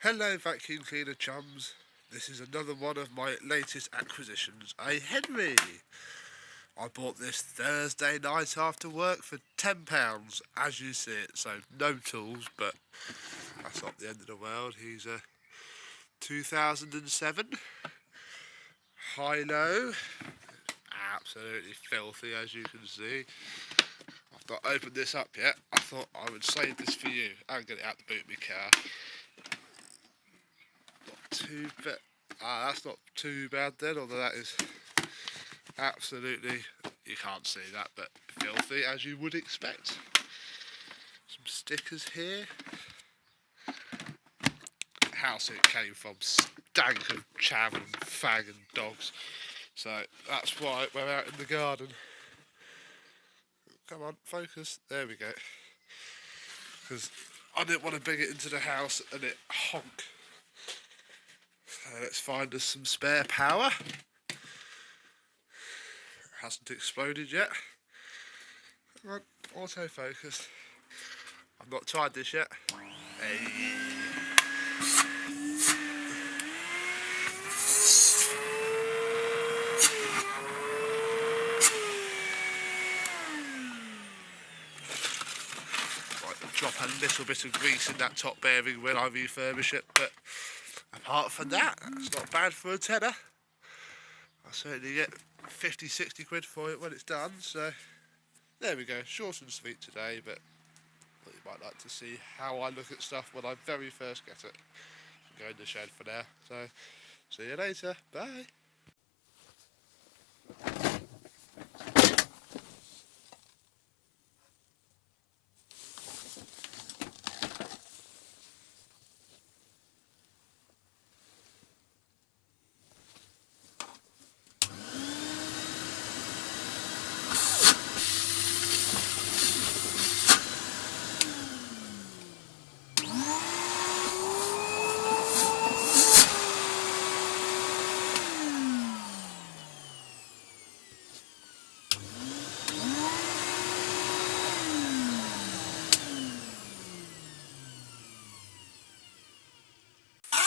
Hello, vacuum cleaner chums. This is another one of my latest acquisitions, a Henry. I bought this Thursday night after work for £10, as you see it. So no tools, but that's not the end of the world. He's a 2007 high-low, absolutely filthy, as you can see. I've not opened this up yet. I thought I would save this for you and get it out the boot of my car. Too bad. That's not too bad then, although that is absolutely, you can't see that, but filthy as you would expect. Some stickers here. House it came from stank of chav and fag and dogs, so that's why we're out in the garden. Come on, focus. There we go. Because I didn't want to bring it into the house and it honk. So let's find us some spare power. It hasn't exploded yet. Come on, autofocus. I've not tried this yet. Hey. Drop a little bit of grease in that top bearing when I refurbish it, but apart from that, it's not bad for a tenner. I'll certainly get 50-60 quid for it when it's done, so there we go. Short and sweet today, but you might like to see how I look at stuff when I very first get it. Go in the shed for now, so see you later, bye.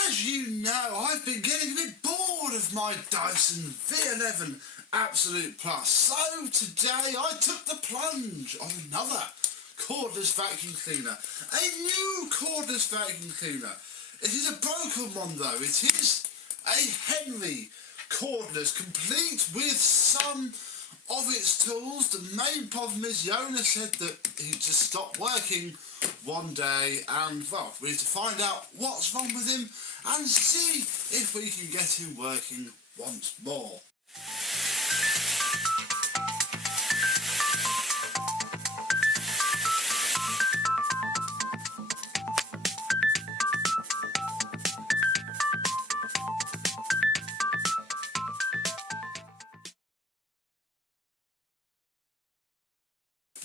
As you know, I've been getting a bit bored of my Dyson V11 Absolute Plus, so today I took the plunge on another cordless vacuum cleaner. A new cordless vacuum cleaner. It is a broken one though. It is a Henry cordless, complete with some of its tools. The main problem is the owner said that he just stopped working one day, and well, we need to find out what's wrong with him and see if we can get him working once more.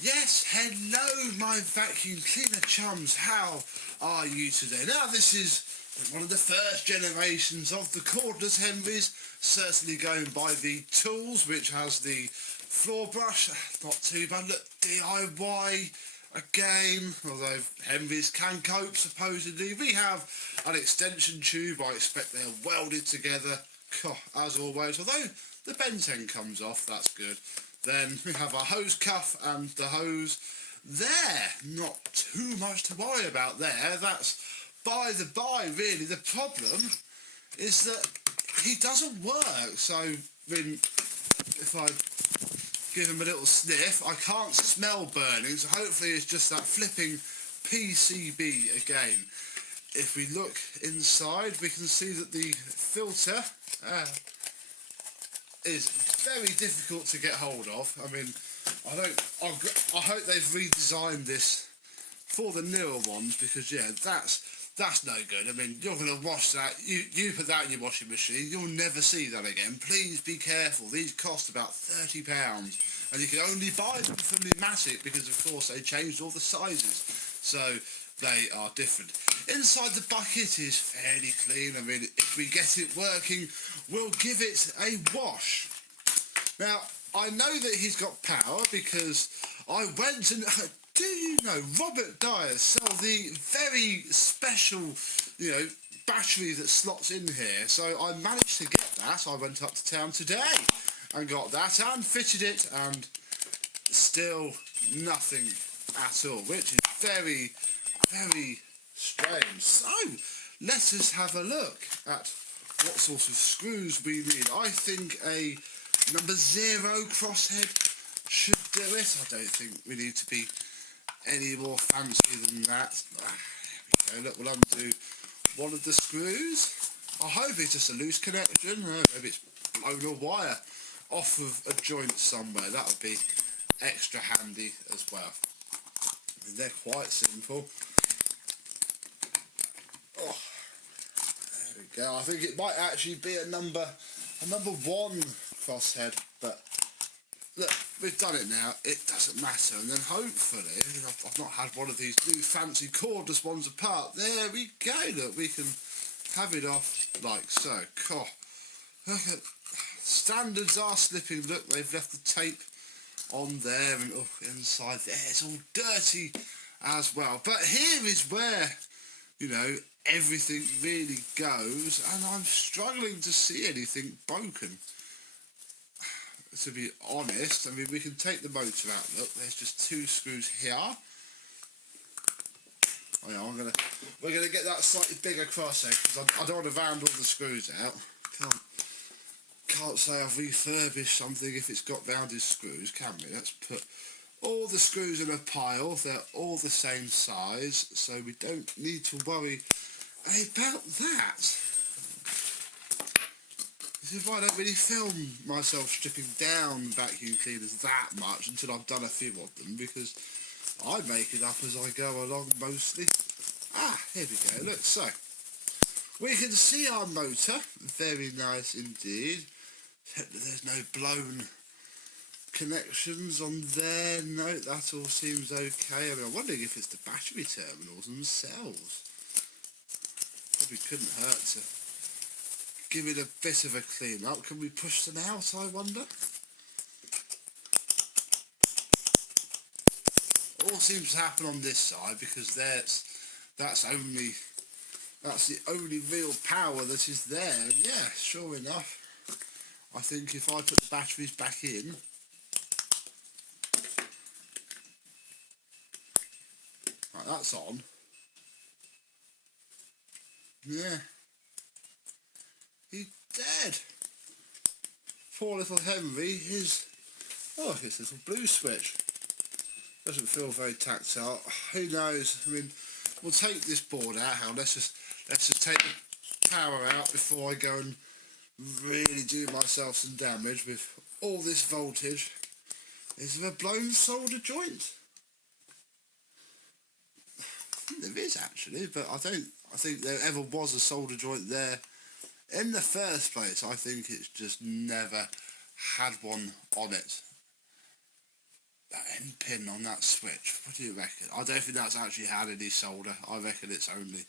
Yes, hello my vacuum cleaner chums, how are you today? Now this is one of the first generations of the cordless Henrys, certainly going by the tools, which has the floor brush, not too bad. Look, DIY again, although Henrys can cope supposedly. We have an extension tube, I expect they're welded together, as always, although the bent end comes off, that's good. Then we have our hose cuff and the hose there. Not too much to worry about there. That's by the by, really. The problem is that he doesn't work. So, if I give him a little sniff, I can't smell burning. So hopefully it's just that flipping PCB again. If we look inside, we can see that the filter is very difficult to get hold of. I mean, I hope they've redesigned this for the newer ones, because yeah, that's no good. I mean, you're going to wash that, you put that in your washing machine, you'll never see that again. Please be careful. These cost about £30, and you can only buy them from Numatic because of course they changed all the sizes, so they are different. Inside the bucket is fairly clean. I mean, if we get it working, we'll give it a wash. Now, I know that he's got power because I went and... Do you know Robert Dyer sell the very special, battery that slots in here, so I managed to get that. I went up to town today and got that and fitted it, and still nothing at all, which is very, very strange. So let us have a look at what sort of screws we need. I think a number 0 crosshead should do it. I don't think we need to be any more fancy than that. There we go. Look, we'll undo one of the screws. I hope it's just a loose connection. Maybe it's blown a wire off of a joint somewhere. That would be extra handy as well. I mean, they're quite simple. Oh, there we go. I think it might actually be a number 1 crosshead, but look, we've done it now. It doesn't matter. And then hopefully, I've not had one of these new fancy cordless ones apart. There we go. Look, we can have it off like so. God, look at standards are slipping. Look, they've left the tape on there, and oh, inside there it's all dirty as well. But here is where, you know, everything really goes, and I'm struggling to see anything broken, to be honest. I mean, we can take the motor out. Look, there's just 2 screws here. Oh yeah, we're gonna get that slightly bigger crosshead because I don't want to round all the screws out. Can't say I've refurbished something if it's got rounded screws, can we? Let's put all the screws in a pile. They're all the same size, so we don't need to worry about that. This is why I don't really film myself stripping down vacuum cleaners that much until I've done a few of them, because I make it up as I go along mostly. Here we go. Look, so we can see our motor. Very nice indeed. There's no blown connections on there. No, that all seems okay. I mean, I'm wondering if it's the battery terminals themselves. Probably couldn't hurt to give it a bit of a clean up. Can we push them out, I wonder? All seems to happen on this side because that's the only real power that is there. And yeah, sure enough, I think if I put the batteries back in, right, that's on. Yeah, he's dead. Poor little Henry is. Oh, it's this little blue switch. Doesn't feel very tactile. Who knows? I mean, we'll take this board out. Let's just take the power out before I go and really do myself some damage with all this voltage. Is there a blown solder joint? I think there is actually, but I think there ever was a solder joint there in the first place. I think it's just never had one on it. That end pin on that switch, what do you reckon? I don't think that's actually had any solder. I reckon it's only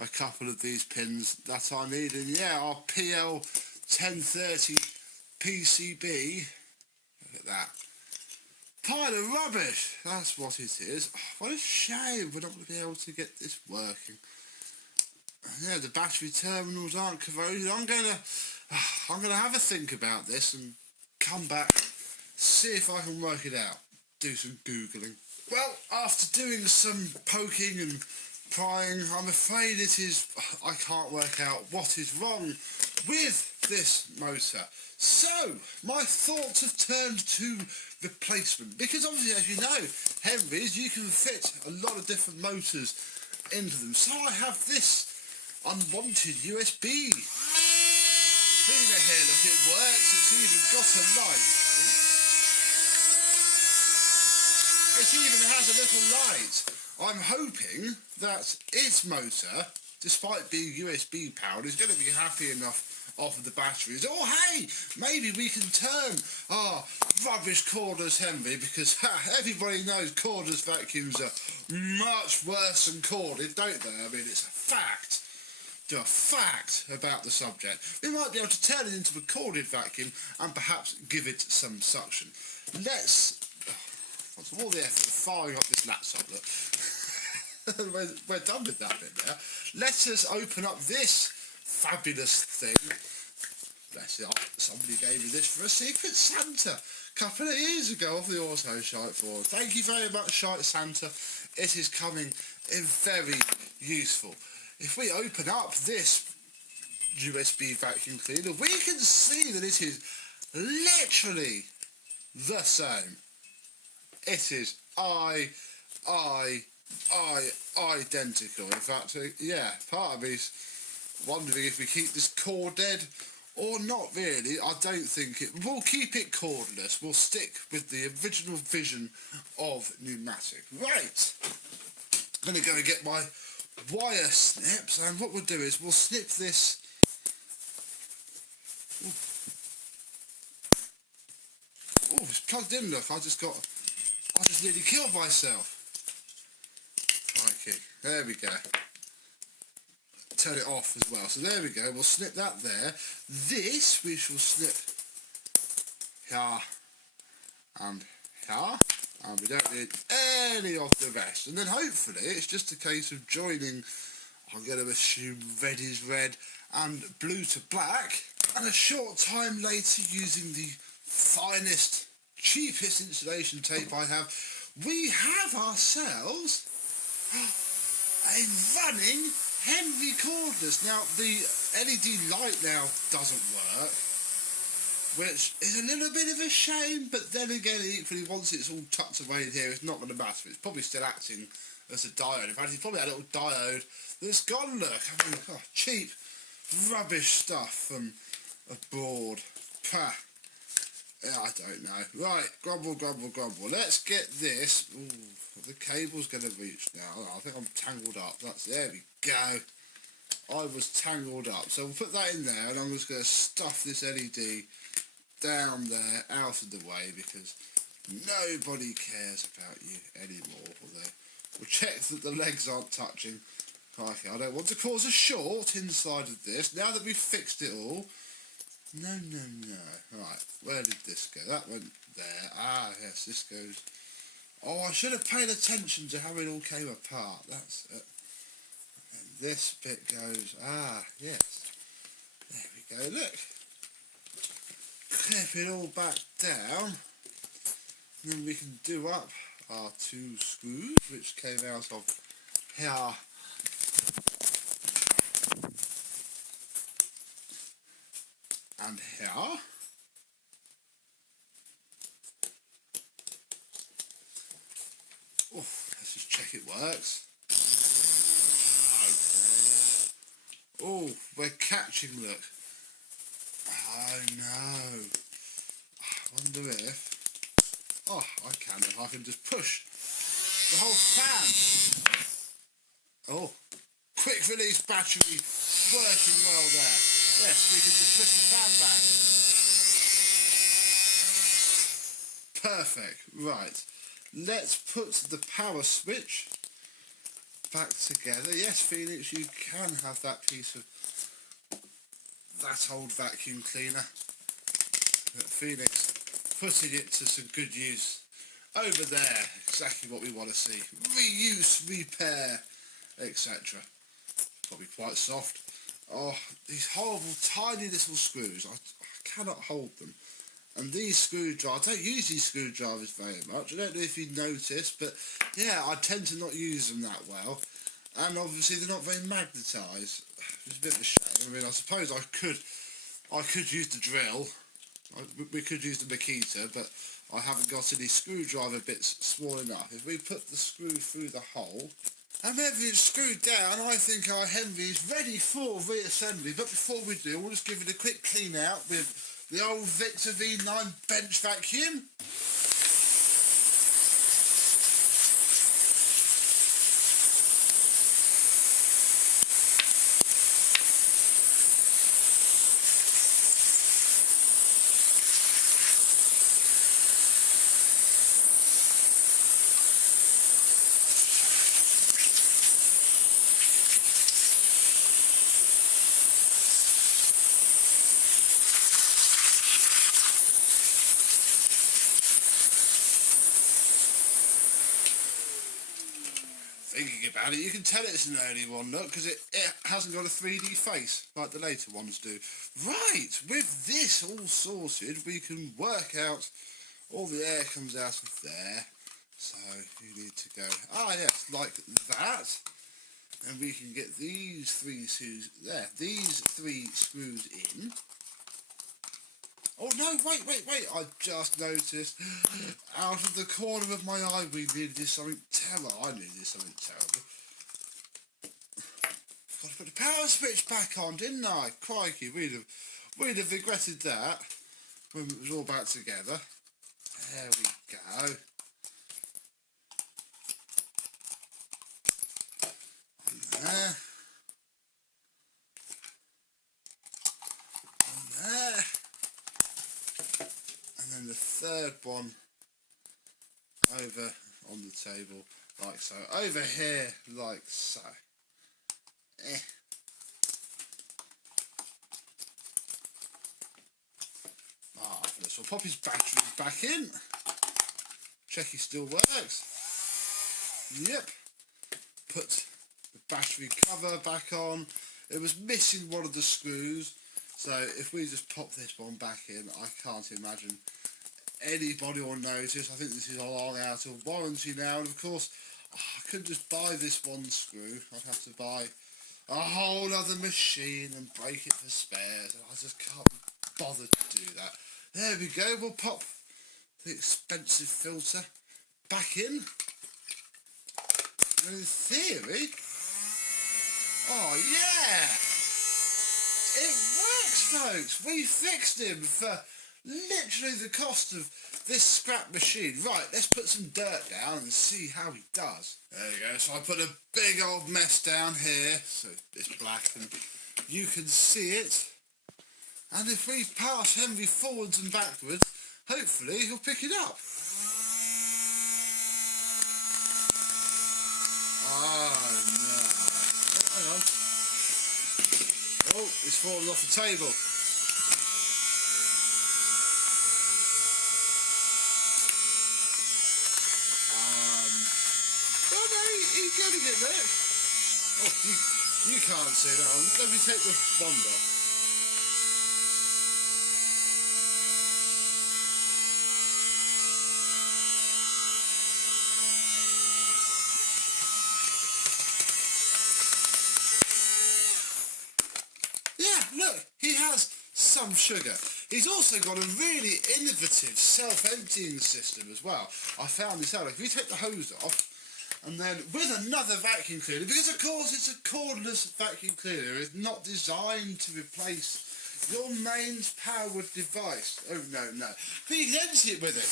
a couple of these pins that I need. And yeah, our PL 1030 PCB, look at that, pile of rubbish, that's what it is. Oh, what a shame we're not going to be able to get this working. Yeah, the battery terminals aren't corroded. I'm gonna have a think about this and come back, see if I can work it out, do some Googling. Well, after doing some poking and prying, I'm afraid I can't work out what is wrong with this motor. So, my thoughts have turned to replacement, because obviously, as you know, Henrys, you can fit a lot of different motors into them. So I have this unwanted USB cleaner here. Look, it works. It's even got a light. It even has a little light. I'm hoping that its motor, despite being USB powered, is going to be happy enough off of the batteries. Or hey, maybe we can turn our rubbish cordless Henry, because everybody knows cordless vacuums are much worse than corded, don't they? I mean, it's a fact. A fact about the subject. We might be able to turn it into a corded vacuum and perhaps give it some suction. Let's... all the effort of firing up this laptop, look. we're done with that bit now. Let us open up this fabulous thing. Bless it, somebody gave me this for a Secret Santa a couple of years ago off the Auto Shite forum. Thank you very much, Shite Santa. It is coming in very useful. If we open up this USB vacuum cleaner, we can see that it is literally the same. It is identical. In fact, yeah, part of me's wondering if we keep this cord dead or not really. I don't think it. We'll keep it cordless. We'll stick with the original vision of Numatic. Right. I'm going to go and get my wire snips, and what we'll do is we'll snip this. Oh, it's plugged in, look. I just nearly killed myself. Crikey. There we go. Turn it off as well. So there we go. We'll snip that there. This we shall snip here and here. And we don't need any of the rest. And then hopefully it's just a case of joining, I'm going to assume red is red and blue to black. And a short time later, using the finest, cheapest insulation tape I have, we have ourselves a running Henry cordless. Now the LED light now doesn't work, which is a little bit of a shame, but then again equally once it's all tucked away in here it's not going to matter. It's probably still acting as a diode. In fact it's probably a little diode that's gone, look. I mean, cheap rubbish stuff from abroad. Pah. Yeah, I don't know. Right, grumble, grumble, grumble. Let's get this. Ooh, the cable's going to reach now. I think I'm tangled up. There we go. I was tangled up. So we'll put that in there, and I'm just going to stuff this LED down there, out of the way, because nobody cares about you anymore. We'll check that the legs aren't touching. Okay, I don't want to cause a short inside of this. Now that we've fixed it all. No. Right, where did this go? That went there. Ah, yes, this goes. Oh, I should have paid attention to how it all came apart. That's it. And this bit goes. Ah, yes. There we go. Look. Clip it all back down. And then we can do up our two screws, which came out of here. And here. Oh, let's just check it works. Oh, we're catching, look. Oh no. I wonder if... Oh, I can just push the whole fan. Oh, quick release battery working well there. Yes, we can just push the fan back. Perfect. Right. Let's put the power switch back together. Yes, Phoenix, you can have that piece of that old vacuum cleaner. Phoenix putting it to some good use. Over there, exactly what we want to see. Reuse, repair, etc. Probably quite soft. Oh, these horrible tiny little screws. I cannot hold them. And these screwdrivers, I don't use these screwdrivers very much. I don't know if you noticed, but yeah, I tend to not use them that well. And obviously they're not very magnetised. It's a bit of a shame. I mean, I suppose I could use the drill. We could use the Makita, but I haven't got any screwdriver bits small enough. If we put the screw through the hole, and everything's screwed down, I think our Henry is ready for reassembly. But before we do, we'll just give it a quick clean out with the old Victor V9 bench vacuum. thinking about it, you can tell it's an early one, look, because it hasn't got a 3D face like the later ones do. Right, with this all sorted, we can work out all the air comes out of there. So you need to go, yes, like that. And we can get these three screws there. These three screws in. Oh no, wait, I just noticed out of the corner of my eye we needed something terrible. I needed something terrible. Got to put the power switch back on, didn't I? Crikey, we'd have regretted that when it was all back together. There we go. And there. And there. And then the third one over on the table, like so. Over here, like so. Marvellous. We'll pop his batteries back in. Check he still works. Yep. Put the battery cover back on. It was missing one of the screws. So if we just pop this one back in, I can't imagine anybody will notice. I think this is long out of warranty now. And of course, I couldn't just buy this one screw. I'd have to buy a whole other machine and break it for spares. I just can't bother to do that. There we go. We'll pop the expensive filter back in. And in theory, oh yeah, it works, folks. We fixed him for literally the cost of this scrap machine. Right, let's put some dirt down and see how he does. There you go. So I put a big old mess down here, so it's black and you can see it. And if we pass Henry forwards and backwards, hopefully he'll pick it up. Oh no. Hang on. Oh, it's fallen off the table. Oh no, he's getting it there. Oh, you can't see that one. Let me take the bond off. Yeah, look, he has some sugar. He's also got a really innovative self-emptying system as well. I found this out. If you take the hose off, and then with another vacuum cleaner, because of course it's a cordless vacuum cleaner, it's not designed to replace your mains powered device. Oh no, no. But you can empty it with it.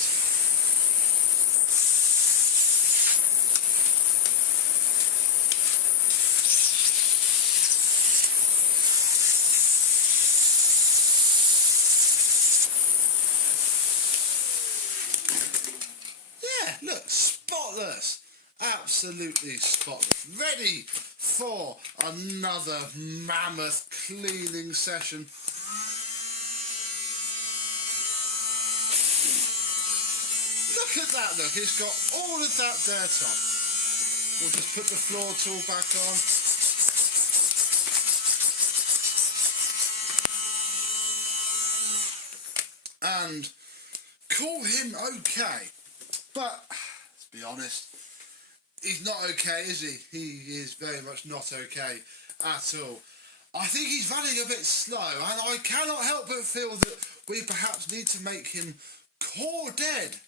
Look, spotless, absolutely spotless, ready for another mammoth cleaning session. Look at that, look, it's got all of that dirt off. We'll just put the floor tool back on. And call him okay. But, let's be honest, he's not okay, is he? He is very much not okay at all. I think he's running a bit slow, and I cannot help but feel that we perhaps need to make him core dead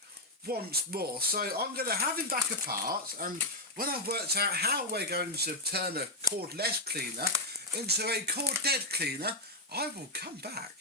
once more. So I'm going to have him back apart, and when I've worked out how we're going to turn a cordless cleaner into a core dead cleaner, I will come back.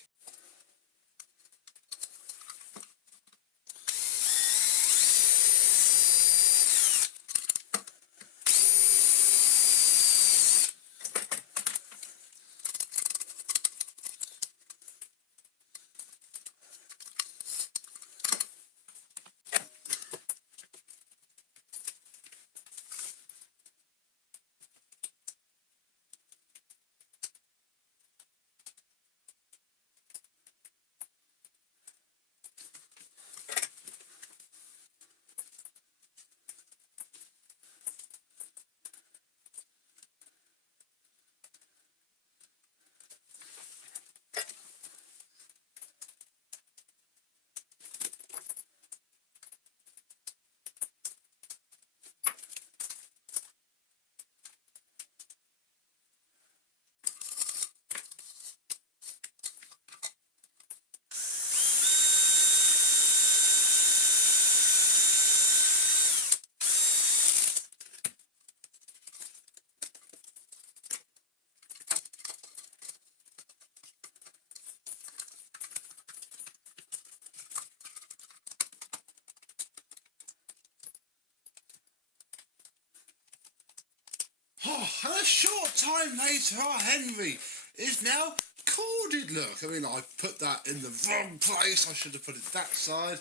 a short time later, our Henry is now corded. Look, I mean, I put that in the wrong place. I should have put it that side.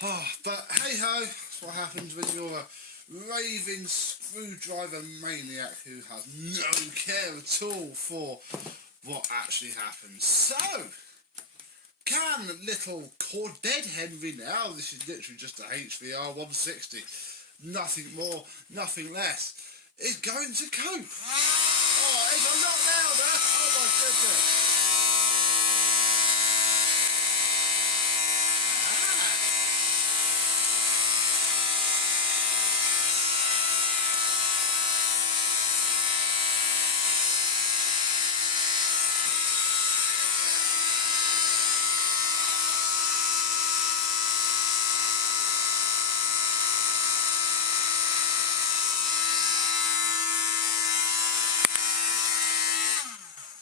But hey ho, that's what happens when you're a raving screwdriver maniac who has no care at all for what actually happens. So, can little corded Henry now, this is literally just a HVR 160, nothing more, nothing less, is going to cope. Oh, it's a lot louder. Oh my goodness.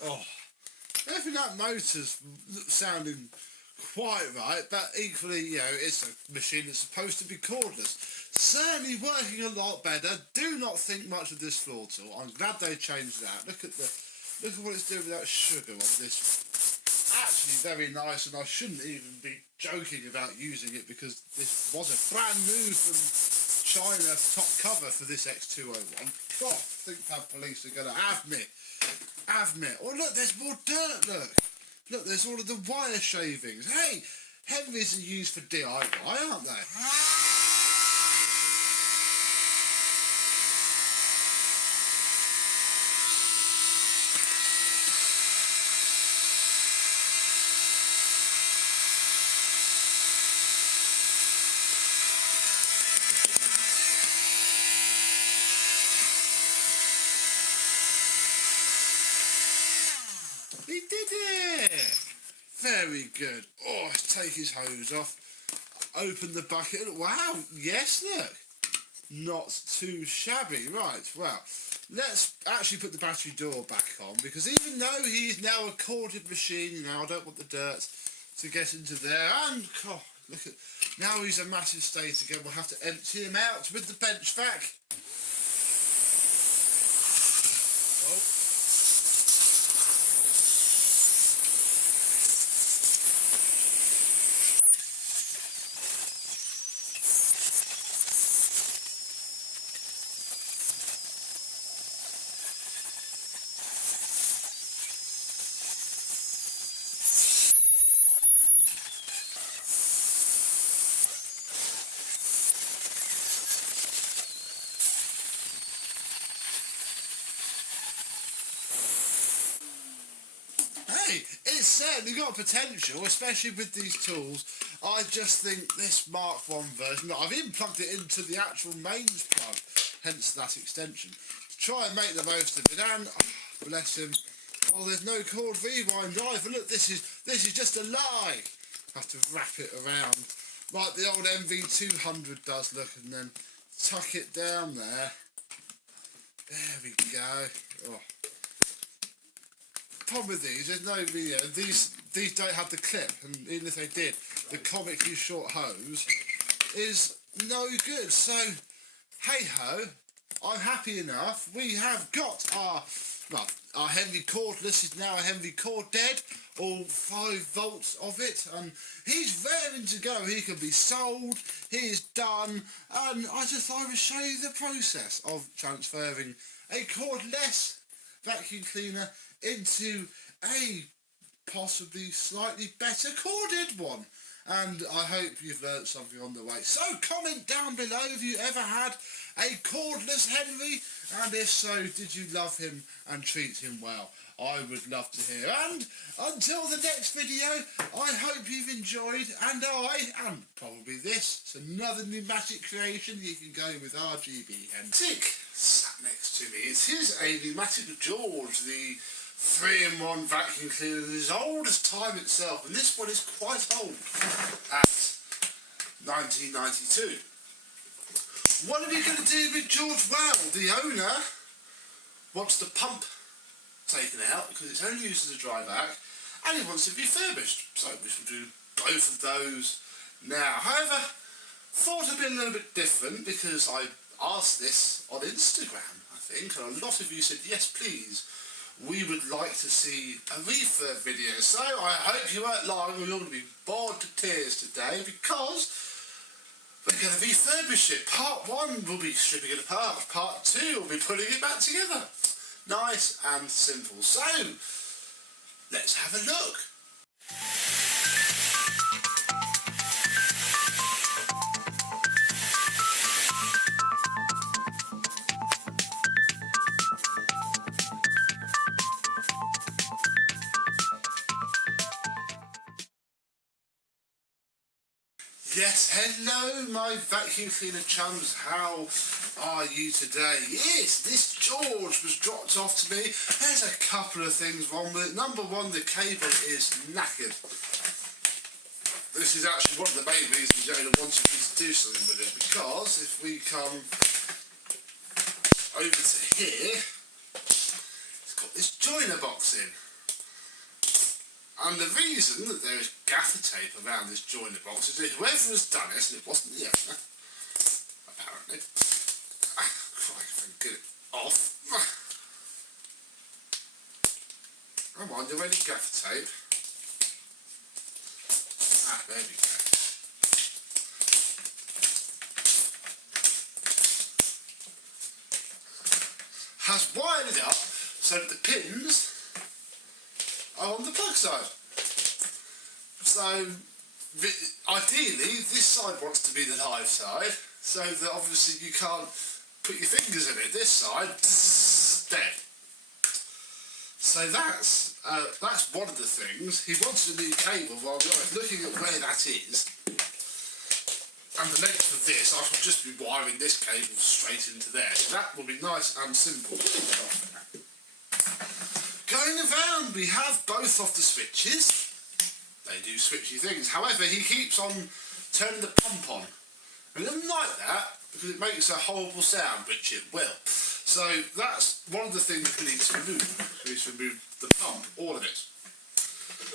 Oh, I think that motor's sounding quite right, but equally, you know, it's a machine that's supposed to be cordless. Certainly working a lot better. Do not think much of this floor tool. I'm glad they changed that. Look at what it's doing with that sugar on this. Actually very nice, and I shouldn't even be joking about using it because this was a brand new from China top cover for this X201. God, I think that police are going to have me. Oh look, there's more dirt, look, there's all of the wire shavings. Hey, Henrys are used for DIY, aren't they? He did it! Very good. Oh, let's take his hose off. Open the bucket. Wow, yes, look. Not too shabby. Right, well, let's actually put the battery door back on, because even though he's now a corded machine, you know, I don't want the dirt to get into there. And, oh, look at, now he's a massive state again. We'll have to empty him out with the bench vac. Oh. It's certainly got potential, especially with these tools. I just think this Mark 1 version, I've even plugged it into the actual mains plug, hence that extension, to try and make the most of it. And oh, bless him, oh, there's no cord rewind either. Look, this is just a lie. Have to wrap it around like the old MV200 does. Look, and then tuck it down there. There we go. Oh. Problem with these, there's no video. These don't have the clip, and even if they did, the comically short hose is no good. So, hey ho, I'm happy enough. We have got our Henry cordless is now a Henry cord dead, all 5 volts of it, and he's raring to go. He can be sold, he is done, and I just thought I would show you the process of transferring a cordless vacuum cleaner into a possibly slightly better corded one. And I hope you've learnt something on the way. So comment down below if you ever had a cordless Henry, and if so, did you love him and treat him well? I would love to hear. And until the next video, I hope you've enjoyed, and and probably this, it's another Numatic creation. You can go with RGB Henry. Sat next to me, it is a Numatic George, the 3-in-1 vacuum cleaner, as old as time itself, and this one is quite old, at 1992. What are we going to do with George? Well, the owner wants the pump taken out because it's only used as a dry vac, and he wants it refurbished, so we shall do both of those now. However, thought it'd be a little bit different because I asked this on Instagram, I think, and a lot of you said, yes please, we would like to see a refurb video. So I hope you weren't lying or you're going to be bored to tears today, because we're going to refurbish it. Part 1 will be stripping it apart, part 2 will be putting it back together. Nice and simple. So, let's have a look. Yes, hello my vacuum cleaner chums, how are you today? Yes, this George was dropped off to me. There's a couple of things wrong with it. Number one, the cable is knackered. This is actually one of the main reasons Jonah wanted me to do something with it, because if we come over to here, it's got this joiner box in. And the reason that there is gaffer tape around this joiner box is that whoever has done it, and it wasn't the owner, apparently, if I can get it off. Come on, you ready, gaffer tape? There we go. Has wired it up so that the pins are on the plug side. So ideally this side wants to be the live side, so that obviously you can't put your fingers in it. This side, dead. So that's one of the things. He wanted a new cable. While I was looking at where that is and the length of this, I should just be wiring this cable straight into there. So that will be nice and simple. Going around, we have both of the switches. They do switchy things. However, he keeps on turning the pump on. And he doesn't like that because it makes a horrible sound, which it will. So that's one of the things we need to remove. We need to remove the pump, all of it.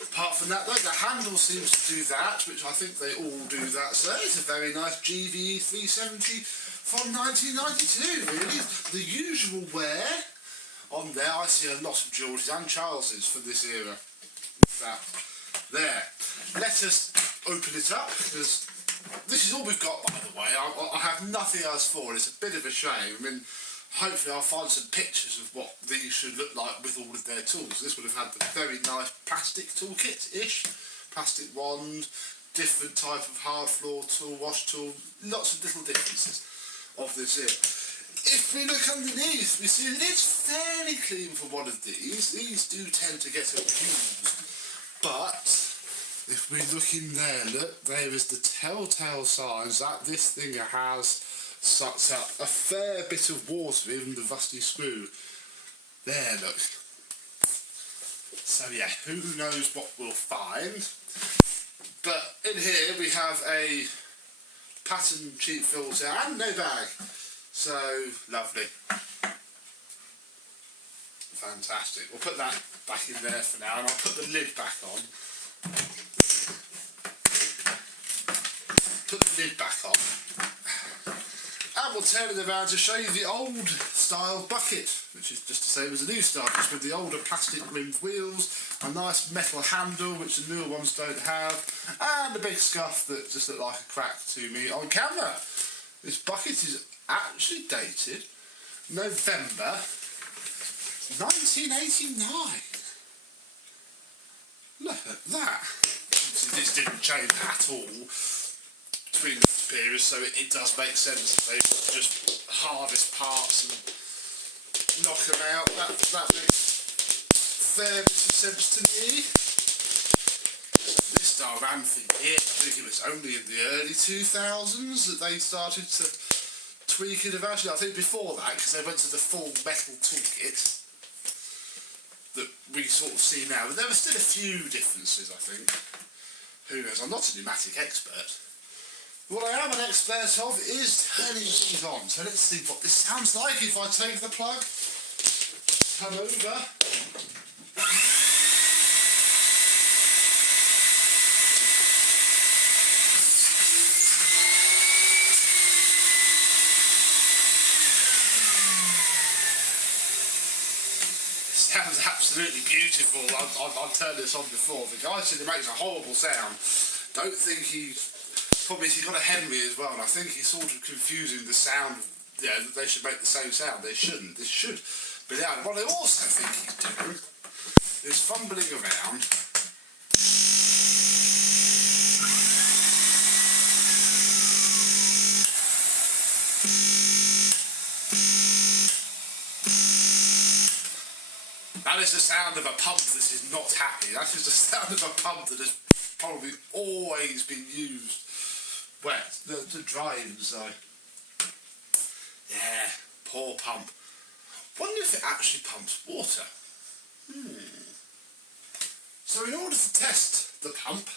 Apart from that though, the handle seems to do that, which I think they all do that. So it's a very nice GVE 370 from 1992, really. The usual wear. On there I see a lot of George's and Charles's for this era. That there. Let us open it up, because this is all we've got, by the way. I have nothing else for it. It's a bit of a shame. I mean, hopefully I'll find some pictures of what these should look like with all of their tools. This would have had the very nice plastic toolkit-ish. Plastic wand, different type of hard floor tool, wash tool, lots of little differences of this here. If we look underneath, we see that it's fairly clean for one of these. These do tend to get abused. But if we look in there, look, there is the telltale signs that this thing has sucked up a fair bit of water, even the rusty screw. There, look. So yeah, who knows what we'll find. But in here we have a pattern cheap filter and no bag. So, lovely. Fantastic. We'll put that back in there for now, and I'll put the lid back on. Put the lid back on. And we'll turn it around to show you the old style bucket, which is just the same as the new style, just with the older plastic rimmed wheels, a nice metal handle, which the newer ones don't have, and a big scuff that just looked like a crack to me on camera. This bucket is actually dated November 1989. Look at that. This didn't change at all between the periods, so it does make sense that they just harvest parts and knock them out. That makes fair bit of sense to me. This star ran for years. I think it was only in the early 2000s that they started to tweak it eventually. I think before that, because they went to the full metal toolkit that we sort of see now. But there were still a few differences, I think. Who knows? I'm not a pneumatic expert. What I am an expert of is turning things on. So let's see what this sounds like if I take the plug, come over. sounds absolutely beautiful. I've turned this on before. The guy said it makes a horrible sound. Don't think probably he's got a Henry as well, and I think he's sort of confusing the sound. Yeah, that they should make the same sound. They shouldn't. This should be loud. What I also think he's doing is fumbling around. That is the sound of a pump that is not happy. That is the sound of a pump that has probably always been used wet to dry inside. Yeah, poor pump. Wonder if it actually pumps water. So in order to test the pump,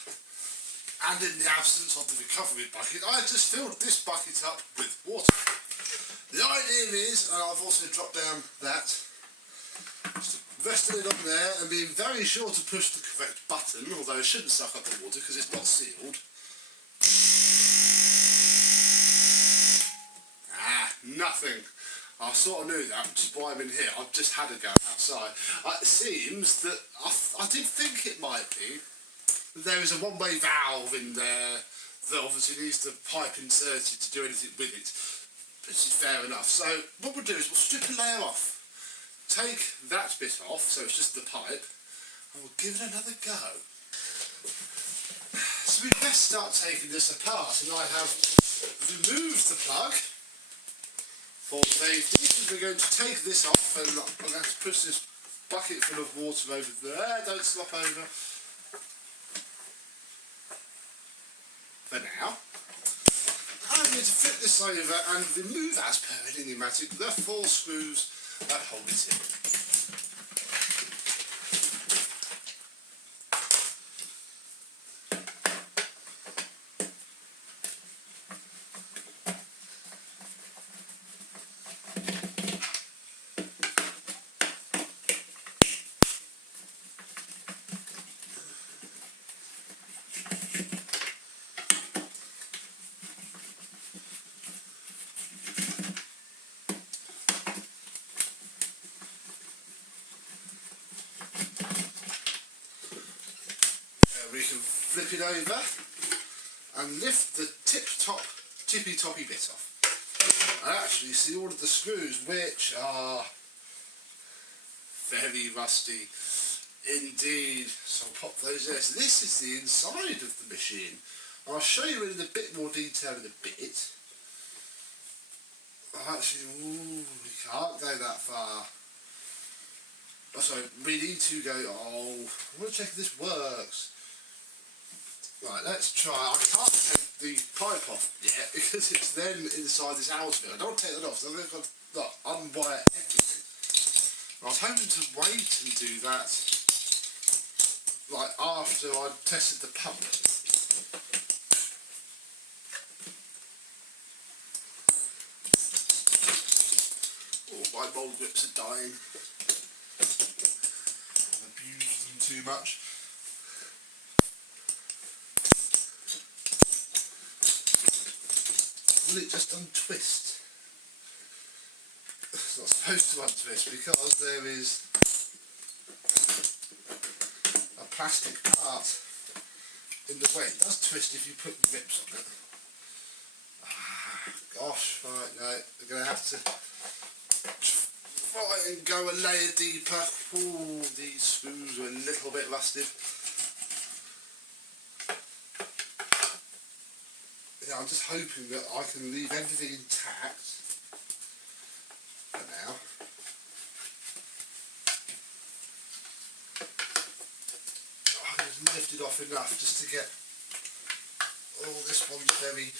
and in the absence of the recovery bucket, I just filled this bucket up with water. The idea is, and I've also dropped down that, resting it on there and being very sure to push the correct button, although it shouldn't suck up the water because it's not sealed. Nothing. I sort of knew that, which is why I'm in here. I've just had a go outside. It seems that I did think it might be that there is a one-way valve in there that obviously needs the pipe inserted to do anything with it, which is fair enough. So what we'll do is we'll strip a layer off. Take that bit off, so it's just the pipe, and we'll give it another go. So we best start taking this apart, and I have removed the plug for safety, because we're going to take this off, and I'm going to push this bucket full of water over there. Don't slop over. For now, I'm going to flip this over and remove, as per any Numatic, the 4 screws that hold it in. We can flip it over and lift the tippy-toppy bit off. And actually see all of the screws, which are very rusty indeed. So I'll pop those there. So this is the inside of the machine. I'll show you in a bit more detail in a bit. Actually, we can't go that far. Oh, sorry, we need to go. I want to check if this works. Right, let's try. I can't take the pipe off yet because it's then inside this housing. I don't want to take that off, so I've got to unwire everything. I was hoping to wait and do that like after I tested the pump. Oh, my mould grips are dying. I've abused them too much. Will it just untwist? It's not supposed to untwist because there is a plastic part in the way. It does twist if you put grips on it. Gosh, right, no, we're going to have to try and go a layer deeper. Ooh, these screws are a little bit rusted. I'm just hoping that I can leave everything intact for now. I can just lift it off enough just to get all this one's very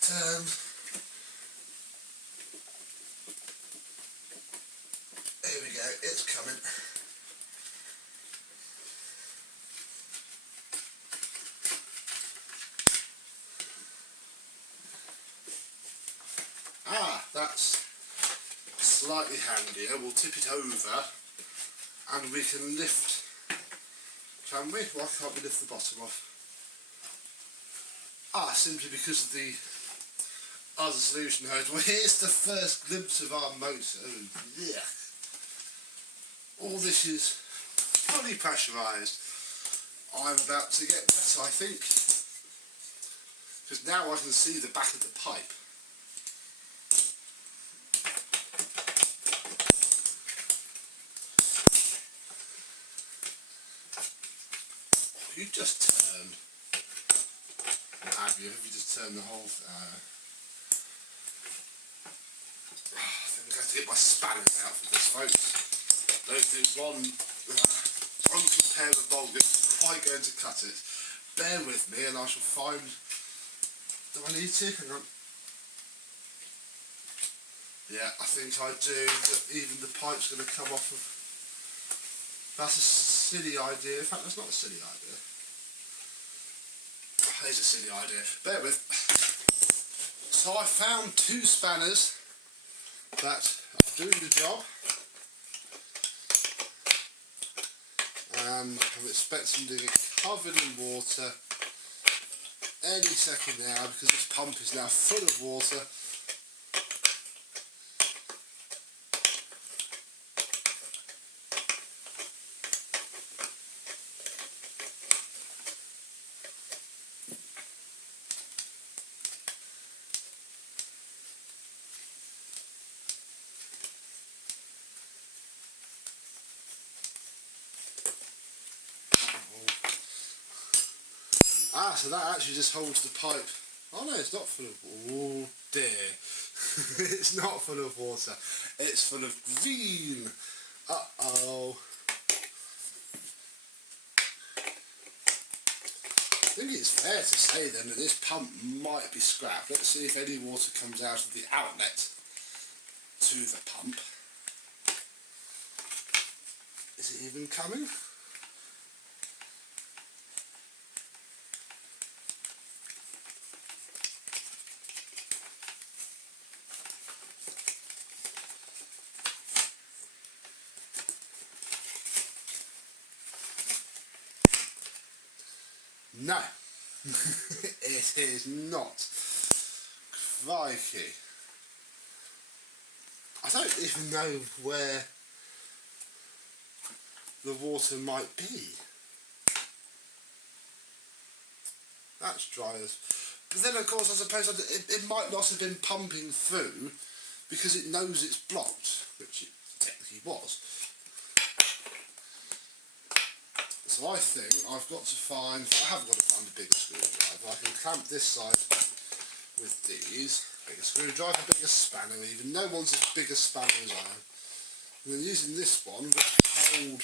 turned. There we go, it's coming. That's slightly handier. We'll tip it over and we can lift, can we? Why can't we lift the bottom off? Simply because of the other solution hose. Well, here's the first glimpse of our motor. Yeah. All this is fully pressurised. I'm about to get better, I think, because now I can see the back of the pipe. You just turn, or have you? Have you just turned the whole? I think I'm going to have to get my spanners out for this, folks. Don't think one pair of bolts is quite going to cut it. Bear with me, and I shall find. Do I need to? Hang on. Yeah, I think I do. But even the pipe's going to come off of. That's a silly idea. In fact, that's not a silly idea. Here's a silly idea. Bear with. So I found 2 spanners that are doing the job, and I'm expecting to get covered in water any second now, because this pump is now full of water. Ah, so that actually just holds the pipe. Oh no, it's not full of. Oh dear. It's not full of water. It's full of green. Uh-oh. I think it's fair to say then that this pump might be scrapped. Let's see if any water comes out of the outlet to the pump. Is it even coming? No, it is not. Crikey. I don't even know where the water might be. That's dry as... But then of course I suppose it might not have been pumping through because it knows it's blocked, which it technically was. So I think I've got to find, I have got to find a bigger screwdriver. I can clamp this side with these. Bigger screwdriver, bigger spanner even. No one's as big a spanner as I am. And then using this one, which hold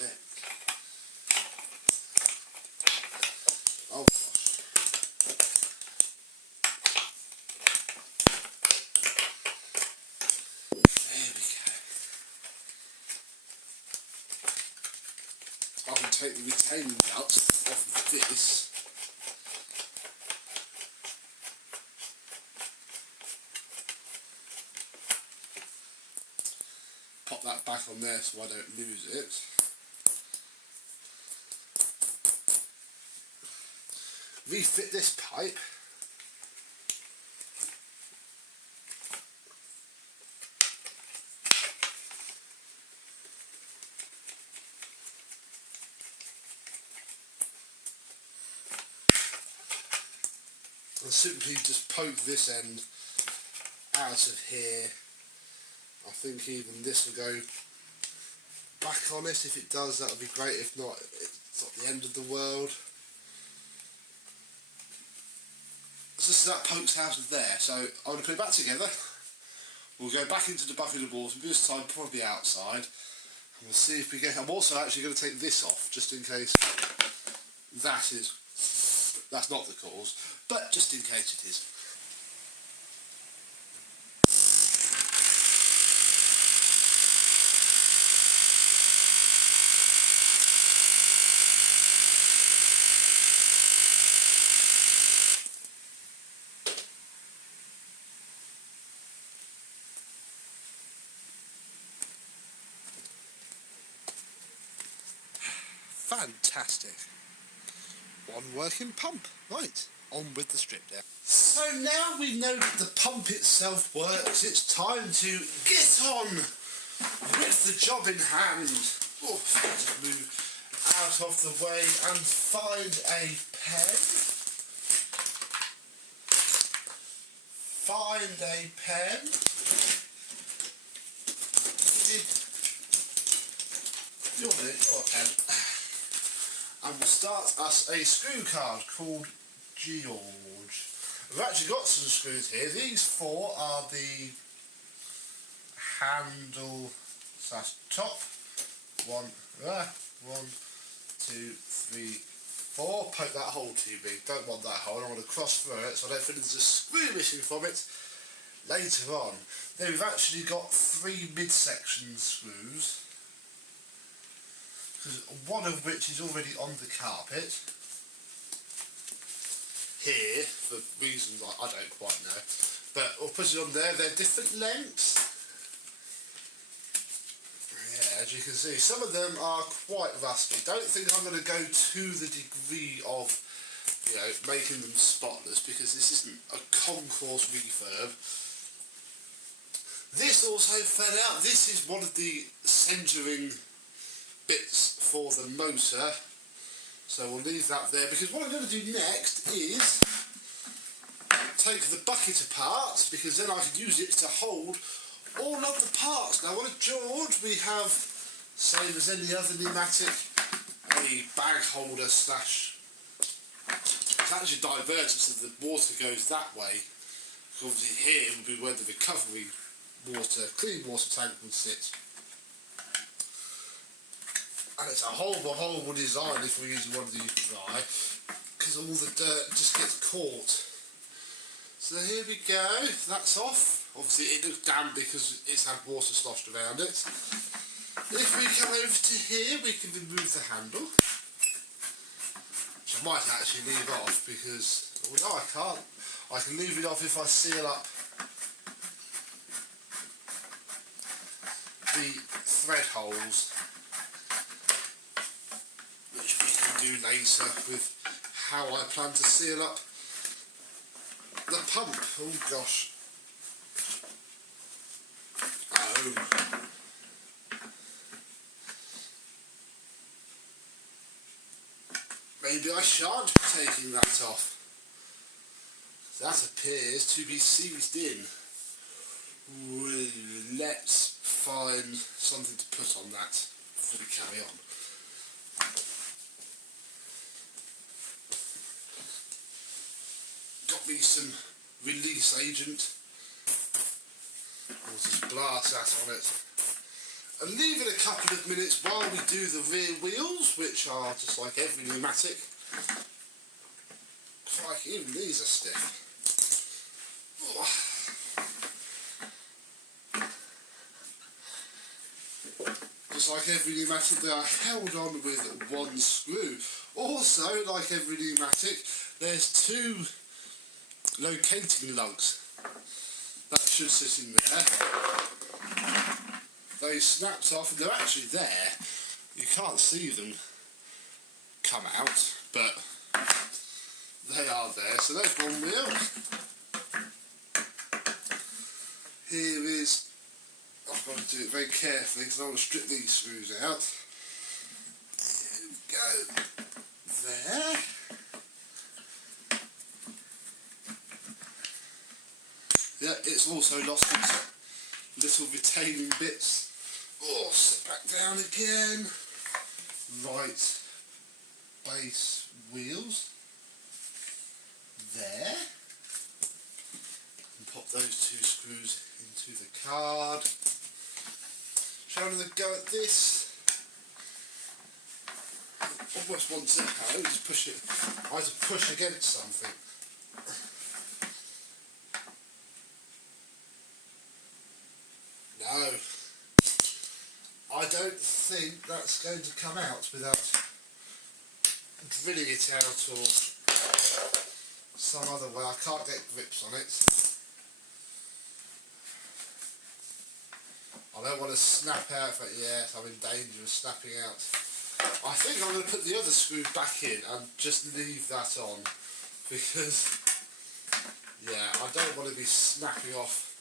there. Oh gosh. There we go. I can take the retaining belt off of this. Pop that back on there so I don't lose it. Refit this pipe. And simply just poke this end out of here. I think even this will go back on it. If it does, that would be great. If not, it's not the end of the world. So that pokes out of there. So I'm going to put it back together. We'll go back into the bucket of water, this time probably outside. And we'll see if we get... I'm also actually going to take this off, just in case that's not the cause, but just in case it is. Fantastic. One working pump. Right, on with the strip now. So now we know that the pump itself works, it's time to get on with the job in hand. Oh, just move out of the way and find a pen. Find a pen. Your pen. And we'll start us a screw card called George. We've actually got some screws here. These 4 are the handle / top. 1, 2, 3, 4. Poke that hole too big. Don't want that hole. I don't want to cross through it, so I don't think there's a screw missing from it later on. Then we've actually got 3 midsection screws, one of which is already on the carpet here for reasons I don't quite know, but we'll put it on there. They're different lengths. Yeah, as you can see, some of them are quite rusty. Don't think I'm going to go to the degree of, you know, making them spotless, because this isn't a concourse refurb. This also fell out. This is one of the centering bits for the motor, so we'll leave that there, because what I'm going to do next is take the bucket apart, because then I can use it to hold all of the parts. Now on a George we have, same as any other pneumatic, a bag holder / it's actually diverted so the water goes that way. Obviously here would be where the recovery water, clean water tank would sit. And it's a horrible design if we're using one of these dry, because all the dirt just gets caught. So here we go, that's off. Obviously it looks damp because it's had water sloshed around it. If we come over to here, we can remove the handle, which I might actually leave off, because, well no I can't. I can leave it off if I seal up the thread holes, which we can do later with how I plan to seal up the pump. Oh gosh. Oh. Maybe I shan't be taking that off. That appears to be seized in. Let's find something to put on that before we carry on. Got me some release agent. We'll just blast that on it. And leave it a couple of minutes while we do the rear wheels, which are just like every pneumatic. Crikey, even these are stiff. Just like every pneumatic, they are held on with 1 screw. Also, like every pneumatic, there's 2 locating lugs that should sit in there. They snapped off, and they're actually there. You can't see them come out, but they are there. So there's one wheel. Here is, I've got to do it very carefully because I want to strip these screws out. Here we go. There. Yeah, it's also lost its little retaining bits. Oh, sit back down again. Right base wheels. There. And pop those 2 screws into the card. Shall we have a go at this? Almost one zip out. Just push it. I had to push against something. No. I don't think that's going to come out without drilling it out or some other way. I can't get grips on it. I don't want to snap out, but yes, I'm in danger of snapping out. I think I'm going to put the other screw back in and just leave that on, because, yeah, I don't want to be snapping off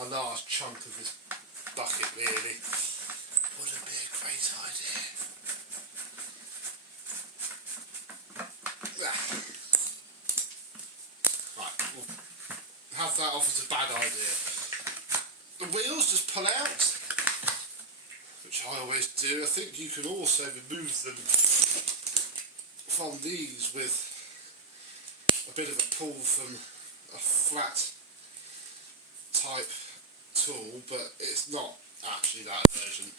a large chunk of this bucket really. idea. Right, we'll have that off as a bad idea. The wheels just pull out, which I always do. I think you can also remove them from these with a bit of a pull from a flat type tool, but it's not actually that version.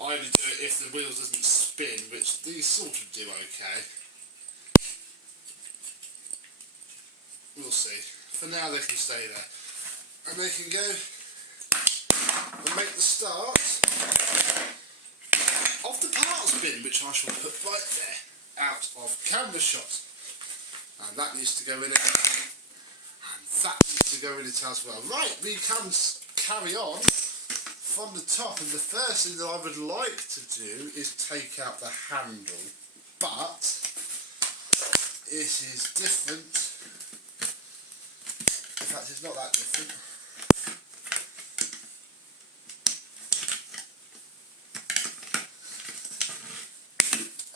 I only do it if the wheels doesn't spin, which these sort of do okay. We'll see. For now they can stay there. And they can go and make the start of the parts bin, which I shall put right there, out of camera shot. And that needs to go in it. And that needs to go in it as well. Right, we can carry on from the top, and the first thing that I would like to do is take out the handle, but it is different. In fact, it's not that different.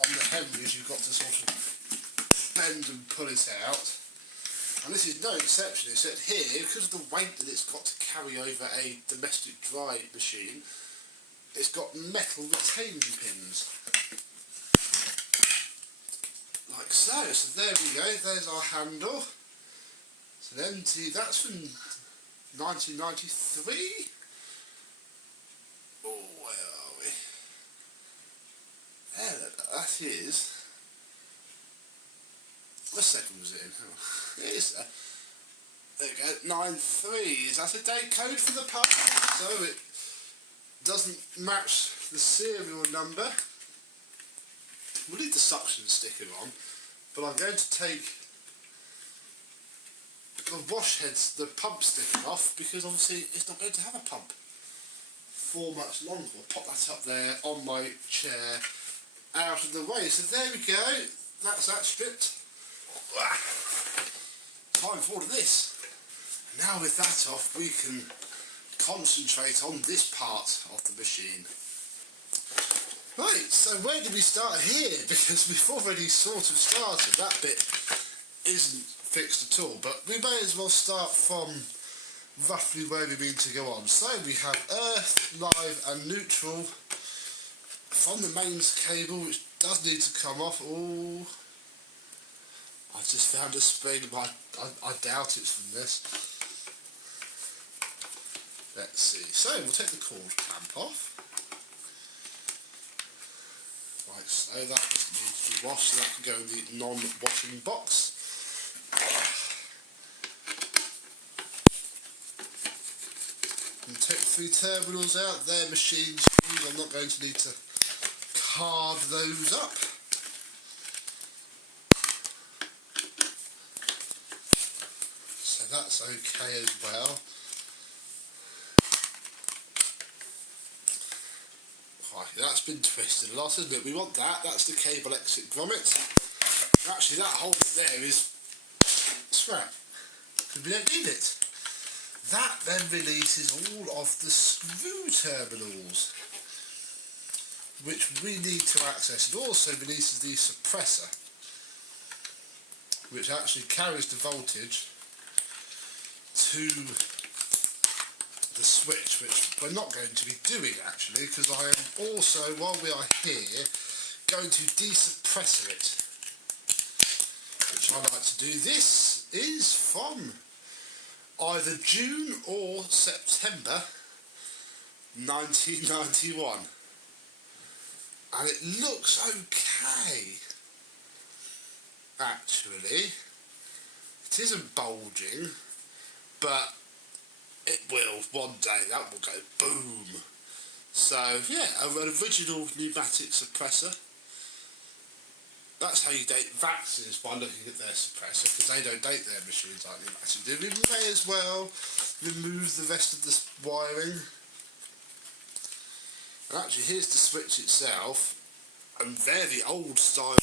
On the Henrys, you've got to sort of bend and pull it out. And this is no exception, except here, because of the weight that it's got to carry over a domestic dry machine, it's got metal retaining pins. Like so. So there we go, there's our handle. So then, see, that's from 1993. Oh, where are we? There, that is... What second was it in? Hang on. It is, there we go, 93. That's a date code for the part, so it doesn't match the serial number. We'll leave the suction sticker on, but I'm going to take the wash heads, the pump sticker off, because obviously it's not going to have a pump for much longer. I'll pop that up there on my chair, out of the way. So there we go, that's that stripped. Time for this. Now with that off, we can concentrate on this part of the machine. Right, so where do we start here? Because we've already sort of started. That bit isn't fixed at all, but we may as well start from roughly where we mean to go on. So we have earth, live and neutral from the mains cable, which does need to come off. Oh, I've just found a spring, but I doubt it's from this. Let's see. So we'll take the cord clamp off. Right, so that needs to be washed, so that can go in the non-washing box. And take the 3 terminals out. They're machine screws. I'm not going to need to card those up. That's okay as well. Right, that's been twisted a lot, isn't it? We want that. That's the cable exit grommet. Actually, that hole there is scrap, because we don't need it. That then releases all of the screw terminals, which we need to access. It also releases the suppressor, which actually carries the voltage to the switch, which we're not going to be doing actually, because I am also, while we are here, going to desuppressor it, which I like to do. This is from either June or September 1991, and it looks okay actually. It isn't bulging, but it will one day. That will go boom. So yeah, an original pneumatic suppressor. That's how you date Vaxes, by looking at their suppressor, because they don't date their machines like pneumatic do. We may as well remove the rest of this wiring. And actually, here's the switch itself, and they're the old style.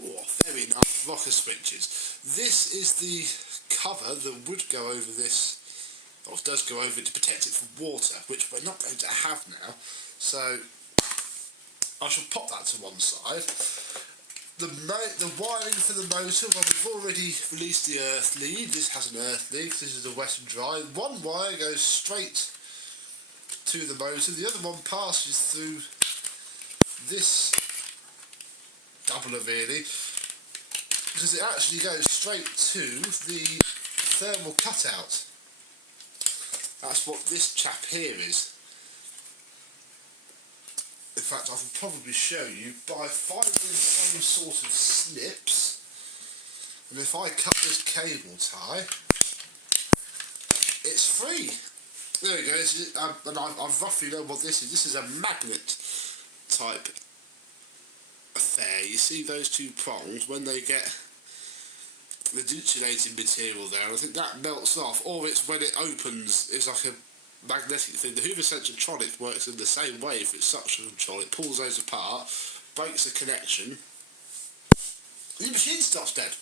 Oh, very nice rocker switches. This is the cover that would go over this, or does go over it to protect it from water, which we're not going to have now. So I shall pop that to one side. The wiring for the motor, well, we've already released the earth lead. This has an earth lead, this is a wet and dry. One wire goes straight to the motor, the other one passes through this doubler really, because it actually goes straight to the thermal cutout. That's what this chap here is. In fact, I can probably show you by finding some sort of snips, and if I cut this cable tie, it's free. There we go, and I roughly know what this is. This is a magnet type affair. You see those two prongs, when they get the insulating material there, I think that melts off, or it's when it opens, it's like a magnetic thing. The Hoover Sensortronic works in the same way. If it's suction control, it pulls those apart, breaks the connection, the machine stops dead,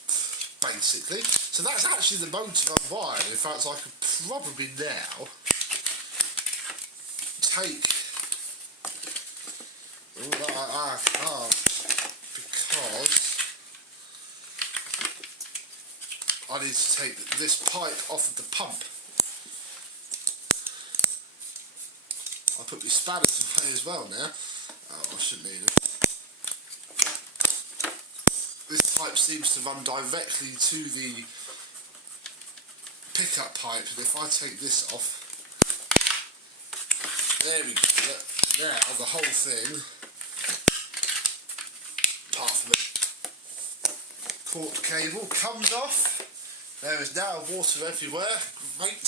basically. So that's actually the motor unwired. In fact, I could probably now take... I can't, because I need to take this pipe off of the pump. I'll put my spanners away as well now. Oh, I shouldn't need them. This pipe seems to run directly to the pickup pipe, and if I take this off, there we go. Now the whole thing, apart from the cord cable, comes off. There is now water everywhere. Great.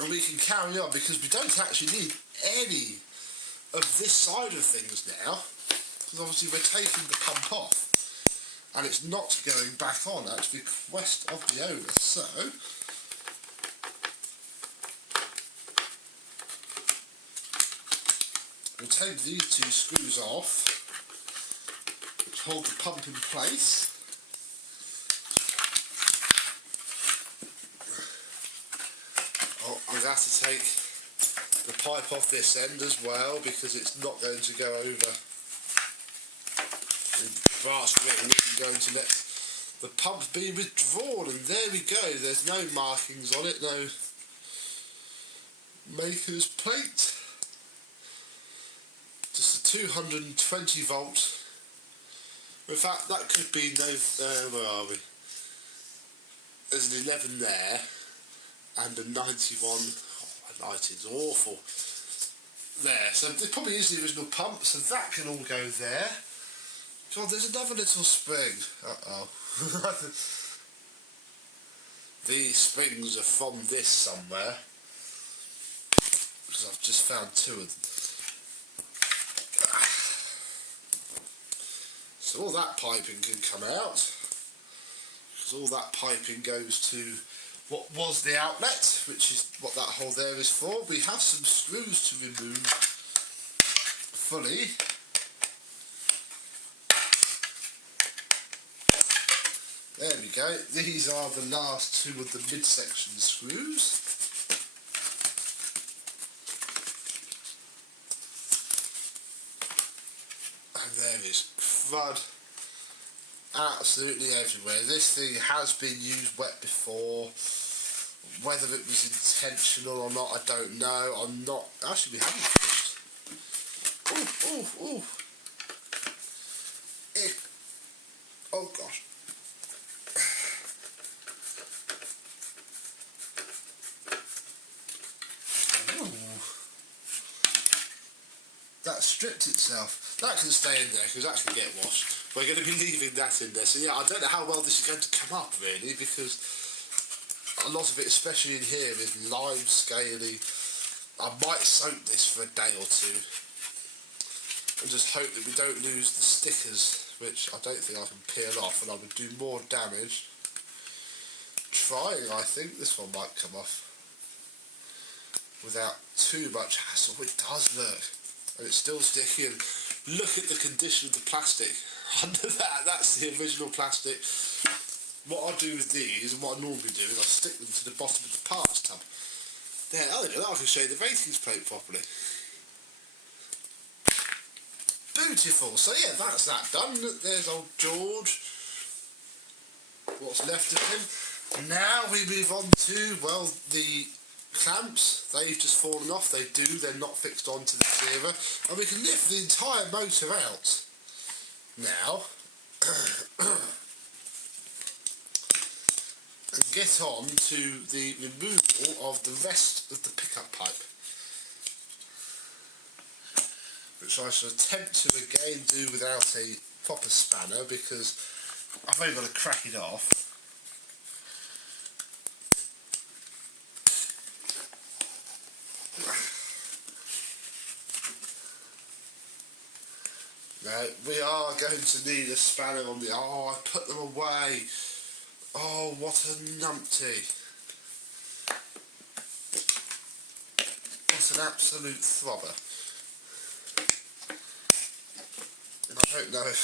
And we can carry on, because we don't actually need any of this side of things now, because obviously we're taking the pump off and it's not going back on at the request of the owner. So we'll take these two screws off, which hold the pump in place. I'm going to have to take the pipe off this end as well, because it's not going to go over the brass ring. It's going to let the pump be withdrawn, and there we go. There's no markings on it, no maker's plate. Just a 220 volt. In fact, that could be no... where are we? There's an 11 there. And a 91, my lighting's awful, there. So there probably is the original pump, so that can all go there. God, there's another little spring. Uh-oh. These springs are from this somewhere, because I've just found two of them. So all that piping can come out, because all that piping goes to what was the outlet, which is what that hole there is for. We have some screws to remove fully. There we go. These are the last two of the midsection screws. And there is crud absolutely everywhere. This thing has been used wet before. Whether it was intentional or not, I don't know. I'm not... Actually, we haven't finished. Ooh. Ick. Oh, gosh. Ooh. That stripped itself. That can stay in there, because that can get washed. We're going to be leaving that in there. So yeah, I don't know how well this is going to come up really, because a lot of it, especially in here, is lime scaly. I might soak this for a day or two and just hope that we don't lose the stickers, which I don't think I can peel off, and I would do more damage trying. I think this one might come off without too much hassle. It does look, and it's still sticky, and look at the condition of the plastic under that. That's the original plastic. What I do with these, and what I normally do, is I stick them to the bottom of the parts tub. There, oh, I can show you the ratings plate properly. Beautiful. So yeah, that's that done. There's old George. What's left of him. Now we move on to, well, the clamps. They've just fallen off. They're not fixed onto the steerer. And we can lift the entire motor out. Now, and get on to the removal of the rest of the pickup pipe, which I shall attempt to again do without a proper spanner because I've only got to crack it off. Now, we are going to need a spanner on the... Oh, I put them away. Oh, what a numpty. What an absolute throbber. And I don't know if...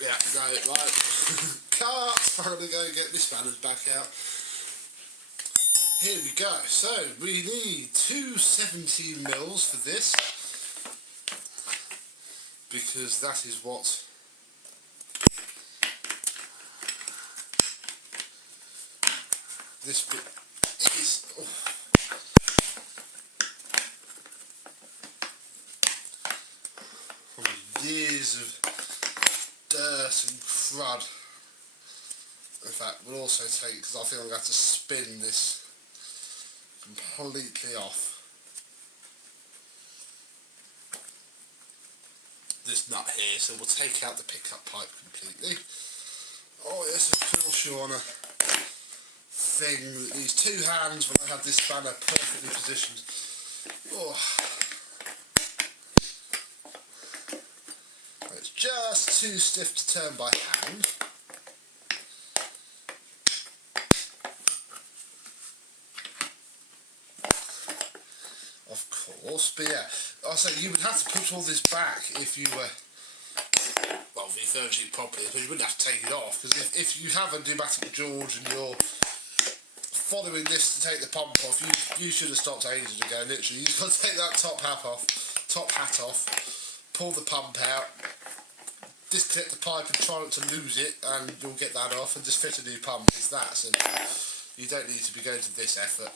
Yeah, no, right. Cut! I'm going to go and get my spanners back out. Here we go. So, we need two 17 mils for this. Because that is what... this bit is. Oh. From years of dirt and crud. In fact, we'll also take, because I think I'm going to have to spin this completely off. This nut here, so we'll take out the pickup pipe completely. Oh yes, of course you're on a thing that needs two hands when I have this spanner perfectly positioned. Oh. It's just too stiff to turn by hand. Of course, but yeah, I say you would have to put all this back if you were, well, refurbishing it properly, but you wouldn't have to take it off, because if you have a Numatic George and you're following this to take the pump off, you should have stopped ages ago, literally. You've got to take that top hat off, pull the pump out, disconnect the pipe and try not to lose it, and you'll get that off and just fit a new pump. It's that simple. You don't need to be going to this effort.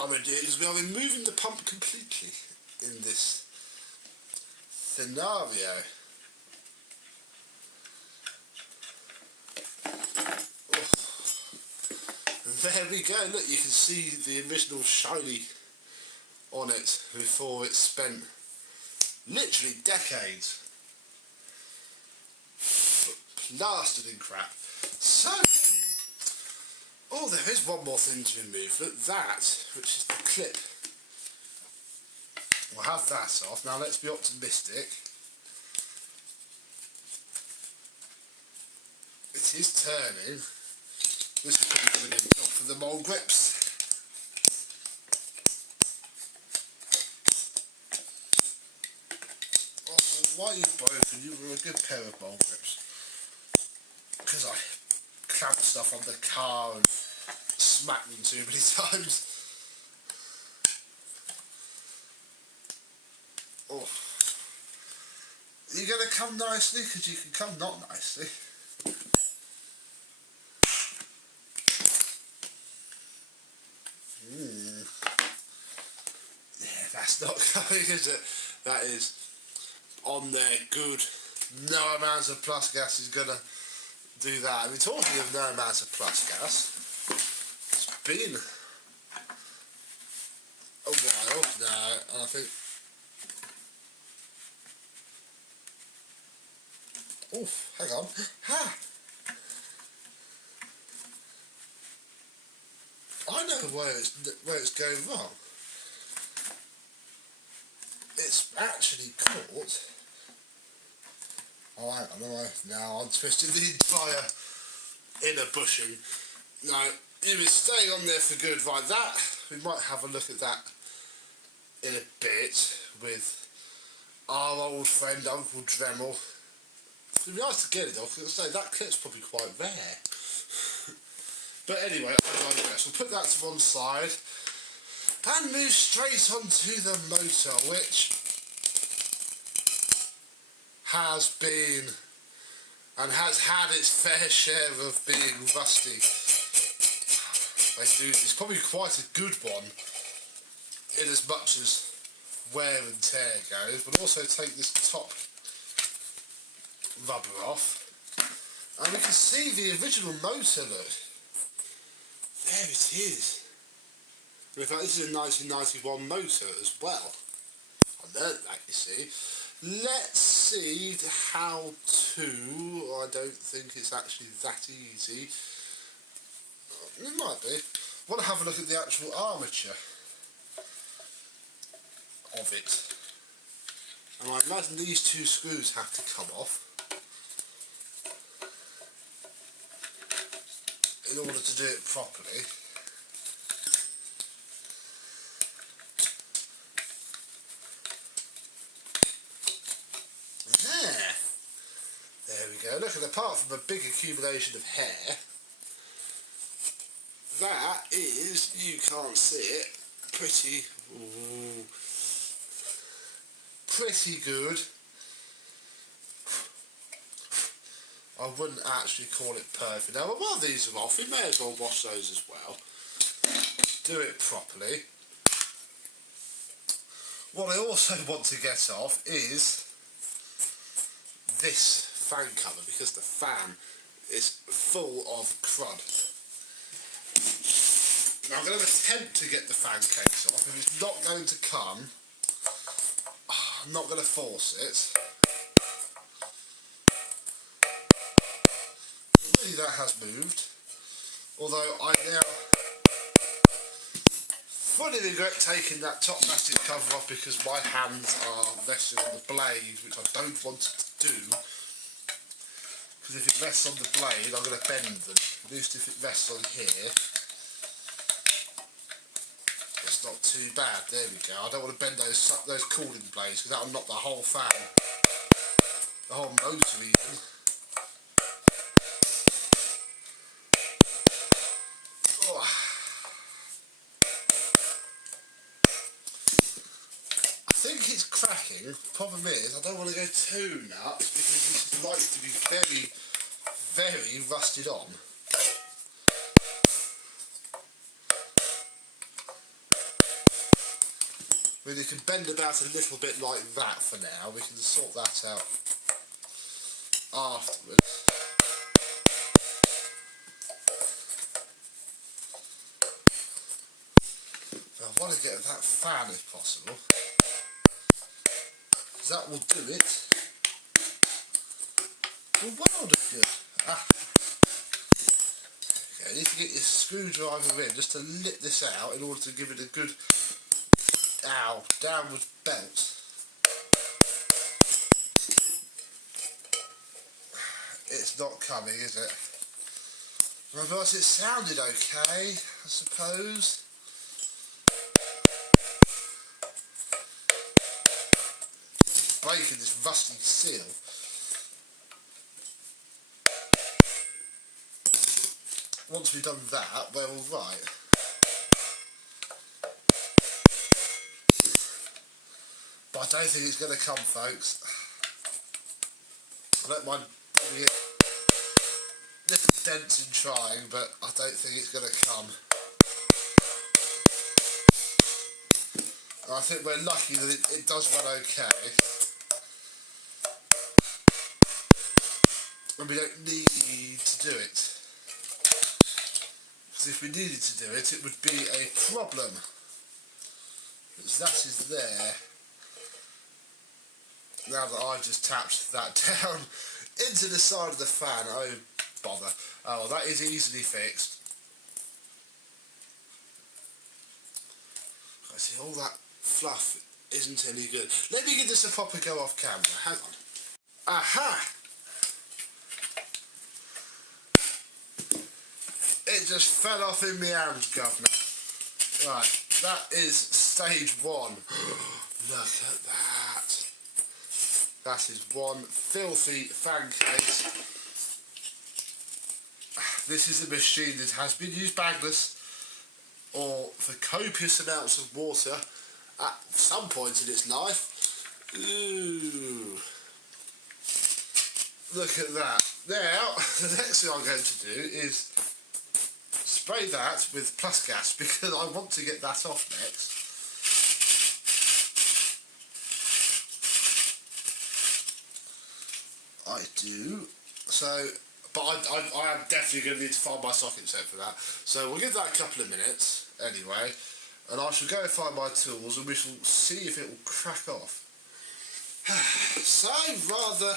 I'm going to do it because we are removing the pump completely in this scenario. Oh. And there we go, look, you can see the original shiny on it before it's spent literally decades plastered in crap. So, oh, there is one more thing to remove, but that, which is the clip, we'll have that off. Now let's be optimistic. It is turning. This is probably going to be enough for the mould grips. Oh, why are you broken? You were a good pair of mould grips. Because I clamped stuff on the car and smacked them too many times. Oh. You're going to come nicely, because you can come not nicely. Yeah, that's not coming, is it? That is on there, good. No amount of plus gas is going to do that. I mean, talking of no amount of plus gas, it's been a while now, and I think... Oh, hang on. Ha! I know where it's going wrong. It's actually caught... Oh, hang on, now I'm twisting the entire inner bushing. Now, it was staying on there for good. Right, that, we might have a look at that in a bit with our old friend Uncle Dremel It'd be nice to get it though, because I say that clip's probably quite rare. But anyway, I digress. We'll put that to one side and move straight onto the motor, which has been and has had its fair share of being rusty. It's probably quite a good one in as much as wear and tear goes. We'll also take this top rubber off, and we can see the original motor. Look, there it is. In fact, this is a 1991 motor as well. I learnt that, you see. Let's see how to. I don't think it's actually that easy. It might be. I want to have a look at the actual armature of it. And I imagine these two screws have to come off in order to do it properly. There we go. Look, and apart from a big accumulation of hair, that is, you can't see it, pretty good. I wouldn't actually call it perfect. Now, while these are off, we may as well wash those as well. Do it properly. What I also want to get off is this fan cover, because the fan is full of crud. Now I'm going to attempt to get the fan case off. If it's not going to come, I'm not going to force it. Really, that has moved. Although I now fully regret taking that top plastic cover off, because my hands are resting on the blade, which I don't want to do. Because if it rests on the blade, I'm going to bend them. At least if it rests on here, it's not too bad. There we go. I don't want to bend those cooling blades, because that'll knock the whole fan, the whole motor even. Oh. I think it's cracking. Problem is, I don't want to go too nuts, because this is likely to be very, very rusted on. I mean, you can bend about a little bit like that for now. We can sort that out afterwards. I want to get that fan if possible, because that will do it. Well, good. Okay, you need to get your screwdriver in just to lift this out in order to give it a good downward belt. It's not coming, is it? Otherwise, it sounded okay, I suppose. Breaking this rusty seal. Once we've done that, we're all right. But I don't think it's going to come, folks. I don't mind giving it little dents in trying, but I don't think it's going to come. And I think we're lucky that it does run okay. And we don't need to do it. Because if we needed to do it, it would be a problem. Because that is there. Now that I've just tapped that down into the side of the fan, oh bother. Oh, that is easily fixed. I see all that fluff isn't any good. Let me give this a proper go off camera. Hang on. Aha! It just fell off in my hands, governor. Right, that is stage one. Look at that. That is one filthy fan case. This is a machine that has been used bagless or for copious amounts of water at some point in its life. Ooh. Look at that. Now, the next thing I'm going to do is spray that with plus gas because I want to get that off next. I do. So, but I am definitely going to need to find my socket set for that. So we'll give that a couple of minutes anyway, and I shall go and find my tools and we shall see if it will crack off. So, rather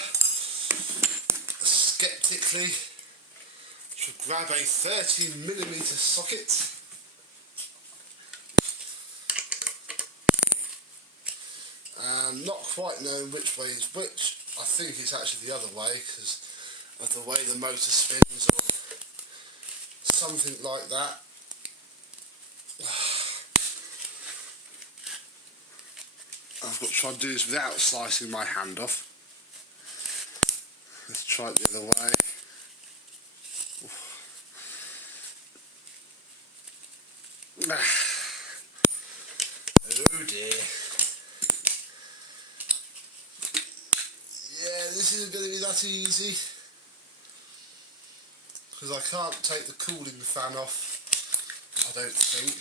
skeptically, I shall grab a 13mm socket. And not quite knowing which way is which. I think it's actually the other way because of the way the motor spins or something like that. I've got to try and do this without slicing my hand off. Let's try it the other way. Oh dear. Yeah, this isn't going to be that easy because I can't take the cooling fan off, I don't think.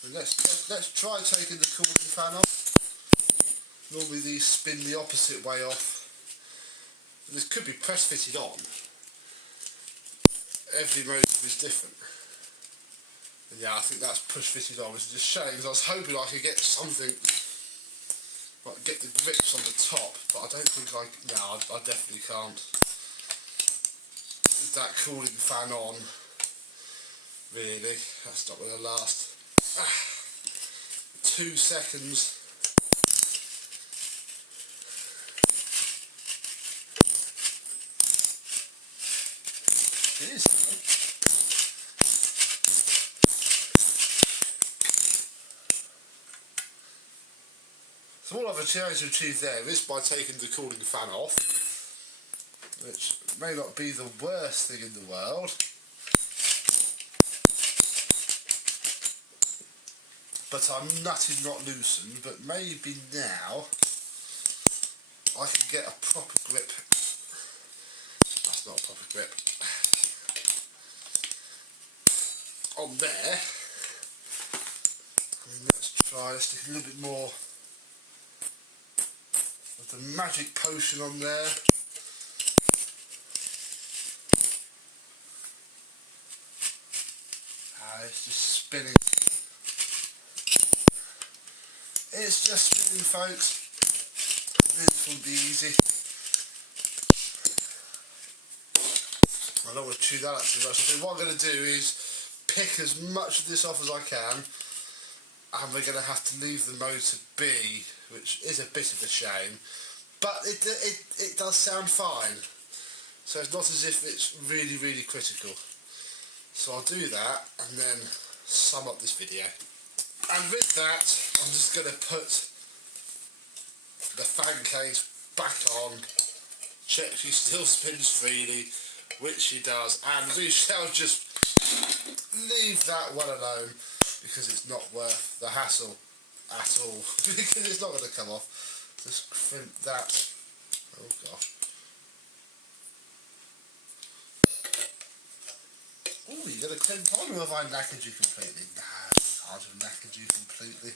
But let's try taking the cooling fan off. Normally these spin the opposite way off. And this could be press fitted on. Every motor is different. And yeah, I think that's push fitted on, which is a shame because I was hoping I could get something, like get the grips on the top, but I don't think I definitely can't. With that cooling fan on, really, that's not going to last 2 seconds. It is. So what I've managed to achieve there is by taking the cooling fan off, which may not be the worst thing in the world. But our nut is not loosened, but maybe now I can get a proper grip. That's not a proper grip. On there. And let's stick a little bit more of the magic potion on there. It's just spinning. It's just spinning, folks. This will be easy. I don't want to chew that up too much. So what I'm going to do is pick as much of this off as I can, and we're going to have to leave the motor be, which is a bit of a shame, but it does sound fine, so it's not as if it's really, really critical. So I'll do that and then sum up this video. And with that, I'm just going to put the fan case back on, check she still spins freely, which she does, and we shall just leave that one alone because it's not worth the hassle at all because it's not going to come off. Just crimp that. Oh gosh. Oh, you got a crimp on, or have I knackered you completely? Nah, I can't have knackered you completely.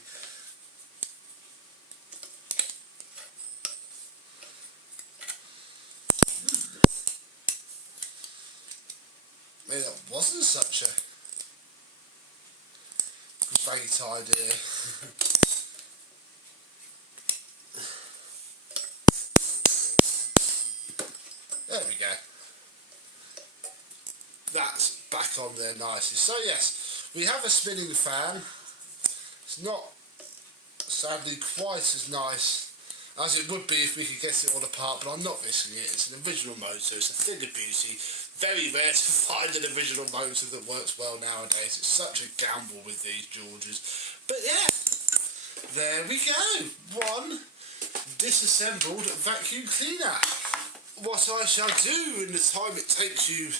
Maybe that wasn't such a great idea. There we go. That's back on there nicely. So yes, we have a spinning fan. It's not sadly quite as nice as it would be if we could get it all apart, but I'm not risking it. It's an original motor, it's a thing of beauty. Very rare to find an original motor that works well nowadays. It's such a gamble with these Georges. But yeah, there we go. One disassembled vacuum cleaner. What I shall do in the time it takes you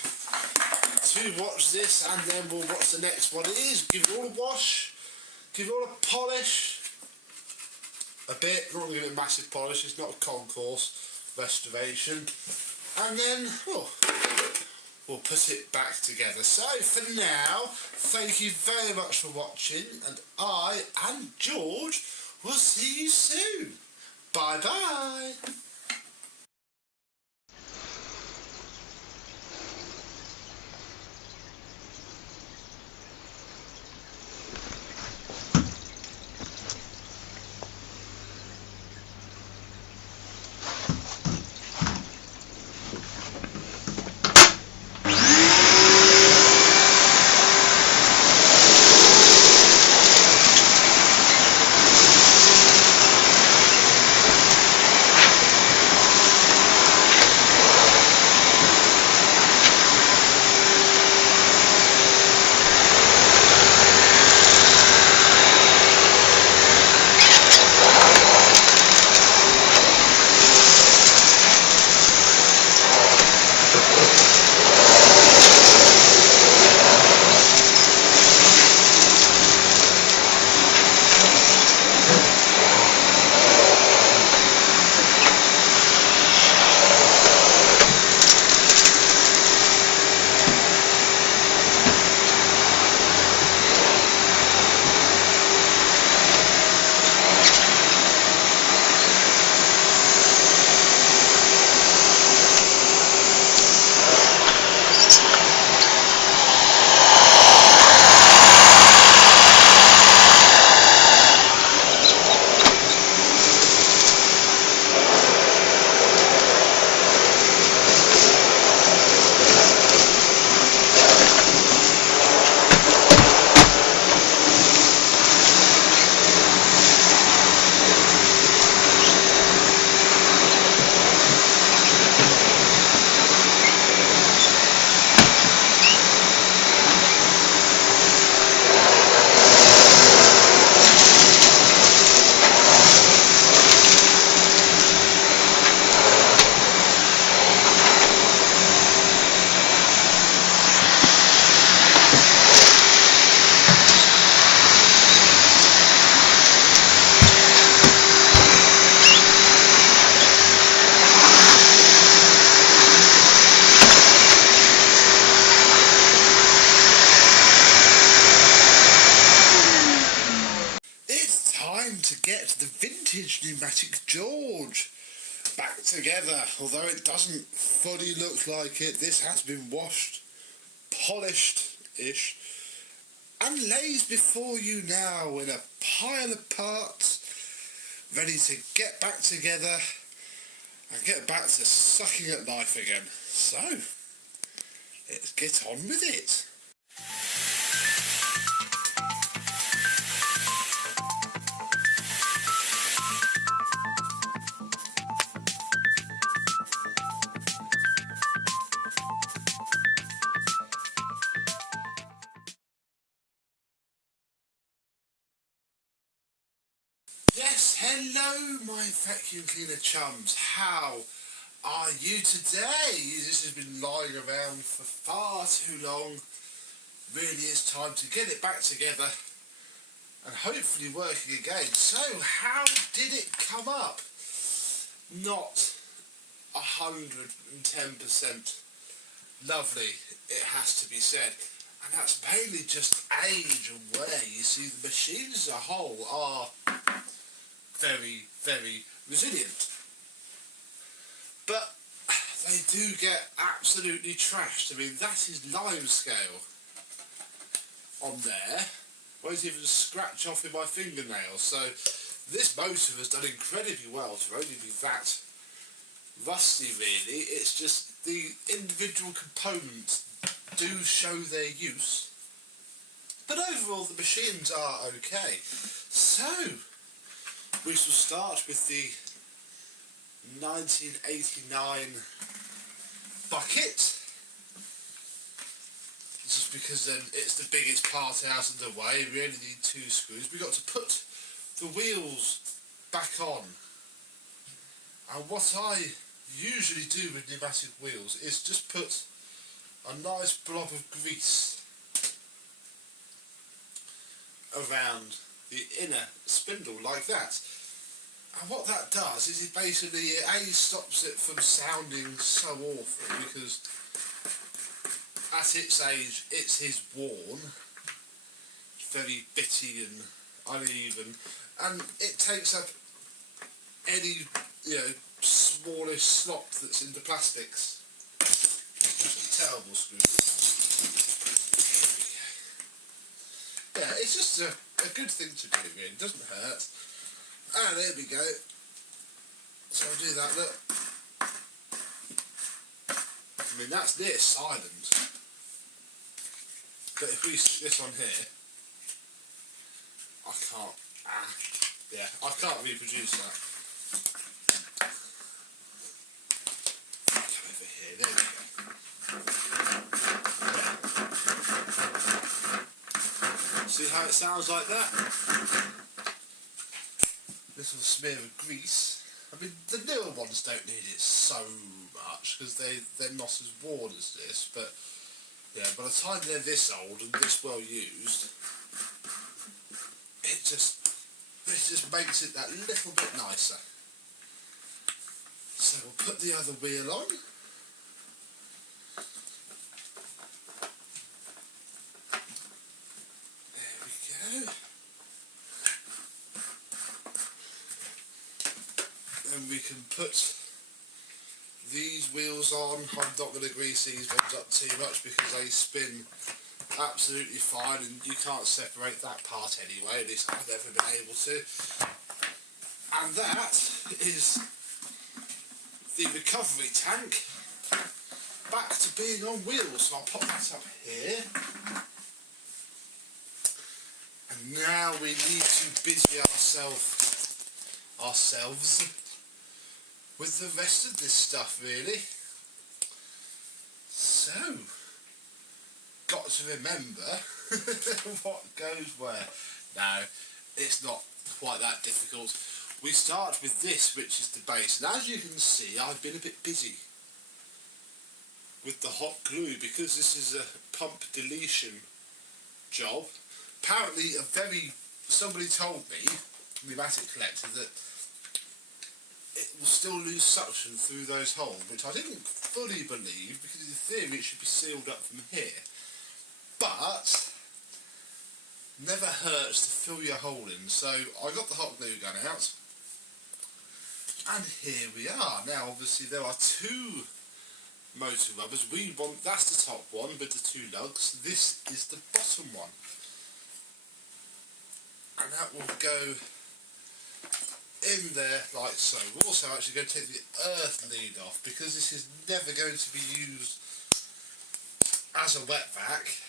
to watch this, and then we'll watch the next one, is give it all a wash, give it all a polish, a bit, not going to give it a massive polish, it's not a concourse restoration, and then we'll put it back together. So for now, thank you very much for watching, and I and George will see you soon. Bye bye. To get the vintage Numatic George back together. Although it doesn't fully look like it, this has been washed, polished-ish, and lays before you now in a pile of parts, ready to get back together and get back to sucking at life again. So, let's get on with it. Yes, hello my vacuum cleaner chums, how are you today? This has been lying around for far too long. Really is time to get it back together and hopefully working again. So how did it come up? Not 110% lovely, it has to be said. And that's mainly just age and wear. You see, the machines as a whole are very, very resilient. But they do get absolutely trashed. I mean, that is limescale on there. Won't even scratch off in my fingernails. So this motor has done incredibly well to only be that rusty, really. It's just the individual components do show their use. But overall, the machines are okay. So, we shall start with the 1989 bucket, just because then it's the biggest part out of the way. We only need 2 screws. We've got to put the wheels back on And what I usually do with pneumatic wheels is just put a nice blob of grease around the inner spindle like that. And what that does is it basically stops it from sounding so awful, because at its age it is worn, it's very bitty and uneven, and it takes up any smallish slop that's in the plastics. That's a terrible screw. Yeah, it's just a good thing to do, really. It doesn't hurt. And there we go. So I'll do that, look. I mean, that's near silent. But if we stick this on here, I can't. I can't reproduce that. Come over here, there we go. See how it sounds like that? Little smear of grease. I mean, the newer ones don't need it so much because they're not as worn as this, but yeah, by the time they're this old and this well used, it just makes it that little bit nicer. So we'll put the other wheel on. There we go. Then we can put these wheels on. I'm not going to grease these ones up too much because they spin absolutely fine and you can't separate that part anyway, at least I've never been able to. And that is the recovery tank back to being on wheels. So I'll pop that up here. And now we need to busy ourselves with the rest of this stuff, really. So, got to remember what goes where. Now, it's not quite that difficult. We start with this, which is the base, and as you can see, I've been a bit busy with the hot glue because this is a pump deletion job. Apparently, somebody told me, Numatic collector, that it will still lose suction through those holes, which I didn't fully believe because in theory it should be sealed up from here. But never hurts to fill your hole in. So I got the hot glue gun out, and here we are. Now obviously there are two motor rubbers. That's the top one with the two lugs. This is the bottom one, and that will go in there like so. We're also actually going to take the earth lead off because this is never going to be used as a wet vac.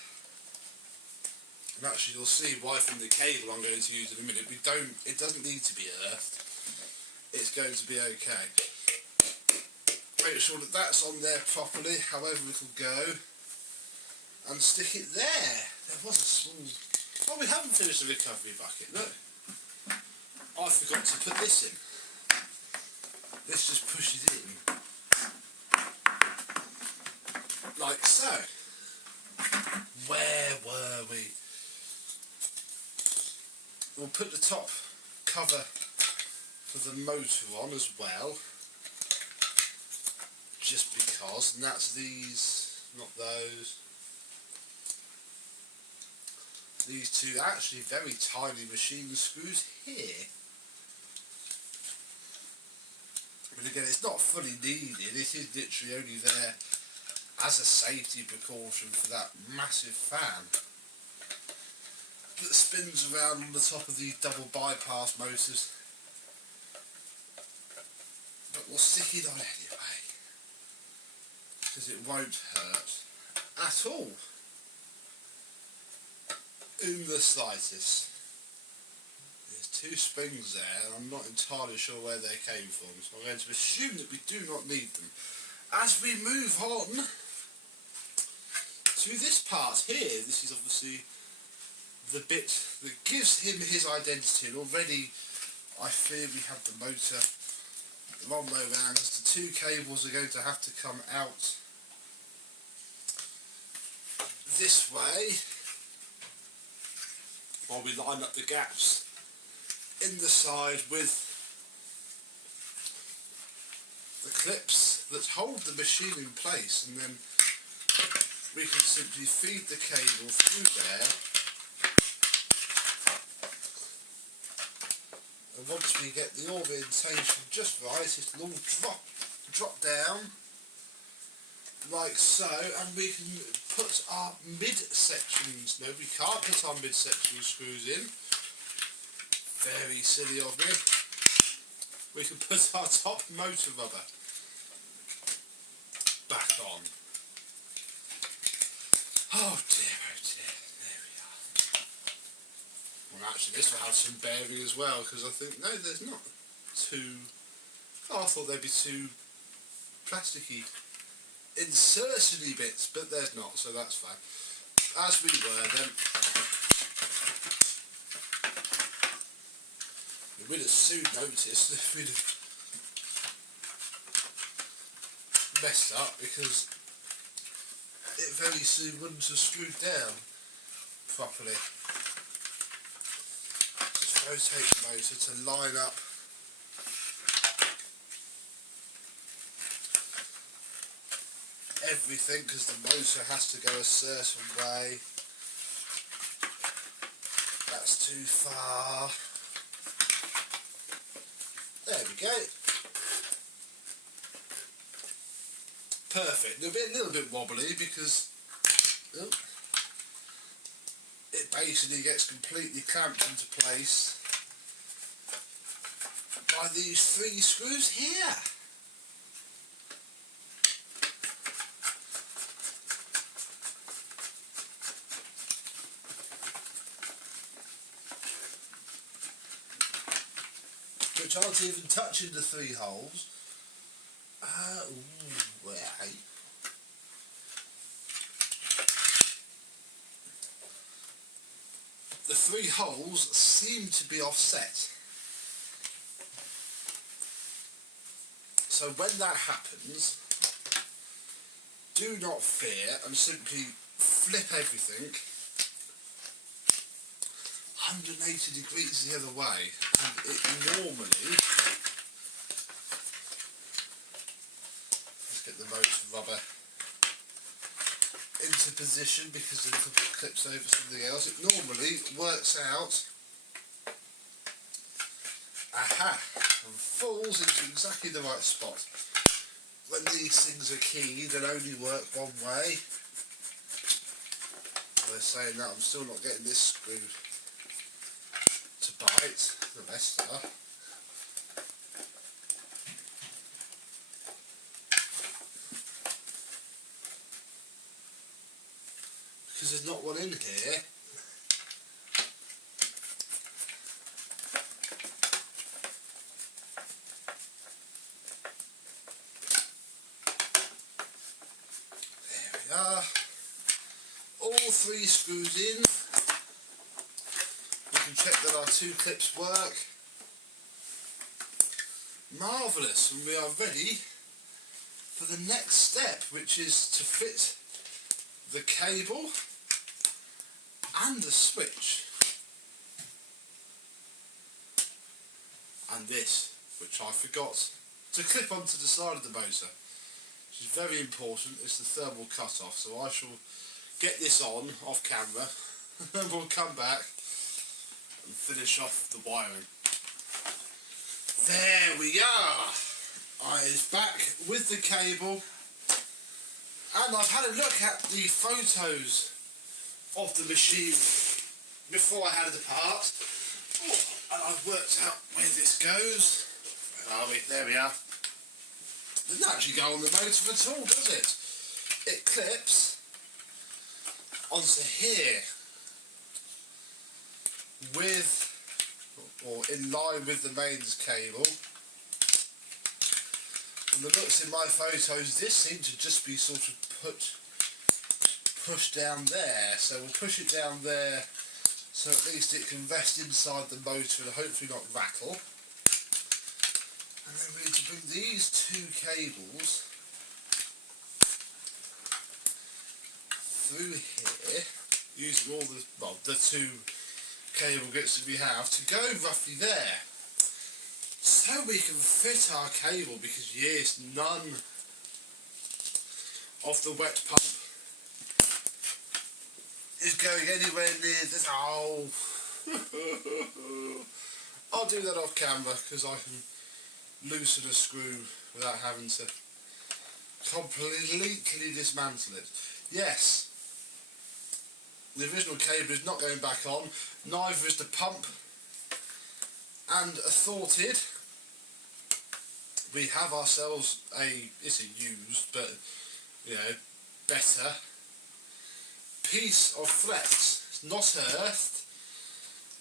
And actually you'll see why from the cable I'm going to use in a minute. It doesn't need to be earthed. It's going to be okay. Make sure that that's on there properly, however it'll go, and stick it there. There was a small... Oh, we haven't finished the recovery bucket, look. I forgot to put this in. Let's just push it in. Like so. Where were we? We'll put the top cover for the motor on as well. Just because, and that's these, not those. These two actually very tiny machine screws here. But again, it's not fully needed, it is literally only there as a safety precaution for that massive fan that spins around on the top of these double bypass motors. But we'll stick it on anyway, because it won't hurt at all, in the slightest. There's two springs there, and I'm not entirely sure where they came from, so I'm going to assume that we do not need them. As we move on to this part here, this is obviously the bit that gives him his identity, and already I fear we have the motor the wrong way around, because the two cables are going to have to come out this way while we line up the gaps in the side with the clips that hold the machine in place, and then we can simply feed the cable through there, and once we get the orientation just right, it'll all drop down like so, and we can put our mid-sections. No, we can't put our mid-section screws in. Very silly of me. We can put our top motor rubber back on. Oh dear, there we are. Well, actually this will have some bearing as well, because I think, no, there's not two. Oh, I thought there'd be two plasticky insertion-y bits, but there's not, so that's fine. As we were then, we'd have soon noticed if we'd have messed up, because it very soon wouldn't have screwed down properly. Just rotate the motor to line up everything, because the motor has to go a certain way. That's too far. There we go. Perfect. It'll be a little bit wobbly because it basically gets completely clamped into place by these three screws here. Which aren't even touching the three holes. Wait. The three holes seem to be offset. So when that happens, do not fear and simply flip everything 180 degrees the other way, and it normally, let's get the motor rubber into position because then we can put clips over something else. It normally works out, and falls into exactly the right spot. When these things are keyed and only work one way, by saying that, I'm still not getting this screw to bite. The rest are. Because there's not one in here. There we are. All three screws in. We can check that our two clips work. Marvellous, and we are ready for the next step, which is to fit the cable and the switch, and this, which I forgot to clip onto the side of the motor, which is very important. It's the thermal cut-off, so I shall get this on off camera and we'll come back and finish off the wiring. There we are. I is back with the cable, and I've had a look at the photos of the machine before I had it apart, and I've worked out where this goes. Where are we? There we are. It doesn't actually go on the motor at all, does it? It clips onto here with, or in line with the mains cable. From the looks in my photos, this seemed to just be sort of pushed down there, so we'll push it down there so at least it can rest inside the motor and hopefully not rattle. And then we need to bring these two cables through here, using all the two cable bits that we have to go roughly there. So we can fit our cable, because yes, none of the wet pump is going anywhere near this. Oh, I'll do that off camera because I can loosen a screw without having to completely dismantle it. Yes, the original cable is not going back on, neither is the pump, and assorted, we have ourselves it's a used, but you know, better piece of flex. It's not earthed.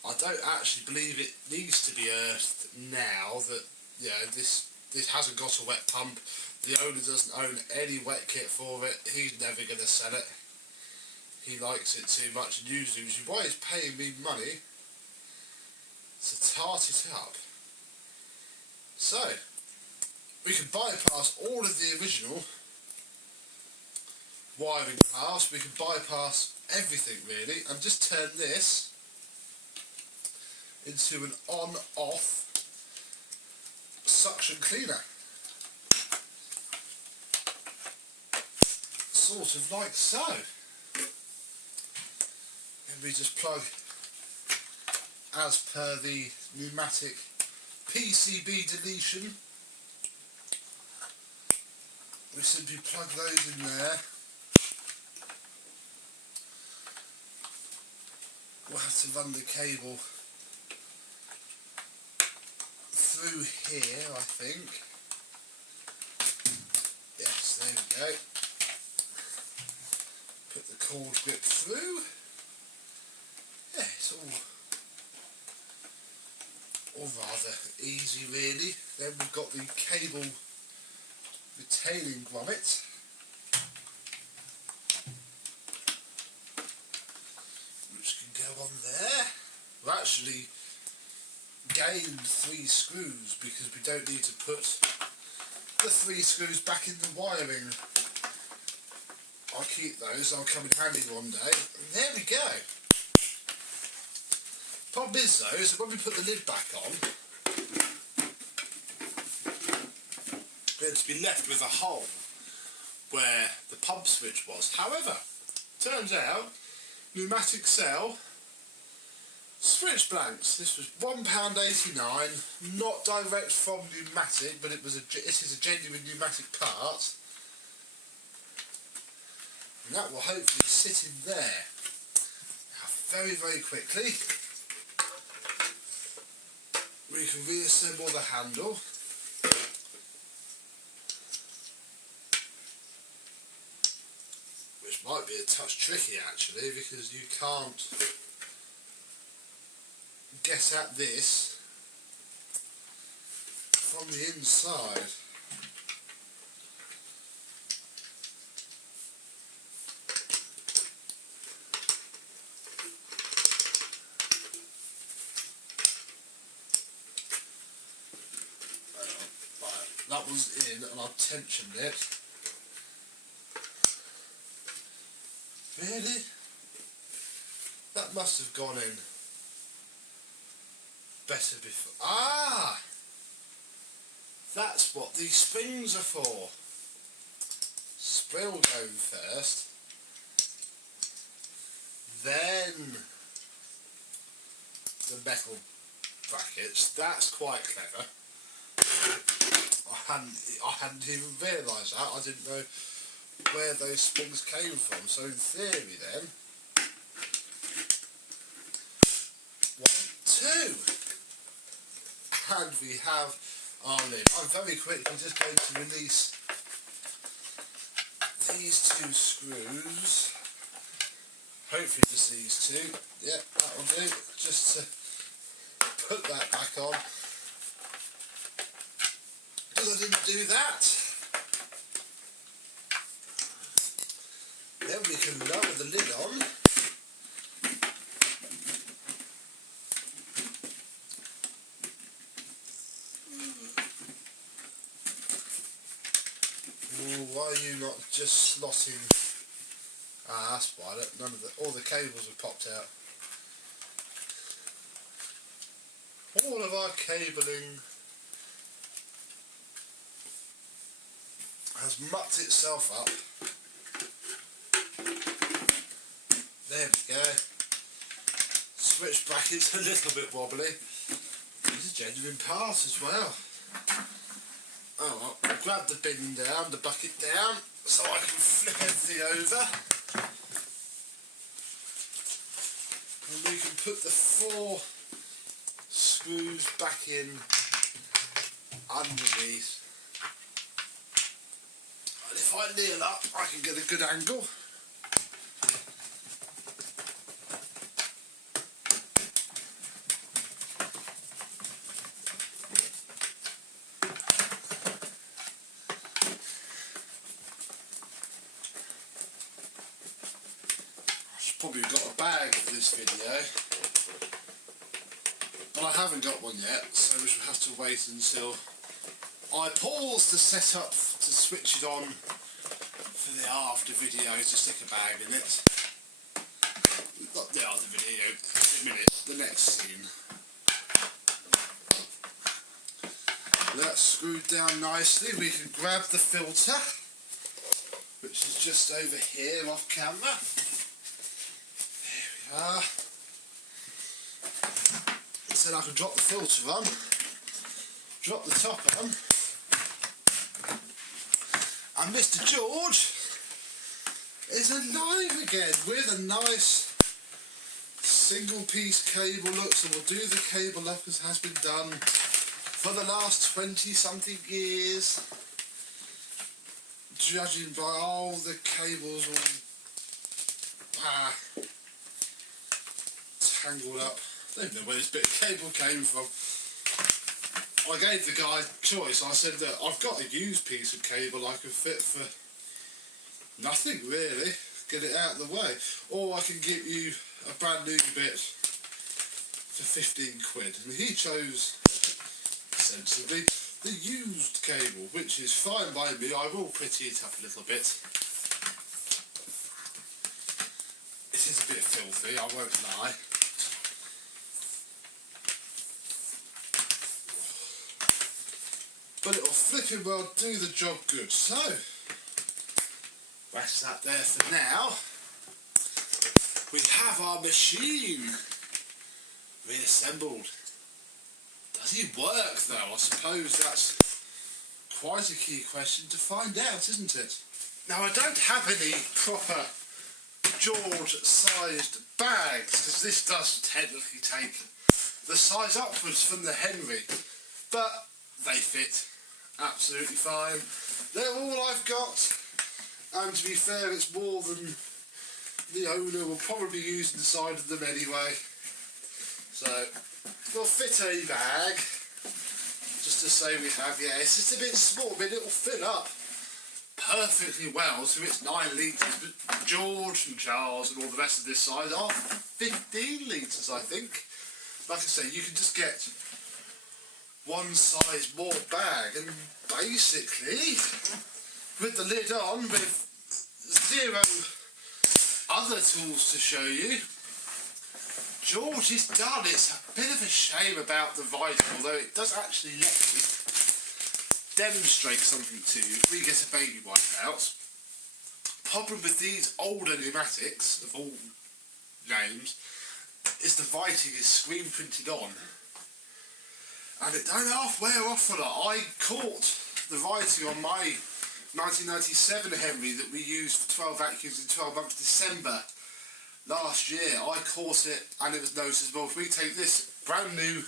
I don't actually believe it needs to be earthed now that, you know, this hasn't got a wet pump. The owner doesn't own any wet kit for it. He's never going to sell it. He likes it too much and uses it, which is why he's paying me money to tart it up. So, we can bypass all of the original wiring paths, we can bypass everything really, and just turn this into an on-off suction cleaner. Sort of like so. And we just plug, as per the Numatic PCB deletion, we simply plug those in there. We'll have to run the cable through here, I think. Yes, there we go. Put the cord grip through. Yeah, it's all rather easy really. Then we've got the cable retaining grommet, which can go on there. We've actually gained 3 screws because we don't need to put the 3 screws back in the wiring. I'll keep those, they'll come in handy one day. And there we go. Problem is though, is that when we put the lid back on, we're going to be left with a hole where the pump switch was. However, turns out, Numatic sell switch blanks. This was £1.89, not direct from Numatic, but this is a genuine Numatic part. And that will hopefully sit in there. Now, very, very quickly, we can reassemble the handle. Which might be a touch tricky actually, because you can't get at this from the inside. That was in and I've tensioned it. Really? That must have gone in better before. Ah! That's what these springs are for. Spring will go in first. Then the metal brackets. That's quite clever. I hadn't even realised that. I didn't know where those springs came from. So in theory then, 1, 2, and we have our lid. I'm very quickly just going to release these 2 screws. Hopefully just these 2. Yep, that will do. Just to put that back on. Because I didn't do that. Then we can lower the lid on. not just slotting. Ah, that's why. Look, all the cables have popped out. All of our cabling has mucked itself up. There we go. Switch bracket's a little bit wobbly. These are genuine parts as well. Oh well, I'll grab the bin down, the bucket down, so I can flip everything over. And we can put the 4 screws back in underneath. And if I kneel up, I can get a good angle. Probably got a bag for this video, but I haven't got one yet, so we shall have to wait until I pause to set up to switch it on for the after video to stick a bag in it. Not the other video, in a minute, the next scene. That's screwed down nicely. We can grab the filter, which is just over here off camera. So I can drop the filter on, drop the top on, and Mr. George is alive again with a nice single piece cable look. So we'll do the cable look as has been done for the last 20 something years, judging by all the cables all tangled up. I don't know where this bit of cable came from. I gave the guy a choice. I said that I've got a used piece of cable I can fit for nothing really, get it out of the way, or I can give you a brand new bit for 15 quid. And he chose sensibly the used cable, which is fine by me. I will pretty it up a little bit. It is a bit filthy, I won't lie. But it'll flipping well do the job good. So, rest that there for now. We have our machine reassembled. Does he work though? I suppose that's quite a key question to find out, isn't it? Now I don't have any proper George-sized bags, because this does technically take the size upwards from the Henry, but they fit absolutely fine. They're all I've got, and to be fair, it's more than the owner will probably use inside of them anyway. So we'll fit a bag, just to say we have. Yeah, it's just a bit small, but it'll fill up perfectly well. So it's 9 litres, but George and Charles and all the rest of this size are 15 litres, I think. Like I say, you can just get one size more bag, and basically with the lid on, with 0 other tools to show you, George is done. It's a bit of a shame about the visor, although it does actually let me demonstrate something to you. If we get a baby wipe out, problem with these older pneumatics of all names is the writing is screen printed on, and it don't half wear off a lot. I caught the writing on my 1997 Henry that we used for 12 vacuums in 12 months December last year. I caught it and it was noticeable. If we take this brand new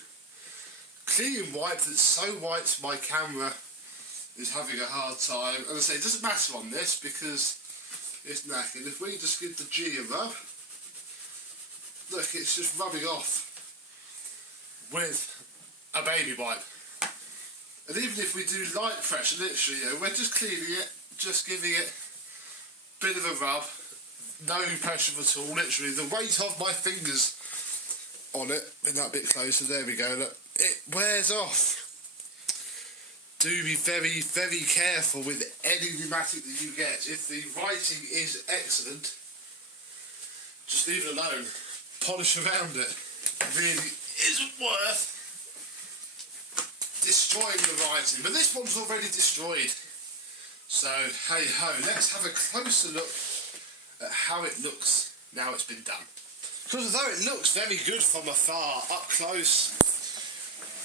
clean wipe that's so white my camera is having a hard time, and I say it doesn't matter on this because it's knackered. If we just give the G a rub, look, it's just rubbing off with a baby wipe. And even if we do light pressure, literally, we're just cleaning it, just giving it a bit of a rub, no pressure at all, literally. The weight of my fingers on it, bring that a bit closer, there we go, look, it wears off. do be very, very careful with any pneumatic that you get. If the writing is excellent, just leave it alone. Polish around it. Really isn't worth destroying the writing. But this one's already destroyed. So, hey ho, let's have a closer look at how it looks now it's been done. Because although it looks very good from afar, up close,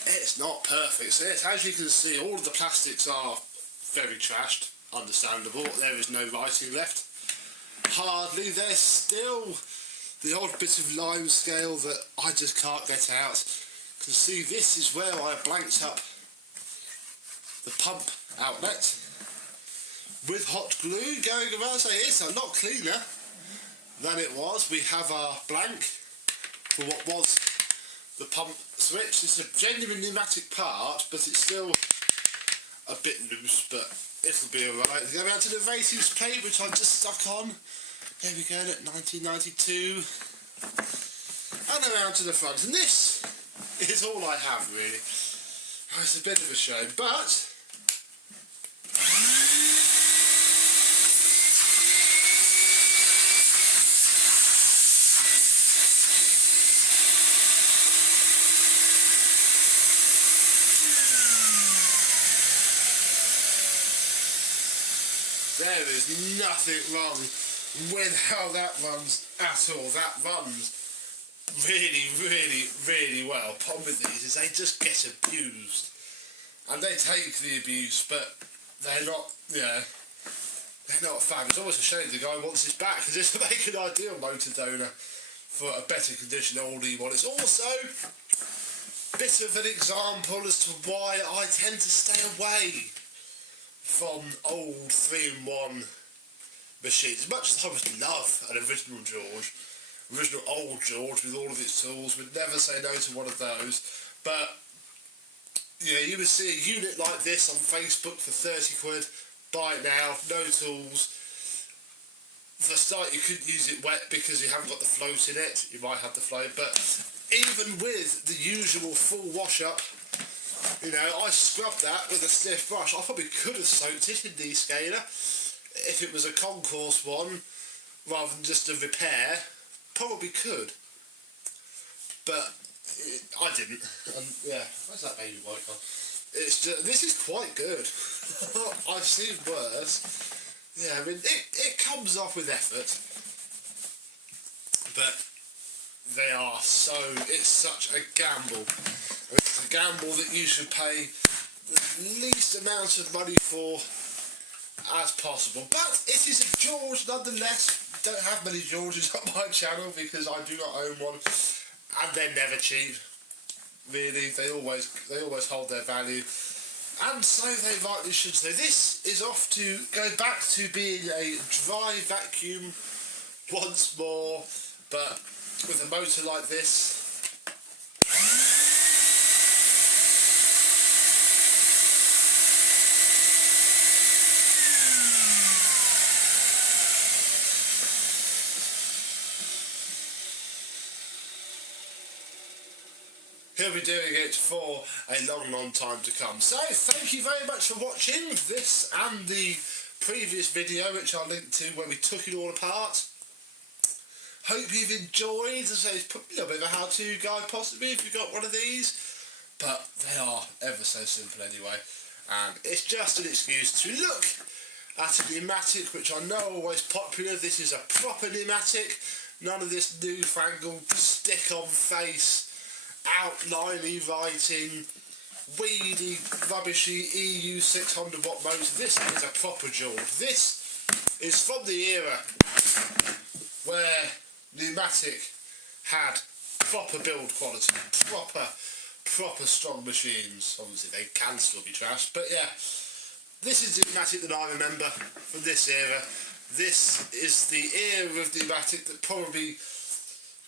it's not perfect. So yes, as you can see, all of the plastics are very trashed, understandable. There is no writing left. Hardly. There's still the odd bit of lime scale that I just can't get out. You can see this is where I blanked up the pump outlet with hot glue going around. So it's a lot cleaner than it was. We have our blank for what was the pump switch. It's a genuine pneumatic part, but it's still a bit loose, but it'll be alright. Go around to the racing's plate, which I just stuck on. There we go, at 1992. And around to the front. And this is all I have, really. It's a bit of a shame, but there is nothing wrong with how that runs at all. That runs really, really, really well. Problem with these is they just get abused. And they take the abuse, but they're not, they're not fab. It's almost a shame the guy wants this back, because it's make an ideal motor donor for a better condition all you want. It's also a bit of an example as to why I tend to stay away from old 3-in-1 machines. As much as I would love an original old George with all of its tools, would never say no to one of those. But you would see a unit like this on Facebook for 30 quid, buy it now, no tools. For a start, you couldn't use it wet because you haven't got the float in it. You might have the float, but even with the usual full wash up, I scrubbed that with a stiff brush. I probably could have soaked it in descaler if it was a concourse one rather than just a repair. Probably could, but I didn't. And where's that baby white one? It's just, this is quite good. I've seen worse. Yeah, I mean it comes off with effort, but it's such a gamble. It's a gamble that you should pay the least amount of money for as possible. But it is a George nonetheless. Don't have many Georges on my channel because I do not own one, and they're never cheap. Really, they always hold their value, and so they rightly should. So this is off to go back to being a dry vacuum once more, but with a motor like this. He'll be doing it for a long, long time to come. So, thank you very much for watching this and the previous video, which I'll link to, where we took it all apart. Hope you've enjoyed. As I say, it's a little bit of a how-to guide, possibly, if you've got one of these. But they are ever so simple anyway. And it's just an excuse to look at a pneumatic, which I know are always popular. This is a proper pneumatic. None of this newfangled stick-on-face, outliney writing, weedy, rubbishy EU 600 watt motor. This is a proper George. This is from the era where pneumatic had proper build quality, proper strong machines. Obviously they can still be trashed, but yeah, this is the pneumatic that I remember from this era. This is the era of pneumatic that probably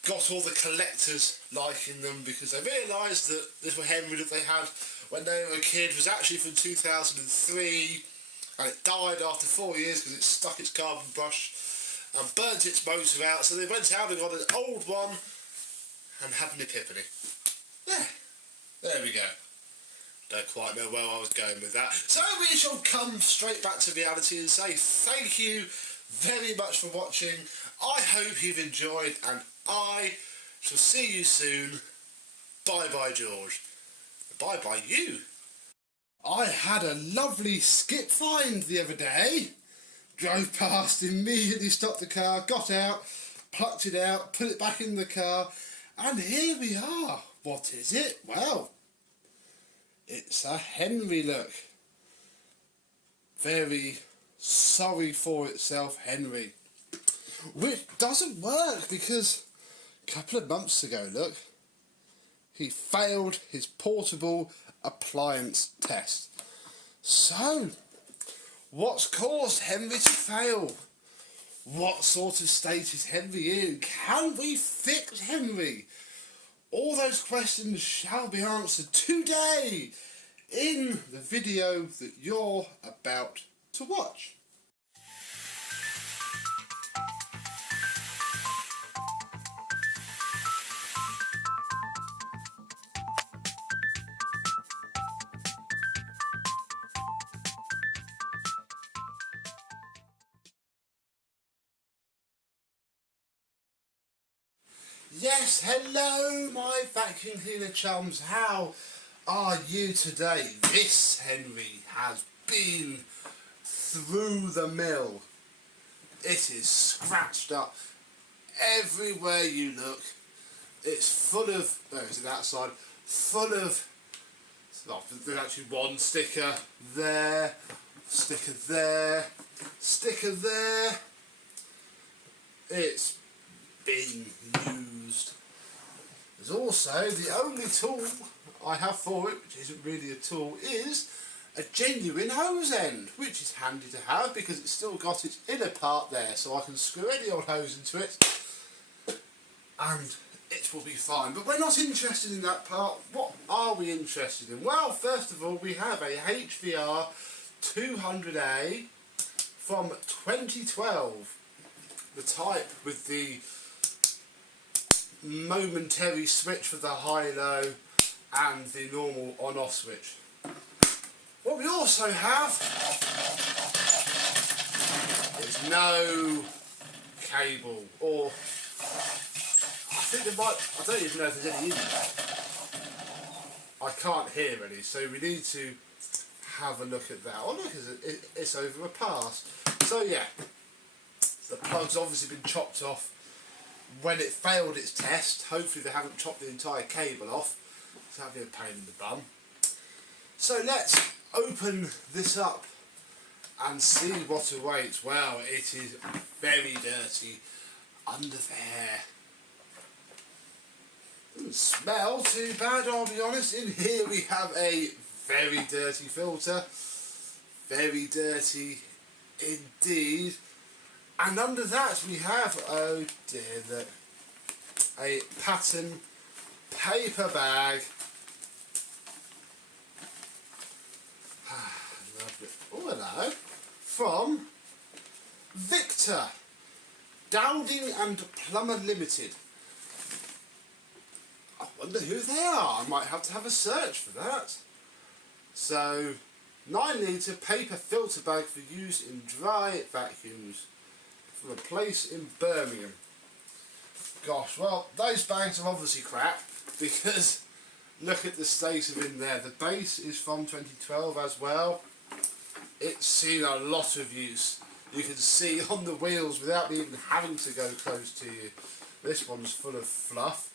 got all the collectors liking them, because they realised that this Henry that they had when they were a kid was actually from 2003, and it died after 4 years because it stuck its carbon brush and burnt its motor out. So they went out and got an old one and had an epiphany. There we go. Don't quite know where I was going with that. So we shall come straight back to reality and say thank you very much for watching. I hope you've enjoyed, and I shall see you soon. Bye bye, George. Bye bye, you. I had a lovely skip find the other day. Drove past, immediately stopped the car, got out, plucked it out, put it back in the car, and here we are. What is it? Well, it's a Henry, look. Very sorry for itself, Henry. Which doesn't work because a couple of months ago, look, he failed his portable appliance test. So, what's caused Henry to fail? What sort of state is Henry in? Can we fix Henry? All those questions shall be answered today in the video that you're about to watch. Yes, hello my vacuum cleaner chums, how are you today? This Henry has been through the mill. It is scratched up everywhere you look. It's full of, where is it, that side, full of, oh, there's actually one sticker there, sticker there, sticker there. It's been used. There's also the only tool I have for it, which isn't really a tool, is a genuine hose end, which is handy to have because it's still got its inner part there, so I can screw any old hose into it and it will be fine. But we're not interested in that part. What are we interested in? Well, first of all, we have a HVR 200A from 2012, the type with the momentary switch for the high-low and the normal on-off switch. What we also have is no cable, or I think there might, I don't even know if there's any in there. I can't hear any, so we need to have a look at that. Oh look, it's over a pass. So yeah, the plug's obviously been chopped off when it failed its test. Hopefully they haven't chopped the entire cable off, so that'd be a pain in the bum. So let's open this up and see what awaits. Well, it is very dirty under there. Doesn't smell too bad, I'll be honest. In here we have a very dirty filter, very dirty indeed. And under that we have, oh dear, look, a pattern paper bag. Lovely. Oh, hello. From Victor, Dowding and Plumber Limited. I wonder who they are. I might have to have a search for that. So, 9 litre paper filter bag for use in dry vacuums. From a place in Birmingham. Gosh, well, those bags are obviously crap because look at the state of in there. The base is from 2012 as well. It's seen a lot of use. You can see on the wheels without me even having to go close to you. This one's full of fluff.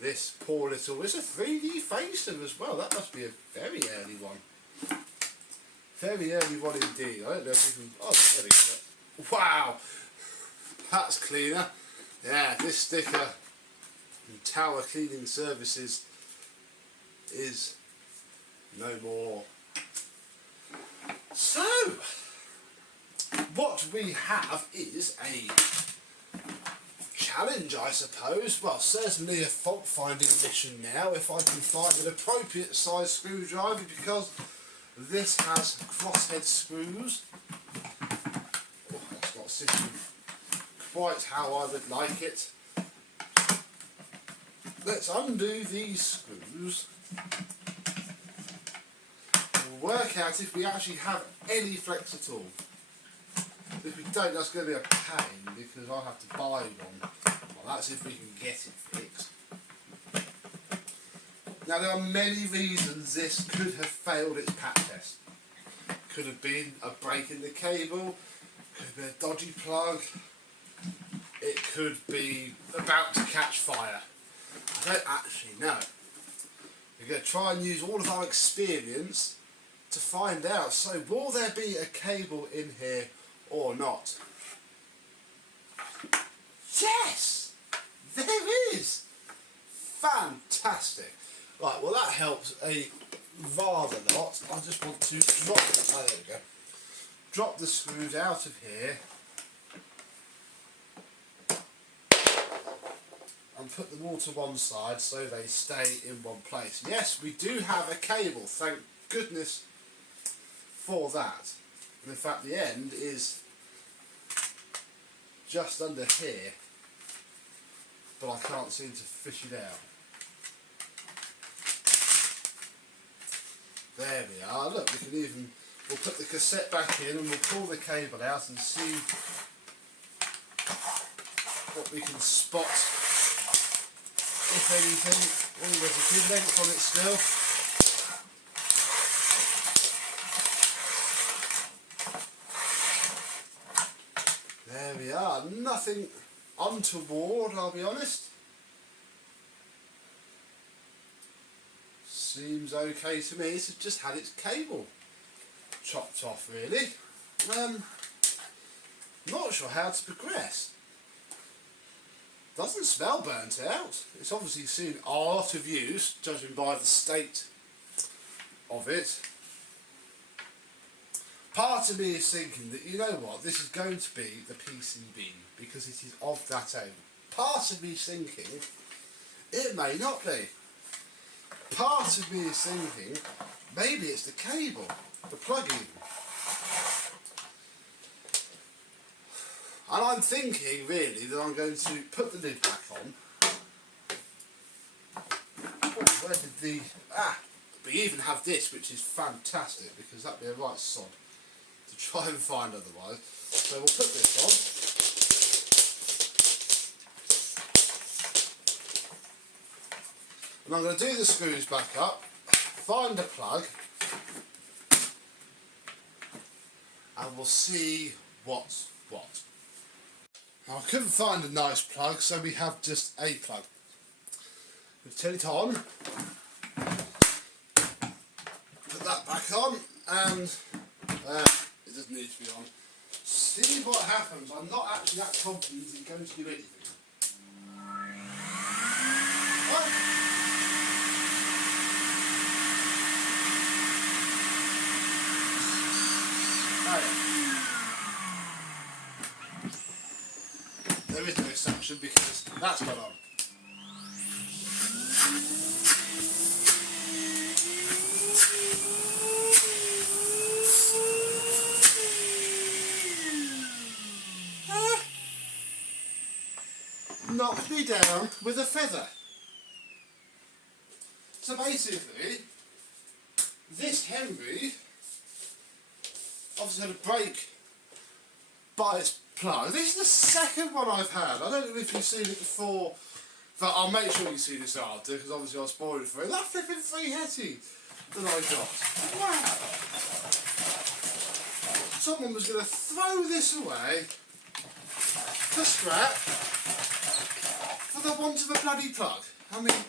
This poor little, it's a 3D facer as well. That must be a very early one. Very early one indeed. I don't know if you can... Oh, there we go. Wow! That's cleaner. Yeah, this sticker from Tower Cleaning Services is no more. So, what we have is a challenge, I suppose. Well, certainly a fault finding mission now, if I can find an appropriate size screwdriver, because this has crosshead screws. Oh, that's not sitting quite how I would like it. let's undo these screws. We'll work out if we actually have any flex at all. If we don't, that's going to be a pain because I'll have to buy one. Well, that's if we can get it fixed. Now there are many reasons this could have failed its pat test. Could have been a break in the cable, could have been a dodgy plug, it could be about to catch fire. I don't actually know. We're going to try and use all of our experience to find out. So will there be a cable in here or not? Yes! There is! Fantastic! Right, well that helps a rather lot. I just want to drop, oh there we go, drop the screws out of here and put them all to one side so they stay in one place. Yes, we do have a cable, thank goodness for that. And in fact the end is just under here, but I can't seem to fish it out. There we are. Look, we can even, we'll put the cassette back in and we'll pull the cable out and see what we can spot, if anything. Oh, there's a good length on it still. There we are. Nothing untoward, I'll be honest. Seems okay to me. It's just had its cable chopped off, really. Not sure how to progress. Doesn't smell burnt out. It's obviously seen a lot of use, judging by the state of it. Part of me is thinking that, you know what, this is going to be the PCB because it is of that age. Part of me is thinking it may not be. Part of me is thinking maybe it's the cable, the plug-in. And I'm thinking really that I'm going to put the lid back on. Oh, where did the... we even have this, which is fantastic because that'd be a right sod to try and find otherwise. So we'll put this on. And I'm going to do the screws back up, find a plug, and we'll see what's what. Now, I couldn't find a nice plug, so we have just a plug. We'll turn it on, put that back on, and it doesn't need to be on. See what happens. I'm not actually that confident it's going to do anything. There is no suction because that's not on. Knocked me down with a feather. So basically, this Henry obviously had a break by its plug. This is the second one I've had. I don't know if you've seen it before, but I'll make sure you see this after because obviously I'll spoil it for you. That flipping 3 Hetty that I got. Wow! Someone was going to throw this away for scrap for the want of a bloody plug. I mean,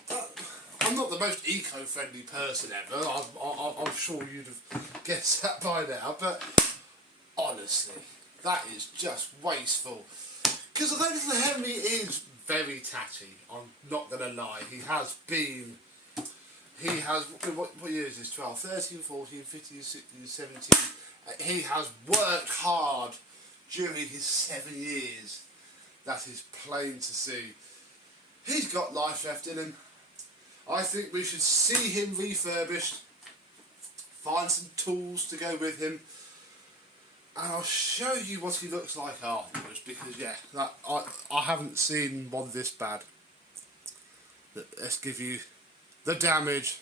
I'm not the most eco-friendly person ever. I'm sure you'd have guessed that by now, but honestly, that is just wasteful. Because although little Henry is very tatty, I'm not going to lie, he has, what year is this, 12, 13, 14, 15, 16, 17, he has worked hard during his 7 years, that is plain to see. He's got life left in him. I think we should see him refurbished, find some tools to go with him, and I'll show you what he looks like afterwards because yeah, I haven't seen one this bad. Let's give you the damage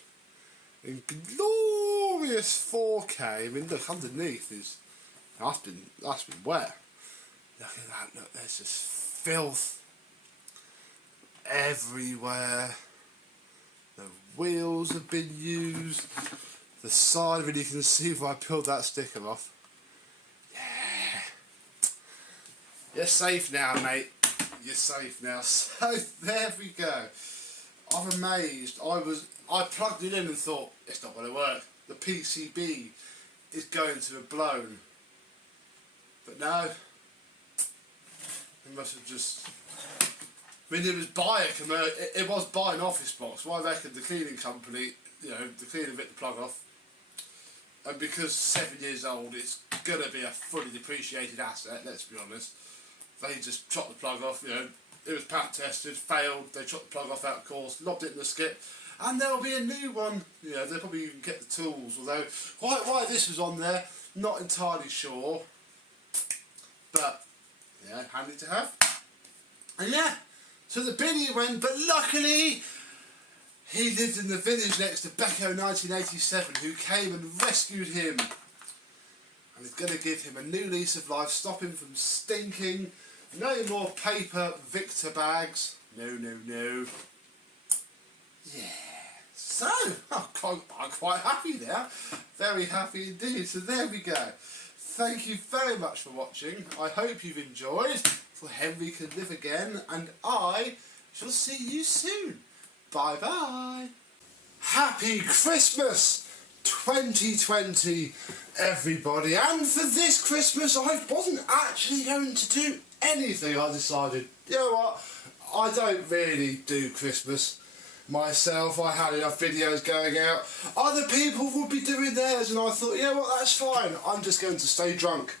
in glorious 4K. I mean, look, underneath is that's been wet. Look at that. Look, there's just filth everywhere. The wheels have been used. The side of it, you can see if I peeled that sticker off. Yeah. You're safe now, mate. You're safe now. So there we go. I'm amazed. I plugged it in and thought it's not going to work. The PCB is going to have blown. But no, it must have just. I mean, it was by an office box. Well, I reckon the cleaning company, the cleaner bit the plug off, and because 7 years old, it's gonna be a fully depreciated asset. Let's be honest. They just chopped the plug off. It was pat tested, failed. They chopped the plug off out of course, lobbed it in the skip, and there'll be a new one. They'll probably even get the tools. Although why this was on there, not entirely sure. But yeah, handy to have. And yeah, so the Billy went, but luckily he lived in the village next to Becco 1987, who came and rescued him. And is going to give him a new lease of life, stop him from stinking. No more paper Victor bags. No, no, no. Yeah. So, I'm quite happy now. Very happy indeed. So there we go. Thank you very much for watching. I hope you've enjoyed. So Henry can live again, and I shall see you soon. Bye bye. Happy Christmas 2020, everybody. And for this Christmas, I wasn't actually going to do anything. I decided, you know what, I don't really do Christmas myself. I had enough videos going out. Other people would be doing theirs, and I thought, you know what, that's fine. I'm just going to stay drunk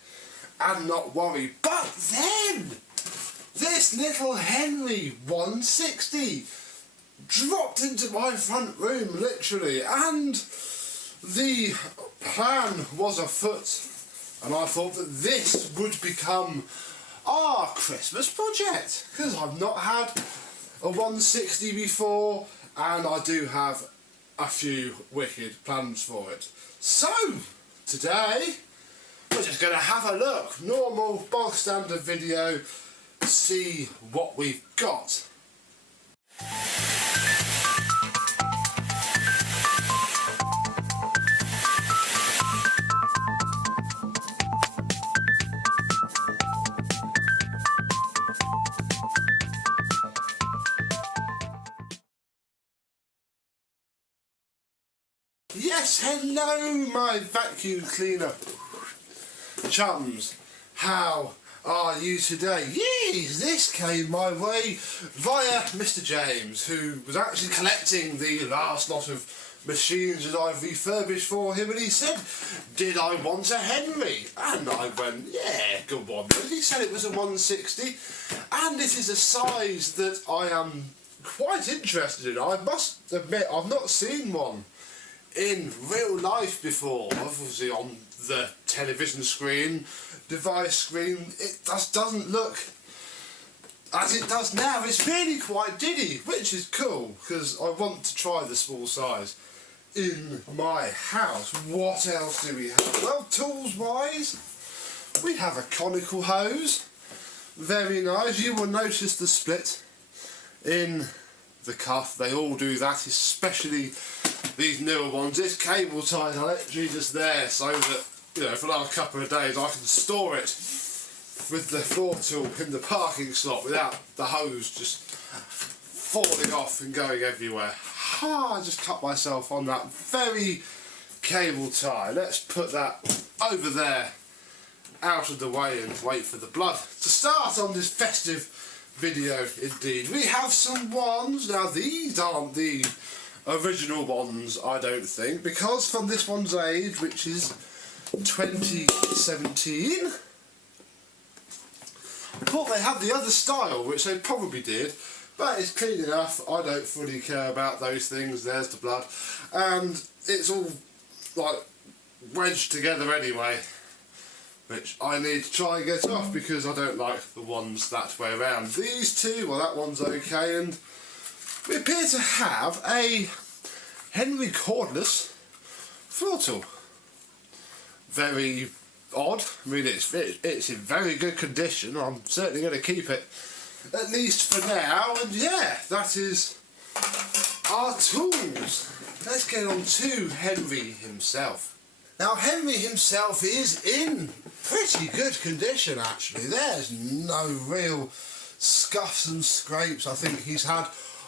and not worry. But then, this little Henry 160 dropped into my front room, literally, and the plan was afoot, and I thought that this would become our Christmas project, because I've not had a 160 before, and I do have a few wicked plans for it. So, today, we're just going to have a look, normal, bog standard video, see what we've got. Yes, hello my vacuum cleaner chums. How are you today? Yes, this came my way via Mr. James, who was actually collecting the last lot of machines that I've refurbished for him, and he said, did I want a Henry? And I went, yeah, good one. And he said it was a 160, and it is a size that I am quite interested in. I must admit, I've not seen one in real life before. Obviously on the television screen, device screen, it just doesn't look as it does now. It's really quite diddy, which is cool, because I want to try the small size in my house. What else do we have? Well, tools wise, we have a conical hose. Very nice. You will notice the split in the cuff. They all do that, especially these newer ones. This cable ties are literally just there so that, for the last couple of days I can store it with the floor tool in the parking slot without the hose just falling off and going everywhere. I just cut myself on that very cable tie. Let's put that over there out of the way and wait for the blood to start on this festive video indeed. We have some ones. Now these aren't the original ones, I don't think, because from this one's age, which is 2017, I thought they had the other style, which they probably did, but it's clean enough. I don't fully care about those things. There's the blood, and it's all like wedged together anyway, which I need to try and get off because I don't like the ones that way around. These two, well, that one's okay, and we appear to have a Henry cordless floor tool. Very odd. I mean, it's in very good condition. I'm certainly going to keep it, at least for now. And yeah, that is our tools. Let's get on to Henry himself. Now, Henry himself is in pretty good condition, actually. There's no real scuffs and scrapes. I think he's had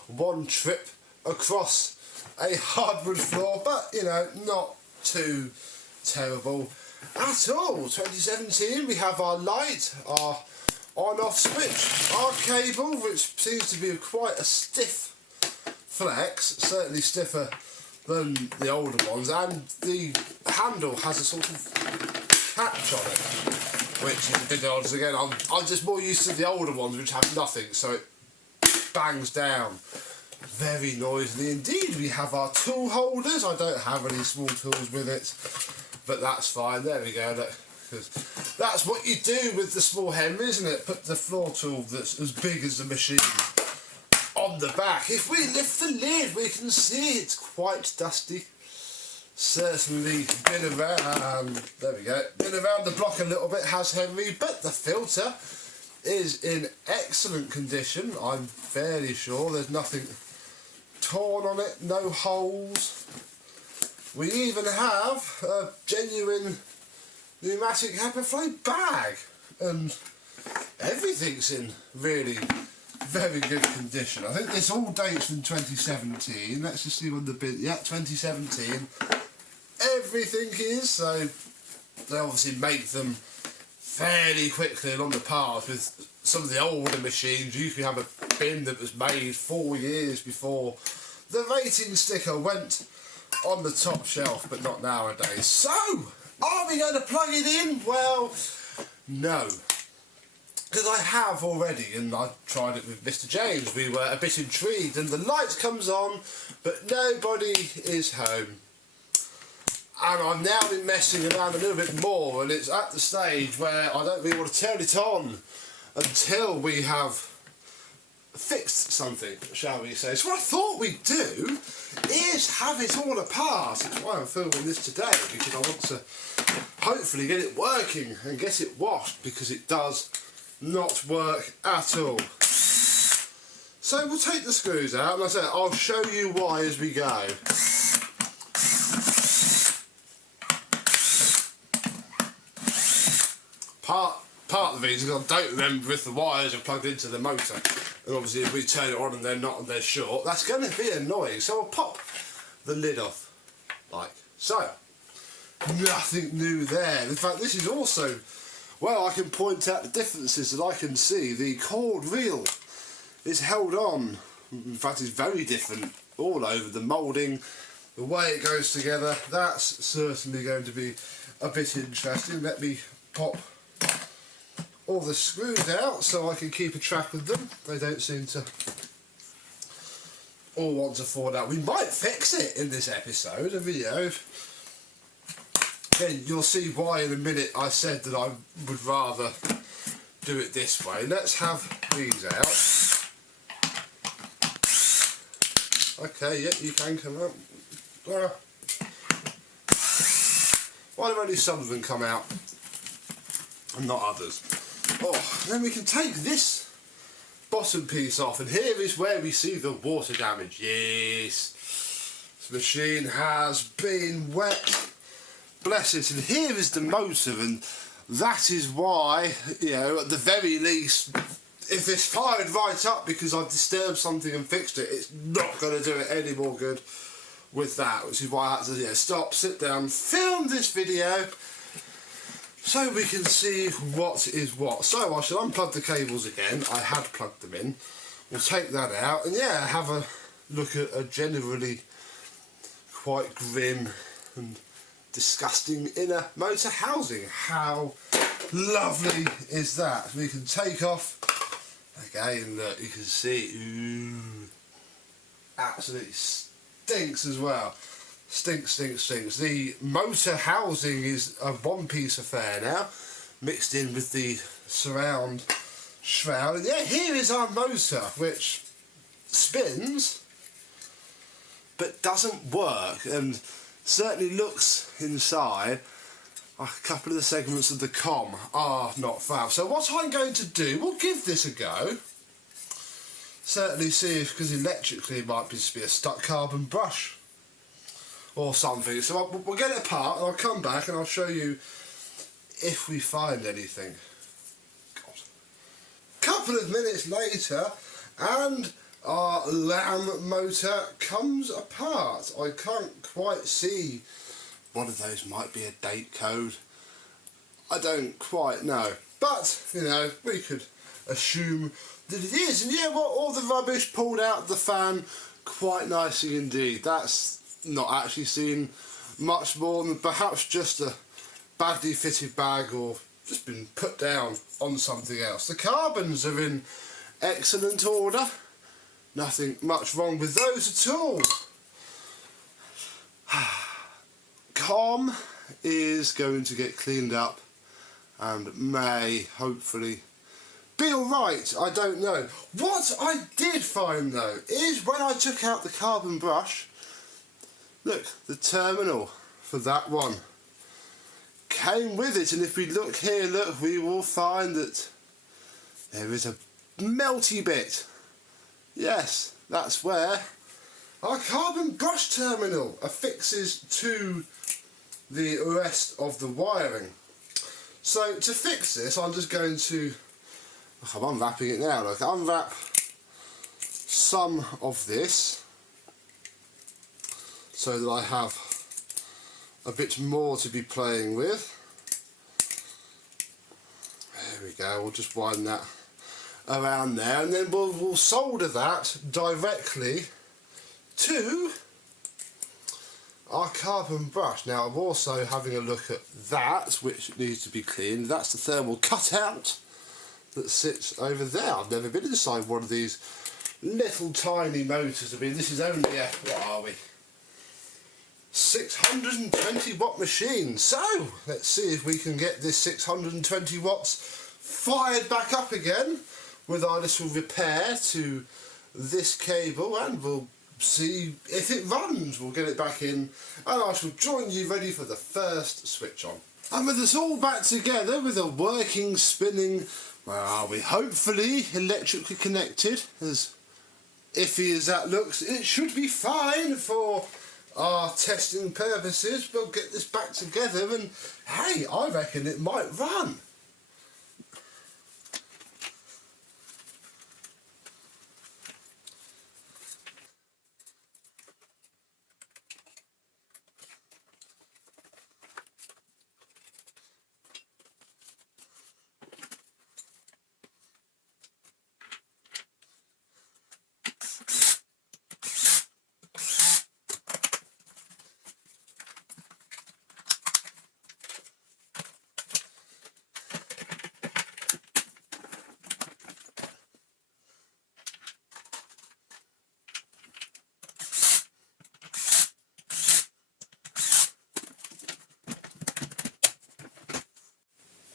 one trip across a hardwood floor, but, you know, not too terrible at all. 2017, we have our light, our on-off switch, our cable, which seems to be quite a stiff flex, certainly stiffer than the older ones, and the handle has a sort of catch on it, which is a bit odd. Again, I'm just more used to the older ones, which have nothing, so it bangs down very noisily indeed. We have our tool holders. I don't have any small tools with it, but that's fine. There we go. Look, 'cause that's what you do with the small Henry, isn't it? Put the floor tool that's as big as the machine on the back. If we lift the lid, we can see it's quite dusty. Certainly been around, there we go, been around the block a little bit, has Henry, but the filter is in excellent condition. I'm fairly sure there's nothing torn on it, no holes. We even have a genuine Numatic HEPA bag, and everything's in really very good condition. I think this all dates from 2017. Let's just see when the bin, yeah, 2017. Everything is, so they obviously make them fairly quickly along the path. With some of the older machines, you usually have a bin that was made 4 years before the rating sticker went on the top shelf, but not nowadays. So, are we going to plug it in? Well, no. Because I have already, and I tried it with Mr. James. We were a bit intrigued, and the light comes on, but nobody is home. And I've now been messing around a little bit more, and it's at the stage where I don't really want to turn it on until we have fixed something, shall we say. So what I thought we'd do is have it all apart. That's why I'm filming this today, because I want to hopefully get it working and get it washed, because it does not work at all. So we'll take the screws out, and I'll show you why as we go. Part of the reason is I don't remember if the wires are plugged into the motor, and obviously if we turn it on and they're not and they're short, that's going to be annoying. So I'll pop the lid off like so. Nothing new there. In fact, this is also, well, I can point out the differences that I can see. The cord reel is held on. In fact, it's very different all over. The moulding, the way it goes together, that's certainly going to be a bit interesting. Let me pop all the screws out so I can keep a track of them. They don't seem to all want to fall out. We might fix it in this episode, a video. Again, you'll see why in a minute I said that I would rather do it this way. Let's have these out. Okay, yeah, you can come out. Why do only some of them come out and not others? Oh, then we can take this bottom piece off, and here is where we see the water damage. Yes, this machine has been wet. Bless it. And here is the motor, and that is why, you know, at the very least, if it's fired right up because I've disturbed something and fixed it, it's not going to do it any more good with that, which is why I had to, stop, sit down, film this video so we can see what is what. So I shall unplug the cables again. I had plugged them in. We'll take that out and yeah, have a look at a generally quite grim and disgusting inner motor housing. How lovely is that? We can take off again. Look, you can see, ooh, absolutely stinks as well. Stinks. The motor housing is a one-piece affair now, mixed in with the surround shroud. And yeah, here is our motor, which spins but doesn't work, and certainly looks inside. A couple of the segments of the COM are not fab. So what I'm going to do, we'll give this a go. Certainly see if, because electrically it might just be a stuck carbon brush or something. So we'll get it apart and I'll come back and I'll show you if we find anything. God. Couple of minutes later and our lamp motor comes apart. I can't quite see. One of those might be a date code. I don't quite know. But, you know, we could assume that it is. And yeah, well, all the rubbish pulled out of the fan quite nicely indeed. That's not actually seen much more than perhaps just a badly fitted bag or just been put down on something else. The carbons are in excellent order. Nothing much wrong with those at all. COM is going to get cleaned up and may hopefully be alright, I don't know. What I did find though is when I took out the carbon brush, look, the terminal for that one came with it, and if we look here, look, we will find that there is a melty bit. Yes, that's where our carbon brush terminal affixes to the rest of the wiring. So to fix this, I'm just going to, I'm unwrapping it now, look, unwrap some of this so that I have a bit more to be playing with. There we go, we'll just wind that around there, and then we'll solder that directly to our carbon brush. Now I'm also having a look at that, which needs to be cleaned. That's the thermal cutout that sits over there. I've never been inside one of these little tiny motors. I mean, this is only a, what are we, 620 watt machine. So let's see if we can get this 620 watts fired back up again with our little repair to this cable, and we'll see if it runs. We'll get it back in and I shall join you ready for the first switch on. And with us all back together with a working, spinning, where are we, hopefully electrically connected, as iffy as that looks, it should be fine for our testing purposes. We'll get this back together and hey, I reckon it might run.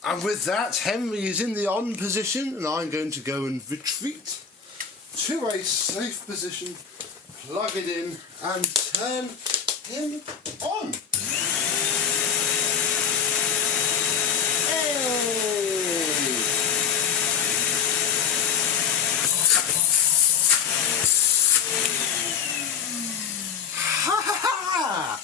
And with that, Henry is in the on position, and I'm going to go and retreat to a safe position, plug it in, and turn him on. Ha ha ha!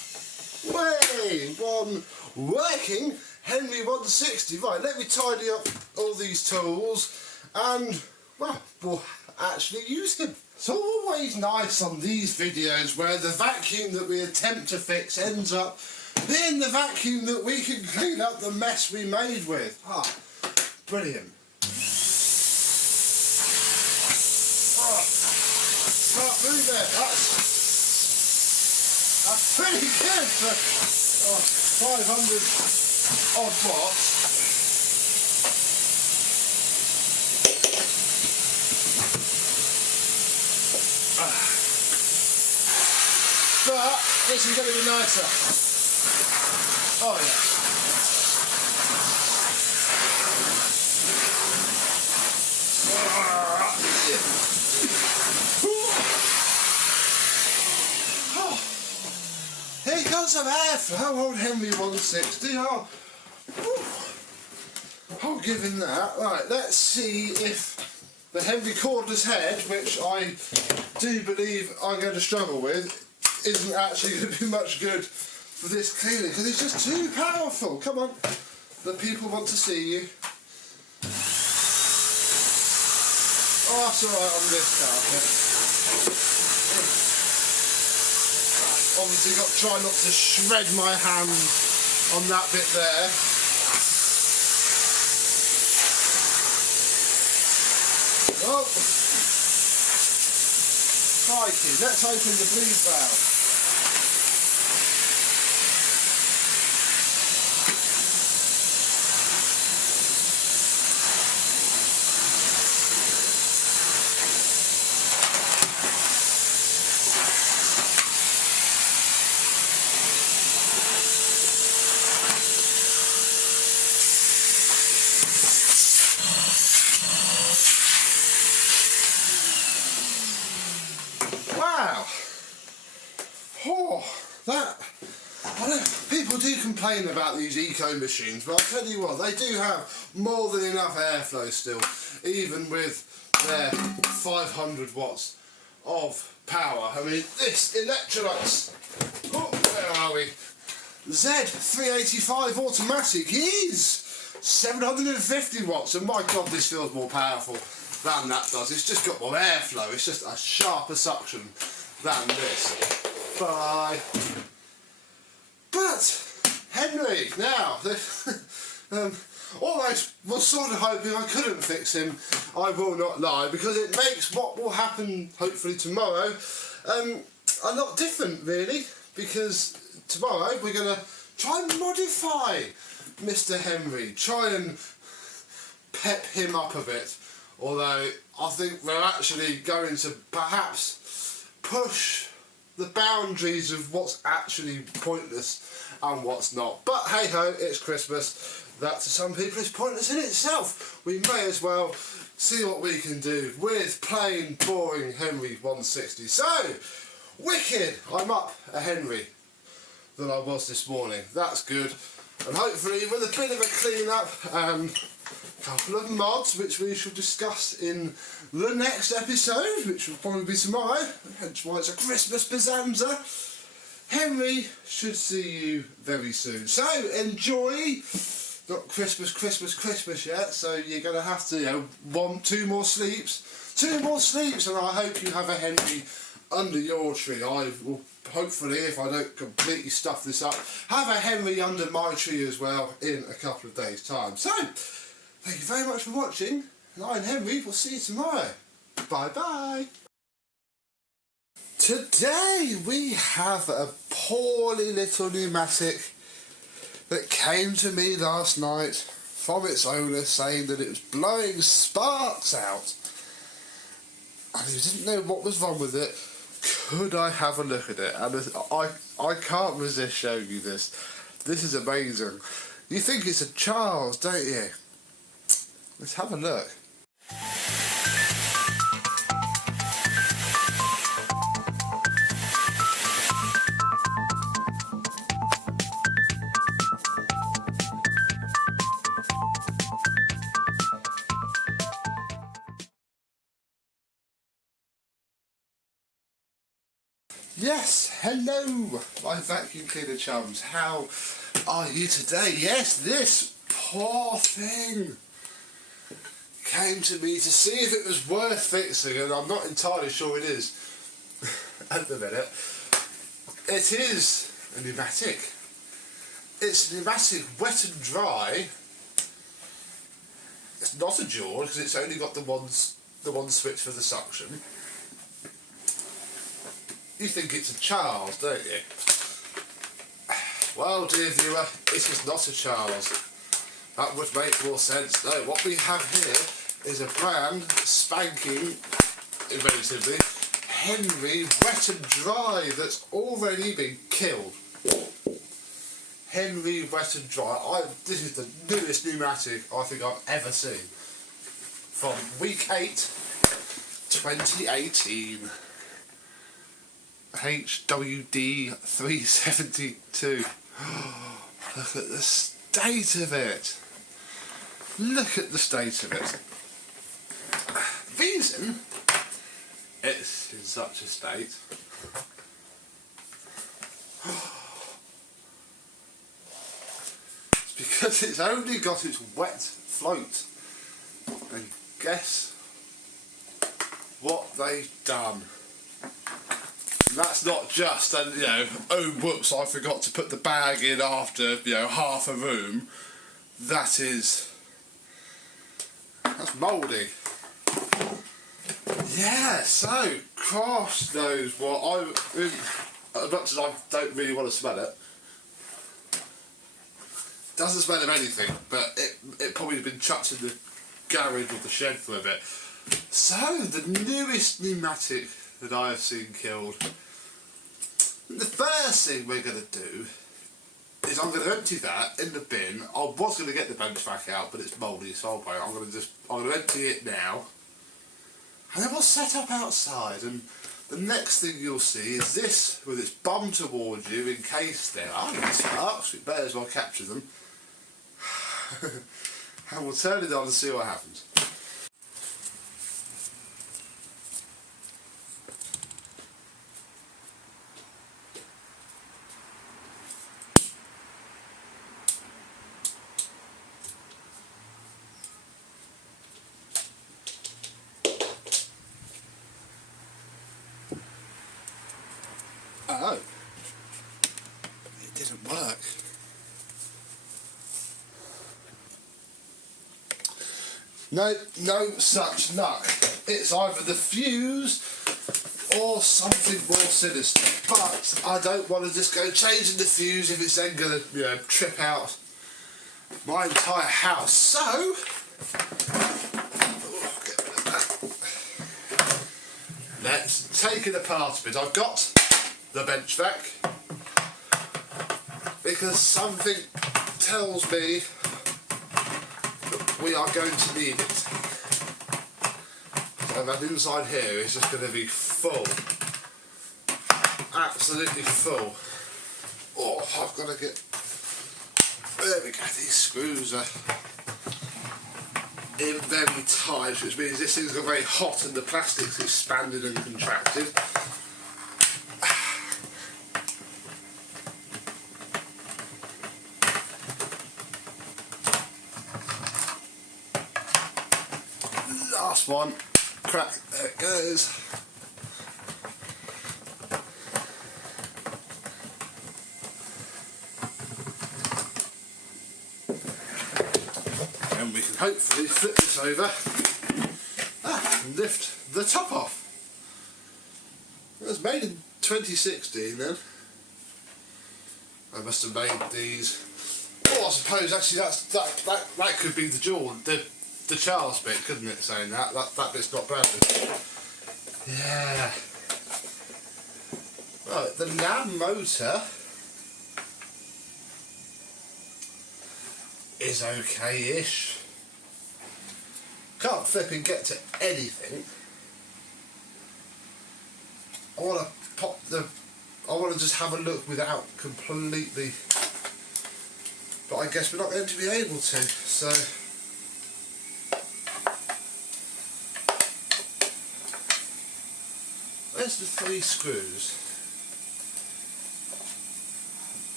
Way, one working. Henry 160. Right, let me tidy up all these tools and, well, we'll actually use him. It's always nice on these videos where the vacuum that we attempt to fix ends up being the vacuum that we can clean up the mess we made with. Ah, brilliant. Start moving there. That's pretty good for 500 odd watts. But this is going to be nicer. Oh yeah. Lots of airflow on Henry 160. I'll give him that. Right, let's see if the Henry cordless head, which I do believe I'm going to struggle with, isn't actually going to be much good for this cleaning, because it's just too powerful. Come on, the people want to see you. Oh, that's alright on this carpet. Obviously got to try not to shred my hand on that bit there. Oh, crikey, let's open the bleed valve. Wow! Oh, that... I know people do complain about these eco machines, but I'll tell you what, they do have more than enough airflow still, even with their 500 watts of power. I mean, this Electrolux, oh, where are we? Z385 automatic is 750 watts, and my God, this feels more powerful than that does. It's just got more airflow. It's just a sharper suction than this. Bye. But Henry, now, although I was sort of hoping I couldn't fix him, I will not lie, because it makes what will happen hopefully tomorrow a lot different, really, because tomorrow we're going to try and modify Mr. Henry, try and pep him up a bit. Although I think we're actually going to perhaps push the boundaries of what's actually pointless and what's not. But hey ho, it's Christmas. That to some people is pointless in itself. We may as well see what we can do with plain boring Henry 160. So, wicked! I'm up a Henry than I was this morning. That's good. And hopefully with a bit of a clean up and a couple of mods which we shall discuss in the next episode, which will probably be tomorrow, hence why it's a Christmas bonanza, Henry should see you very soon. So enjoy. Not Christmas yet, so you're going to have to, you know, two more sleeps, and I hope you have a Henry under your tree. I will hopefully, if I don't completely stuff this up, have a Henry under my tree as well in a couple of days' time. So, thank you very much for watching, and I and Henry will see you tomorrow. Bye bye. Today we have a poorly little Numatic that came to me last night from its owner saying that it was blowing sparks out. And he didn't know what was wrong with it. Could I have a look at it? And I can't resist showing you this. This is amazing. You think it's a Charles, don't you? Let's have a look. Yes, hello, my vacuum cleaner chums. How are you today? Yes, this poor thing came to me to see if it was worth fixing, and I'm not entirely sure it is at the minute. It is a pneumatic. It's a pneumatic wet and dry. It's not a jaw because it's only got the one switch for the suction. You think it's a Charles, don't you? Well, dear viewer, it is not a Charles. That would make more sense. No, what we have here is a brand spanking, relatively, Henry wet and dry that's already been killed. Henry wet and dry. This is the newest pneumatic I think I've ever seen. From week 8, 2018. HWD 372. Look at the state of it. Look at the state of it. The reason it's in such a state is because it's only got its wet float. And guess what they've done? And that's not just, oh whoops, I forgot to put the bag in after, half a room. That's mouldy. Yeah, so, cross knows what as much as I don't really want to smell it. Doesn't smell of anything, but it probably has been chucked in the garage of the shed for a bit. So, the newest Numatic that I have seen killed. The first thing we're going to do is I'm going to empty that in the bin. I was going to get the bench back out, but it's mouldy, so I'm going to empty it now. And then we'll set up outside, and the next thing you'll see is this with its bum towards you in case there are any sparks. We better as well capture them. And we'll turn it on and see what happens. Oh, it didn't work. No such luck. It's either the fuse or something more sinister. But I don't want to just go changing the fuse if it's then going to, trip out my entire house. So, let's take it apart a bit. I've got the bench vac because something tells me that we are going to need it. And that inside here is just going to be full, absolutely full. Oh, I've got to get, there we go, these screws are in very tight, which means this thing's got very hot and the plastic's expanded and contracted. Last one, crack, there it goes. And we can hopefully flip this over and lift the top off. It was made in 2016 then. I must have made these. Oh, I suppose actually that could be the jaw, the Charles bit, couldn't it, saying that bit's not broken. Yeah. Right, the NAM motor is okay-ish. Can't flip and get to anything. I want to just have a look without completely, but I guess we're not going to be able to, so. Where's the 3 screws?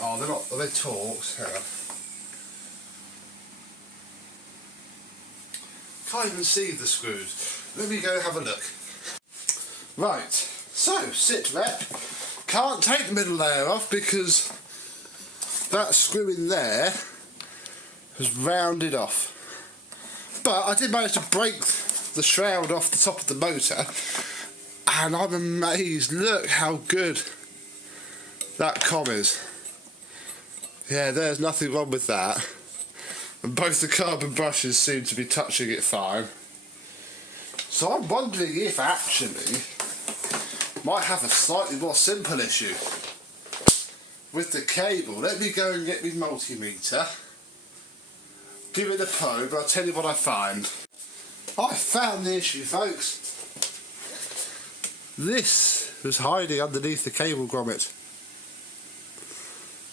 Oh, they're not, are they Torx? Hang on. Can't even see the screws. Let me go have a look. Right, so, sit rep. Can't take the middle layer off because that screw in there has rounded off. But I did manage to break the shroud off the top of the motor. And I'm amazed, look how good that comm is. Yeah, there's nothing wrong with that. And both the carbon brushes seem to be touching it fine. So I'm wondering if actually might have a slightly more simple issue with the cable. Let me go and get my multimeter. Give it a probe, I'll tell you what I find. I found the issue, folks. This was hiding underneath the cable grommet.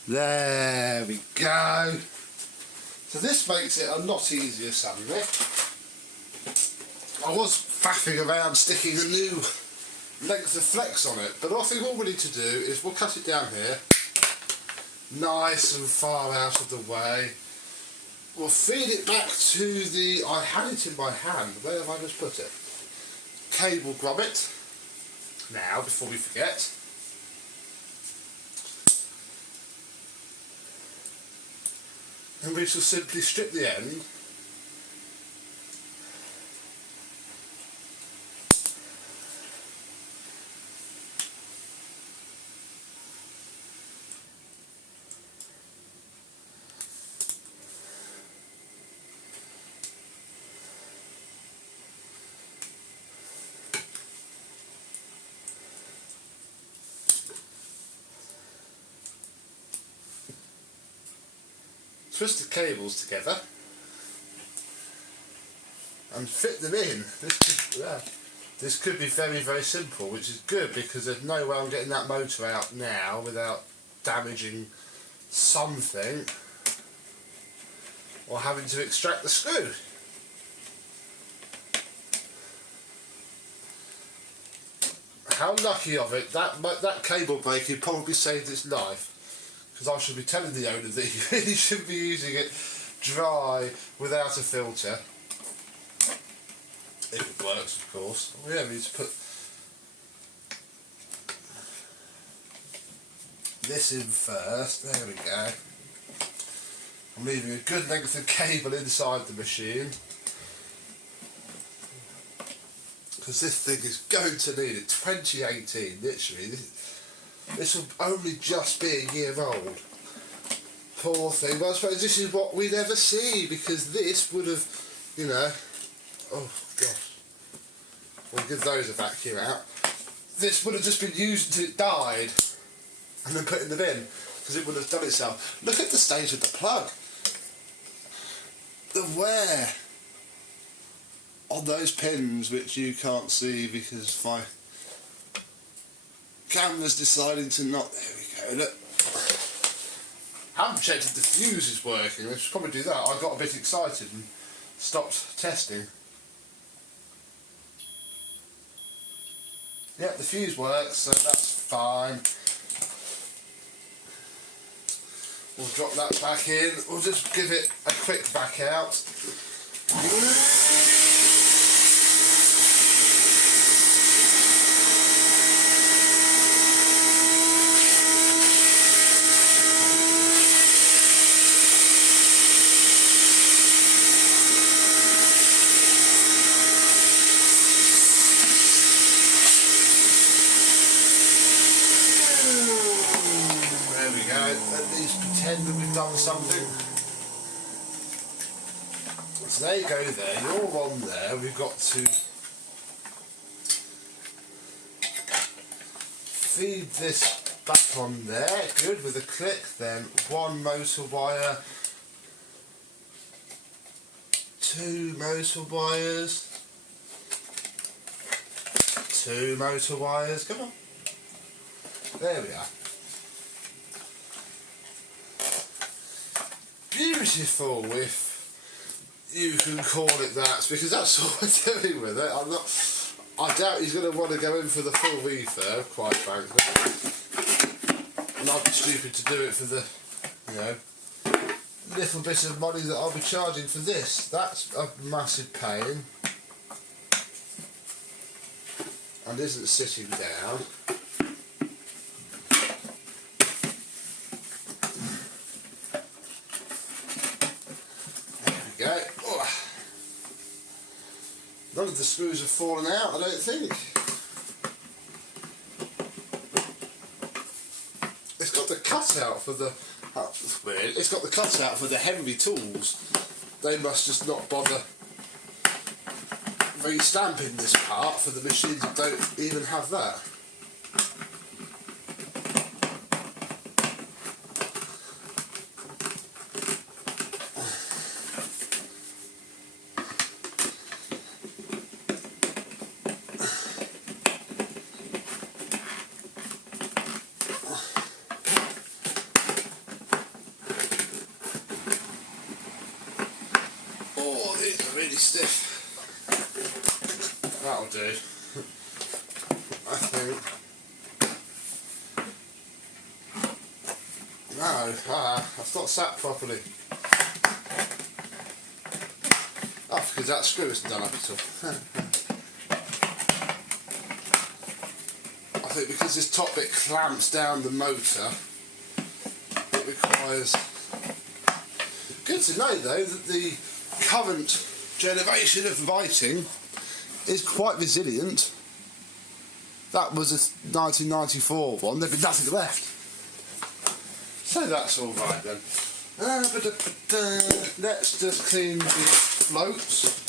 There we go. So this makes it a lot easier suddenly. I was faffing around sticking a new length of flex on it, but I think all we need to do is we'll cut it down here, nice and far out of the way. We'll feed it back to the, I had it in my hand, where have I just put it? Cable grommet. Now, before we forget. And we shall simply strip the end. Twist the cables together and fit them in. This could be very, very simple, which is good because there's no way I'm getting that motor out now without damaging something or having to extract the screw. How lucky of it, that cable breaking probably saved its life. Because I should be telling the owner that he really should be using it dry without a filter. If it works, of course. Yeah, we need to put this in first. There we go. I'm leaving a good length of cable inside the machine. Because this thing is going to need it. 2018, literally. This will only just be a year old. Poor thing. But I suppose this is what we never see, because this would have, you know, oh gosh, we'll give those a vacuum out. This would have just been used until it died and then put in the bin, because it would have done itself. Look at the state of the plug. The wear on those pins, which you can't see because my camera's deciding to not. There we go, look. I haven't checked if the fuse is working. I should probably do that. I got a bit excited and stopped testing. Yep, the fuse works, so that's fine. We'll drop that back in. We'll just give it a quick back out. At least pretend that we've done something. So there you go there, you're on there. We've got to feed this back on there, good, with a click. Then one motor wire, two motor wires, two motor wires, come on. There we are. Beautiful, if you can call it that, because that's what we're doing with it. I doubt he's going to want to go in for the full refurb, quite frankly. And I'd be stupid to do it for the, you know, little bit of money that I'll be charging for this. That's a massive pain. And isn't sitting down. None of the screws have fallen out, I don't think. It's got the cutout for the... That's weird. It's got the cutout for the heavy tools. They must just not bother re-stamping this part for the machines that don't even have that. stiff. That'll do, I think. No, that's not sat properly. Oh, because that screw isn't done up at all. I think because this top bit clamps down the motor, it requires... Good to know though that the current generation of writing is quite resilient. That was a 1994 one, there'd be nothing left. So that's alright then. Let's just clean the floats.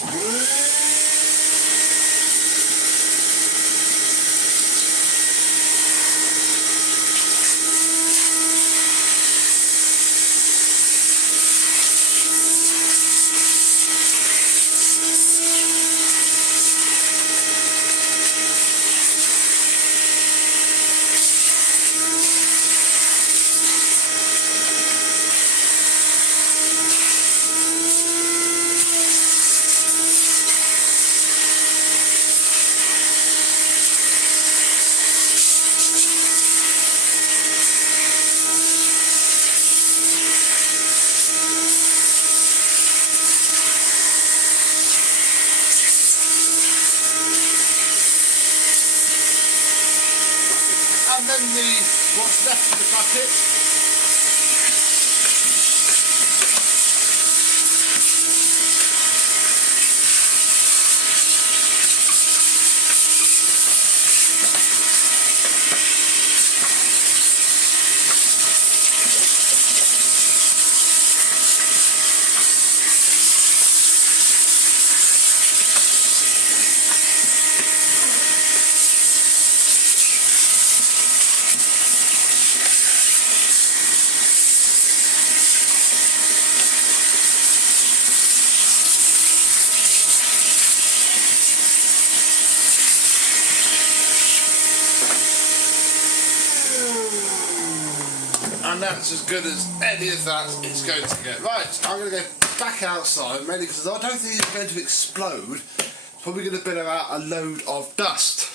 And then what's left of the bucket. And that's as good as any of that is going to get. Right, I'm going to go back outside, mainly because I don't think it's going to explode. It's probably going to billow out a load of dust.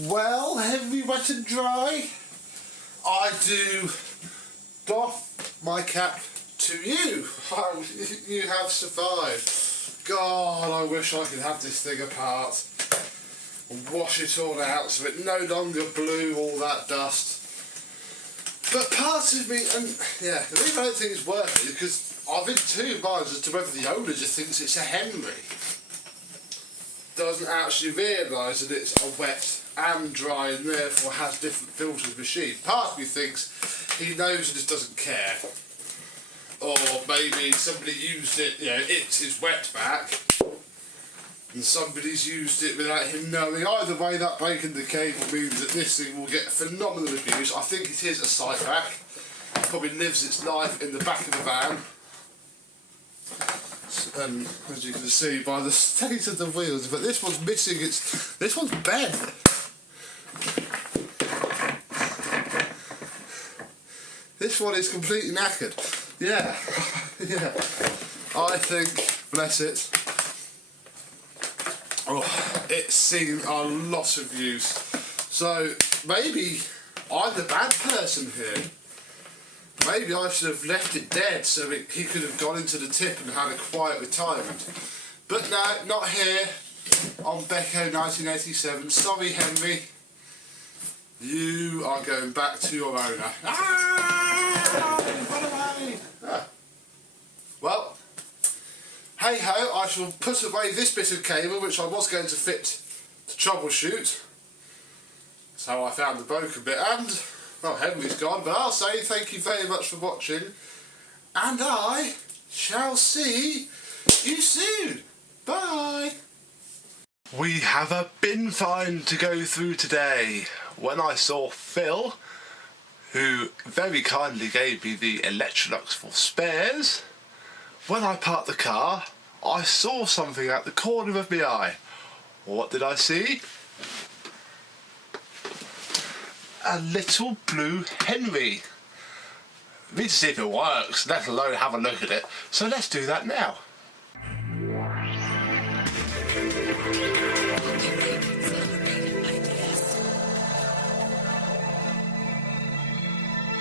Well, heavy, wet and dry, I do doff my cap to you. You have survived. God, I wish I could have this thing apart and wash it all out so it no longer blew all that dust. But part of me, and yeah, the reason I don't think it's worth it is because I'm in two minds as to whether the owner just thinks it's a Henry. Doesn't actually realise that it's a wet and dry and therefore has different filters machined. Part of me thinks he knows and just doesn't care. Or maybe somebody used it, you know, it's his wetback and somebody's used it without him knowing. Either way, that breaking the cable means that this thing will get phenomenal abuse. I think it is a sightback. It probably lives its life in the back of the van. And as you can see by the state of the wheels, but this one's missing this one's bent. This one is completely knackered. Yeah, yeah. I think, bless it, it's seen a lot of use. So maybe I'm the bad person here. Maybe I should have left it dead so he could have gone into the tip and had a quiet retirement. But no, not here on Becco 1987. Sorry, Henry. You are going back to your owner. Run away! Well, hey ho, I shall put away this bit of cable which I was going to fit to troubleshoot. That's how I found the broken bit, and well, Henry's gone, but I'll say thank you very much for watching, and I shall see you soon. Bye. We have a bin find to go through today. When I saw Phil, who very kindly gave me the Electrolux for spares, when I parked the car, I saw something at the corner of my eye. What did I see? A little blue Henry. I need to see if it works, let alone have a look at it. So let's do that now.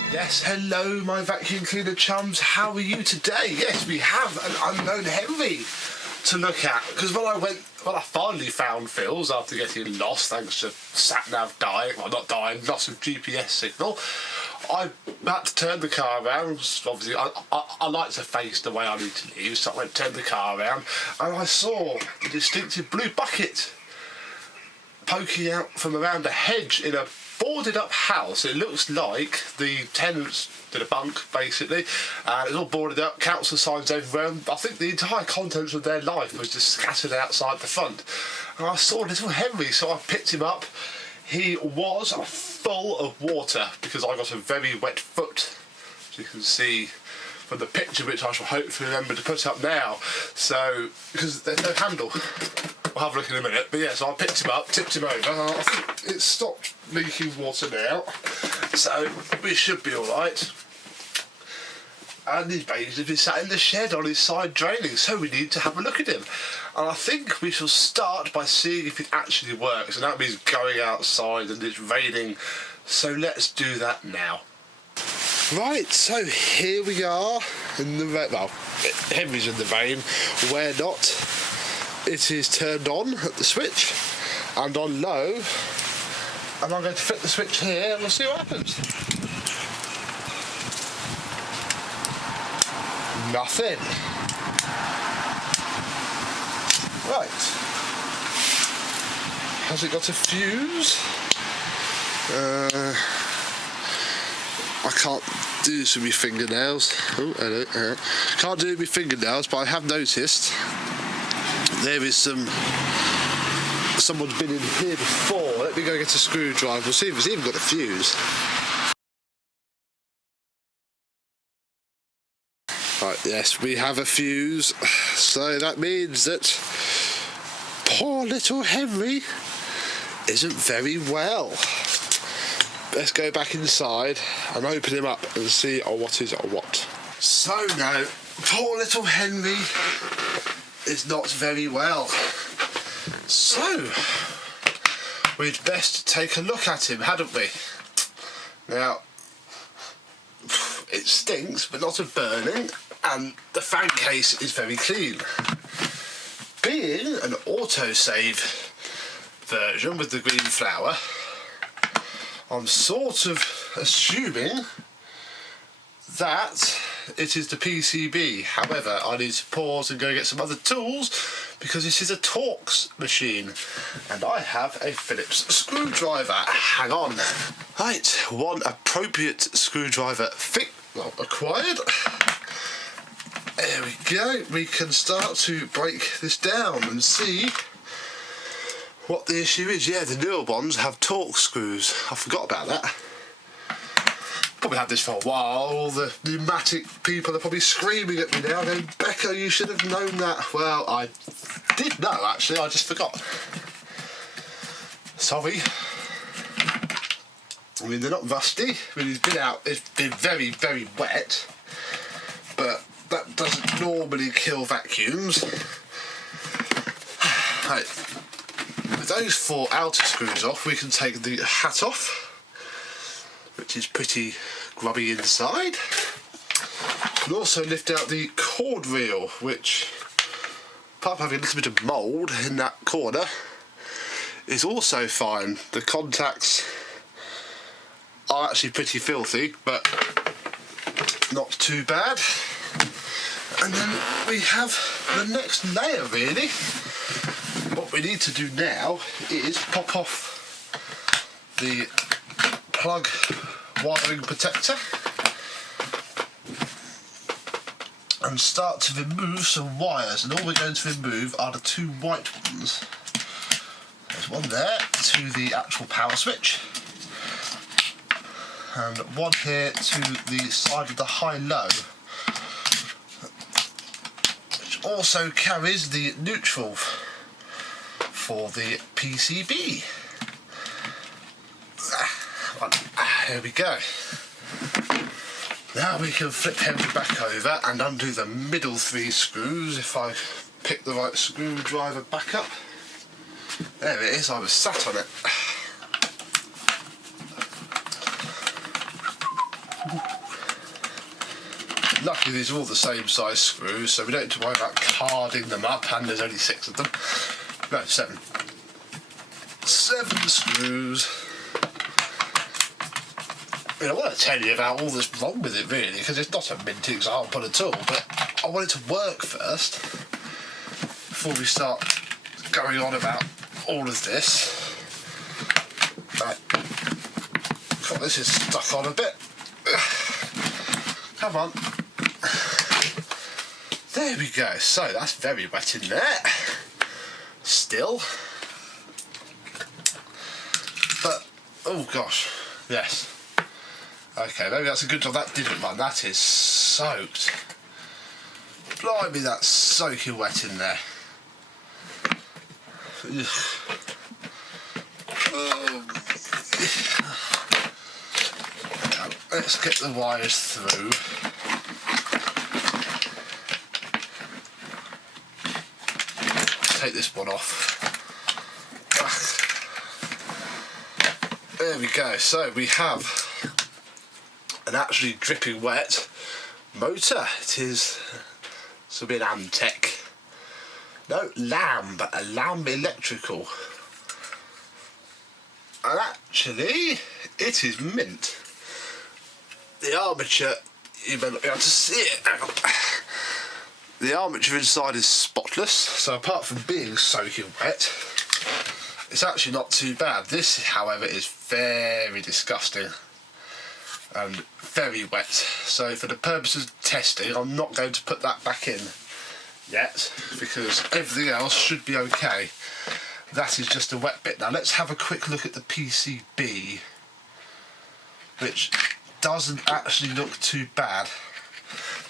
Yes, hello my vacuum cleaner chums, how are you today? Yes, we have an unknown Henry to look at, because when I finally found Phil's after getting lost thanks to sat-nav dying, well not dying, loss of GPS signal, I had to turn the car around. Obviously I like to face the way I need to leave, so I went to turn the car around and I saw the distinctive blue bucket poking out from around a hedge in a boarded up house. It looks like the tenants did a bunk basically, and it's all boarded up, council signs everywhere, and I think the entire contents of their life was just scattered outside the front. And I saw little Henry, so I picked him up. He was full of water because I got a very wet foot, as you can see from the picture, which I shall hopefully remember to put up now. So, because there's no handle. We'll have a look in a minute. But yeah, so I picked him up, tipped him over, and I think it stopped leaking water now. So we should be alright. And he's basically sat in the shed on his side draining, so we need to have a look at him. And I think we shall start by seeing if it actually works, and that means going outside and it's raining. So let's do that now. Right, so here we are in the rain. Well, Henry's in the rain. We're not. It is turned on at the switch and on low, and I'm going to flip the switch here and we'll see what happens. Nothing. Right. Has it got a fuse? I can't do this with my fingernails. Oh, hello. Can't do it with my fingernails, but I have noticed there is someone's been in here before. Let me go get a screwdriver. We'll see if it's even got a fuse. Right, yes, we have a fuse. So that means that poor little Henry isn't very well. Let's go back inside and open him up and see what is what. So now, poor little Henry is not very well. So, we'd best take a look at him, hadn't we? Now, it stinks, but not of burning, and the fan case is very clean. Being an autosave version with the green flower, I'm sort of assuming that it is the PCB. However, I need to pause and go get some other tools because this is a Torx machine and I have a Phillips screwdriver. Hang on. Right, one appropriate screwdriver acquired. There we go. We can start to break this down and see what the issue is. Yeah, the newer ones have Torx screws. I forgot about that. Probably had this for a while. All the Numatic people are probably screaming at me now going, Becca, you should have known that. Well, I did know actually, I just forgot. Sorry. I mean, they're not rusty. I mean, it's been very, very wet, but that doesn't normally kill vacuums. Right. With those four outer screws off, we can take the hat off, which is pretty grubby inside. We can also lift out the cord reel, which, apart from having a little bit of mould in that corner, is also fine. The contacts are actually pretty filthy, but not too bad. And then we have the next layer really. What we need to do now is pop off the plug wiring protector and start to remove some wires, and all we're going to remove are the two white ones. There's one there to the actual power switch, and one here to the side of the high-low, which also carries the neutral for the PCB. Here we go. Now we can flip him back over and undo the middle three screws if I pick the right screwdriver back up. There it is, I was sat on it. Luckily these are all the same size screws, so we don't have to worry about carding them up, and there's only 6 of them. No, 7. 7 screws. I mean, I want to tell you about all that's wrong with it really, because it's not a mint example at all, but I want it to work first before we start going on about all of this. Right. God, this is stuck on a bit. Come on. There we go. So that's very wet in there. Still. But, oh gosh, yes. Okay, maybe that's a good job that didn't run. That is soaked. Blimey, that's soaking wet in there. Let's get the wires through. Take this one off. There we go. So we have an actually dripping wet motor. It is, this will be an Amtech. No, Lamb, a Lamb electrical. And actually, it is mint. The armature, you may not be able to see it. The armature inside is spotless, so apart from being soaking wet, it's actually not too bad. This, however, is very disgusting and very wet. So for the purposes of testing, I'm not going to put that back in yet, because everything else should be okay. That is just a wet bit. Now let's have a quick look at the PCB, which doesn't actually look too bad.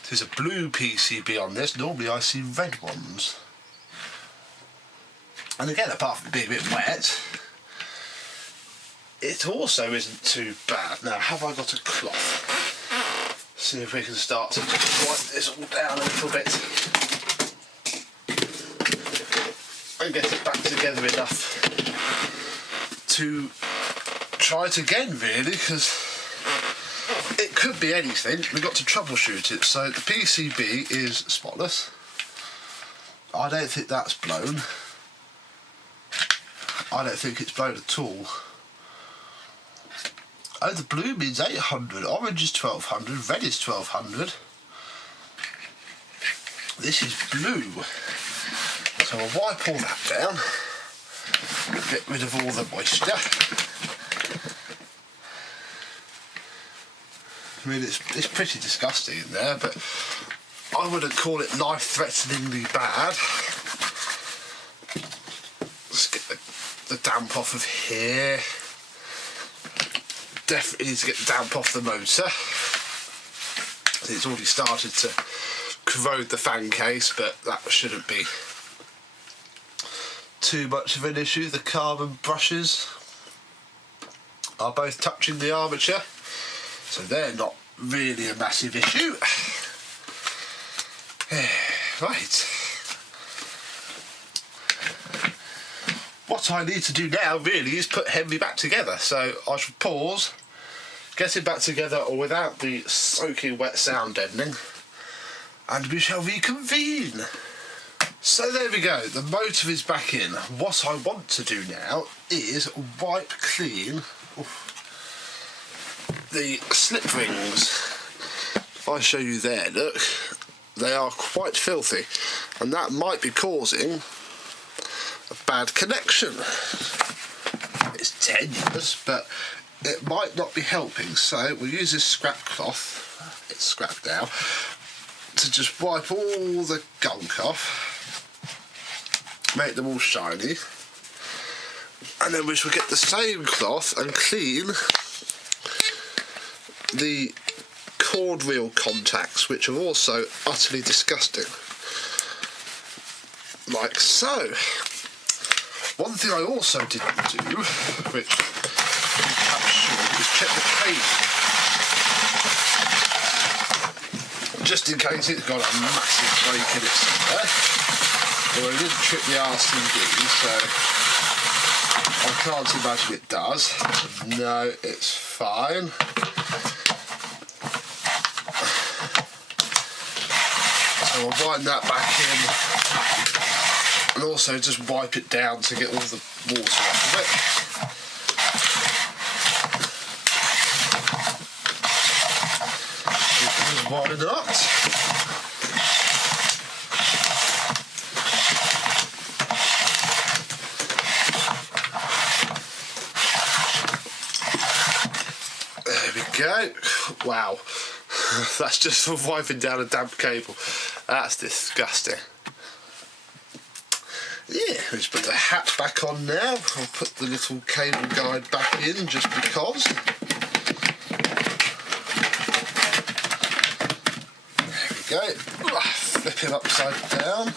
There's a blue PCB on this. Normally I see red ones. And again, apart from being a bit wet, it also isn't too bad. Now, have I got a cloth? See if we can start to wipe this all down a little bit and get it back together enough to try it again, really, because it could be anything. We've got to troubleshoot it. So the PCB is spotless. I don't think that's blown. I don't think it's blown at all. Oh, the blue means 800, orange is 1200, red is 1200. This is blue. So I'll wipe all that down, get rid of all the moisture. I mean, it's pretty disgusting in there, but I wouldn't call it life-threateningly bad. Let's get the damp off of here. Definitely need to get the damp off the motor. It's already started to corrode the fan case, but that shouldn't be too much of an issue. The carbon brushes are both touching the armature, so they're not really a massive issue. Right. What I need to do now really is put Henry back together, so I shall pause, get it back together or without the soaking wet sound deadening, and we shall reconvene. So there we go, the motor is back in. What I want to do now is wipe clean the slip rings. If I show you there, look, they are quite filthy, and that might be causing a bad connection. It's tenuous, but it might not be helping, so we'll use this scrap cloth. It's scrapped now. to just wipe all the gunk off, make them all shiny, and then we shall get the same cloth and clean the cord reel contacts, which are also utterly disgusting, like so. One thing I also didn't do, which you perhaps should, is check the cable, just in case it's got a massive break in it somewhere. Well, it didn't trip the RCD, so I can't imagine it does. No, it's fine. So I'll wind that back in, and also just wipe it down to get all the water off of it. Because why not? There we go. Wow. That's just for wiping down a damp cable. That's disgusting. Yeah, let's put the hat back on now. I'll put the little cable guide back in just because. There we go. Flip it upside down.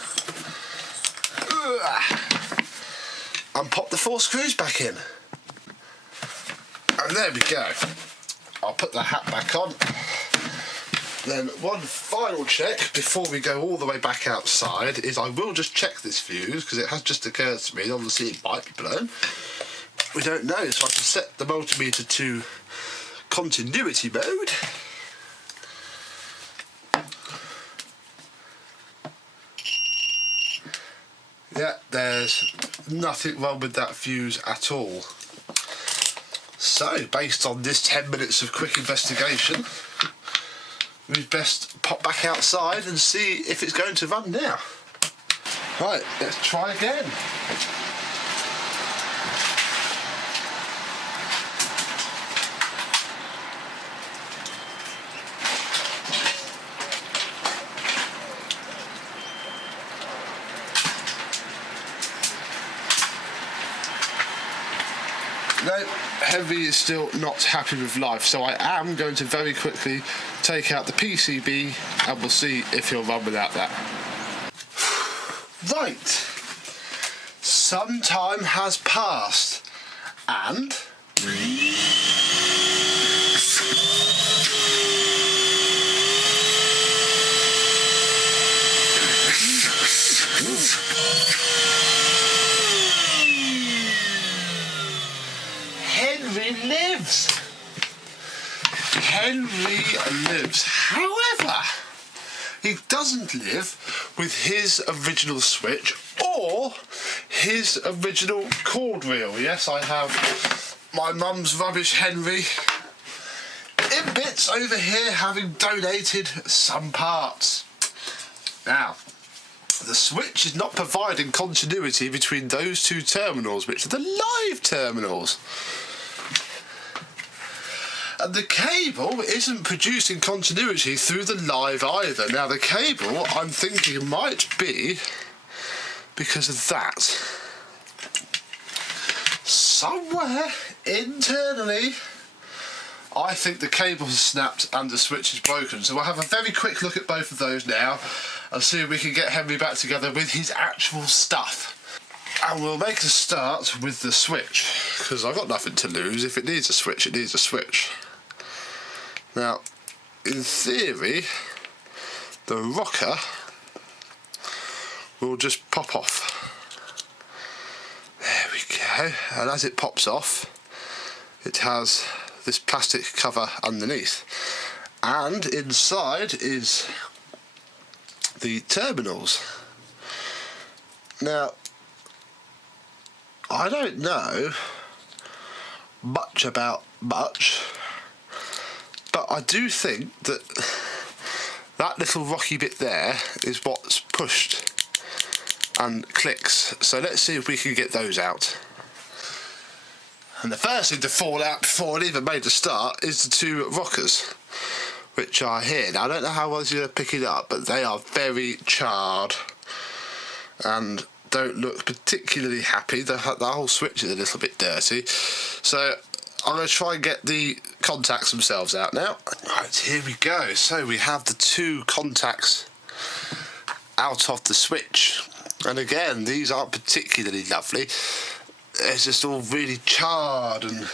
And pop the 4 screws back in. And there we go. I'll put the hat back on. Then one final check before we go all the way back outside is I will just check this fuse, because it has just occurred to me, obviously it might be blown. We don't know, so I can set the multimeter to continuity mode. Yeah, there's nothing wrong with that fuse at all. So, based on this 10 minutes of quick investigation, we'd best pop back outside and see if it's going to run now. Right, let's try again. No, Henry is still not happy with life, so I am going to very quickly take out the PCB and we'll see if he'll run without that. Right, some time has passed and Henry lives. Henry lives. However, he doesn't live with his original switch or his original cord reel. Yes, I have my mum's rubbish Henry in bits over here, having donated some parts. Now, the switch is not providing continuity between those two terminals, which are the live terminals. And the cable isn't producing continuity through the live either. Now the cable, I'm thinking, might be because of that. Somewhere internally, I think the cable has snapped and the switch is broken. So we'll have a very quick look at both of those now and see if we can get Henry back together with his actual stuff. And we'll make a start with the switch, because I've got nothing to lose. If it needs a switch, it needs a switch. Now, in theory, the rocker will just pop off. There we go. And as it pops off, it has this plastic cover underneath. And inside is the terminals. Now, I don't know much about much, but I do think that that little rocky bit there is what's pushed and clicks. So let's see if we can get those out. And the first thing to fall out before it even made a start is the two rockers, which are here. Now I don't know how well you're going to pick it up, but they are very charred and don't look particularly happy. The whole switch is a little bit dirty, so I'm going to try and get the contacts themselves out now. Right, here we go. So we have the two contacts out of the switch, and again, these aren't particularly lovely. It's just all really charred and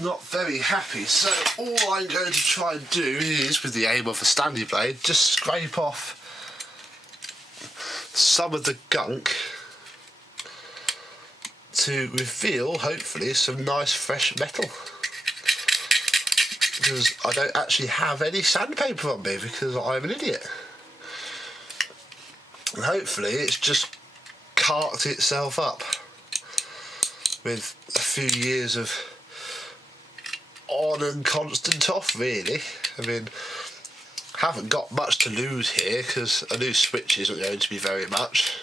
not very happy. So all I'm going to try and do is, with the aim of a Stanley blade, just scrape off some of the gunk to reveal, hopefully, some nice fresh metal, because I don't actually have any sandpaper on me because I'm an idiot, and hopefully it's just carked itself up with a few years of on and constant off, really. I mean, haven't got much to lose here because a new switch isn't going to be very much.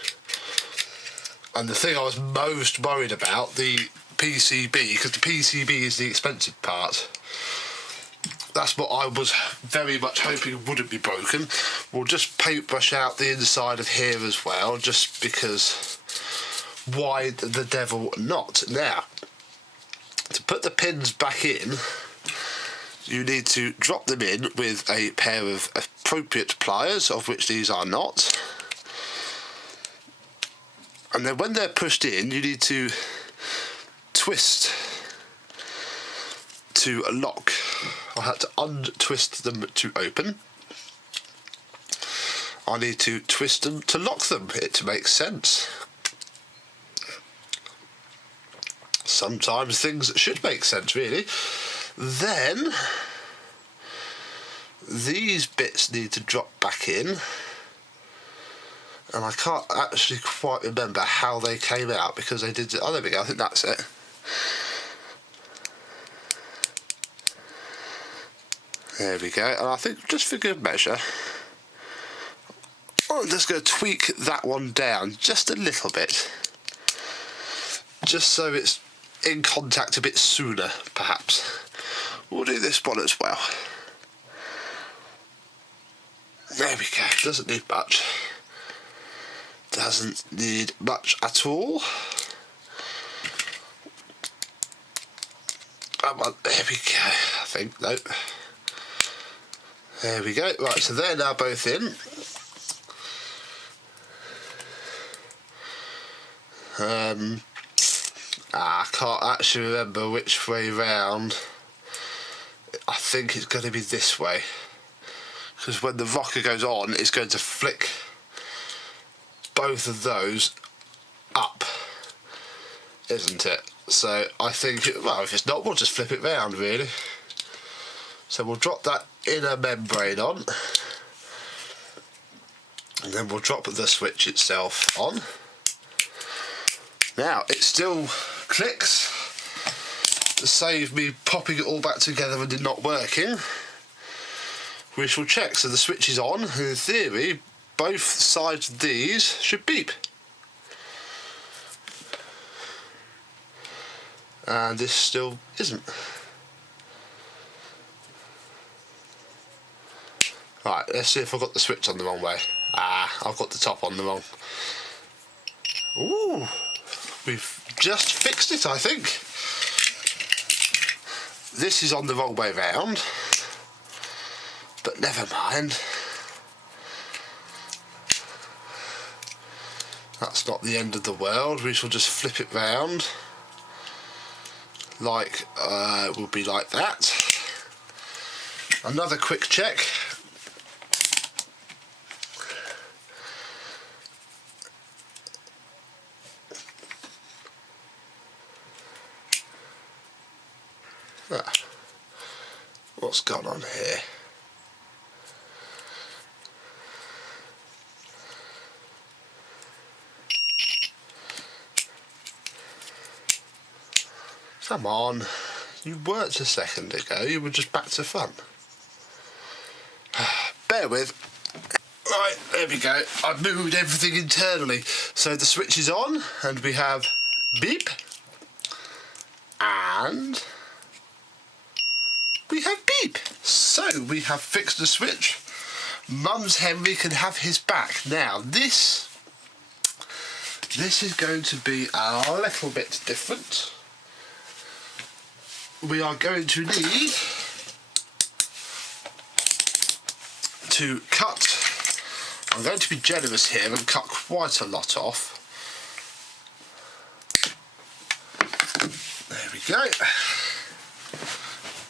And the thing I was most worried about, the PCB, because the PCB is the expensive part. That's what I was very much hoping wouldn't be broken. We'll just paintbrush out the inside of here as well, just because why the devil not? Now, to put the pins back in, you need to drop them in with a pair of appropriate pliers, of which these are not. And then when they're pushed in, you need to twist to lock. I had to untwist them to open. I need to twist them to lock them. It makes sense. Sometimes things should make sense, really. Then these bits need to drop back in. And I can't actually quite remember how they came out because they did. Oh, there we go. I think that's it. There we go. And I think just for good measure, I'm just going to tweak that one down just a little bit, just so it's in contact a bit sooner, perhaps. We'll do this one as well. There we go. Doesn't need much. Doesn't need much at all. Come on, there we go. I think, no. There we go. Right, so they're now both in. I can't actually remember which way round. I think it's going to be this way, because when the rocker goes on, it's going to flick both of those up, isn't it? So I think, well, if it's not, we'll just flip it round, really. So we'll drop that inner membrane on, and then we'll drop the switch itself on. Now, it still clicks, to save me popping it all back together and it not working. We shall check. So the switch is on, and in theory both sides of these should beep. And this still isn't. Right, let's see if I've got the switch on the wrong way. I've got the top on the wrong. Ooh, we've just fixed it, I think. This is on the wrong way round, but never mind. That's not the end of the world. We shall just flip it round, like will be like that. Another quick check. What's gone on here? Come on, you worked a second ago, you were just back to fun. Bear with. Right, there we go. I've moved everything internally. So the switch is on, and we have beep, and we have beep. beep. So we have fixed the switch. Mum's Henry can have his back. Now this is going to be a little bit different. We are going to need to cut. I'm going to be generous here and cut quite a lot off. There we go.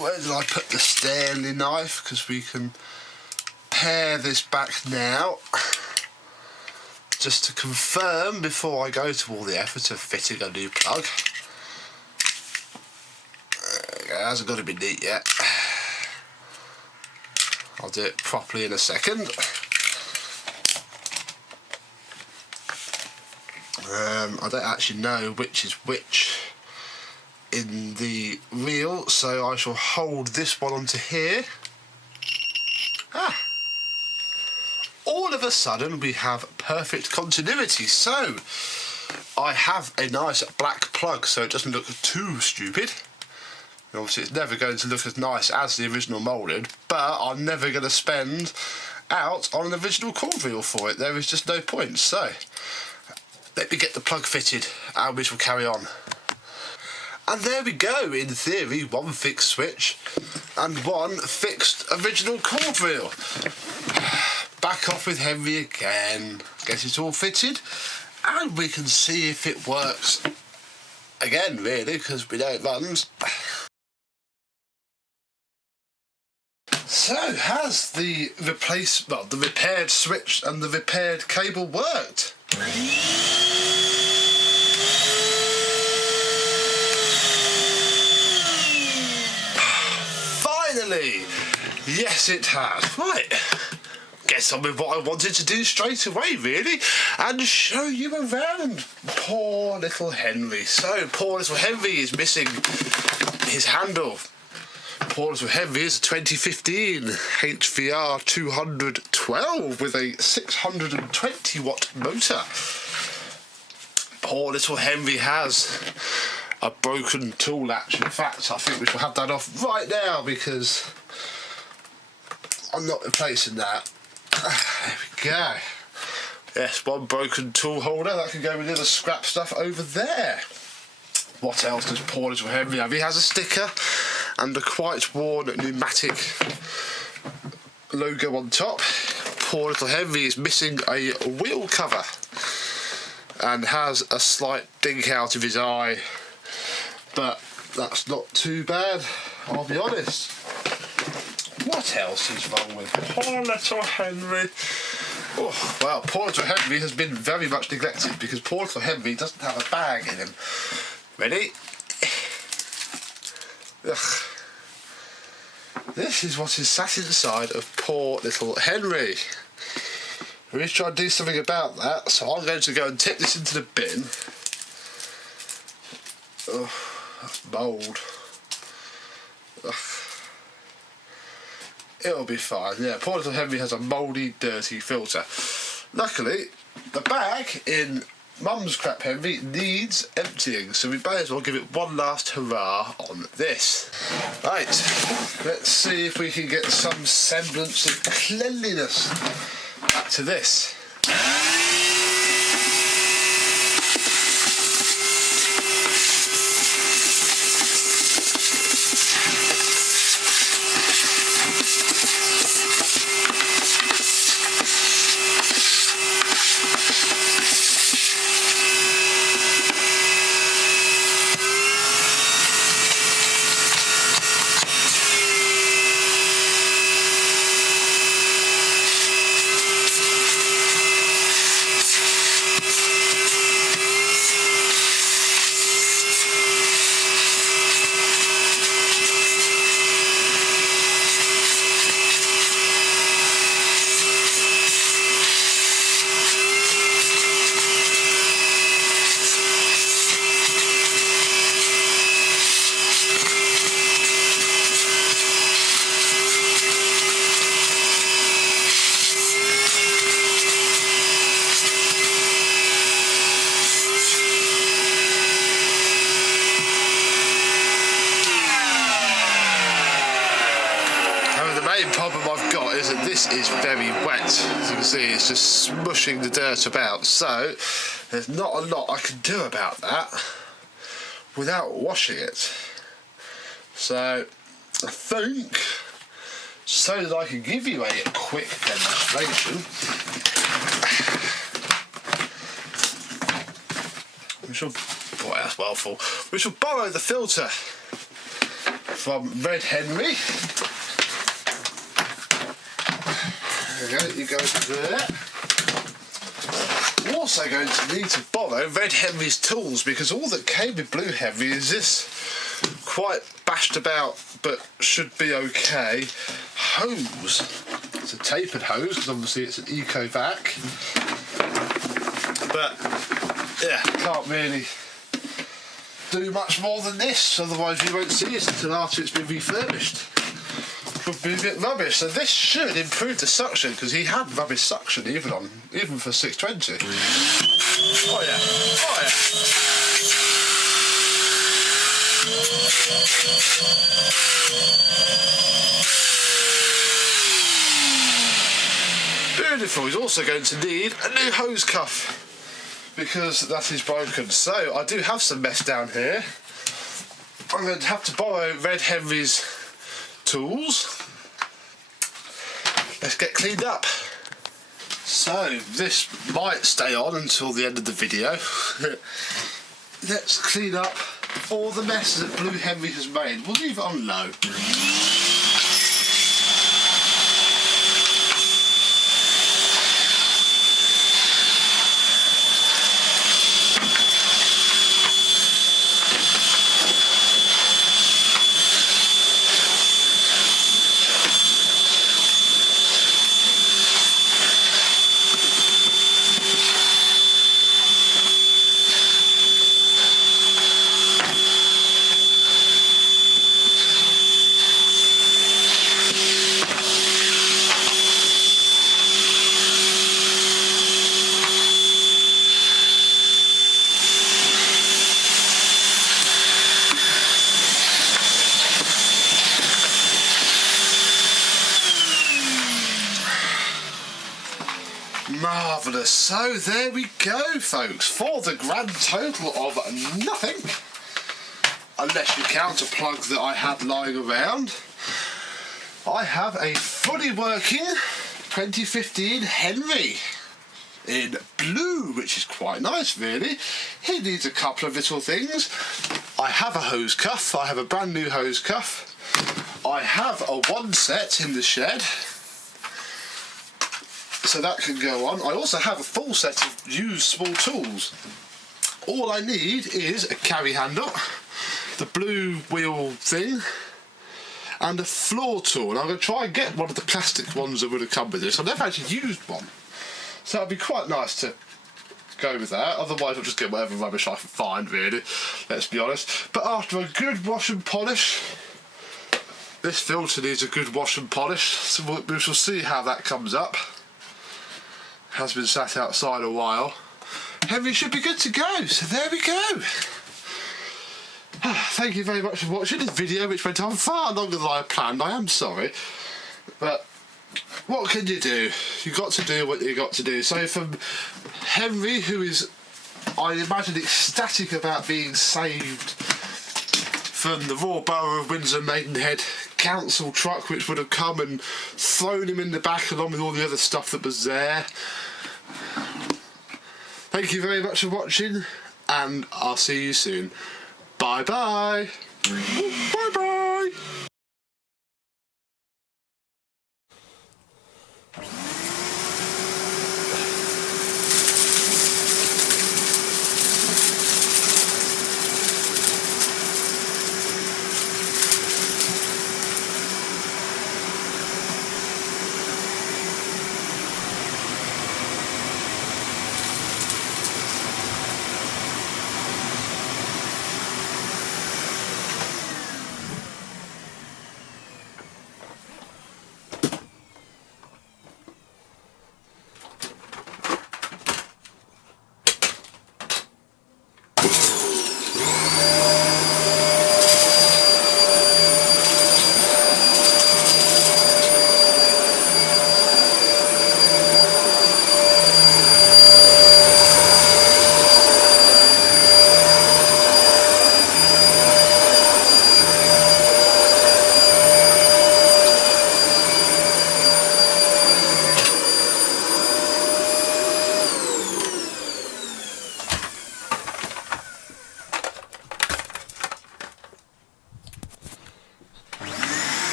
Where did I put the Stanley knife? Because we can pare this back now. Just to confirm before I go to all the effort of fitting a new plug. It hasn't got to be neat yet. I'll do it properly in a second. I don't actually know which is which in the reel, so I shall hold this one onto here. All of a sudden we have perfect continuity. So I have a nice black plug so it doesn't look too stupid. Obviously it's never going to look as nice as the original moulded, but I'm never going to spend out on an original cord reel for it. There is just no point. So let me get the plug fitted and we shall carry on. And there we go, in theory, one fixed switch and one fixed original cord reel. Back off with Henry again, get it all fitted, and we can see if it works again, really, because we know it runs. So, has the repaired switch and the repaired cable worked? Finally! Yes, it has. Right. Guess on with what I wanted to do straight away, really, and show you around poor little Henry. So, poor little Henry is missing his handle. Poor little Henry is a 2015 HVR 212 with a 620 watt motor. Poor little Henry has a broken tool latch. In fact, I think we shall have that off right now because I'm not replacing that. There we go. Yes, one broken tool holder. That can go with the scrap stuff over there. What else does poor little Henry have? He has a sticker and a quite worn Numatic logo on top. Poor little Henry is missing a wheel cover and has a slight dink out of his eye. But that's not too bad, I'll be honest. What else is wrong with poor little Henry? Oh, well, poor little Henry has been very much neglected because poor little Henry doesn't have a bag in him. Ready? Ugh. This is what is sat inside of poor little Henry. We need to try and do something about that, so I'm going to go and tip this into the bin. Oh, that's mould. Ugh. It'll be fine. Yeah, poor little Henry has a mouldy, dirty filter. Luckily, the bag in Mum's crap Henry needs emptying, so we may as well give it one last hurrah on this. Right, let's see if we can get some semblance of cleanliness back to this. this is very wet. As you can see, it's just smushing the dirt about, so there's not a lot I can do about that without washing it. So I think, so that I can give you a quick demonstration, we shall, boy, that's well full. We shall borrow the filter from Red Henry. There you go, you go to there. We're also going to need to borrow Red Henry's tools, because all that came with Blue Henry is this quite bashed about but should be okay hose. It's a tapered hose because obviously it's an eco-vac, but yeah, can't really do much more than this, otherwise you won't see it until after it's been refurbished. Would be a bit rubbish. So this should improve the suction, because he had rubbish suction even for 620. Oh yeah, oh yeah. Beautiful. He's also going to need a new hose cuff, because that is broken. So I do have some mess down here. I'm going to have to borrow Red Henry's tools. Let's get cleaned up. So this might stay on until the end of the video. Let's clean up all the mess that Blue Henry has made. We'll leave it on low. Marvellous. So there we go, folks, for the grand total of nothing, unless you count a plug that I had lying around. I have a fully working 2015 Henry in blue, which is quite nice really. He needs a couple of little things. I have a hose cuff. I have a brand new hose cuff. I have a one set in the shed, so that can go on. I also have a full set of used small tools. All I need is a carry handle, the blue wheel thing, and a floor tool. And I'm going to try and get one of the plastic ones that would have come with this. I've never actually used one, so it'd be quite nice to go with that. Otherwise I'll just get whatever rubbish I can find, really, let's be honest. But after a good wash and polish, this filter needs a good wash and polish, so we shall see how that comes up. Has been sat outside a while. Henry should be good to go, so there we go. Thank you very much for watching this video, which went on far longer than I planned. I am sorry, but what can you do? You got to do what you got to do. So from Henry, who is, I imagine, ecstatic about being saved from the Royal Borough of Windsor Maidenhead council truck, which would have come and thrown him in the back along with all the other stuff that was there. Thank you very much for watching, and I'll see you soon. Bye bye. Bye bye.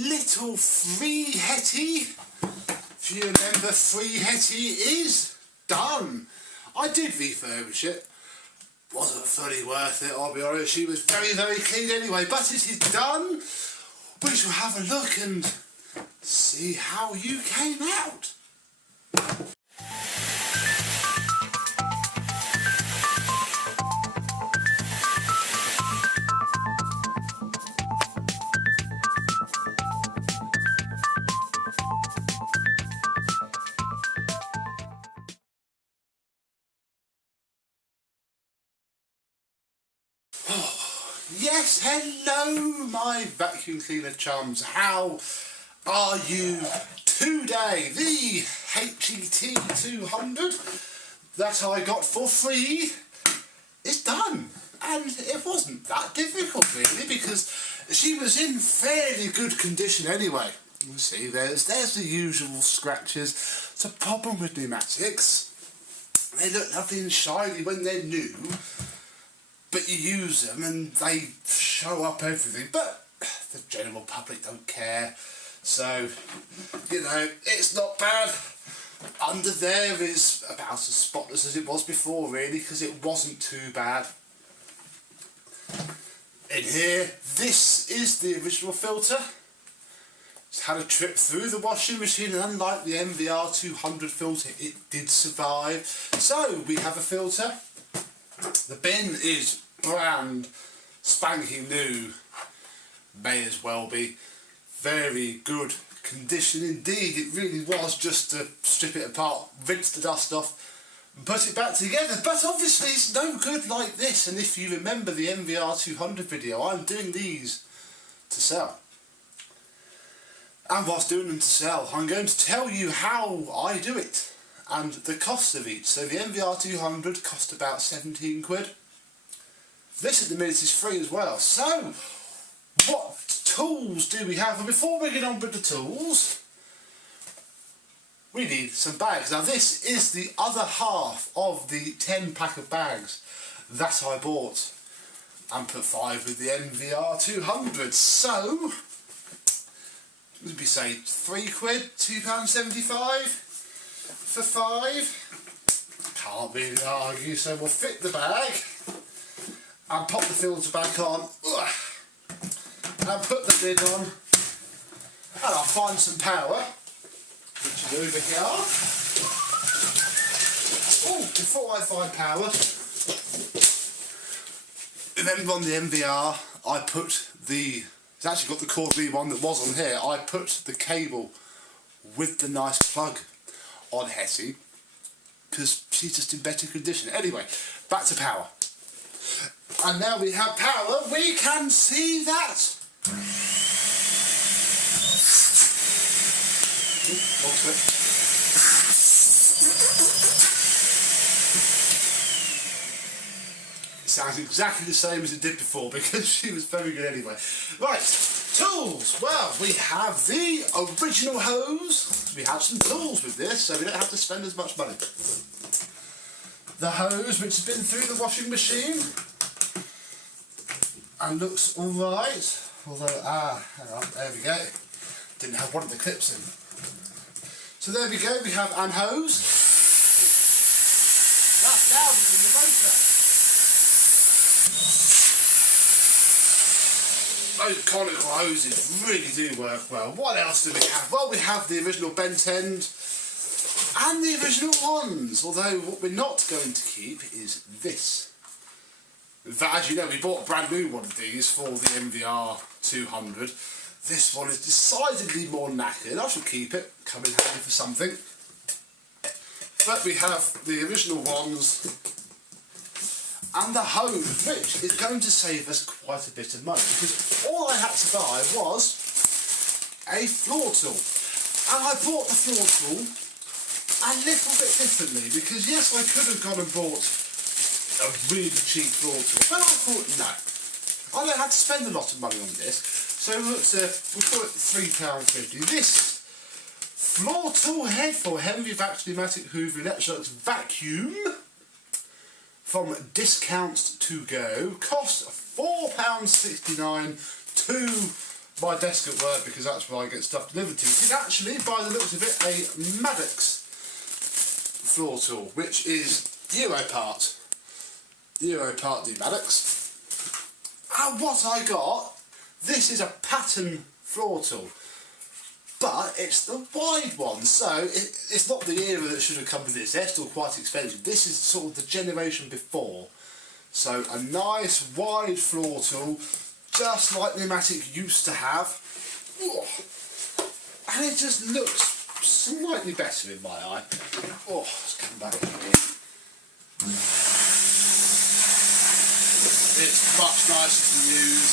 little Free Hetty. If you remember, Free Hetty is done. I did refurbish it. Wasn't fully worth it, I'll be honest. She was very, very clean anyway, but it is done. We shall have a look and see how you came out. Yes, hello my vacuum cleaner chums, how are you today? The HET 200 that I got for free is done, and it wasn't that difficult really because she was in fairly good condition anyway. You see, there's the usual scratches. It's a problem with pneumatics. They look lovely and shiny when they're new, but you use them and they show up everything, but the general public don't care, so you know, it's not bad. Under there is about as spotless as it was before really, because it wasn't too bad. In here, this is the original filter. It's had a trip through the washing machine, and unlike the MVR 200 filter, it did survive. So we have a filter. The bin is brand spanking new, may as well be. Very good condition indeed. It really was just to strip it apart, rinse the dust off and put it back together, but obviously it's no good like this. And if you remember the MVR 200 video, I'm doing these to sell, and whilst doing them to sell I'm going to tell you how I do it and the cost of each. So the MVR 200 cost about 17 quid. This at the minute is free as well. So what tools do we have? And before we get on with the tools, we need some bags. Now this is the other half of the 10 pack of bags that I bought and put 5 with the MVR 200. So would we say 3 quid, £2.75 for 5? Can't really argue, so we'll fit the bag and pop the filter back on and put the lid on, and I'll find some power, which is over here. Oh, before I find power, remember on the MVR I put the, it's actually got the Cord V one that was on here, I put the cable with the nice plug on Hetty because she's just in better condition. Anyway, back to power. And now we have power, we can see that. It sounds exactly the same as it did before because she was very good anyway. Right, tools. Well, we have the original hose. We have some tools with this, so we don't have to spend as much money. The hose, which has been through the washing machine and looks alright, although, hang on, there we go, didn't have one of the clips in. So there we go, we have an hose. That's down in the motor. Those conical hoses really do work well. What else do we have? Well, we have the original bent end and the original ones, although what we're not going to keep is this. In fact, as you know, we bought a brand new one of these for the MVR 200. This one is decidedly more knackered. I shall keep it, come in handy for something. But we have the original ones and the hose, which is going to save us quite a bit of money because all I had to buy was a floor tool. And I bought the floor tool a little bit differently because yes, I could have gone and bought a really cheap floor tool, but I thought no, I don't have to spend a lot of money on this, so we call it £3.50. This floor tool head for heavy vacuum Numatic Hoover Electrolux vacuum from Discounts to Go costs £4.69 to my desk at work, because that's where I get stuff delivered to, is actually, by the looks of it, a Maddox floor tool, which is Europart Numatic. And what I got, this is a pattern floor tool, but it's the wide one, so it's not the era that should have come with this. They're still quite expensive. This is sort of the generation before. So a nice wide floor tool, just like Numatic used to have. And it just looks slightly better in my eye. Oh, let's come back in here. It's much nicer to use.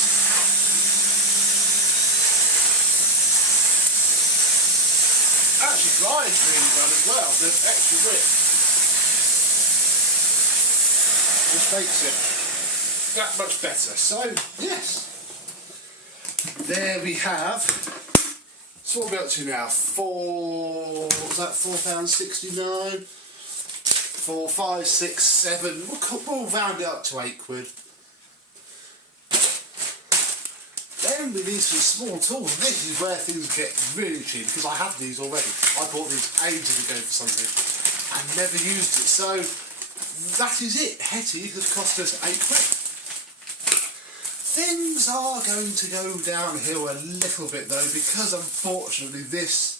Actually glides really well as well, the extra width. Just makes it that much better. So, yes. There we have. So what are we up to now? £4.69? 4, 5, 6, 7. We'll round it up to £8. Then with these small tools, this is where things get really cheap, because I have these already. I bought these ages ago for something and never used it. So that is it. Hetty has cost us £8. Things are going to go downhill a little bit though, because unfortunately this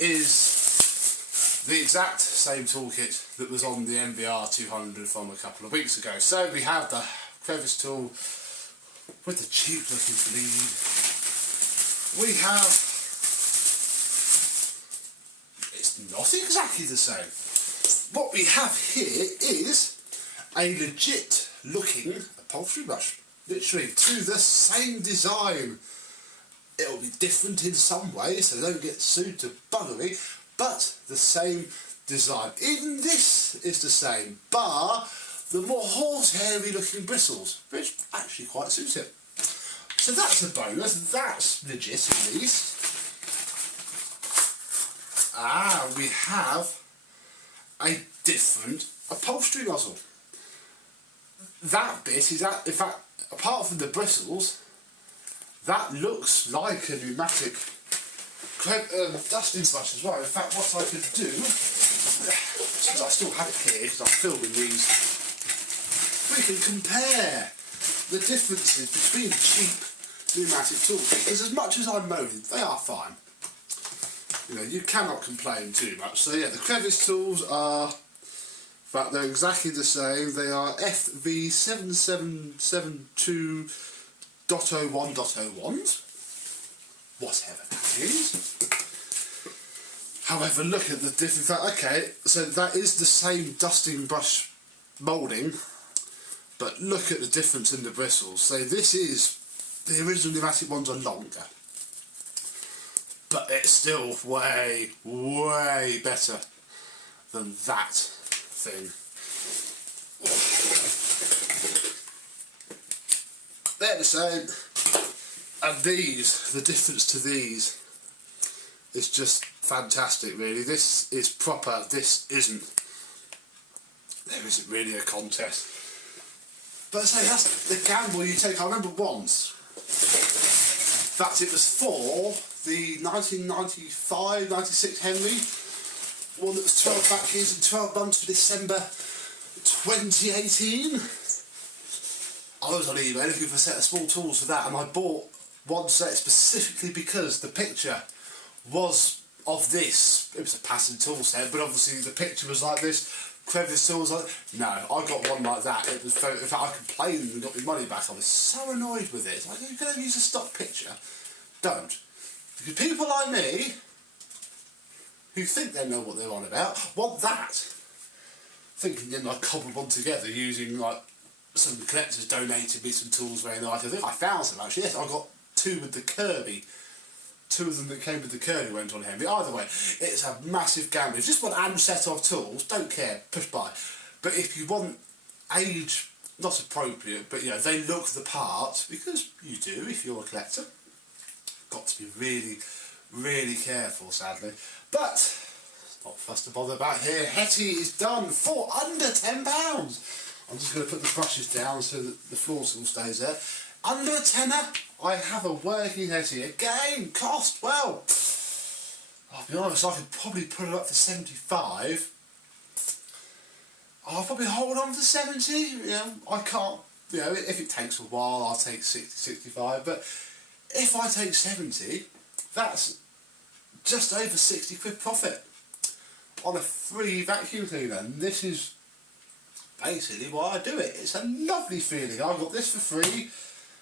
is the exact same toolkit that was on the MBR 200 from a couple of weeks ago. So we have the crevice tool with the cheap looking bleed. We have, it's not exactly the same. What we have here is a legit looking upholstery brush. Literally to the same design. It'll be different in some ways, so don't get sued to buggery, but the same design. Even this is the same, bar the more horse-hairy looking bristles, which actually quite suits it. So that's a bonus, that's legit at least. We have a different upholstery nozzle. That bit is, in fact, apart from the bristles, that looks like a Numatic dusting brush as well. In fact, what I could do, since I still have it here because I'm filming these, we can compare the differences between cheap Numatic tools, because as much as I'm moaning, they are fine. You know, you cannot complain too much. So yeah, the crevice tools are, in fact, they're exactly the same. They are FV7772.01.01s, whatever that is. However, look at the difference. Okay, so that is the same dusting brush moulding, but look at the difference in the bristles. So this is, the original Numatic ones are longer, but it's still way, way better than that thing. They're the same, and these, the difference to these is just fantastic really. This is proper, this isn't. There isn't really a contest. But say that's the gamble you take. I remember once, in fact it was for the 1995-96 Henry, one that was 12 back years and 12 months for December 2018. I was on eBay looking for a set of small tools for that, and I bought one set specifically because the picture was of this. It was a pattern tool set, but obviously the picture was like this, crevice tools like, no, I got one like that. It was, in fact, I complained and got my money back. I was so annoyed with it. It's like, you're going to use a stock picture. Don't. Because people like me, who think they know what they're on about, want that. Thinking then I cobbled one together using, like, some collectors donated me some tools very nice. I think I found some actually. Yes, I got two with the curvy. Two of them that came with the curvy went on Henry. Either way, it's a massive gamble. If you just want a set of tools, don't care, push buy. But if you want age, not appropriate, but you know, they look the part, because you do if you're a collector. Got to be really, really careful, sadly. But not for us to bother about here. Hetty is done for under £10. I'm just going to put the brushes down so that the floor tool stays there. Under a tenner, I have a working Hetty. Again, cost, well, I'll be honest, I could probably put it up for 75. I'll probably hold on for 70, you know, I can't, you know, if it takes a while I'll take 60, 65, but if I take 70, that's just over 60 quid profit on a free vacuum cleaner, and this is basically why I do it. It's a lovely feeling. I got this for free,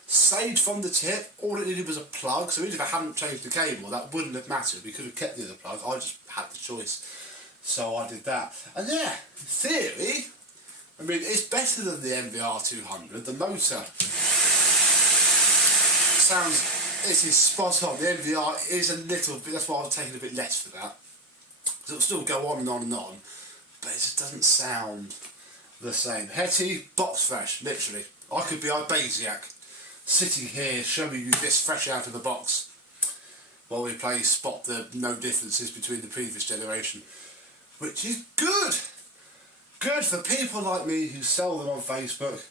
saved from the tip. All it needed was a plug, so even if I hadn't changed the cable, that wouldn't have mattered. We could have kept the other plug. I just had the choice, so I did that. And yeah, in theory, I mean, it's better than the MVR 200. The motor sounds, it is spot on. The MVR is a little bit, that's why I was taking a bit less for that. Because it'll still go on and on and on, but it just doesn't sound the same. Hetty, box fresh, literally. I could be Ibasiak, sitting here showing you this fresh out of the box, while we play spot the no differences between the previous generation, which is good. Good for people like me who sell them on Facebook.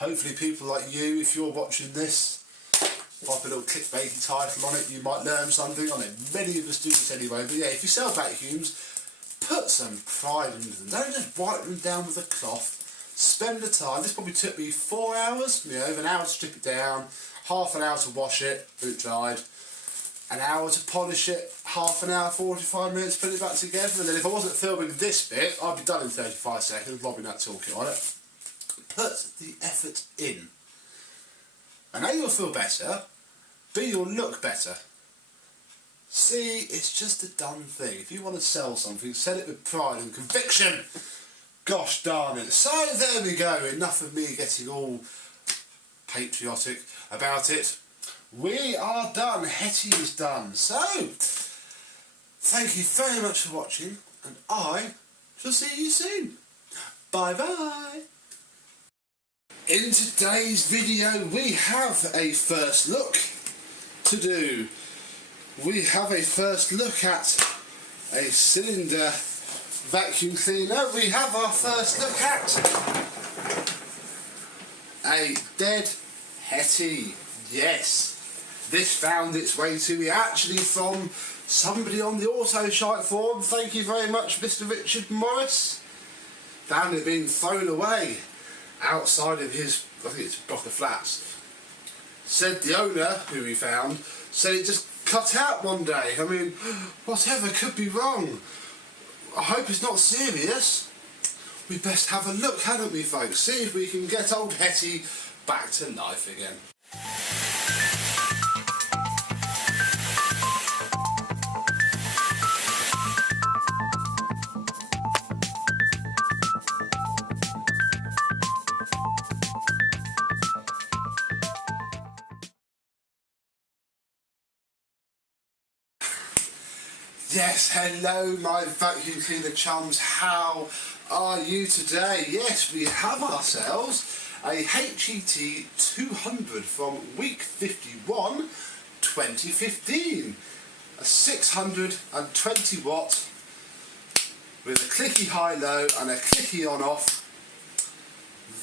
Hopefully people like you, if you're watching this, pop a little clickbaity title on it, you might learn something on it. Many of us do this anyway, but yeah, if you sell vacuums, put some pride into them. Don't just wipe them down with a cloth. Spend the time. This probably took me 4 hours, you know, an hour to strip it down, half an hour to wash it, boot dried, an hour to polish it, half an hour, 45 minutes, put it back together, and then if I wasn't filming this bit, I'd be done in 35 seconds, lobbing that toolkit on it. Put the effort in. And A, you'll feel better, B, you'll look better. C, it's just a done thing. If you want to sell something, sell it with pride and conviction. Gosh darn it. So there we go, enough of me getting all patriotic about it. We are done, Hetty is done. So, thank you very much for watching, and I shall see you soon. Bye bye. In today's video we have a first look to do. We have a first look at a cylinder vacuum cleaner. We have our first look at a dead Hetty. Yes, this found its way to me actually from somebody on the AutoShite forum. Thank you very much, Mr. Richard Morris. Found it being thrown away outside of his, I think it's a block of flats. Said the owner, who we found, said it just cut out one day. I mean, whatever could be wrong. I hope it's not serious. We best have a look, hadn't we, folks? See if we can get old Hetty back to life again. Yes, hello my vacuum cleaner chums, how are you today? Yes, we have ourselves a HET 200 from week 51, 2015. A 620 watt with a clicky high-low and a clicky on-off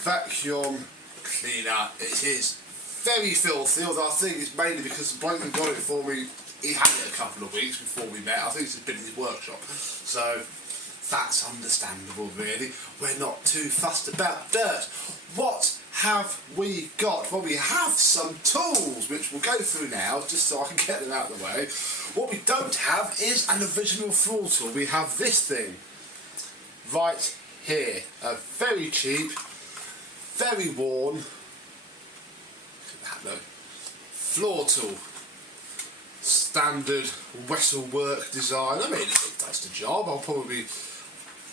vacuum cleaner. It is very filthy, although I think it's mainly because the bloke who got it for me, he had it a couple of weeks before we met. I think it's been in his workshop, so that's understandable really. We're not too fussed about dirt. What have we got? Well, we have some tools which we'll go through now just so I can get them out of the way. What we don't have is an original floor tool. We have this thing right here, a very cheap, very worn, floor tool. Standard Wesselwork design. I mean, it does the job. I'll probably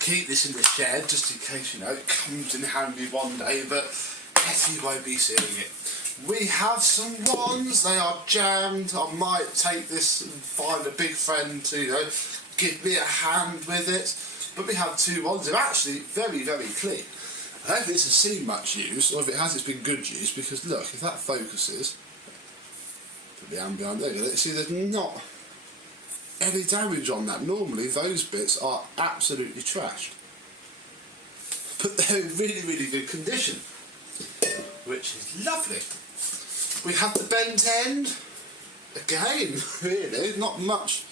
keep this in the shed just in case, you know, it comes in handy one day, but Hetty won't be seeing it. We have some ones, they are jammed. I might take this and find a big friend to, you know, give me a hand with it. But we have two ones. They're actually very, very clean. I don't think this has seen much use, or if it has, it's been good use, because look, if that focuses, the ambient there, see there's not any damage on that. Normally those bits are absolutely trashed, but they're in really, really good condition, which is lovely. We have the bent end. Again, really, not much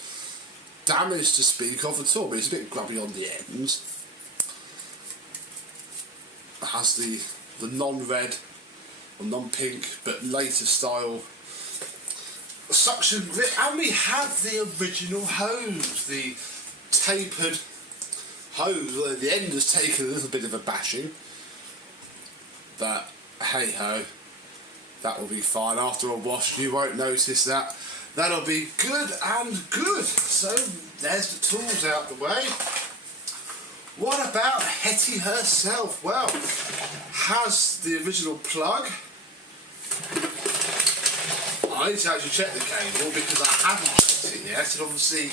damage to speak of at all, but it's a bit grubby on the ends. It has the non-red or non-pink but later style suction grip, and we have the original hose, the tapered hose where the end has taken a little bit of a bashing, but hey ho, that will be fine. After a wash you won't notice that. That'll be good and good. So there's the tools out the way. What about Hetty herself? Well, has the original plug. I need to actually check the cable because I haven't checked it yet, and obviously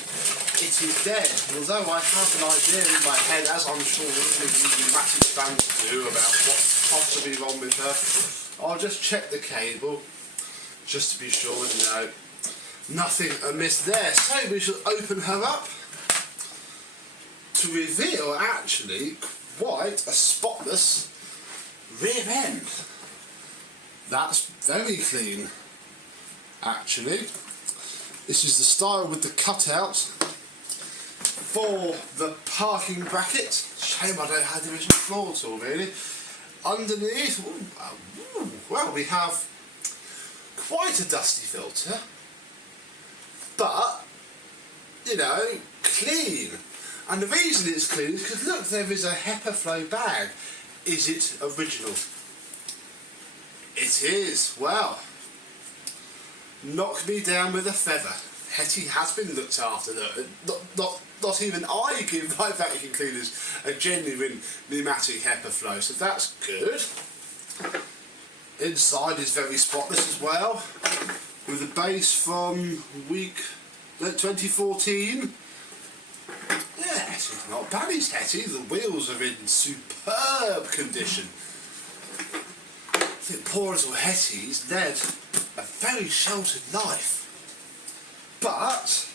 it is dead. Although I have an idea in my head, as I'm sure all of you Numatic fans do, about what's possibly wrong with her. I'll just check the cable just to be sure. No, nothing amiss there. So we shall open her up to reveal actually quite a spotless rear end. That's very clean, actually. This is the style with the cutout for the parking bracket. Shame I don't have the original floor tool, really. Underneath, well, we have quite a dusty filter, but, you know, clean. And the reason it's clean is because, look, there is a HEPA flow bag. Is it original? It is. Well, knock me down with a feather. Hetty has been looked after. Not even I give my vacuum cleaners a genuine pneumatic HEPA flow, so that's good. Inside is very spotless as well, with a base from week 2014. Yeah, it's not bad, is Hetty. The wheels are in superb condition. I think poor little Hetty's led a very sheltered life, but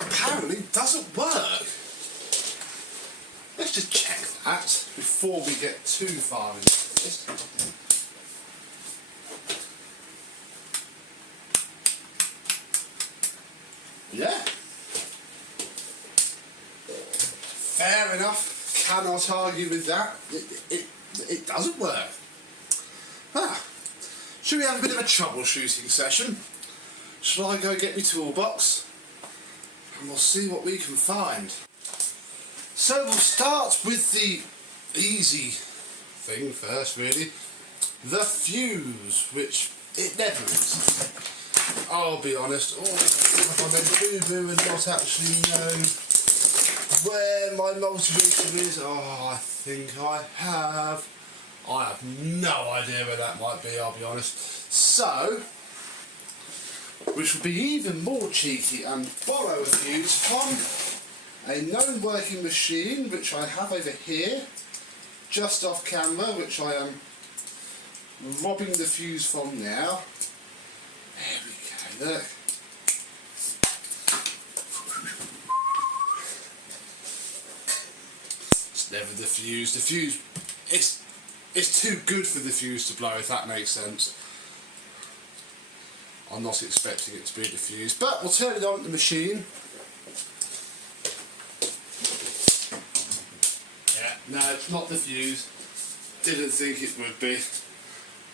apparently doesn't work. Let's just check that before we get too far into this. Yeah. Fair enough, cannot argue with that. It doesn't work. Should we have a bit of a troubleshooting session? Shall I go get my toolbox? And we'll see what we can find. So we'll start with the easy thing first, really. The fuse, which it never is. I'll be honest, I'm a boo-boo and not actually know where my multimeter is. Oh, I think I have. I have no idea where that might be, I'll be honest. So, we shall be even more cheeky and borrow a fuse from a known working machine, which I have over here, just off camera, which I am robbing the fuse from now. There we go, look. It's never the fuse. The fuse, it's too good for the fuse to blow, if that makes sense. I'm not expecting it to be the fuse, but we'll turn it on at the machine. Yeah, no, it's not the fuse. Didn't think it would be.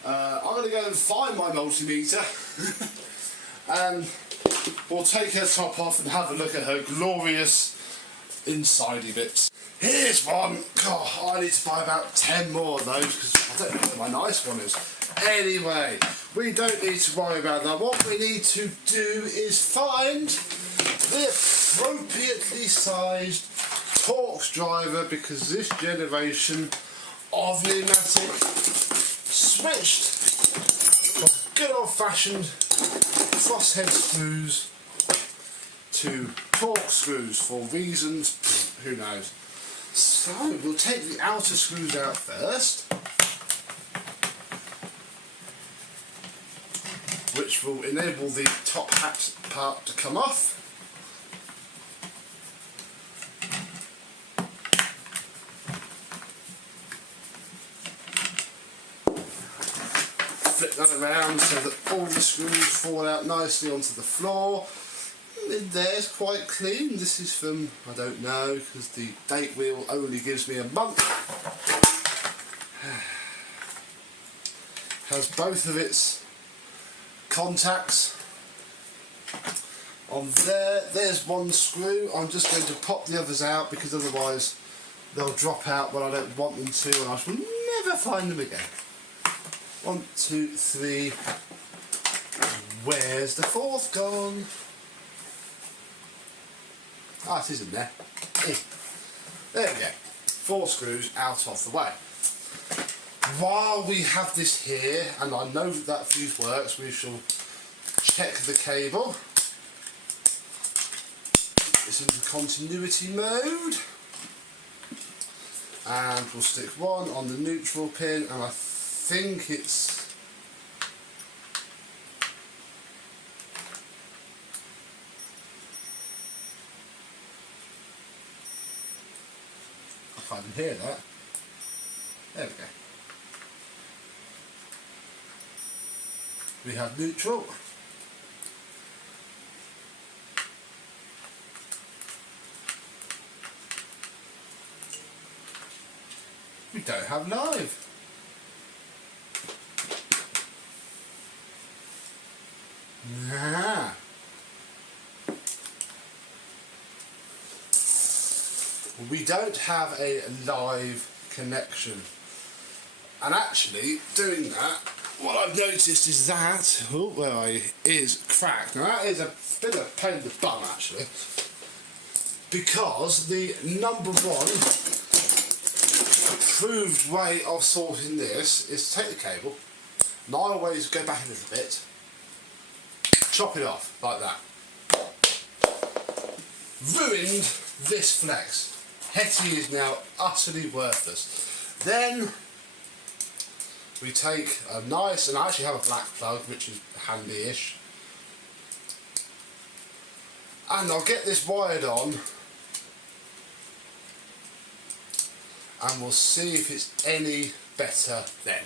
I'm going to go and find my multimeter and we'll take her top off and have a look at her glorious insidey bits. Here's one. God, I need to buy about 10 more of those because I don't know where my nice one is. Anyway, we don't need to worry about that. What we need to do is find the appropriately sized Torx driver, because this generation of pneumatic switched from good old-fashioned crosshead screws to Torx screws for reasons who knows. So we'll take the outer screws out first, which will enable the top hat part to come off. that around so that all the screws fall out nicely onto the floor. And there's quite clean. This is from, I don't know, because the date wheel only gives me a month. Has both of its contacts on there. There's one screw. I'm just going to pop the others out because otherwise they'll drop out when I don't want them to and I shall never find them again. 1, 2, 3. Where's the fourth gone? Ah, it is in there. There we go. 4 screws out of the way. While we have this here, and I know that fuse works, we shall check the cable. It's into continuity mode. And we'll stick one on the neutral pin, and I think it's... I can't even hear that. There we go. We have neutral. We don't have live. Nah. We don't have a live connection. And actually, doing that, what I've noticed is that, oh, where are you, is cracked. Now that is a bit of a pain in the bum actually, because the number one approved way of sorting this is to take the cable, and I always go back a little bit, chop it off like that. Ruined this flex. Hetty is now utterly worthless. Then we take a nice, and I actually have a black plug which is handy-ish, and I'll get this wired on and we'll see if it's any better then.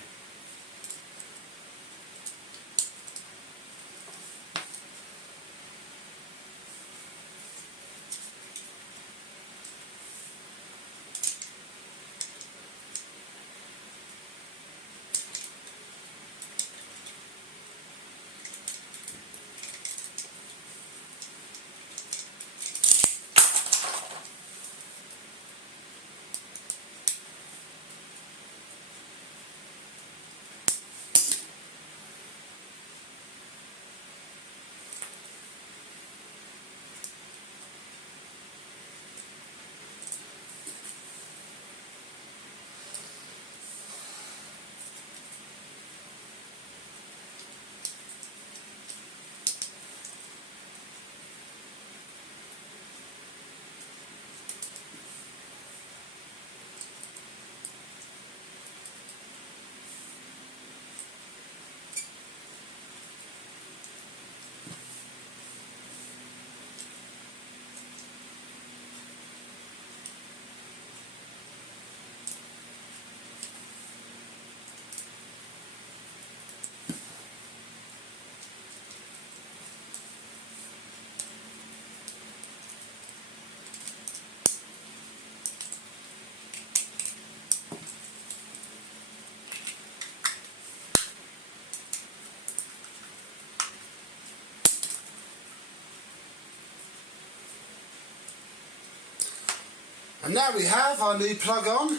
And now we have our new plug on.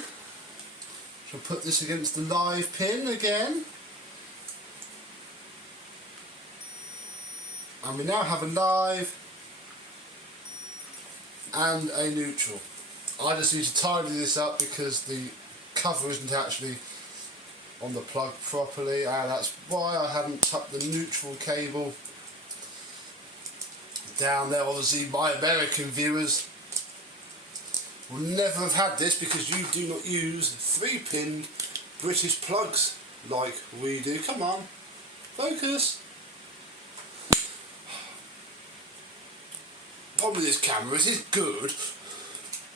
I'll put this against the live pin again. And we now have a live and a neutral. I just need to tidy this up because the cover isn't actually on the plug properly, and that's why I hadn't tucked the neutral cable down there. Obviously my American viewers will never have had this because you do not use 3-pin British plugs like we do. Come on, focus. Problem with this camera is it's good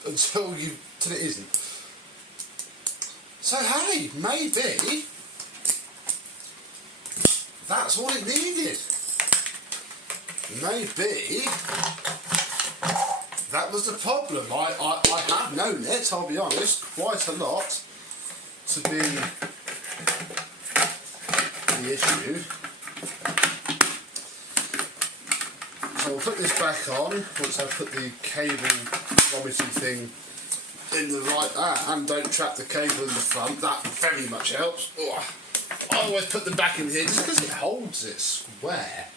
until it isn't. So hey, maybe that's all it needed. Maybe that was the problem. I have known it, I'll be honest, quite a lot to be the issue. So we'll put this back on once I put the cable vomiting thing in the right, and don't trap the cable in the front. That very much helps. Oh, I always put them back in here just because it holds it square.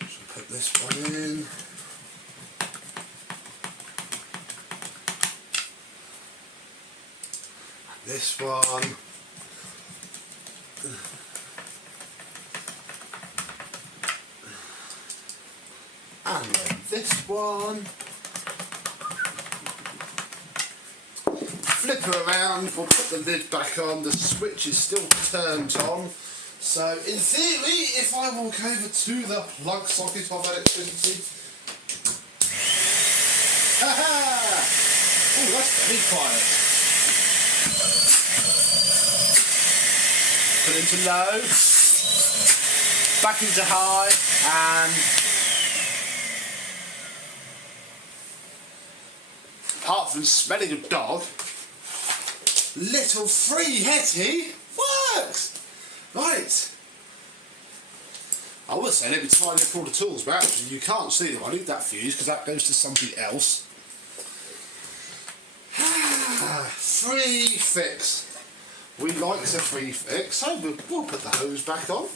So put this one in. This one. And then this one. Flip her around, we'll put the lid back on, the switch is still turned on. So in theory, if I walk over to the plug socket of electricity. Ha-ha! Oh, that's very quiet. Put into low, back into high, and apart from smelling a dog, little free Hetty works! Right. I would say let me tidy up all the tools, but actually you can't see them. I need that fuse because that goes to something else. Free fix. We like the free fix, so we'll put the hose back on.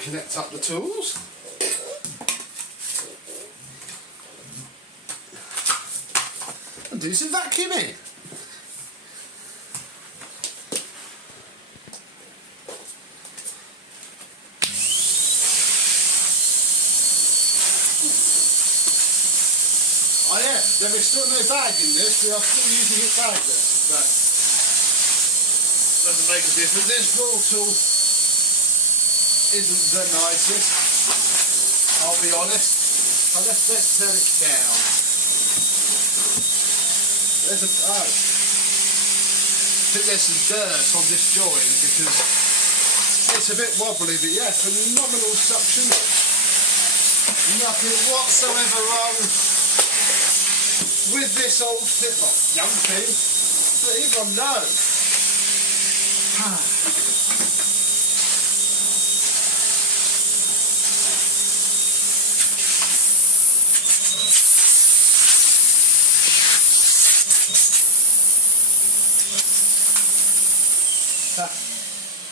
Connect up the tools. And do some vacuuming. Oh yeah, there is still no bag in this, we are still using it bagless, but doesn't make a difference. This raw tool isn't the nicest, I'll be honest. So let's turn it down. There's I think there's some dirt on this joint because it's a bit wobbly, but yeah, phenomenal suction. Nothing whatsoever wrong with this old young thing, but even no.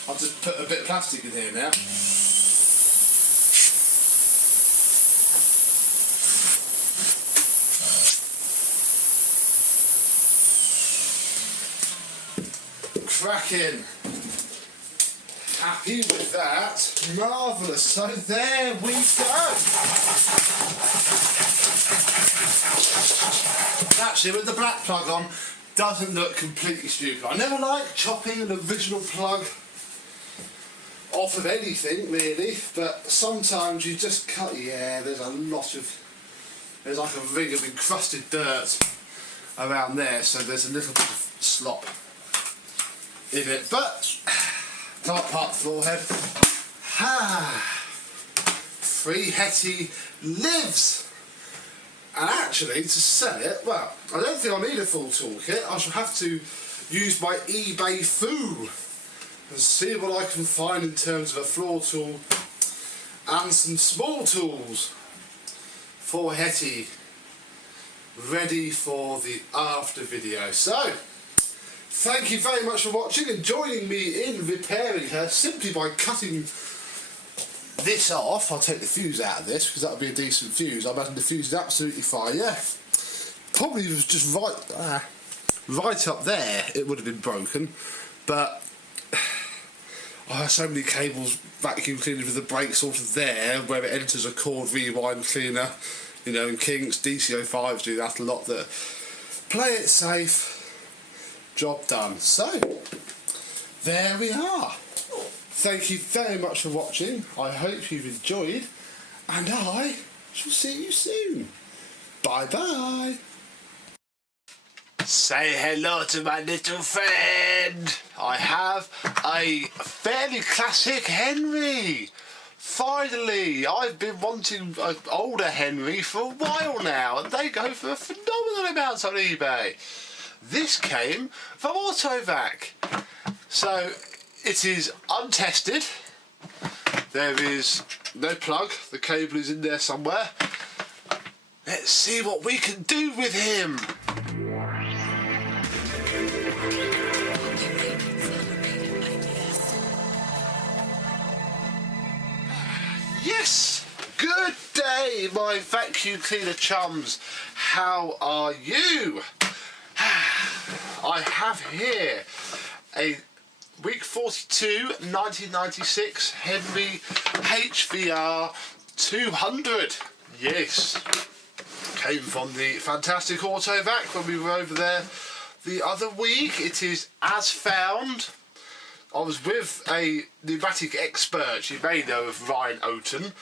I'll just put a bit of plastic in here now. Cracking. Happy with that. Marvellous. So there we go. Actually, with the black plug on, doesn't look completely stupid. I never like chopping an original plug off of anything really, but sometimes you just cut. Yeah, there's like a ring of encrusted dirt around there, so there's a little bit of slop in it, but top part forehead. Free Hetty lives. And actually, to sell it, well, I don't think I need a full toolkit. I shall have to use my eBay foo and see what I can find in terms of a floor tool and some small tools for Hetty, ready for the after video. So, thank you very much for watching and joining me in repairing her simply by cutting this off. I'll take the fuse out of this because that'll be a decent fuse. I imagine the fuse is absolutely fine. Yeah, probably was just right up there. It would have been broken, but I have so many cables vacuum cleaners with the brake sort of there where it enters a cord rewind cleaner. You know, and Kings DC-05s do that a lot. That play it safe, job done. So there we are. Thank you very much for watching. I hope you've enjoyed, and I shall see you soon. Bye bye. Say hello to my little friend. I have a fairly classic Henry. Finally, I've been wanting an older Henry for a while now, and they go for phenomenal amounts on eBay. This came from Autovac. So it is untested. There is no plug, the cable is in there somewhere. Let's see what we can do with him. Yes! Good day, my vacuum cleaner chums. How are you? I have here a week 42 1996 Henry HVR 200. Yes. Came from the fantastic Autovac when we were over there the other week. It is as found. I was with a pneumatic expert, you may know of Ryan Oaten,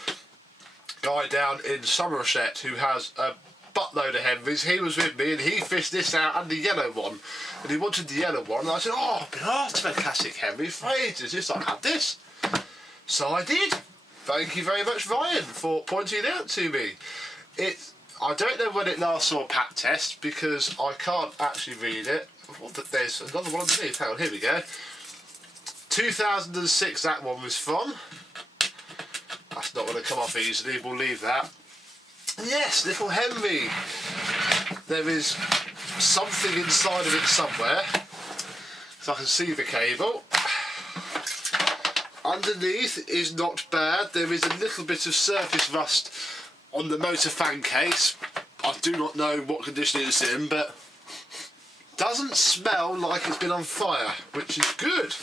guy down in Somerset who has a buttload of Henrys. He was with me and he fished this out and the yellow one. And he wanted the yellow one and I said, oh, I've been after a classic Henry for ages, just I had this. So I did. Thank you very much, Ryan, for pointing it out to me. I don't know when it last saw a pack test because I can't actually read it. There's another one underneath. Hang on, here we go. 2006 that one was from. That's not going to come off easily, we'll leave that. Yes, little Henry. There is something inside of it somewhere. So I can see the cable. Underneath is not bad. There is a little bit of surface rust on the motor fan case. I do not know what condition it's in, but doesn't smell like it's been on fire, which is good.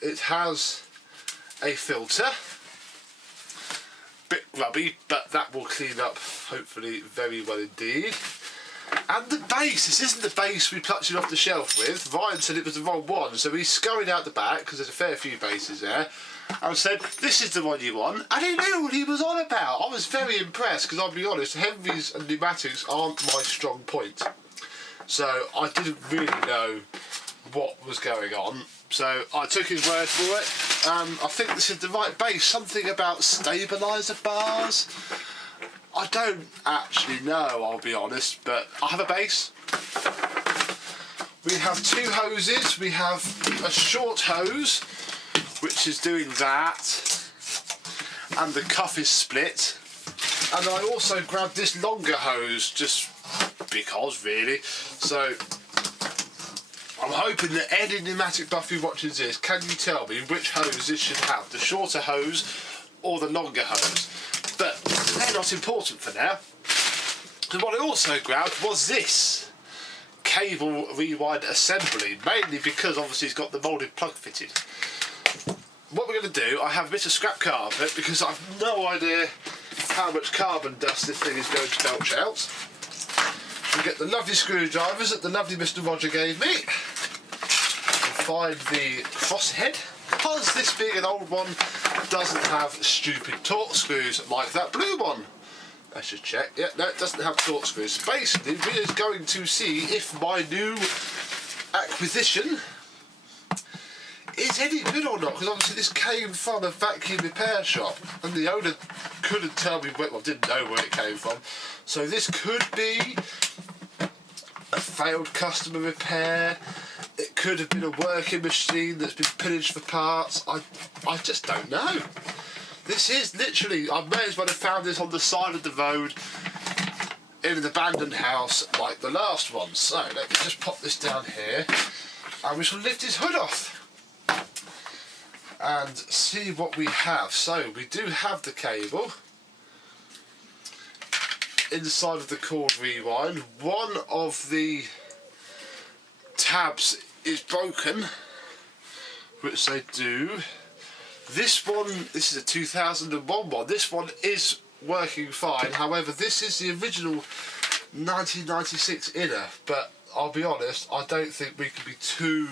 It has a filter, bit grubby, but that will clean up hopefully very well indeed. And the base, this isn't the base we plucked it off the shelf with. Ryan said it was the wrong one, so he scurried out the back, because there's a fair few bases there, and said, this is the one you want, and he knew what he was on about. I was very impressed, because I'll be honest, Henrys and pneumatics aren't my strong point. So I didn't really know what was going on. So I took his word for it. I think this is the right base. Something about stabiliser bars. I don't actually know, I'll be honest, but I have a base. We have two hoses. We have a short hose, which is doing that, and the cuff is split. And I also grabbed this longer hose, just because really. So I'm hoping that any pneumatic buff who watches this, can you tell me which hose this should have? The shorter hose or the longer hose? But they're not important for now. And what I also grabbed was this cable rewind assembly, mainly because obviously it's got the moulded plug fitted. What we're going to do, I have a bit of scrap carpet because I've no idea how much carbon dust this thing is going to belch out. We get the lovely screwdrivers that the lovely Mr. Roger gave me. We'll find the crosshead, because this being an old one doesn't have stupid torque screws like that blue one. Let's just check. Yeah, no, it doesn't have torque screws. Basically, we're going to see if my new acquisition is any good or not, because obviously this came from a vacuum repair shop and the owner couldn't tell me well, didn't know where it came from. So this could be a failed customer repair. It could have been a working machine that's been pillaged for parts. I just don't know. This is literally, I may as well have found this on the side of the road in an abandoned house like the last one. So let me just pop this down here and we shall lift his hood off and see what we have. So we do have the cable inside of the cord rewind. One of the tabs is broken, which they do. This one, this is a 2001 one, this one is working fine. However, this is the original 1996 inner, but I'll be honest, I don't think we can be too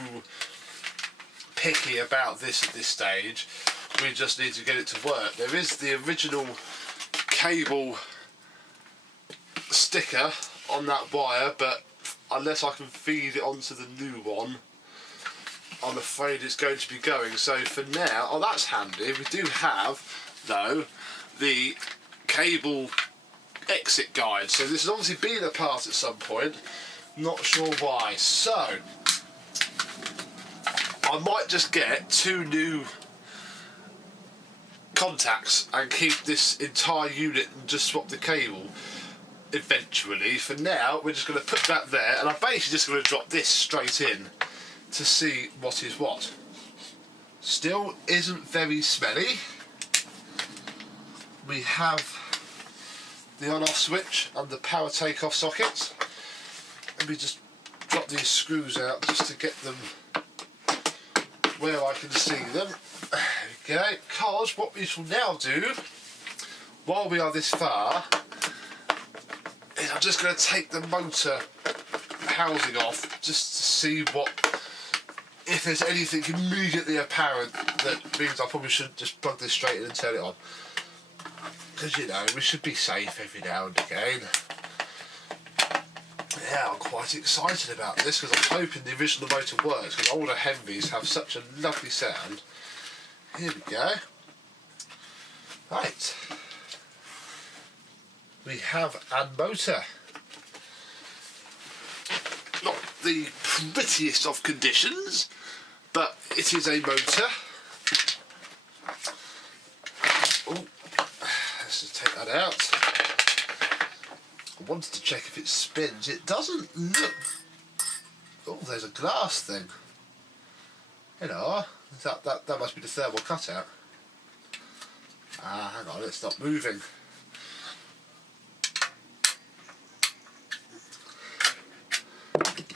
picky about this at this stage. We just need to get it to work. There is the original cable sticker on that wire, but unless I can feed it onto the new one, I'm afraid it's going to be going. So for now, oh, that's handy. We do have, though, the cable exit guide. So this has obviously been apart at some point. Not sure why. So I might just get 2 new contacts and keep this entire unit and just swap the cable eventually. For now, we're just going to put that there, and I'm basically just going to drop this straight in to see what is what. Still isn't very smelly. We have the on-off switch and the power take-off sockets. Let me just drop these screws out just to get them where I can see them. There we go. Because what we shall now do, while we are this far, is I'm just going to take the motor housing off just to see if there's anything immediately apparent that means I probably should just plug this straight in and turn it on. Because, you know, we should be safe every now and again. Yeah, I'm quite excited about this because I'm hoping the original motor works, because older Henrys have such a lovely sound. Here we go. Right. We have a motor. Not the prettiest of conditions, but it is a motor. Oh, let's just take that out. I wanted to check if it spins. It doesn't look... Oh, there's a glass thing. Hello. That must be the thermal cutout. Ah, hang on, it's not moving.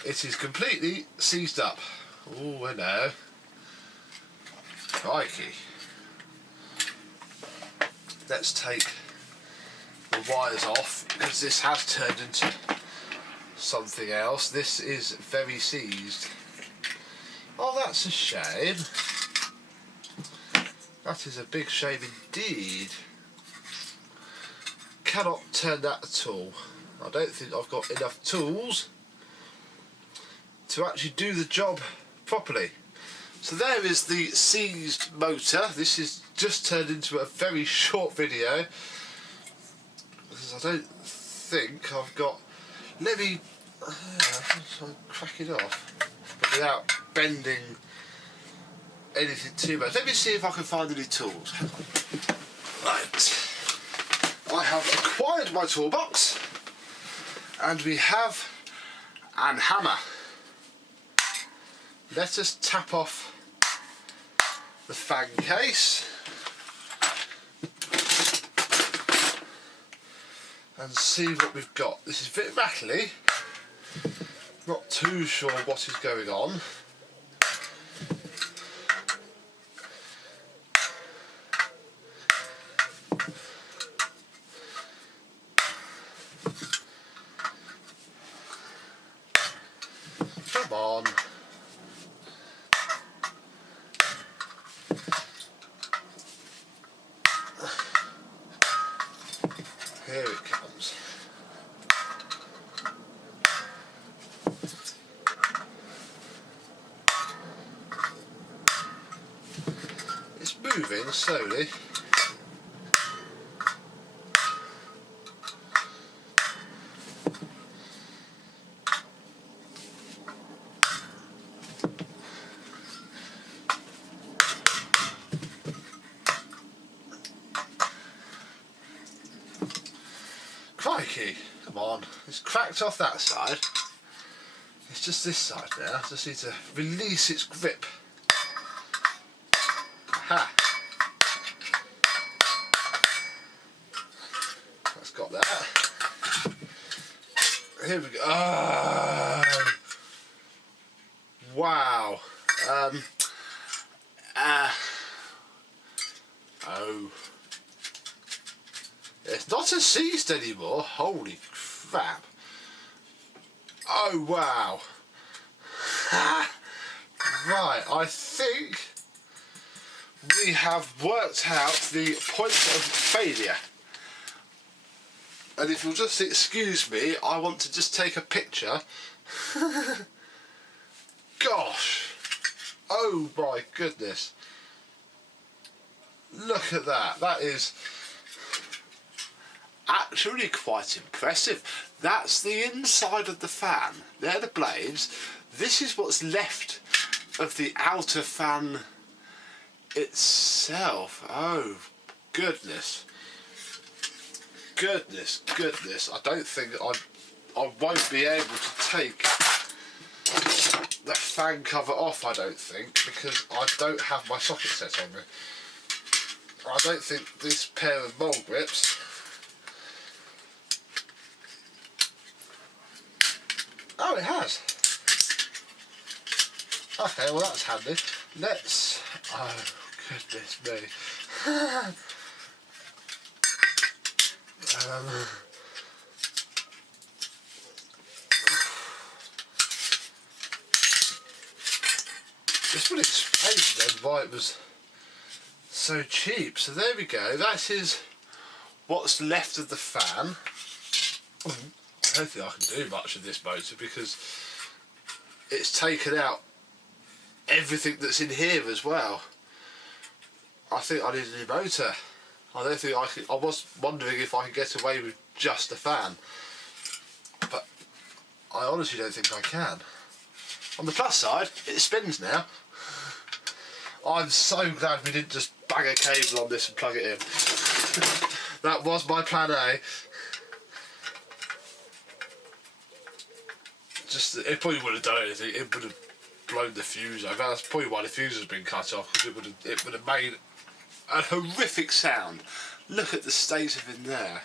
It is completely seized up. Oh, hello. Crikey. Let's take the wires off, because this has turned into something else. This is very seized. Oh, that's a shame. That is a big shame indeed. Cannot turn that at all. I don't think I've got enough tools to actually do the job properly. So there is the seized motor. This is just turned into a very short video, because I don't think I've got... Let me crack it off, but without bending anything too much. Let me see if I can find any tools. Hang on. Right. I have acquired my toolbox, and we have an hammer. Let us tap off the fan case and see what we've got. This is a bit rattly. Not too sure what is going on. Come on. Here it comes. It's moving slowly. Crikey, come on, it's cracked off that side. It's just this side now. I just need to release its grip. Aha! That's got that. Here we go. Oh, wow. Oh. It's not a seized anymore. Holy crap. Oh, wow. Right, I think we have worked out the point of failure. And if you'll just excuse me, I want to just take a picture. Gosh! Oh my goodness! Look at that. That is actually quite impressive. That's the inside of the fan. They're the blades. This is what's left of the outer fan itself. Oh goodness. Goodness, goodness. I don't think I won't be able to take the fan cover off, I don't think, because I don't have my socket set on me. I don't think this pair of mole grips. Oh, it has. Okay, well that's handy. Let's... Oh, goodness me. This would explain then why it was so cheap. So there we go. That is what's left of the fan. I don't think I can do much of this motor because it's taken out everything that's in here as well. I think I need a new motor. I don't think I could. I was wondering if I could get away with just a fan, but I honestly don't think I can. On the plus side, it spins now. I'm so glad we didn't just bang a cable on this and plug it in. That was my plan A. Just, it probably wouldn't have done anything. It would have blown the fuse over. That's probably why the fuse has been cut off, because it would have made a horrific sound. Look at the state of it there.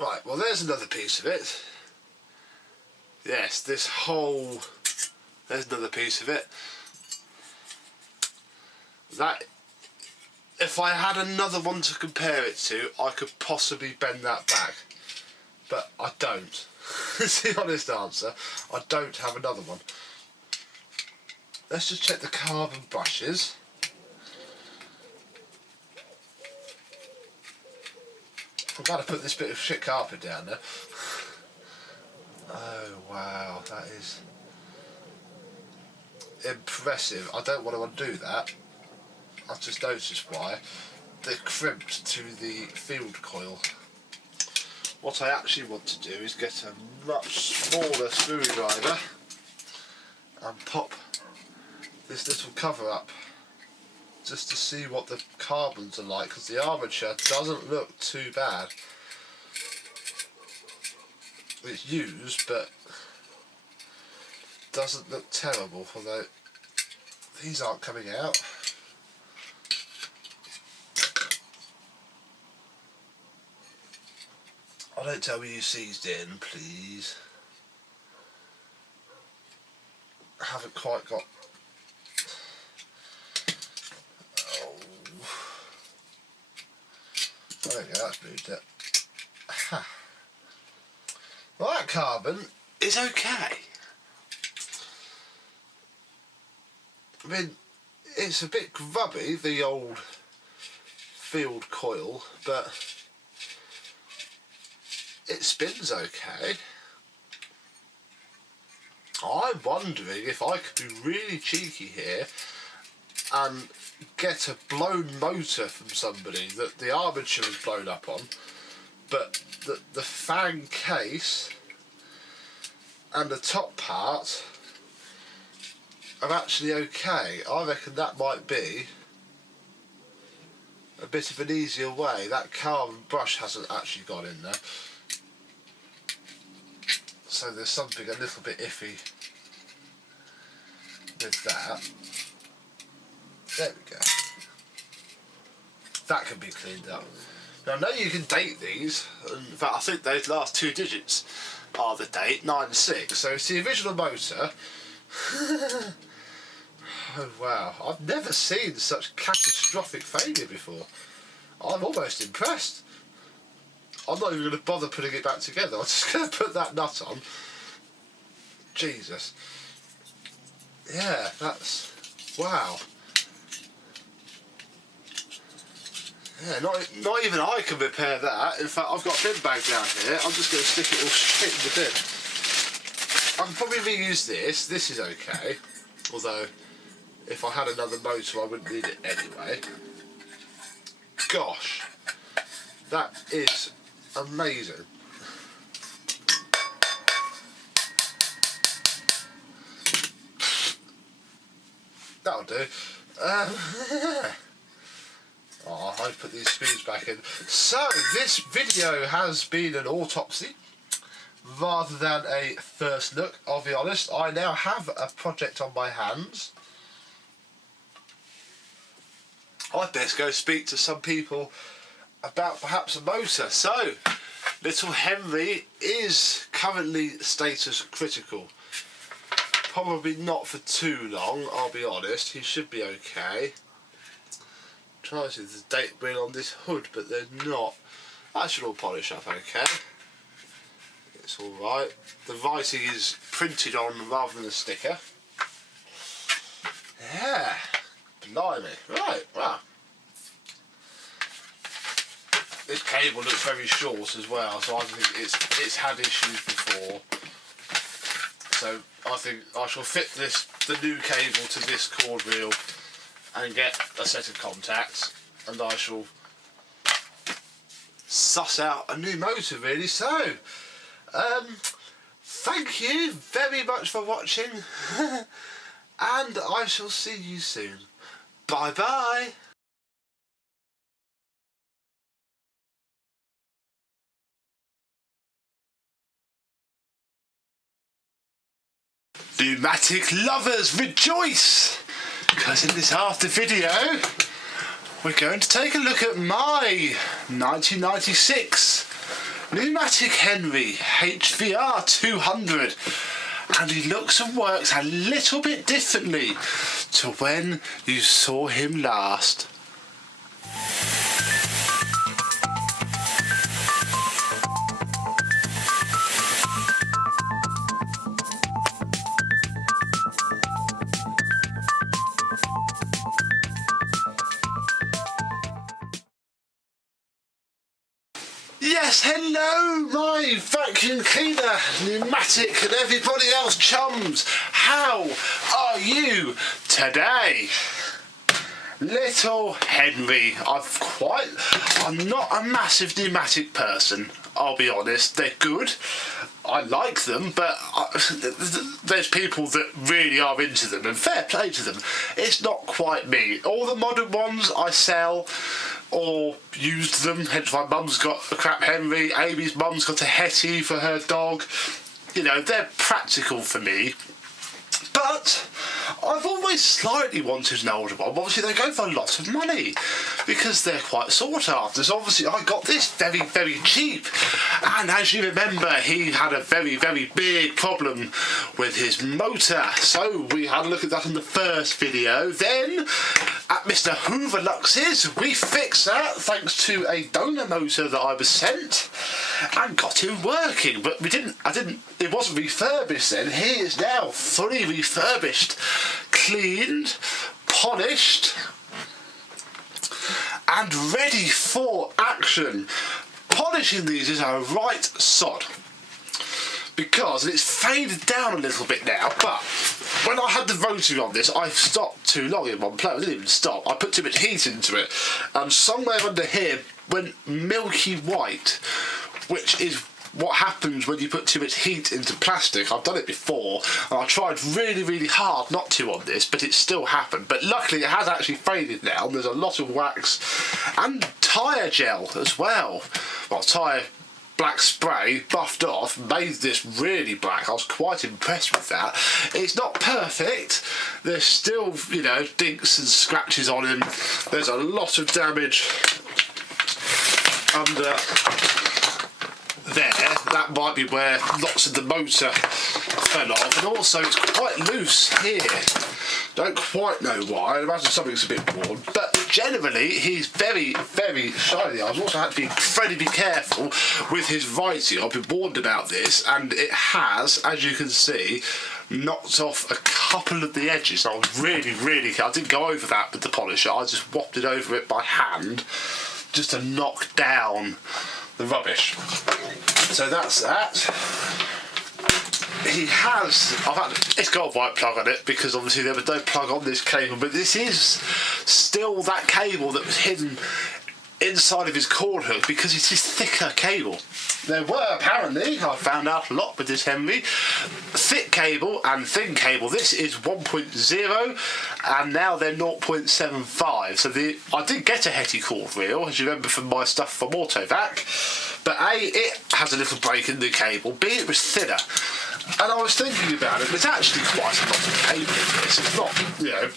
Right, well there's another piece of it. Yes, this whole... There's another piece of it. That... If I had another one to compare it to, I could possibly bend that back. But I don't. That's the honest answer. I don't have another one. Let's just check the carbon brushes. I'm glad I put this bit of shit carpet down there. Oh wow, that is impressive. I don't want to undo that. I've just noticed why. They're crimped to the field coil. What I actually want to do is get a much smaller screwdriver and pop this little cover up just to see what the carbons are like, because the armature doesn't look too bad. It's used, but doesn't look terrible, although these aren't coming out. Oh, don't tell me you seized in, please. I haven't quite got... Oh. There we go, that's moved it. Aha. Well, that carbon is okay. I mean, it's a bit grubby, the old field coil, but it spins okay. I'm wondering if I could be really cheeky here and get a blown motor from somebody that the armature is blown up on, but the fan case and the top part are actually okay. I reckon that might be a bit of an easier way. That carbon brush hasn't actually gone in there, so there's something a little bit iffy with that. There we go. That can be cleaned up. Now I know you can date these. In fact, I think those last two digits are the date, 9-6. So it's the original motor. Oh wow, I've never seen such catastrophic failure before. I'm almost impressed. I'm not even going to bother putting it back together. I'm just going to put that nut on. Jesus. Yeah, that's Wow. Yeah, not even I can repair that. In fact, I've got a bin bag down here. I'm just going to stick it all straight in the bin. I can probably reuse this. This is okay. Although, if I had another motor, I wouldn't need it anyway. Gosh, that is amazing. That'll do. Oh, I put these screws back in. So, this video has been an autopsy rather than a first look. I'll be honest, I now have a project on my hands. I'd best go speak to some people about perhaps a motor. So, little Henry is currently status critical. Probably not for too long, I'll be honest. He should be okay. Trying to see the date ring on this hood, but they're not. That should all polish up okay. It's alright. The writing is printed on rather than a sticker. Yeah. Blimey. Right, wow. This cable looks very short as well, so I think it's had issues before. So I think I shall fit the new cable to this cord reel and get a set of contacts, and I shall suss out a new motor really. So thank you very much for watching and I shall see you soon. Bye bye. Numatic lovers, rejoice! Because in this after video we're going to take a look at my 1996 Numatic Henry HVR 200, and he looks and works a little bit differently to when you saw him last. Yes, hello my vacuum cleaner, Numatic and everybody else chums. How are you today? Little Henry, I'm not a massive Numatic person, I'll be honest. They're good, I like them, but there's people that really are into them, and fair play to them. It's not quite me. All the modern ones I sell or used them, hence my mum's got a crap Henry, Amy's mum's got a Hetty for her dog. You know, they're practical for me. But I've always slightly wanted an older one. Obviously they go for a lot of money because they're quite sought after. So obviously I got this very, very cheap. And as you remember, he had a very, very big problem with his motor. So we had a look at that in the first video. Then at Mr. Hoover Lux's, we fixed that thanks to a donor motor that I was sent and got him working. But it wasn't refurbished then. He is now fully refurbished, cleaned, polished and ready for action. Polishing these is a right sod because it's faded down a little bit now, but when I had the rotary on this, I stopped too long in one place. I didn't even stop. I put too much heat into it, and somewhere under here went milky white, which is what happens when you put too much heat into plastic. I've done it before, and I tried really, really hard not to on this, but it still happened. But luckily it has actually faded now, and there's a lot of wax and tyre gel as well. Well, tyre black spray buffed off made this really black. I was quite impressed with that. It's not perfect. There's still, you know, dinks and scratches on him. There's a lot of damage under there. That might be where lots of the motor fell off, and also it's quite loose here. Don't quite know why. I imagine something's a bit worn, but generally he's very, very shiny. I've also had to be incredibly careful with his writing. I've been warned about this, and it has, as you can see, knocked off a couple of the edges. I was really I didn't go over that with the polisher, I just wafted over it by hand just to knock down the rubbish. So that's that. It's got a white plug on it because obviously there was no plug on this cable, but this is still that cable that was hidden inside of his cord hook because it is thicker cable. There were apparently, I found out a lot with this Henry, thick cable and thin cable. This is 1.0 and now they're 0.75. So I did get a Hetty cord reel, as you remember from my stuff from Autovac, but A, it has a little break in the cable, B, it was thinner. And I was thinking about it, it's actually quite a lot of cable in this. It's not,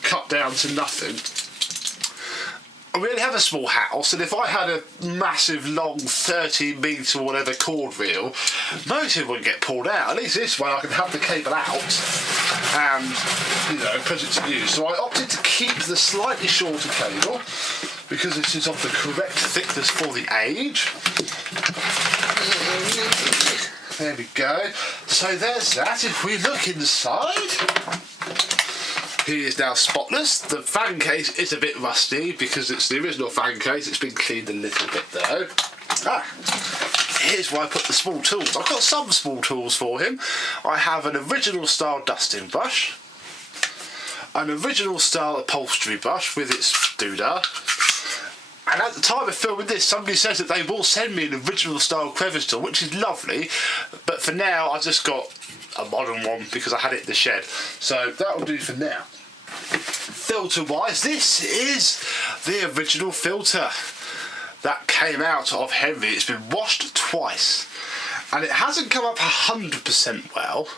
cut down to nothing. I really have a small house, and if I had a massive, long, 30-metre or whatever cord reel, most of it wouldn't get pulled out. At least this way I can have the cable out and, put it to use. So I opted to keep the slightly shorter cable, because this is of the correct thickness for the age. There we go. So there's that. If we look inside, he is now spotless. The fan case is a bit rusty because it's the original fan case. It's been cleaned a little bit though. Here's where I put the small tools. I've got some small tools for him. I have an original style dusting brush, an original style upholstery brush with its doodah. And at the time of filming this, somebody says that they will send me an original style crevice tool, which is lovely. But for now, I just got a modern one because I had it in the shed. So that will do for now. Filter wise, this is the original filter that came out of Henry. It's been washed twice and it hasn't come up 100% well.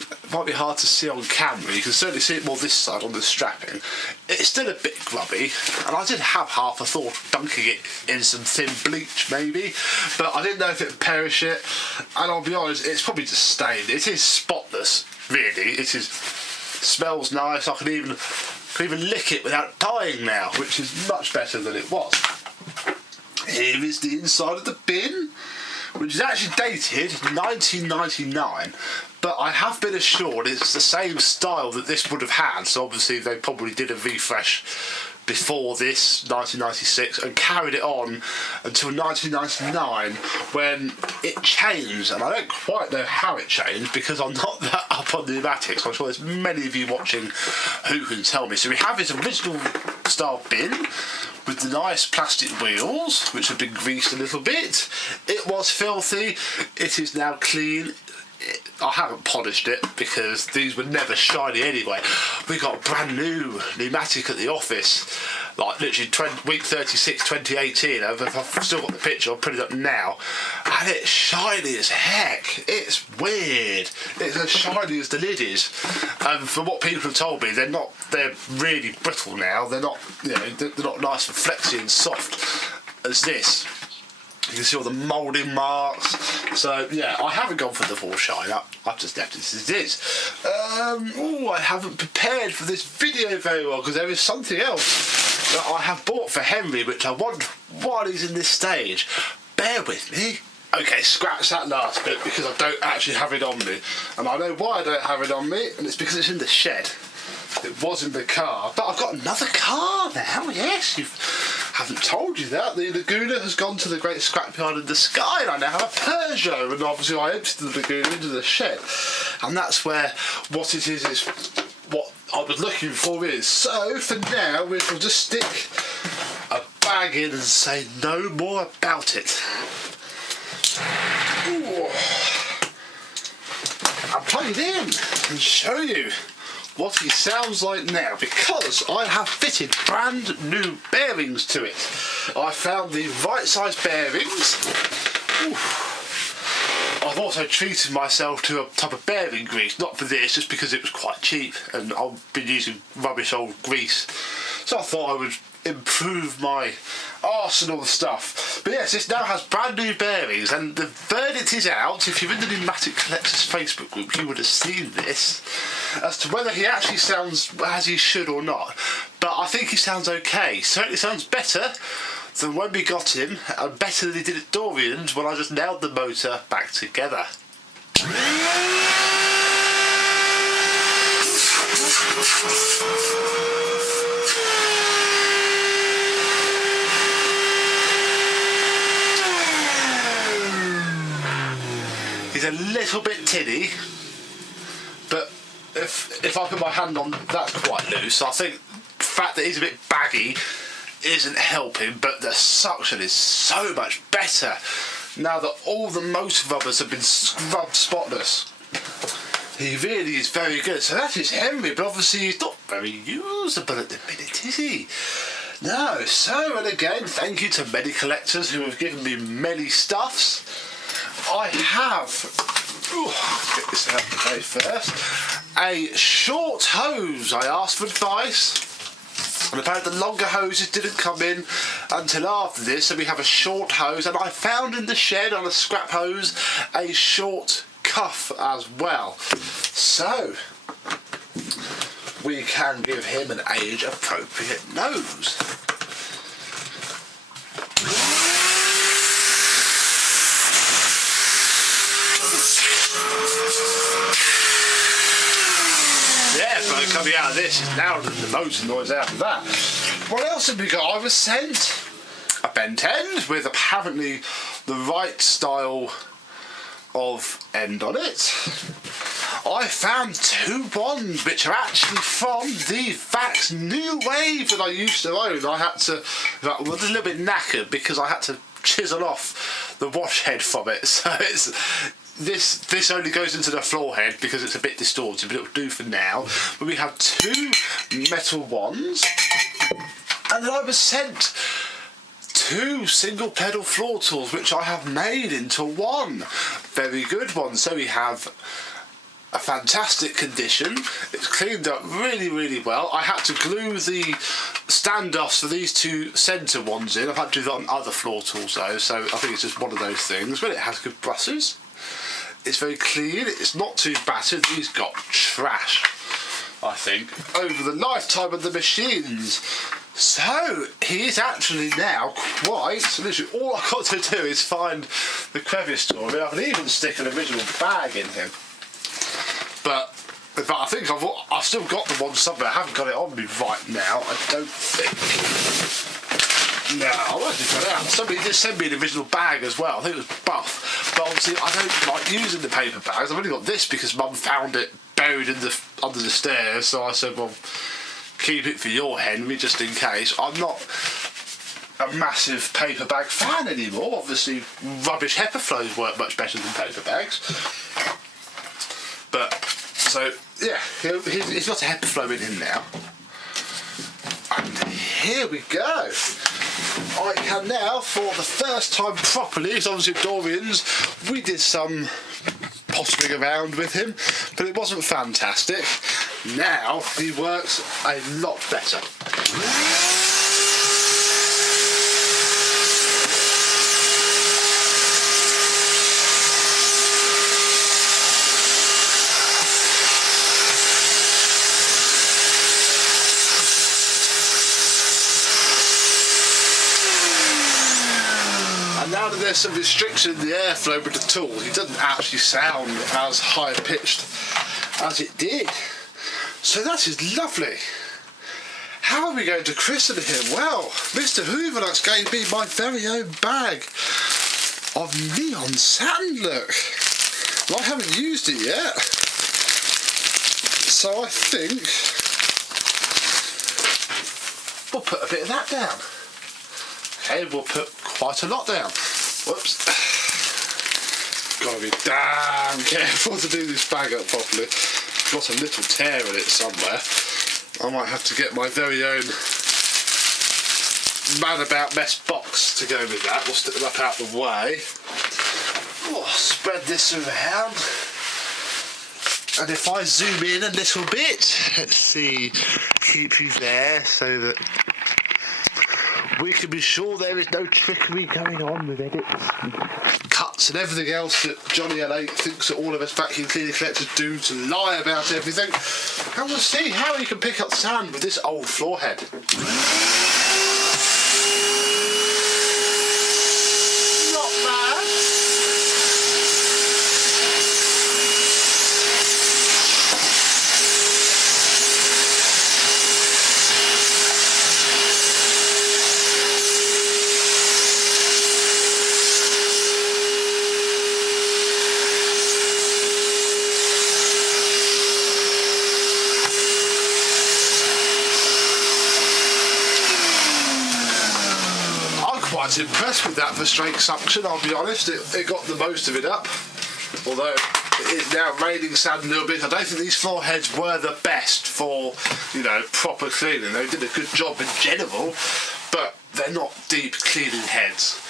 It might be hard to see on camera. You can certainly see it more this side on the strapping. It's still a bit grubby, and I did have half a thought of dunking it in some thin bleach maybe, but I didn't know if it would perish it, and I'll be honest, it's probably just stained. It is spotless, really. It smells nice. I can even lick it without dying now, which is much better than it was. Here is the inside of the bin, which is actually dated 1999, but I have been assured it's the same style that this would have had, so obviously they probably did a refresh before this, 1996, and carried it on until 1999 when it changed, and I don't quite know how it changed because I'm not that up on pneumatics. I'm sure there's many of you watching who can tell me. So we have his original style bin with the nice plastic wheels, which have been greased a little bit. It was filthy, it is now clean. I haven't polished it because these were never shiny anyway. We got a brand new Numatic at the office, like literally week 36 2018. I've still got the picture, I'll put it up now, and it's shiny as heck. It's weird. It's as shiny as the lid is, and from what people have told me, they're really brittle now. They're not, they're not nice and flexy and soft as this. You can see all the moulding marks. So yeah, I haven't gone for the full shine up. I've just left it as it is. I haven't prepared for this video very well because there is something else that I have bought for Henry which I want while he's in this stage. Bear with me. Okay, scratch that last bit because I don't actually have it on me. And I know why I don't have it on me, and it's because it's in the shed. It was in the car, but I've got another car now, yes. Haven't told you that. The Laguna has gone to the great scrapyard in the sky, and I now have a Peugeot, and obviously I emptied the Laguna into the shed, and that's where what it is what I was looking for is. So for now we shall just stick a bag in and say no more about it. Ooh. I'll plug it in and show you what he sounds like now, because I have fitted brand new bearings to it. I found the right size bearings. I've also treated myself to a type of bearing grease, not for this, just because it was quite cheap and I've been using rubbish old grease. So I thought I would improve my arsenal of stuff. But yes, this now has brand new bearings, and the verdict is out. If you're in the Numatic Collectors Facebook group, you would have seen this, as to whether he actually sounds as he should or not. But I think he sounds okay. Certainly sounds better than when we got him, and better than he did at Dorian's when I just nailed the motor back together. He's a little bit tinny, but if I put my hand on, that's quite loose. I think the fact that he's a bit baggy isn't helping, but the suction is so much better now that all the motor rubbers have been scrubbed spotless. He really is very good. So that is Henry, but obviously he's not very usable at the minute, is he? No. So, and again, thank you to many collectors who have given me many stuffs. I have, get this out of the way first, a short hose. I asked for advice, and apparently the longer hoses didn't come in until after this, so we have a short hose, and I found in the shed on a scrap hose a short cuff as well. So, we can give him an age-appropriate nose. Coming out of this is louder than the motor noise out of that. What else have we got? I was sent a bent end with apparently the right style of end on it. I found two ones which are actually from the Vax New Wave that I used to own. I had to, I was a little bit knackered because I had to chisel off the wash head from it. So it's this only goes into the floor head because it's a bit distorted, but it'll do for now. But we have two metal ones, and then I was sent two single pedal floor tools which I have made into one very good one. So we have a fantastic condition. It's cleaned up really well. I had to glue the standoffs for these two centre ones in. I've had to do that on other floor tools though, so I think it's just one of those things, but it has good brushes. It's very clean, it's not too battered. These got trash, I think, over the lifetime of the machines. So, he is actually now quite, literally all I've got to do is find the crevice story. I can even stick an original bag in him. But I think I've still got the one somewhere. I haven't got it on me right now, I don't think. No, I won't got it out. Somebody did send me an original bag as well. I think it was Buff. But obviously I don't like using the paper bags. I've only got this because Mum found it buried in under the stairs. So I said, well, keep it for your Henry just in case. I'm not a massive paper bag fan anymore. Obviously rubbish HEPA flows work much better than paper bags. But, so, yeah, he's got a HEPA flow in him now. And here we go. I can now, for the first time properly, because obviously at Dorian's, we did some pottering around with him, but it wasn't fantastic. Now, he works a lot better. Now that there's some restriction in the airflow with the tools, it doesn't actually sound as high pitched as it did. So that is lovely. How are we going to christen him? Well, Mr. Hoover, that's going to be my very own bag of neon sand, look. Well, I haven't used it yet. So I think we'll put a bit of that down. Okay, we'll put quite a lot down. Whoops. Gotta be damn careful to do this bag up properly. Got a little tear in it somewhere. I might have to get my very own Man About Mess box to go with that. We'll stick them up out the way. Oh, spread this around. And if I zoom in a little bit, let's see, keep you there so that we can be sure there is no trickery going on with edits and cuts and everything else that Johnny L8 thinks that all of us vacuum cleaner collectors do to lie about everything. And we'll see how you can pick up sand with this old floor head. Not bad. quite impressed with that for straight suction, I'll be honest. It got the most of it up, although it is now raining sand a little bit. I don't think these floor heads were the best for, you know, proper cleaning. They did a good job in general, but they're not deep cleaning heads,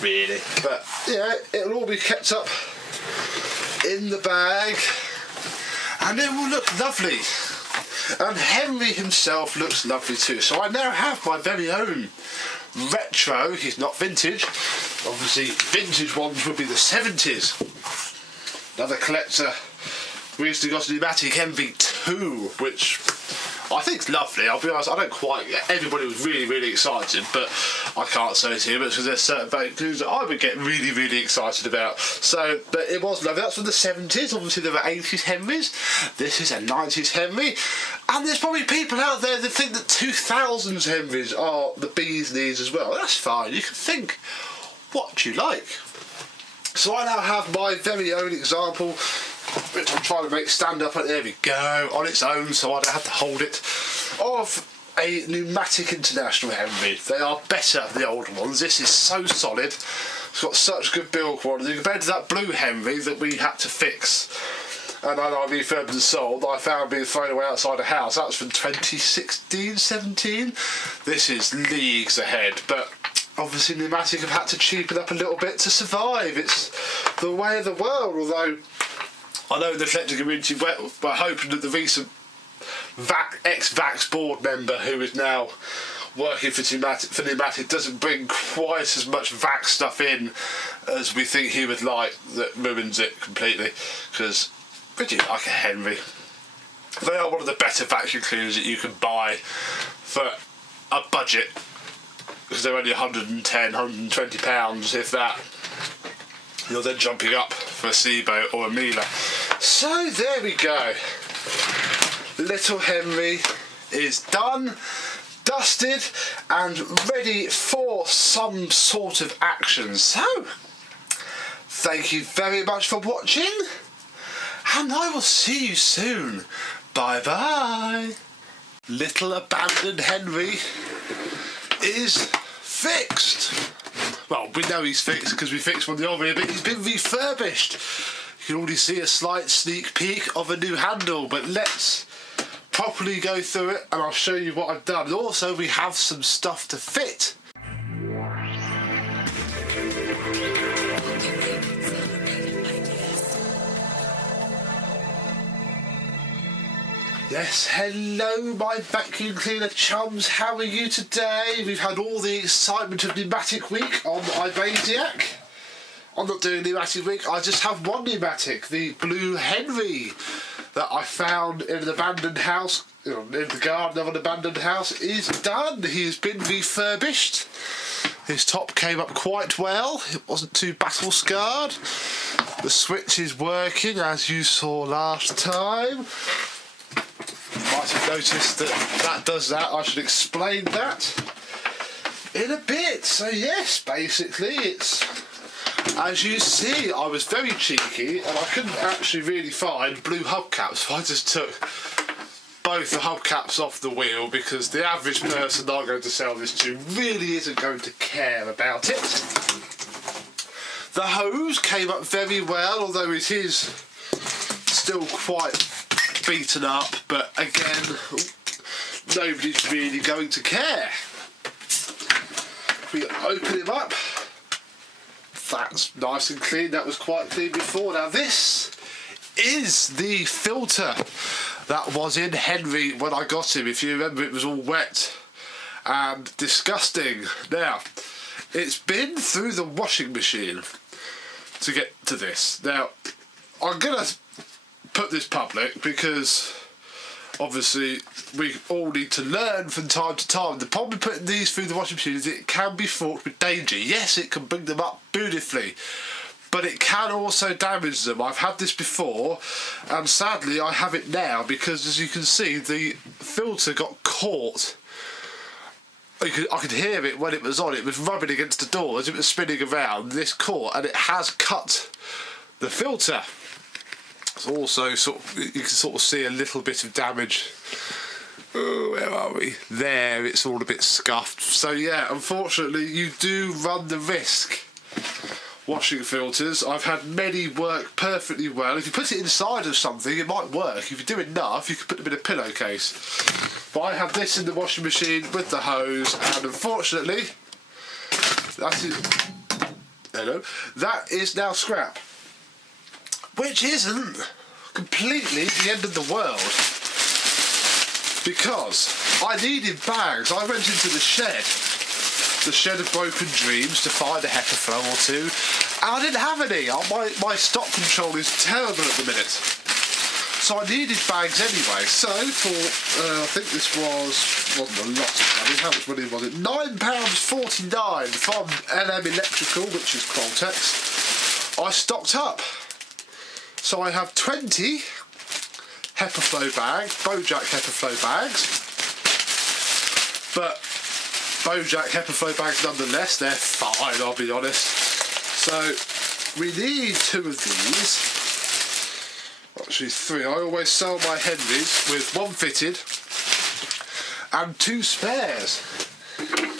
really. But yeah, it'll all be kept up in the bag and it will look lovely. And Henry himself looks lovely too. So I now have my very own retro. He's not vintage. Obviously vintage ones would be the 70s. Another collector recently got a Numatic MV2, which I think's lovely. I'll be honest, I don't quite get. Everybody was really excited, but I can't say it here because there's certain vehicles that I would get really excited about. So, but it was lovely. That's from the 70s. Obviously there were 80s Henrys. This is a 90s Henry, and there's probably people out there that think that 2000s Henrys are the bee's knees as well. That's fine. You can think what you like. So I now have my very own example, which I'm trying to make stand up, and there we go, on its own, so I don't have to hold it, of a Numatic International Henry. They are better than the older ones. This is so solid. It's got such good build quality compared to that blue Henry that we had to fix and I refurbed and sold. I found being thrown away outside a house. That was from 2016, 17. This is leagues ahead, but obviously Numatic have had to cheapen up a little bit to survive. It's the way of the world, although I know the collector community we're hoping that the recent ex-Vax board member who is now working for Numatic doesn't bring quite as much Vax stuff in as we think he would like, that ruins it completely, because would you like a Henry? They are one of the better vacuum cleaners that you can buy for a budget, because they're only 110, 120 pounds, if that. You're then jumping up for a Seaboat or a Miele. So there we go. Little Henry is done, dusted and ready for some sort of action. So thank you very much for watching, and I will see you soon. Bye bye. Little abandoned Henry is fixed. Well, we know he's fixed because we fixed one the other way, but he's been refurbished. You can already see a slight sneak peek of a new handle, but let's properly go through it and I'll show you what I've done. And also we have some stuff to fit. Yes, hello my vacuum cleaner chums, how are you today? We've had all the excitement of Numatic Week on Ibasiac. I'm not doing Numatic Week, I just have one Numatic, the Blue Henry, that I found in an abandoned house, in the garden of an abandoned house, is done. He's been refurbished. His top came up quite well, it wasn't too battle scarred. The switch is working as you saw last time. You might have noticed that does that. I should explain that in a bit. So yes, basically it's, as you see, I was very cheeky and I couldn't actually really find blue hubcaps, so I just took both the hubcaps off the wheel because the average person I'm going to sell this to really isn't going to care about it. The hose came up very well, although it is still quite beaten up, but again, nobody's really going to care. We open him up. That's nice and clean. That was quite clean before. Now this is the filter that was in Henry when I got him. If you remember, it was all wet and disgusting. Now, it's been through the washing machine to get to this. Now, I'm gonna put this public because obviously we all need to learn from time to time. The problem with putting these through the washing machine is it can be fraught with danger. Yes, it can bring them up beautifully, but it can also damage them. I've had this before and sadly I have it now because, as you can see, the filter got caught. I could hear it when it was on. It was rubbing against the door as it was spinning around. This caught and it has cut the filter. It's also you can sort of see a little bit of damage Oh, where are we? There, it's all a bit scuffed. So yeah, unfortunately, you do run the risk. Washing filters, I've had many work perfectly well. If you put it inside of something, it might work. If you do enough, you can put them in a pillowcase. But I had this in the washing machine with the hose, and unfortunately, that is now scrap. Which isn't completely the end of the world. Because I needed bags. I went into the shed of broken dreams, to find a Hecaflow or two, and I didn't have any. My stock control is terrible at the minute. So I needed bags anyway. So for, I think this wasn't a lot of money. How much money was it? £9.49 from LM Electrical, which is Qualtex. I stocked up. So I have 20 Hecaflow bags, Bojack Hecaflow bags, but Bojack Hecaflow bags nonetheless, they're fine, I'll be honest. So we need 2 of these, actually 3. I always sell my Henrys with 1 fitted and 2 spares.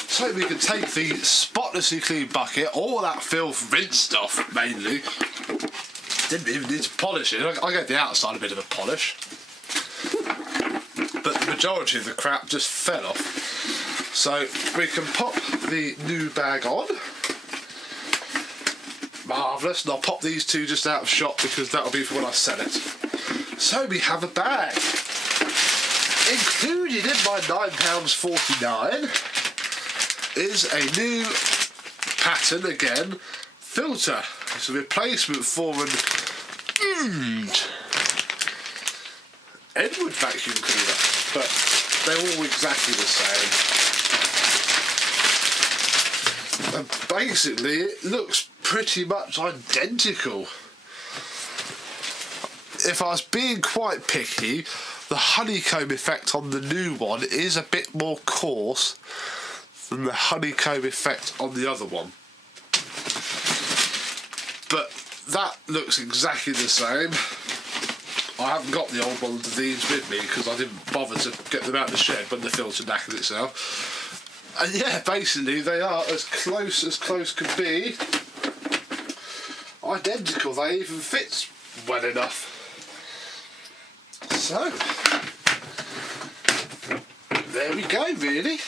So we can take the spotlessly clean bucket, all that filth, rinsed off mainly. Didn't even need to polish it. I gave the outside a bit of a polish, but the majority of the crap just fell off. So we can pop the new bag on. Marvellous. And I'll pop these 2 just out of shot because that'll be for when I sell it. So we have a bag. Included in my £9.49 is a new pattern again filter. It's a replacement for an Edward vacuum cleaner, but they're all exactly the same. And basically it looks pretty much identical. If I was being quite picky, the honeycomb effect on the new one is a bit more coarse than the honeycomb effect on the other one. But that looks exactly the same. I haven't got the old ones of these with me because I didn't bother to get them out of the shed when the filter knackered itself. And yeah, basically they are as close can be. Identical, they even fit well enough. So, there we go really.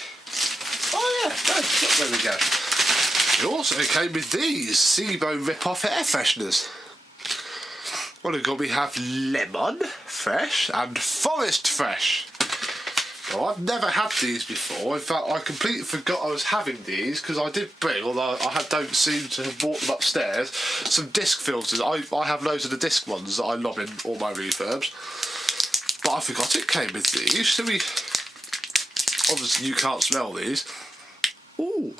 Oh yeah, there we go. It also came with these Seabo rip-off air fresheners. What have we got? We have Lemon Fresh and Forest Fresh. Well, I've never had these before. In fact, I completely forgot I was having these because I did bring, although don't seem to have brought them upstairs, some disc filters. I have loads of the disc ones that I lob in all my refurbs. But I forgot it came with these. So obviously you can't smell these. Ooh.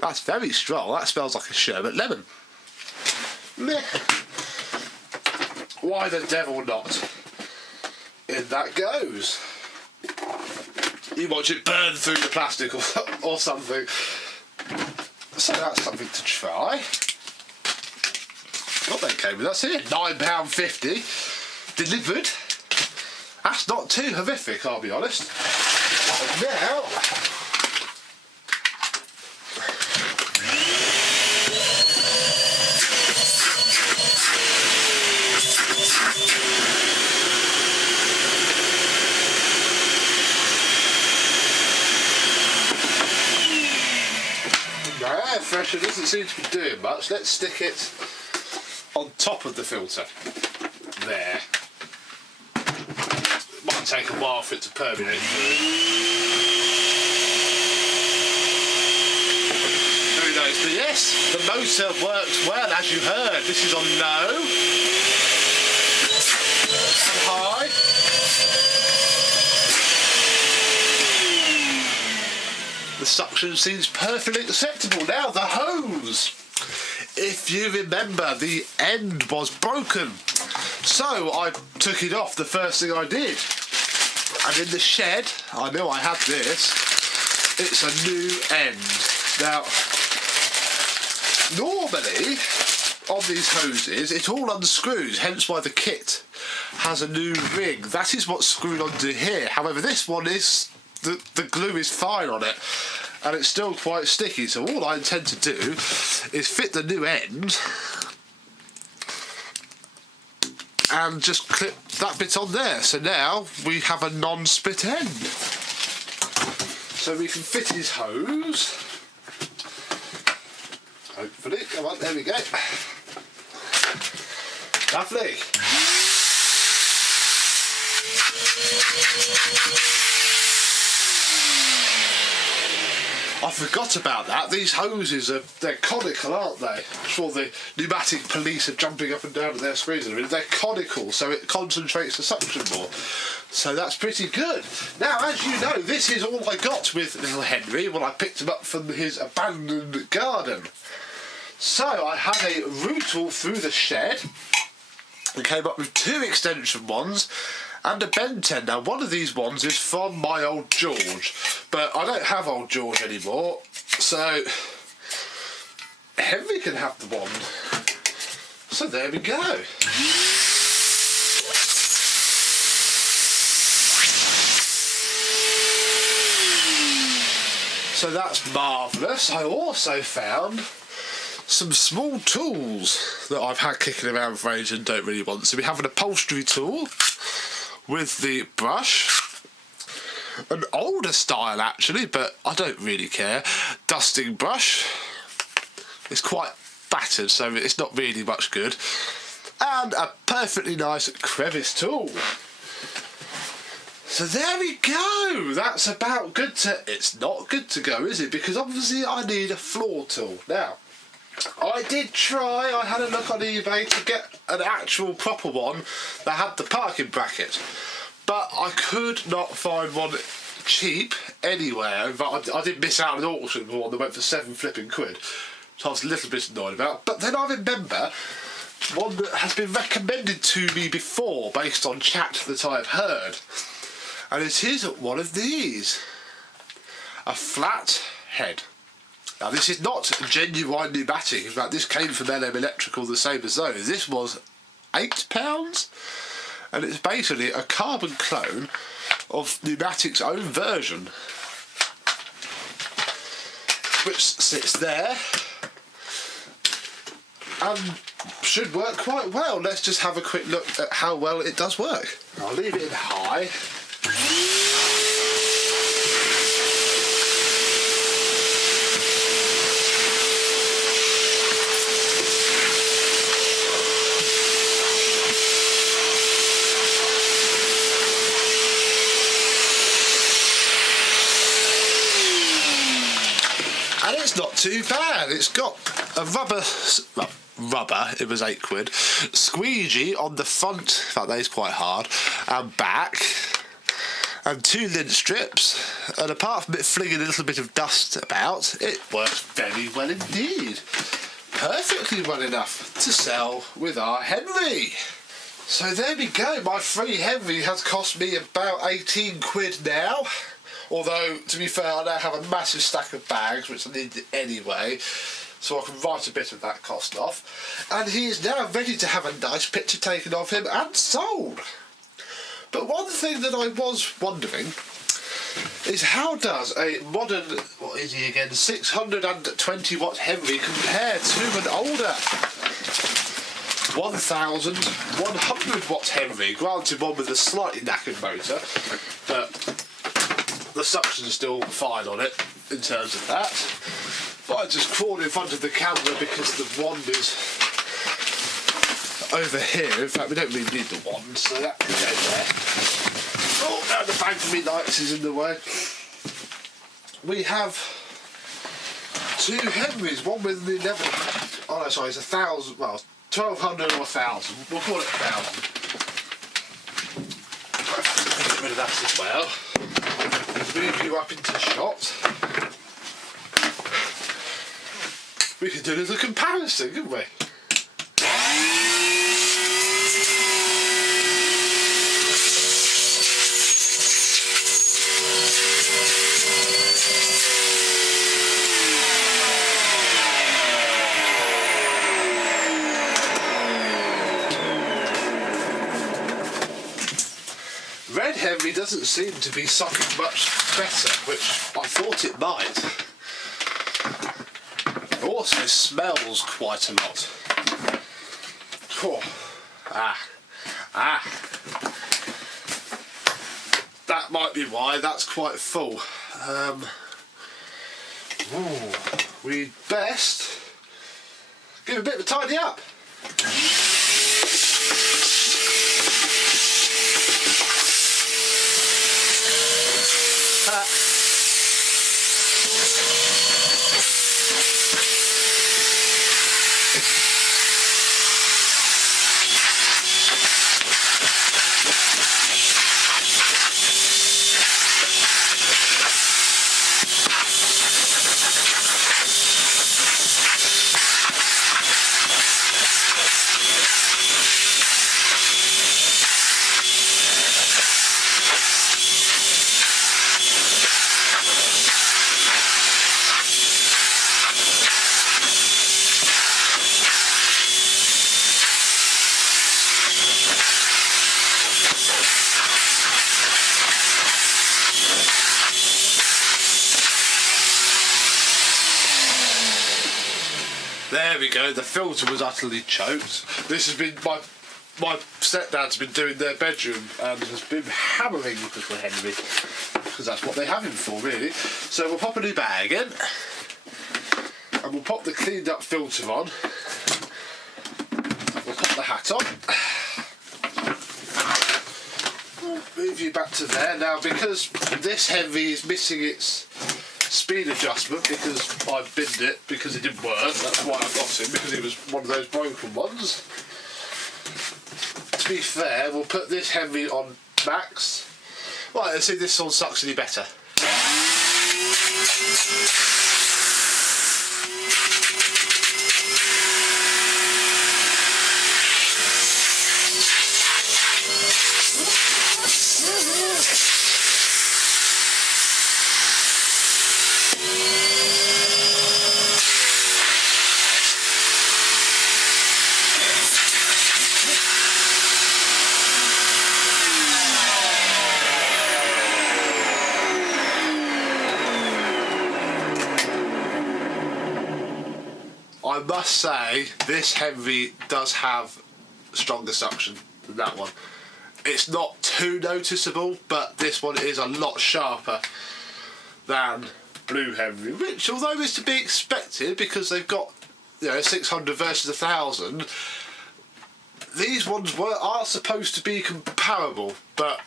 That's very strong. That smells like a sherbet lemon. Meh. Why the devil not? In that goes. You watch it burn through the plastic or something. So that's something to try. What they came with, that's it. £9.50 delivered. That's not too horrific, I'll be honest. And now air freshener doesn't seem to be doing much. Let's stick it on top of the filter. There. It might take a while for it to permeate through. Who knows? But yes, the motor works well, as you heard. This is on low and high. The suction seems perfectly acceptable. Now the hose. If you remember, the end was broken. So I took it off the first thing I did. And in the shed, I knew I had this. It's a new end. Now, normally, on these hoses, it all unscrews, hence why the kit has a new ring. That is what's screwed onto here. However, this one is, the glue is fine on it, and it's still quite sticky. So all I intend to do is fit the new end and just clip that bit on there. So now we have a non-split end. So we can fit his hose. Hopefully, come on, there we go. Lovely. I forgot about that. These hoses they're conical, aren't they? I'm sure the pneumatic police are jumping up and down at their screens. They're conical, so it concentrates the suction more. So that's pretty good. Now, as you know, this is all I got with little Henry when I picked him up from his abandoned garden. So I had a route all through the shed and came up with 2 extension ones and a bent end. Now, one of these ones is from my old George, but I don't have old George anymore, so Henry can have the wand. So there we go. So that's marvellous. I also found some small tools that I've had kicking around for ages and don't really want. So we have an upholstery tool with the brush, an older style actually, but I don't really care, dusting brush. It's quite battered, so it's not really much good, and a perfectly nice crevice tool. So there we go. That's about good to... It's not good to go, is it? Because obviously I need a floor tool. Now, I did try, I had a look on eBay to get an actual proper one that had the parking bracket, but I could not find one cheap anywhere. But I did miss out on an auction for one that went for £7 flipping, so I was a little bit annoyed about. But then I remember one that has been recommended to me before based on chat that I've heard, and it is one of these, a flat head. Now, this is not genuine pneumatic. In fact, this came from LM Electrical, the same as those. This was £8, and it's basically a carbon clone of Numatic's own version, which sits there and should work quite well. Let's just have a quick look at how well it does work. I'll leave it in high. And it's not too bad. It's got a rubber, it was £8, squeegee on the front, in fact that is quite hard, and back, and 2 lint strips, and apart from it flinging a little bit of dust about, it works very well indeed. Perfectly well enough to sell with our Henry. So there we go, my free Henry has cost me about £18 now. Although, to be fair, I now have a massive stack of bags, which I need anyway, so I can write a bit of that cost off. And he is now ready to have a nice picture taken of him and sold. But one thing that I was wondering is how does a modern, what is he again, 620 watt Henry compare to an older 1100 watt Henry? Granted, one with a slightly knackered motor, but the suction's still fine on it in terms of that. But I just crawled in front of the camera because the wand is over here. In fact, we don't really need the wand, so that can go there. Oh, now the bag for me lights is in the way. We have 2 Henrys, one with the 11. Oh no, sorry, it's 1,000. Well, 1,200 or 1,000. We'll call it 1,000. Get rid of that as well. Move you up into shot. We can do a little comparison, couldn't we? Henry doesn't seem to be sucking much better, which I thought it might. It also smells quite a lot. Oh. That might be why that's quite full. We'd best give it a bit of a tidy up. There we go, the filter was utterly choked. This has been, my stepdad's been doing their bedroom and has been hammering little Henry, because that's what they have him for really. So we'll pop a new bag in, and we'll pop the cleaned up filter on. We'll pop the hat on. Move you back to there. Now because this Henry is missing its speed adjustment because I binned it because it didn't work, that's why I got him, because it was one of those broken ones. To be fair, we'll put this Henry on max. Right, let's see if this one sucks any better. I must say, this Henry does have stronger suction than that one. It's not too noticeable, but this one is a lot sharper than Blue Henry, which, although is to be expected because they've got, you know, 600 versus 1000, these ones are supposed to be comparable, but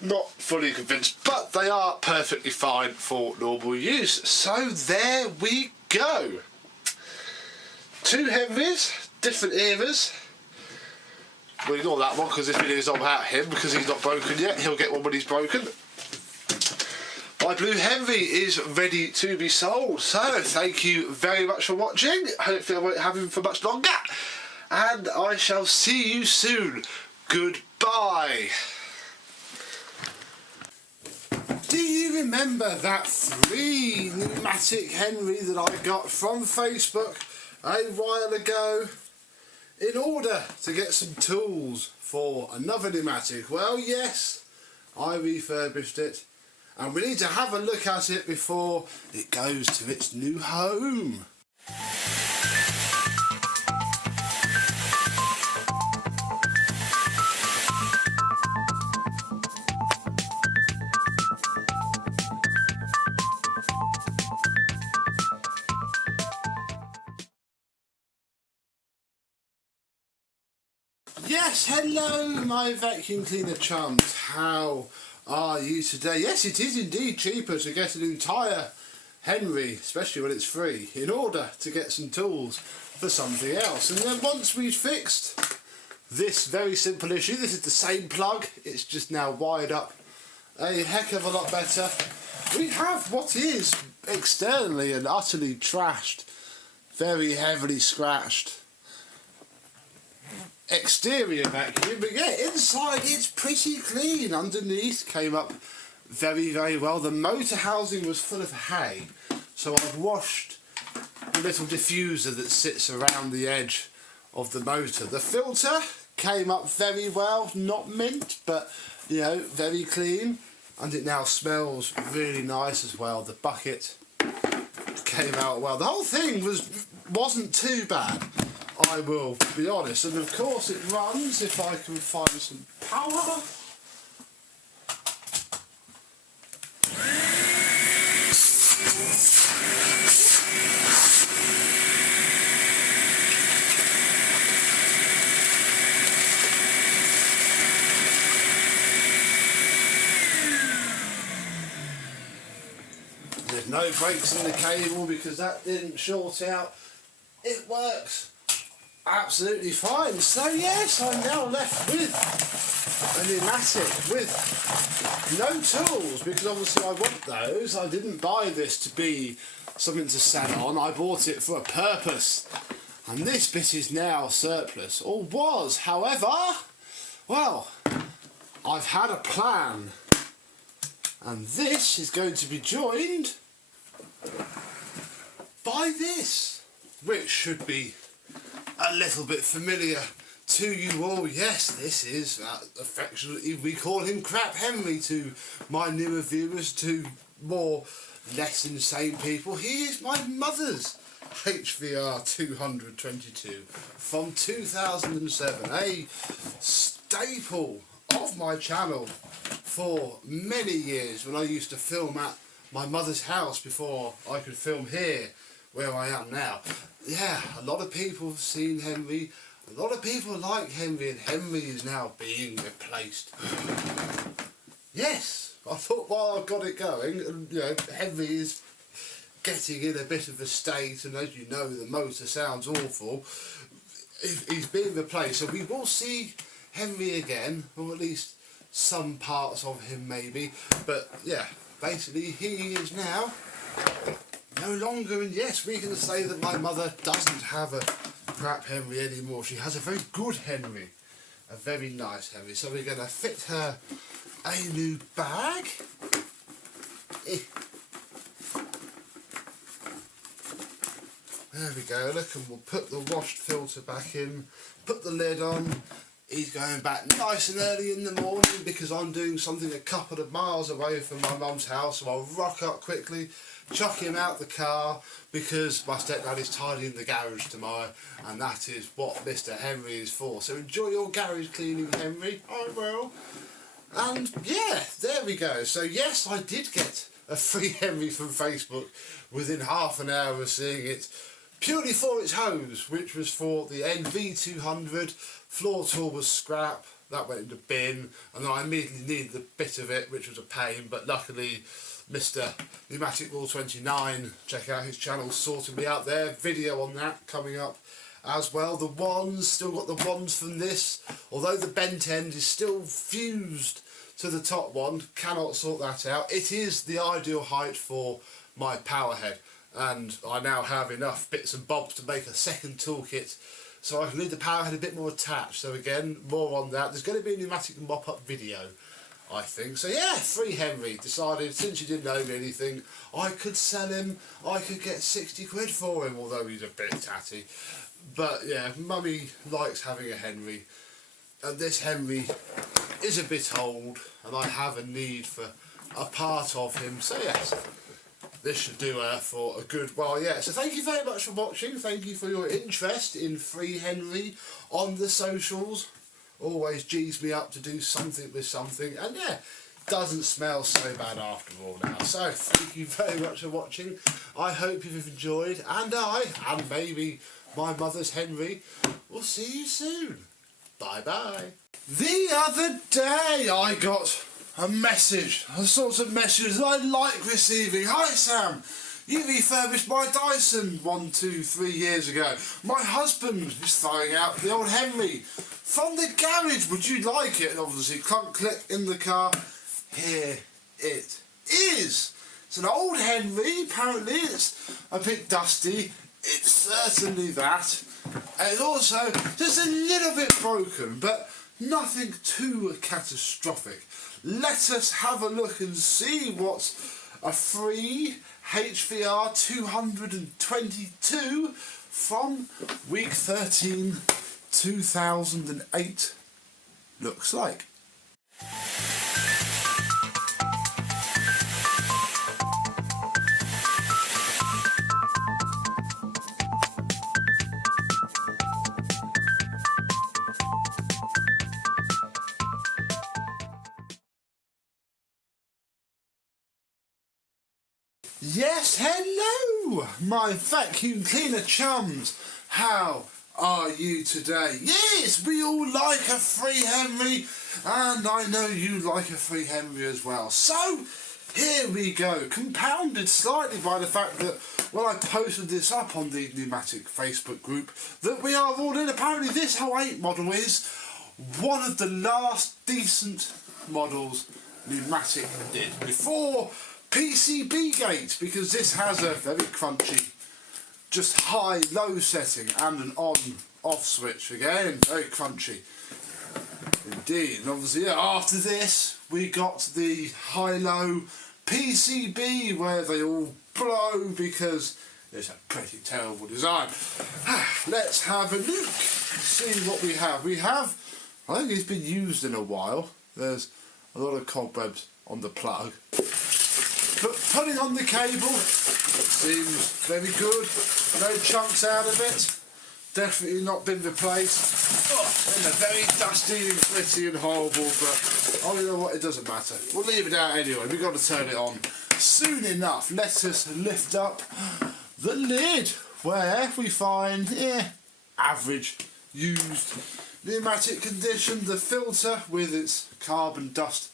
not fully convinced. But they are perfectly fine for normal use. So there we go. 2 Henrys, different eras. We'll ignore that one because this video is all about him because he's not broken yet. He'll get one when he's broken. My Blue Henry is ready to be sold. So thank you very much for watching. Hopefully I won't have him for much longer. And I shall see you soon. Goodbye. Do you remember that 3 Numatic Henry that I got from Facebook a while ago in order to get some tools for another Numatic? Well, yes, I refurbished it and we need to have a look at it before it goes to its new home. Yes, hello my vacuum cleaner chums, how are you today? Yes, it is indeed cheaper to get an entire Henry, especially when it's free, in order to get some tools for something else. And then once we've fixed this very simple issue, this is the same plug, it's just now wired up a heck of a lot better. We have what is externally and utterly trashed, very heavily scratched exterior vacuum, but yeah, inside it's pretty clean. Underneath came up very, very well. The motor housing was full of hay, so I've washed the little diffuser that sits around the edge of the motor. The filter came up very well, not mint, but you know, very clean, and it now smells really nice as well. The bucket came out well. The whole thing wasn't too bad, I will be honest. And of course it runs, if I can find some power. There's no breaks in the cable because that didn't short out. It works absolutely fine. So yes, I'm now left with a Numatic with no tools, because obviously I want those. I didn't buy this to be something to sell on. I bought it for a purpose. And this bit is now surplus, or was. However, well, I've had a plan. And this is going to be joined by this, which should be a little bit familiar to you all. Yes, this is, affectionately, we call him Crap Henry to my newer viewers, to more less insane people. He is my mother's HVR 222 from 2007, a staple of my channel for many years, when I used to film at my mother's house before I could film here where I am now. Yeah, a lot of people have seen Henry, a lot of people like Henry, and Henry is now being replaced. Yes, I thought while I've got it going, and you know, Henry is getting in a bit of a state, and as you know, the motor sounds awful. He's being replaced, so we will see Henry again, or at least some parts of him maybe, but yeah, basically he is now no longer, and yes, we can say that my mother doesn't have a Crap Henry anymore. She has a very good Henry, a very nice Henry. So we're going to fit her a new bag. There we go, look, and we'll put the washed filter back in, put the lid on. He's going back nice and early in the morning because I'm doing something a couple of miles away from my mum's house, so I'll rock up quickly, chuck him out the car, because my stepdad is tidying the garage tomorrow, and that is what Mr. Henry is for. So enjoy your garage cleaning, Henry. I will. And yeah, there we go. So yes, I did get a free Henry from Facebook within half an hour of seeing it, purely for its hose, which was for the NV200. Floor tool was scrap, that went in the bin, and then I immediately needed a bit of it, which was a pain, but luckily Mr. Numatic Rule 29, check out his channel, sorted me out there. Video on that coming up as well. The wands, still got the wands from this, although the bent end is still fused to the top one, cannot sort that out. It is the ideal height for my power head, and I now have enough bits and bobs to make a second toolkit, so I can leave the power head a bit more attached. So again, more on that. There's going to be a Numatic mop-up video, I think. So yeah, free Henry. Decided, since he didn't owe me anything, I could sell him. I could get 60 quid for him, although he's a bit tatty. But yeah, Mummy likes having a Henry. And this Henry is a bit old, and I have a need for a part of him. So yes, this should do her for a good while yet. So thank you very much for watching. Thank you for your interest in Free Henry on the socials. Always G's me up to do something with something. And yeah, doesn't smell so bad after all now. So thank you very much for watching. I hope you've enjoyed. And I, and maybe my mother's Henry, will see you soon. Bye bye. The other day I got a message, a sort of message that I like receiving. Hi Sam, you refurbished my Dyson 3 years ago. My husband is throwing out the old Henry from the garage. Would you like it? And obviously clunk click in the car. Here it is. It's an old Henry. Apparently it's a bit dusty. It's certainly that. And it's also just a little bit broken, but nothing too catastrophic. Let us have a look and see what a free HVR 222 from week 13 2008 looks like. Yes, hello, my vacuum cleaner chums. How are you today? Yes, we all like a free Henry, and I know you like a free Henry as well. So, here we go, compounded slightly by the fact that when I posted this up on the Numatic Facebook group, that we are all in. Apparently this 08 model is one of the last decent models Numatic did before PCB gate, because this has a very crunchy, just high-low setting and an on-off switch. Again, very crunchy indeed. And obviously, yeah, after this we got the high-low PCB where they all blow because it's a pretty terrible design. Let's have a look, see what we have. I think it's been used in a while. There's a lot of cobwebs on the plug. But putting on the cable, it seems very good. No chunks out of it. Definitely not been replaced. And they're very dusty and gritty and horrible, but oh, you know what, it doesn't matter. We'll leave it out anyway. We've got to turn it on soon enough. Let us lift up the lid, where we find, average used pneumatic condition, the filter with its carbon dust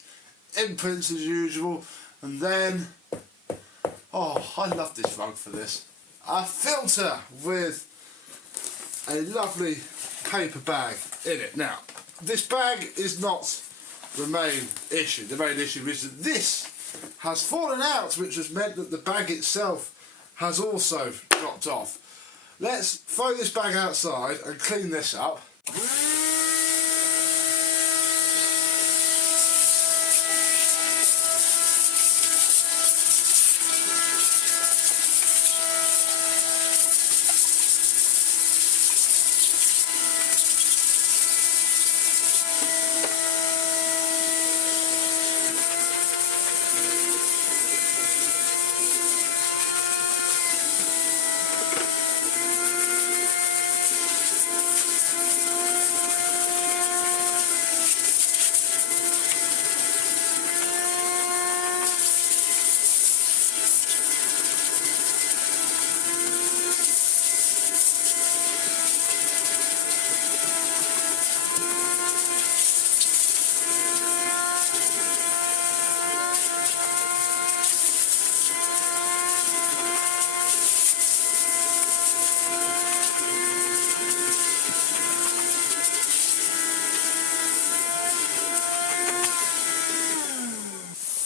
imprints as usual, and then, oh, I love this rug for this, a filter with a lovely paper bag in it. Now, this bag is not the main issue. The main issue is that this has fallen out, which has meant that the bag itself has also dropped off. Let's throw this bag outside and clean this up.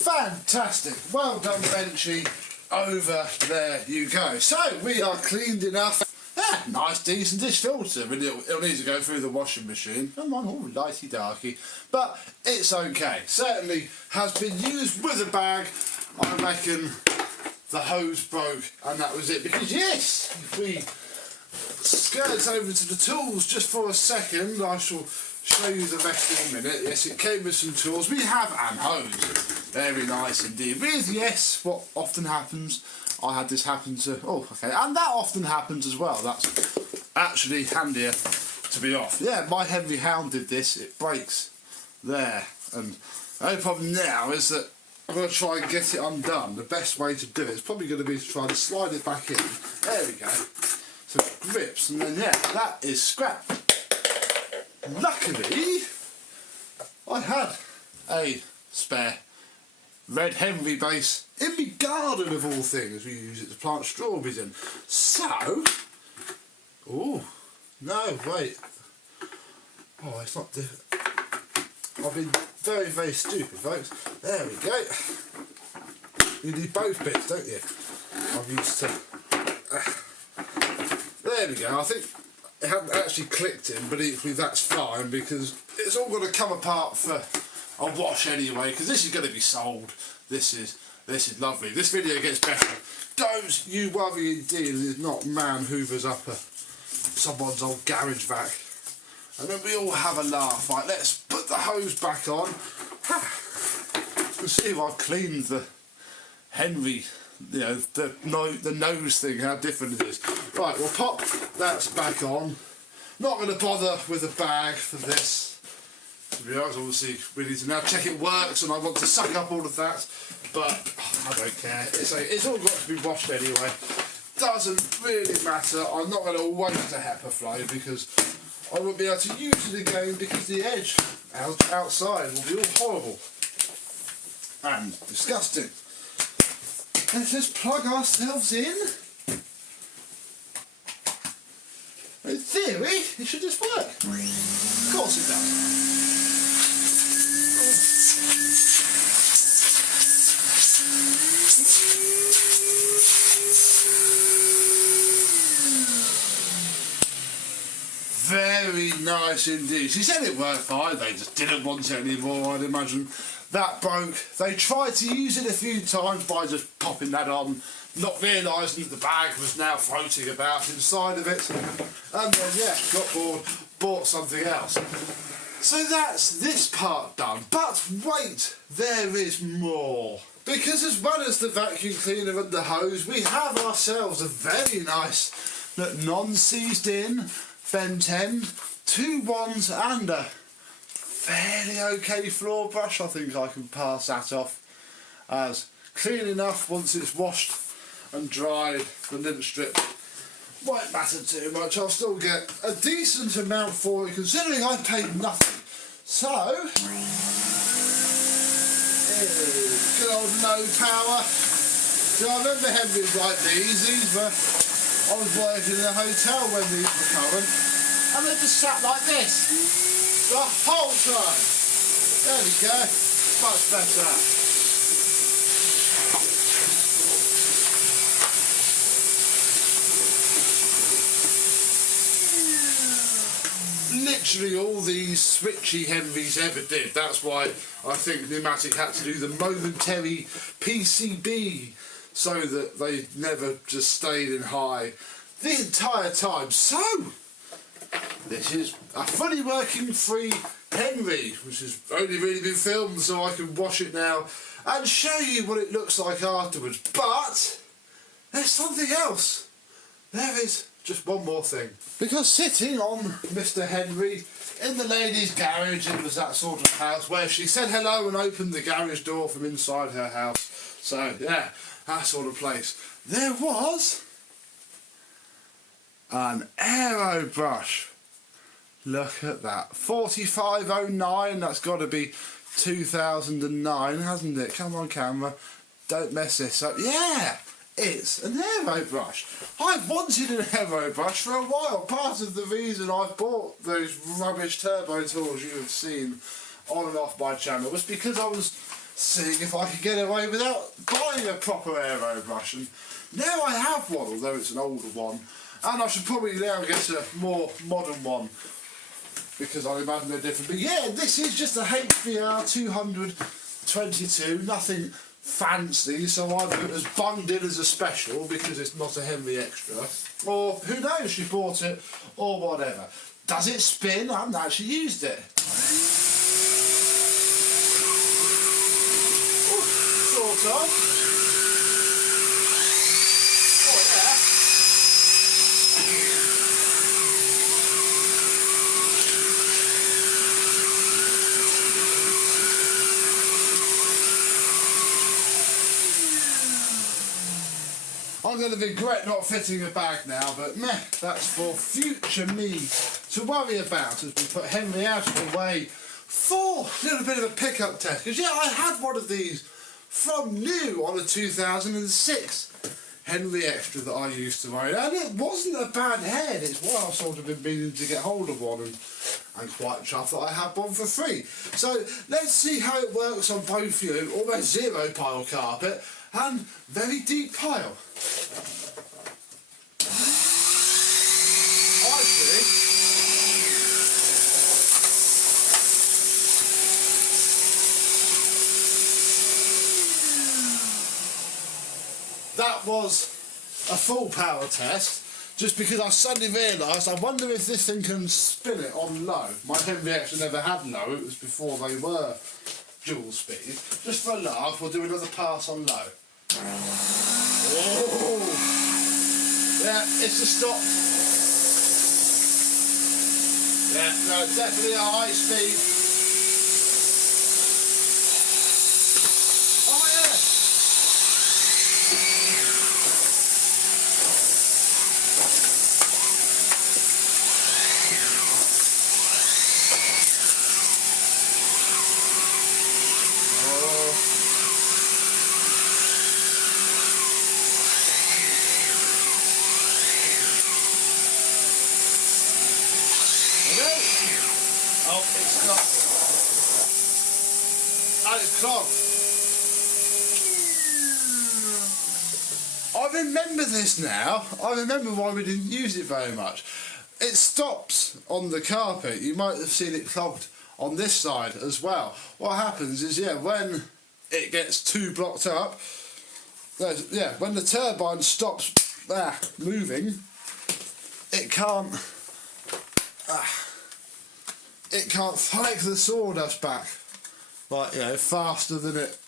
Fantastic, well done Benchy, over there you go. So we are cleaned enough. Nice decentish filter, but it'll need to go through the washing machine. Come on, all lighty darky, but it's okay. Certainly has been used with a bag. I reckon the hose broke and that was it, because yes, if we skirt over to the tools just for a second, I shall show you the rest in a minute. Yes, it came with some tools. We have an hose. Very nice indeed. With, yes, what often happens, I had this happen to, oh, okay, and that often happens as well. That's actually handier to be off. Yeah, my Henry Hound did this. It breaks there. And the only problem now is that I'm going to try and get it undone. The best way to do it is probably going to be to try and slide it back in. There we go. So it grips, and then, yeah, that is scrap. Luckily, I had a spare red Henry base in my garden of all things. We use it to plant strawberries in. So, oh, no, wait. Oh, it's not different. I've been very, very stupid, folks. There we go. You need both bits, don't you? I'm used to... there we go. I think it hadn't actually clicked in, but equally that's fine, because it's all going to come apart for a wash anyway, because this is going to be sold. This is lovely. This video gets better. Don't you worry indeed. It is not man hoovers up someone's old garage vac. And then we all have a laugh. Right, let's put the hose back on. Let's see if I've cleaned the Henry, you know, the nose thing, how different it is. Right, we'll pop that back on. Not going to bother with a bag for this. to be honest. Obviously, we need to now check it works, and I want to suck up all of that, but I don't care. It's all got to be washed anyway. Doesn't really matter. I'm not going to waste a HEPA flow because I won't be able to use it again because the edge outside will be all horrible and disgusting. Let's just plug ourselves in. In theory, it should just work. Of course it does. Very nice indeed. She said it worked fine, they just didn't want it anymore, I'd imagine. That broke. They tried to use it a few times by just popping that on, not realising that the bag was now floating about inside of it. And then, yeah, got bored, bought something else. So that's this part done. But wait, there is more. Because as well as the vacuum cleaner and the hose, we have ourselves a very nice, non-seized in, bent end, 2 wands and a fairly okay floor brush. I think I can pass that off as clean enough once it's washed and dried. The lint strip won't matter too much. I'll still get a decent amount for it considering I paid nothing. So, good old no power. So I remember Henry's like these were, I was working in a hotel when these were current, and they just sat like this the whole time. There we go, much better. Literally all these switchy Henrys ever did. That's why I think Numatic had to do the momentary PCB so that they never just stayed in high the entire time. So, this is a fully working free Henry, which has only really been filmed so I can wash it now and show you what it looks like afterwards. But there's something else. There is just one more thing. Because sitting on Mr. Henry in the ladies' garage, it was that sort of house where she said hello and opened the garage door from inside her house. So, yeah, that sort of place. There was an aero brush. Look at that. 4509, that's got to be 2009, hasn't it? Come on, camera. Don't mess this up. Yeah! It's an aero brush. I've wanted an aero brush for a while. Part of the reason I bought those rubbish turbo tools you have seen on and off my channel was because I was seeing if I could get away without buying a proper aero brush. And now I have one, although it's an older one. And I should probably now get a more modern one because I imagine they're different. But yeah, this is just a HBR 222, nothing fancy, so I've got it as bunged in as a special because it's not a Henry extra, or who knows, she bought it or whatever. Does it spin? I haven't actually used it. Ooh, sort of. Oh yeah. I'm going to regret not fitting a bag now, but meh, that's for future me to worry about as we put Henry out of the way for a little bit of a pickup test. Because yeah, I had one of these from new on a 2006 Henry Extra that I used to own, and it wasn't a bad head. It's why I've sort of been meaning to get hold of one, and I'm quite chuffed that I have one for free. So let's see how it works on both you. Almost zero pile carpet and very deep pile. Actually, that was a full power test, just because I suddenly realised, I wonder if this thing can spin it on low. My Henry Extra never had low, it was before they were dual speed. Just for a laugh, we'll do another pass on low. Oh! Yeah, it's a stop. Yeah, no, definitely a high speed. it's not. And it's clogged. I remember this now. I remember why we didn't use it very much. It stops on the carpet. You might have seen it clogged on this side as well. What happens is, when it gets too blocked up, when the turbine stops moving, it can't take the sawdust back faster than it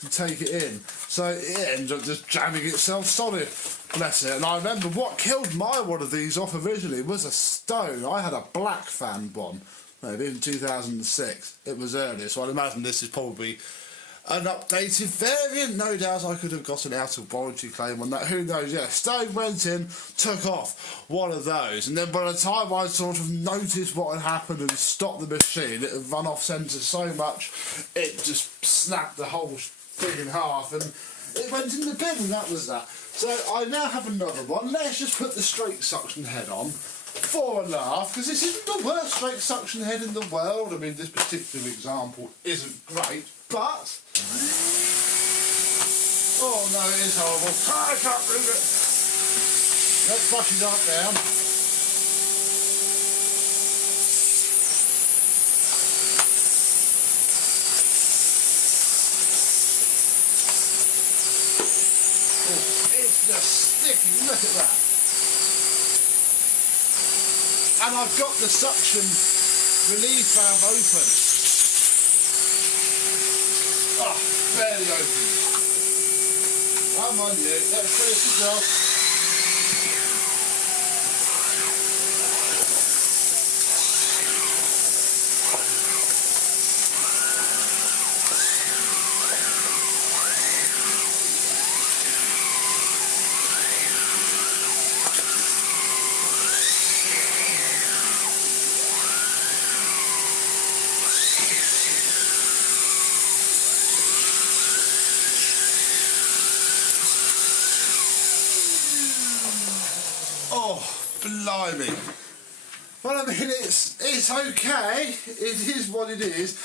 can take it in. So it ends up just jamming itself solid, bless it. And I remember what killed my one of these off originally was a stone. I had a black fan one, maybe in 2006. It was earlier, so I'd imagine this is probably an updated variant. No doubt I could have got an out of warranty claim on that. Who knows? Yeah, stone went in, took off one of those, and then by the time I sort of noticed what had happened and stopped the machine, it had run off centre so much it just snapped the whole thing in half, and it went in the bin, and that was that. So I now have another one. Let's just put the straight suction head on for a laugh, because this isn't the worst straight suction head in the world. I mean, this particular example isn't great, but oh no, it is horrible. I can't move it. Let's brush it up down. It's just sticky, look at that. And I've got the suction relief valve open. Oh, barely open. Come on you, let's finish the job. Oh, blimey. Well, I mean, it's okay. It is what it is.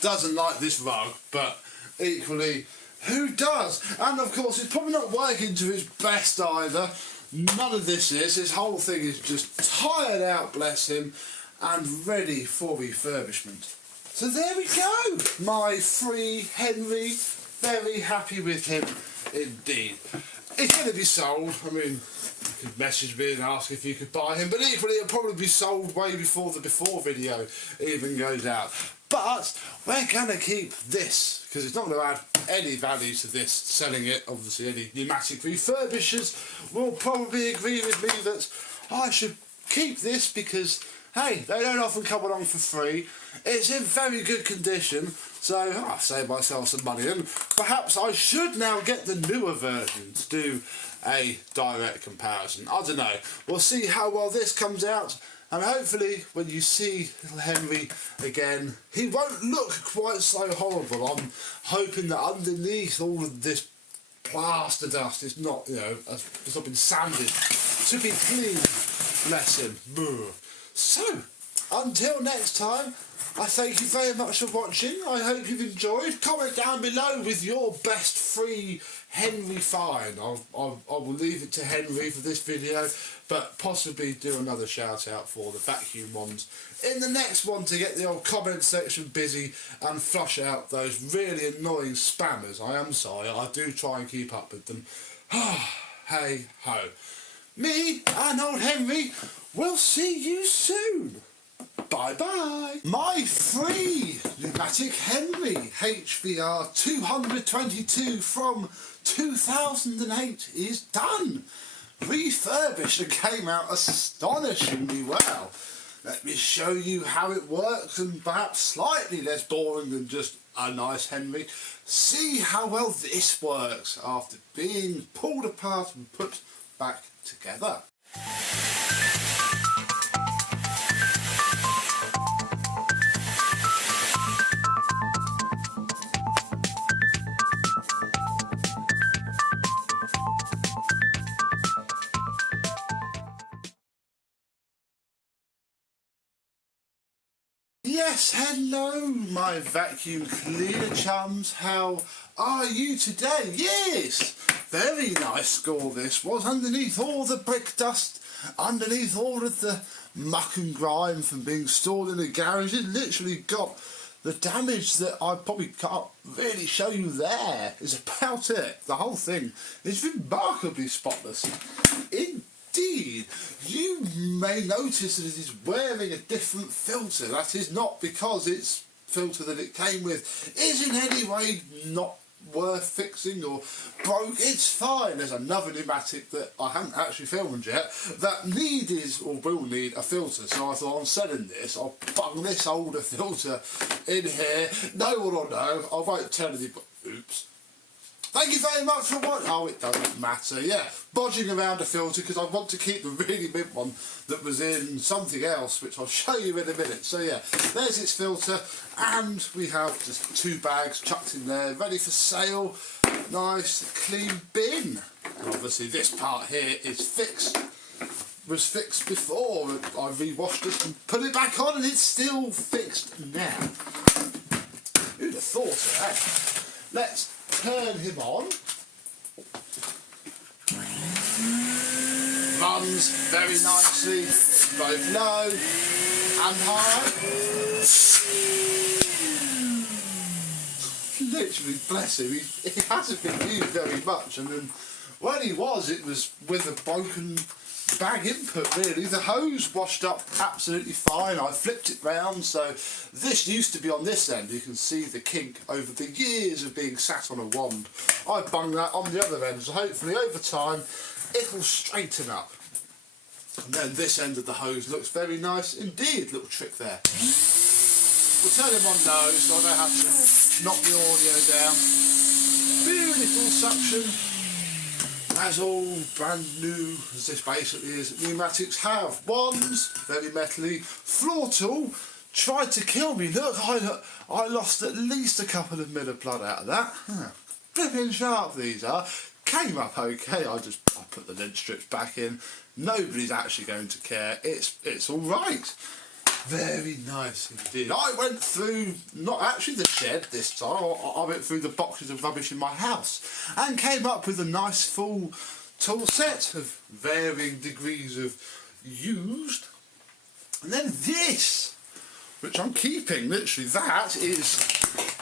Doesn't like this rug, but equally, who does? And of course, it's probably not working to its best either. None of this is. This whole thing is just tired out, bless him, and ready for refurbishment. So there we go. My free Henry. Very happy with him indeed. It's going to be sold. I mean, you could message me and ask if you could buy him, but equally it'll probably be sold way before the before video even goes out. But we're going to keep this, because it's not going to add any value to this, selling it. Obviously any Numatic refurbishers will probably agree with me that I should keep this, because hey, they don't often come along for free. It's in very good condition, so I'll save myself some money, and perhaps I should now get the newer version to do a direct comparison. I don't know. We'll see how well this comes out, and hopefully when you see little Henry again, he won't look quite so horrible. I'm hoping that underneath all of this plaster dust is not, it's not been sanded to be clean. Bless him. So, until next time, I thank you very much for watching. I hope you've enjoyed. Comment down below with your best free Henry find. I will leave it to Henry for this video, but possibly do another shout out for the vacuum ones in the next one to get the old comment section busy and flush out those really annoying spammers. I am sorry, I do try and keep up with them. Hey ho. Me and old Henry will see you soon. Bye bye. My free Numatic Henry HVR 222 from 2008 is done. Refurbished and came out astonishingly well. Let me show you how it works, and perhaps slightly less boring than just a nice Henry. See how well this works after being pulled apart and put back together. Yes, hello my vacuum cleaner chums, how are you today? Yes, very nice score this was, underneath all the brick dust, underneath all of the muck and grime from being stored in the garage. It literally got the damage that I probably can't really show you there is about it. The whole thing is remarkably spotless. Indeed, you may notice that it is wearing a different filter. That is not because its filter that it came with is in any way not worth fixing or broke. It's fine. There's another Numatic that I haven't actually filmed yet that will need a filter, so I thought, I'm selling this, I'll bung this older filter in here. No one will know. I won't tell anybody. Oops. Thank you very much for watching. Oh, it doesn't matter. Yeah, bodging around a filter because I want to keep the really mint one that was in something else, which I'll show you in a minute. So yeah, there's its filter, and we have just 2 bags chucked in there, ready for sale. Nice, clean bin. And obviously this part here is fixed. Was fixed before, and I re-washed it and put it back on, and it's still fixed now. Who'd have thought of that? Let's turn him on. Runs very nicely, both low and high. Literally, bless him, he hasn't been used very much, and then when he was, it was with a broken bag input really. The hose washed up absolutely fine. I flipped it round, so this used to be on this end. You can see the kink over the years of being sat on a wand. I bunged that on the other end, so hopefully over time it will straighten up. And then this end of the hose looks very nice indeed. Little trick there. We'll turn him on now so I don't have to knock the audio down. Beautiful suction. As all brand new as this basically is, Numatics have. Wands, very metally. Floor tool tried to kill me. Look, I lost at least a couple of mil of blood out of that. Flipping sharp these are. Came up okay. I put the lid strips back in. Nobody's actually going to care. It's all right. Very nice indeed. I went through, not actually the shed this time, I went through the boxes of rubbish in my house and came up with a nice full tool set of varying degrees of used. And then this, which I'm keeping, literally that is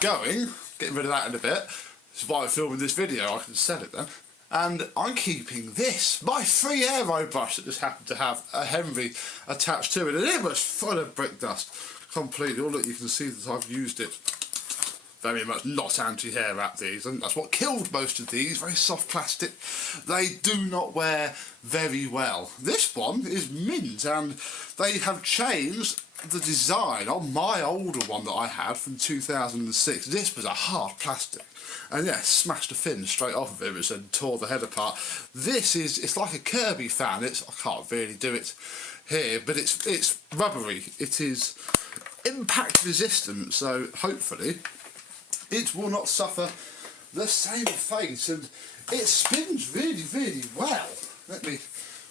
going, getting rid of that in a bit. This is why I'm filming this video, I can sell it then. And I'm keeping this, my free aero brush that just happened to have a Henry attached to it, and it was full of brick dust completely. Oh look, you can see that I've used it very much not anti-hair wrap these, and that's what killed most of these. Very soft plastic, they do not wear very well. This one is mint, and they have changed the design on my older one that I had from 2006. This was a hard plastic, and yeah, smashed a fin straight off of it and tore the head apart. This is, it's like a Kirby fan. I can't really do it here, but it's rubbery. It is impact resistant, so hopefully it will not suffer the same fate, and it spins really, really well.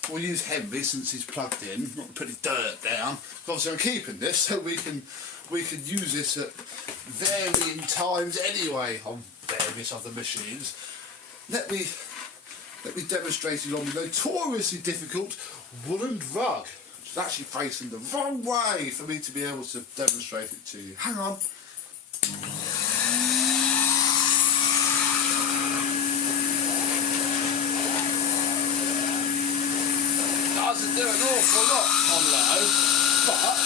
We'll use Henry since he's plugged in, not put his dirt down. Obviously I'm keeping this so we can use this at varying times anyway on various other machines. Let me demonstrate it on the notoriously difficult woolen rug, which is actually facing the wrong way for me to be able to demonstrate it to you. Hang on. Doesn't do an awful lot on low, but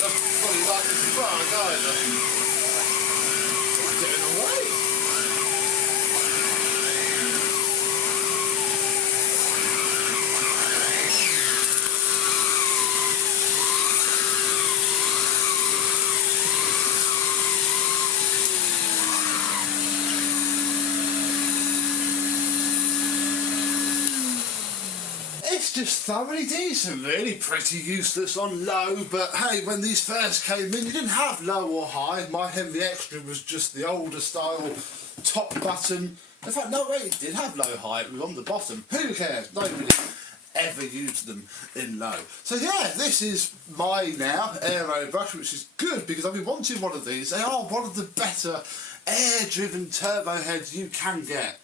doesn't fully like this rug either. It's getting away. It's just thoroughly decent, really. Pretty useless on low, but hey, when these first came in, you didn't have low or high. My Henry Extra was just the older style top button. In fact, no, wait, it did have low height. It was on the bottom. Who cares? Nobody ever used them in low. So yeah, this is my now aero brush, which is good because I've been wanting one of these. They are one of the better air-driven turbo heads you can get.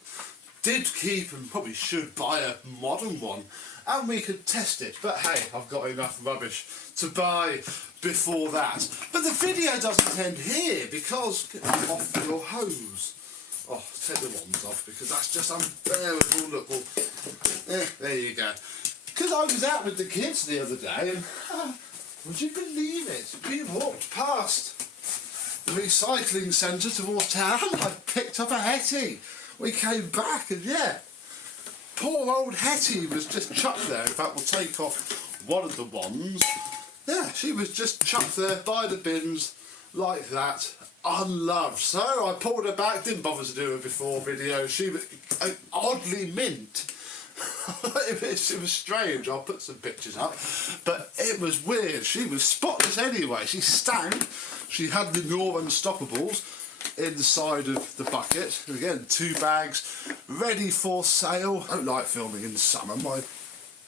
Did keep and probably should buy a modern one, and we could test it. But hey, I've got enough rubbish to buy before that. But the video doesn't end here because get off your hose. Oh, take the wands off because that's just unbearable. Look, well, there you go. Because I was out with the kids the other day and would you believe it? We walked past the recycling centre towards town. I picked up a Hetty. We came back and yeah, poor old Hetty was just chucked there. In fact, we'll take off one of the ones. Yeah, she was just chucked there by the bins like that, unloved. So I pulled her back, didn't bother to do a before video. She was oddly mint. it was strange. I'll put some pictures up, but it was weird. She was spotless anyway. She stank. She had the Raw Unstoppables in the side of the bucket. Again, 2 bags ready for sale. I don't like filming in the summer. My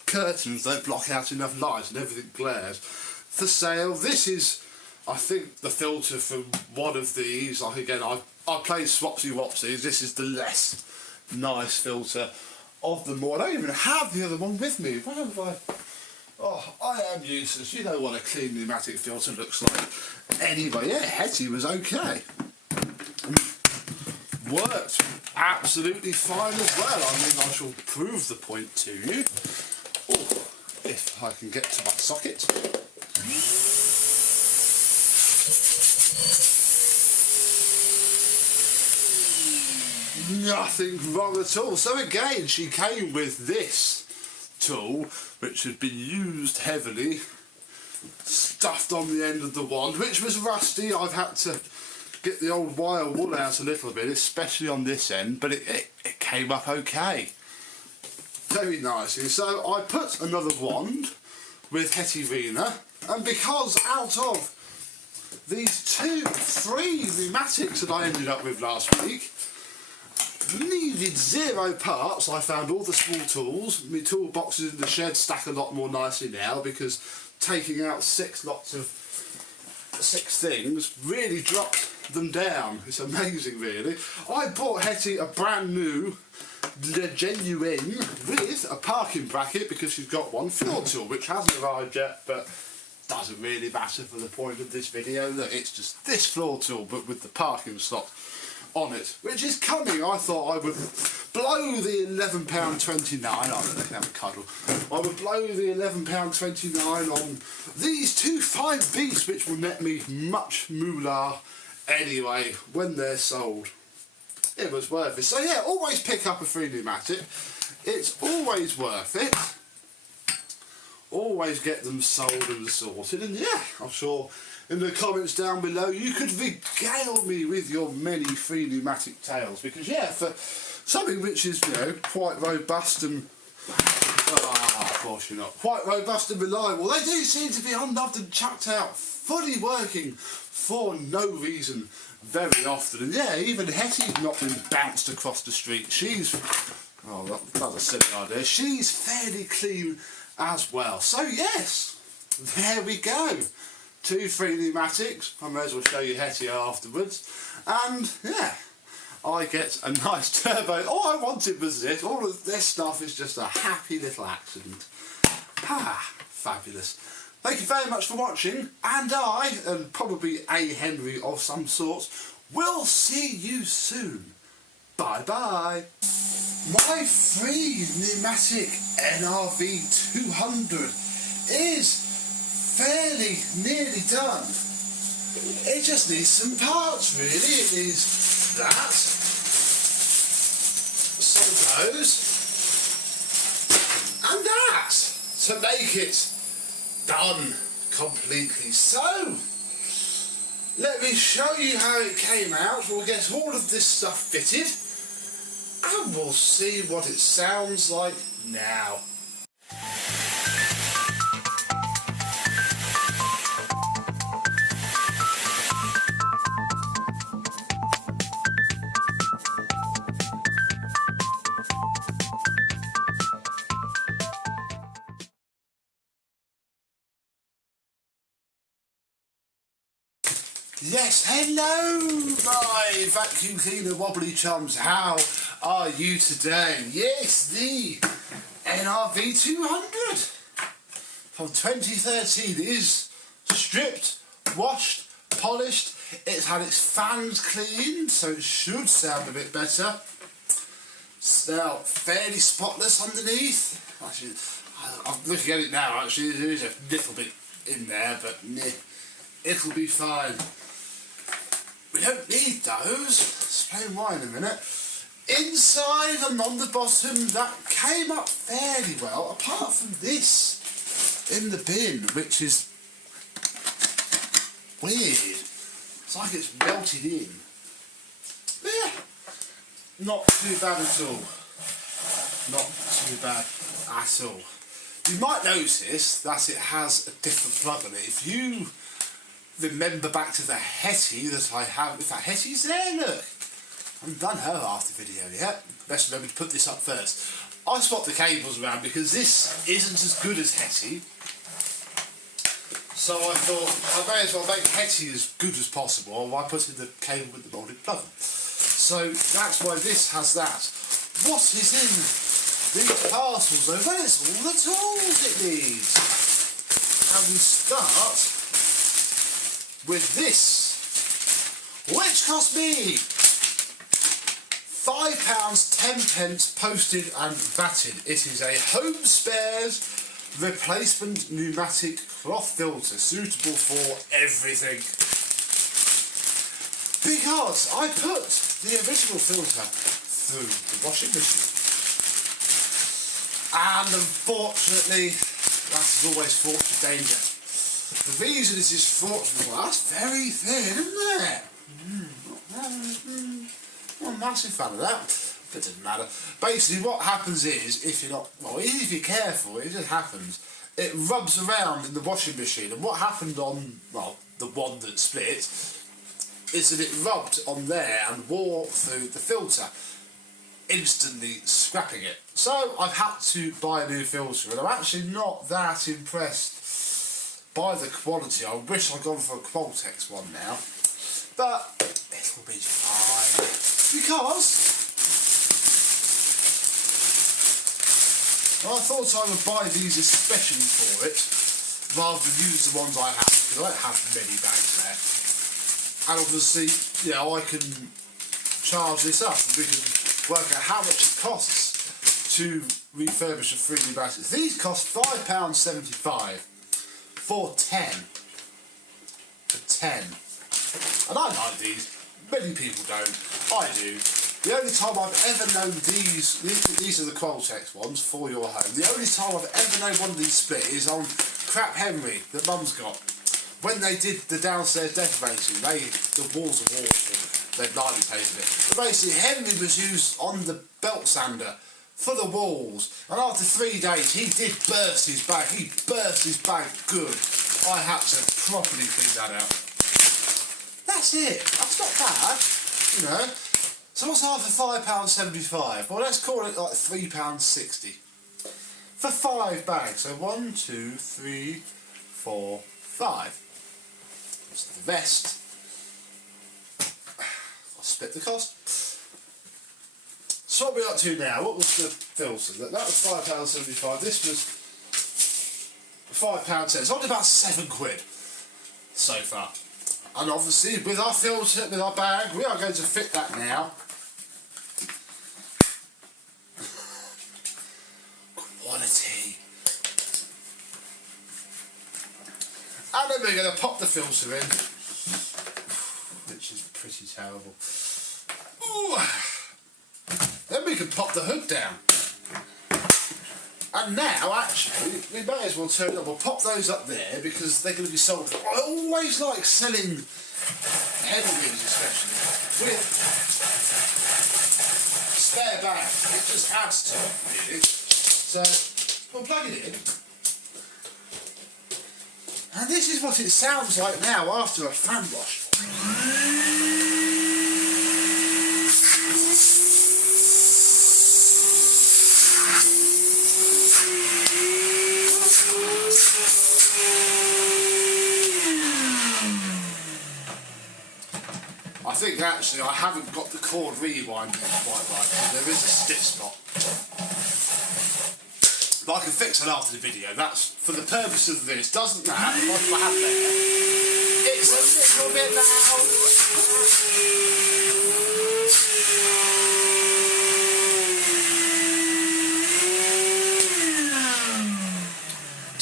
curtains don't block out enough light and everything glares. For sale. This is, I think, the filter from one of these. Like again, I played Swapsy Wopsies. This is the less nice filter of them all. I don't even have the other one with me. Why have I? Oh, I am useless. You know what a clean pneumatic filter looks like. Anyway, yeah, Hetty was okay. Worked absolutely fine as well. I mean, I shall prove the point to you. Oh, if I can get to my socket. Nothing wrong at all. So again, she came with this tool, which had been used heavily, stuffed on the end of the wand, which was rusty. I've had to get the old wire wool out a little bit, especially on this end, but it came up okay. Very nicely. So I put another wand with Hetty Rena, and because out of these 3 pneumatics that I ended up with last week, needed 0 parts. I found all the small tools. My toolboxes in the shed stack a lot more nicely now because taking out 6 things really dropped them down. It's amazing, really. I bought Hetty a brand new genuine with a parking bracket because she's got one, floor tool, which hasn't arrived yet, but doesn't really matter for the point of this video. Look, it's just this floor tool but with the parking slot on it, which is coming. I thought I would blow the £11.29. Oh, they can have a cuddle. I would blow the £11.29 on these 2 fine beasts, which will net me much moolah anyway when they're sold. It was worth it. So yeah, always pick up a free pneumatic. It's always worth it. Always get them sold and sorted. And yeah, I'm sure in the comments down below you could regale me with your many free pneumatic tales, because yeah, for something which is, you know, quite robust and of course you're not quite robust and reliable, they do seem to be unloved and chucked out, fully working for no reason very often. And yeah, even Hetty's not been bounced across the street. She's, oh, that's a silly idea, she's fairly clean as well. So yes, there we go. 2 free pneumatics. I may as well show you Hetty afterwards. And yeah, I get a nice turbo. All I wanted was this. All of this stuff is just a happy little accident. Ah, fabulous. Thank you very much for watching. And I, and probably a Henry of some sort, will see you soon. Bye bye. My free pneumatic NRV 200 is fairly nearly done. It just needs some parts, really. It needs that, some of those, and that to make it done completely. So let me show you how it came out. We'll get all of this stuff fitted and we'll see what it sounds like now. Yes, hello, my vacuum cleaner wobbly chums. How are you today? Yes, the NRV 200 from 2013 is stripped, washed, polished. It's had its fans cleaned, so it should sound a bit better. It's now fairly spotless underneath. Actually, I'm looking at it now. Actually, there is a little bit in there, but it'll be fine. We don't need those. Explain why in a minute. Inside and on the bottom, that came up fairly well, apart from this in the bin, which is weird. It's like it's melted in. But yeah, not too bad at all. Not too bad at all. You might notice that it has a different plug on it. If you remember back to the Hetty that I have, if that Hetty's there, look. I haven't done her after video yet. Best remember to put this up first. I swapped the cables around because this isn't as good as Hetty. So I thought I may as well make Hetty as good as possible by putting the cable with the moulded plug. So that's why this has that. What is in these parcels though? Well, it's all the tools it needs. And we start with this, which cost me £5.10 posted and batted. It is a Home Spares replacement pneumatic cloth filter suitable for everything. Because I put the original filter through the washing machine. And unfortunately, that is always fraught with danger. The reason it is fraught with, well, that's very thin, isn't it? I'm a massive fan of that, but it doesn't matter. Basically, what happens is, if you're not, well, if you're careful, it just happens. It rubs around in the washing machine, and what happened on, well, the one that split, is that it rubbed on there and wore through the filter, instantly scrapping it. So I've had to buy a new filter, and I'm actually not that impressed by the quality. I wish I'd gone for a Qualtex one now, but it'll be fine. Because I thought I would buy these especially for it, rather than use the ones I have, because I don't have many bags left. And obviously, you know, I can charge this up and we can work out how much it costs to refurbish a 3D battery. These cost £5.75 for 10. For 10. And I like these. Many people don't. I do. The only time I've ever known these are the Qualtex ones for your home. The only time I've ever known one of these split is on Crap Henry that Mum's got. When they did the downstairs decorating, the walls are awful. They've lightly painted it. But basically, Henry was used on the belt sander for the walls, and after 3 days, he did burst his bag. He burst his bag good. I had to properly clean that out. That's it. That's not bad, you know. So what's half for £5.75? Well, let's call it like £3.60 for 5 bags. So 1, 2, 3, 4, 5. So the rest, I'll split the cost. So what are we up to now? What was the filter? That was £5.75. This was £5.10. So on about £7 so far. And obviously, with our filter, with our bag, we are going to fit that now. Quality. And then we're going to pop the filter in, which is pretty terrible. Ooh. Then we can pop the hood down. And now, actually, we may as well turn it up. We'll pop those up there because they're going to be sold. I always like selling headwinds, especially with spare bag. It just adds to it, really. So we'll plug it in. And this is what it sounds like now after a fan wash. I think actually I haven't got the cord rewinding quite right, because there is a stiff spot. But I can fix it after the video. That's for the purpose of this. Doesn't matter what I have there. It's a little bit loud.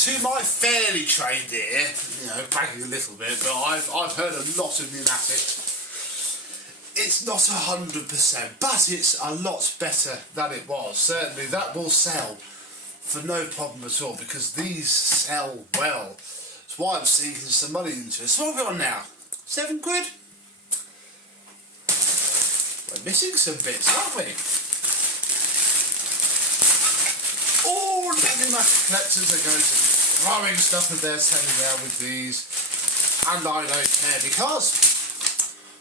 To my fairly trained ear, you know, bragging a little bit, but I've heard a lot of Numatic. It's not 100%, but it's a lot better than it was. Certainly that will sell for no problem at all, because these sell well. That's why I'm sinking some money into it. So what are we on now? £7? We're missing some bits, aren't we? All Numatic collectors are going to be throwing stuff at their selling now with these, and I don't care, because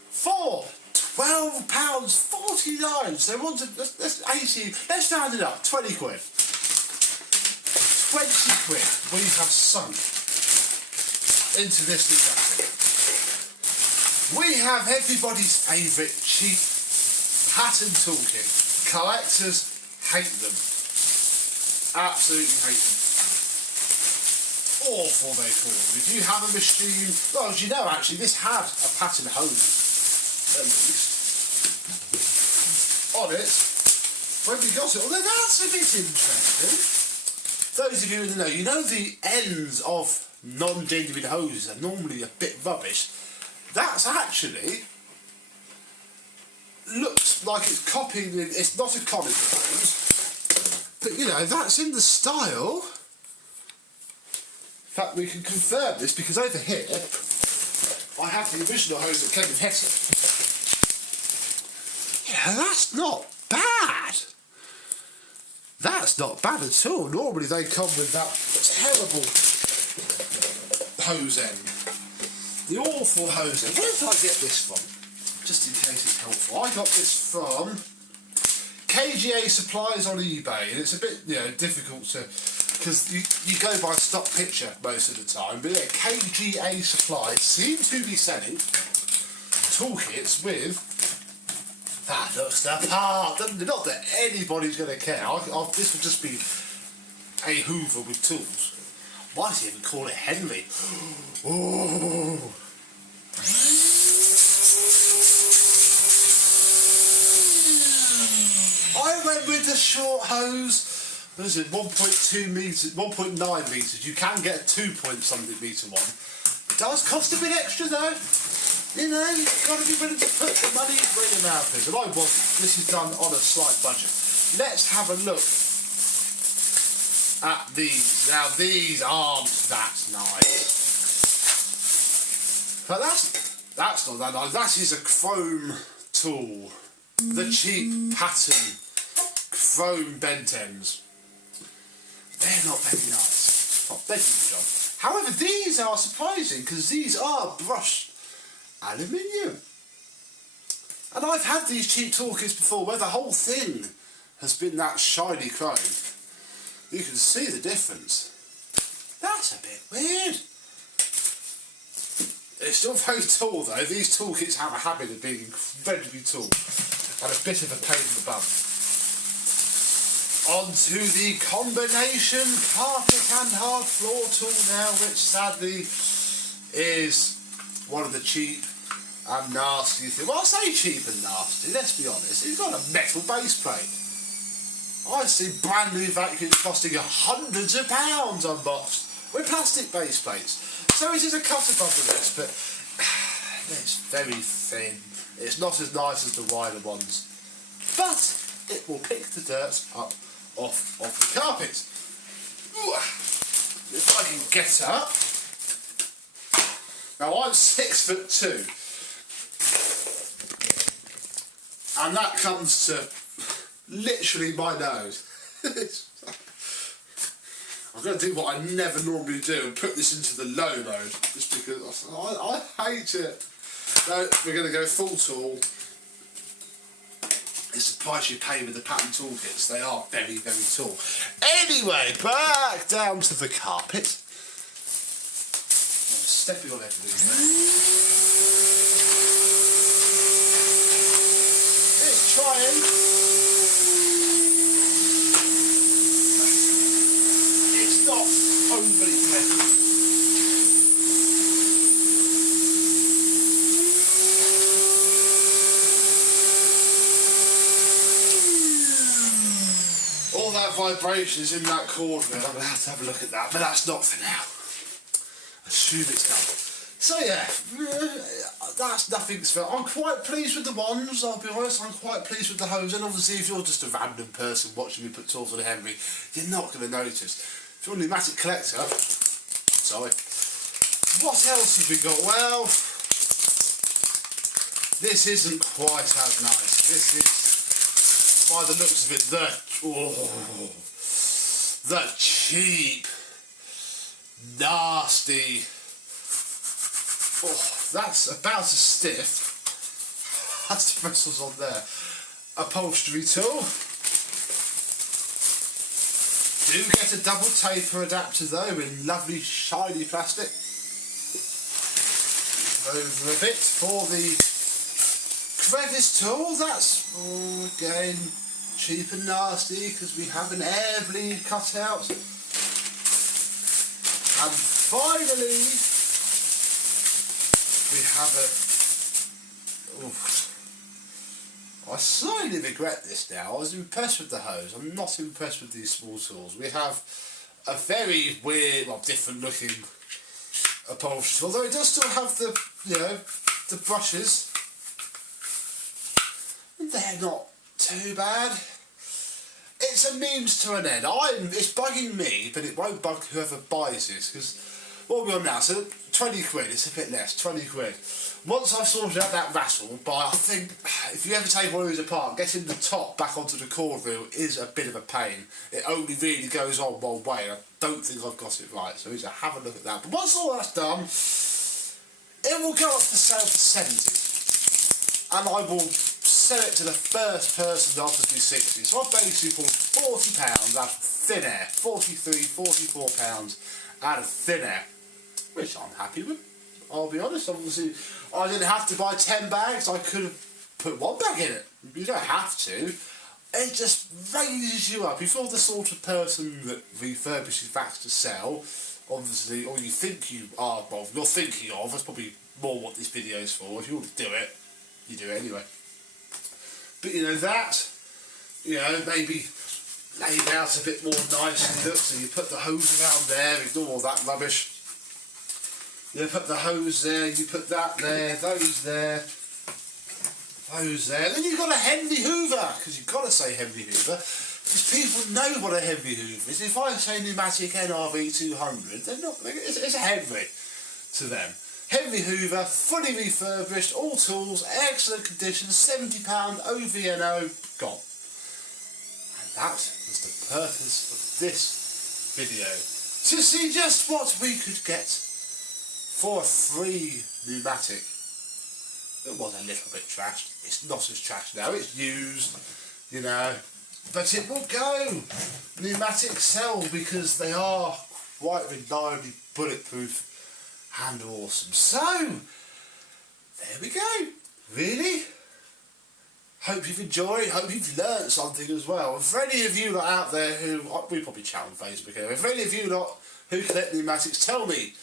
for £12.49, so let's round it up, 20 quid. 20 quid we have sunk into this Numatic. We have everybody's favourite cheap pattern toolkit. Collectors hate them. Absolutely hate them. Awful they call them. If you have a machine, well, as you know, actually this had a pattern hose at least on it when we got it. Although that's a bit interesting. Those of you who know, you know the ends of non-genuine hoses are normally a bit rubbish. That's actually looks like it's copying. It's not a conical hose, but you know that's in the style. In fact, we can confirm this because over here I have the original hose that came with Hesse. Yeah, that's not bad. That's not bad at all. Normally they come with that terrible hose end. The awful hose end. Where did I get this from? Just in case it's helpful. I got this from KGA Supplies on eBay, and it's a bit, you know, difficult to, because you go by stock picture most of the time, but yeah, KGA Supplies seem to be selling toolkits with that looks the part. Not that anybody's going to care. This would just be a Hoover with tools. Why does he even call it Henry? Oh. I went with the short hose. What is it? 1.2 metres, 1.9 metres. You can get a 2-point-something metre one. It does cost a bit extra though. You know, you've got to be willing to put the money where your mouth is. And I wasn't. This is done on a slight budget. Let's have a look at these. Now these aren't that nice. But that's not that nice. That is a chrome tool. The cheap pattern chrome bent ends. They're not very nice. Oh, they do the job. However, these are surprising because these are brushed aluminium. And I've had these cheap toolkits before where the whole thing has been that shiny chrome. You can see the difference. That's a bit weird. It's still very tall though. These toolkits have a habit of being incredibly tall and a bit of a pain in the bum. Onto the combination carpet and hard floor tool now, which sadly is one of the cheap and nasty things. Well, I say cheap and nasty, let's be honest. It's got a metal base plate. I see brand new vacuums costing hundreds of pounds unboxed with plastic base plates. So it is a cut above the rest, but it's very thin. It's not as nice as the wider ones, but it will pick the dirt up off the carpet. If I can get up. Now I'm 6'2", and that comes to literally my nose. I'm going to do what I never normally do and put this into the low mode, just because I hate it. No, we're going to go full tool. It's the price you pay with the pattern toolkits. They are very, very tall. Anyway, back down to the carpet. I'm stepping on everything. that vibration is in that cord wheel. I'm going to have a look at that, but that's not for now. Assume it's done. So yeah, that's nothing special. I'm quite pleased with the ones, I'll be honest. I'm quite pleased with the hose, and obviously if you're just a random person watching me put tools on a Henry, you're not going to notice. If you're a pneumatic collector, sorry. What else have we got? Well, this isn't quite as nice. This is, by the looks of it, the cheap, nasty. Oh, that's about as stiff. That's the bristles on there. Upholstery tool. Do get a double taper adapter though in lovely shiny plastic. Over a bit for the crevice tool. That's again cheap and nasty because we have an air bleed cut out. And finally, we have I slightly regret this now. I was impressed with the hose. I'm not impressed with these small tools. We have a very weird, well, different looking upholstery, although it does still have the, the brushes. They're not too bad. It's a means to an end. It's bugging me, but it won't bug whoever buys this, because what are we on now? So 20 quid, it's a bit less, 20 quid. Once I've sorted out that rattle, I think if you ever take one of these apart, getting the top back onto the cord reel is a bit of a pain. It only really goes on one way. I don't think I've got it right, so I need to have a look at that. But once all that's done, it will go up for sale for 70. And I will sell it to the first person that offers me 60. So I've basically pulled £40 out of thin air. 43, £44 out of thin air, which I'm happy with. I'll be honest, obviously I didn't have to buy 10 bags, I could have put one bag in it. You don't have to. It just raises you up. If you're the sort of person that refurbishes bags to sell, obviously, or you think you are, well, you're thinking of, that's probably more what this video is for. If you want to do it, you do it anyway. But that, maybe laid out a bit more nicely. Look, so you put the hose around there, ignore all that rubbish. You put the hose there, you put that there, those there, those there. Then you've got a Henry Hoover, because you've got to say Henry Hoover, because people know what a Henry Hoover is. If I say Numatic NRV 200, they're not. It's a Henry to them. Henry Hoover, fully refurbished, all tools, excellent condition, £70, OVNO, gone. And that was the purpose of this video. To see just what we could get for a free Numatic. It was a little bit trashed. It's not as trashed now. It's used, but it will go. Pneumatics sell because they are quite reliably bulletproof and awesome. So there we go. Really. Hope you've enjoyed. Hope you've learnt something as well. And for any of you out there who we probably chat on Facebook anyway. For any of you who collect pneumatics, tell me.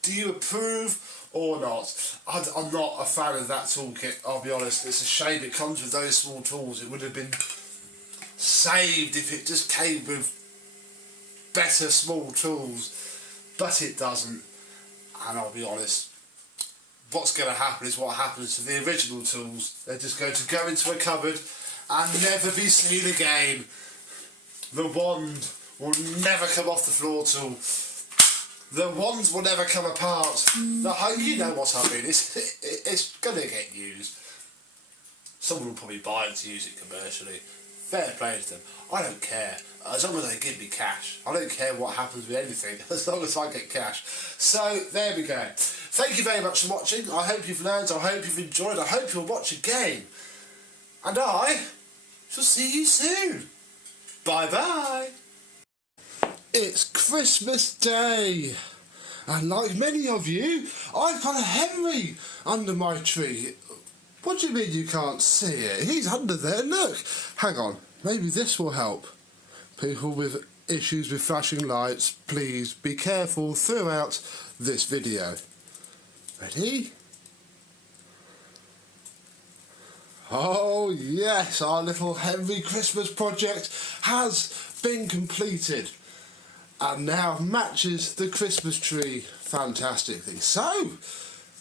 Do you approve or not? I'm not a fan of that toolkit, I'll be honest. It's a shame it comes with those small tools. It would have been saved if it just came with better small tools, but it doesn't. And I'll be honest, what's going to happen is what happens to the original tools. They're just going to go into a cupboard and never be seen again. The wand will never come off the floor tool. The wands will never come apart. You know what I mean. It's going to get used. Someone will probably buy it to use it commercially. Fair play to them. I don't care. As long as they give me cash. I don't care what happens with anything, as long as I get cash. So, there we go. Thank you very much for watching. I hope you've learned. I hope you've enjoyed. I hope you'll watch again. And I shall see you soon. Bye-bye. It's Christmas Day, and like many of you, I've got a Henry under my tree. What do you mean you can't see it? He's under there, look. Hang on, maybe this will help. People with issues with flashing lights, please be careful throughout this video. Ready? Oh yes, our little Henry Christmas project has been completed and now matches the Christmas tree fantastically. So,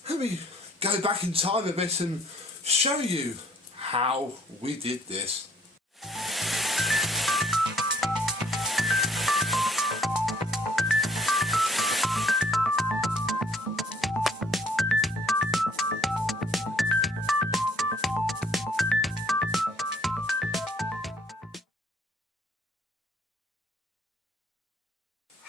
let me go back in time a bit and show you how we did this.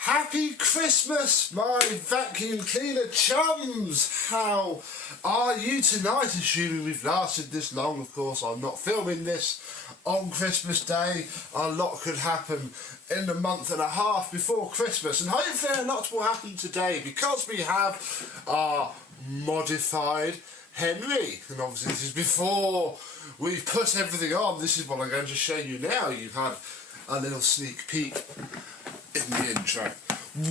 Happy Christmas, my vacuum cleaner chums! How are you tonight? Assuming we've lasted this long, of course. I'm not filming this on Christmas Day. A lot could happen in the month and a half before Christmas, and hopefully a lot will happen today because we have our modified Henry. And obviously this is before we've put everything on. This is what I'm going to show you now. You've had a little sneak peek in the intro.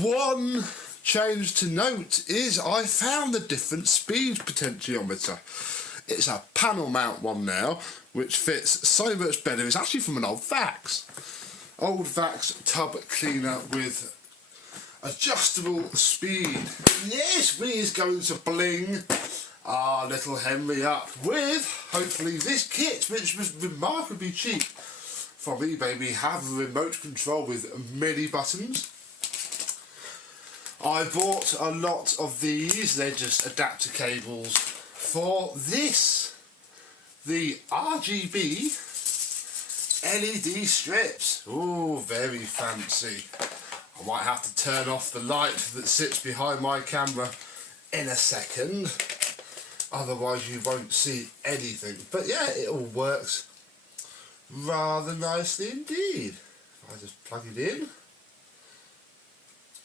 One change to note is I found a different speed potentiometer. It's a panel mount one now, which fits so much better. It's actually from an old Vax. Old Vax tub cleaner with adjustable speed. Yes, we is going to bling our little Henry up with, hopefully, this kit, which was remarkably cheap. From eBay. We have a remote control with many buttons. I bought a lot of these. They're just adapter cables for this, the RGB LED strips. Oh, very fancy. I might have to turn off the light that sits behind my camera in a second, otherwise you won't see anything. But yeah, it all works rather nicely indeed. If I just plug it in.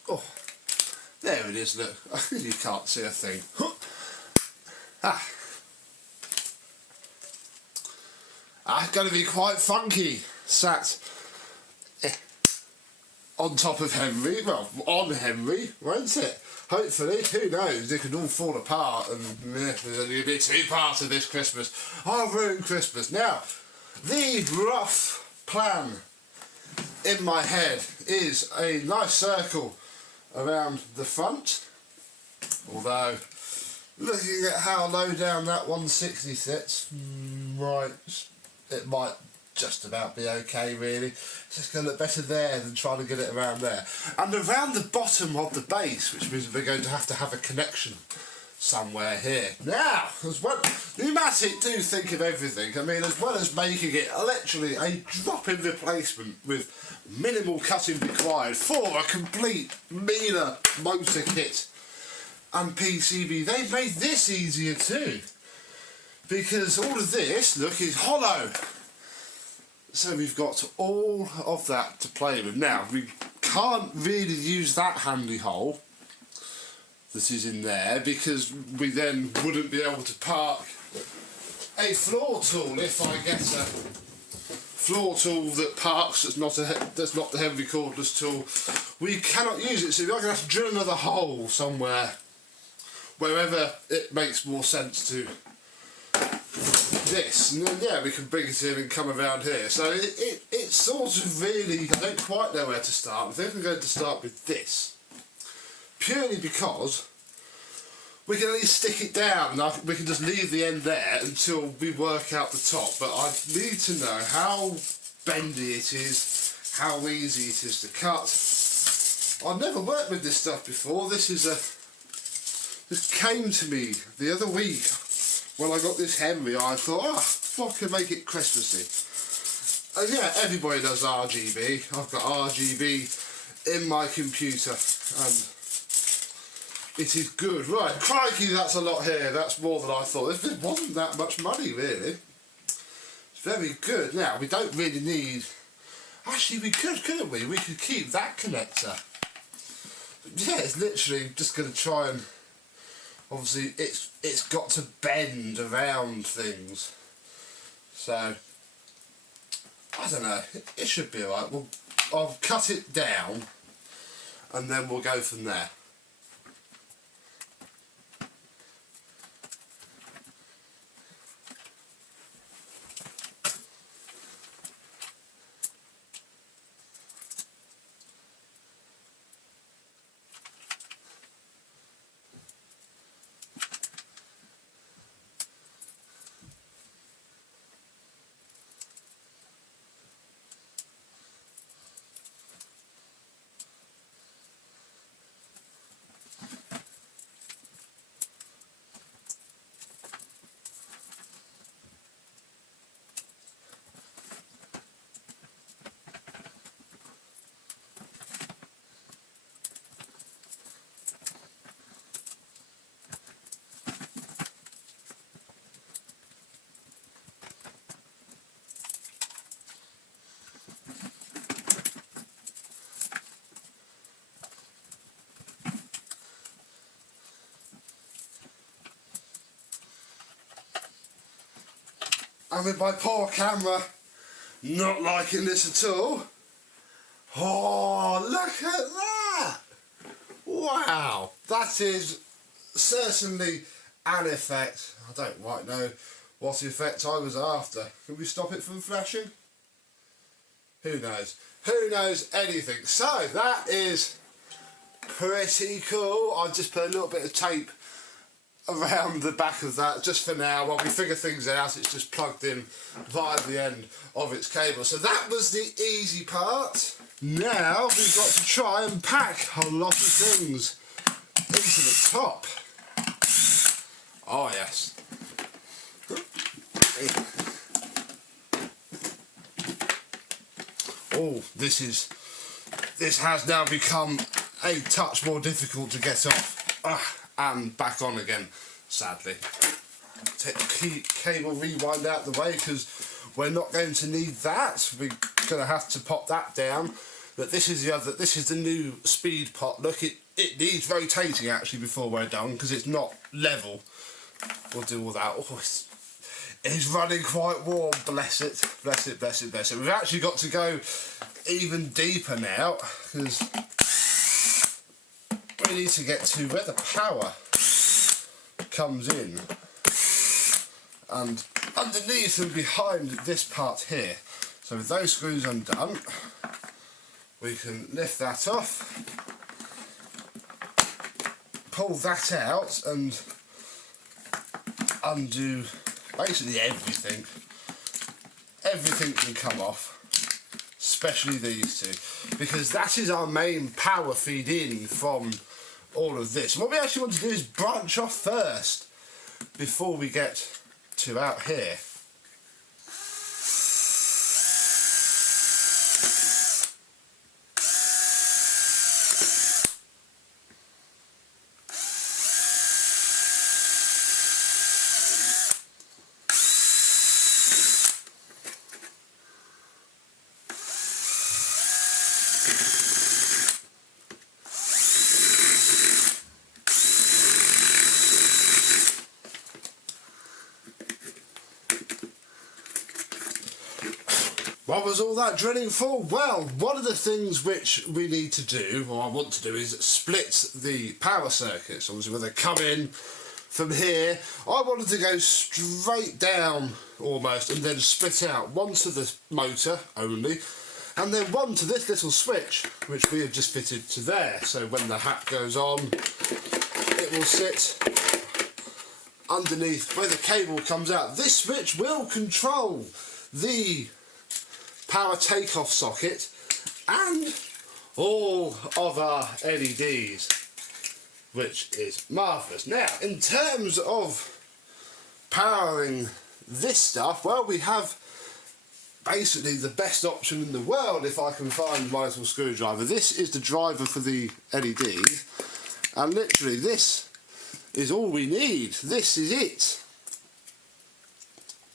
Oh, there it is, look. You can't see a thing. Ah. That's going to be quite funky. Sat on top of Henry, well, on Henry, won't it? Hopefully, who knows, it could all fall apart and there's only going to be 2 parts of this Christmas. I'll ruin Christmas. Now, the rough plan in my head is a nice circle around the front, although looking at how low down that 160 sits, right, it might just about be okay really. It's just going to look better there than trying to get it around there. And around the bottom of the base, which means we're going to have a connection somewhere here. Now, as well, Numatic do think of everything. I mean, as well as making it literally a drop-in replacement with minimal cutting required for a complete Mina motor kit and PCB, they made this easier too. Because all of this, look, is hollow. So we've got all of that to play with. Now, we can't really use that handy hole that is in there because we then wouldn't be able to park a floor tool if I get a floor tool that parks that's not the heavy cordless tool. We cannot use it, so we're going to have to drill another hole somewhere, wherever it makes more sense to this, and then yeah, we can bring it in and come around here. So it's sort of really, I don't quite know where to start. I think I'm going to start with this, purely because we can at least stick it down and we can just leave the end there until we work out the top. But I need to know how bendy it is, how easy it is to cut. I've never worked with this stuff before. This came to me the other week when I got this Henry. I thought, oh, I can make it Christmassy. And yeah, everybody does RGB. I've got RGB in my computer and it is good. Right, crikey, that's a lot here. That's more than I thought. It wasn't that much money, really. It's very good. Now, we don't really need... Actually, we could, couldn't we? We could keep that connector. Yeah, it's literally just going to try and... Obviously, it's got to bend around things. So, I don't know. It should be alright. I'll cut it down and then we'll go from there. And with my poor camera not liking this at all. Oh, look at that! Wow, that is certainly an effect. I don't quite know what effect I was after. Can we stop it from flashing? Who knows? Who knows anything? So that is pretty cool. I've just put a little bit of tape around the back of that just for now while we figure things out. It's just plugged in via the end of its cable. So that was the easy part. Now we've got to try and pack a lot of things into the top. Oh yes. Oh, this has now become a touch more difficult to get off and back on again, sadly. Take the cable rewind out the way because we're not going to need that. We're going to have to pop that down. But this is the new speed pot. Look, it needs rotating actually before we're done because it's not level. We'll do all that. Oh, it's running quite warm, bless it, bless it, bless it, bless it. We've actually got to go even deeper now because we need to get to where the power comes in and underneath and behind this part here. So with those screws undone, we can lift that off, pull that out and undo basically everything. Everything can come off, especially these two, because that is our main power feed in from all of this. And what we actually want to do is branch off first before we get to out here. What was all that drilling for? Well, one of the things which we need to do, or I want to do, is split the power circuits. Obviously, when they come in from here, I wanted to go straight down almost and then split out one to the motor only and then one to this little switch which we have just fitted to there. So when the hat goes on, it will sit underneath where the cable comes out. This switch will control the power takeoff socket and all of our LEDs, which is marvellous. Now, in terms of powering this stuff, well, we have basically the best option in the world if I can find my little screwdriver. This is the driver for the LEDs, and literally this is all we need. This is it.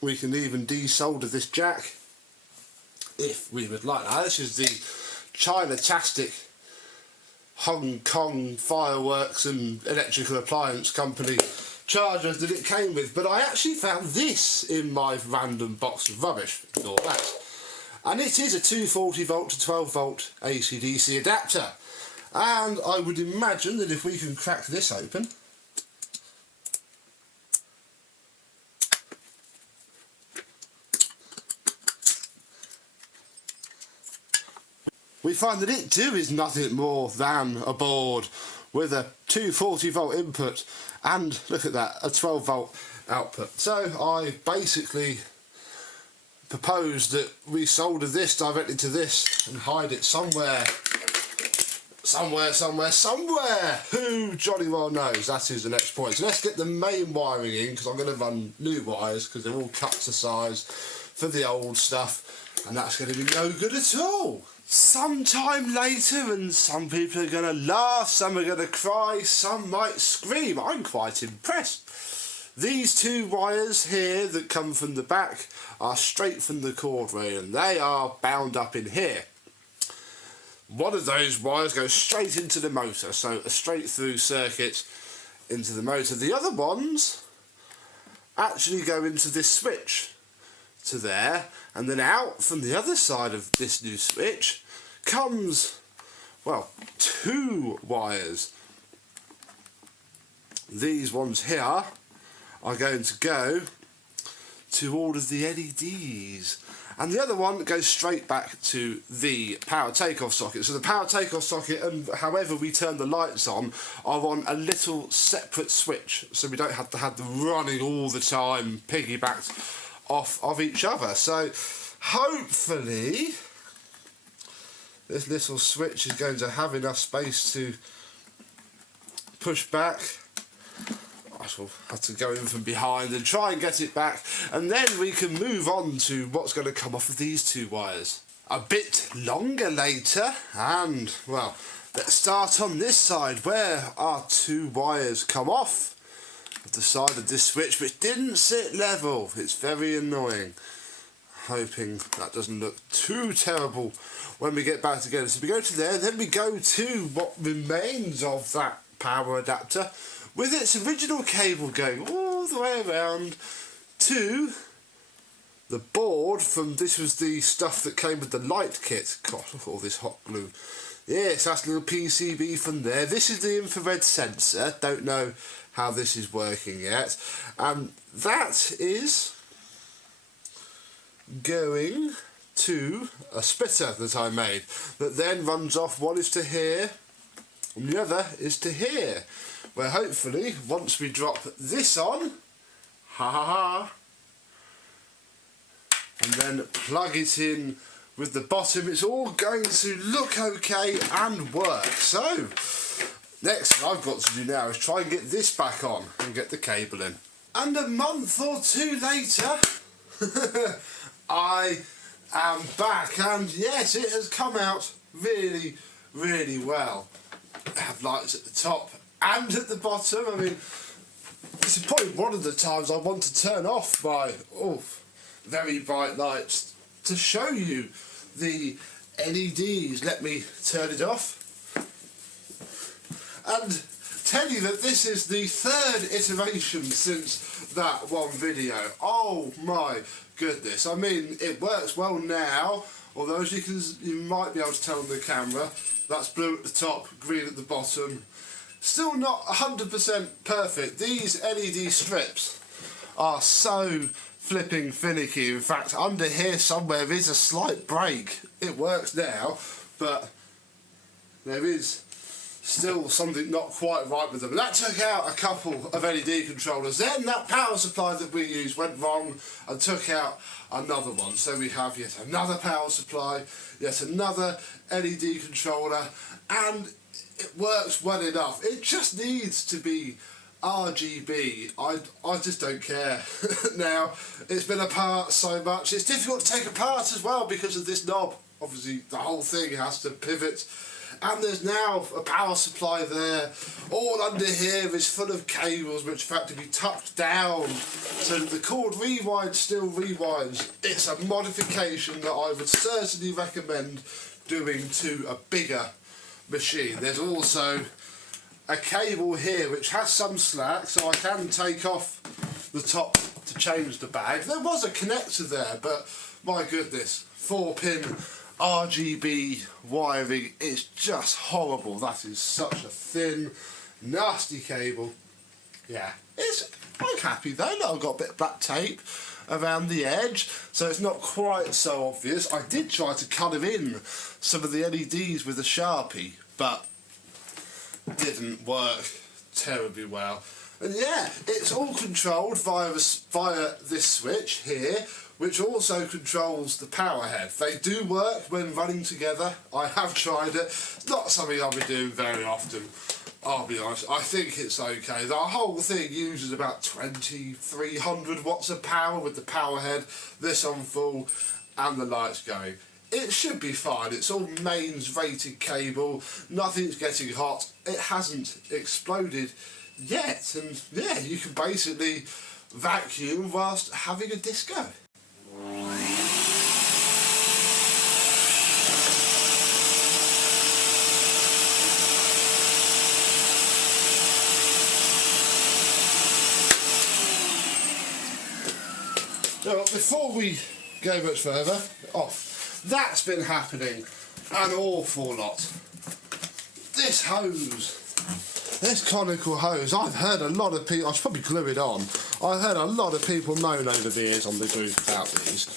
We can even desolder this jack if we would like. Now, this is the China-tastic Hong Kong fireworks and electrical appliance company chargers that it came with, but I actually found this in my random box of rubbish. Ignore that. And it is a 240 volt to 12 volt AC/DC adapter, and I would imagine that if we can crack this open, we find that it too is nothing more than a board with a 240 volt input and, look at that, a 12 volt output. So I basically proposed that we solder this directly to this and hide it somewhere. Who jolly well knows? That is the next point. So let's get the main wiring in, because I'm going to run new wires because they're all cut to size for the old stuff, and that's going to be no good at all. Sometime later, and some people are going to laugh, some are going to cry, some might scream. I'm quite impressed. These two wires here that come from the back are straight from the cord rail, and they are bound up in here. One of those wires goes straight into the motor, so a straight through circuit into the motor. The other ones actually go into this switch, to there, and then out from the other side of this new switch comes, well, 2 wires. These ones here are going to go to all of the LEDs, and the other one goes straight back to the power takeoff socket. So the power takeoff socket, and however we turn the lights on, are on a little separate switch, so we don't have to have them running all the time, piggybacked off of each other. So hopefully this little switch is going to have enough space to push back. I shall have to go in from behind and try and get it back, and then we can move on to what's going to come off of these 2 wires a bit longer later. And well, let's start on this side where our 2 wires come off of the side of this switch, which didn't sit level. It's very annoying. Hoping that doesn't look too terrible when we get back together. So we go to there, then we go to what remains of that power adapter, with its original cable going all the way around to the board from, this was the stuff that came with the light kit. God, look at all this hot glue. Yes, that's a little PCB from there. This is the infrared sensor. Don't know how this is working yet. And that is going to a splitter that I made, that then runs off. One is to here, and the other is to here, where hopefully once we drop this on, and then plug it in with the bottom, it's all going to look okay and work. So next what I've got to do now is try and get this back on and get the cable in. And a month or 2 later I am back, and yes, it has come out really, really well. I have lights at the top and at the bottom. I mean, this is probably one of the times I want to turn off my very bright lights to show you the LEDs. Let me turn it off and tell you that this is the 3rd iteration since that one video. Oh my goodness. I mean, it works well now, although as you might be able to tell on the camera, that's blue at the top, green at the bottom. Still not 100% perfect. These LED strips are so flipping finicky. In fact, under here somewhere is a slight break. It works now, but there is still something not quite right with them. That took out a couple of LED controllers. Then that power supply that we used went wrong and took out another one. So we have yet another power supply, yet another LED controller, and it works well enough. It just needs to be RGB. I just don't care. Now, it's been apart so much. It's difficult to take apart as well because of this knob. Obviously, the whole thing has to pivot. And there's now a power supply there. All under here is full of cables which have had to be tucked down so that the cord rewinds still rewinds. It's a modification that I would certainly recommend doing to a bigger machine. There's also a cable here which has some slack, so I can take off the top to change the bag. There was a connector there, but my goodness, 4-pin RGB wiring is just horrible. That is such a thin, nasty cable. Yeah, I'm happy though that I've got a bit of black tape around the edge, so it's not quite so obvious. I did try to colour in some of the LEDs with a Sharpie, but didn't work terribly well. And yeah, it's all controlled via this switch here, which also controls the power head. They do work when running together. I have tried it. It's not something I'll be doing very often, I'll be honest. I think it's okay. The whole thing uses about 2300 watts of power with the power head, this on full, and the lights going. It should be fine. It's all mains rated cable. Nothing's getting hot. It hasn't exploded yet. And yeah, you can basically vacuum whilst having a disco. Now, before we go much further. Off. That's been happening an awful lot. This hose, this conical hose, I've heard a lot of people, I should probably glue it on, I've heard a lot of people moan over the years on the group about these.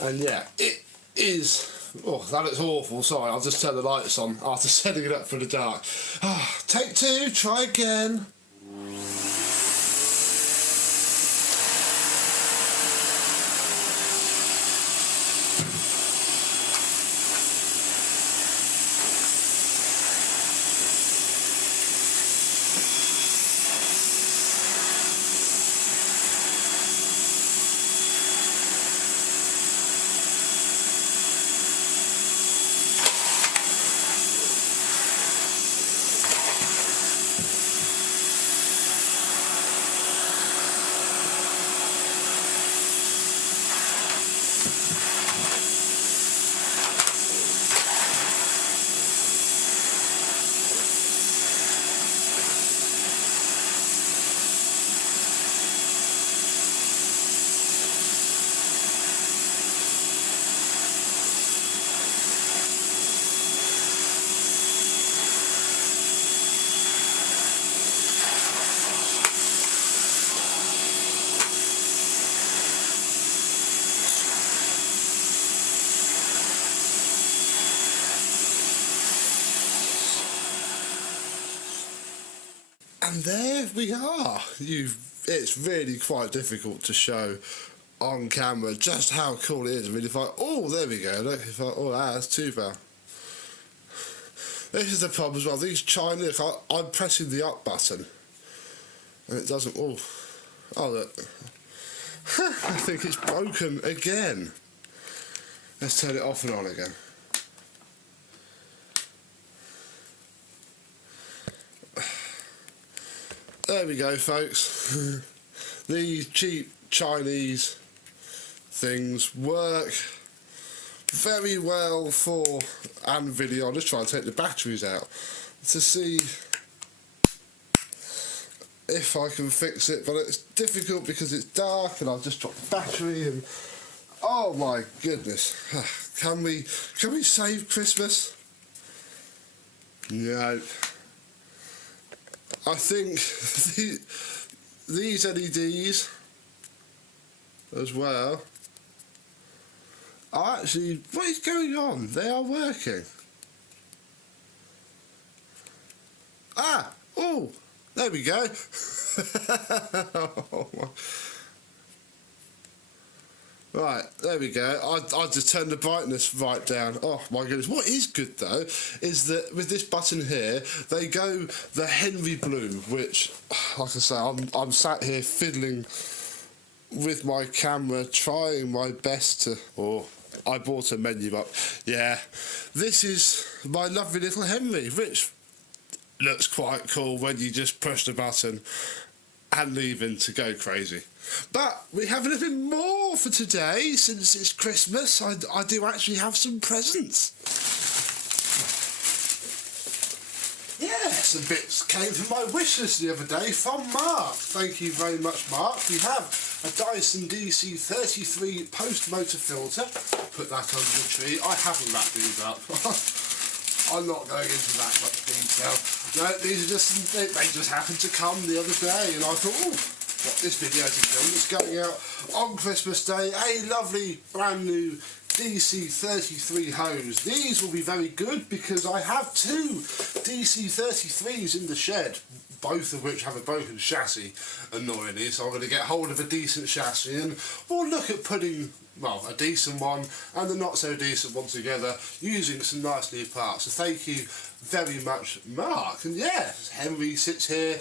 And yeah, it is, oh, that looks awful, sorry, I'll just turn the lights on after setting it up for the dark. Take two, try again. And there we are. It's really quite difficult to show on camera just how cool it is. I mean, if I, oh, there we go. Look, if I, oh, that's too far. This is the problem as well. These Chinese, I'm pressing the up button, and it doesn't. Oh, look. I think it's broken again. Let's turn it off and on again. There we go, folks. These cheap Chinese things work very well for and video. I'll just try and take the batteries out to see if I can fix it, but it's difficult because it's dark and I've just dropped the battery and oh my goodness. Can we save Christmas? No. I think these LEDs as well are actually, what is going on? They are working. Oh, there we go. Oh, right, there we go. I just turned the brightness right down. Oh my goodness. What is good though is that with this button here, they go the Henry blue, which, like I say, I'm sat here fiddling with my camera, trying my best to. Oh, I bought a menu up. Yeah, this is my lovely little Henry, which looks quite cool when you just push the button and leave him to go crazy. But we have a little bit more for today. Since it's Christmas, I do actually have some presents. Yeah, some bits came from my wish list the other day from Mark. Thank you very much, Mark. We have a Dyson DC33 post motor filter. Put that under the tree. I haven't wrapped these up. I'm not going into that much detail. No, these are just, they just happened to come the other day, and I thought, oh, got this video to film. It's going out on Christmas Day. A lovely brand new DC33 hose. These will be very good because I have two DC33s in the shed, both of which have a broken chassis, annoyingly, so I'm going to get hold of a decent chassis and we'll look at putting, well, a decent one and the not so decent one together using some nice new parts. So thank you very much, Mark. And yeah, Henry sits here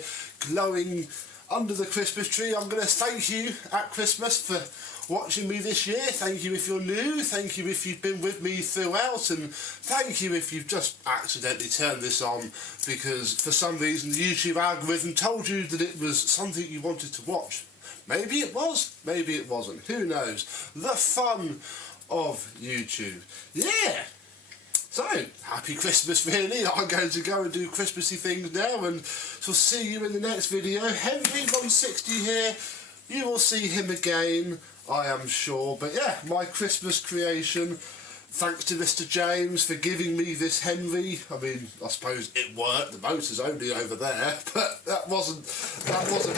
glowing under the Christmas tree. I'm going to thank you at Christmas for watching me this year. Thank you if you're new, thank you if you've been with me throughout, and thank you if you've just accidentally turned this on because for some reason the YouTube algorithm told you that it was something you wanted to watch. Maybe it was, maybe it wasn't, who knows. The fun of YouTube. Yeah! So, happy Christmas really. I'm going to go and do Christmassy things now, and so see you in the next video. Henry160 here. you will see him again, I am sure. But yeah, my Christmas creation. Thanks to Mr. James for giving me this Henry. I mean, I suppose it worked. The motor's only over there, but that wasn't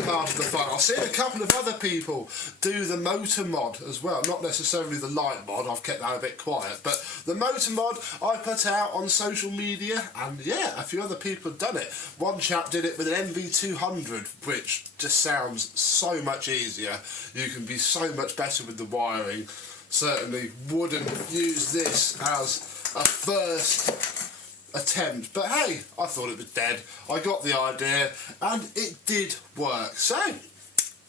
part of the fun. I've seen a couple of other people do the motor mod as well. Not necessarily the light mod. I've kept that a bit quiet, but the motor mod I put out on social media, and yeah, a few other people have done it. One chap did it with an MV200, which just sounds so much easier. You can be so much better with the wiring. Certainly wouldn't use this as a first attempt, but hey, I thought it was dead. I got the idea and it did work. So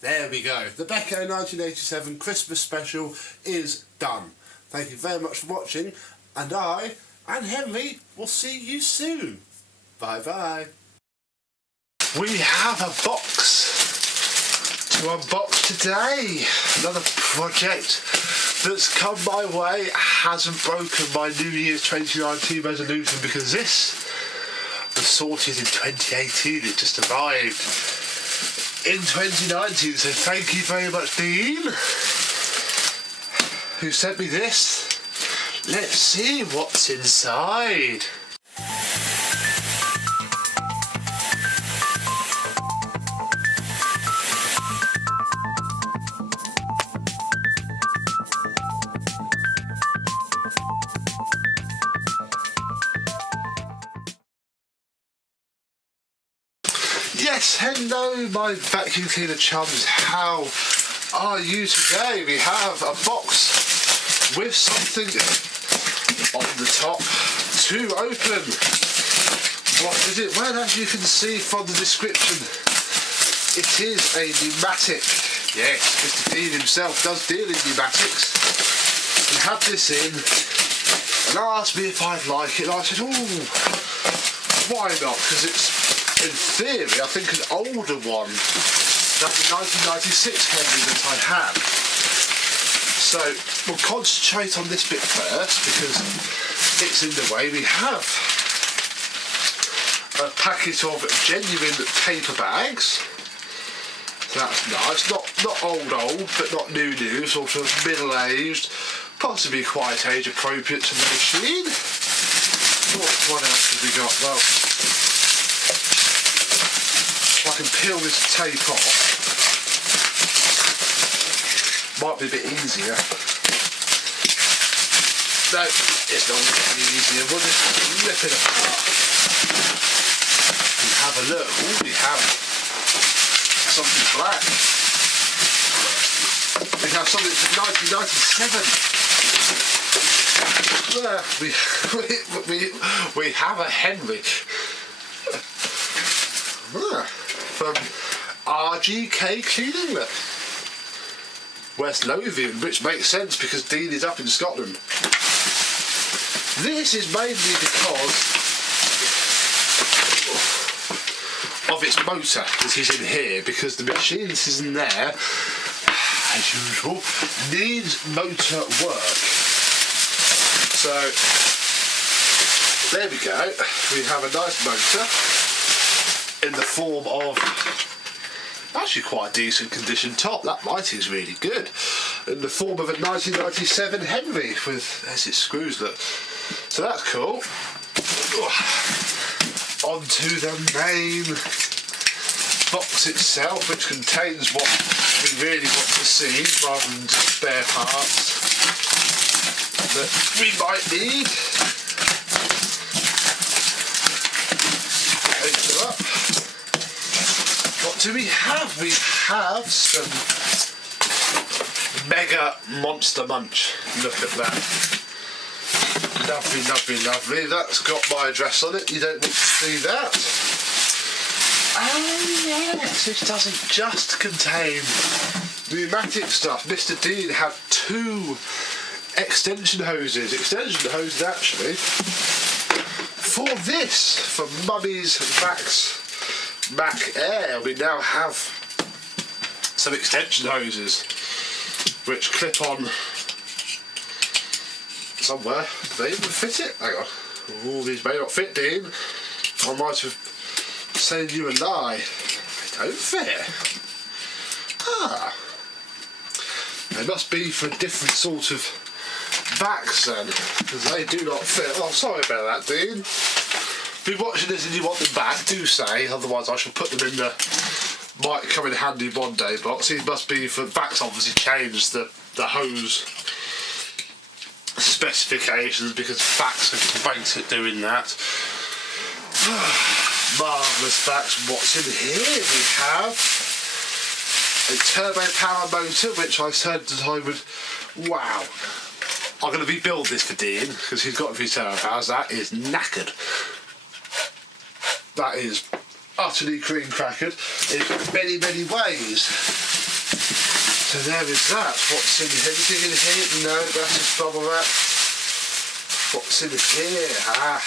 there we go, the Beko 1987 Christmas special is done. Thank you very much for watching, and I and Henry will see you soon. Bye bye. We have a box to unbox today. Another project that's come my way hasn't broken my New Year's 2019 resolution, because this was sorted in 2018. It just arrived in 2019, so thank you very much, Dean, who sent me this. Let's see what's inside. Yes, hello my vacuum cleaner chums, how are you today? We have a box with something on the top to open. What is it? Well, as you can see from the description, it is a Numatic. Yes, Mr. Dean himself does deal in pneumatics. He had this in and asked me if I'd like it, and I said, oh, why not? Because it's, in theory, I think an older one than the 1996 Henry that I had. So we'll concentrate on this bit first because it's in the way. We have a packet of genuine paper bags. That's nice. Not old, but not new, sort of middle-aged, possibly quite age-appropriate to the machine. What else have we got? Well, if I can peel this tape off, might be a bit easier. No, it's not getting easier. We'll just rip it apart and have a look. Ooh, we have something black. We have something from 1997. We have a Henry. From RGK Cleaning West Lothian, which makes sense because Dean is up in Scotland. This is mainly because of its motor that is in here, because the machine that is in there, as usual, needs motor work. So there we go. We have a nice motor in the form of actually quite a decent condition top. That lighting is really good. In the form of a 1997 Henry with, there's its screws, look. So that's cool. Onto the main box itself, which contains what we really want to see rather than just spare parts that we might need. Open it up. What do we have? We have some Mega Monster Munch. Look at that. Lovely, lovely, lovely. That's got my address on it. You don't need to see that. Oh yes, this doesn't just contain pneumatic stuff. Mr. Dean had 2 extension hoses. Extension hoses actually for this, for Mummy's Mac Air. We now have some extension hoses which clip on somewhere. Do they even fit it? Hang on. Oh, these may not fit, Dean. I might have said you a lie. They don't fit. Ah, They must be for a different sort of backs then, because they do not fit. Oh, sorry about that, Dean. If you're watching this and you want them back, do say, otherwise I shall put them in the might come in handy one day box. These must be for backs. Obviously changed the hose specifications because backs are great at doing that. Marvellous facts. What's in here? We have a turbo power motor, which I said that I would. Wow. I'm going to rebuild this for Dean because he's got a few turbo powers. That is knackered. That is utterly cream crackered in many, many ways. So there is that. What's in here? Anything in here? No, that's just bubble wrap. What's in here?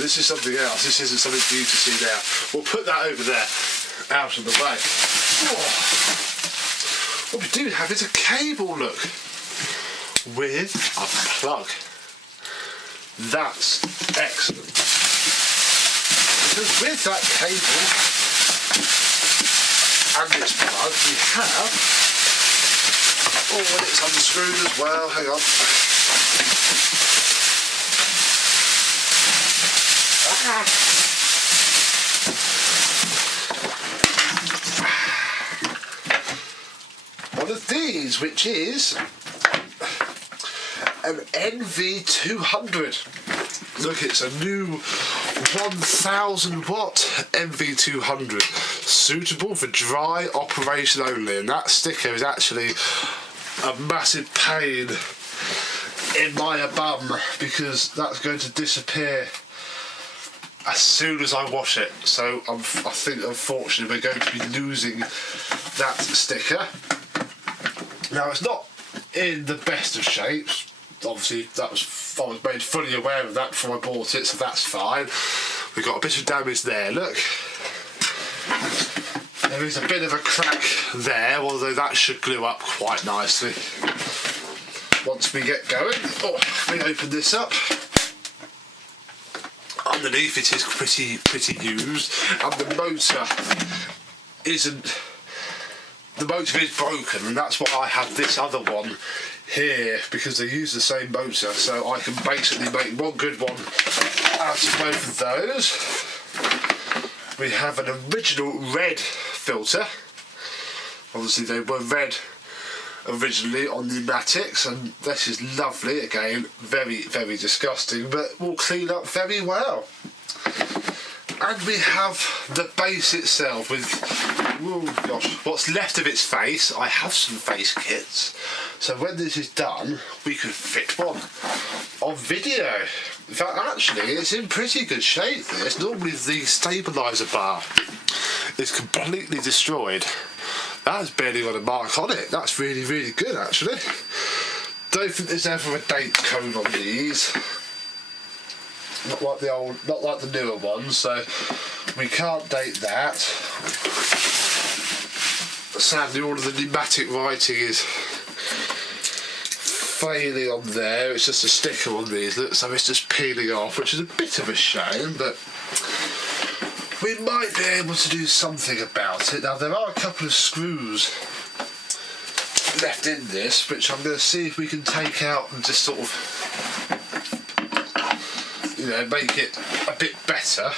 This is something else. This isn't something for you to see now. We'll put that over there, out of the way. Oh. What we do have is a cable, look, with a plug. That's excellent. Because with that cable and its plug, we have. Oh, and it's unscrewed as well. Hang on. One of these, which is an NV200. Look, it's a new 1000 watt NV200, suitable for dry operation only, and that sticker is actually a massive pain in my bum because that's going to disappear as soon as I wash it. So I think unfortunately we're going to be losing that sticker. Now it's not in the best of shapes. Obviously I was made fully aware of that before I bought it, so that's fine. We've got a bit of damage there, look. There is a bit of a crack there, although that should glue up quite nicely once we get going. Oh, let me open this up. Underneath it is pretty used, and the motor isn't. The motor is broken, and that's why I have this other one here, because they use the same motor, so I can basically make one good one out of both of those. We have an original red filter. Obviously they were red originally on Numatics, and this is lovely. Again, very disgusting, but will clean up very well. And we have the base itself with, oh gosh, what's left of its face. I have some face kits, so when this is done we could fit one on video. In fact, actually it's in pretty good shape. This, normally the stabiliser bar is completely destroyed. That has barely got a mark on it. That's really good actually. Don't think there's ever a date code on these. Not like the newer ones, so we can't date that. Sadly, all of the pneumatic writing is failing on there. It's just a sticker on these, look, so it's just peeling off, which is a bit of a shame, but we might be able to do something about it. Now, there are a couple of screws left in this, which I'm going to see if we can take out and just sort of, you know, make it a bit better.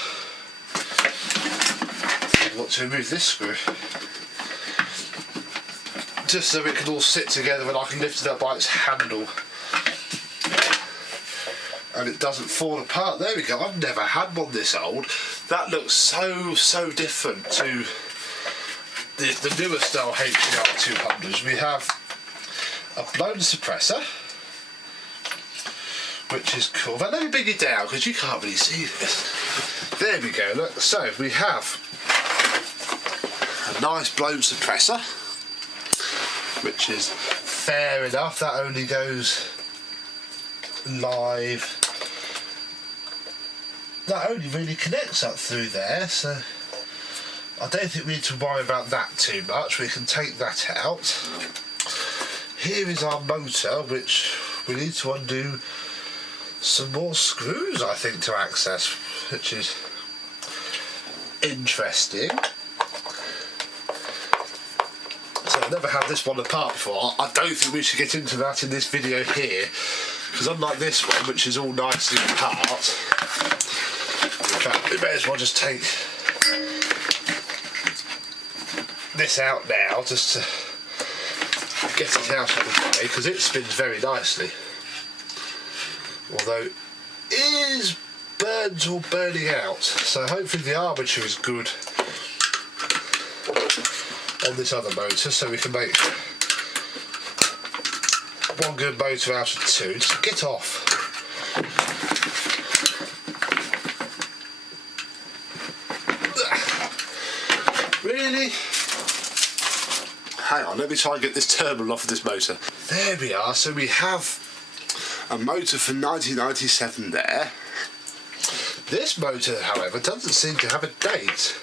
I want to remove this screw, just so it can all sit together and I can lift it up by its handle and it doesn't fall apart. There we go. I've never had one this old. That looks so different to the newer style HDR 200s. We have a blown suppressor, which is cool. But let me bring it down because you can't really see this. There we go, look. So we have a nice blown suppressor, which is fair enough. That only goes live. That only really connects up through there, so I don't think we need to worry about that too much. We can take that out. Here is our motor, which we need to undo some more screws, I think, to access, which is interesting. So I've never had this one apart before. I don't think we should get into that in this video here, because unlike this one, which is all nicely apart, in fact, we may as well just take this out now, just to get it out of the way, because it spins very nicely. Although it is burnt or burning out, so hopefully the armature is good on this other motor, so we can make one good motor out of two. Just get off. Really? Hang on, let me try and get this terminal off of this motor. There we are, so we have a motor for 1997 there. This motor, however, doesn't seem to have a date,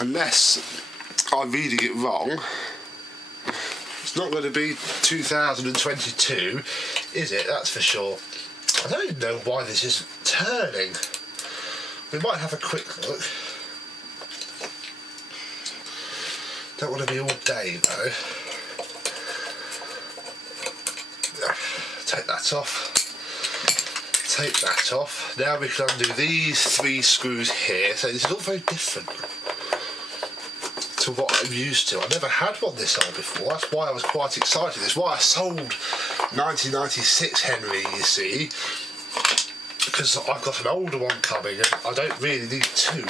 unless I'm reading it wrong. It's not going to be 2022, is it? That's for sure. I don't even know why this isn't turning. We might have a quick look. Don't want to be all day though. Take that off. Take that off. Now we can undo these three screws here. So this is all very different to what I'm used to. I never had one this old before. That's why I was quite excited. That's why I sold 1996 Henry, you see, because I've got an older one coming and I don't really need two.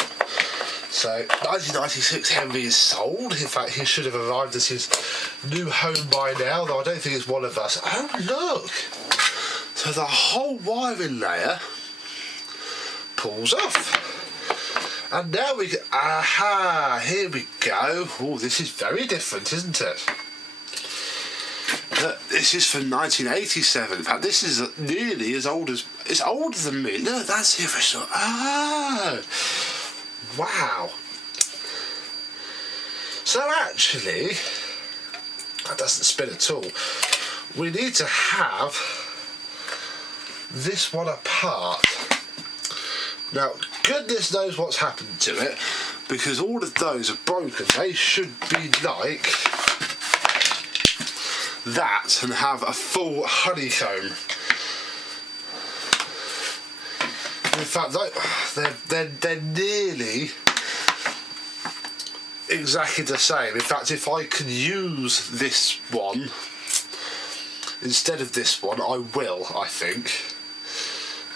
So 1996 Henry is sold. In fact, he should have arrived at his new home by now, though I don't think it's one of us. Oh look! So the whole wiring layer pulls off. And now we get, aha, here we go. Oh, this is very different, isn't it? This is from 1987. In fact, this is nearly as old as, it's older than me. No, that's the official. Oh, wow. So actually, that doesn't spin at all. We need to have this one apart. Now, goodness knows what's happened to it, because all of those are broken. They should be like that and have a full honeycomb. In fact, they're nearly exactly the same. In fact, if I can use this one instead of this one, I will, I think.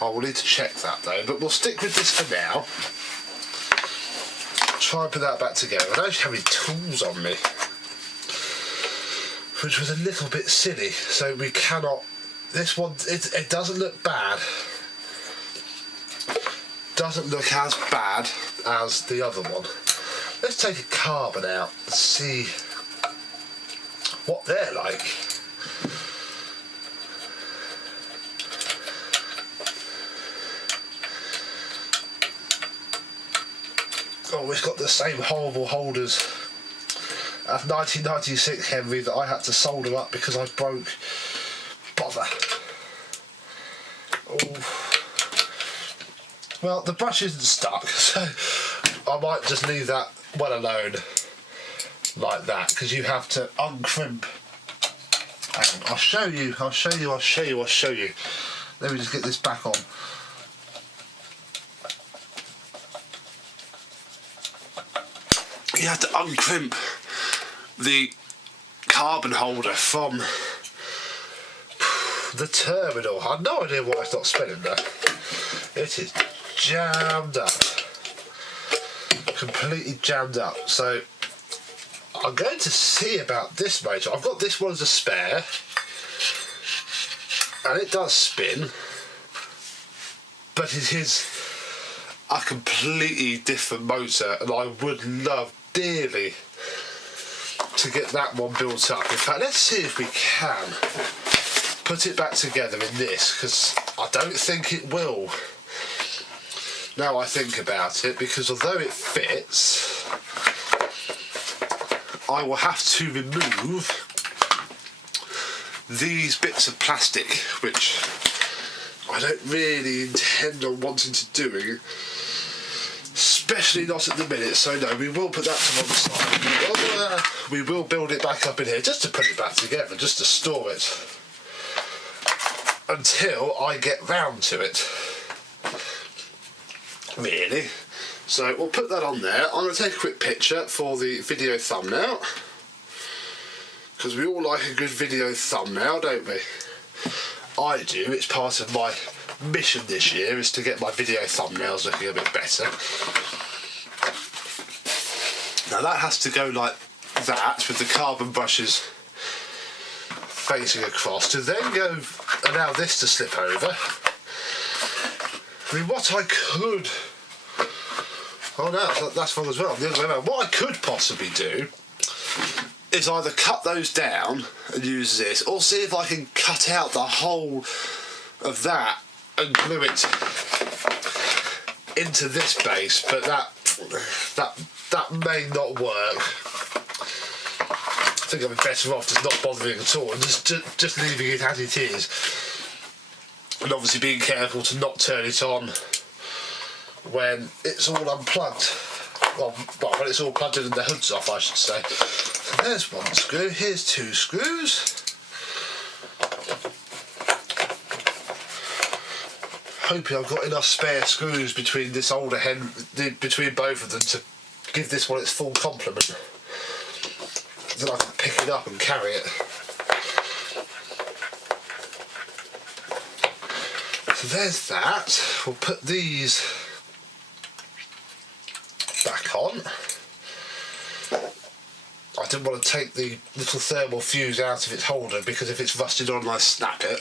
I will need to check that though, but we'll stick with this for now. Try and put that back together. I don't have any tools on me, which was a little bit silly, so we cannot... This one, it doesn't look bad. Doesn't look as bad as the other one. Let's take a carbon out and see what they're like. Oh, it's got the same horrible holders as 1996 Henry that I had to solder up because I broke. Bother. Oh. Well, the brush isn't stuck, so I might just leave that well alone like that, because you have to uncrimp. Hang on, I'll show you. Let me just get this back on. You have to uncrimp the carbon holder from the terminal. I've no idea why it's not spinning there. It is jammed up. Completely jammed up. So I'm going to see about this motor. I've got this one as a spare, and it does spin, but it is a completely different motor, and I would love dearly to get that one built up. In fact, let's see if we can put it back together in this, because I don't think it will. Now I think about it, because although it fits, I will have to remove these bits of plastic, which I don't really intend on wanting to do, especially not at the minute. So no, we will put that to one side. we will build it back up in here just to put it back together, just to store it until I get round to it, really. So we'll put that on there. I'm going to take a quick picture for the video thumbnail, because we all like a good video thumbnail, don't we? I do. It's part of my mission this year, is to get my video thumbnails looking a bit better. Now that has to go like that, with the carbon brushes facing across, to then go allow this to slip over. I mean, what I could... Oh no, that's wrong as well, the other way around. What I could possibly do is either cut those down and use this, or see if I can cut out the whole of that and glue it into this base, but that may not work. I think I'd be better off just not bothering at all and just leaving it as it is, and obviously being careful to not turn it on when it's all unplugged. Well, when it's all plugged in and the hood's off, I should say. So there's one screw, here's two screws. Hoping I've got enough spare screws between this older hen, between both of them, to give this one its full complement. Then I can pick it up and carry it. So there's that. We'll put these back on. I didn't want to take the little thermal fuse out of its holder, because if it's rusted on and I snap it,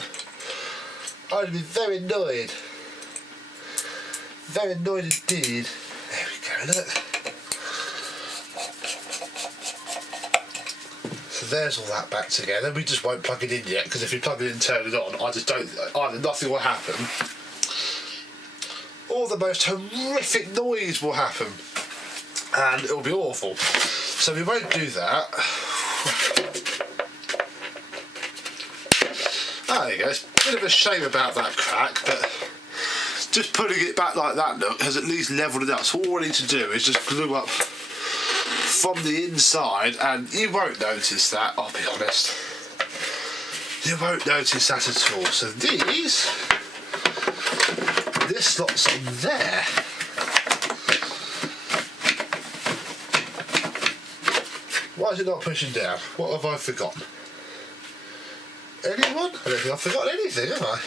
I'd be very annoyed. Very annoyed indeed. There we go, look. So there's all that back together. We just won't plug it in yet, because if we plug it in and turn it on, I just don't... either nothing will happen, or the most horrific noise will happen, and it'll be awful. So we won't do that. There you go. It's a bit of a shame about that crack, but just putting it back like that, look, has at least levelled it up. So all we need to do is just glue up from the inside, and you won't notice that, I'll be honest. You won't notice that at all. So this slots on there. Why is it not pushing down? What have I forgotten? Anyone? I don't think I've forgotten anything, have I?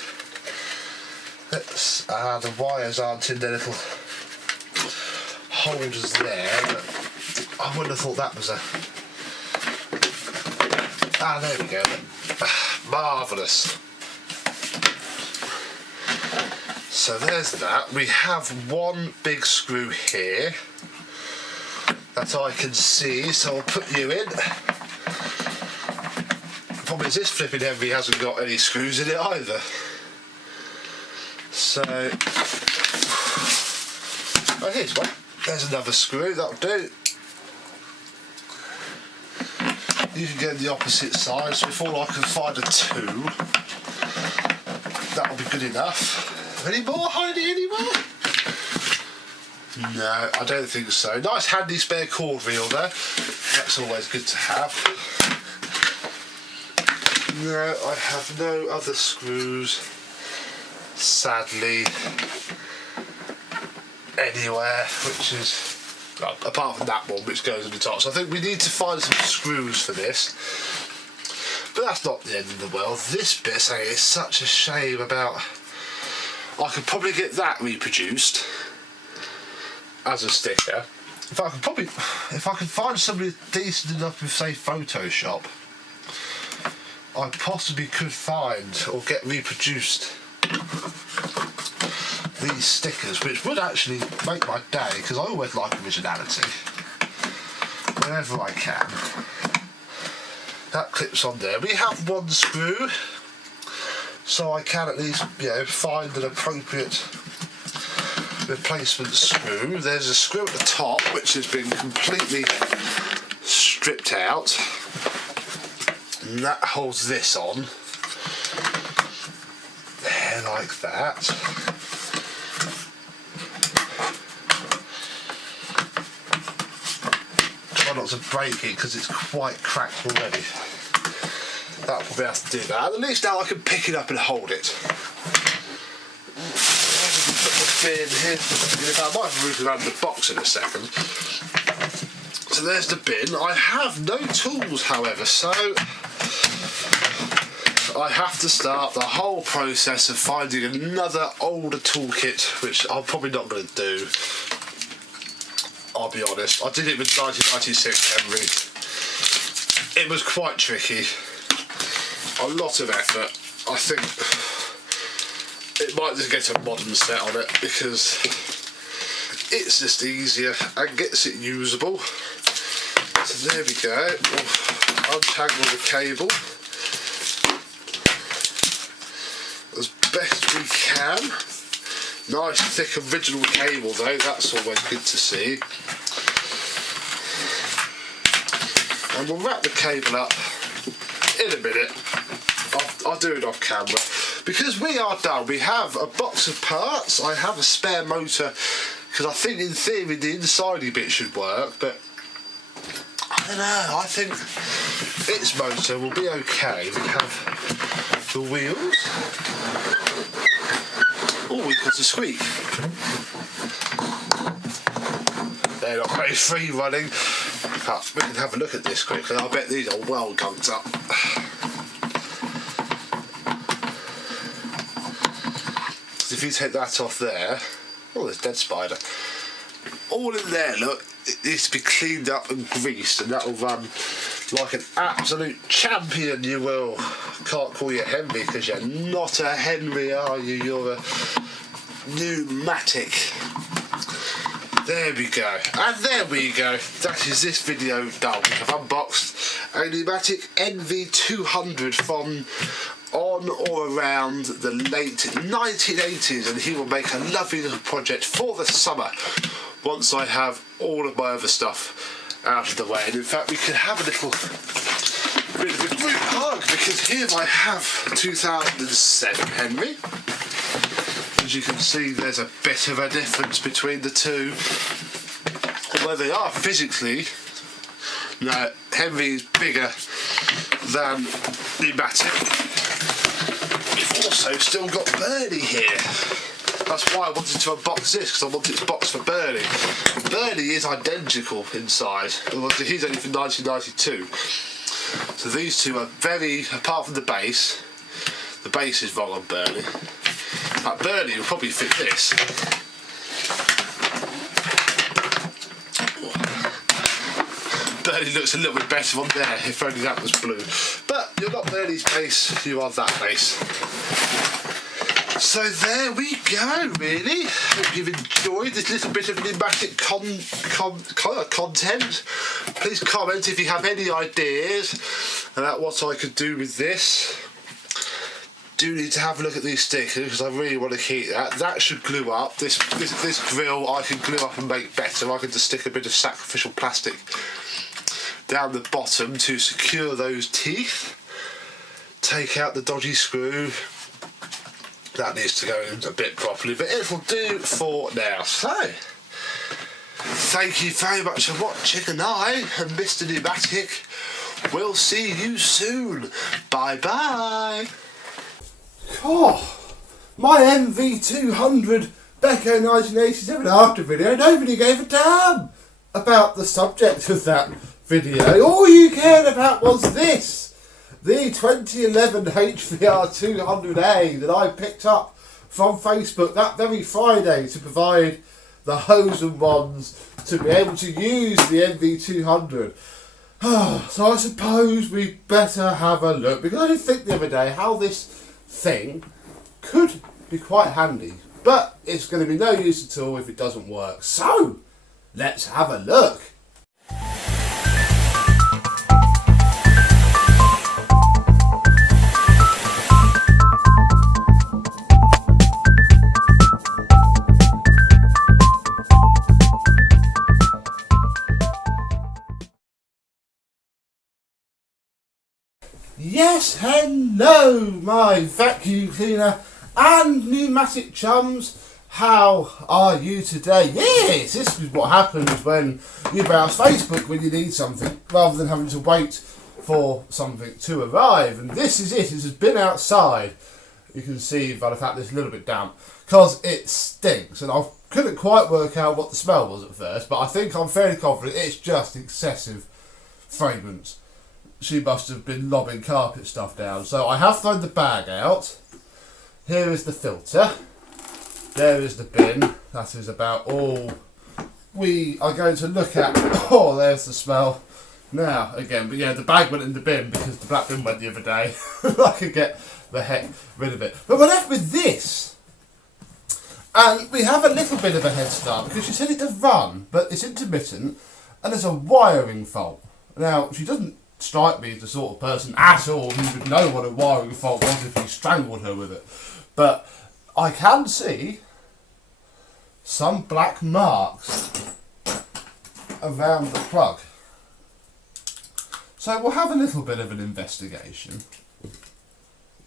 The wires aren't in their little holders there, but I wouldn't have thought that was a... there we go. Marvellous. So there's that. We have one big screw here that I can see, so I'll put you in. The problem is this flipping Henry hasn't got any screws in it either. So, oh, here's one. There's another screw, that'll do. You can go on the opposite side, so if all I can find are two, that'll be good enough. Any more, Heidi, any more? No, I don't think so. Nice handy spare cord reel there. That's always good to have. No, I have no other screws, sadly, anywhere, which is, well, apart from that one which goes on the top. So I think we need to find some screws for this, but that's not the end of the world. This bit, say, is such a shame about... I could probably get that reproduced as a sticker. If I could find somebody decent enough with, say, Photoshop, I possibly could find or get reproduced these stickers, which would actually make my day, because I always like originality whenever I can. That clips on there. We have one screw, so I can at least, you know, find an appropriate replacement screw. There's a screw at the top which has been completely stripped out, and that holds this on there like that. try not to break it because it's quite cracked already. That'll probably have to do that. At least now I can pick it up and hold it. Put the bin here. I might have moved around the box in a second. So there's the bin. I have no tools, however, so I have to start the whole process of finding another older toolkit, which I'm probably not going to do. I'll be honest. I did it with 1996 Henry. It was quite tricky. A lot of effort. I think it might just get a modern set on it because it's just easier and gets it usable. So there we go. We'll untangle the cable as best we can. Nice thick original cable though, that's always good to see. And we'll wrap the cable up in a minute. I'll do it off camera. Because we are done, we have a box of parts. I have a spare motor because I think in theory the inside bit should work, but I don't know, I think its motor will be okay. We have the wheels. Oh, we've got a squeak. They're not very free running. We can have a look at this quickly. I bet these are well gunked up. If you take that off there, oh, there's a dead spider. All in there, look, it needs to be cleaned up and greased, and that'll run like an absolute champion. You will. Can't call you Henry because you're not a Henry, are you? You're a Numatic. There we go. And there we go. That is this video done. We have unboxed a Numatic NV200 from on or around the late 1980s, and he will make a lovely little project for the summer once I have all of my other stuff out of the way. And in fact, we could have a little bit of a group hug because here I have 2007 Henry. As you can see, there's a bit of a difference between the two. Although they are physically, no, Henry is bigger than Numatic. We've also still got Bernie here. That's why I wanted to unbox this, because I wanted to box for Bernie. Bernie is identical in size. He's only from 1992. So these two are very, apart from the base is wrong on Bernie. But Bernie will probably fit this. Bernie looks a little bit better on there, if only that was blue. But you're not Bernie's base, you are that base. So there we go, really. Hope you've enjoyed this little bit of Numatic content. Please comment if you have any ideas about what I could do with this. Do need to have a look at these stickers because I really want to keep that. That should glue up. This grill I can glue up and make better. I can just stick a bit of sacrificial plastic down the bottom to secure those teeth. Take out the dodgy screw. That needs to go in a bit properly, but it will do for now. So, thank you very much for watching, and I and Mr. Numatic will see you soon. Bye bye. Oh, my MV200 Beko 1987 after video, nobody gave a damn about the subject of that video. All you cared about was this. The 2011 HVR 200A that I picked up from Facebook that very Friday to provide the Hosen ones to be able to use the MV200. So I suppose we better have a look, because I did think the other day how this thing could be quite handy, but it's going to be no use at all if it doesn't work. So let's have a look. Yes, hello my vacuum cleaner and Numatic chums, How are you today? Yes, this is what happens when you browse Facebook when you need something, rather than having to wait for something to arrive. And this is it. It has been outside. You can see by the fact that it's a little bit damp, because it stinks. And I couldn't quite work out what the smell was at first, but I think I'm fairly confident it's just excessive fragrance. She must have been lobbing carpet stuff down. So I have thrown the bag out. Here is the filter. There is the bin. That is about all we are going to look at. Oh, there's the smell. Now, again, but yeah, the bag went in the bin because the black bin went the other day. I could get the heck rid of it. But we're left with this. And we have a little bit of a head start because she said it does run, but it's intermittent and there's a wiring fault. Now, she doesn't strike me as the sort of person at all who would know what a wiring fault was if you strangled her with it. But I can see some black marks around the plug. So we'll have a little bit of an investigation.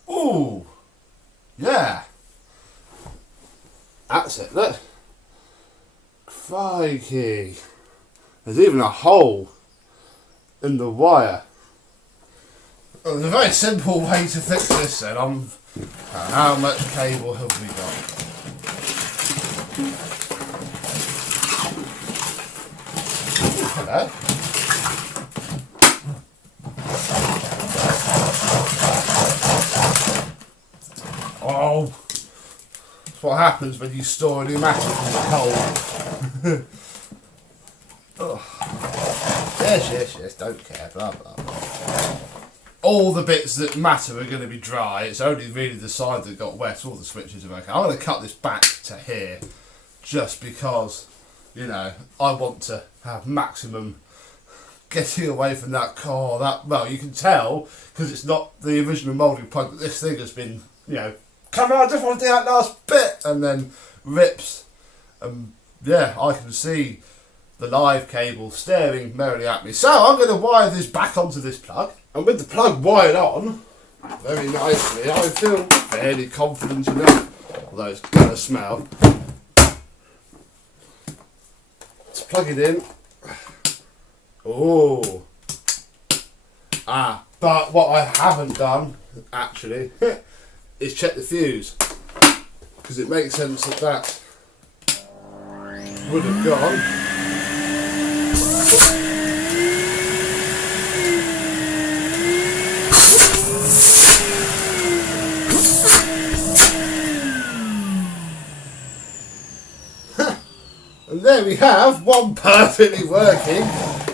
Ooh, yeah. That's it, look. Crikey. There's even a hole in the wire. Well, there's a very simple way to fix this then. How much cable have we got? Hello. Oh, that's what happens when you store a pneumatic in the cold. Oh. Yes, don't care, blah, blah, blah. All the bits that matter are going to be dry. It's only really the side that got wet. All the switches are okay. I'm going to cut this back to here just because, you know, I want to have maximum getting away from that core. Well, you can tell because it's not the original moulding plug that this thing has been, you know, come on, I just want to do that last bit, and then rips. Yeah, I can see the live cable staring merrily at me. So I'm going to wire this back onto this plug. And with the plug wired on very nicely, I feel fairly confident enough, although it's going to smell. Let's plug it in. Oh. But what I haven't done, actually, is check the fuse. Because it makes sense that would have gone. And there we have one perfectly working.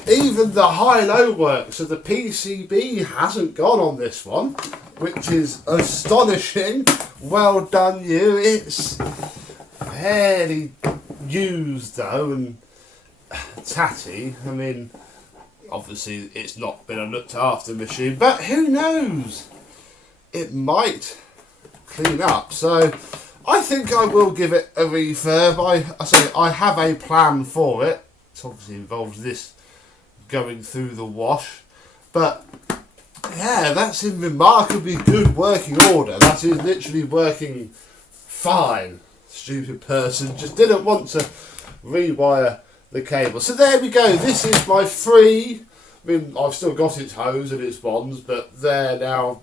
Even the high-low works, so the PCB hasn't gone on this one, which is astonishing. Well done you. It's fairly used though and tatty. I mean, obviously it's not been a looked after machine, but who knows? It might clean up. So I think I will give it a refurb. I have a plan for it. It obviously involves this going through the wash, but yeah, that's in remarkably good working order. That is literally working fine. Stupid person just didn't want to rewire the cable. So there we go. This is my free, I mean, I've still got its hose and its bonds, but they're now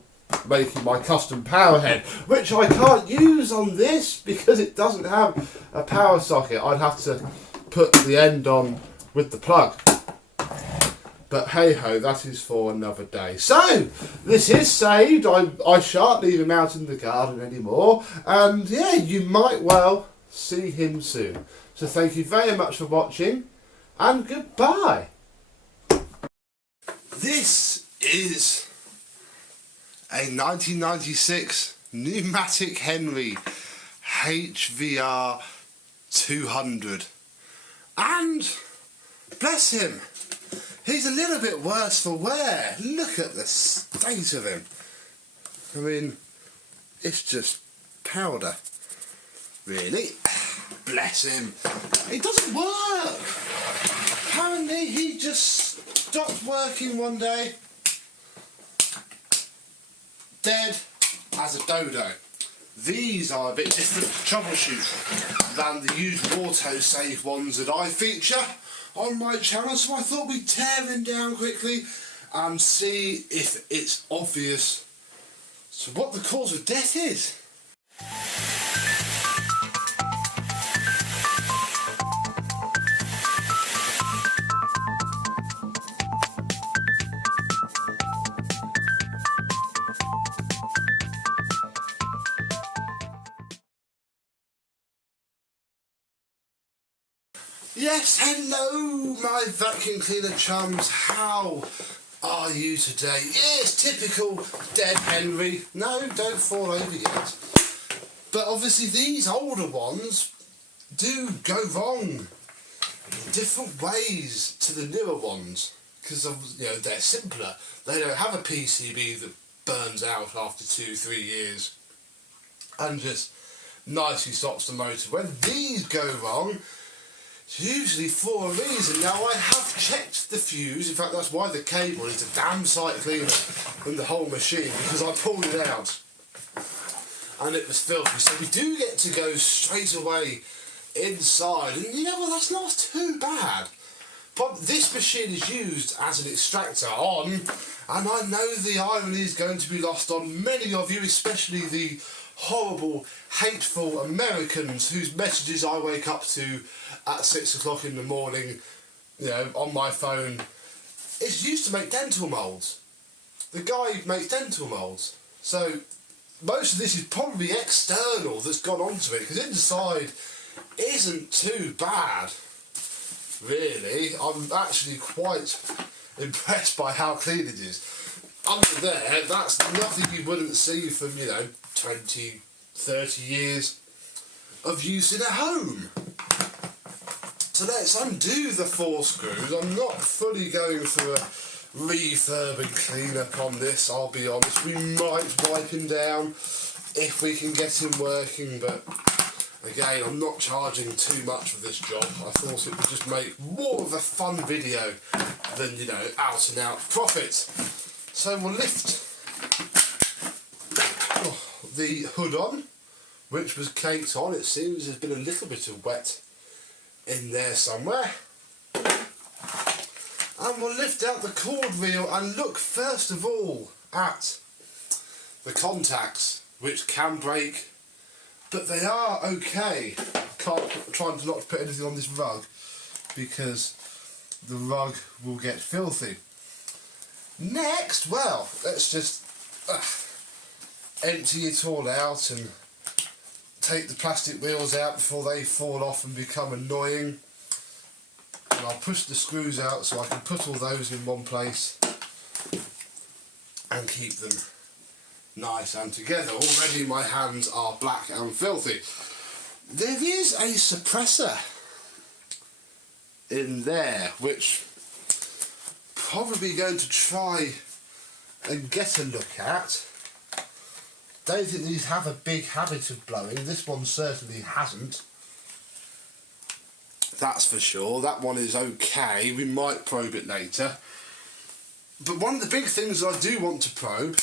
making my custom power head, which I can't use on this because it doesn't have a power socket. I'd have to put the end on with the plug. But hey ho, that is for another day. So, this is saved. I shan't leave him out in the garden anymore. And yeah, you might well see him soon. So thank you very much for watching, and goodbye. This is a 1996 Numatic Henry HVR 200. And bless him, he's a little bit worse for wear. Look at the state of him. I mean, it's just powder. Really? Bless him. It doesn't work. Apparently he just stopped working one day. Dead as a dodo. these are a bit different to troubleshoot than the usual autosave ones that I feature on my channel, so I thought we'd tear them down quickly and see if it's obvious so what the cause of death is. Yes, hello my vacuum cleaner chums, how are you today? Yes, typical dead Henry. No, don't fall over yet. But obviously these older ones do go wrong in different ways to the newer ones, because they're simpler. They don't have a PCB that burns out after 2-3 years and just nicely stops the motor. When these go wrong, it's usually for a reason. Now I have checked the fuse, in fact that's why the cable is a damn sight cleaner than the whole machine, because I pulled it out and it was filthy. So we do get to go straight away inside, and you know what, that's not too bad. But this machine is used as an extractor on, and I know the irony is going to be lost on many of you, especially the horrible, hateful Americans whose messages I wake up to at 6 o'clock in the morning, on my phone. It's used to make dental moulds. The guy makes dental moulds. So most of this is probably external that's gone onto it, because inside isn't too bad, really. I'm actually quite impressed by how clean it is. Under there, that's nothing you wouldn't see from, 20, 30 years of use in a home. So let's undo the 4 screws. I'm not fully going for a refurb and clean up on this, I'll be honest. We might wipe him down if we can get him working, but again, I'm not charging too much for this job. I thought it would just make more of a fun video than, out and out profit. So we'll lift the hood on, which was caked on. It seems there's been a little bit of wet in there somewhere. And we'll lift out the cord reel and look first of all at the contacts, which can break, but they are okay. Trying to not put anything on this rug because the rug will get filthy. Next, well, let's just empty it all out and take the plastic wheels out before they fall off and become annoying. And I'll push the screws out so I can put all those in one place and keep them nice and together. Already my hands are black and filthy. There is a suppressor in there which probably going to try and get a look at. Don't think these have a big habit of blowing. This one certainly hasn't. That's for sure. That one is okay. We might probe it later. But one of the big things I do want to probe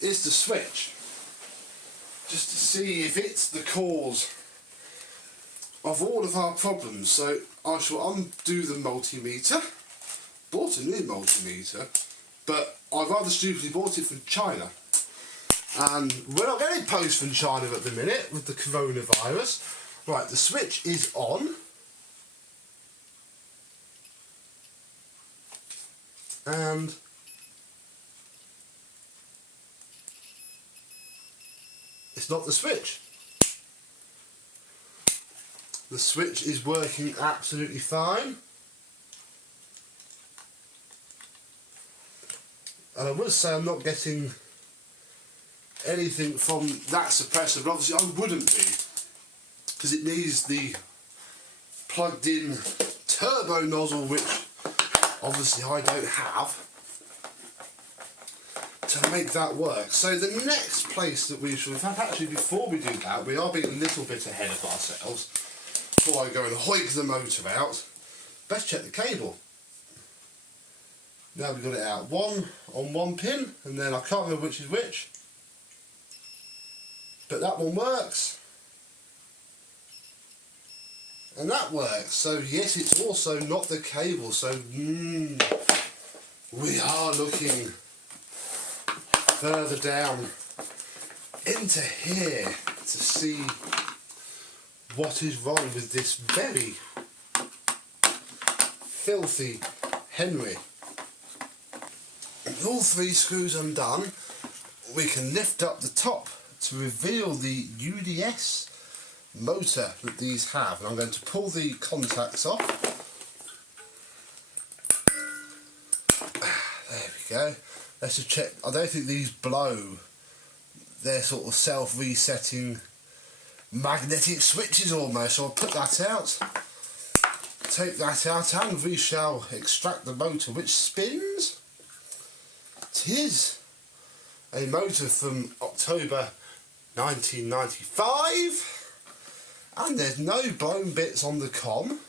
is the switch. Just to see if it's the cause of all of our problems. So I shall undo the multimeter. Bought a new multimeter, but I rather stupidly bought it from China. And we're not getting post from China at the minute with the coronavirus. Right, the switch is on. And it's not the switch. The switch is working absolutely fine. And I would say I'm not getting anything from that suppressor, but obviously I wouldn't be, because it needs the plugged in turbo nozzle, which obviously I don't have, to make that work. So the next place that we should, in fact actually before we do that, we are being a little bit ahead of ourselves. Before I go and hoik the motor out, best check the cable. Now we've got it out. 1 on 1 pin, and then I can't remember which is which. but that one works. And that works. So yes, it's also not the cable. So we are looking further down into here to see what is wrong with this very filthy Henry. With all three screws undone, we can lift up the top to reveal the UDS motor that these have. And I'm going to pull the contacts off. There we go. Let's just check. I don't think these blow. They're sort of self-resetting magnetic switches almost. So I'll put that out. Take that out and we shall extract the motor which spins. It is a motor from October 1995 and there's no blown bits on the COM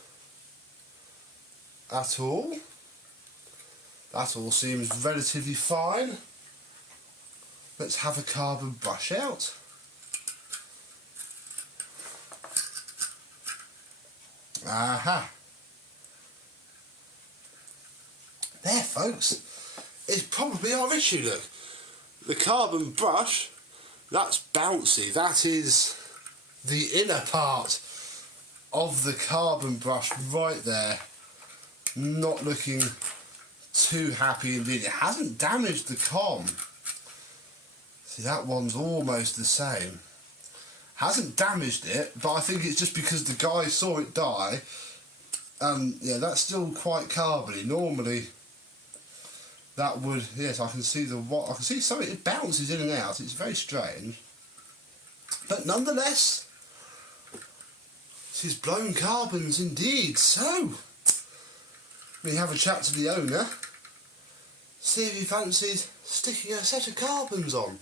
at all. That all seems relatively fine. Let's have a carbon brush out. Aha. There folks, is probably our issue. Look, the carbon brush, that's bouncy. That is the inner part of the carbon brush right there. Not looking too happy indeed. It hasn't damaged the COM. See, that one's almost the same. Hasn't damaged it, but I think it's just because the guy saw it die. Yeah, that's still quite carbony. Normally that would, yes, I can see I can see something, it bounces in and out. It's very strange. But nonetheless, this is blown carbons indeed. So, we have a chat to the owner, see if he fancies sticking a set of carbons on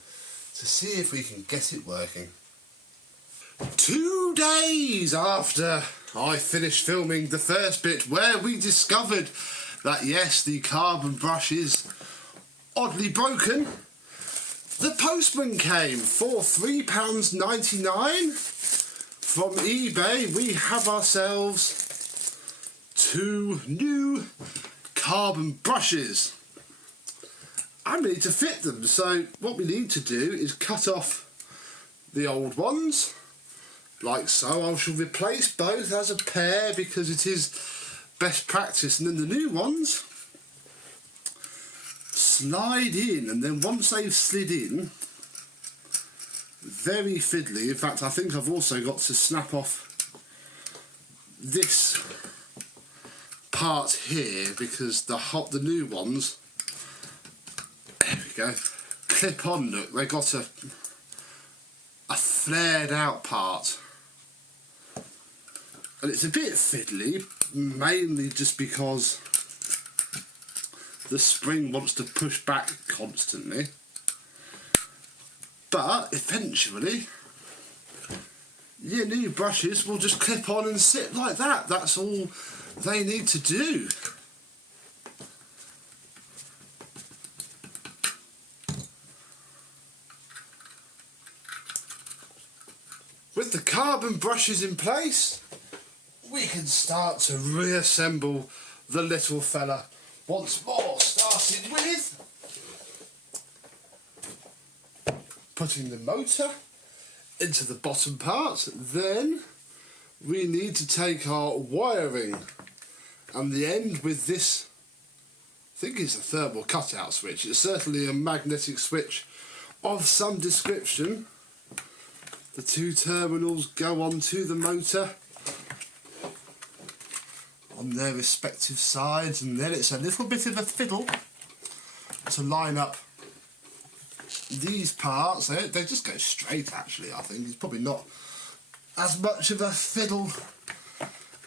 to see if we can get it working. 2 days after I finished filming the first bit where we discovered that yes, the carbon brush is oddly broken, the postman came for £3.99 from eBay. We have ourselves 2 new carbon brushes and we need to fit them. So what we need to do is cut off the old ones like so. I shall replace both as a pair because it is best practice, and then the new ones slide in, and then once they've slid in, very fiddly. In fact, I think I've also got to snap off this part here because the new ones, there we go, clip on. Look, they got a flared out part. And it's a bit fiddly, mainly just because the spring wants to push back constantly. But eventually, your new brushes will just clip on and sit like that. That's all they need to do. With the carbon brushes in place, we can start to reassemble the little fella once more, starting with putting the motor into the bottom part. Then we need to take our wiring and the end with this, I think it's a thermal cutout switch. It's certainly a magnetic switch of some description. The 2 terminals go onto the motor on their respective sides, and then it's a little bit of a fiddle to line up these parts. They just go straight, actually. I think it's probably not as much of a fiddle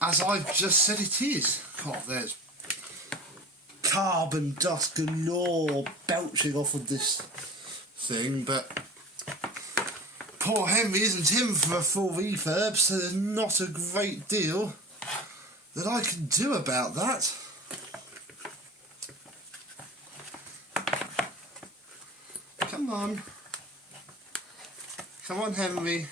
as I've just said it is. God, there's carbon dust galore belching off of this thing, but poor Henry isn't in for a full refurb, so there's not a great deal that I can do about that. Come on. Come on, Henry.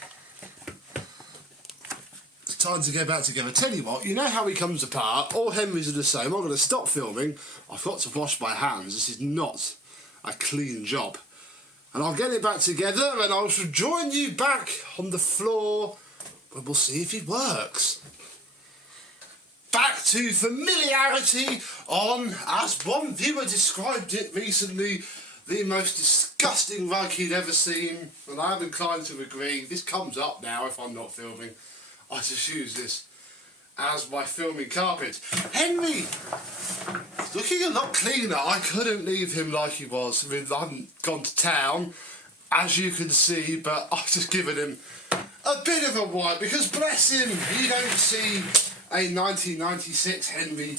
It's time to go back together. Tell you what, you know how he comes apart? All Henrys are the same. I'm going to stop filming. I've got to wash my hands. This is not a clean job. And I'll get it back together and I shall join you back on the floor and we'll see if it works. Back to familiarity on, as one viewer described it recently, the most disgusting rug he'd ever seen, and I'm inclined to agree. This comes up now if I'm not filming. I just use this as my filming carpet. Henry! He's looking a lot cleaner. I couldn't leave him like he was. I mean, I haven't gone to town, as you can see, but I've just given him a bit of a wipe, because bless him, you don't see a 1996 Henry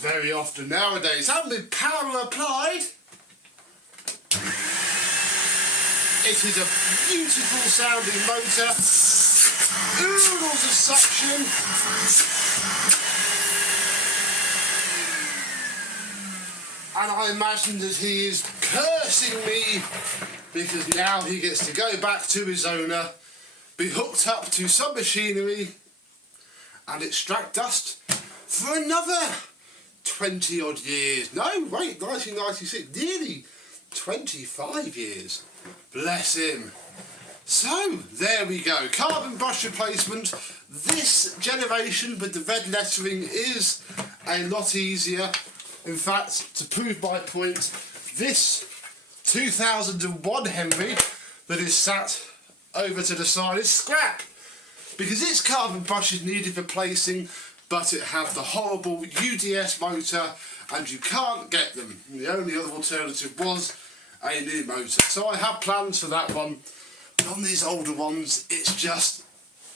very often nowadays. And with power applied, it is a beautiful sounding motor, oodles of suction, and I imagine that he is cursing me because now he gets to go back to his owner, be hooked up to some machinery and extract dust for another 20 odd years. No, wait, 1996, nearly 25 years. Bless him. So, there we go. Carbon brush replacement. This generation with the red lettering is a lot easier. In fact, to prove my point, this 2001 Henry that is sat over to the side is scrap, because its carbon brushes needed replacing, but it had the horrible UDS motor and you can't get them. The only other alternative was a new motor. So I have plans for that one, but on these older ones it's just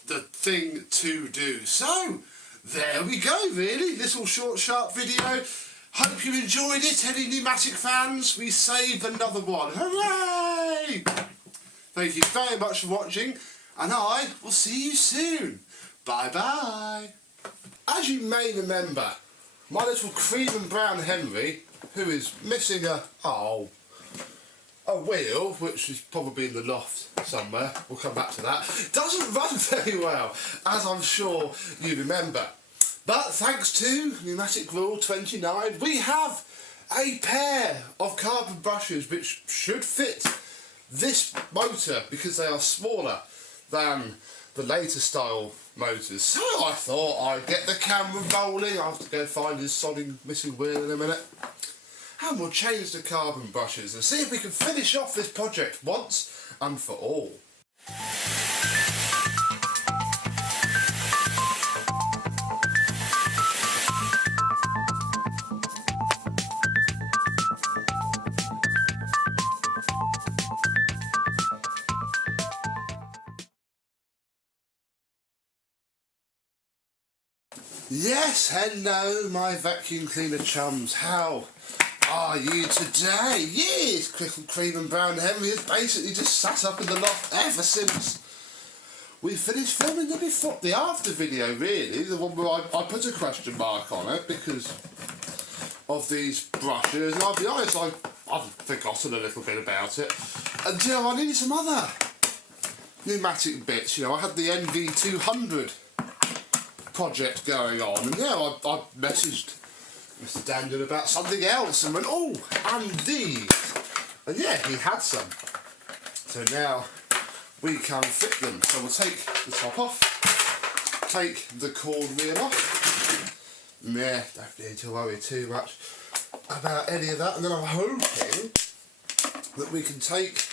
the thing to do. So there we go, really. Little short sharp video. Hope you enjoyed it, any Numatic fans. We saved another one. Hooray! Thank you very much for watching, and I will see you soon. Bye bye. As you may remember, my little cream and brown Henry, who is missing a wheel, which is probably in the loft somewhere, we'll come back to that, doesn't run very well, as I'm sure you remember. But thanks to Numatic Rule 29, we have a pair of carbon brushes which should fit this motor because they are smaller than the later style motors. So I thought I'd get the camera rolling. I have to go find his sodding missing wheel in a minute. And we'll change the carbon brushes and see if we can finish off this project once and for all. Yes, hello my vacuum cleaner chums, how are you today? Yes, Crickle Cream and Brown Henry has basically just sat up in the loft ever since we finished filming the after video, really, the one where I put a question mark on it because of these brushes, and I'll be honest, I've forgotten a little bit about it, and you know, I needed some other pneumatic bits. You know, I had the NV200 project going on, and yeah, I messaged Mr. Daniel about something else and went, oh, and these, and yeah, he had some, so now we can fit them. So we'll take the top off, take the cord reel off. Nah, don't need to worry too much about any of that, and then I'm hoping that we can take,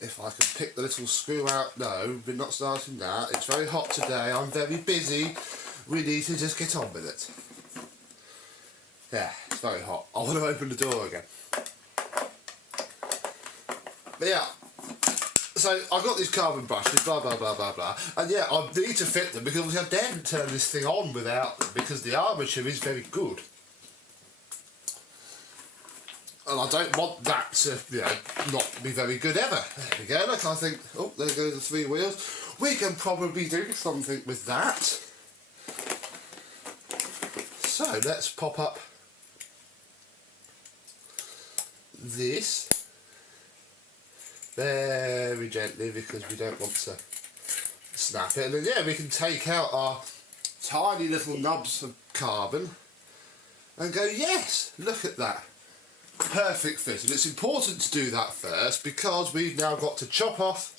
if I can pick the little screw out. No, we're not starting that. It's very hot today. I'm very busy. We need to just get on with it. Yeah, it's very hot. I want to open the door again. But yeah, so I've got these carbon brushes, blah, blah, blah, blah, blah. And yeah, I need to fit them because I daren't turn this thing on without them because the armature is very good. And I don't want that to, you know, not be very good ever. There we go, look, I think, oh, there go the three wheels. We can probably do something with that. So, let's pop up very gently because we don't want to snap it. And then yeah, we can take out our tiny little nubs of carbon and go, yes, look at that. Perfect fit. And it's important to do that first because we've now got to chop off,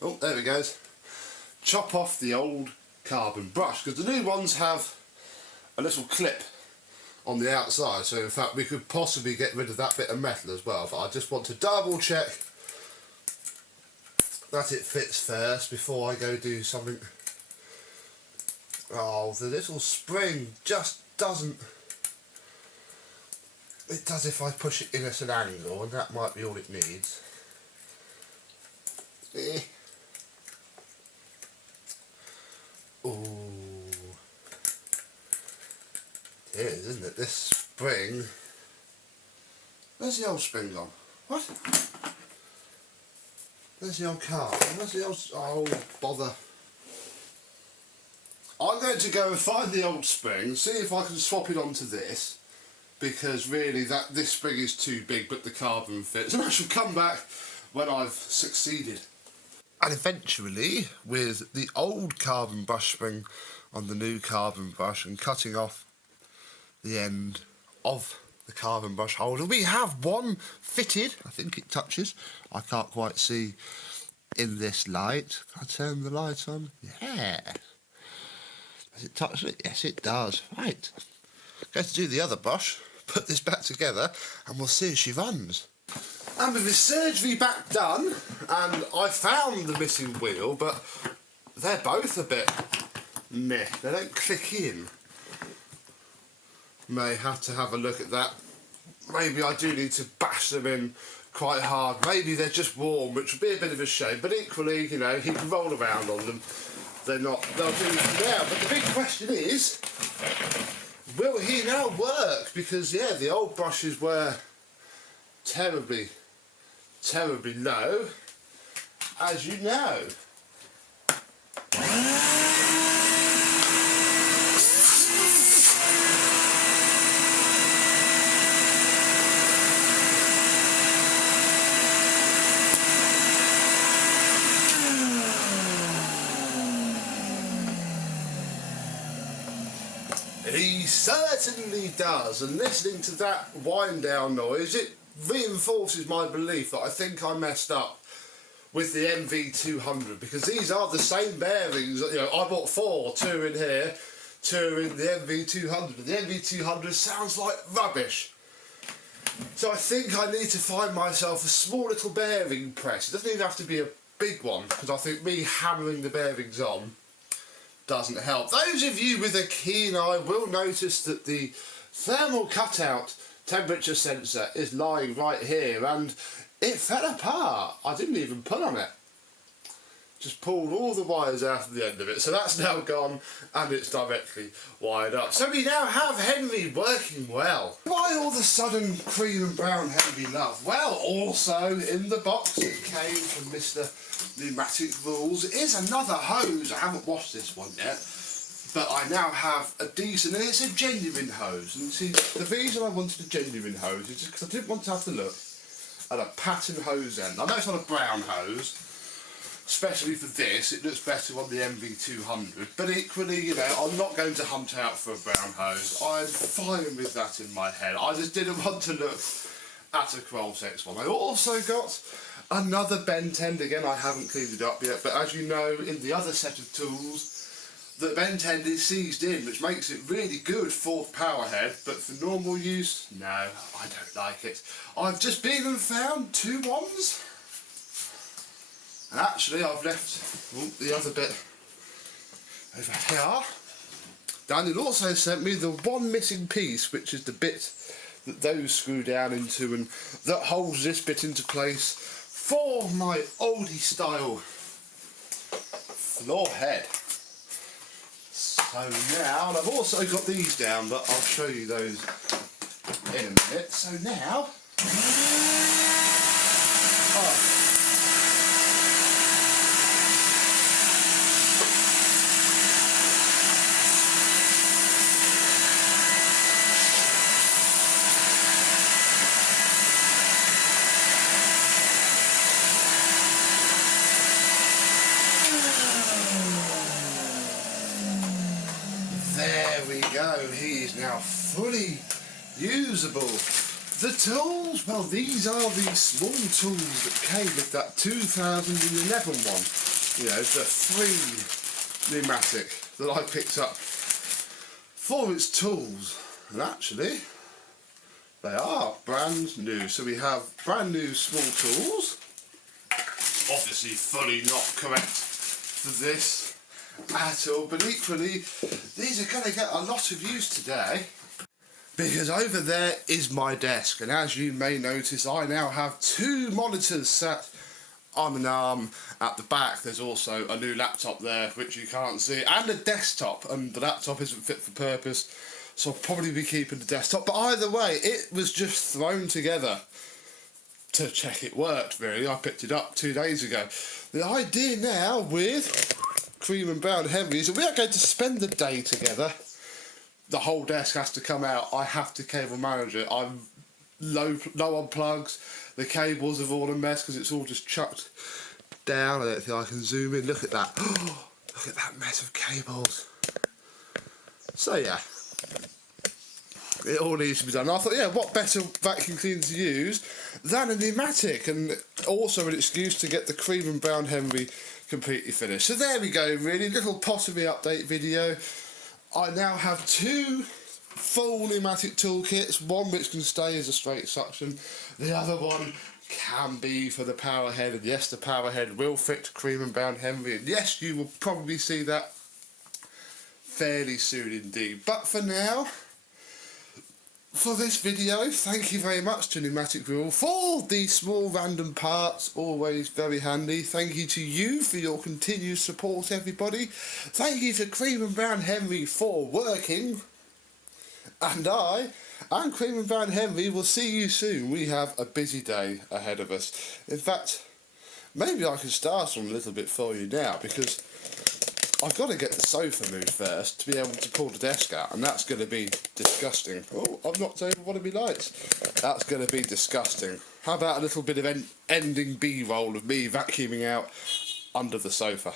oh there it goes, chop off the old carbon brush, because the new ones have a little clip on the outside, so in fact we could possibly get rid of that bit of metal as well, but I just want to double check that it fits first before I go do something. Oh, the little spring just doesn't. It does if I push it in at an angle, and that might be all it needs. Ooh. It is, isn't it? This spring. Where's the old spring gone? What? Where's the old car? Where's the old... Oh, bother. I'm going to go and find the old spring, see if I can swap it onto this, because really this spring is too big, but the carbon fits, and I shall come back when I've succeeded. And eventually, with the old carbon brush spring on the new carbon brush and cutting off the end of the carbon brush holder, we have one fitted. I think it touches. I can't quite see in this light. Can I turn the light on? Yeah. Does it touch it? Yes, it does. Right. Going to do the other brush, put this back together, and we'll see if she runs. And with the surgery back done, and I found the missing wheel, but they're both a bit meh. They don't click in. May have to have a look at that. Maybe I do need to bash them in quite hard. Maybe they're just warm, which would be a bit of a shame. But equally, you know, he can roll around on them. They'll do it now. But the big question is, will he now work? Because yeah, the old brushes were terribly low, as you know. He certainly does, and listening to that wind down noise, it reinforces my belief that I think I messed up with the MV200, because these are the same bearings. You know, I bought 4, 2 in here, 2 in the MV200. The MV200 sounds like rubbish. So I think I need to find myself a small little bearing press. It doesn't even have to be a big one, because I think me hammering the bearings on doesn't help. Those of you with a keen eye will notice that the thermal cutout temperature sensor is lying right here, and it fell apart. I didn't even pull on it. Just pulled all the wires out of the end of it. So that's now gone, and it's directly wired up. So we now have Henry working well. Why all the sudden cream and brown Henry love? Well, also in the box that came from Mr. Numatic Rules is another hose. I haven't washed this one yet, but I now have a decent, and it's a genuine hose. And see, the reason I wanted a genuine hose is just because I didn't want to have to look at a pattern hose end. I know it's not a brown hose, especially for this. It looks better on the MV200, but equally, you know, I'm not going to hunt out for a brown hose. I'm fine with that in my head. I just didn't want to look at a Qualtex one. I also got another bent end. Again, I haven't cleaned it up yet, but as you know, in the other set of tools, the bent end is seized in, which makes it really good for power head, but for normal use, no, I don't like it. I've just been and found 2 ones. And actually, I've left the other bit over here. Daniel also sent me the one missing piece, which is the bit that those screw down into, and that holds this bit into place for my oldie style floor head. So now, and I've also got these down, but I'll show you those in a minute. So now, is now fully usable. The tools, well, these are the small tools that came with that 2011 one. You know, the free Numatic that I picked up for its tools. And actually, they are brand new. So we have brand new small tools. Obviously fully not correct for this at all, but equally, these are going to get a lot of use today. Because over there is my desk, and as you may notice, I now have two monitors sat on an arm at the back. There's also a new laptop there, which you can't see, and a desktop, and the laptop isn't fit for purpose, so I'll probably be keeping the desktop. But either way, it was just thrown together to check it worked, really. I picked it up 2 days ago. The idea now with Cream and Brown Henry is that we are going to spend the day together. The whole desk has to come out. I have to cable manage it. I'm low on plugs. The cables are all a mess because it's all just chucked down. I don't think I can zoom in. Look at that. Look at that mess of cables. So yeah, it all needs to be done. I thought, yeah, what better vacuum cleaner to use than a Numatic, and also an excuse to get the Cream and Brown Henry completely finished. So there we go, really. Little possibly update video. I now have two full Numatic toolkits, one which can stay as a straight suction, the other one can be for the power head, and yes, the power head will fit Cream and Brown Henry, and yes, you will probably see that fairly soon indeed. But for now, for this video, thank you very much to Numatic Rule for these small random parts, always very handy. Thank you to you for your continued support, everybody. Thank you to Cream and Brown Henry for working. And I and Cream and Brown Henry will see you soon. We have a busy day ahead of us. In fact, maybe I can start on a little bit for you now, because I've got to get the sofa moved first to be able to pull the desk out, and that's going to be disgusting. Oh, I've knocked over one of my lights. That's going to be disgusting. How about a little bit of ending B-roll of me vacuuming out under the sofa?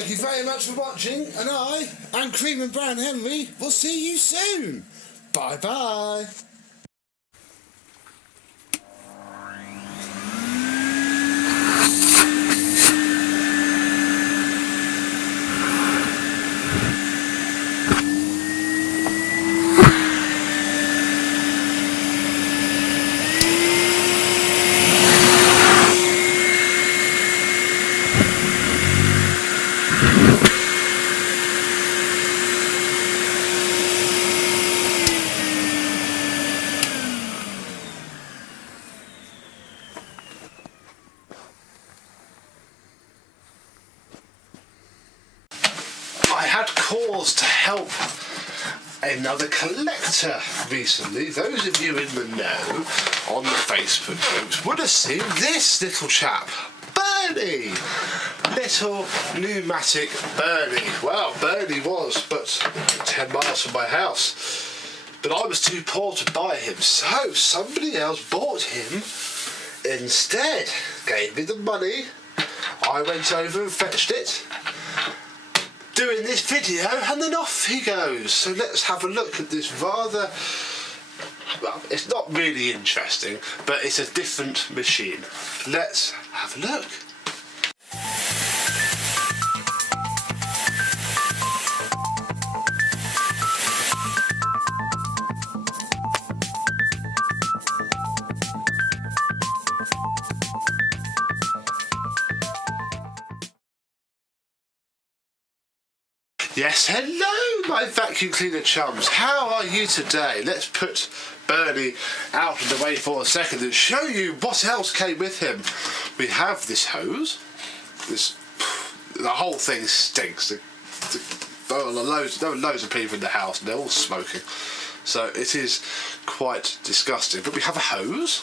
Thank you very much for watching, and I, and Cream and Brown Henry, will see you soon. Bye bye. I had cause to help another collector recently. Those of you in the know on the Facebook groups would have seen this little chap, Bernie. Little Numatic Bernie. Well, Bernie was but 10 miles from my house, but I was too poor to buy him, so somebody else bought him instead. Gave me the money, I went over and fetched it, doing this video, and then off he goes. So let's have a look at this rather, well, it's not really interesting, but it's a different machine. Let's have a look. Yes, hello my vacuum cleaner chums, how are you today? Let's put Bernie out of the way for a second and show you what else came with him. We have this hose, the whole thing stinks. There were loads of people in the house and they're all smoking, so it is quite disgusting. But we have a hose,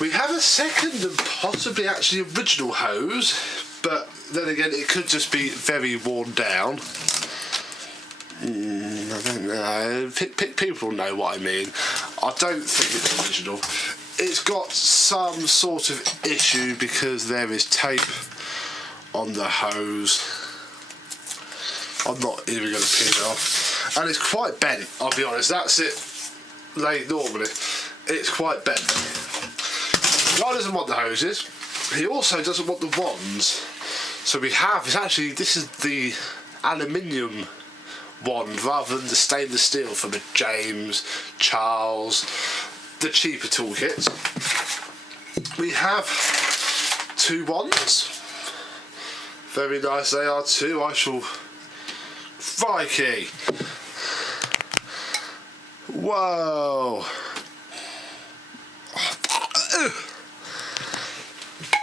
we have a second and possibly actually original hose, but then again it could just be very worn down. I don't know, people know what I mean. I don't think it's original. It's got some sort of issue because there is tape on the hose. I'm not even going to peel it off, and it's quite bent, I'll be honest. That's it laid normally, it's quite bent. Guy doesn't want the hoses, he also doesn't want the wands. So we have, this is the aluminium wand rather than the stainless steel from the James, Charles, the cheaper toolkits. We have two wands, very nice they are too. I shall, crikey, whoa.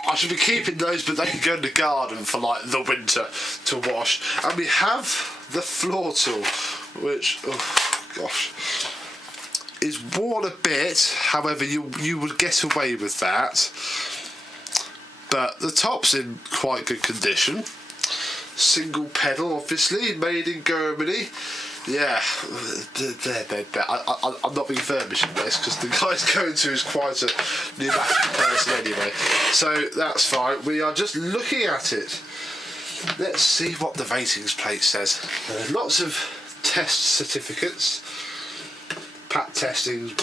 I should be keeping those, but they can go in the garden for like the winter to wash. And we have the floor tool, which, oh gosh, is worn a bit. However, you would get away with that. But the top's in quite good condition. Single pedal, obviously, made in Germany. Yeah, I'm not refurbishing this because the guy's going to is quite a pneumatic person anyway, so that's fine. We are just looking at it. Let's see what the ratings plate says. Lots of test certificates, pat testing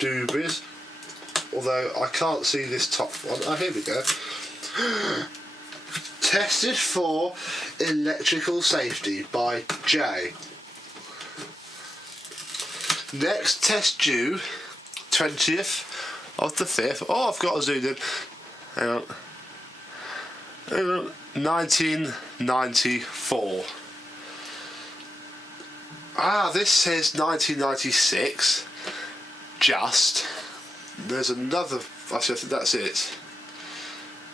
doobies, although I can't see this top one. Oh, here we go. Tested for electrical safety by J. Next test due 20th of the 5th. Oh, I've got to zoom in. Hang on. 1994. Ah, this says 1996. Just. There's another. Actually, I think that's it.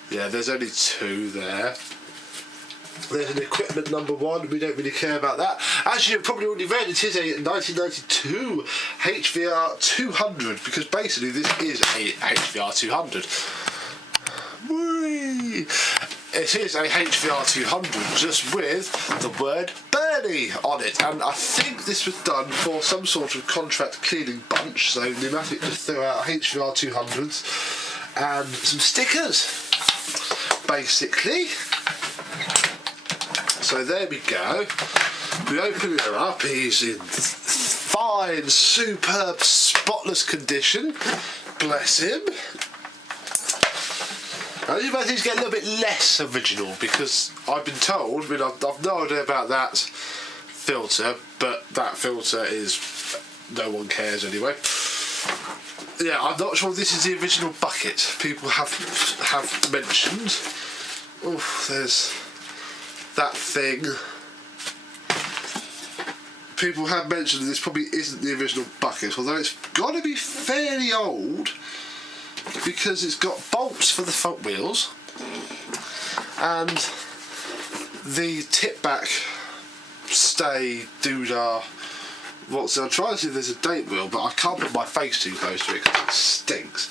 Yeah, there's only two there. There's an equipment number 1, we don't really care about that. As you've probably already read, it is a 1992 HVR 200, because basically this is a HVR 200. Whee! It is a HVR 200, just with the word Bernie on it, and I think this was done for some sort of contract cleaning bunch, so Numatic just threw out HVR 200s and some stickers, basically. So there we go. We open it up. He's in fine, superb, spotless condition. Bless him. I think he's getting a little bit less original because I've been told, I mean, I've no idea about that filter, but that filter is, no one cares anyway. Yeah, I'm not sure this is the original bucket. People have mentioned. Oh, there's that thing. People have mentioned this probably isn't the original bucket, although it's got to be fairly old because it's got bolts for the front wheels and the tip back stay doodah. I'm trying to see if there's a date wheel, but I can't put my face too close to it because it stinks.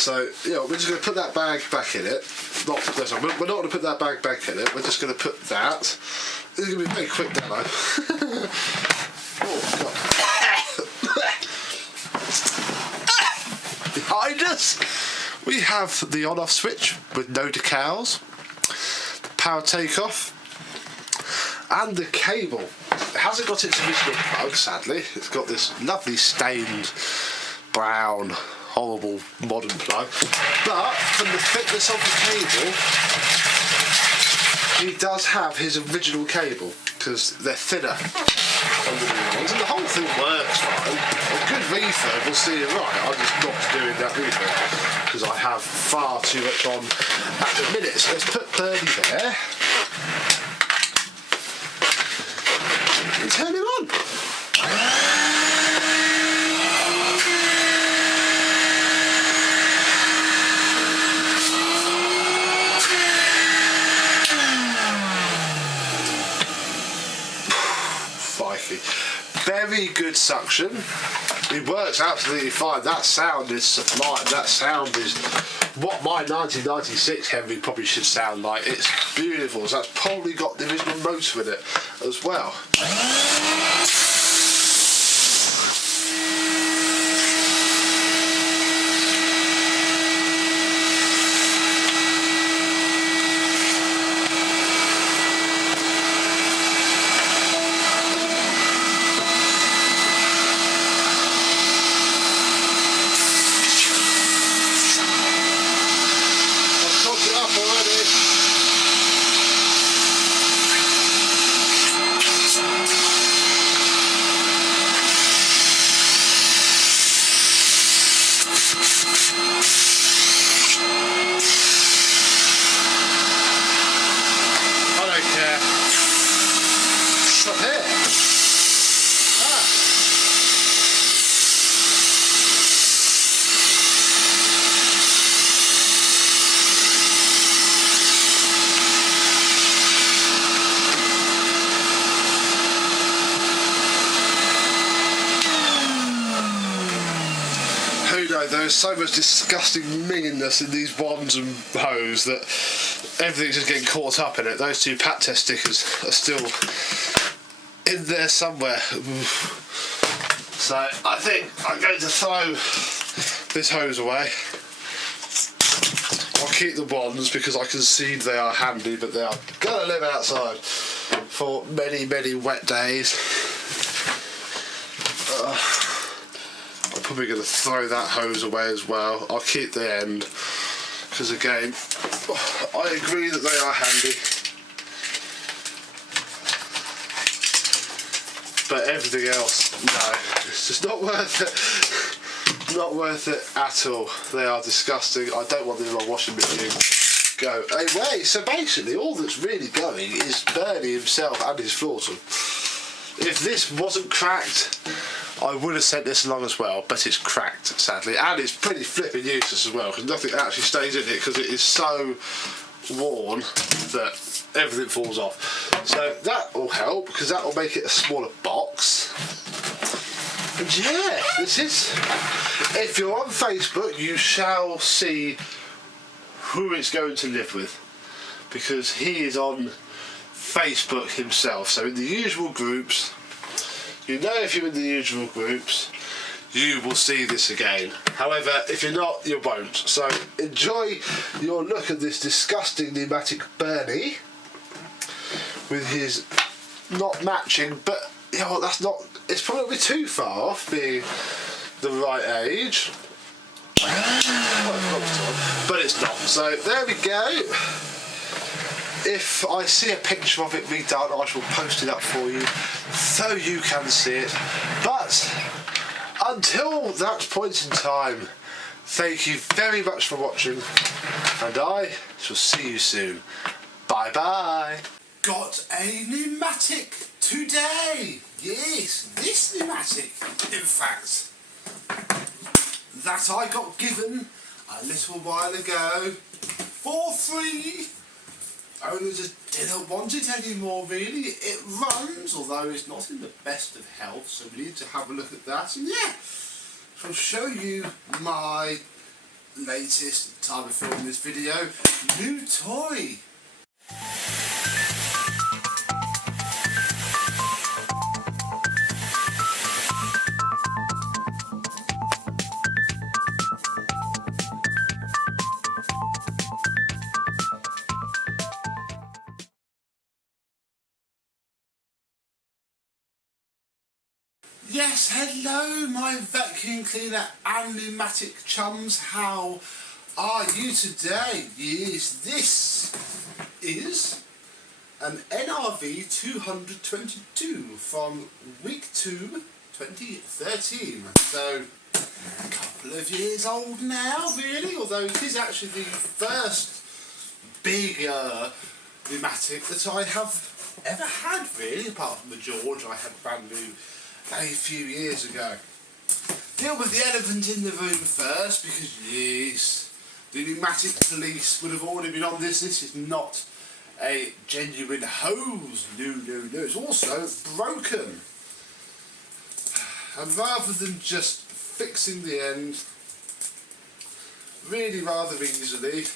So, yeah, we're just going to put that bag back in it. We're not going to put that bag back in it. We're just going to put that. This is going to be a very quick demo. Oh, God. Behind us, we have the on-off switch with no decals, the power takeoff, and the cable. It hasn't got its original plug, sadly. It's got this lovely stained brown, horrible modern plug. But from the thickness of the cable, he does have his original cable because they're thinner than the new ones, and the whole thing works fine. A good refurb will see it right. I'm just not doing that refurb because I have far too much on at the minute. So let's put Bernie there. And turn him on. Crikey. Very good suction. It works absolutely fine. That sound is sublime. That sound is what my 1996 Henry probably should sound like. It's beautiful. So that's probably got the original motor in it as well. There is so much disgusting minging-ness in these wands and hose that everything's just getting caught up in it. Those two pat test stickers are still in there somewhere. So I think I'm going to throw this hose away. I'll keep the wands because I concede they are handy, but they are going to live outside for many, many wet days. I'm probably going to throw that hose away as well. I'll keep the end because again, I agree that they are handy, but everything else, no, it's just not worth it. Not worth it at all. They are disgusting. I don't want them in my washing machine. Go away. So basically all that's really going is Bernie himself and his throttle. If this wasn't cracked, I would have sent this along as well, but it's cracked, sadly, and it's pretty flipping useless as well because nothing actually stays in it because it is so worn that everything falls off. So that will help because that will make it a smaller box. And yeah, this is. If you're on Facebook, you shall see who it's going to live with because he is on Facebook himself. So in the usual groups. You know, if you're in the usual groups, you will see this again. However, if you're not, you won't. So enjoy your look at this disgusting pneumatic Bernie with his not matching, but you know, that's not, it's probably too far off being the right age. But it's not. So there we go. If I see a picture of it redone, I shall post it up for you so you can see it. But until that point in time, thank you very much for watching, and I shall see you soon. Bye bye. Got a pneumatic today. Yes, this pneumatic, in fact, that I got given a little while ago for free. Owners just didn't want it anymore, really. It runs, although it's not in the best of health, so we need to have a look at that. And yeah, I'll show you my latest time of filming this video, new toy. Yes, hello my vacuum cleaner and pneumatic chums, how are you today? Yes, this is an NRV 222 from week 2, 2013. So, a couple of years old now really, although it is actually the first bigger pneumatic that I have ever had really, apart from the George I had brand new a few years ago. Deal with the elephant in the room first, because yes, the pneumatic police would have already been on this. This is not a genuine hose. No, it's also broken. And rather than just fixing the end really rather easily,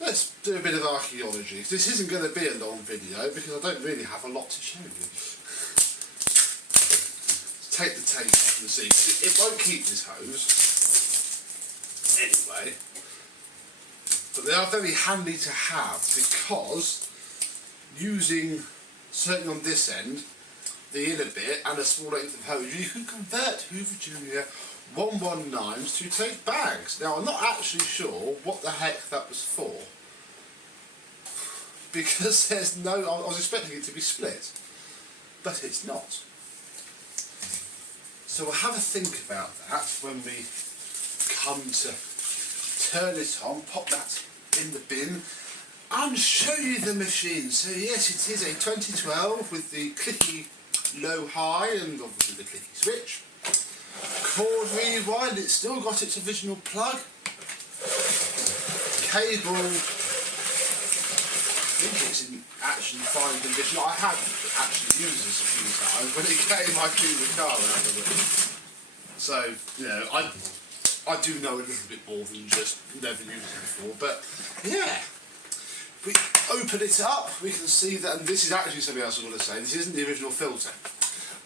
let's do a bit of archaeology. This isn't going to be a long video because I don't really have a lot to show you. Take the tape off and see. It won't keep this hose anyway, but they are very handy to have because using, certainly on this end, the inner bit and a small length of hose, you can convert Hoover Junior 119s to take bags. Now I'm not actually sure what the heck that was for, because there's no, I was expecting it to be split, but it's not. So we'll have a think about that when we come to turn it on, pop that in the bin and show you the machine. So yes, it is a 2012 with the clicky low-high and obviously the clicky switch. Cord rewind, it's still got its original plug. Cable, I think it's in actually fine condition. I have actually used this a few times. When it came, I threw the car out of it. So, you know, I do know a little bit more than just never used it before. But, yeah. If we open it up, we can see that, and this is actually something else I was going to say, this isn't the original filter.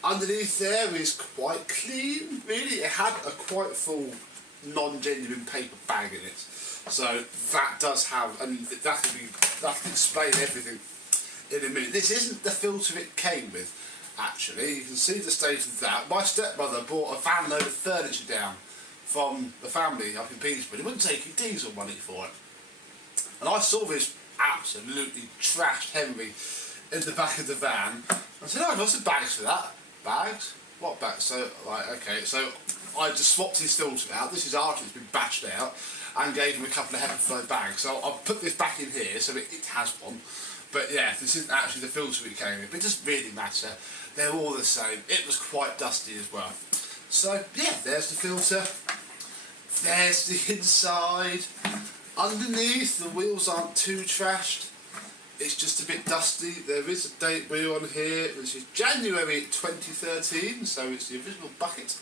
Underneath there is quite clean, really. It had a quite full non-genuine paper bag in it. So that does have, and that can explain everything in a minute. This isn't the filter it came with, actually. You can see the state of that. My stepmother bought a van load of furniture down from the family up in Peterborough. He wouldn't take diesel money for it. And I saw this absolutely trashed Henry in the back of the van. I said, oh, what's the bags for that? Bags? What bags? So, right, okay, so I just swapped his filter out. This is after it's been bashed out, and gave him a couple of Hepaflow bags. So I'll put this back in here so it has one. But yeah, this isn't actually the filter it came with, but it doesn't really matter. They're all the same. It was quite dusty as well. So yeah, there's the filter. There's the inside. Underneath, the wheels aren't too trashed. It's just a bit dusty. There is a date wheel on here, which is January 2013, so it's the original bucket.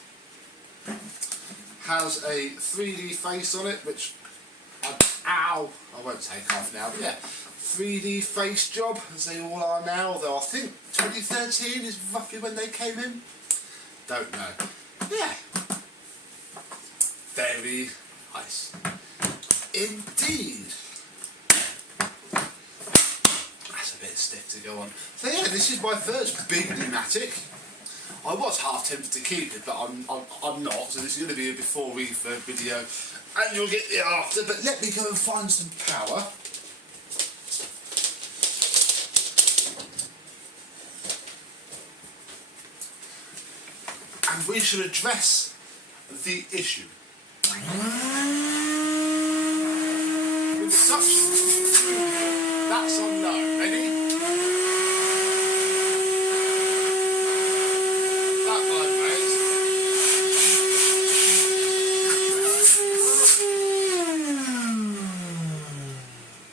Has a 3D face on it, which, ow, I won't take off now, but yeah, 3D face job, as they all are now, although I think 2013 is roughly when they came in. Don't know. Yeah, very nice indeed. That's a bit stiff to go on. So yeah, this is my first big pneumatic. I was half tempted to keep it, but I'm not. So this is going to be a before refurb video, and you'll get the after. But let me go and find some power. And we should address the issue. With such... That's on no. Ready? That line, mate.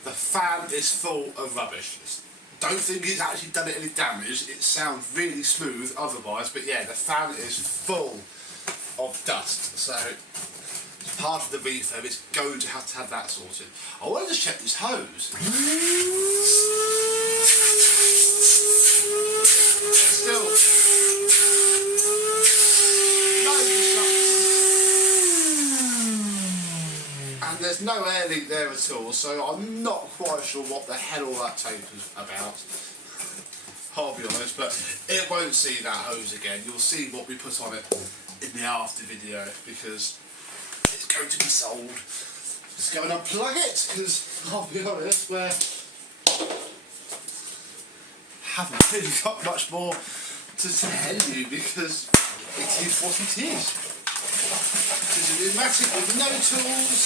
The fan is full of rubbish. Don't think it's actually done it any damage. It sounds really smooth otherwise, but yeah, the fan is full of dust. So it's part of the refurb. It's going to have that sorted. I want to just check this hose. It's still and there's no air leak there at all, so I'm not quite sure what the hell all that tape is about. I'll be honest, but it won't see that hose again. You'll see what we put on it in the after video, because it's going to be sold. Let's go and unplug it, because I'll be honest, we haven't really got much more to tell you, because it is what it is. It's a pneumatic with no tools.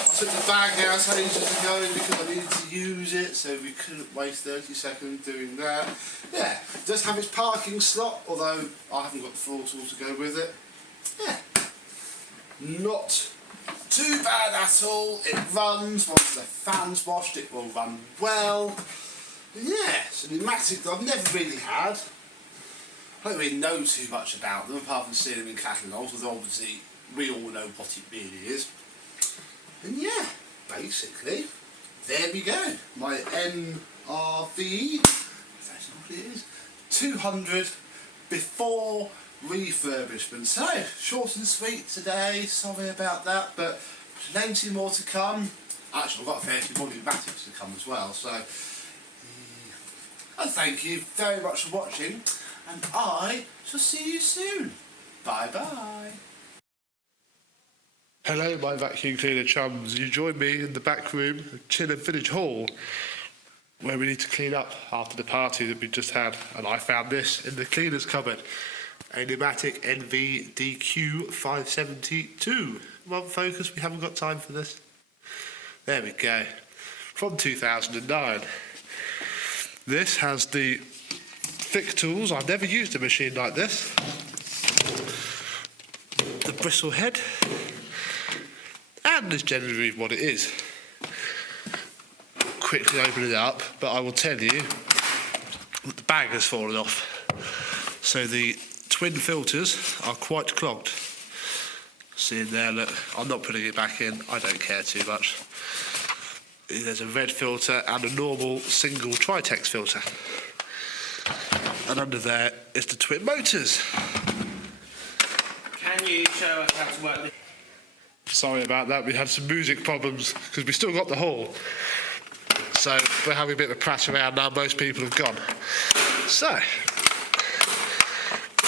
I took the bag out ages ago because I needed to use it, so we couldn't waste 30 seconds doing that. Yeah, it does have its parking slot, although I haven't got the floor tools to go with it. Yeah, not too bad at all. It runs. Once the fan's washed, it will run well. Yeah, it's a pneumatic that I've never really had. I don't really know too much about them, apart from seeing them in catalogues, although obviously we all know what it really is. And yeah, basically, there we go. My NRV, that's what it is, 200 before refurbishment. So, short and sweet today, sorry about that, but plenty more to come. Actually, I've got a fair few more pneumatics to come as well, so... And thank you very much for watching. And I shall see you soon. Bye bye. Hello, my vacuum cleaner chums. You join me in the back room of Chiller Village Hall, where we need to clean up after the party that we just had. And I found this in the cleaner's cupboard, a pneumatic NVDQ 572. Come on, focus. We haven't got time for this. There we go. From 2009. This has the thick tools. I've never used a machine like this. The bristle head, and is generally what it is. Quickly open it up, but I will tell you that the bag has fallen off. So the twin filters are quite clogged. See in there, look, I'm not putting it back in, I don't care too much. There's a red filter and a normal single Tritex filter. And under there is the twin motors. Can you show us how to work this? Sorry about that, we had some music problems because we still got the hall. So we're having a bit of a pratt around now, most people have gone. So, I'll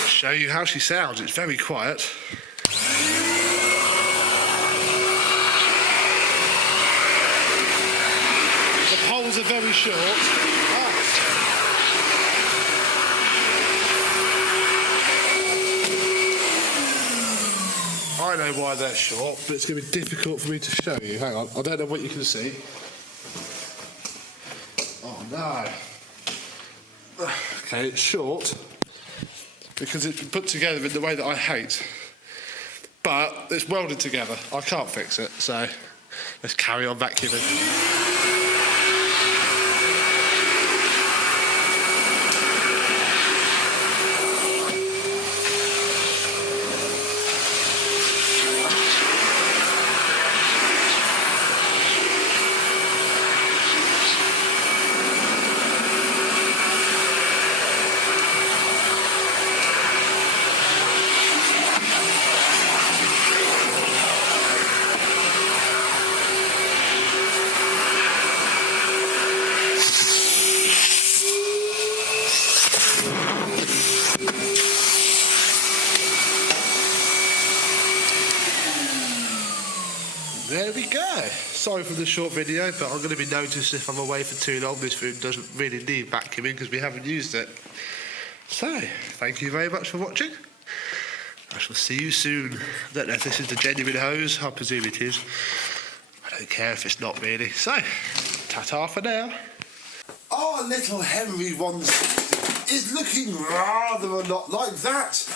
show you how she sounds, it's very quiet. The poles are very short. I know why they're short, but it's going to be difficult for me to show you. Hang on, I don't know what you can see. Oh no. Okay, it's short because it's been put together in the way that I hate. But it's welded together. I can't fix it, so let's carry on vacuuming. sorry for the short video, but I'm going to be noticed if I'm away for too long. This room doesn't really need vacuuming because we haven't used it. So, thank you very much for watching. I shall see you soon. I don't know if this is the genuine hose. I presume it is. I don't care if it's not really. So, ta-ta for now. Our little Henry 160 is looking rather a lot like that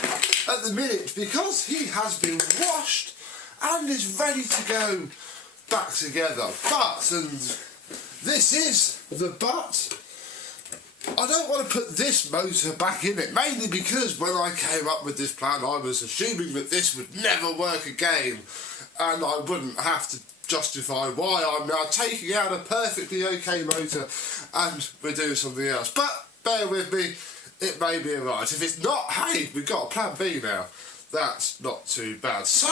at the minute because he has been washed and is ready to go back together. But, and this is the but, I don't want to put this motor back in it, mainly because when I came up with this plan I was assuming that this would never work again and I wouldn't have to justify why I'm now taking out a perfectly okay motor and we're doing something else. But bear with me, it may be alright. If it's not, hey, we've got a plan B now. That's not too bad. So,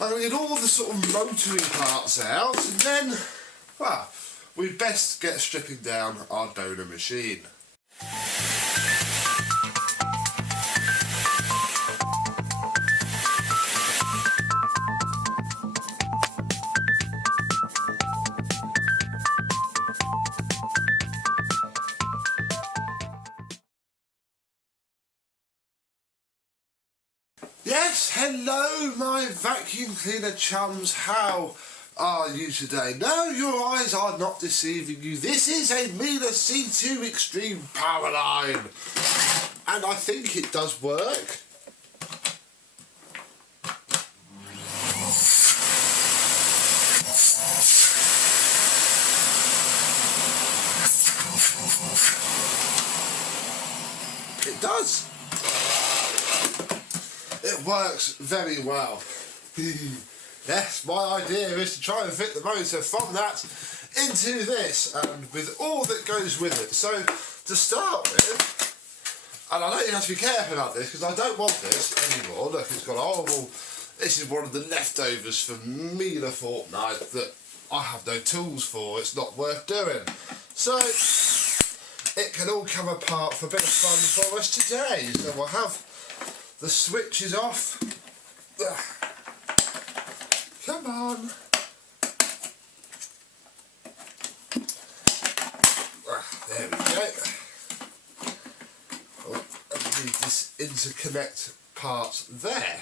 I'm going to get all the sort of motoring parts out and then, well, we'd best get stripping down our donor machine. Yes, hello my vacuum cleaner chums, how are you today? No, your eyes are not deceiving you. This is a Miele C2 Extreme power line and I think it does work. It does. It works very well. Yes, my idea is to try and fit the motor from that into this and with all that goes with it. So to start with, and I know you have to be careful about this because I don't want this anymore. Look, it's got horrible, this is one of the leftovers from Miele Fortnite that I have no tools for, it's not worth doing. So it can all come apart for a bit of fun for us today. So we'll have the switches off. Come on. There we go. Oh, I need this interconnect part there.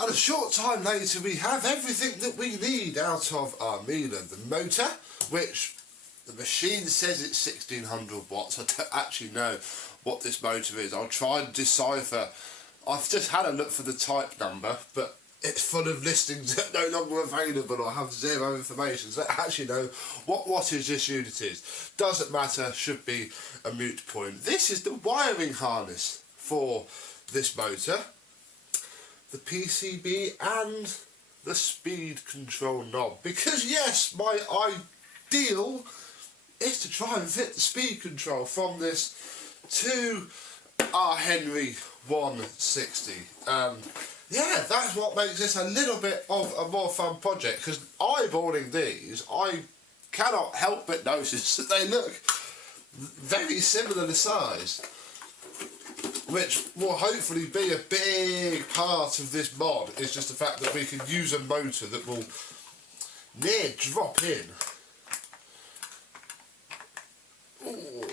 And a short time later we have everything that we need out of our Miele. The motor, which the machine says it's 1600 watts. I don't actually know what this motor is. I'll try and decipher. I've just had a look for the type number, but it's full of listings that are no longer available or have zero information. So I don't actually know what wattage this unit is. Doesn't matter, should be a moot point. This is the wiring harness for this motor, the PCB and the speed control knob. Because yes, my ideal is to try and fit the speed control from this to our Henry 160. Yeah, that's what makes this a little bit of a more fun project, because eyeballing these, I cannot help but notice that they look very similar in size, which will hopefully be a big part of this mod, is just the fact that we can use a motor that will near drop in. Ooh,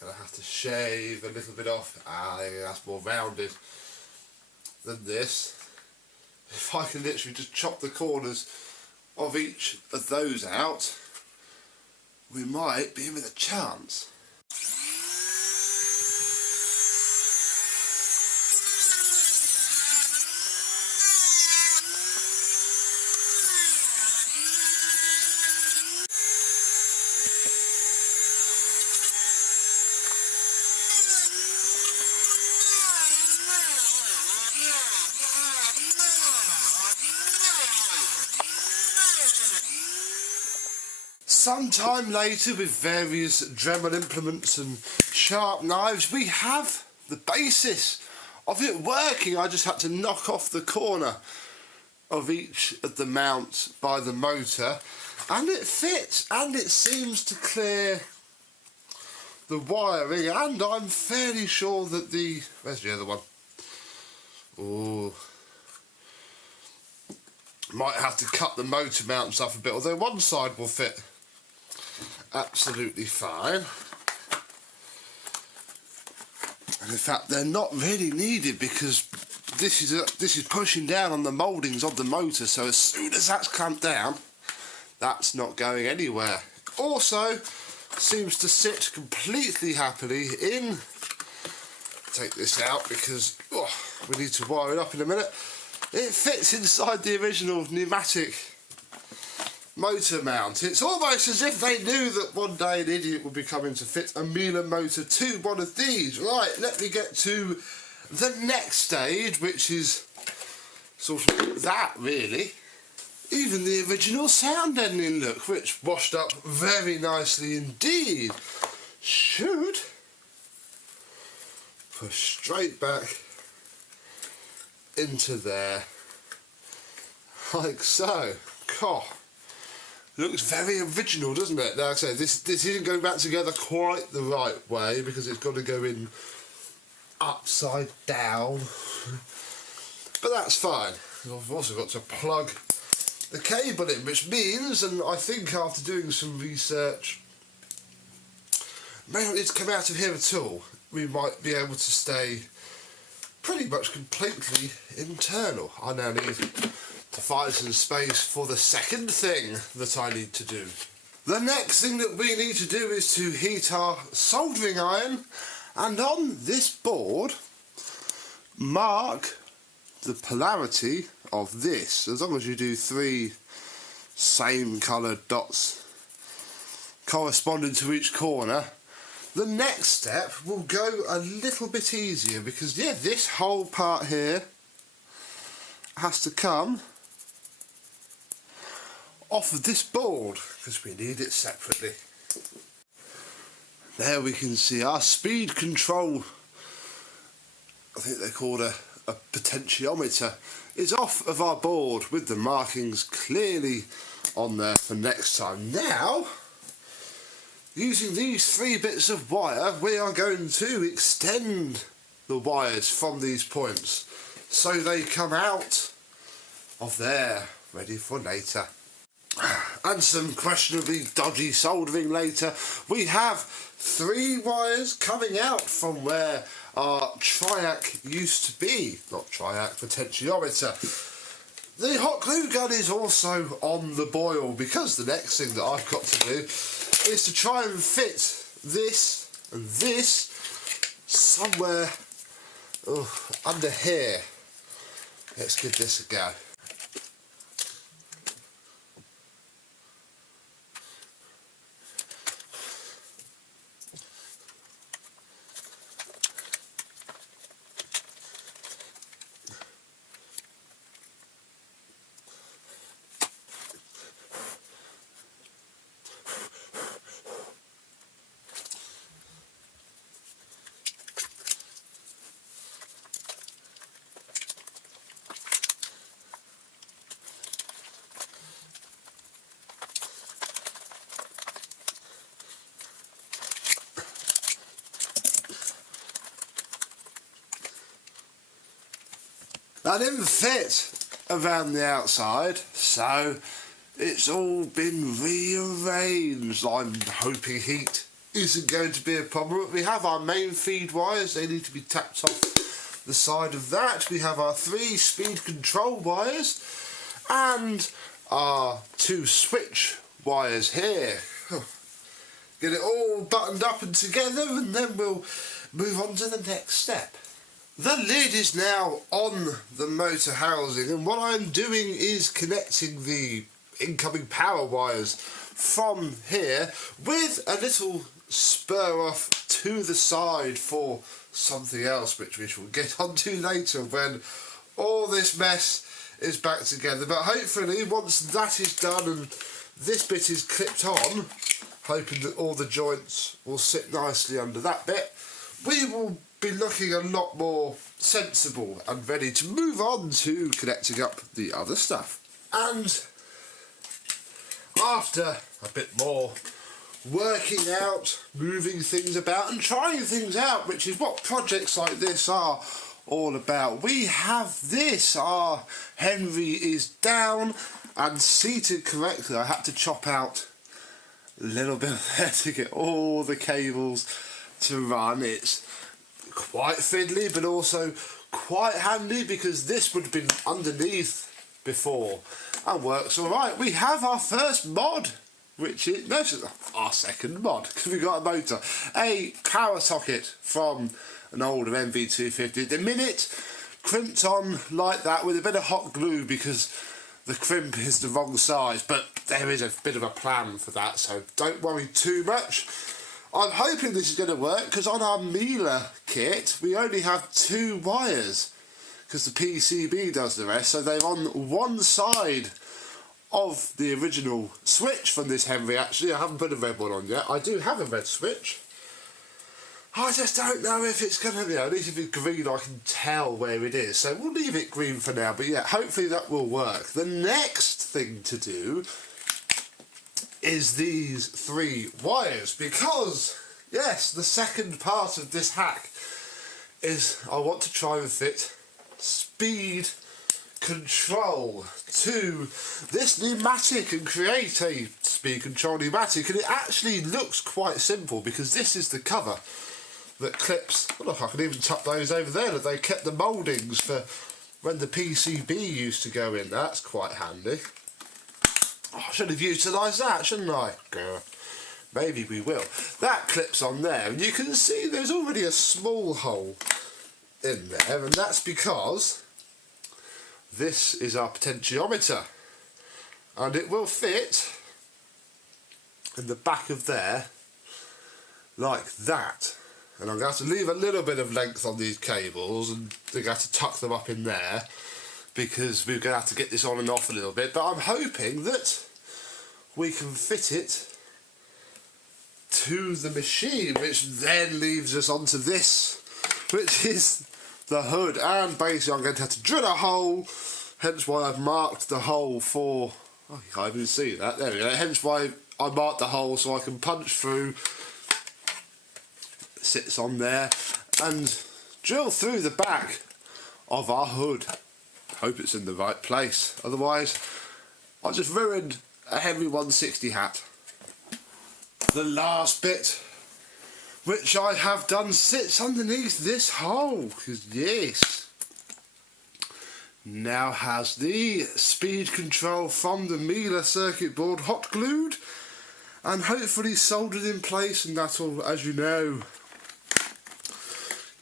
gonna have to shave a little bit off. Ah, that's more rounded than this. if I can literally just chop the corners of each of those out, we might be in with a chance. Sometime later, with various Dremel implements and sharp knives, we have the basis of it working. I just had to knock off the corner of each of the mounts by the motor, and it fits, and it seems to clear the wiring, and I'm fairly sure that the... Where's the other one? Oh, might have to cut the motor mounts off a bit, although one side will fit absolutely fine. And in fact, they're not really needed because this is pushing down on the mouldings of the motor, so as soon as that's clamped down, that's not going anywhere. Also, seems to sit completely happily in... Take this out because we need to wire it up in a minute. It fits inside the original Numatic motor mount. It's almost as if they knew that one day an idiot would be coming to fit a Miele motor to one of these. Right, let me get to the next stage, which is sort of that, really. Even the original sound ending look, which washed up very nicely indeed, should push straight back into there, like so. God. Looks very original, doesn't it? Like I say, this isn't going back together quite the right way because it's got to go in upside down. But that's fine. I've also got to plug the cable in, which means, and I think after doing some research, may not need to come out of here at all. We might be able to stay pretty much completely internal. I now need to find some space for the second thing that I need to do. The next thing that we need to do is to heat our soldering iron, and on this board mark the polarity of this. As long as you do 3 same coloured dots corresponding to each corner, the next step will go a little bit easier because, yeah, this whole part here has to come off of this board because we need it separately. There we can see our speed control, I think they're called a potentiometer, is off of our board with the markings clearly on there for next time. Now, using these 3 bits of wire, we are going to extend the wires from these points so they come out of there, ready for later. And some questionably dodgy soldering later. We have 3 wires coming out from where our triac used to be. Not triac, potentiometer. The hot glue gun is also on the boil because the next thing that I've got to do is to try and fit this and this somewhere under here. Let's give this a go. That didn't fit around the outside, so it's all been rearranged. I'm hoping heat isn't going to be a problem. We have our main feed wires, they need to be tapped off the side of that we have our 3 speed control wires and our 2 switch wires here. Get it all buttoned up and together, and then we'll move on to the next step. The lid is now on the motor housing, and what I'm doing is connecting the incoming power wires from here with a little spur off to the side for something else, which we shall get onto later when all this mess is back together. But hopefully once that is done and this bit is clipped on, hoping that all the joints will sit nicely under that bit, we will be looking a lot more sensible and ready to move on to connecting up the other stuff. And after a bit more working out, moving things about and trying things out, which is what projects like this are all about, we have this. Our Henry is down and seated correctly. I had to chop out a little bit of there to get all the cables to run. It's quite fiddly but also quite handy because this would have been underneath before and works alright. We have our first mod, which is no, our second mod, because we got a motor, a power socket from an older MV250. The minute crimped on like that with a bit of hot glue because the crimp is the wrong size, but there is a bit of a plan for that, so don't worry too much. I'm hoping this is going to work because on our Miele kit we only have 2 wires because the PCB does the rest, so they're on one side of the original switch from this Henry. Actually, I haven't put a red one on yet. I do have a red switch. I just don't know if it's going to be, at least if it's green I can tell where it is, so we'll leave it green for now, but yeah, hopefully that will work. The next thing to do is these 3 wires, because yes, the second part of this hack is I want to try and fit speed control to this Numatic and create a speed control Numatic, and it actually looks quite simple because this is the cover that clips. Oh, look, I can even tuck those over there, that they kept the mouldings for when the PCB used to go in. That's quite handy. Oh, I should have utilised that, shouldn't I? Maybe we will. That clips on there, and you can see there's already a small hole in there, and that's because this is our potentiometer, and it will fit in the back of there like that. And I'm going to have to leave a little bit of length on these cables, and they're going to have to tuck them up in there because we're going to have to get this on and off a little bit, but I'm hoping that we can fit it to the machine, which then leaves us onto this, which is the hood. And basically I'm going to have to drill a hole, hence why I've marked the hole for, oh, you can't even see that, there we go, hence why I marked the hole so I can punch through, it sits on there, and drill through the back of our hood. Hope it's in the right place, otherwise I just ruined a Henry 160 hat. The last bit, which I have done, sits underneath this hole, because yes, now has the speed control from the Miele circuit board hot glued and hopefully soldered in place, and that will, as you know,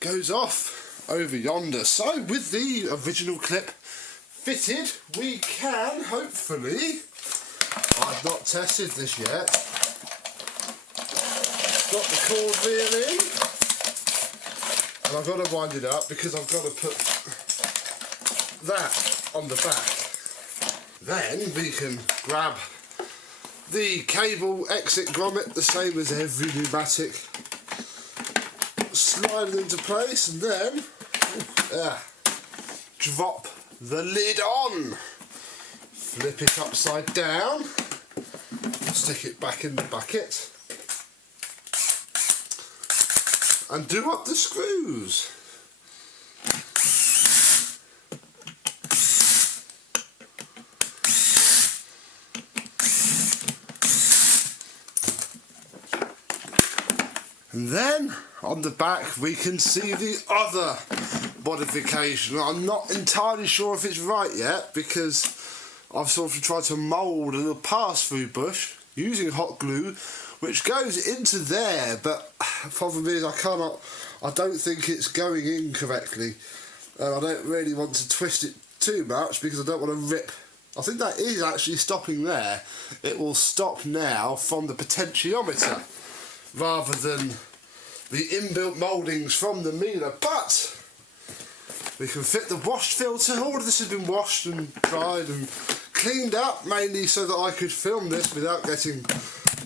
goes off over yonder. So with the original clip fitted, we can hopefully, I've not tested this yet, got the cord reel in, and I've got to wind it up because I've got to put that on the back. Then we can grab the cable exit grommet, the same as every Numatic, slide it into place, and then drop the lid on, flip it upside down, stick it back in the bucket, and do up the screws. And then on the back we can see the other modification. I'm not entirely sure if it's right yet because I've sort of tried to mould a little pass-through bush using hot glue, which goes into there, but the problem is I don't think it's going in correctly, and I don't really want to twist it too much because I don't want to rip. I think that is actually stopping there. It will stop now from the potentiometer rather than the inbuilt mouldings from the Miele, but we can fit the washed filter. All of this has been washed and dried and cleaned up, mainly so that I could film this without getting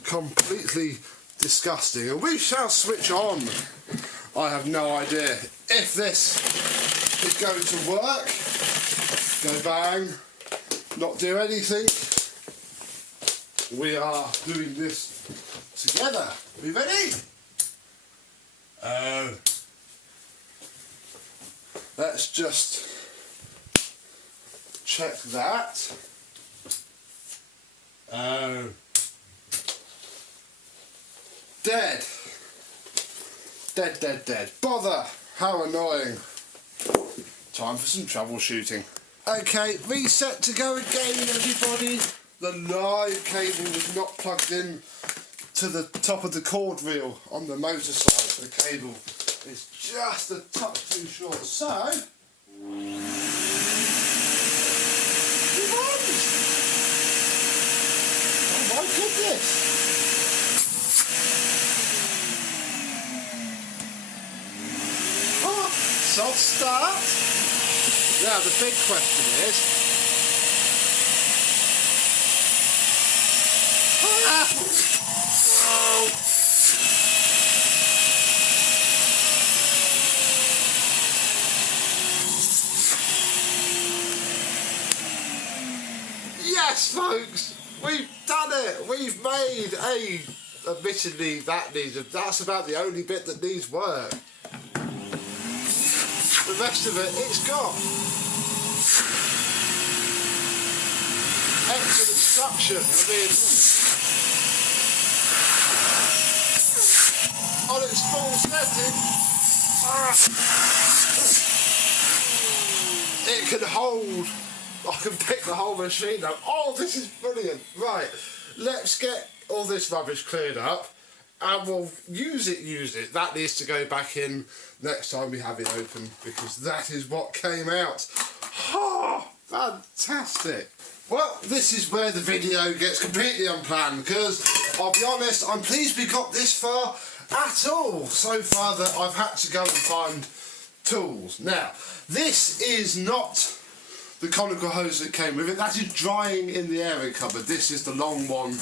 completely disgusting. And we shall switch on. I have no idea if this is going to work. Go bang, not do anything. We are doing this together. Are you ready? Let's just check that. Dead. Dead. Bother! How annoying. Time for some troubleshooting. Okay, reset to go again, everybody. The live cable was not plugged in to the top of the cord reel on the motor side. The cable is just a touch too short. So, oh my goodness! Oh, soft start. Now the big question is, yes, folks, we've done it. We've made admittedly that's about the only bit that needs work. The rest of it, it's got excellent structure. I mean, on its full setting, it can hold. I can pick the whole machine up. Oh, this is brilliant. Right, let's get all this rubbish cleared up and we'll use it. That needs to go back in next time we have it open because that is what came out. Oh, fantastic. Well, this is where the video gets completely unplanned because I'll be honest, I'm pleased we got this far at all. So far that I've had to go and find tools. Now, this is not the conical hose that came with it. That is drying in the area cupboard. This is the long one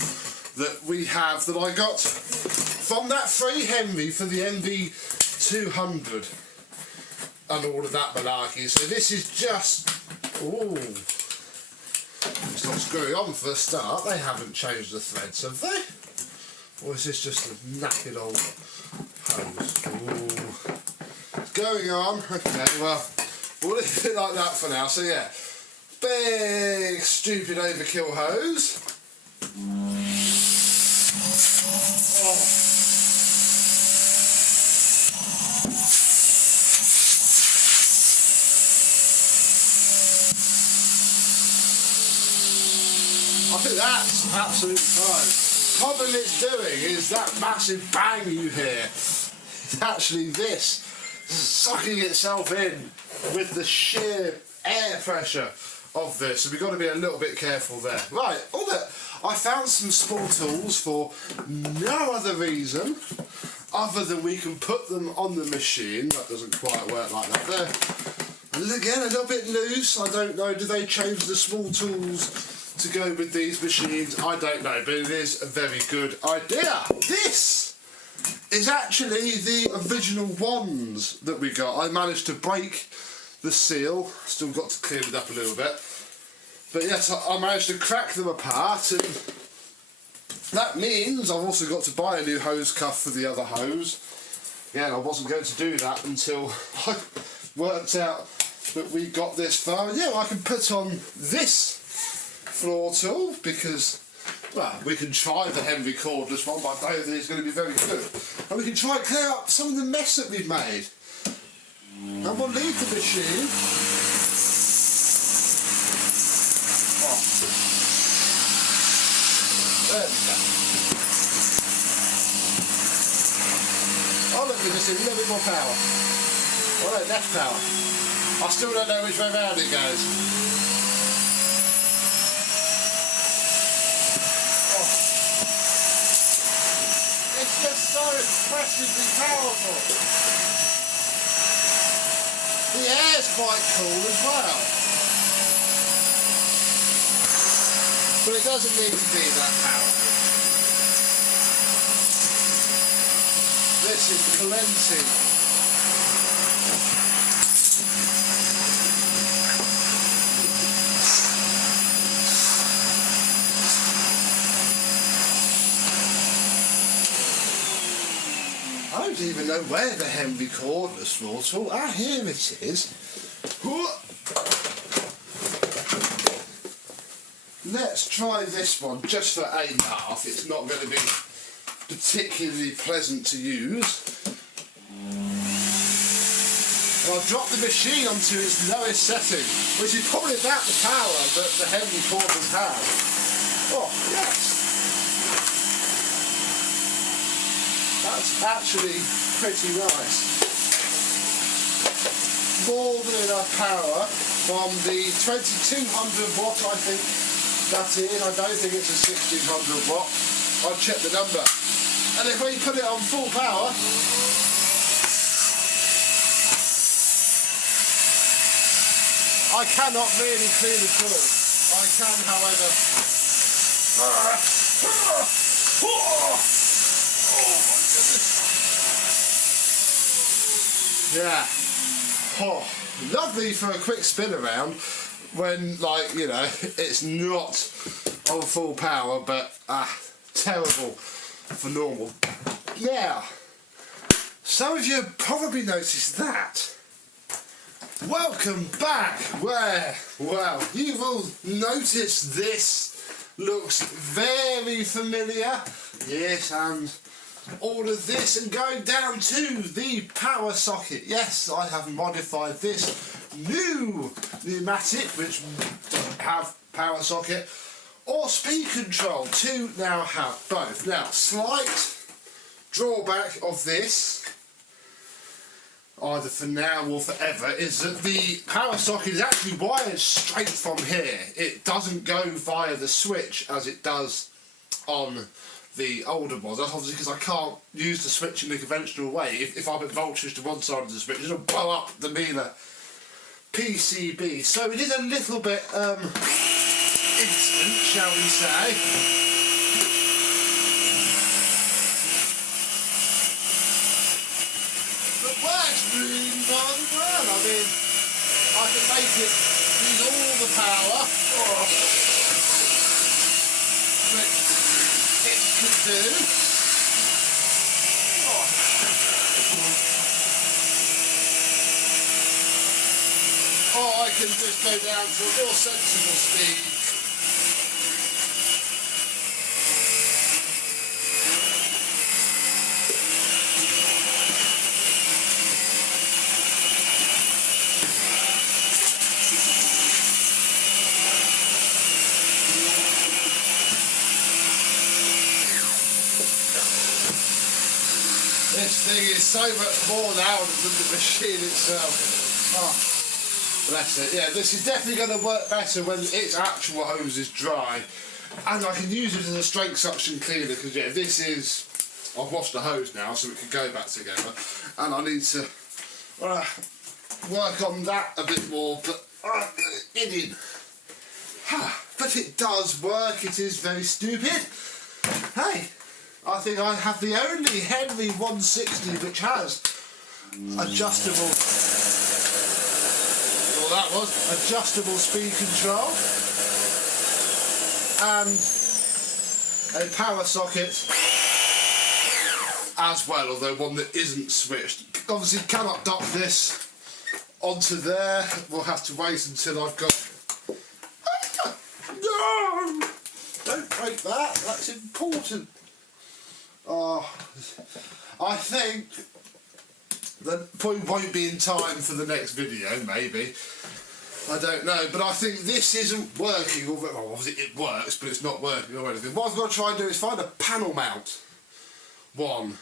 that we have that I got from that free Henry for the MV200 and all of that malarkey. So this is just, ooh, it's not screwing on for a start. They haven't changed the threads, have they? Or is this just a knackered old hose? Ooh. It's going on. Okay, well, we'll leave it like that for now. So yeah, big stupid overkill hose. Oh. I think that's absolutely fine. Problem it's doing is that massive bang you hear. It's actually this sucking itself in with the sheer air pressure of this, so we've got to be a little bit careful there. Right, I found some small tools for no other reason other than we can put them on the machine. That doesn't quite work like that there. And again, a little bit loose. I don't know, do they change the small tools to go with these machines? I don't know, but it is a very good idea. This is actually the original ones that we got. I managed to break the seal, still got to clean it up a little bit, but yes, I managed to crack them apart, and that means I've also got to buy a new hose cuff for the other hose. Yeah, I wasn't going to do that until I worked out that we got this far. And yeah, I can put on this floor tool because, well, we can try the Henry cordless one, but I don't think it's going to be very good. And we can try and clear up some of the mess that we've made. And we'll leave the machine. Oh. There we go. Oh look, we just need a little bit more power. Oh no, less power. I still don't know which way round it goes. Oh. It's just so impressively powerful. The air's quite cool as well. But it doesn't need to be that powerful. This is plenty. I don't even know where the Henry cordless was. Oh, here it is. Let's try this one just for a laugh. It's not going to be particularly pleasant to use. And I'll drop the machine onto its lowest setting, which is probably about the power that the Henry cordless has. Oh, yes. That's actually pretty nice. More than enough power from the 2200 watt, I think that is. I don't think it's a 1600 watt. I'll check the number. And if we put it on full power, I cannot really clean at all. I can, however. Yeah. Oh, lovely for a quick spin around when, like, you know, it's not on full power, but terrible for normal. Now, some of you have probably noticed that. Welcome back, where, well, you've all noticed this looks very familiar. Yes, and all of this and going down to the power socket. Yes, I have modified this new Numatic, which doesn't have power socket or speed control, to now have both. Now, slight drawback of this, either for now or forever, is that the power socket is actually wired straight from here. It doesn't go via the switch as it does on the older ones. That's obviously because I can't use the switch in the conventional way. If I put voltage to one side of the switch, it'll blow up the Miele PCB. So it is a little bit instant, shall we say. But works really well. I mean, I can make it use all the power. It could do. Or I can just go down to a more sensible speed. This thing is so much more now than the machine itself. Oh, bless it. Yeah, this is definitely going to work better when its actual hose is dry. And I can use it as a straight suction cleaner because, yeah, this is... I've washed the hose now so it can go back together. And I need to work on that a bit more, but but it does work. It is very stupid. Hey, I think I have the only Henry 160 which has adjustable, well, that was adjustable speed control and a power socket as well, although one that isn't switched. Obviously cannot dock this onto there. We'll have to wait until I've got... No! Don't break that, that's important. Oh, I think that probably won't be in time for the next video, maybe. I don't know, but I think this isn't working. Well, obviously it works, but it's not working or anything. What I've got to try and do is find a panel mount one,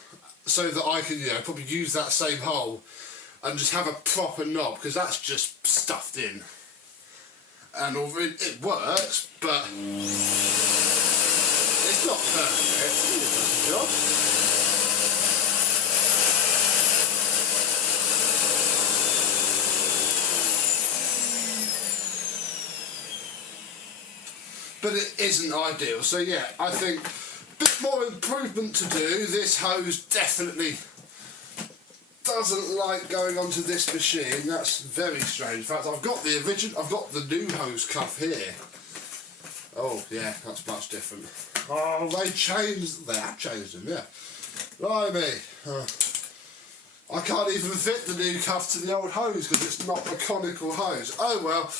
so that I can, probably use that same hole and just have a proper knob, because that's just stuffed in. And it works, but it's not perfect. It does the job. But it isn't ideal, so yeah, I think a bit more improvement to do. This hose definitely doesn't like going onto this machine. That's very strange. In fact, I've got the new hose cuff here. Oh yeah, that's much different. Oh, they have changed them, yeah. Blimey. I can't even fit the new cuff to the old hose because it's not a conical hose. Oh well.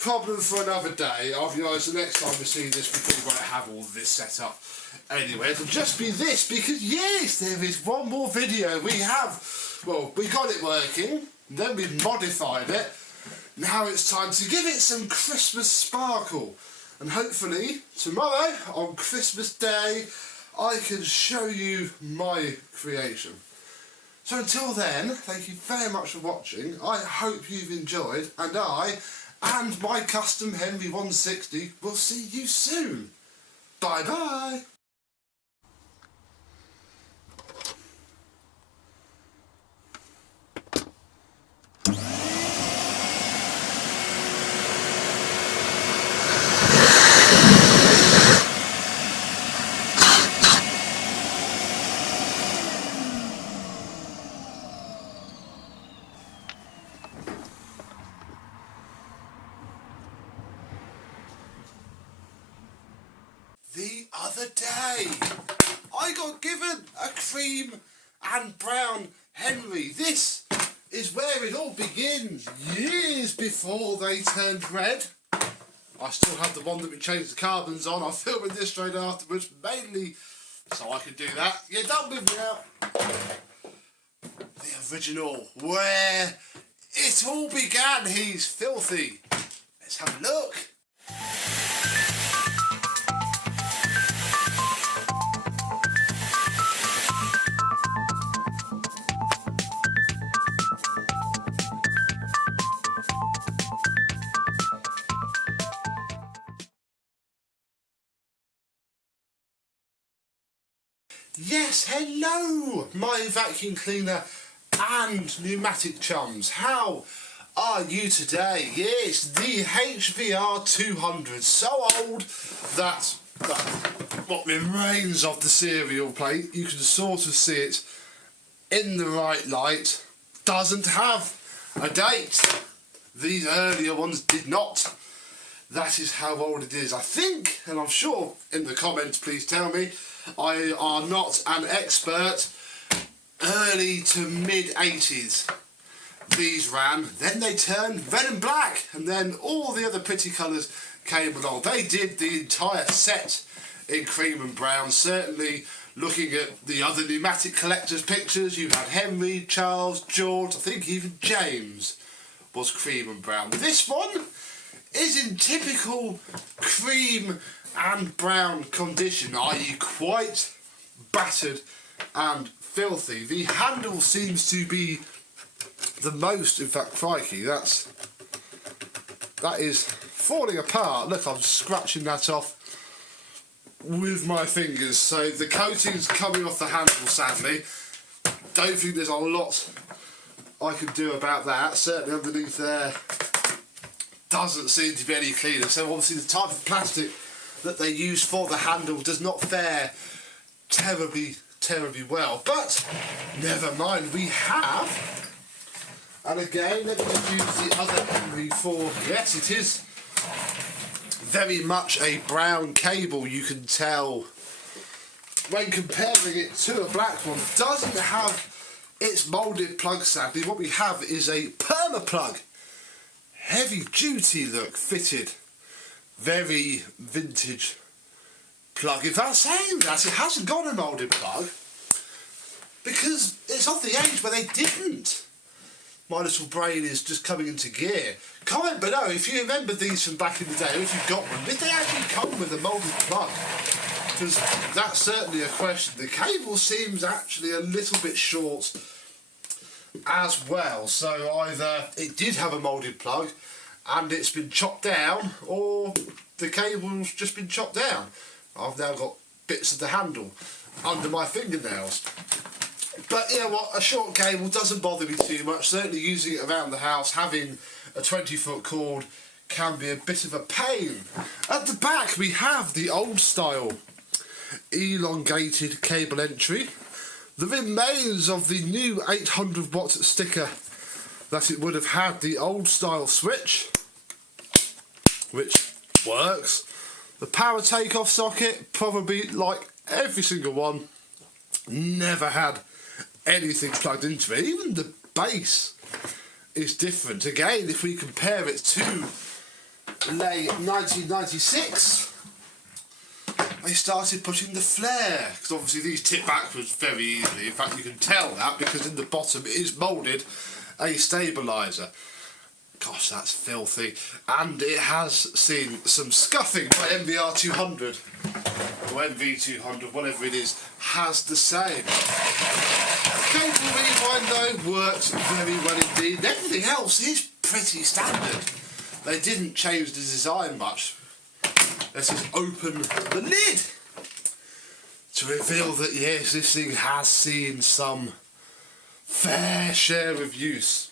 Problem for another day. I'll be honest, the next time we see this, we probably won't have all of this set up. Anyway, it'll just be this, because yes, there is one more video. We got it working, then we modified it. Now it's time to give it some Christmas sparkle. And hopefully, tomorrow, on Christmas Day, I can show you my creation. So until then, thank you very much for watching. I hope you've enjoyed, and I and my custom Henry 160 will see you soon. Bye bye. The other day, I got given a cream and brown Henry. This is where it all begins, years before they turned red. I still have the one that we changed the carbons on. I'm filming this straight afterwards, mainly so I could do that. You're done with me now. The original, where it all began. He's filthy. Let's have a look. Yes, hello, my vacuum cleaner and Numatic chums. How are you today? Yes, the HVR 200, so old that what remains of the serial plate, you can sort of see it in the right light, doesn't have a date. These earlier ones did not. That is how old it is. I think, and I'm sure in the comments please tell me, I are not an expert, early to mid 80s these ran, then they turned red and black, and then all the other pretty colours came along. They did the entire set in cream and brown. Certainly looking at the other Numatic collectors' pictures, you had Henry, Charles, George, I think even James was cream and brown. This one is in typical cream and brown condition, i.e. quite battered and filthy. The handle seems to be the most, in fact, crikey, that is falling apart. Look, I'm scratching that off with my fingers. So the coating's coming off the handle, sadly. Don't think there's a lot I can do about that. Certainly underneath there doesn't seem to be any cleaner. So obviously the type of plastic that they use for the handle does not fare terribly well. But never mind, we have. And again, let me use the other Henry for. Yes, it is very much a brown cable. You can tell when comparing it to a black one. It doesn't have its moulded plug, sadly. What we have is a perma plug. Heavy duty look, fitted. Very vintage plug. If that's saying that, it hasn't got a moulded plug because it's of the age where they didn't my little brain is just coming into gear. Comment below if you remember these from back in the day, or if you've got one. Did they actually come with a moulded plug? Because that's certainly a question. The cable seems actually a little bit short as well. So either it did have a moulded plug and it's been chopped down, or the cable's just been chopped down. I've now got bits of the handle under my fingernails. But you know what, a short cable doesn't bother me too much. Certainly using it around the house, having a 20-foot cord can be a bit of a pain. At the back we have the old style elongated cable entry. The remains of the new 800 watt sticker that it would have had, the old style switch, which works. The power takeoff socket, probably like every single one, never had anything plugged into it. Even the base is different. Again, if we compare it to late 1996, they started putting the flare, because obviously these tip backwards very easily. In fact, you can tell that because in the bottom it is moulded a stabiliser. Gosh, that's filthy. And it has seen some scuffing by MVR 200 or MV 200, whatever it is, has the same. Cable rewind though works very well indeed. Everything else is pretty standard. They didn't change the design much. Let's just open the lid to reveal that yes, this thing has seen some fair share of use.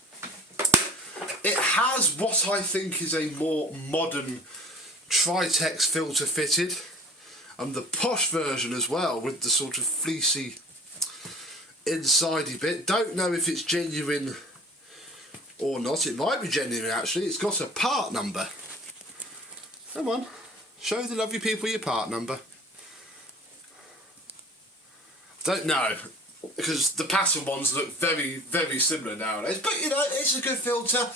It has what I think is a more modern Tritex filter fitted, and the posh version as well, with the sort of fleecy insidey bit. Don't know if it's genuine or not. It might be genuine actually. It's got a part number. Come on, show the lovely people your part number. Don't know, because the pattern ones look very, very similar nowadays. But you know, it's a good filter.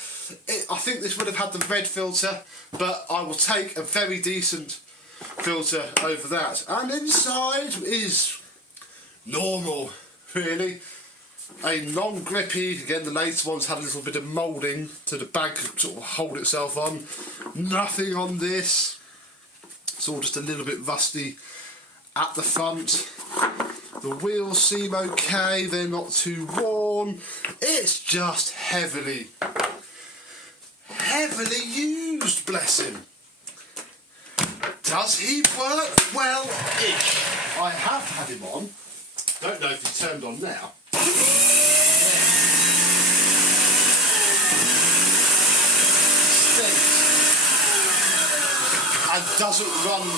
I think this would have had the red filter, but I will take a very decent filter over that. And inside is normal, really. A non-grippy, again the later ones had a little bit of moulding to the bag sort of hold itself on. Nothing on this. It's all just a little bit rusty at the front. The wheels seem okay, they're not too worn. It's just heavily used, bless him. Does he work well-ish? I have had him on. Don't know if he's turned on now. And doesn't run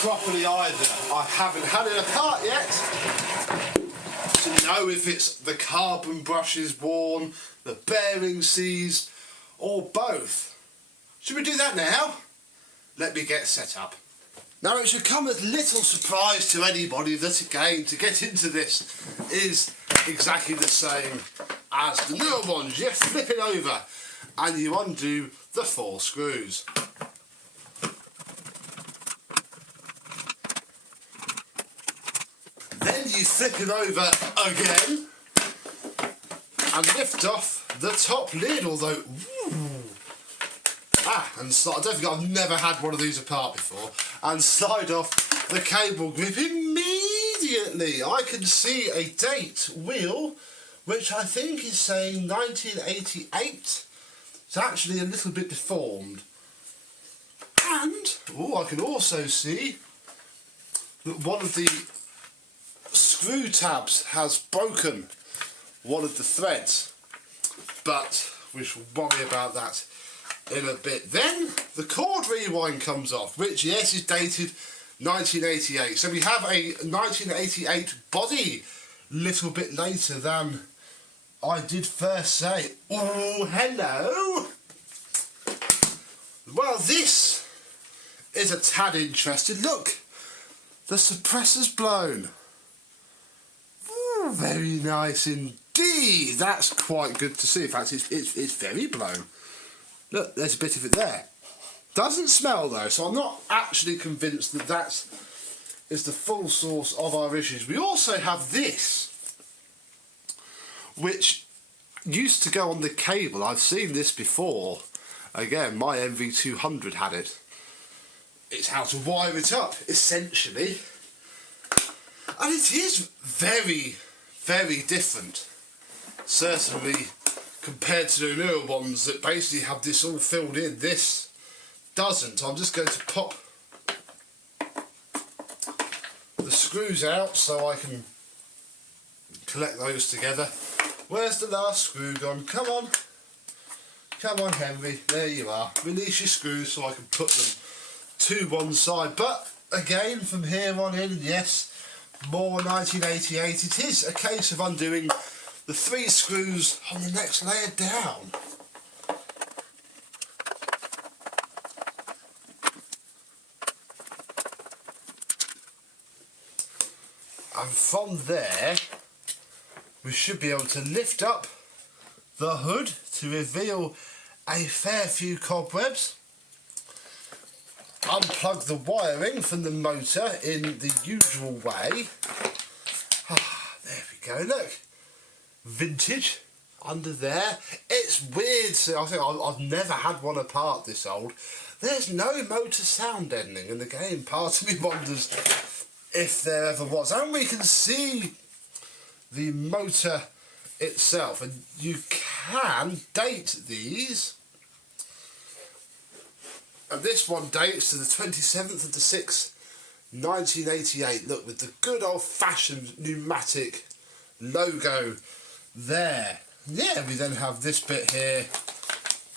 properly either. I haven't had it apart yet to know if it's the carbon brushes worn, the bearing seized, or both. Should we do that now? Let me get set up. Now it should come as little surprise to anybody that again to get into this is exactly the same as the newer ones. You flip it over and you undo the 4 screws. Then you flip it over again and lift off the top lid, although and I don't think I've never had one of these apart before, and slide off the cable grip immediately. I can see a date wheel which I think is saying 1988. It's actually a little bit deformed. And I can also see that one of the screw tabs has broken one of the threads, but we shall worry about that in a bit. Then the cord rewind comes off, which yes is dated 1988, so we have a 1988 body, little bit later than I did first say. Oh, hello. Well, this is a tad interesting. Look, the suppressor's blown. Very nice indeed. That's quite good to see. In fact, it's very blown. Look, there's a bit of it there. Doesn't smell though, so I'm not actually convinced that that is the full source of our issues. We also have this, which used to go on the cable. I've seen this before. Again, my MV200 had it. It's how to wire it up, essentially. And it is very, very different. Certainly compared to the newer ones that basically have this all filled in. This doesn't. I'm just going to pop the screws out so I can collect those together. Where's the last screw gone? Come on. Come on, Henry. There you are. Release your screws so I can put them to one side. But again, from here on in, yes, more 1988. It is a case of undoing the 3 screws on the next layer down. And from there, we should be able to lift up the hood to reveal a fair few cobwebs. Unplug the wiring from the motor in the usual way. There we go, look. Vintage under there. It's weird, so I think I've never had one apart this old. There's no motor sound deadening in the game. Part of me wonders if there ever was. And we can see the motor itself, and you can date these. And this one dates to the 27th of the 6th, 1988. Look, with the good old-fashioned Numatic logo there. Yeah, we then have this bit here,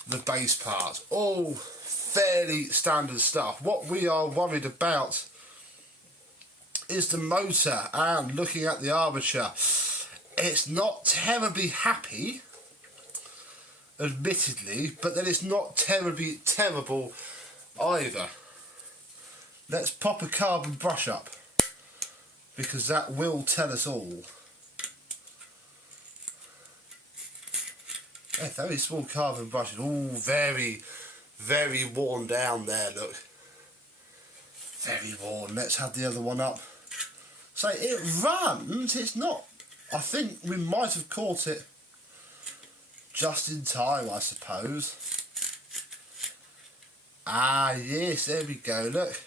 the base part. All fairly standard stuff. What we are worried about is the motor, and looking at the armature, it's not terribly happy, admittedly, but then it's not terribly terrible either. Let's pop a carbon brush up, because that will tell us all. Yeah, very small carbon brushes, all very, very worn down there, look. Very worn. Let's have the other one up. So it runs, it's not, I think we might have caught it just in time, I suppose. Ah, yes, there we go, look.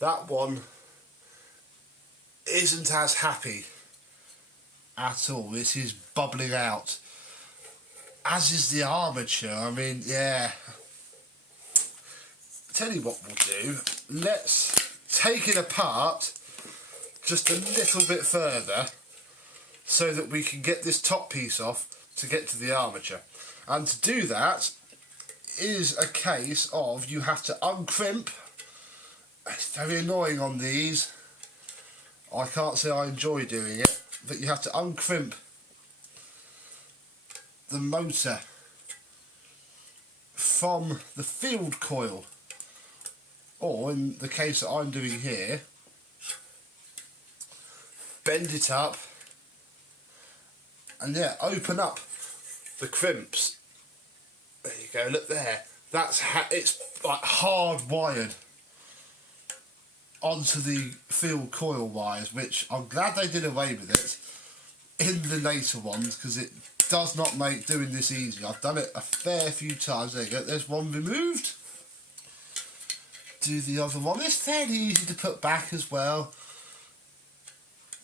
That one isn't as happy at all. This is bubbling out. As is the armature. I mean, yeah. Tell you what we'll do. Let's take it apart just a little bit further so that we can get this top piece off to get to the armature. And to do that is a case of you have to uncrimp. It's very annoying on these. I can't say I enjoy doing it, but you have to uncrimp the motor from the field coil, or in the case that I'm doing here, bend it up and yeah, open up the crimps. There you go, look there. That's it's like hardwired onto the field coil wires, which I'm glad they did away with it in the later ones, because it does not make doing this easy. I've done it a fair few times. There you go, there's one removed. Do the other one. It's fairly easy to put back as well.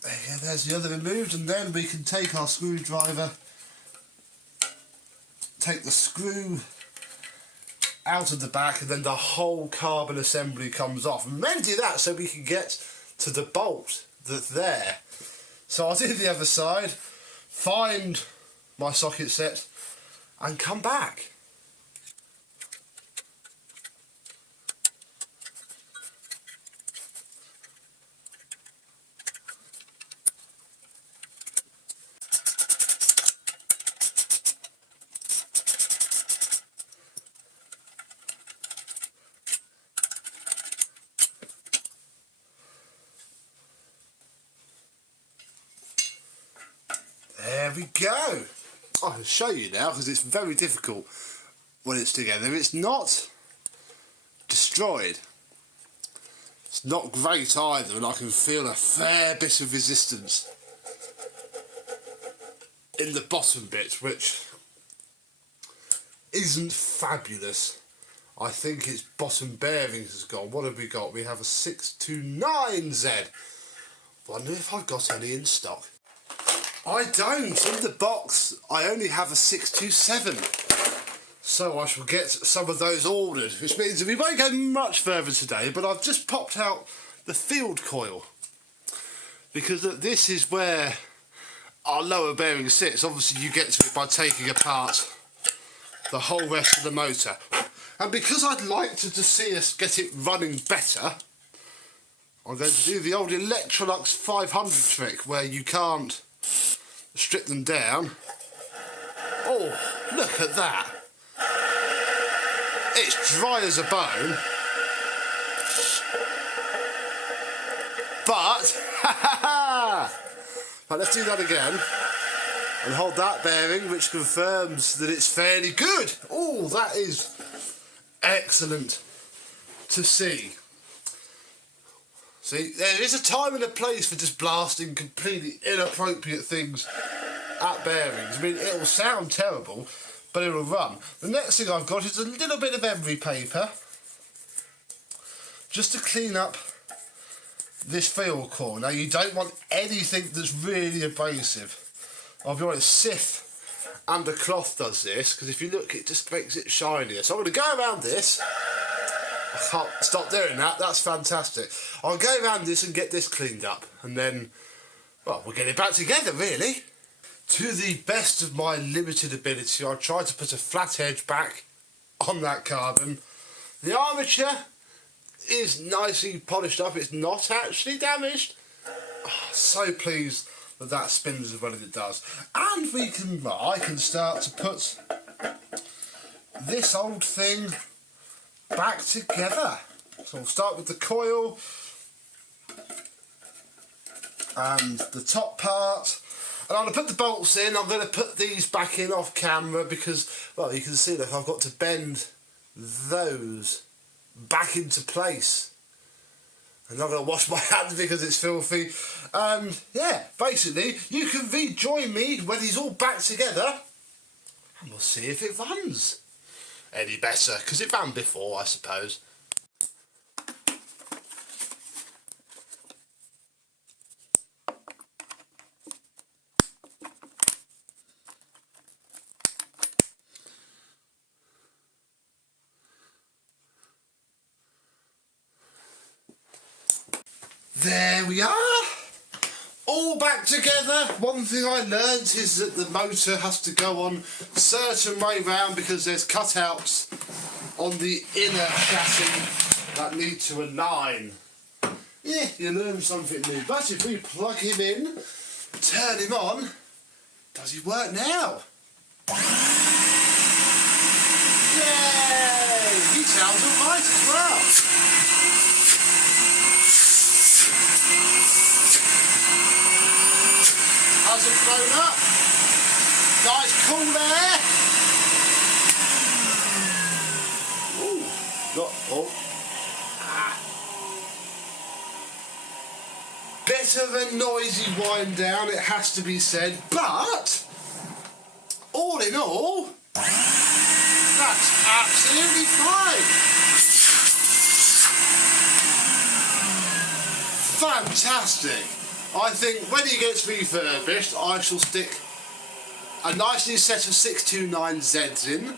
There you go, there's the other removed, and then we can take our screwdriver, take the screw out of the back, and then the whole carbon assembly comes off. And then do that so we can get to the bolt that's there. So I'll do the other side, find my socket set, and come back. There we go. I can show you now because it's very difficult when it's together. It's not destroyed. It's not great either, and I can feel a fair bit of resistance. in the bottom bit, which isn't fabulous. I think its bottom bearings has gone. What have we got? We have a 629Z. Wonder if I've got any in stock. I don't. In the box, I only have a 627. So I shall get some of those ordered, which means that we won't go much further today, but I've just popped out the field coil. Because look, this is where our lower bearing sits. Obviously you get to it by taking apart the whole rest of the motor. And because I'd like to see us get it running better, I'm going to do the old Electrolux 500 trick where you can't strip them down. Oh, look at that. It's dry as a bone. But, right, let's do that again. And hold that bearing, which confirms that it's fairly good. Oh, that is excellent to see. See, there is a time and a place for just blasting completely inappropriate things at bearings. I mean, it'll sound terrible, but it'll run. The next thing I've got is a little bit of emery paper, just to clean up this field core. Now, you don't want anything that's really abrasive. I'll be honest, Sif and a cloth does this, because if you look, it just makes it shinier. So I'm going to go around this. I can't stop doing that, that's fantastic. I'll go around this and get this cleaned up, and then, well, we'll get it back together, really. To the best of my limited ability, I'll try to put a flat edge back on that carbon. The armature is nicely polished up, it's not actually damaged. Oh, so pleased that that spins as well as it does. And we can, well, I can start to put this old thing back together. So we'll start with the coil and the top part. And I'm going to put the bolts in. I'm going to put these back in off camera because, well, you can see that I've got to bend those back into place. I'm not going to wash my hands because it's filthy. And yeah, basically, you can rejoin me when he's all back together, and we'll see if it runs any better, because it ran before, I suppose. There we are, all back together. One thing I learnt is that the motor has to go on a certain way round because there's cutouts on the inner chassis that need to align. Yeah, you learn something new. But if we plug him in, turn him on, does he work now? Yay! He sounds alright as well. Hasn't blown up. Nice cool air. Ooh, not oh. Bit of a noisy wind down, it has to be said, but all in all, that's absolutely fine. Fantastic. I think when he gets refurbished, I shall stick a nice new set of 629Zs in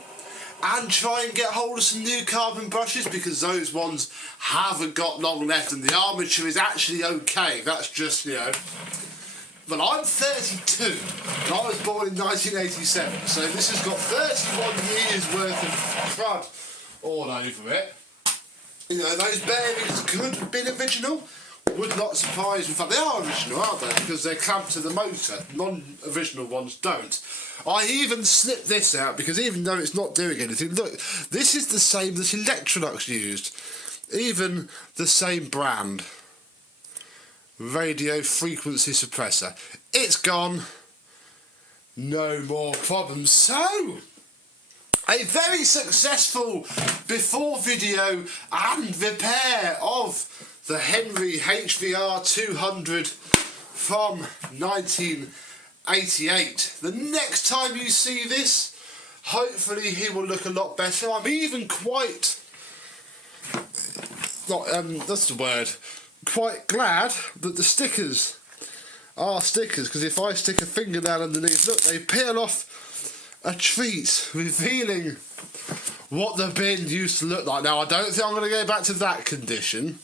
and try and get hold of some new carbon brushes, because those ones haven't got long left and the armature is actually okay. That's just, you know... Well, I'm 32 and I was born in 1987, so this has got 31 years worth of crud all over it. You know, those bearings could have been original. Would not surprise me. In fact, they are original, aren't they? Because they're clamped to the motor. Non-original ones don't. I even slipped this out because even though it's not doing anything, look, this is the same that Electrolux used. Even the same brand. Radio frequency suppressor. It's gone. No more problems. So, a very successful before video and repair of the Henry HVR 200 from 19 88. The next time you see this, hopefully he will look a lot better. I'm even quite, that's the word, quite glad that the stickers are stickers, because if I stick a finger down underneath, look, they peel off a treat, revealing what the bin used to look like. Now, I don't think I'm going to go back to that condition,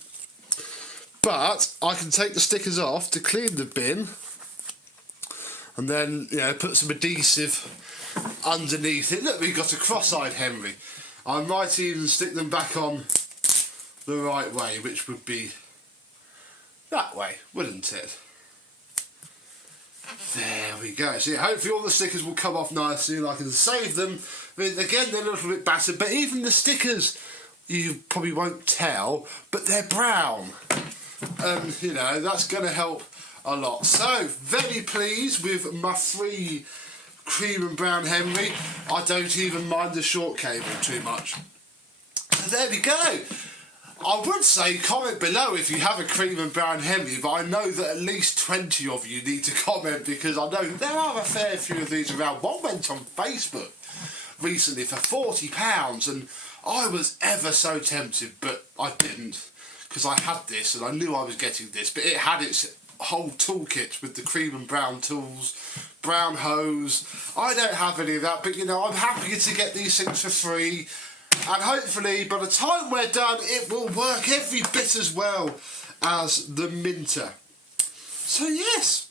but I can take the stickers off to clean the bin and then, you know, put some adhesive underneath it. Look, we've got a cross-eyed Henry. I might even stick them back on the right way, which would be that way, wouldn't it? There we go. So yeah, hopefully all the stickers will come off nicely and I can save them. Again, they're a little bit battered, but even the stickers, you probably won't tell, but they're brown. You know, that's going to help a lot. So, very pleased with my 3 cream and brown Henry. I don't even mind the short cable too much. So there we go. I would say comment below if you have a cream and brown Henry, but I know that at least 20 of you need to comment, because I know there are a fair few of these around. One went on Facebook recently for £40 and I was ever so tempted, but I didn't, because I had this and I knew I was getting this, but it had its whole toolkit with the cream and brown tools, brown hose. I don't have any of that, but you know, I'm happy to get these things for free. And hopefully, by the time we're done, it will work every bit as well as the Minter. So yes,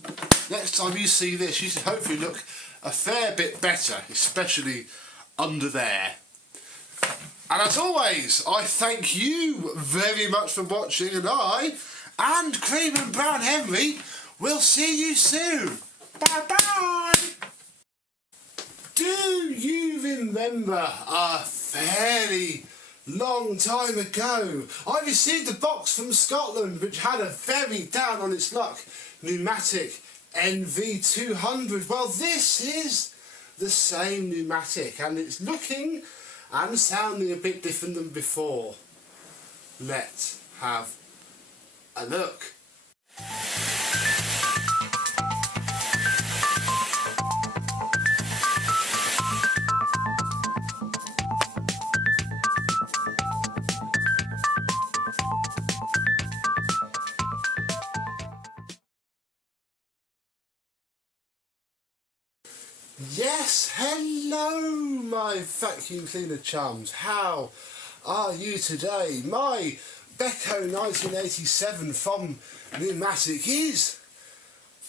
next time you see this, you should hopefully look a fair bit better, especially under there. And as always, I thank you very much for watching, and I, and Cream and Brown Henry, will see you soon. Bye bye! Do you remember a fairly long time ago I received a box from Scotland which had a very down on its luck Numatic NV200? Well, this is the same Numatic and it's looking and sounding a bit different than before. Let's have a look. Yes, hello my vacuum cleaner chums, how are you today? My Beko 1987 from Numatic is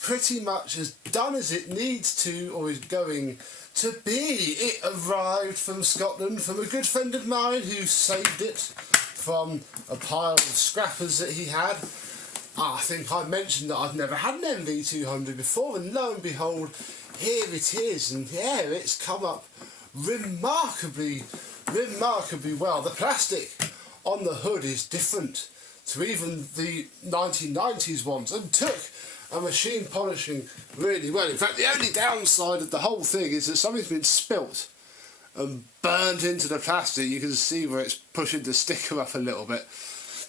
pretty much as done as it needs to, or is going to be. It arrived from Scotland from a good friend of mine who saved it from a pile of scrappers that he had. I think I mentioned that I've never had an NV200 before, and lo and behold, here it is, and yeah, it's come up remarkably well. The plastic on the hood is different to even the 1990s ones, and took a machine polishing really well. In fact, the only downside of the whole thing is that something's been spilt and burned into the plastic. You can see where it's pushing the sticker up a little bit.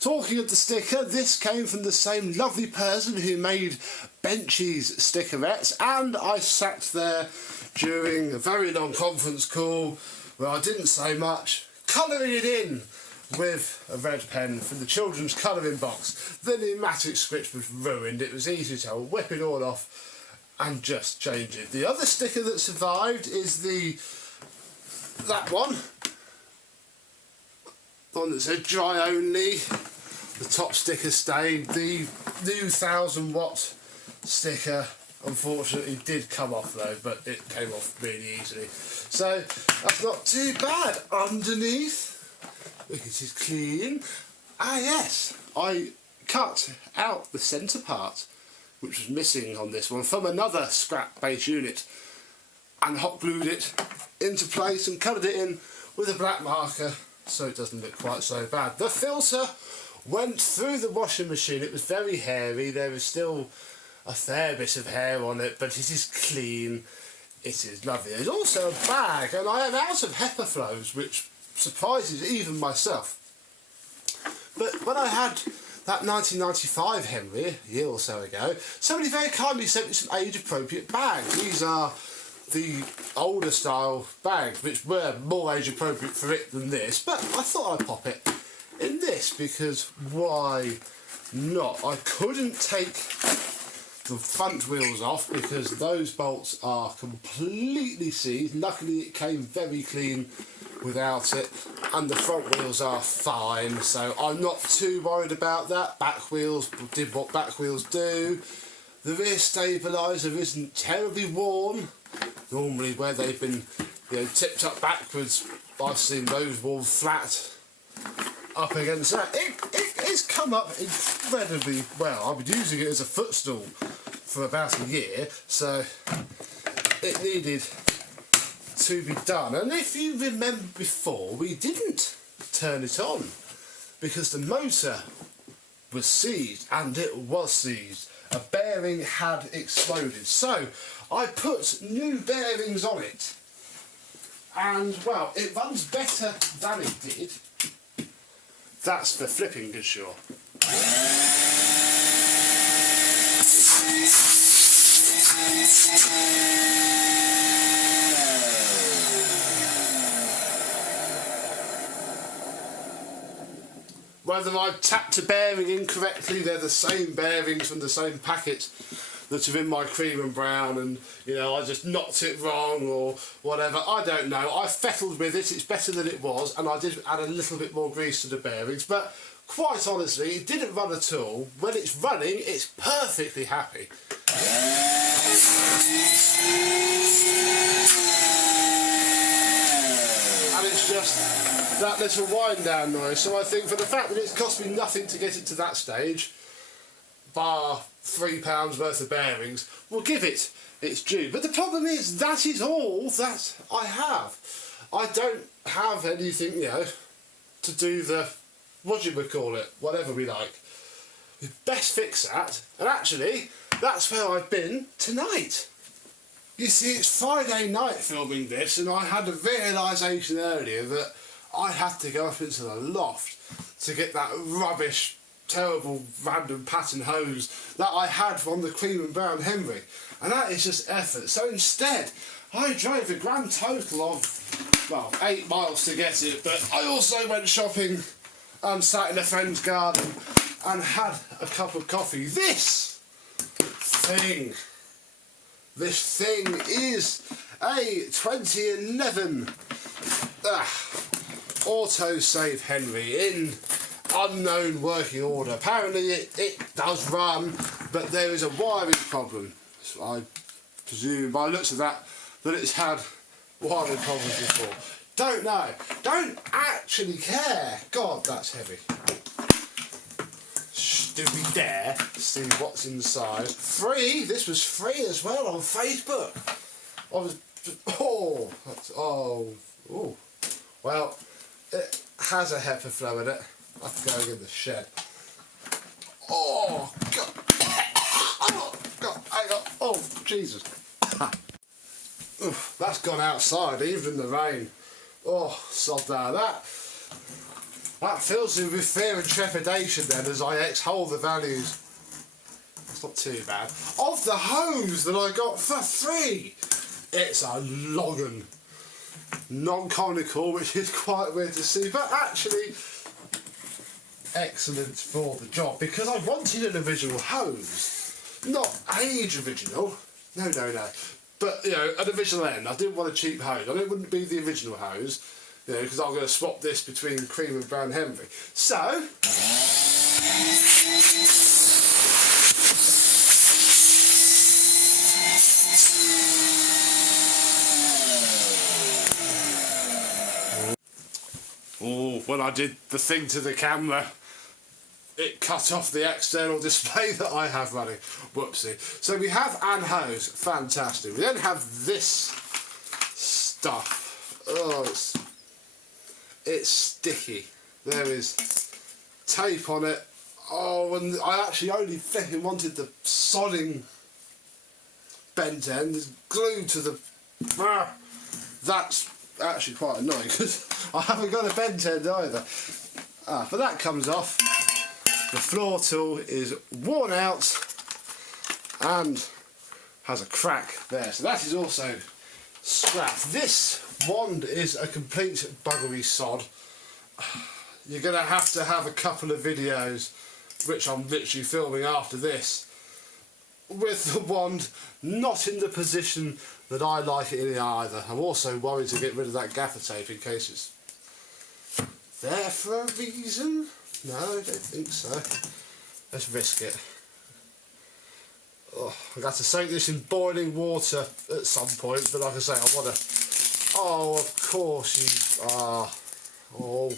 Talking of the sticker, this came from the same lovely person who made Benchy's stickerettes, and I sat there during a very long conference call where I didn't say much, colouring it in with a red pen from the children's colouring box. The Numatic script was ruined. It was easy to whip it all off and just change it. The other sticker that survived is that one. The one that said dry only. The top sticker stayed. The new 1000 watt sticker unfortunately did come off though, but it came off really easily. So that's not too bad. Underneath, look, it is clean. Ah yes, I cut out the centre part which was missing on this one from another scrap base unit and hot glued it into place and covered it in with a black marker so it doesn't look quite so bad. The filter went through the washing machine. It was very hairy. There is still a fair bit of hair on it, but it is clean. It is lovely. There's also a bag, and I am out of HEPA flows, which surprises even myself. But when I had that 1995 Henry, a year or so ago, somebody very kindly sent me some age-appropriate bags. These are the older style bags, which were more age-appropriate for it than this, but I thought I'd pop it in this, because why not? I couldn't take the front wheels off because those bolts are completely seized. Luckily it came very clean without it, and the front wheels are fine, so I'm not too worried about that. Back wheels did what back wheels do. The rear stabiliser isn't terribly worn. Normally where they've been, you know, tipped up backwards, I've seen those worn flat up against that. It's come up incredibly well. I've been using it as a footstool for about a year, so it needed to be done. And if you remember before, we didn't turn it on because the motor was seized, and it was seized. A bearing had exploded, so I put new bearings on it, and well, it runs better than it did. That's for flipping good sure. Whether I've tapped a bearing incorrectly, they're the same bearings from the same packet that are in my cream and brown, and you know, I just knocked it wrong or whatever, I don't know. I fettled with it, it's better than it was, and I did add a little bit more grease to the bearings, but quite honestly, it didn't run at all. When it's running, it's perfectly happy. And it's just that little wind down noise, so I think for the fact that it's cost me nothing to get it to that stage, bar £3 worth of bearings, we'll give it its due. But the problem is, that is all that I have. I don't have anything, you know, to do the, what do we call it, whatever we like. We best fix that, and actually, that's where I've been tonight. You see, it's Friday night filming this, and I had a realisation earlier that I had to go up into the loft to get that rubbish, terrible, random pattern hose that I had from the cream and brown Henry, and that is just effort. So instead, I drove a grand total of, well, 8 miles to get it, but I also went shopping and sat in a friend's garden and had a cup of coffee. This thing is a 2011 autosave Henry in unknown working order. Apparently it does run, but there is a wiring problem. So I presume by the looks of that it's had wiring problems before. Don't know. Don't actually care. God, that's heavy. Do we dare see what's inside? Free. This was free as well on Facebook. I was. Oh. Well, it has a heifer flow in it. That's going in the shed. Oh God! Oh God! Hang on! Oh Jesus! Oof, that's gone outside, even in the rain. Oh, sod that fills me with fear and trepidation then as I exhale the values. It's not too bad. Of the hose that I got for free, it's a long un. Non-conical, which is quite weird to see, but actually excellent for the job, because I wanted an original hose. Not age original. No. But, you know, an original end. I didn't want a cheap hose. I knew it wouldn't be the original hose, you know, because I'm going to swap this between cream and brown Henry. So, when I did the thing to the camera, it cut off the external display that I have running. Whoopsie. So we have an hose, fantastic. We then have this stuff. Oh, it's sticky. There is tape on it. Oh, and I actually only flipping wanted the sodding bent end. It's glued to the... That's actually quite annoying because I haven't got a bent end either. But that comes off. The floor tool is worn out and has a crack there, so that is also scrapped. This wand is a complete buggery sod. You're going to have a couple of videos, which I'm literally filming after this, with the wand not in the position that I like it in either. I'm also worried to get rid of that gaffer tape in case it's there for a reason. No, I don't think so. Let's risk it. Oh, I'm going to have to soak this in boiling water at some point, but like I say, I want to... Oh, of course you are. Oh.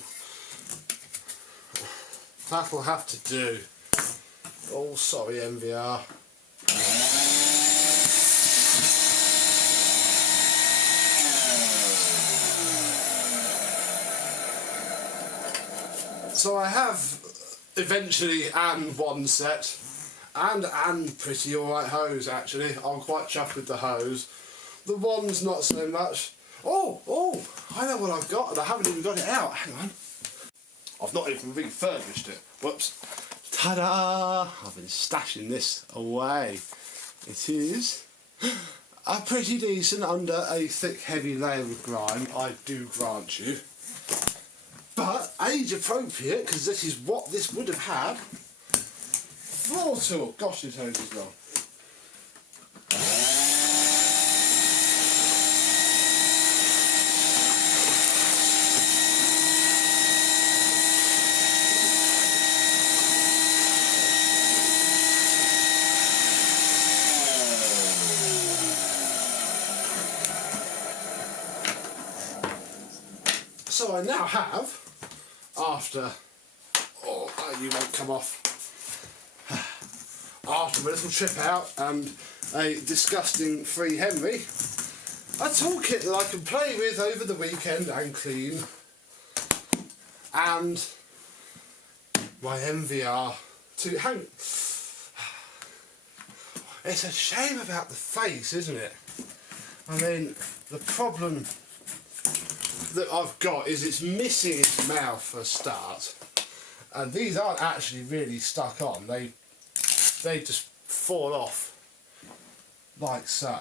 That'll have to do. Oh, sorry, MVR. So I have eventually one set and pretty alright hose actually. I'm quite chuffed with the hose. The one's not so much. Oh, I know what I've got and I haven't even got it out. Hang on. I've not even refurbished it. Whoops. Ta-da! I've been stashing this away. It is a pretty decent under a thick heavy layer of grime, I do grant you. But age appropriate, because this is what this would have had. Floor tool. Gosh, this hose is long. So I now have, after, you won't come off, after a little trip out and a disgusting free Henry, a toolkit that I can play with over the weekend and clean, and my MVR to hang. It's a shame about the face, isn't it? I mean, the problem that I've got is it's missing its mouth for a start, and these aren't actually really stuck on. They just fall off like so.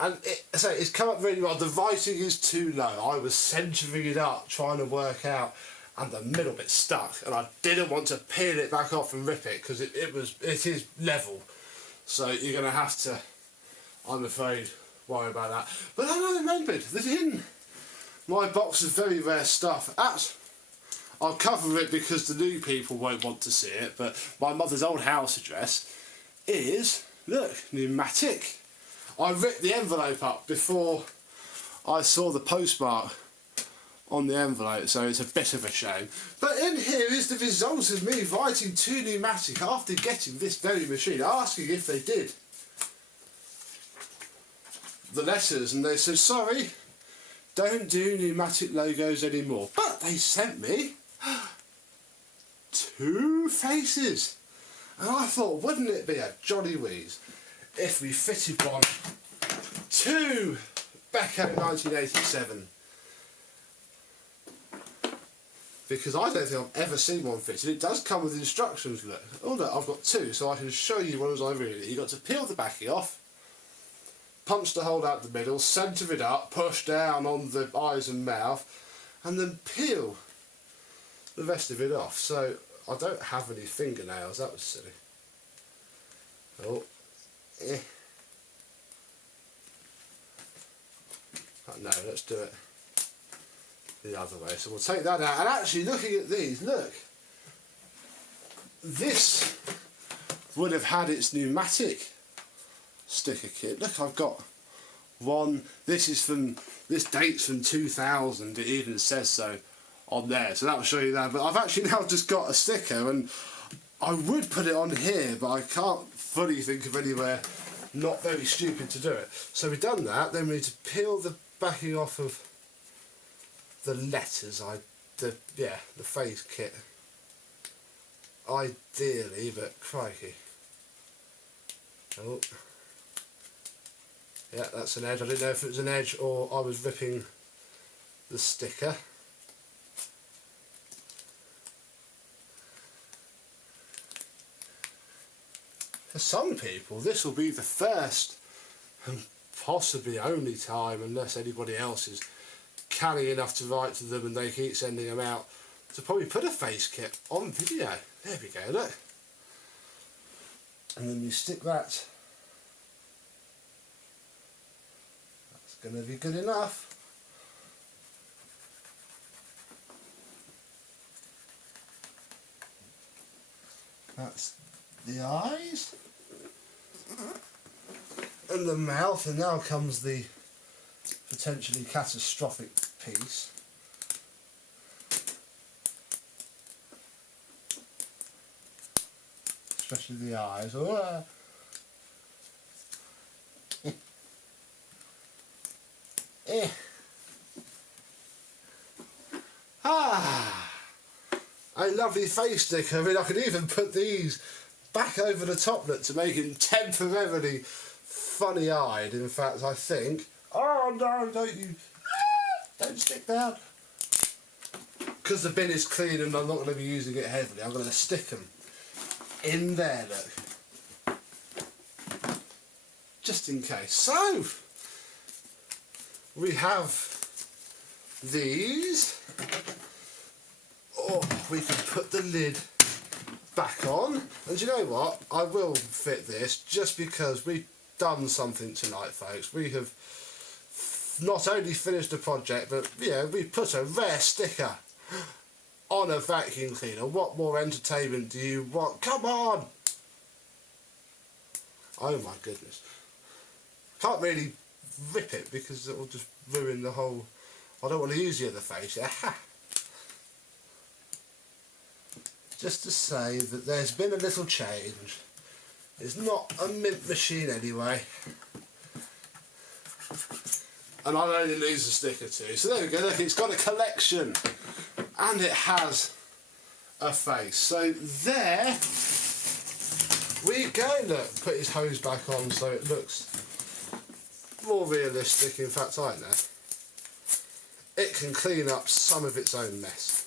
And it's come up really well. The writing is too low. I was centering it up trying to work out, and the middle bit stuck, and I didn't want to peel it back off and rip it because it is level. So you're going to have to, I'm afraid, worry about that. But then I remembered that in my box of very rare stuff, I'll cover it because the new people won't want to see it, but my mother's old house address is, look, Numatic. I ripped the envelope up before I saw the postmark on the envelope, so it's a bit of a shame. But in here is the result of me writing to Numatic after getting this very machine, asking if they did the letters, and they said, sorry, don't do Numatic logos anymore. But they sent me 2 faces, and I thought, wouldn't it be a jolly wheeze if we fitted one to Becco 1987, because I don't think I've ever seen one fitted. It does come with instructions, look. Oh look, I've got 2, so I can show you one as I read it. You've got to peel the backing off, punch the hole out the middle, centre it up, push down on the eyes and mouth, and then peel the rest of it off. So I don't have any fingernails, that was silly. Oh, no, let's do it the other way. So we'll take that out, and actually looking at these, look, this would have had its Numatic sticker kit. Look, I've got one. This dates from 2000. It even says so on there, so that'll show you that. But I've actually now just got a sticker, and I would put it on here, but I can't fully think of anywhere not very stupid to do it. So we've done that. Then we need to peel the backing off of the letters. The face kit. Ideally, but crikey. Oh. Yeah, that's an edge. I didn't know if it was an edge or I was ripping the sticker. for some people, this will be the first and possibly only time, unless anybody else is canny enough to write to them and they keep sending them out, to probably put a face kit on video. There we go, look. And then you stick that. That's going to be good enough. That's the eyes and the mouth, and now comes the potentially catastrophic piece. Especially the eyes. Oh, a lovely face sticker. I mean, I could even put these back over the toplet to make him temporarily funny-eyed. In fact, I think... Oh no, don't you... Don't stick down. Because the bin is clean and I'm not going to be using it heavily, I'm going to stick them in there, look. Just in case. So, we have these. Or we can put the lid back on. And you know what? I will fit this just because we've done something tonight, folks. We have not only finished the project, but we put a rare sticker on a vacuum cleaner. What more entertainment do you want? Come on! Oh my goodness. Can't really rip it because it will just ruin the whole... I don't want to use the other face. Just to say that there's been a little change. It's not a mint machine anyway. And I'll only lose a stick or two. So there we go, look, it's got a collection. And it has a face. So there we go, look. Put his hose back on so it looks more realistic. In fact, I know. It can clean up some of its own mess.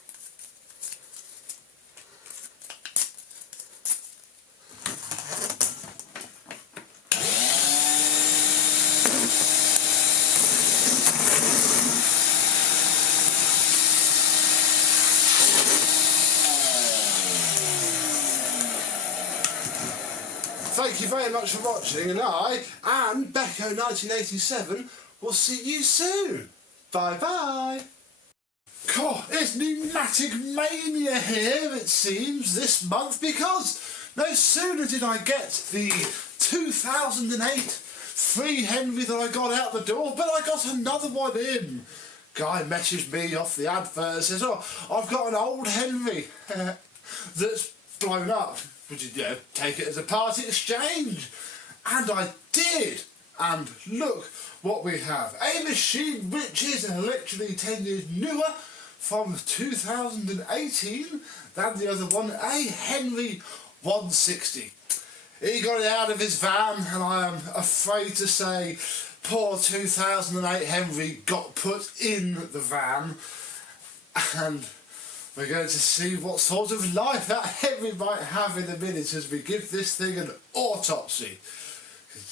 Thank you very much for watching, and I, and Becco1987, will see you soon. Bye bye. God, it's Numatic Mania here, it seems, this month, because no sooner did I get the 2008 free Henry that I got out the door, but I got another one in. Guy messaged me off the advert and says, oh, I've got an old Henry that's blown up. Would you take it as a part exchange? And I did. And look what we have. A machine which is literally 10 years newer from 2018 than the other one, a Henry 160. He got it out of his van, and I am afraid to say poor 2008 Henry got put in the van, and we're going to see what sort of life that Henry might have in a minute as we give this thing an autopsy.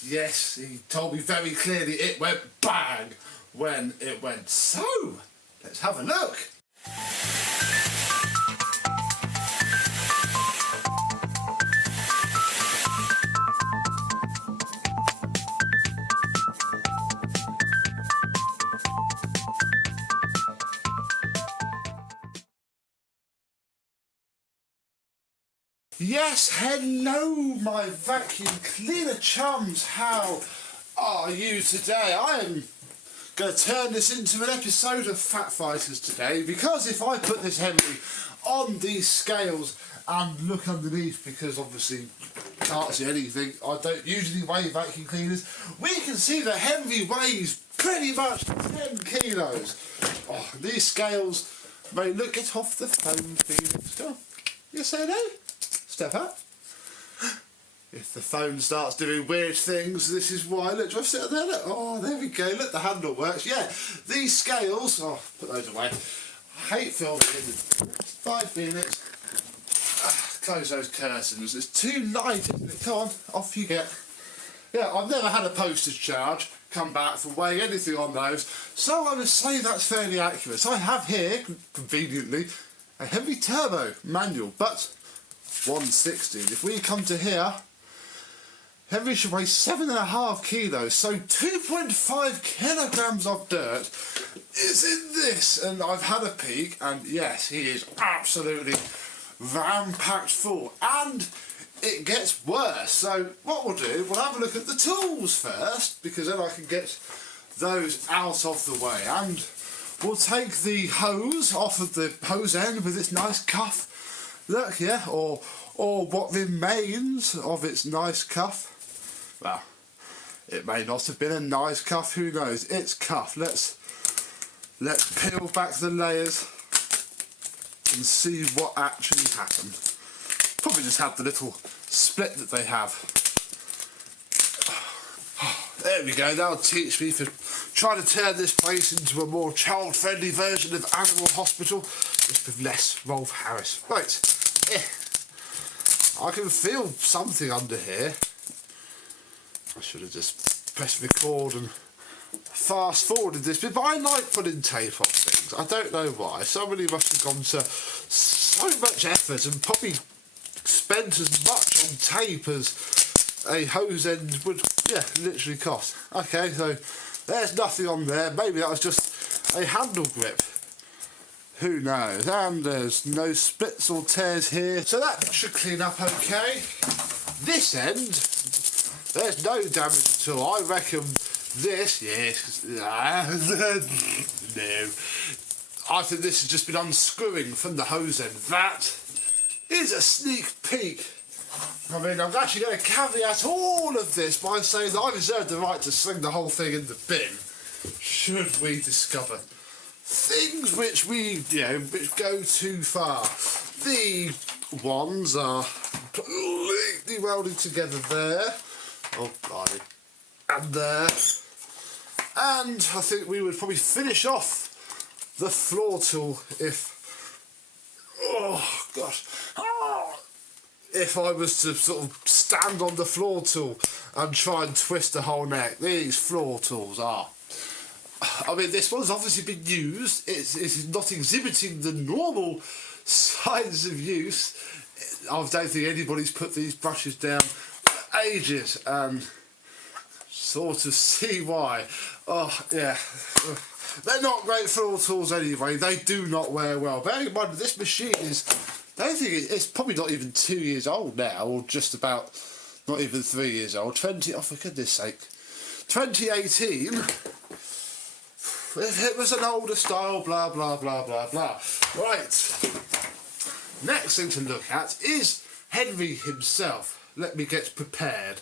Yes, he told me very clearly it went bang when it went. So, let's have a look. Yes, hello my vacuum cleaner chums, how are you today? I am going to turn this into an episode of Fat Fighters today, because if I put this Henry on these scales and look underneath, because obviously you can't see anything, I don't usually weigh vacuum cleaners, we can see that Henry weighs pretty much 10 kilos. Oh, these scales may look, get off the phone, Felix. Come on, you say no? Step up. If the phone starts doing weird things, this is why. Look, do I sit there? Look. Oh, there we go. Look, the handle works. Yeah, these scales. Oh, put those away. I hate filming in 5 minutes. close those curtains. It's too light, isn't it? Come on, off you get. Yeah, I've never had a postage charge come back for weighing anything on those, so I would say that's fairly accurate. So I have here, conveniently, a heavy turbo manual, but 160. If we come to here, Henry should weigh 7.5 kilos, so 2.5 kilograms of dirt is in this. And I've had a peek, and yes, he is absolutely ram-packed full. And it gets worse. So what we'll do, we'll have a look at the tools first, because then I can get those out of the way. And we'll take the hose off of the hose end with its nice cuff. Look, yeah, or what remains of its nice cuff. Well, it may not have been a nice cuff, who knows? It's cuff. Let's peel back the layers and see what actually happened. Probably just had the little split that they have. There we go, that'll teach me for trying to turn this place into a more child-friendly version of Animal Hospital, just with less Rolf Harris. Right, I can feel something under here. I should have just pressed record and fast forwarded this bit, but I like putting tape on things. I don't know why. Somebody must have gone to so much effort and probably spent as much on tape as a hose end would, yeah, literally cost. Okay, so there's nothing on there. Maybe that was just a handle grip. Who knows? And there's no splits or tears here, so that should clean up okay. This end, there's no damage at all. I reckon this, yes, no. I think this has just been unscrewing from the hose end. That is a sneak peek. I mean, I'm actually going to caveat all of this by saying that I reserve the right to sling the whole thing in the bin, should we discover things which which go too far. The ones are completely welded together there. Oh, blimey. And there. And I think we would probably finish off the floor tool if... Oh, gosh. If I was to sort of stand on the floor tool and try and twist the whole neck. These floor tools are... I mean, this one's obviously been used. It's not exhibiting the normal signs of use. I don't think anybody's put these brushes down for ages, and sort of see why. Oh, yeah. They're not great floor tools anyway. They do not wear well. Bearing in mind, this machine is... I don't think it's probably not even 2 years old now, or just about not even 3 years old. Oh, for goodness sake. 2018... If it was an older style, blah, blah, blah, blah, blah. Right. Next thing to look at is Henry himself. Let me get prepared.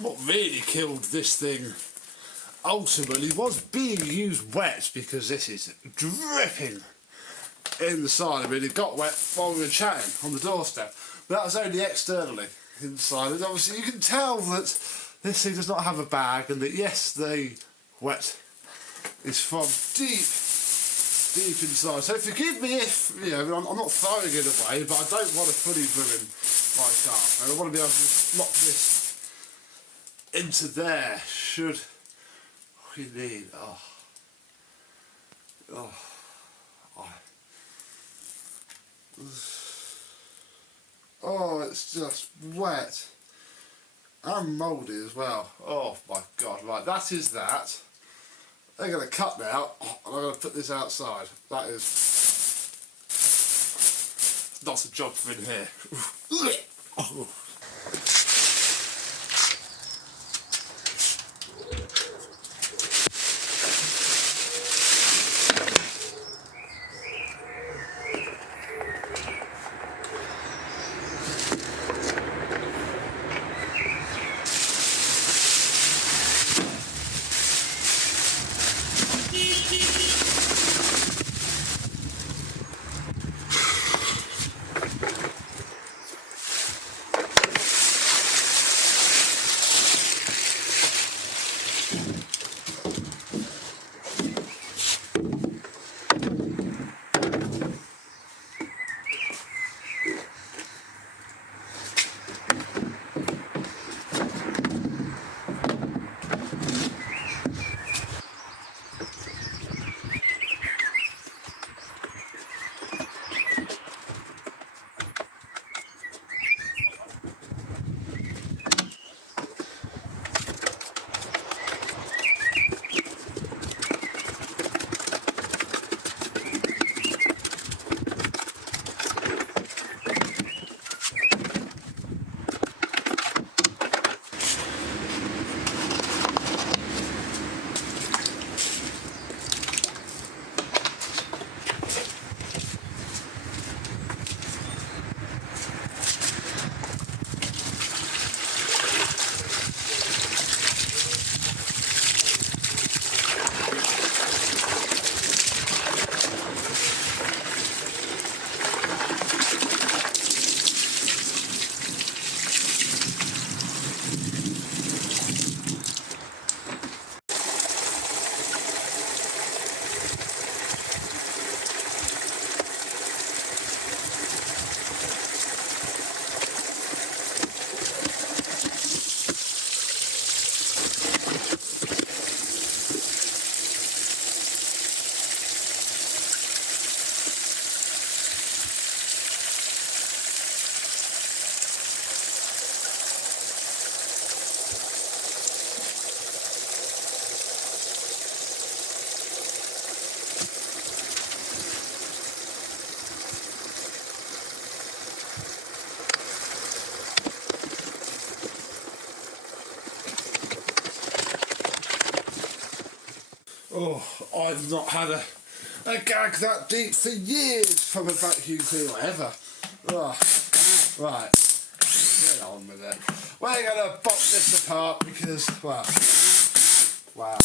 What really killed this thing ultimately was being used wet, because this is dripping inside. I mean, it got wet while we were chatting on the doorstep, but that was only externally. Inside, and obviously you can tell that this thing does not have a bag, and that yes, the wet is from deep inside. So forgive me if, you know, I'm not throwing it away, but I don't want to fully ruin my car. I want to be able to slot this into there should we need. Oh, it's just wet and mouldy as well. Oh my god, right, that is that. They're going to cut now, and I'm going to put this outside. That is not a job for in here. Oh. I've not had a gag that deep for years from a vacuum cleaner ever. Oh, right, get on with it. We're going to pop this apart because, well, wow.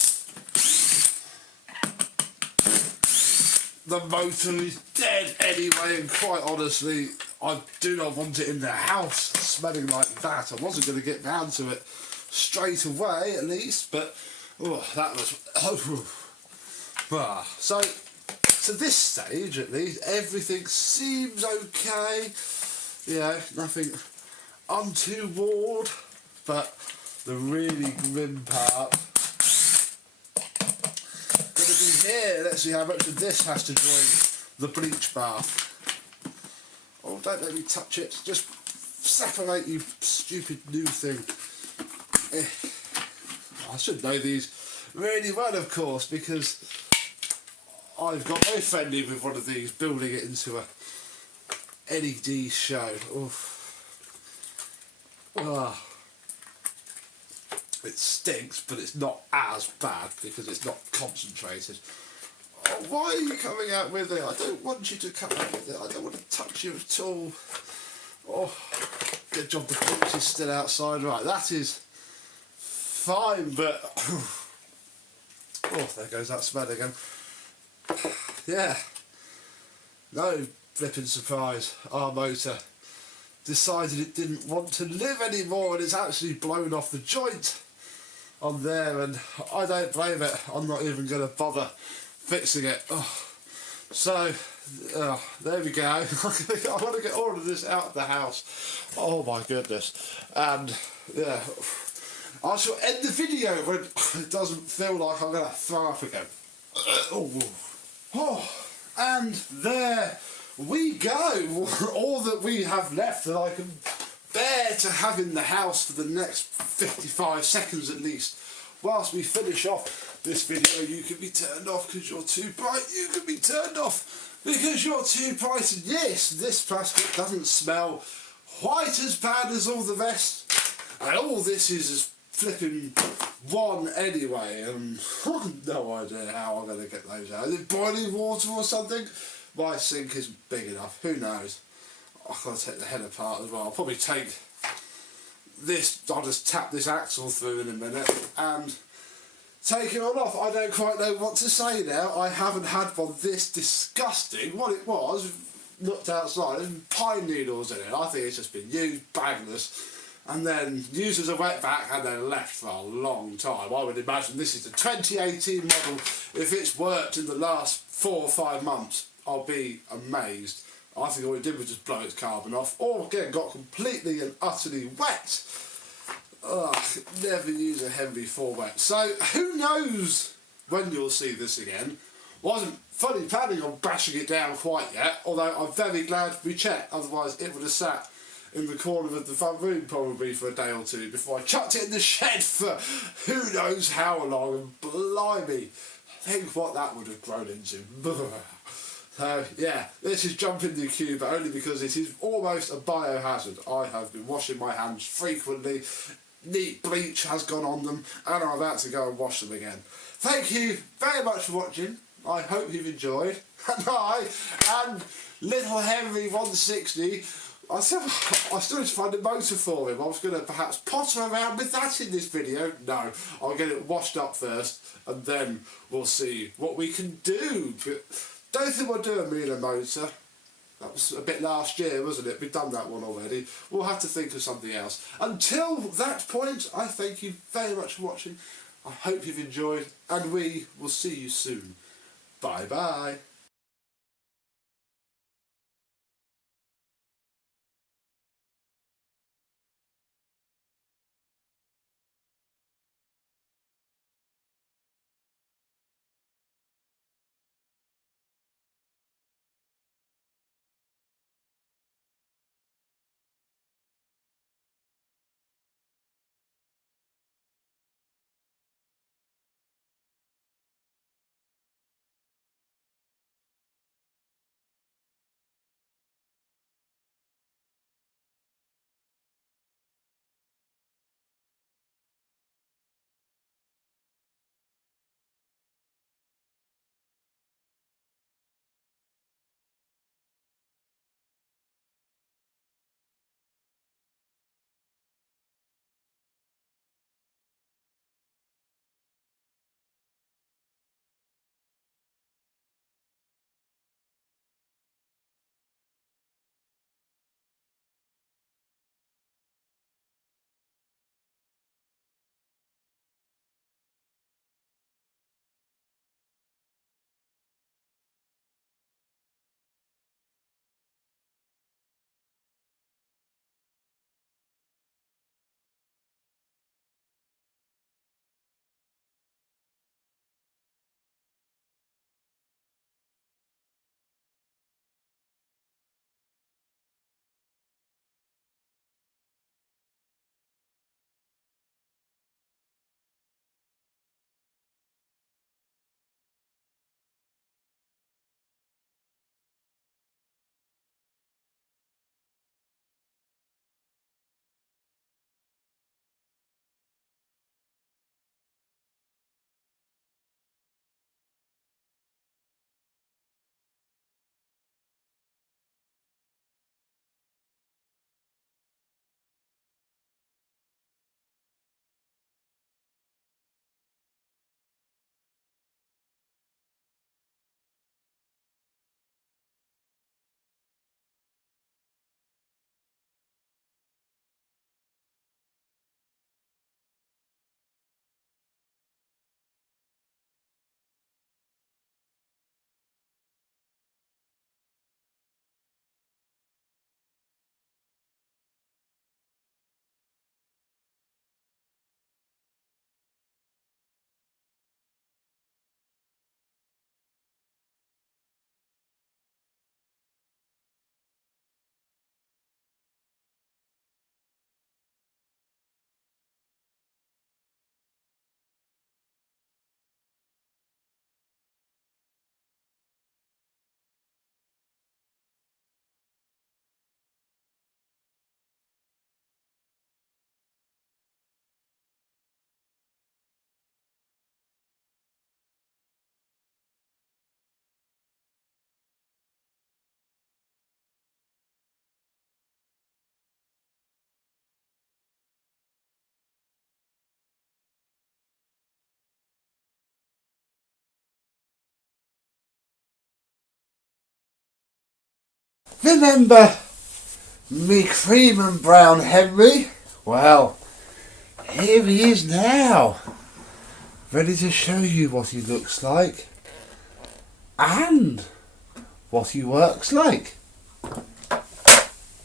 The motor is dead anyway, and quite honestly, I do not want it in the house smelling like that. I wasn't going to get round to it straight away, at least, but oh, that was... So, to this stage, at least, everything seems okay. Yeah, nothing untoward, but the really grim part going to be here. Let's see how much of this has to join the bleach bath. Oh, don't let me touch it. Just separate, you stupid new thing. I should know these really well, of course, because I've got very friendly with one of these, building it into a LED show. Oof. Ah. It stinks, but it's not as bad because it's not concentrated. Oh, why are you coming out with it? I don't want you to come out with it. I don't want to touch you at all. Oh, good job the bleach is still outside. Right, that is fine, but... oh, there goes that smell again. Yeah. No flipping surprise. Our motor decided it didn't want to live anymore, and it's actually blown off the joint on there, and I don't blame it. I'm not even going to bother fixing it. Oh. So, there we go. I want to get all of this out of the house. Oh my goodness. And, yeah, I shall end the video when it doesn't feel like I'm going to throw up again. Oh, and there we go. All that we have left that I can bear to have in the house for the next 55 seconds at least. Whilst we finish off this video, you can be turned off because you're too bright. You can be turned off because you're too bright. And yes, this plastic doesn't smell quite as bad as all the rest. And all this is flipping one anyway. I've no idea how I'm going to get those out. Is it boiling water or something? My sink isn't big enough. Who knows? I've got to take the head apart as well. I'll probably take this, I'll just tap this axle through in a minute and take it all off. I don't quite know what to say now. I haven't had one this disgusting. What it was, looked outside, there's pine needles in it. I think it's just been used, bagless, and then used as a wetback and then left for a long time. I would imagine this is the 2018 model. If it's worked in the last 4 or 5 months, I'll be amazed. I think all it did was just blow its carbon off, or again got completely and utterly wet. Ugh, never use a Henry for wet. So who knows when you'll see this again. Wasn't fully planning on bashing it down quite yet, although I'm very glad we checked, otherwise it would have sat in the corner of the front room probably for a day or two before I chucked it in the shed for who knows how long, and blimey, think what that would have grown into. So yeah, this is jumping the queue, but only because it is almost a biohazard. I have been washing my hands frequently, neat bleach has gone on them, and I'm about to go and wash them again. Thank you very much for watching. I hope you've enjoyed. And and little Henry 160, I still need to find a motor for him. I was going to perhaps potter around with that in this video. No, I'll get it washed up first, and then we'll see what we can do. But don't think we'll do a Miele motor. That was a bit last year, wasn't it? We've done that one already. We'll have to think of something else. Until that point, I thank you very much for watching. I hope you've enjoyed, and we will see you soon. Bye bye. Remember me cream and brown Henry? Well, here he is now, ready to show you what he looks like and what he works like.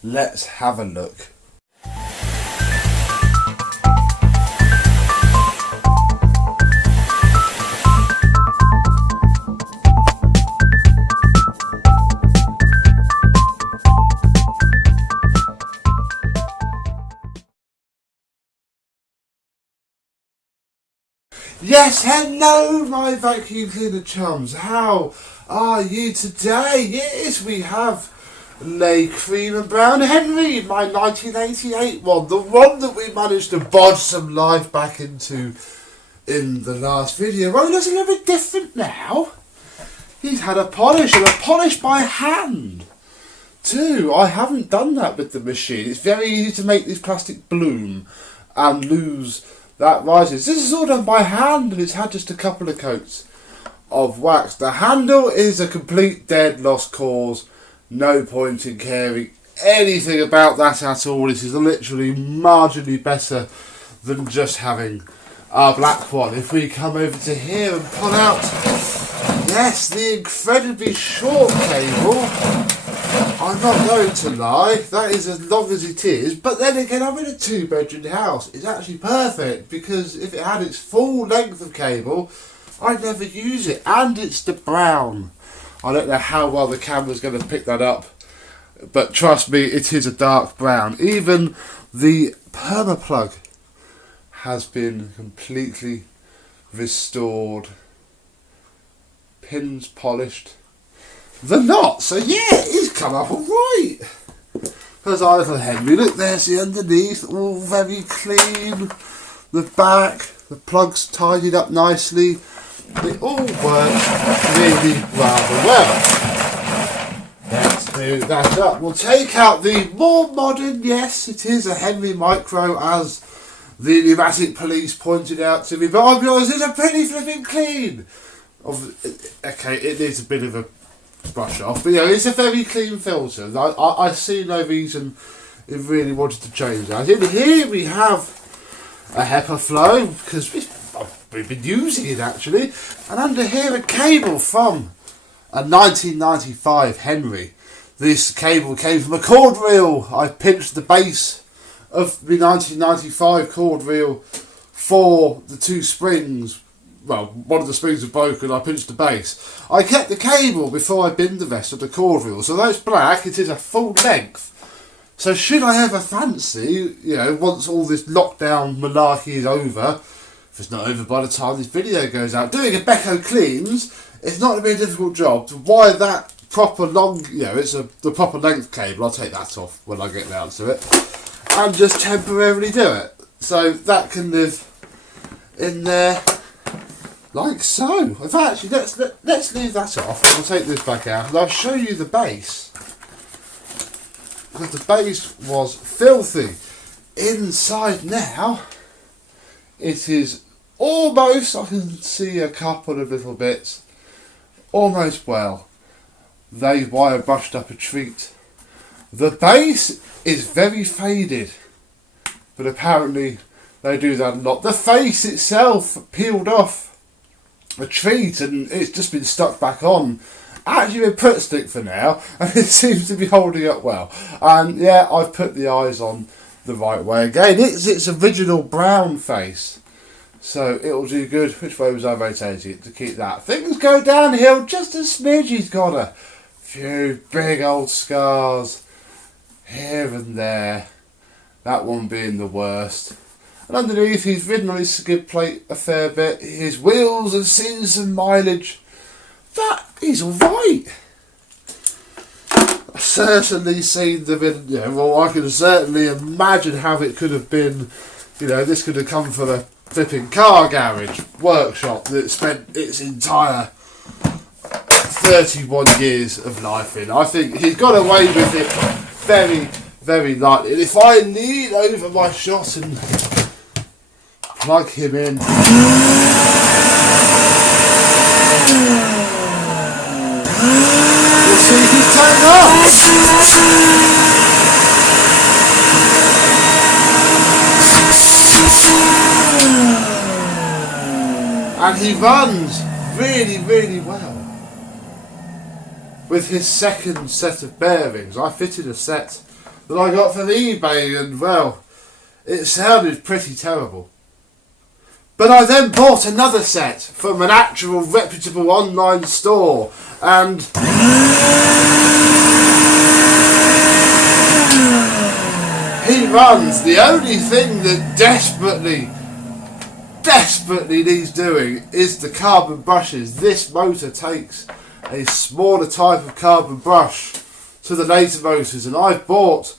Let's have a look. Yes, hello my vacuum cleaner chums, how are you today? Yes, we have Le Cream and Brown Henry, my 1988 one, the one that we managed to bodge some life back into in the last video. Well, it looks a little bit different now. He's had a polish, and a polish by hand too. I haven't done that with the machine. It's very easy to make this plastic bloom and lose that rises. This is all done by hand, and it's had just a couple of coats of wax. The handle is a complete dead lost cause. No point in caring anything about that at all. This is literally marginally better than just having our black one. If we come over to here and pull out, yes, the incredibly short cable. I'm not going to lie, that is as long as it is, but then again, I'm in a 2-bedroom house. It's actually perfect, because if it had its full length of cable, I'd never use it. And it's the brown. I don't know how well the camera's going to pick that up, but trust me, it is a dark brown. Even the perma plug has been completely restored. Pins polished. The knot, so yeah, it's come up alright. There's our little Henry. Look, there's the underneath, all very clean. The back, the plug's tidied up nicely. It all works really rather well. Let's move that up. We'll take out the more modern, yes, it is a Henry Micro, as the Numatic police pointed out to me, but I'll be honest, it's a pretty flipping clean. Okay, it needs a bit of a brush off, but yeah, it's a very clean filter. I see no reason it really wanted to change that. In here we have a HEPA flow, because we've been using it actually, and under here a cable from a 1995 Henry. This cable came from a cord reel. I pinched the base of the 1995 cord reel for the two springs. Well, one of the springs was broken, I pinched the base. I kept the cable before I binned the rest of the cord reel. So though it's black, it is a full length. So should I ever fancy, you know, once all this lockdown malarkey is over, if it's not over by the time this video goes out, doing a Becco cleans, it's not going to be a difficult job to wire that proper long, you know, it's the proper length cable. I'll take that off when I get down to it. And just temporarily do it. So that can live in there. Like so. In fact, actually, let's leave that off. I'll take this back out and I'll show you the base. Because the base was filthy. Inside now, it is almost, I can see a couple of little bits, almost well. They wire brushed up a treat. The base is very faded, but apparently they do that a lot. The face itself peeled off a treat and it's just been stuck back on. Actually a Pritt stick for now, and it seems to be holding up well. And yeah, I've put the eyes on the right way again. It's its original brown face, so it'll do good. Which way was I rotating it to keep that? Things go downhill just a smidge. He's got a few big old scars here and there, that one being the worst. And underneath, he's ridden on his skid plate a fair bit. His wheels have seen some mileage. That is alright. I've certainly seen them in, you know, well, I can certainly imagine how it could have been. You know, this could have come from a flipping car garage workshop that spent its entire 31 years of life in. I think he's got away with it very, very lightly. And if I lean over my shot and plug him in, you'll see he's turned off. And he runs really, really well. With his second set of bearings, I fitted a set that I got from eBay, and well, it sounded pretty terrible. But I then bought another set from an actual reputable online store, and he runs. The only thing that desperately needs doing is the carbon brushes. This motor takes a smaller type of carbon brush to the later motors, and I've bought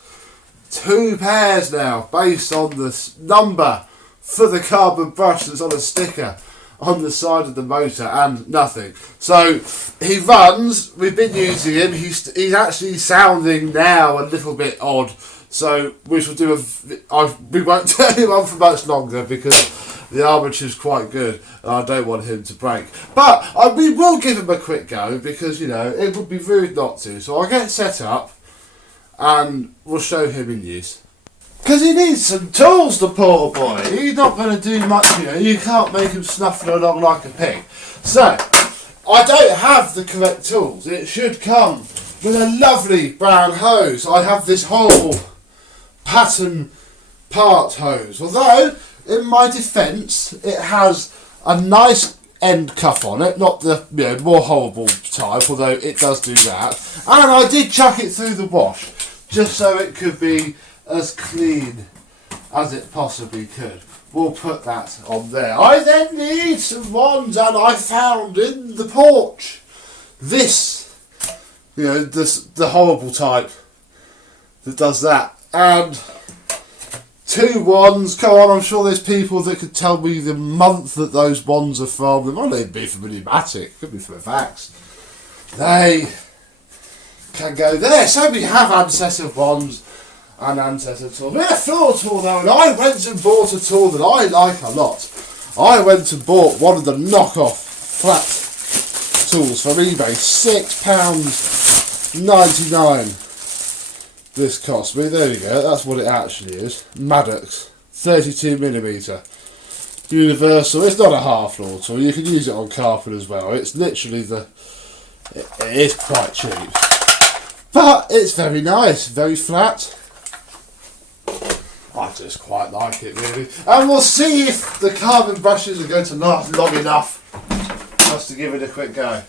2 pairs now based on the number for the carbon brush that's on a sticker on the side of the motor, and nothing. So he runs. We've been using him. He's actually sounding now a little bit odd, so we shall do we won't turn him on for much longer because the armature's quite good and I don't want him to break. But we will give him a quick go because, you know, it would be rude not to. So I'll get set up and we'll show him in use. Because he needs some tools, the poor boy. He's not going to do much, you know. You can't make him snuffle along like a pig. So, I don't have the correct tools. It should come with a lovely brown hose. I have this whole pattern part hose. Although, in my defence, it has a nice end cuff on it, not the more horrible type, although it does do that. And I did chuck it through the wash, just so it could be as clean as it possibly could. We'll put that on there. I then need some ones, and I found in the porch this, the horrible type that does that, and 2 wands. Come on, I'm sure there's people that could tell me the month that those wands are from. They might even be from a Numatic, could be from a fax. They can go there. So we have ancestor wands and ancestor tool. We're a floor tool though, and I went and bought a tool that I like a lot. I went and bought one of the knockoff flat tools from eBay. £6.99. This cost me. There we go. That's what it actually is. Maddox, 32mm, universal. It's not a half floor tool. You can use it on carpet as well. It's literally it is quite cheap, but it's very nice, very flat. I just quite like it really, and we'll see if the carbon brushes are going to last long enough for us to give it a quick go.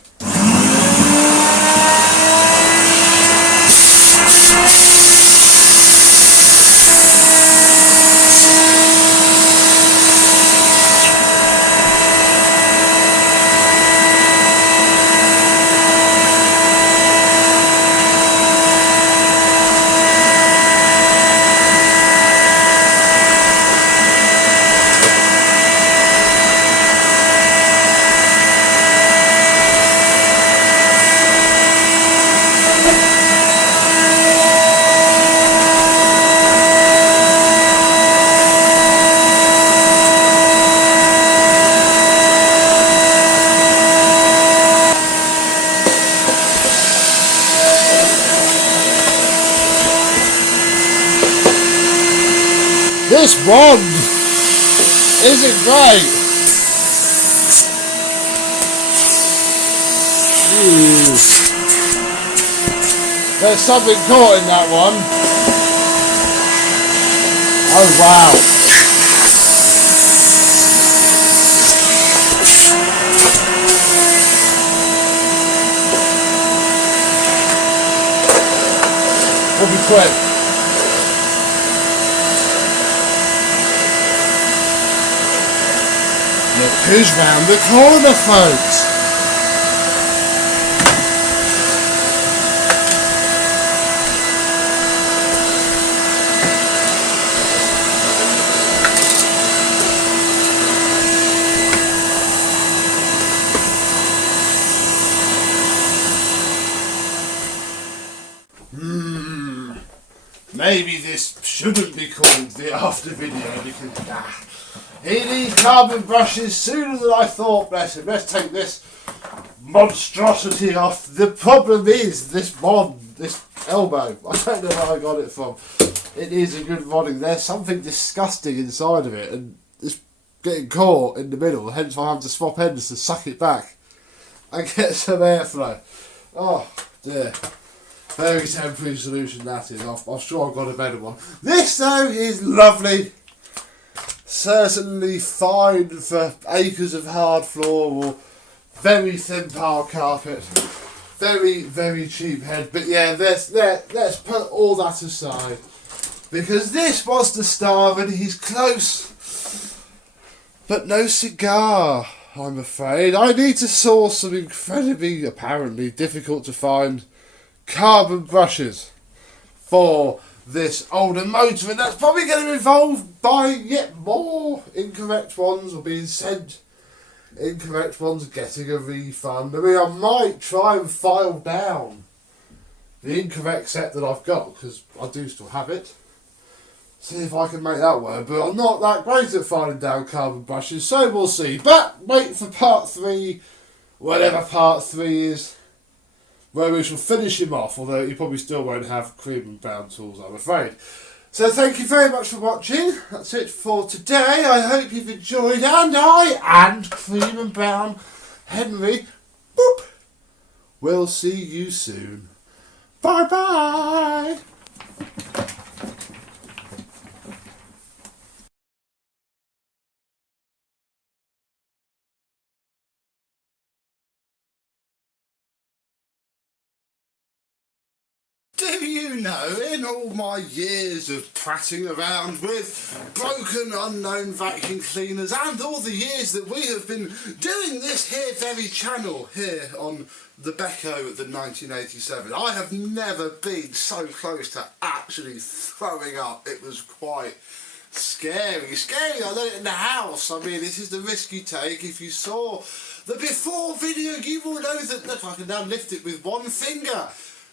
This wand isn't great. Ooh. There's something caught in that one. Oh wow. We'll be quick. Look who's round the corner, folks. Maybe this shouldn't be called the after video because he needs carbon brushes sooner than I thought, bless him. Let's take this monstrosity off. The problem is this wand this elbow. I don't know where I got it from. It is a good rodding. There's something disgusting inside of it, and it's getting caught in the middle. Hence why I have to swap ends to suck it back and get some airflow. Oh dear. Very temporary solution that is. I'm sure I've got a better one. This though is lovely. Certainly fine for acres of hard floor or very thin pile carpet. Very, very cheap head. But yeah, let's put all that aside. Because this was the star and he's close. But no cigar, I'm afraid. I need to source some incredibly, apparently difficult to find carbon brushes for this older motor, and that's probably going to involve buying yet more incorrect ones or being sent incorrect ones, getting a refund. I mean, I might try and file down the incorrect set that I've got, because I do still have it. See if I can make that work, but I'm not that great at filing down carbon brushes, so we'll see. But wait for part 3, whatever part 3 is, where we shall finish him off, although he probably still won't have cream and brown tools, I'm afraid. So thank you very much for watching. That's it for today. I hope you've enjoyed, and cream and brown Henry, boop, we'll see you soon. Bye bye. Do you know, in all my years of prattling around with broken unknown vacuum cleaners and all the years that we have been doing this here very channel here on the Becco, the 1987, I have never been so close to actually throwing up. It was quite scary. I did it in the house. I mean, this is the risk you take. If you saw the before video, you will know that, look, I can now lift it with one finger.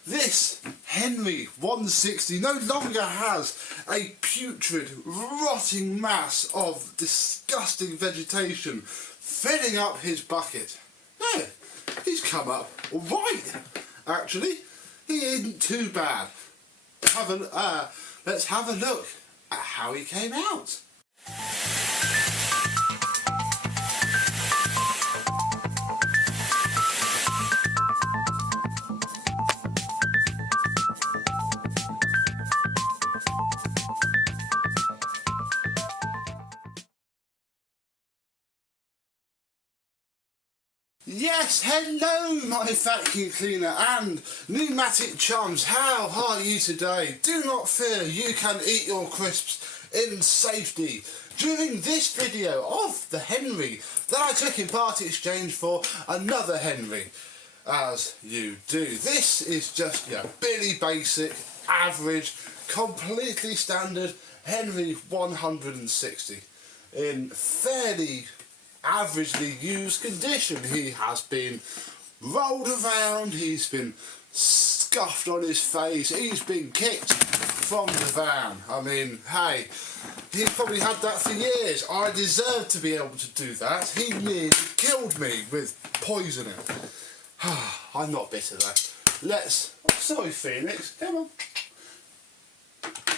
This Henry 160 no longer has a putrid, rotting mass of disgusting vegetation filling up his bucket. No, he's come up alright, actually. He isn't too bad. Let's have a look at how he came out. Yes, hello my vacuum cleaner and Numatic chums, how are you today? Do not fear, you can eat your crisps in safety during this video of the Henry that I took in part exchange for another Henry, as you do. This is just your Billy basic, average, completely standard Henry 160 in fairly averagely used condition. He has been rolled around, he's been scuffed on his face, he's been kicked from the van. I mean, hey, he's probably had that for years. I deserve to be able to do that. He nearly killed me with poisoning. I'm not bitter though. Oh, sorry Phoenix, come on.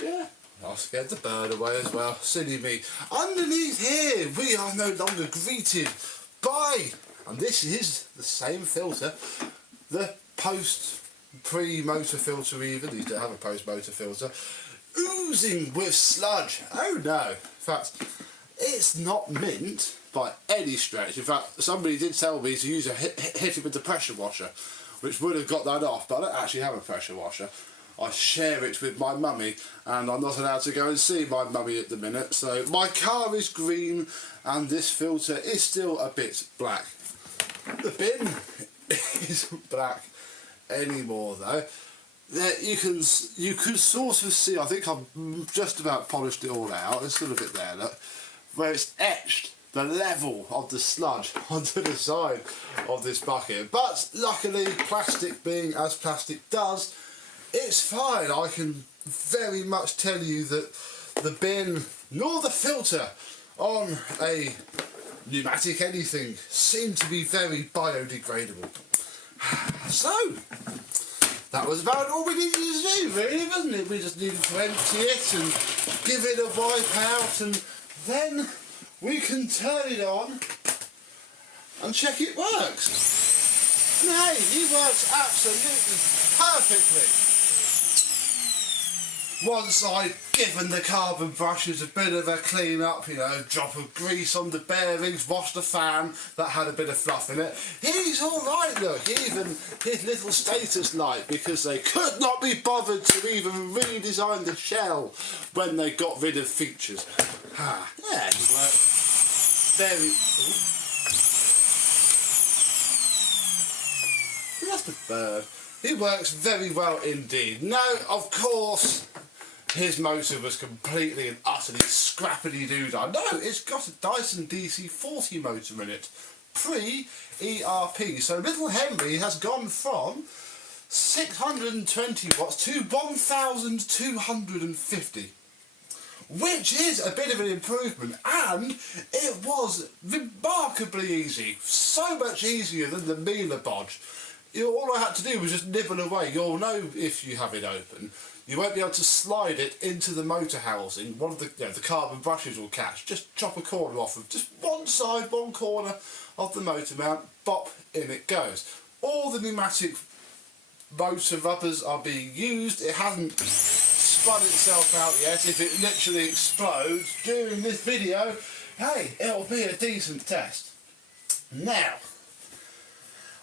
Yeah. I scared the bird away as well. Silly me. Underneath here, we are no longer greeted by, and this is the same filter, the pre-motor filter even. These don't have a post-motor filter. Oozing with sludge. Oh no. In fact, it's not mint by any stretch. In fact, somebody did tell me to use hit it with the pressure washer, which would have got that off, but I don't actually have a pressure washer. I share it with my mummy, and I'm not allowed to go and see my mummy at the minute, so my car is green and this filter is still a bit black. The bin isn't black anymore though. There you can sort of see, I think I've just about polished it all out, there's still a bit there, look, where it's etched the level of the sludge onto the side of this bucket. But luckily, plastic being as plastic does, it's fine. I can very much tell you that the bin nor the filter on a pneumatic anything seem to be very biodegradable. So, that was about all we needed to do, really, wasn't it? We just needed to empty it and give it a wipe out, and then we can turn it on and check it works. And hey, it works absolutely perfectly. Once I'd given the carbon brushes a bit of a clean up, you know, drop of grease on the bearings, washed the fan that had a bit of fluff in it, he's alright, look, even his little status light, because they could not be bothered to even redesign the shell when they got rid of features. Yeah, it worked very... Ooh. That's the bird. He works very well indeed. Now, of course, his motor was completely and utterly scrappity-doo-dah. No, it's got a Dyson DC-40 motor in it, pre-ERP. So little Henry has gone from 620 watts to 1,250. Which is a bit of an improvement, and it was remarkably easy. So much easier than the Miele bodge. All I had to do was just nibble away. You'll know if you have it open. You won't be able to slide it into the motor housing. One of the the carbon brushes will catch. Just chop a corner off of just one side, one corner of the motor mount. Bop, in it goes. All the pneumatic motor rubbers are being used. It hasn't spun itself out yet. If it literally explodes during this video, hey, it'll be a decent test. Now,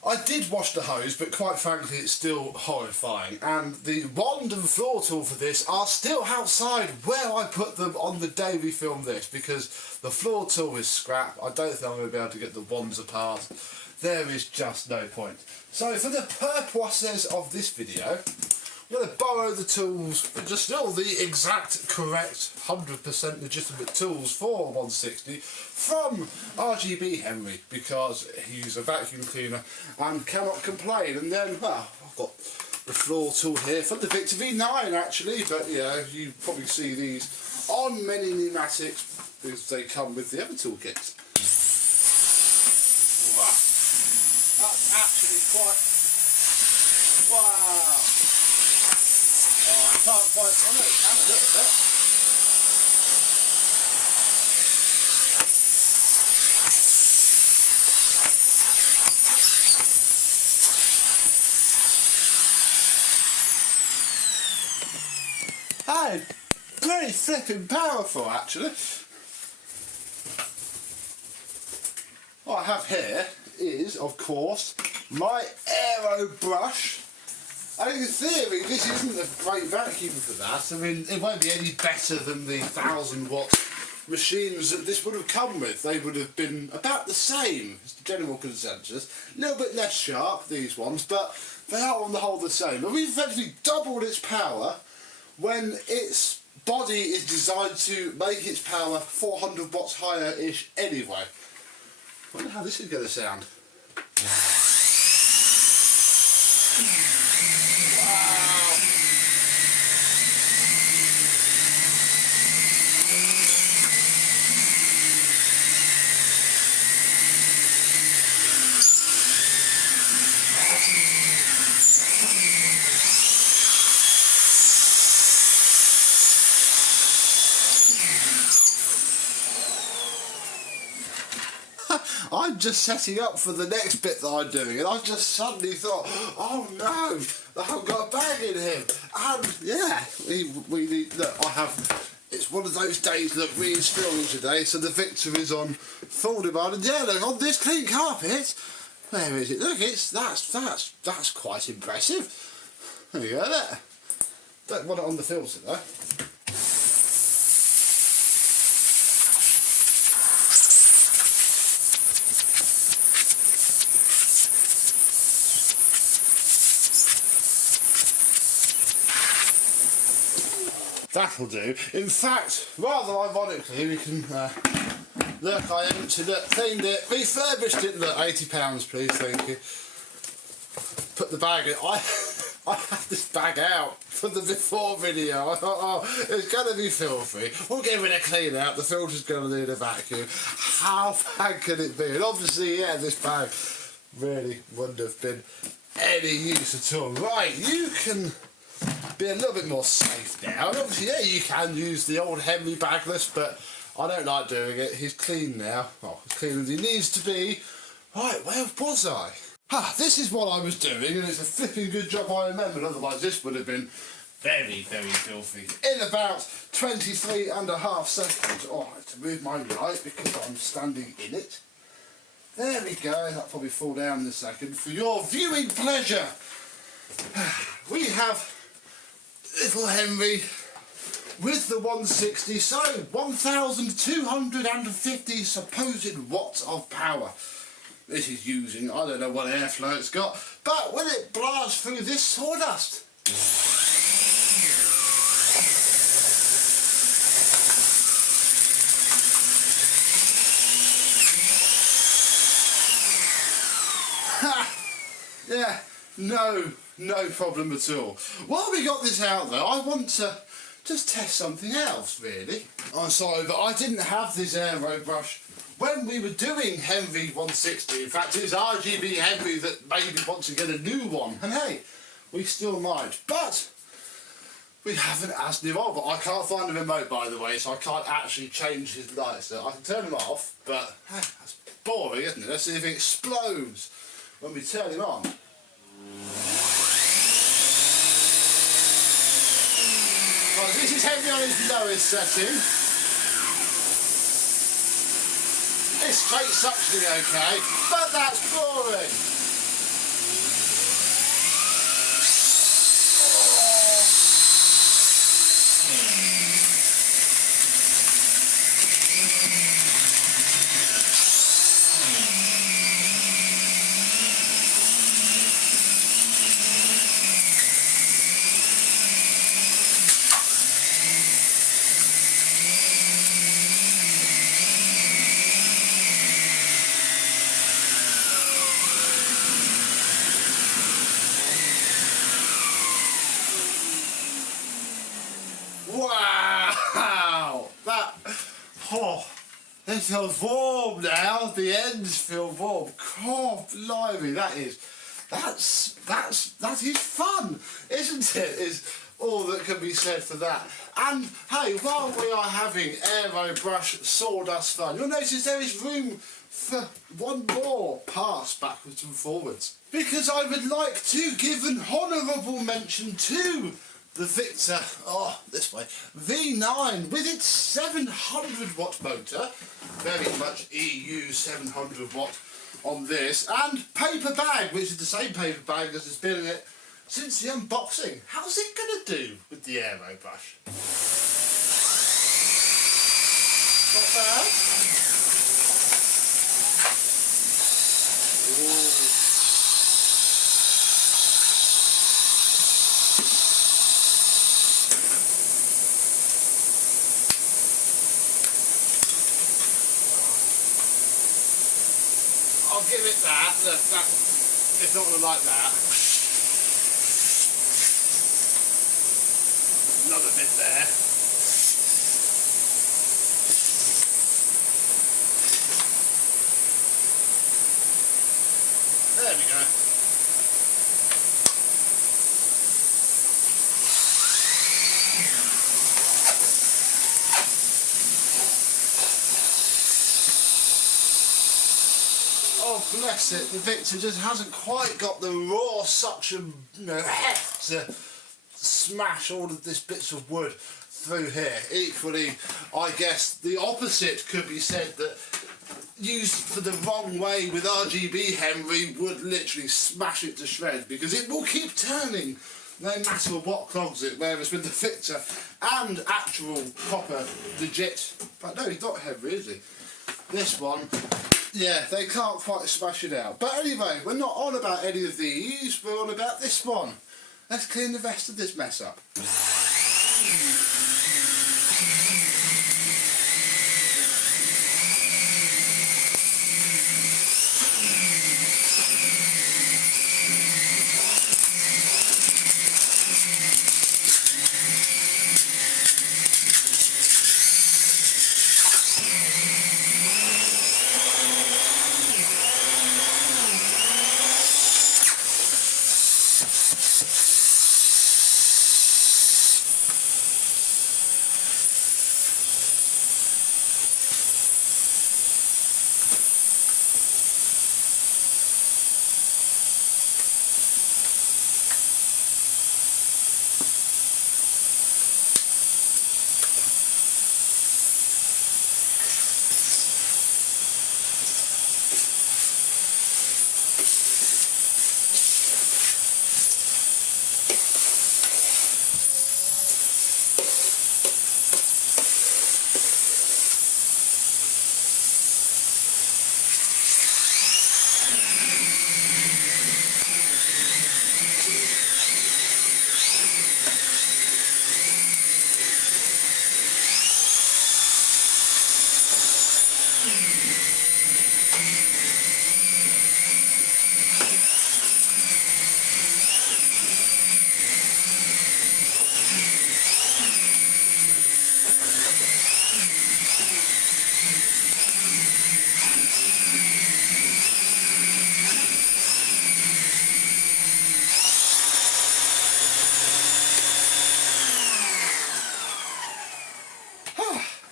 I did wash the hose, but quite frankly it's still horrifying, and the wand and floor tool for this are still outside where I put them on the day we filmed this, because the floor tool is scrap. I don't think I'm going to be able to get the wands apart. There is just no point. So for the purposes of this video, I'm going to borrow the tools, just still the exact correct 100% legitimate tools for 160 from RGB Henry, because he's a vacuum cleaner and cannot complain. And then, well, I've got the floor tool here from the Victor V9 actually, but yeah, you probably see these on many pneumatics because they come with the other toolkits. Wow. That's actually quite... wow! I can't quite, I know it can a little bit. Hey, pretty flipping powerful actually. What I have here is, of course, my aero brush. And in theory, this isn't a great vacuum for that. I mean, it won't be any better than the 1,000-watt machines that this would have come with. They would have been about the same, is the general consensus. A little bit less sharp, these ones, but they are on the whole the same. But we've effectively doubled its power when its body is designed to make its power 400 watts higher-ish anyway. I wonder how this is going to sound. I'm just setting up for the next bit that I'm doing, and I just suddenly thought, oh no, I've got a bag in him. And yeah, we need, look, it's one of those days, look, we is filming today, so the Victor is on full demand, and yeah, look, on this clean carpet, where is it? Look, that's quite impressive. There you go, there. Don't want it on the filter though. That'll do. In fact, rather ironically, we can look, I emptied it, cleaned it, refurbished it. Look, £80 please, thank you. Put the bag in. I had this bag out for the before video. I thought, oh, it's going to be filthy. We'll give it a clean out. The filter's going to need a vacuum. How bad can it be? And obviously, yeah, this bag really wouldn't have been any use at all. Right, you can be a little bit more safe now. And obviously, yeah, you can use the old Henry bagless, but I don't like doing it. He's clean now. Oh, as clean as he needs to be. Right, where was I? This is what I was doing, and it's a flipping good job I remembered, otherwise this would have been very, very filthy. In about 23.5 seconds. Oh, I have to move my light because I'm standing in it. There we go, that'll probably fall down in a second. For your viewing pleasure, we have little Henry with the 160, so 1,250 supposed watts of power. This is using, I don't know what airflow it's got, but when it blasts through this sawdust, yeah, no problem at all. While we got this out though, I want to just test something else really. I'm sorry, but I didn't have this aero brush when we were doing Henry 160. In fact, it was RGB Henry that made me want to get a new one. And hey, we still might. But we haven't as evolved. But I can't find the remote, by the way, so I can't actually change his lights. So I can turn them off, but hey, that's boring, isn't it? Let's see if it explodes when we turn him on. Right, this is Henry on his lowest setting. It's straight suctioning okay, but that's boring. Wow! It feels warm now. The ends feel warm. God, blimey, that is fun, isn't it? Is all that can be said for that. And hey, while we are having aero brush sawdust fun, you'll notice there is room for one more pass backwards and forwards, because I would like to give an honourable mention to the Victor, this way, V9 with its 700 watt motor, very much EU 700 watt on this, and paper bag, which is the same paper bag as has been in it since the unboxing. How's it going to do with the aero brush? Not bad. Ooh. I'll give it that. It's not going to like that. Another bit there. There we go. Oh, bless it, the Victor just hasn't quite got the raw suction, heft to smash all of these bits of wood through here. Equally, I guess the opposite could be said, that used for the wrong way with RGB Henry would literally smash it to shreds, because it will keep turning no matter what clogs it, whereas with the Victor and actual proper legit, but no, he's not Henry, is he? This one, yeah, they can't quite smash it out. But anyway, we're not on about any of these, we're on about this one. Let's clean the rest of this mess up.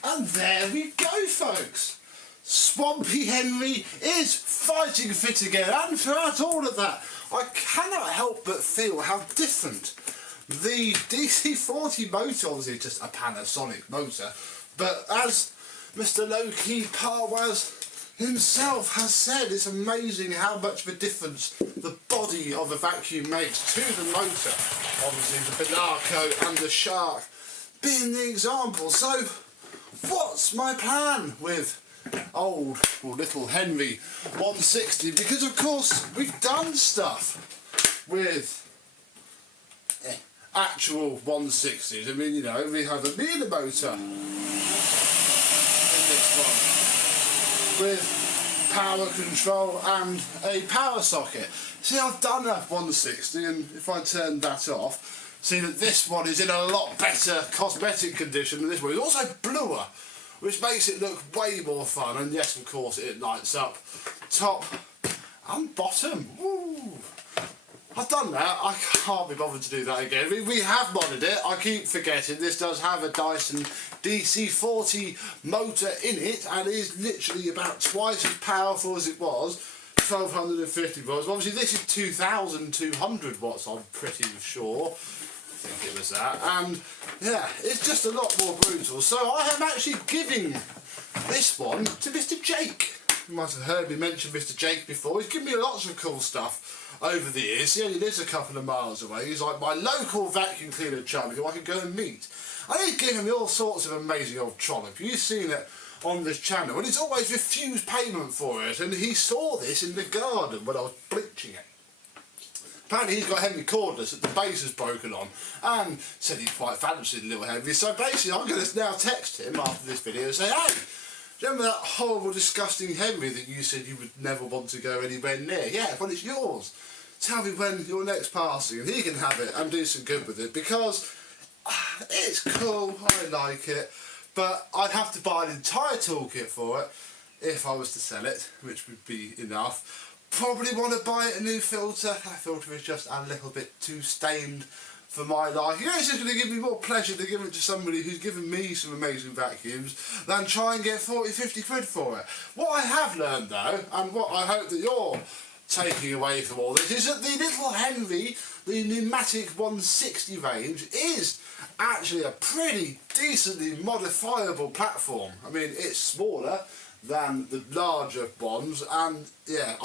And there we go, folks. Swampy Henry is fighting fit again, and throughout all of that, I cannot help but feel how different the DC40 motor, obviously just a Panasonic motor, but as Mr. Low-Key Parwaz himself has said, it's amazing how much of a difference the body of a vacuum makes to the motor. Obviously the Binaco and the Shark being the example. So what's my plan with old or little Henry 160? Because of course we've done stuff with actual 160s. I mean, you know, we have a Miele motor in this one with power control and a power socket. See, I've done a 160, and if I turn that off, see that this one is in a lot better cosmetic condition than this one. It's also bluer, which makes it look way more fun, and yes, of course, it lights up top and bottom. Woo. I've done that, I can't be bothered to do that again. We have modded it, I keep forgetting. This does have a Dyson DC40 motor in it, and is literally about twice as powerful as it was, 1250 volts. Obviously this is 2200 watts, I'm pretty sure. I think it was that, and yeah, it's just a lot more brutal. So I am actually giving this one to Mr. Jake. You might have heard me mention Mr. Jake before. He's given me lots of cool stuff over the years. He only lives a couple of miles away. He's like my local vacuum cleaner chum who I can go and meet. And he's given me all sorts of amazing old trollop. You've seen it on this channel, and he's always refused payment for it, and he saw this in the garden when I was bleaching it. Apparently he's got Henry cordless that the base is broken on, and said he quite fancied little Henry. So basically I'm going to now text him after this video and say, hey, do you remember that horrible disgusting Henry that you said you would never want to go anywhere near? Yeah, well, it's yours. Tell me when you're next passing, and he can have it and do some good with it, because it's cool, I like it, but I'd have to buy an entire toolkit for it if I was to sell it, which would be enough. Probably want to buy a new filter. That filter is just a little bit too stained for my liking. It's just going to give me more pleasure to give it to somebody who's given me some amazing vacuums than try and get 40-50 quid for it. What I have learned though, and what I hope that you're taking away from all this, is that the little Henry, the Numatic 160 range, is actually a pretty decently modifiable platform. I mean, it's smaller than the larger ones, and yeah,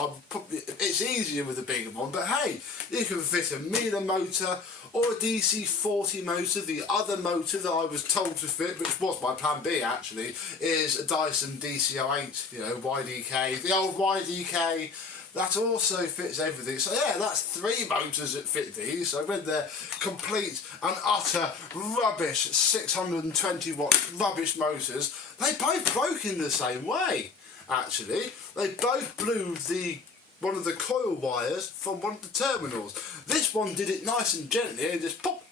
it's easier with the bigger one, but hey, you can fit a Miele motor or a DC40 motor. The other motor that I was told to fit, which was my plan B actually, is a Dyson DC08, you know, YDK, the old YDK. That also fits everything. So yeah, that's 3 motors that fit these. So when they're complete and utter rubbish 620 watt rubbish motors, they both broke in the same way, actually. They both blew one of the coil wires from one of the terminals. This one did it nice and gently and just pop,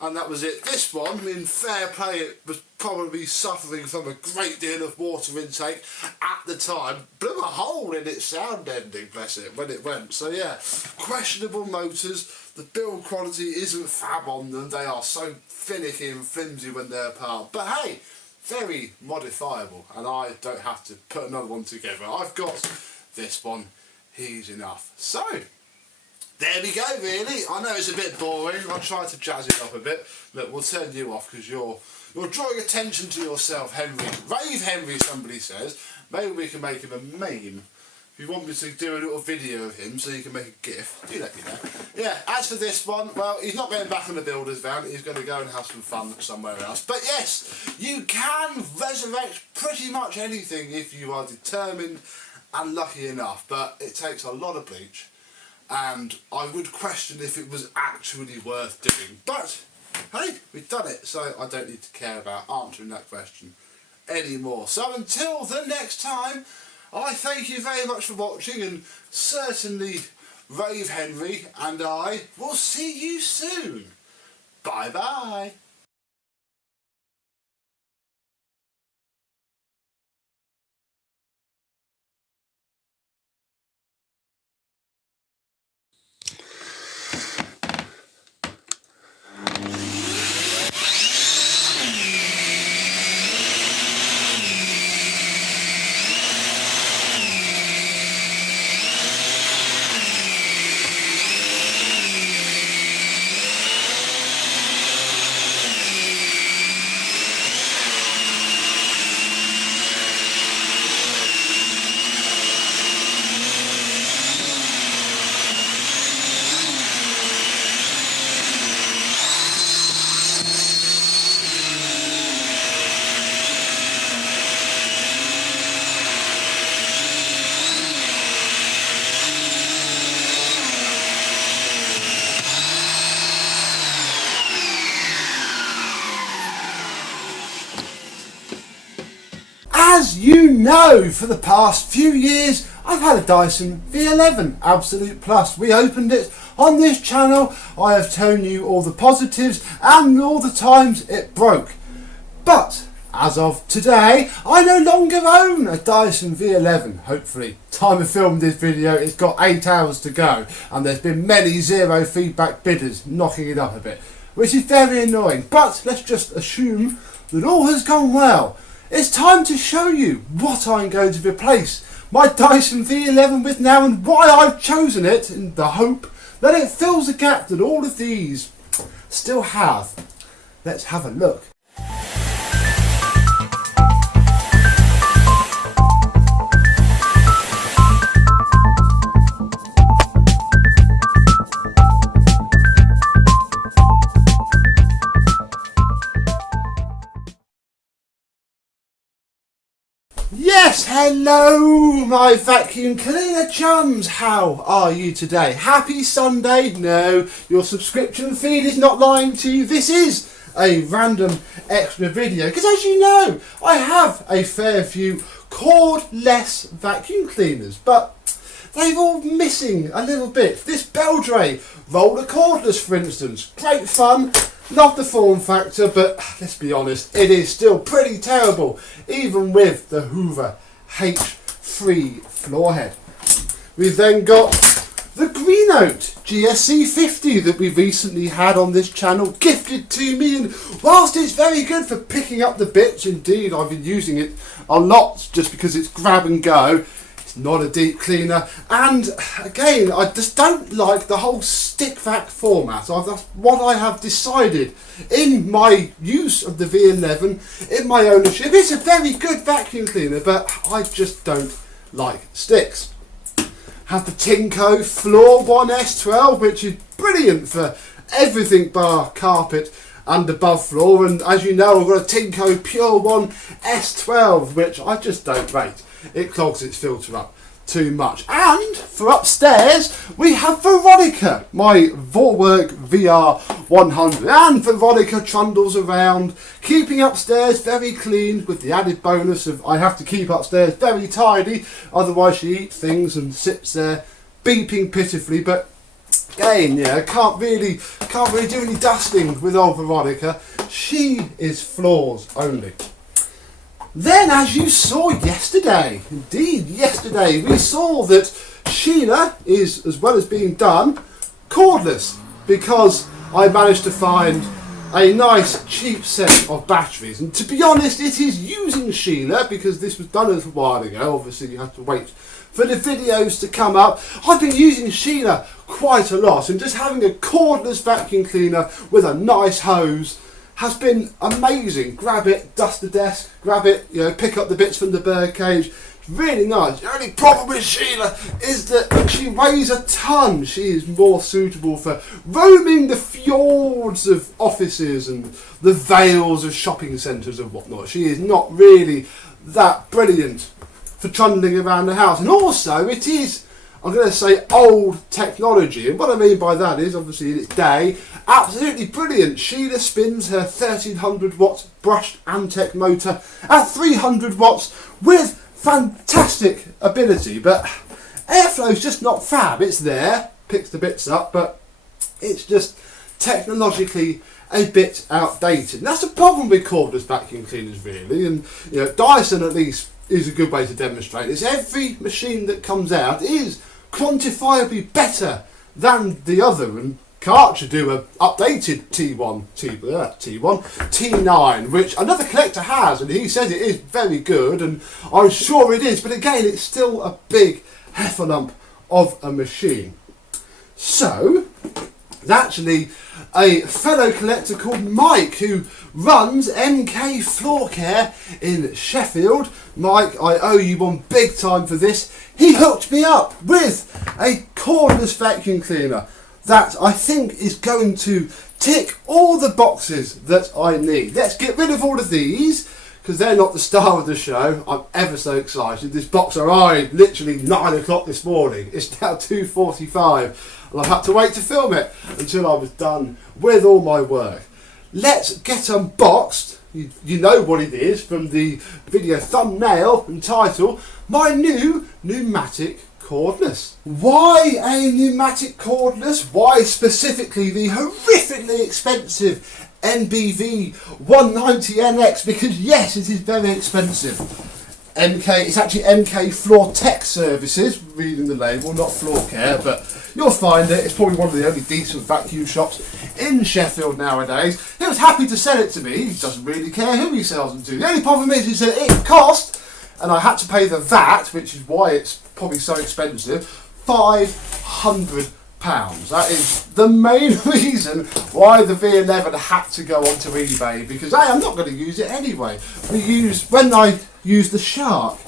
and that was it. This one, in fair play, it was probably suffering from a great deal of water intake at the time. Blew a hole in its sound ending, bless it, when it went. So yeah, questionable motors. The build quality isn't fab on them. They are so finicky and flimsy when they're apart. But hey, very modifiable, and I don't have to put another one together. I've got this one. He's enough. So there we go, really. I know it's a bit boring. I'll try to jazz it up a bit. Look, we'll turn you off because you're drawing attention to yourself, Henry. Rave Henry, somebody says. Maybe we can make him a meme. If you want me to do a little video of him so you can make a GIF, do let me know. Yeah, as for this one, well, he's not going back on the builder's van. He's going to go and have some fun somewhere else. But yes, you can resurrect pretty much anything if you are determined and lucky enough. But it takes a lot of bleach, and I would question if it was actually worth doing. But hey, we've done it, so I don't need to care about answering that question anymore. So until the next time, I thank you very much for watching, and certainly Rave Henry and I will see you soon. Bye bye. As you know, for the past few years, I've had a Dyson V11 Absolute Plus. We opened it on this channel. I have told you all the positives and all the times it broke. But as of today, I no longer own a Dyson V11. Hopefully, time of filming this video, it's got 8 hours to go, and there's been many zero feedback bidders knocking it up a bit, which is very annoying. But let's just assume that all has gone well. It's time to show you what I'm going to replace my Dyson V11 with now, and why I've chosen it, in the hope that it fills a gap that all of these still have. Let's have a look. Yes, hello my vacuum cleaner chums, how are you today? Happy Sunday? No, your subscription feed is not lying to you. This is a random extra video, because as you know, I have a fair few cordless vacuum cleaners, but they've all missing a little bit. This Beldray roller cordless, for instance, great fun. Love the form factor, but let's be honest, it is still pretty terrible, even with the Hoover H3 floor head. We've then got the Greenote GSC 50 that we recently had on this channel gifted to me, and whilst it's very good for picking up the bits, indeed I've been using it a lot just because it's grab and go. Not a deep cleaner, and again, I just don't like the whole stick vac format. That's what I have decided in my use of the V11, in my ownership. It's a very good vacuum cleaner, but I just don't like sticks. Have the Tinko Floor 1 S12, which is brilliant for everything bar carpet and above floor, and as you know, I've got a Tinko Pure 1 S12, which I just don't rate. It clogs its filter up too much. And for upstairs, we have Veronica, my Vorwerk VR100. And Veronica trundles around, keeping upstairs very clean, with the added bonus of I have to keep upstairs very tidy, otherwise she eats things and sits there beeping pitifully. But again, yeah, can't really do any dusting with old Veronica. She is floors only. Then, as you saw yesterday, indeed yesterday, we saw that Sheila is, as well as being done, cordless, because I managed to find a nice cheap set of batteries. And to be honest, it is using Sheila, because this was done a little while ago, obviously you have to wait for the videos to come up. I've been using Sheila quite a lot, and just having a cordless vacuum cleaner with a nice hose has been amazing. Grab it, dust the desk, grab it, you know, pick up the bits from the birdcage, Really nice. The only problem with Sheila is that she weighs a ton. She is more suitable for roaming the fjords of offices and the vales of shopping centres and whatnot. She is not really that brilliant for trundling around the house. And also, it is, I'm going to say, old technology. And what I mean by that is, obviously, in its day, absolutely brilliant. Sheila spins her 1300 watts brushed Antec motor at 300 watts with fantastic ability, but airflow's just not fab. It's there, picks the bits up, but it's just technologically a bit outdated. And that's the problem with cordless vacuum cleaners, really. And you know, Dyson at least is a good way to demonstrate this. Every machine that comes out is quantifiably better than the other, and Karcher do a updated T9, which another collector has, and he says it is very good, and I'm sure it is, but again, it's still a big heffalump of a machine. So, there's actually a fellow collector called Mike who runs MK Floor Care in Sheffield. Mike, I owe you one big time for this. He hooked me up with a cordless vacuum cleaner that I think is going to tick all the boxes that I need. Let's get rid of all of these, because they're not the star of the show. I'm ever so excited. This box arrived literally 9 o'clock this morning. It's now 2:45, and I've had to wait to film it until I was done with all my work. Let's get unboxed. You know what it is from the video thumbnail and title. My new Numatic cordless. Why a Numatic cordless? Why specifically the horrifically expensive NBV 190NX? Because yes, it is very expensive. It's actually MK Floor Tech Services, reading the label, not Floor Care, but you'll find it. It's probably one of the only decent vacuum shops in Sheffield nowadays. He was happy to sell it to me. He doesn't really care who he sells them to. The only problem is that it cost, and I had to pay the VAT, which is why it's probably so expensive, £500. That is the main reason why the V11 had to go onto eBay, because I'm not going to use it anyway. When I use the Shark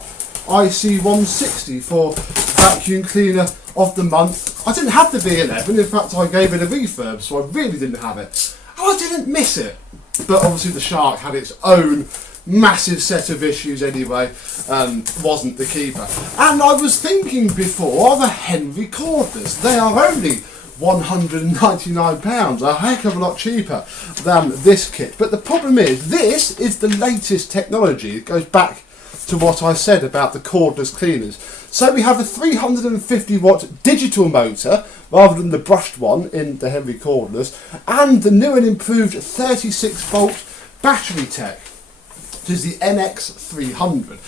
IC160 for vacuum cleaner of the month, I didn't have the V11. In fact, I gave it a refurb, so I really didn't have it. And I didn't miss it. But obviously the Shark had its own massive set of issues anyway, wasn't the keeper. And I was thinking before of a Henry cordless. They are only £199, a heck of a lot cheaper than this kit. But the problem is, this is the latest technology. It goes back to what I said about the cordless cleaners. So we have a 350 watt digital motor rather than the brushed one in the Henry cordless, and the new and improved 36 volt battery tech, which is the NX300.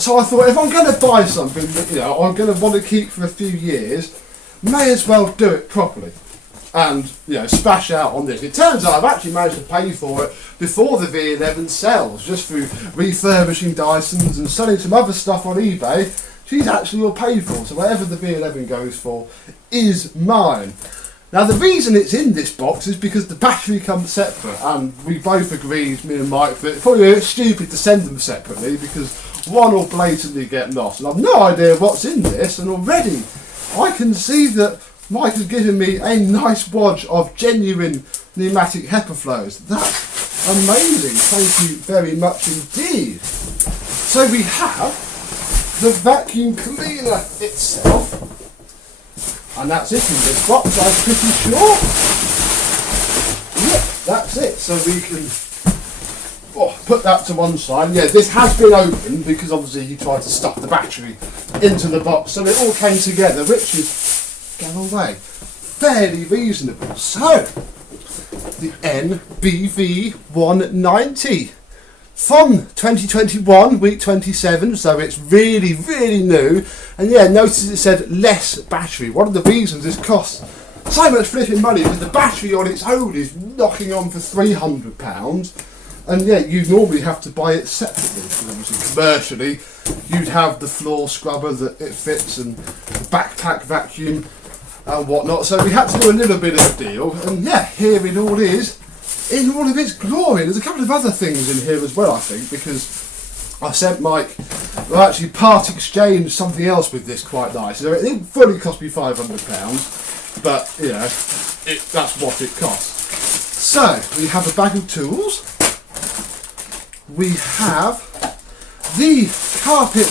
So I thought, if I'm going to buy something that I'm going to want to keep for a few years, may as well do it properly and splash out on this. It turns out I've actually managed to pay for it before the V11 sells, just through refurbishing Dysons and selling some other stuff on eBay. She's actually all paid for, so whatever the V11 goes for is mine. Now the reason it's in this box is because the battery comes separate, and we both agreed, me and Mike, that it's probably a bit stupid to send them separately because one will blatantly get lost. And I've no idea what's in this, and already I can see that Mike has given me a nice wad of genuine pneumatic HEPA flows. That's amazing, thank you very much indeed. So we have the vacuum cleaner itself, and that's it in this box, I'm pretty sure. Yep, that's it. So we can put that to one side. Yeah, this has been opened because obviously he tried to stuff the battery into the box, so it all came together, which is, go away, fairly reasonable. So, the NBV 190 from 2021, week 27, so it's really, really new. And yeah, notice it said less battery. One of the reasons this costs so much flipping money is the battery on its own is knocking on for £300. And yeah, you normally have to buy it separately, because obviously commercially you'd have the floor scrubber that it fits and the backpack vacuum and whatnot. So we had to do a little bit of a deal, and yeah, here it all is in all of its glory. There's a couple of other things in here as well, I think, because I sent Mike I'll actually part exchange something else with this quite nice. So it fully cost me £500, but you know, that's what it costs. So we have a bag of tools. We have the carpet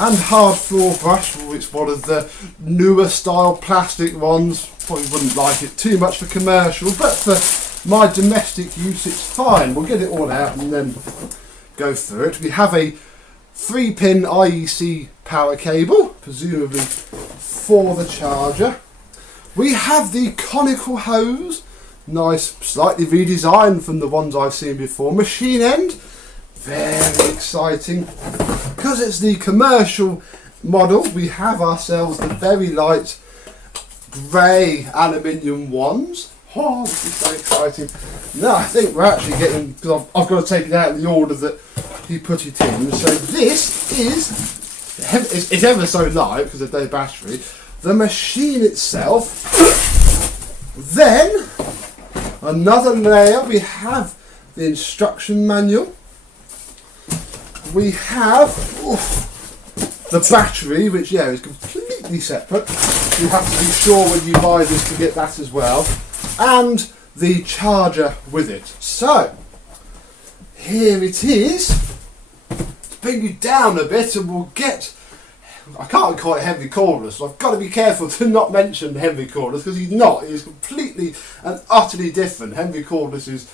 and hard floor brush, which is one of the newer style plastic ones. Probably wouldn't like it too much for commercial, but for my domestic use it's fine. We'll get it all out and then go through it. We have a 3-pin IEC power cable, presumably for the charger. We have the conical hose, nice, slightly redesigned from the ones I've seen before. Machine end, very exciting. Because it's the commercial model, we have ourselves the very light grey aluminium ones. Oh, this is so exciting. Now I think we're actually getting, because I've got to take it out in the order that he put it in. So this is, it's ever so light because of the battery. The machine itself. Then another layer, we have the instruction manual. We have the battery, which is completely separate. You have to be sure when you buy this to get that as well. And the charger with it. So, here it is. To bring you down a bit and we'll get... I can't call it Henry Cordless, so I've got to be careful to not mention Henry Cordless because he's not. He's completely and utterly different. Henry Cordless is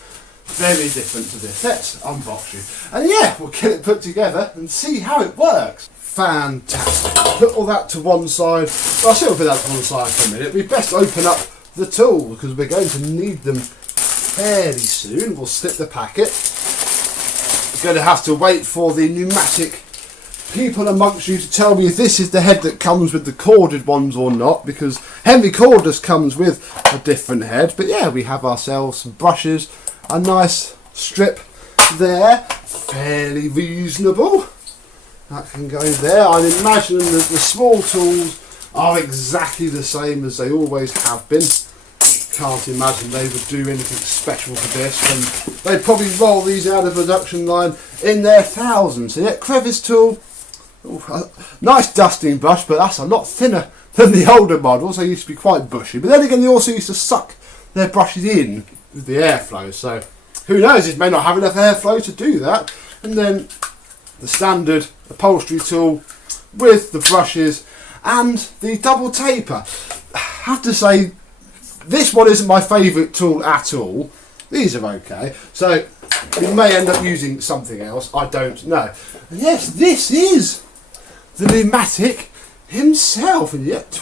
very different to this. Let's unbox you. And yeah, we'll get it put together and see how it works. Fantastic. Put all that to one side. Well, I'll still put that to one side for a minute. We best open up the tool because we're going to need them fairly soon. We'll slip the packet. We're going to have to wait for the Numatic people amongst you to tell me if this is the head that comes with the corded ones or not, because Henry Cordless comes with a different head. But yeah, we have ourselves some brushes, a nice strip there, fairly reasonable. That can go there. I'm imagining that the small tools are exactly the same as they always have been. Can't imagine they would do anything special for this, and they'd probably roll these out of the production line in their thousands. So yeah, crevice tool, nice dusting brush, but that's a lot thinner than the older models. They used to be quite bushy, but then again they also used to suck their brushes in with the airflow, so who knows, it may not have enough airflow to do that. And then the standard upholstery tool with the brushes and the double taper. I have to say, this one isn't my favourite tool at all. These are okay, so we may end up using something else, I don't know. And yes, this is the Numatic himself, and yet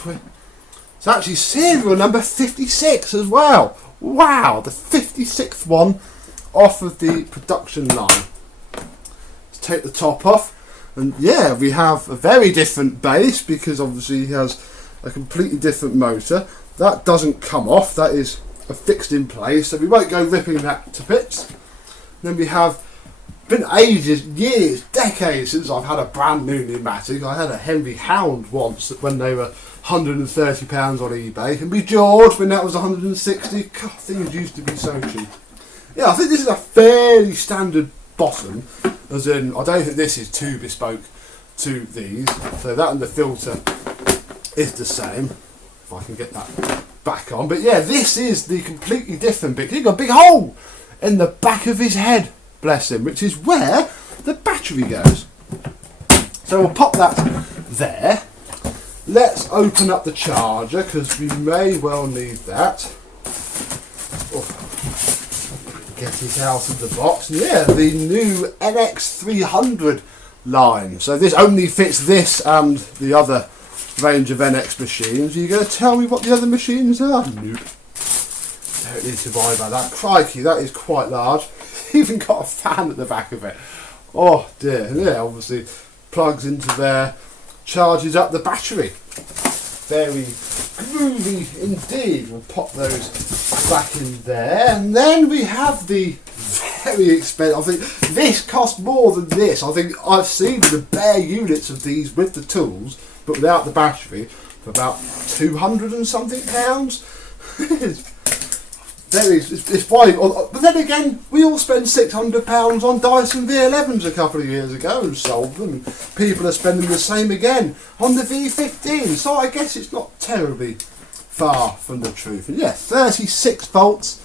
it's actually serial number 56 as well. Wow, the 56th one off of the production line. Let's take the top off, and yeah, we have a very different base because obviously he has a completely different motor. That doesn't come off, that is fixed in place, so we won't go ripping that to bits. Then we have, been ages, years, decades since I've had a brand new Numatic. I had a Henry Hound once when they were £130 on eBay, and we George when that was 160. God, things used to be so cheap. Yeah, I think this is a fairly standard bottom, as in I don't think this is too bespoke to these. So that and the filter is the same. If I can get that back on. But yeah, this is the completely different bit. He's got a big hole in the back of his head, bless him, which is where the battery goes. So we'll pop that there. Let's open up the charger because we may well need that. Oh, get it out of the box. And yeah, the new NX300 line. So this only fits this and the other range of NX machines. Are you going to tell me what the other machines are? Nope. Don't need to worry about that. Crikey, that is quite large. Even got a fan at the back of it. Oh dear. And yeah, obviously plugs into there, charges up the battery. Very groovy indeed. We'll pop those back in there. And then we have the very expensive, I think this cost more than this. I think I've seen the bare units of these with the tools but without the battery for about 200 and something pounds. there is. It's why. But then again, we all spent £600 on Dyson V11s a couple of years ago and sold them. People are spending the same again on the V15. So I guess it's not terribly far from the truth. And yeah, 36 volts,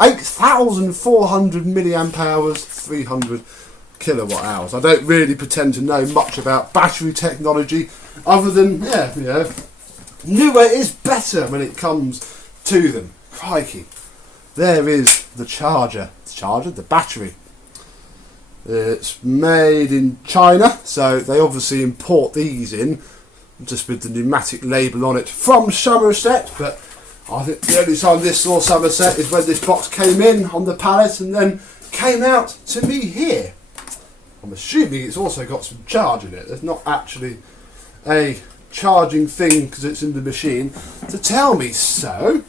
8,400 milliamp hours, 300 kilowatt hours. I don't really pretend to know much about battery technology, other than newer is better when it comes to them. Crikey. There is the charger. The battery. It's made in China, so they obviously import these in, just with the Numatic label on it from Somerset, but I think the only time this saw Somerset is when this box came in on the pallet and then came out to me here. I'm assuming it's also got some charge in it. There's not actually a charging thing because it's in the machine to tell me so.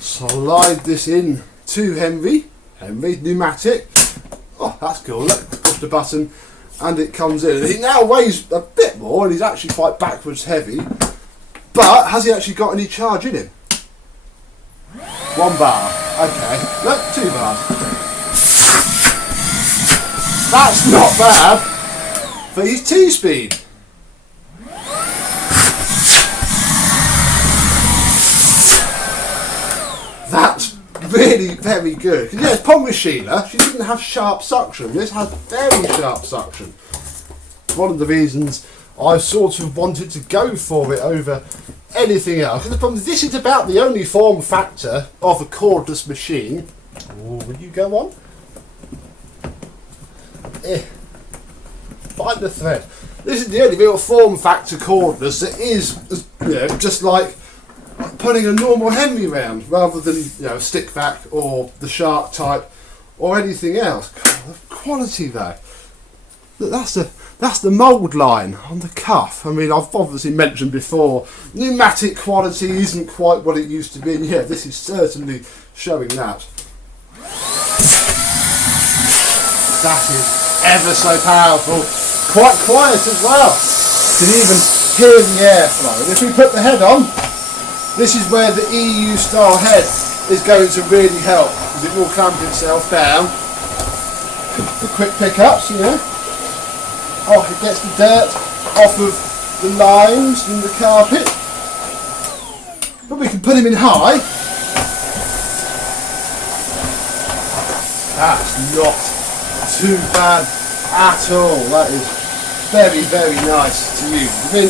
Slide this in to Henry Numatic. Oh, that's cool. Look, push the button and it comes in. He now weighs a bit more and he's actually quite backwards heavy. But has he actually got any charge in him? 1 bar. Okay. No, 2 bars. That's not bad for his T-speed. That's really very good. Because yeah, problem with Sheila, she didn't have sharp suction. This has very sharp suction. One of the reasons I sort of wanted to go for it over anything else. And the problem is, this is about the only form factor of a cordless machine. Ooh, will you go on? Find the thread. This is the only real form factor cordless that is, just like putting a normal Henry round rather than stick vac or the shark type or anything else. God, the quality though. Look, that's the mould line on the cuff. I mean, I've obviously mentioned before, pneumatic quality isn't quite what it used to be, and yeah, this is certainly showing that. That is ever so powerful. Quite quiet as well. You can even hear the airflow. And if we put the head on, this is where the EU style head is going to really help, because it will clamp itself down. The quick pickups, Oh, it gets the dirt off of the limes and the carpet. But we can put him in high. That's not too bad at all. That is very, very nice to use. I mean,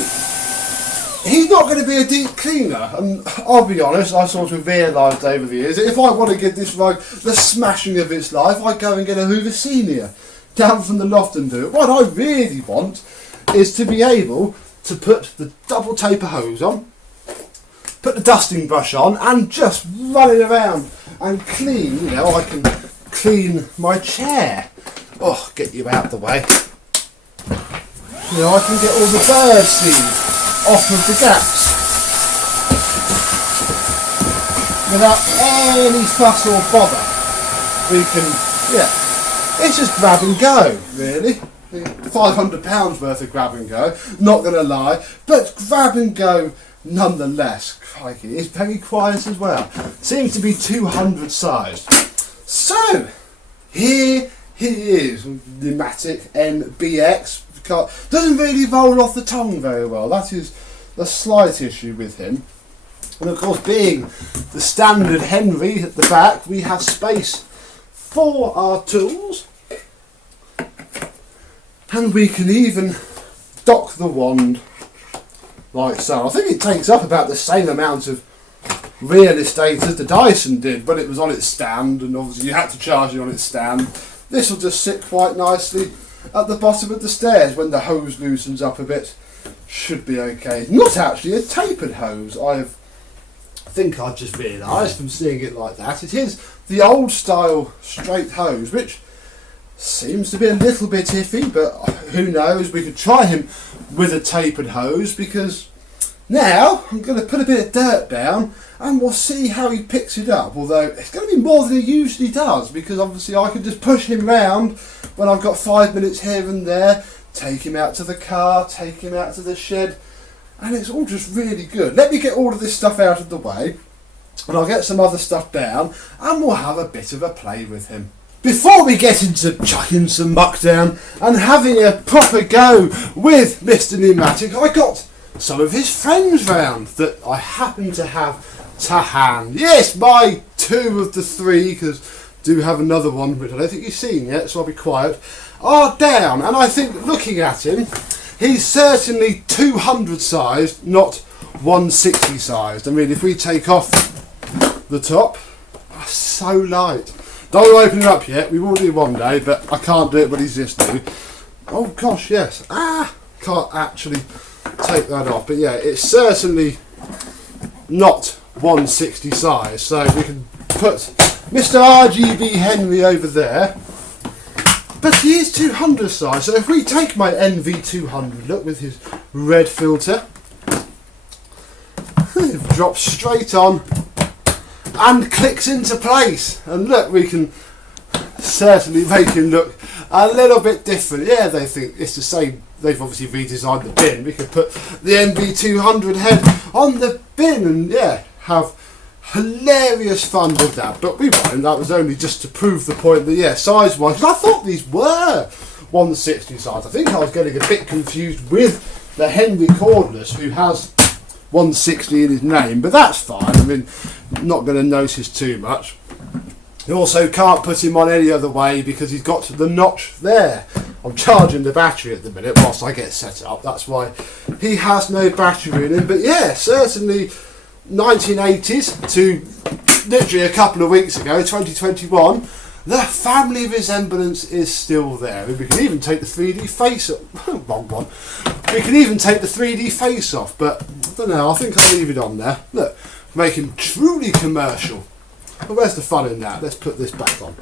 he's not going to be a deep cleaner, and I'll be honest, I sort of realised over the years that if I want to give this rug the smashing of its life, I go and get a Hoover Senior down from the loft and do it. What I really want is to be able to put the double taper hose on, put the dusting brush on, and just run it around and clean. I can clean my chair. Oh, get you out the way. I can get all the bird seed off of the gaps without any fuss or bother. We can, it's just grab and go, really. £500 worth of grab and go, not going to lie, but grab and go nonetheless. Crikey, it's very quiet as well. Seems to be 200 sized. So, here he is, Numatic NBX. Doesn't really roll off the tongue very well. That is the slight issue with him. And of course, being the standard Henry at the back, we have space for our tools. And we can even dock the wand like so. I think it takes up about the same amount of real estate as the Dyson did when it was on its stand, and obviously you had to charge it on its stand. This will just sit quite nicely at the bottom of the stairs when the hose loosens up a bit. Should be okay. Not actually a tapered hose. I think I just realised from seeing it like that. It is the old style straight hose, which seems to be a little bit iffy, but who knows. We could try him with a tapered hose, because now I'm going to put a bit of dirt down and we'll see how he picks it up. Although it's going to be more than he usually does, because obviously I can just push him round when I've got 5 minutes here and there, take him out to the car, take him out to the shed, and it's all just really good. Let me get all of this stuff out of the way and I'll get some other stuff down and we'll have a bit of a play with him. Before we get into chucking some muck down and having a proper go with Mr. Numatic, I got some of his friends round that I happen to have to hand. Yes, my 2 of the 3, because I do have another one which I don't think you've seen yet, so I'll be quiet, are down. And I think looking at him, he's certainly 200 sized, not 160 sized. I mean, if we take off the top, so light. Don't open it up yet, we will do one day, but I can't do it when he's this new. Oh gosh, yes. Can't actually take that off, but yeah, it's certainly not 160 size, so we can put Mr. RGB Henry over there, but he is 200 size, so if we take my NV200, look, with his red filter, it drops straight on and clicks into place, and look, we can certainly make him look a little bit different. Yeah, they think it's the same. They've obviously redesigned the bin. We could put the NV200 head on the bin and yeah, have hilarious fun with that. But we won't. That was only just to prove the point that yeah, size wise, I thought these were 160 size. I think I was getting a bit confused with the Henry Cordless, who has 160 in his name, but that's fine. I mean, not going to notice too much. You also can't put him on any other way because he's got the notch there. I'm charging the battery at the minute whilst I get set up. That's why he has no battery in him. But yeah, certainly 1980s to literally a couple of weeks ago, 2021, the family resemblance is still there. We can even take the 3D face off. Wrong one. We can even take the 3D face off, but I don't know, I think I'll leave it on there. Look, make him truly commercial. But where's the fun in that? Let's put this back on.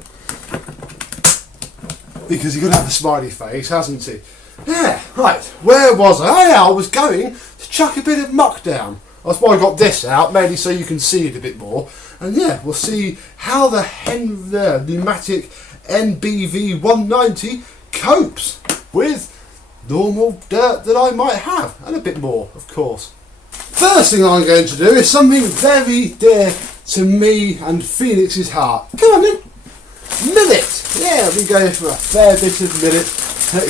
Because he's going to have a smiley face, hasn't he? Yeah, right, where was I? Oh yeah, I was going to chuck a bit of muck down. That's why I got this out, mainly so you can see it a bit more. And yeah, we'll see how the Numatic NBV 190 copes with normal dirt that I might have, and a bit more, of course. First thing I'm going to do is something very dear to me and Phoenix's heart. Come on then. Millet. Yeah, we go for a fair bit of millet.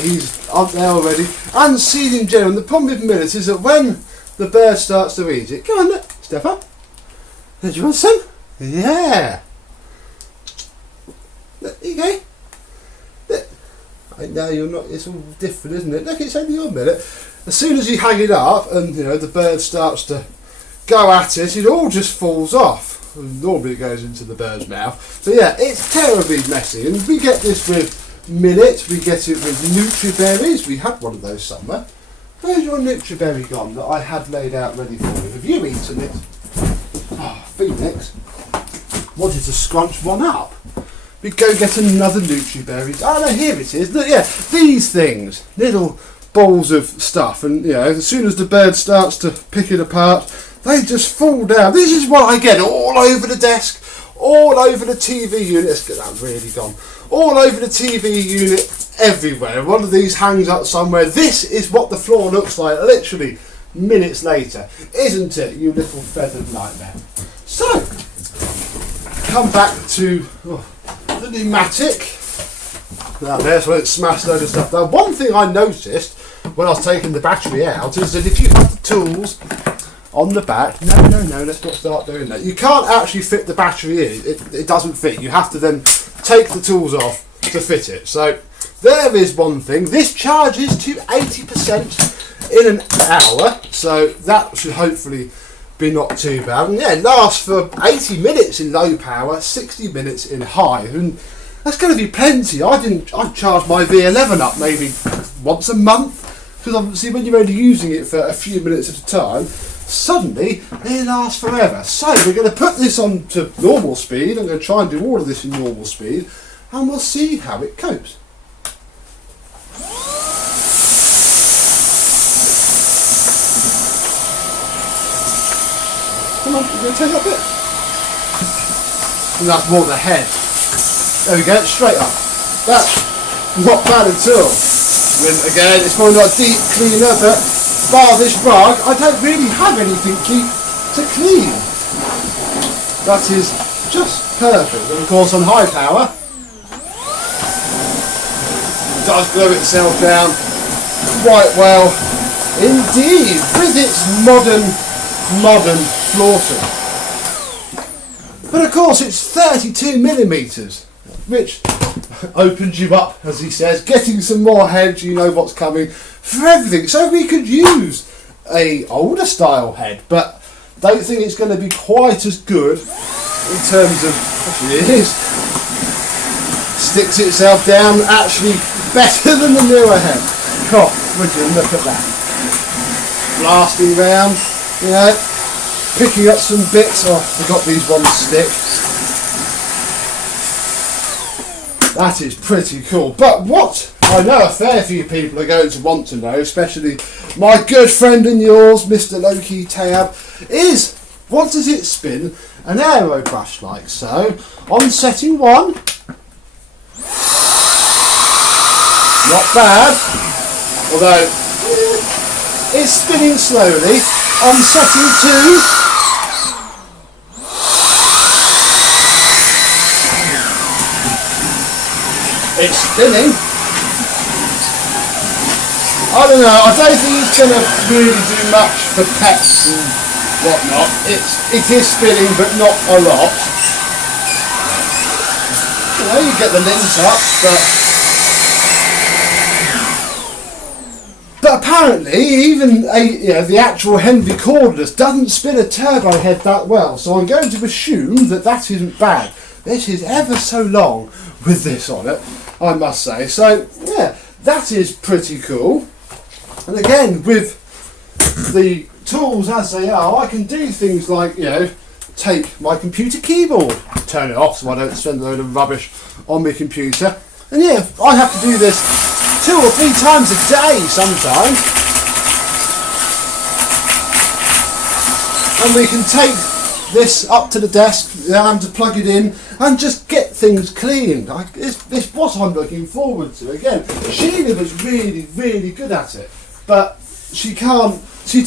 He's up there already. And seed in general. And the problem with millet is that when the bird starts to eat it, come on, look, step up. Do you want some? Yeah. There you go. Look. I know you're not, it's all different, isn't it? Look, it's only your millet. As soon as you hang it up and you know the bird starts to go at it, it all just falls off. And normally it goes into the bird's mouth. So yeah, it's terribly messy. And we get this with millet, we get it with nutriberries. We had one of those somewhere. Where's your nutriberry gone that I had laid out ready for you? Have you eaten it? Oh, Phoenix wanted to scrunch one up. We go get another nutriberry. Oh no, here it is. Look, yeah, these things, little balls of stuff, and you know, as soon as the bird starts to pick it apart, they just fall down. This is what I get all over the desk, all over the TV unit. Let's get that really gone. All over the TV unit, everywhere. One of these hangs up somewhere. This is what the floor looks like literally minutes later, isn't it, you little feathered nightmare? So, come back to the Numatic. Now there's where it smashed load of stuff. Now one thing I noticed when I was taking the battery out is that if you have the tools on the back, no, let's not start doing that. You can't actually fit the battery in. It doesn't fit. You have to then take the tools off to fit it. So there is one thing. This charges to 80% in an hour, so that should hopefully be not too bad. And yeah, it lasts for 80 minutes in low power, 60 minutes in high, and that's going to be plenty. I'd charge my V11 up maybe once a month, because obviously when you're only using it for a few minutes at a time, suddenly they last forever. So we're going to put this on to normal speed. I'm going to try and do all of this in normal speed, and we'll see how it copes. Come on, we're going to take that bit. And that's more the head. There we go, straight up. That's not bad at all. I mean, again, it's probably not deep cleaner, but bar this rug, I don't really have anything deep to clean. That is just perfect. And of course on high power, it does glow itself down quite well indeed with its modern floor tool. But of course it's 32 millimeters, which opens you up, as he says, getting some more head, you know what's coming, for everything. So we could use a older style head, but don't think it's going to be quite as good in terms of, actually it is, sticks itself down actually better than the newer head. Oh, would you look at that. Blasting round, you know, picking up some bits. Oh, I forgot these ones stick. That is pretty cool. But what I know a fair few people are going to want to know, especially my good friend and yours, Mr. Loki Tab, is what does it spin an aero brush like? So, on setting 1, not bad, although it's spinning slowly. On setting 2, it's spinning. I don't know, I don't think it's going to really do much for pets and whatnot. It is spinning, but not a lot. You know, you get the lint up, but apparently even the actual Henry cordless doesn't spin a turbo head that well. So I'm going to assume that isn't bad. This is ever so long with this on it, I must say. So yeah, that is pretty cool. And again, with the tools as they are, I can do things like, you know, take my computer keyboard, turn it off so I don't spend a load of rubbish on my computer. And yeah, I have to do this 2 or 3 times a day sometimes. And we can take this up to the desk and to plug it in and just get things cleaned. It's what I'm looking forward to. Again, Sheila was really, really good at it. But she's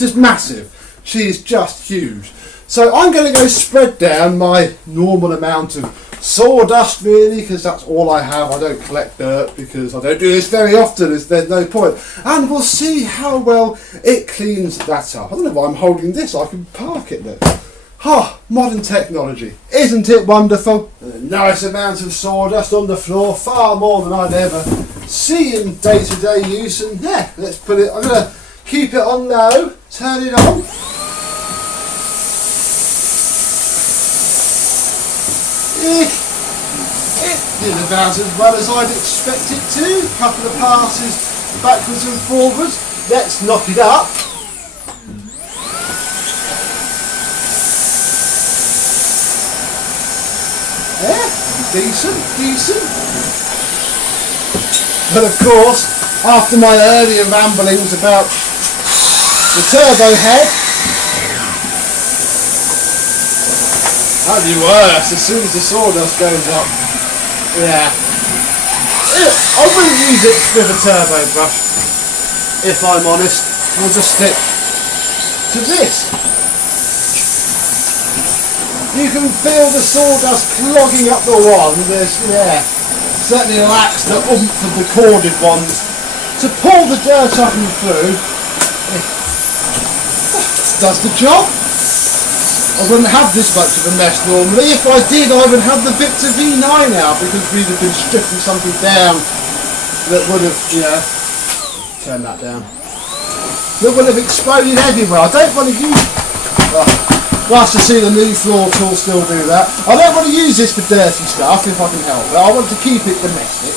just massive. She's just huge. So I'm going to go spread down my normal amount of sawdust, really, because that's all I have. I don't collect dirt because I don't do this very often. There's no point. And we'll see how well it cleans that up. I don't know why I'm holding this. I can park it there. Modern technology. Isn't it wonderful? And a nice amount of sawdust on the floor, far more than I'd ever see in day-to-day use. And yeah, let's put it, I'm going to keep it on low, turn it on. It did about as well as I'd expect it to. A couple of passes backwards and forwards. Let's knock it up. Yeah, decent. But of course, after my earlier ramblings about the turbo head, that'd be worse as soon as the sawdust goes up. Yeah. I wouldn't use it with a turbo brush, if I'm honest. I'll just stick to this. You can feel the sawdust clogging up the wand. Certainly lacks the oomph of the corded ones to pull the dirt up and through. Does the job. I wouldn't have this much of a mess normally. If I did, I would have the Victor V9 out because we'd have been stripping something down that would have, turn that down. That would have exploded everywhere. I don't want to use. Nice to see the new floor tool still do that. I don't want to use this for dirty stuff if I can help it. I want to keep it domestic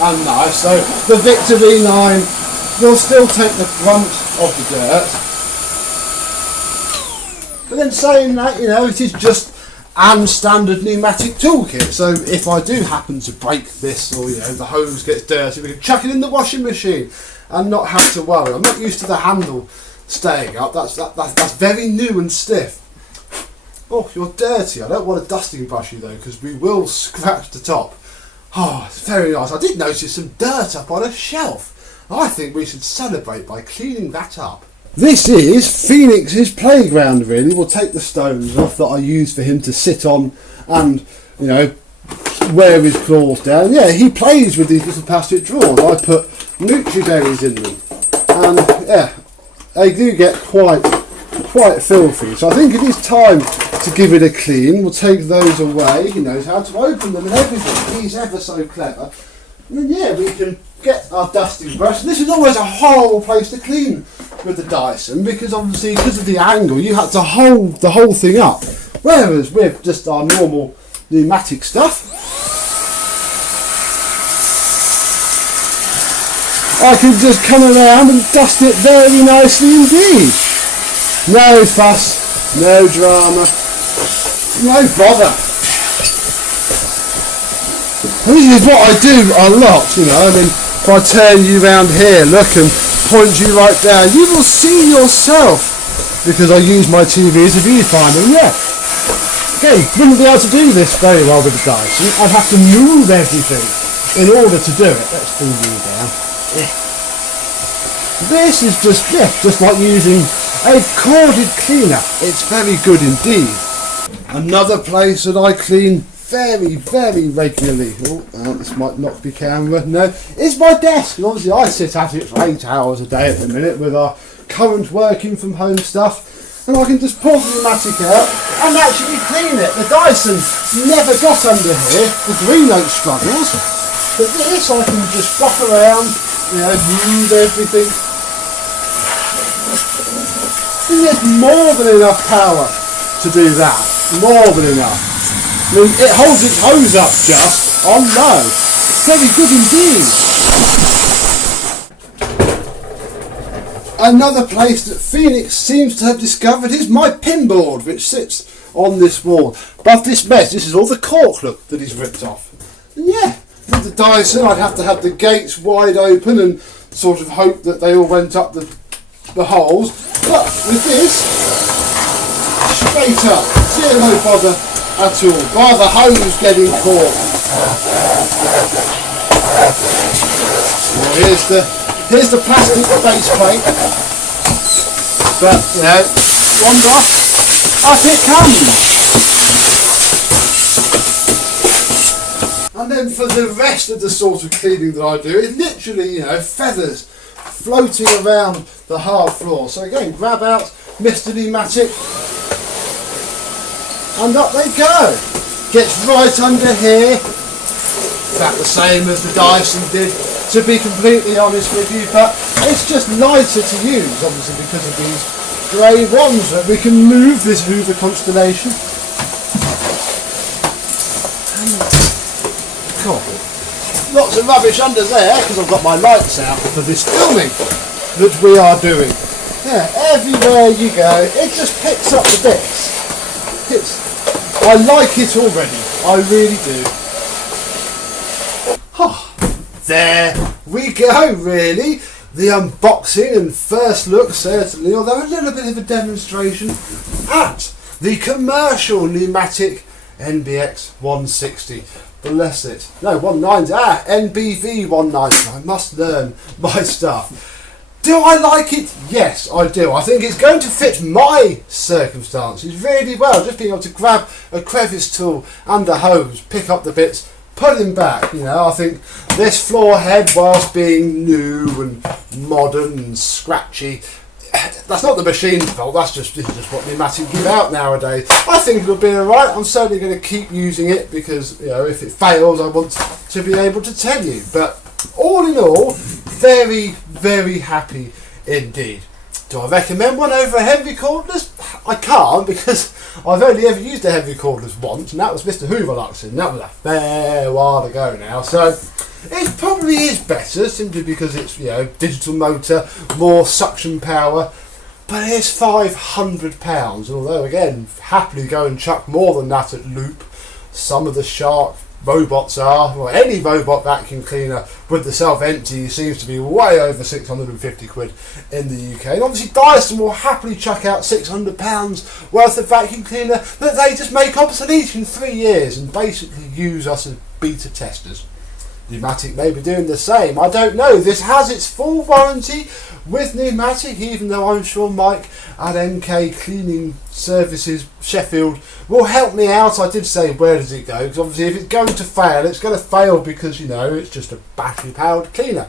and nice. So the Victor V9 will still take the brunt of the dirt. But then saying that, it is just an standard pneumatic toolkit. So if I do happen to break this or, the hose gets dirty, we can chuck it in the washing machine and not have to worry. I'm not used to the handle staying up. That's very new and stiff. Oh, you're dirty. I don't want a dusting brush you though, because we will scratch the top. Oh, it's very nice. I did notice some dirt up on a shelf. I think we should celebrate by cleaning that up. This is Phoenix's playground, really. We'll take the stones off that I use for him to sit on and, you know, wear his claws down. Yeah, he plays with these little plastic drawers. I put Nutri-Berries in them. And, yeah, they do get quite filthy. So I think it is time to give it a clean. We'll take those away. He knows how to open them and everything. He's ever so clever. And then, yeah, we can get our dusting brush. This is always a horrible place to clean with the Dyson because obviously because of the angle you have to hold the whole thing up, whereas with just our normal pneumatic stuff I can just come around and dust it very nicely indeed. No fuss, no drama, no bother. And this is what I do a lot, you know. I mean, if I turn you around here, look, and point you right down, you will see yourself, because I use my TV as a viewfinder. And yeah, again, wouldn't be able to do this very well with the Dyson. I'd have to move everything in order to do it. Let's bring you down. Yeah. This is just like using a corded cleaner. It's very good indeed. Another place that I clean very regularly, this might not be camera, no, it's my desk. And obviously I sit at it for 8 hours a day at the minute with our current working from home stuff, and I can just pull the pneumatic out and actually clean it. The Dyson never got under here, the green oak struggles, but this I can just flop around, you know, move everything. And there's more than enough power to do that, more than enough. I mean, it holds its hose up just on low. Very good indeed. Another place that Phoenix seems to have discovered is my pinboard, which sits on this wall. Above this mess, this is all the cork look that he's ripped off. And yeah, with the Dyson, I'd have to have the gates wide open and sort of hope that they all went up the holes. But with this, straight up, zero bother at all, by the hose getting caught. Well, here's the plastic base plate, but you know, one wash, up it comes. And then for the rest of the sort of cleaning that I do, it's literally, you know, feathers floating around the hard floor. So again, grab out Mr. Numatic, and up they go. Gets right under here. About the same as the Dyson did, to be completely honest with you, but it's just nicer to use, obviously, because of these grey wands. That we can move this Hoover Constellation. Cool. Lots of rubbish under there because I've got my lights out for this filming that we are doing. Yeah, everywhere you go, it just picks up the bits. I like it already, I really do. Oh, there we go, really. The unboxing and first look, certainly, although a little bit of a demonstration at the commercial Numatic NBX 160. Bless it. No, 190. NBV 190. I must learn my stuff. Do I like it? Yes, I do. I think it's going to fit my circumstances really well. Just being able to grab a crevice tool and a hose, pick up the bits, put them back. You know, I think this floor head, whilst being new and modern and scratchy, that's not the machine's fault. This is just what Numatic give out nowadays. I think it'll be alright. I'm certainly going to keep using it because, you know, if it fails, I want to be able to tell you. But all in all, very happy indeed. Do I recommend one over a heavy cordless? I can't, because I've only ever used a heavy cordless once, and that was Mr. Hoover Luxon. That was a fair while ago now, so it probably is better simply because it's, you know, digital motor, more suction power, but it's £500. And although again, happily go and chuck more than that at Loop, some of the Shark robots are, or any robot vacuum cleaner with the self-empty seems to be way over 650 quid in the UK. And obviously Dyson will happily chuck out £600 worth of vacuum cleaner that they just make obsolete in 3 years and basically use us as beta testers. Numatic may be doing the same. I don't know. This has its full warranty with Numatic, even though I'm sure Mike at MK Cleaning Services Sheffield will help me out. I did say, where does it go? Because obviously if it's going to fail, it's going to fail because, you know, it's just a battery powered cleaner.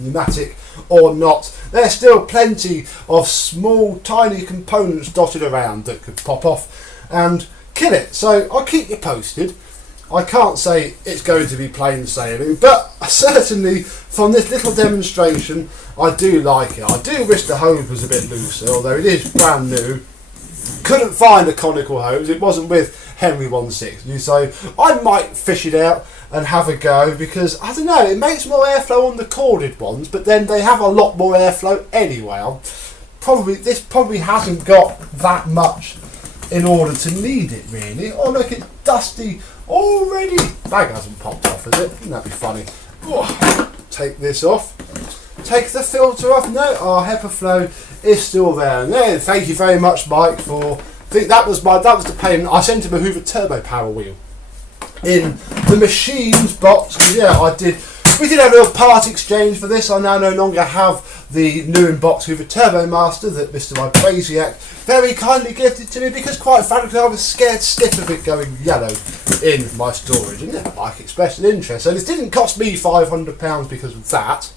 Numatic or not, there's still plenty of small tiny components dotted around that could pop off and kill it. So I'll keep you posted. I can't say it's going to be plain sailing, but certainly from this little demonstration I do like it. I do wish the hose was a bit looser, although it is brand new. Couldn't find a conical hose, it wasn't with Henry 160, so I might fish it out and have a go, because I don't know, it makes more airflow on the corded ones, but then they have a lot more airflow anyway. This probably hasn't got that much in order to need it really. Oh look, it's dusty already. Bag hasn't popped off, has it? Wouldn't that be funny? Oh, take this off. Take the filter off. No, our HEPA flow is still there. And then, thank you very much, Mike, for. I think that was the payment. I sent him a Hoover Turbo Power wheel in the machines box. Because yeah, I did. We did have a little part exchange for this. I now no longer have the new in box Hoover Turbo Master that Mr. Ibrasiak very kindly gifted to me, because quite frankly I was scared stiff of it going yellow in my storage, and yeah, Mike expressed an interest. So this didn't cost me £500 because of that,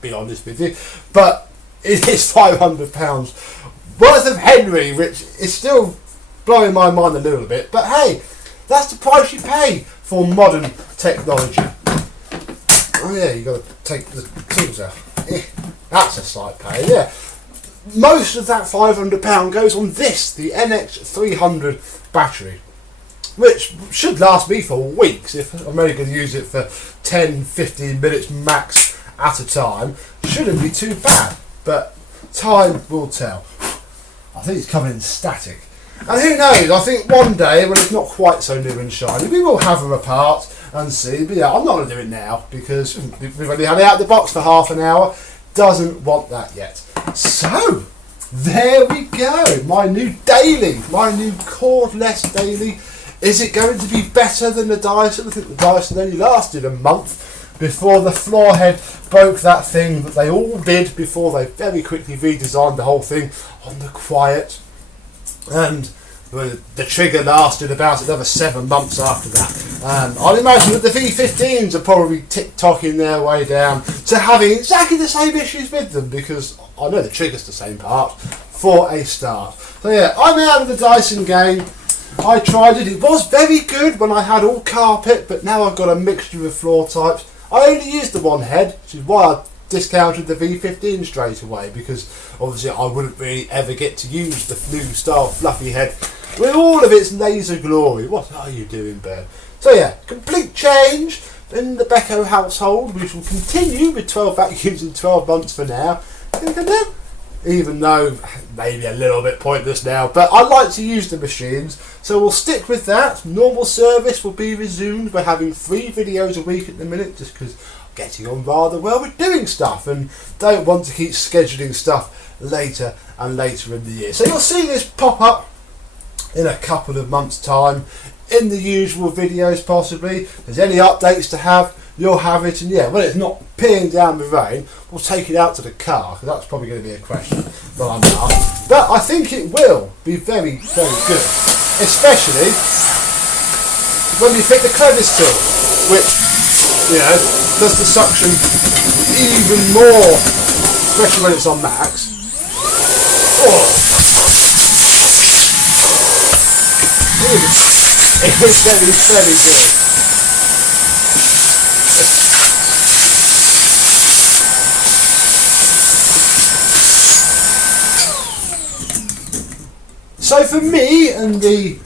be honest with you, but it is £500 worth of Henry, which is still blowing my mind a little bit, but hey, that's the price you pay for modern technology. Oh yeah, you got to take the tools out. That's a slight pain, yeah. Most of that £500 goes on this, the NX300 battery, which should last me for weeks if I'm only going to use it for 10-15 minutes max at a time. Shouldn't be too bad, but time will tell. I think it's coming in static. And who knows, I think one day when it's not quite so new and shiny, we will have them apart and see. But yeah, I'm not going to do it now because we've only had it out of the box for half an hour. Doesn't want that yet. So, there we go. My new daily, my new cordless daily. Is it going to be better than the Dyson? I think the Dyson only lasted a month before the floor head broke that thing that they all did before they very quickly redesigned the whole thing on the quiet. And the trigger lasted about another 7 months after that. I'd imagine that the V15s are probably tick-tocking their way down to having exactly the same issues with them, because I know the trigger's the same part for a start. So yeah, I'm out of the Dyson game. I tried it. It was very good when I had all carpet, but now I've got a mixture of floor types. I only used the one head, which is why I discounted the V15 straight away, because obviously I wouldn't really ever get to use the new style fluffy head with all of its laser glory. What are you doing, Bird? So yeah, complete change in the Beko household. We shall continue with 12 vacuums in 12 months for now, even though maybe a little bit pointless now, but I like to use the machines, so we'll stick with that. Normal service will be resumed. We're having 3 videos a week at the minute, just because getting on rather well with doing stuff and don't want to keep scheduling stuff later and later in the year. So you'll see this pop up in a couple of months' time in the usual videos possibly. If there's any updates to have, you'll have it, and yeah, when it's not peeing down the rain, we'll take it out to the car, because that's probably going to be a question. Well, I'm not. But I think it will be very, very good, especially when we fit the crevice tool, which, you know, does the suction even more, especially when it's on max. Oh. It is very, very good. So for me and the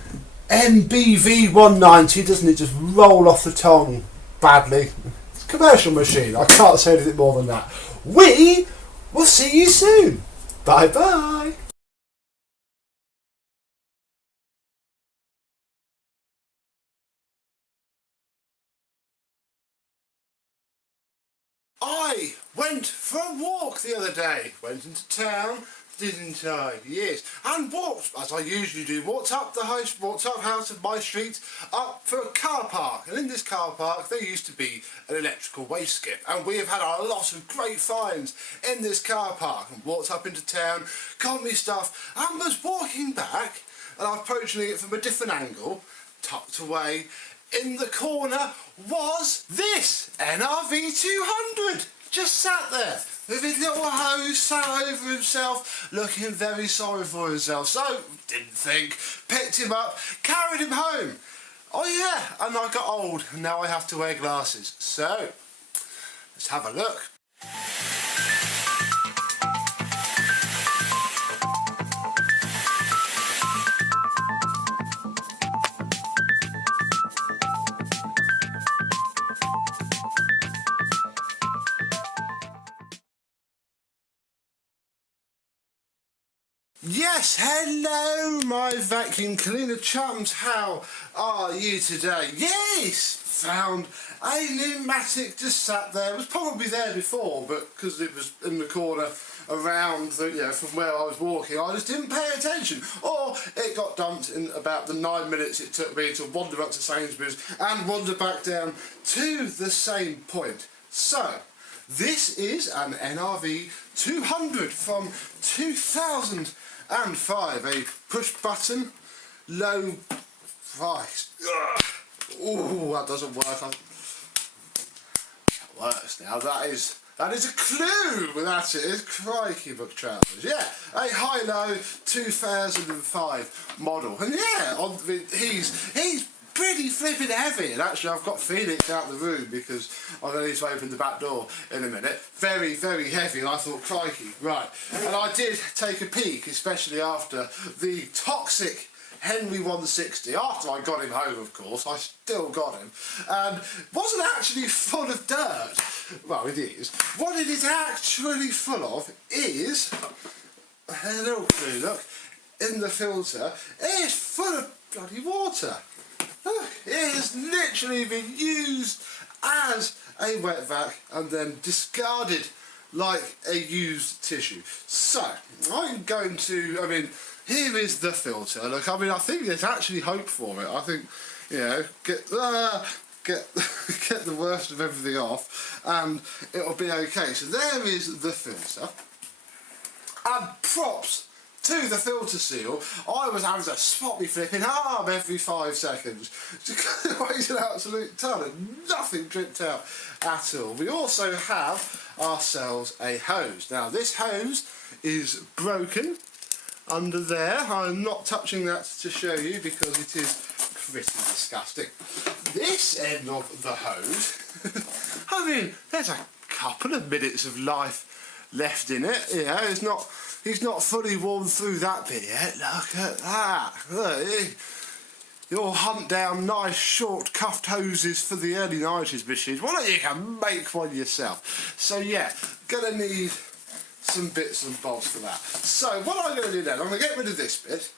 MBV 190, doesn't it just roll off the tongue badly? It's a commercial machine. I can't say anything more than that. We will see you soon. Bye bye. I went for a walk the other day. Went into town, didn't I? Yes. And walked, as I usually do, walked up house of my street, up for a car park. And in this car park, there used to be an electrical waste skip. And we have had a lot of great finds in this car park. And walked up into town, got me stuff, and was walking back, and I was approaching it from a different angle, tucked away. In the corner was this NRV 200. Just sat there with his little hose sat over himself, looking very sorry for himself. So, didn't think, picked him up, carried him home. Oh yeah, and I got old, and now I have to wear glasses. So, let's have a look. Yes, hello my vacuum cleaner chums, how are you today? Yes, found a Numatic just sat there. It was probably there before, but because it was in the corner around from where I was walking, I just didn't pay attention. Or it got dumped in about the 9 minutes it took me to wander up to Sainsbury's and wander back down to the same point. So, this is an NRV 200 from 2005, a push button, low price. Oh, that doesn't work. That works now. That is a clue. That is crikey, book trousers. Yeah, a high-low 2005 model, and yeah, he's pretty flipping heavy. And actually, I've got Phoenix out of the room because I'm going to need to open the back door in a minute. Very, very heavy, and I thought, crikey, right. And I did take a peek, especially after the toxic Henry 160, after I got him home, of course. I still got him, and wasn't actually full of dirt. Well, it is. What it is actually full of is a little clue. Look, in the filter, it's full of bloody water. Look, it has literally been used as a wet vac and then discarded like a used tissue. So, I'm going to, here is the filter. Look, I think there's actually hope for it. I think, get the worst of everything off and it'll be okay. So there is the filter. And props to the filter seal, I was having to swap me flipping arm every 5 seconds because it weighs an absolute ton and nothing dripped out at all. We also have ourselves a hose. Now this hose is broken under there. I'm not touching that to show you because it is pretty disgusting. This end of the hose, there's a couple of minutes of life left in it. He's not fully worn through that bit yet. Look at that. Look, you'll hunt down nice short cuffed hoses for the early 90s machines. Why don't you can make one yourself? So yeah, gonna need some bits and bobs for that. So what I'm gonna do then, I'm gonna get rid of this bit.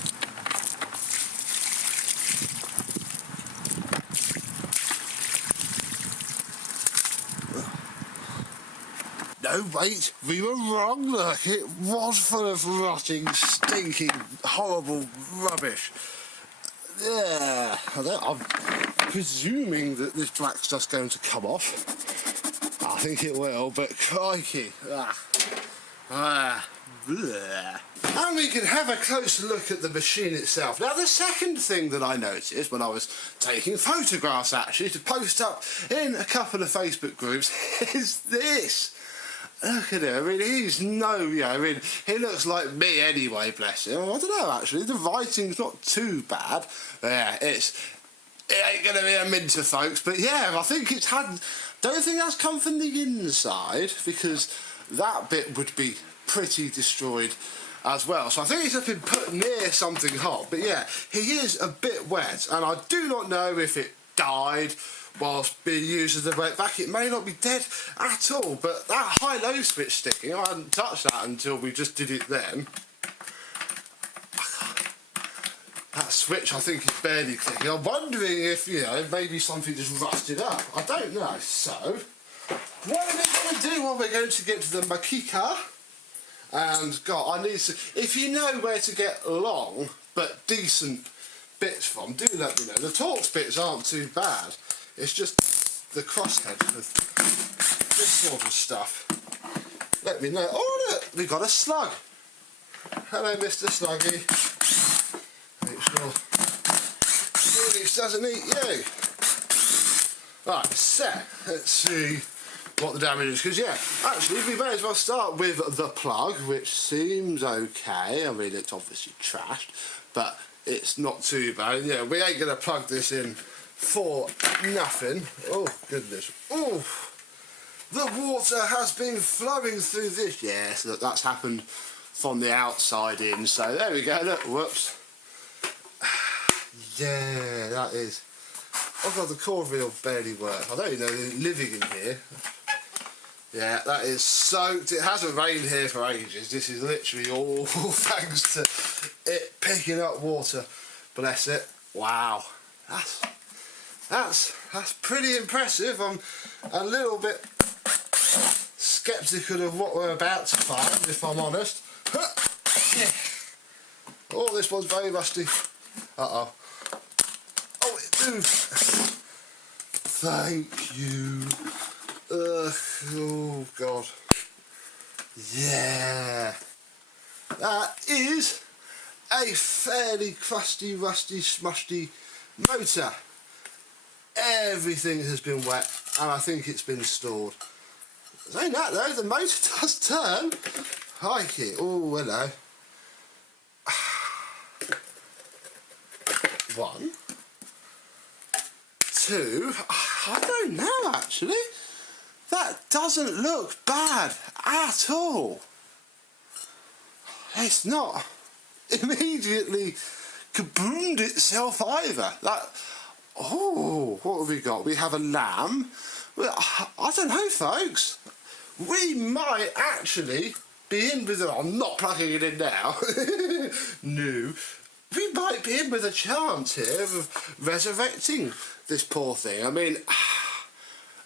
No, wait, we were wrong, look, it was full of rotting, stinking, horrible rubbish. Yeah, I'm presuming that this black's just going to come off. I think it will, but crikey. And we can have a closer look at the machine itself. Now, the second thing that I noticed when I was taking photographs, actually, to post up in a couple of Facebook groups, is this. Look at him, he's he looks like me anyway, bless him. I don't know, actually, the writing's not too bad. Yeah, it ain't going to be a minter, folks, but yeah, I think it's had, don't think that's come from the inside, because that bit would be pretty destroyed as well. So I think it's been put near something hot, but yeah, he is a bit wet, and I do not know if it died whilst being used as a wet vac. It may not be dead at all, but that high-low switch sticking, I hadn't touched that until we just did it then. That switch, I think, is barely clicking. I'm wondering if, maybe something just rusted up. I don't know. So, what are we going to do? Well, we're going to get to the Makika And God, I need to. If you know where to get long but decent bits from, do let me know. The Torx bits aren't too bad. It's just the crosshead with this sort of stuff. Let me know. Oh look, we got a slug. Hello, Mr. Sluggy. Make sure Felix doesn't eat you. Right, so let's see what the damage is, because yeah, actually we may as well start with the plug, which seems okay. I mean, it's obviously trashed, but it's not too bad. Yeah, we ain't gonna plug this in for nothing. Oh goodness. Oh, the water has been flowing through this. Yes, look, that's happened from the outside in, so there we go. Look, whoops. Yeah, that is. Oh god, the cord reel barely works. I don't even know they're living in here. Yeah, that is soaked. It hasn't rained here for ages. This is literally all thanks to it picking up water. Bless it. Wow. That's pretty impressive. I'm a little bit sceptical of what we're about to find, if I'm honest. Oh, this one's very rusty. Uh-oh. Oh, it moved. Thank you. Oh god. Yeah. That is a fairly crusty, rusty, smushy motor. Everything has been wet and I think it's been stored. Saying that though, the motor does turn. Crikey. Oh, hello. 1, 2, I don't know actually. That doesn't look bad at all. It's not immediately kaboomed itself either. That, oh, what have we got? We have a lamb. Well, I don't know, folks. We might actually be in with I'm not plugging it in now. No. We might be in with a chance here of resurrecting this poor thing. I mean,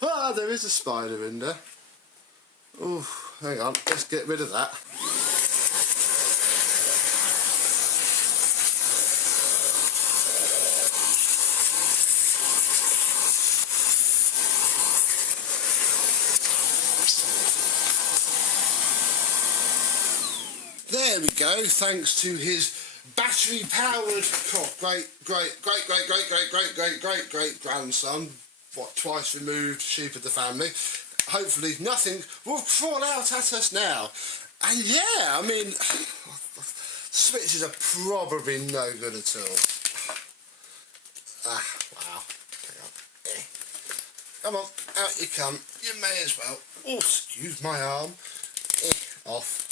there is a spider in there. Oh, hang on, let's get rid of that. There we go, thanks to his battery-powered, great grandson, what, twice removed sheep of the family. Hopefully nothing will crawl out at us now. And yeah, I mean, switches are probably no good at all. Ah, wow. Hang on. Come on, out you come. You may as well. Oh, excuse my arm. Off.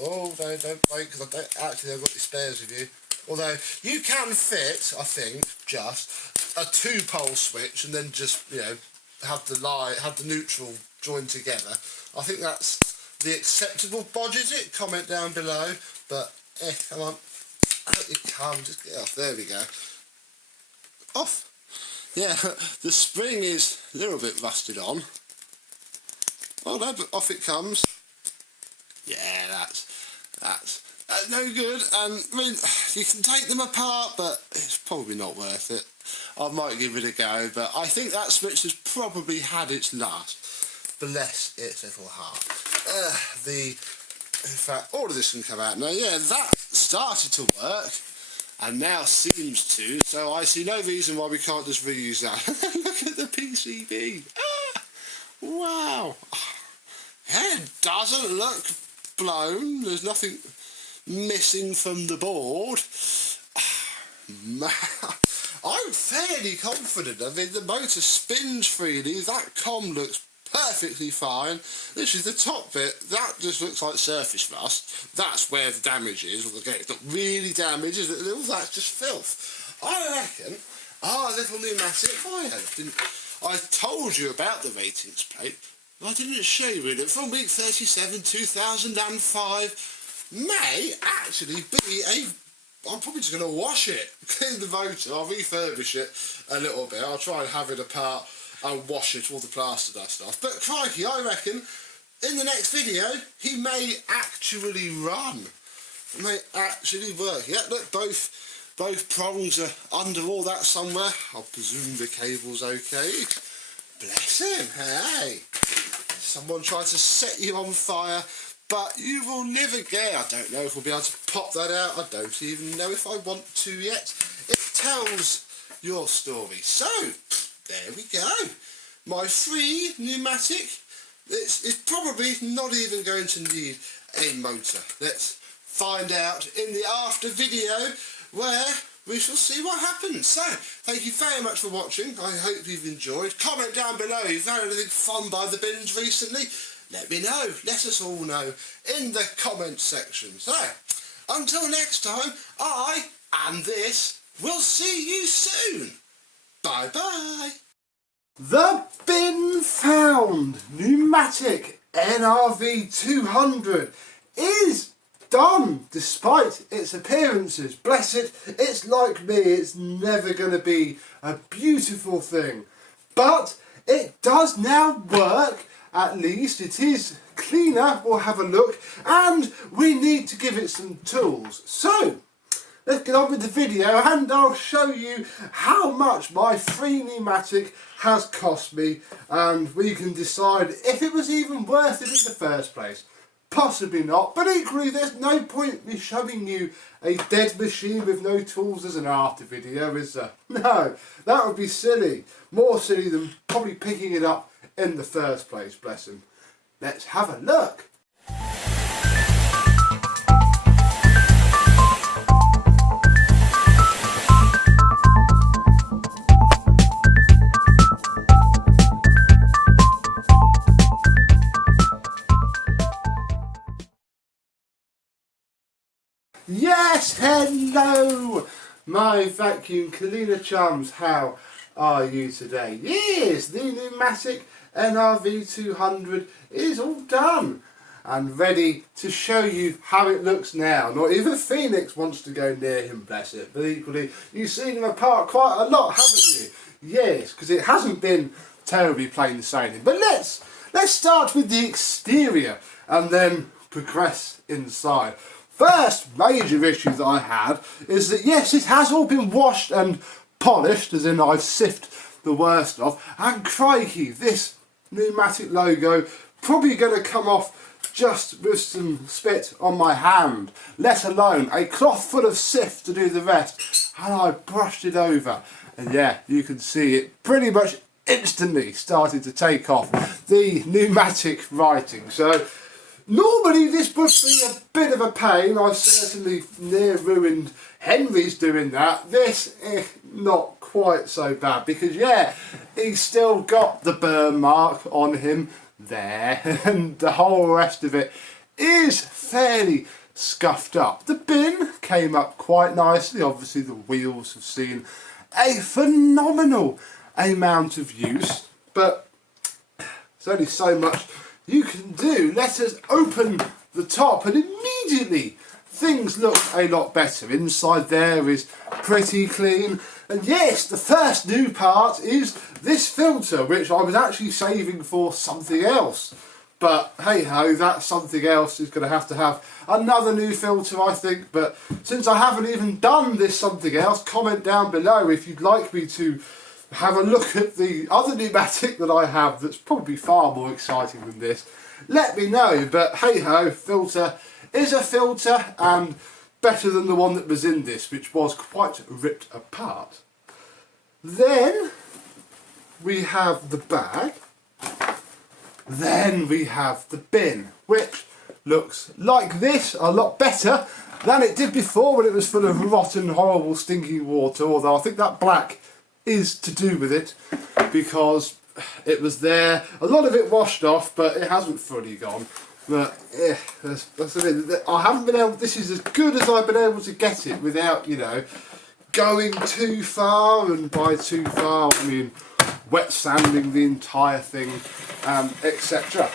Oh, no, don't break, because I don't actually I've got the spares with you. Although, you can fit, I think, just a 2-pole switch and then just, you know, have the neutral joined together. I think that's the acceptable bodge, is it? Comment down below. But, come on. Out you come, just get off. There we go. Off. Yeah, the spring is a little bit rusted on. Oh no, but off it comes. Yeah, that's no good. And I mean, you can take them apart, but it's probably not worth it. I might give it a go, but I think that switch has probably had its last. Bless its little heart. In fact, all of this can come out now. Yeah, that started to work, and now seems to. So I see no reason why we can't just reuse that. Look at the PCB. Ah, wow. It doesn't look blown. There's nothing missing from the board. Man, I'm fairly confident. I mean, the motor spins freely. That comm looks perfectly fine. This is the top bit. That just looks like surface rust. That's where the damage is. Well, again, it's not really damage, is it? All that's just filth. I reckon our little pneumatic I told you about the ratings plate. I didn't show you it. From week 37, 2005, may actually be I'm probably just going to wash it, clean the motor, I'll refurbish it a little bit. I'll try and have it apart and wash it, all the plaster dust off. But crikey, I reckon in the next video, he may actually run. It may actually work. Yeah, look, both prongs are under all that somewhere. I presume the cable's okay. Bless him. Hey, someone tried to set you on fire, but you will live again. I don't know if we'll be able to pop that out. I don't even know if I want to yet. It tells your story. So, there we go. My free Numatic. It's probably not even going to need a motor. Let's find out in the after video where we shall see what happens. So, thank you very much for watching. I hope you've enjoyed. Comment down below if you've had anything fun by the bins recently. Let me know. Let us all know in the comment section. So, until next time, I and this will see you soon. Bye bye. The bin found Numatic NRV 200 is done despite its appearances. Bless it, it's like me, it's never going to be a beautiful thing. But it does now work, at least it is cleaner. We'll have a look, and we need to give it some tools. So, let's get on with the video and I'll show you how much my free Numatic has cost me, and we can decide if it was even worth it in the first place. Possibly not, but equally there's no point me showing you a dead machine with no tools as an after video, is there? No, that would be silly. More silly than probably picking it up in the first place, bless him. Let's have a look. Yes, hello, my vacuum cleaner chums. How are you today? Yes, the Numatic NRV 200 is all done and ready to show you how it looks now. Not even Phoenix wants to go near him, bless it. But equally, you've seen him apart quite a lot, haven't you? Yes, because it hasn't been terribly plain sailing. But let's start with the exterior and then progress inside. First major issue that I had is that yes, it has all been washed and polished, as in I've sifted the worst off, and crikey, this Numatic logo probably going to come off just with some spit on my hand, let alone a cloth full of sift to do the rest, and I brushed it over, and yeah, you can see it pretty much instantly started to take off the Numatic writing. So normally this would be a bit of a pain. I've certainly near ruined Henry's doing that. This, not quite so bad, because yeah, he's still got the burn mark on him there, and the whole rest of it is fairly scuffed up. The bin came up quite nicely. Obviously the wheels have seen a phenomenal amount of use, but there's only so much you can do. Let us open the top, and immediately things look a lot better. Inside there is pretty clean, and yes, the first new part is this filter, which I was actually saving for something else, but hey ho, that something else is going to have another new filter, I think. But since I haven't even done this something else, comment down below if you'd like me to have a look at the other Numatic that I have that's probably far more exciting than this. Let me know, but hey ho, filter is a filter, and better than the one that was in this, which was quite ripped apart. Then we have the bag, then we have the bin, which looks like this, a lot better than it did before when it was full of rotten, horrible, stinking water, although I think that black is to do with it, because it was there, a lot of it washed off, but it hasn't fully gone. But yeah, that's the I haven't been able, this is as good as I've been able to get it without, you know, going too far, and by too far I mean wet sanding the entire thing, etc.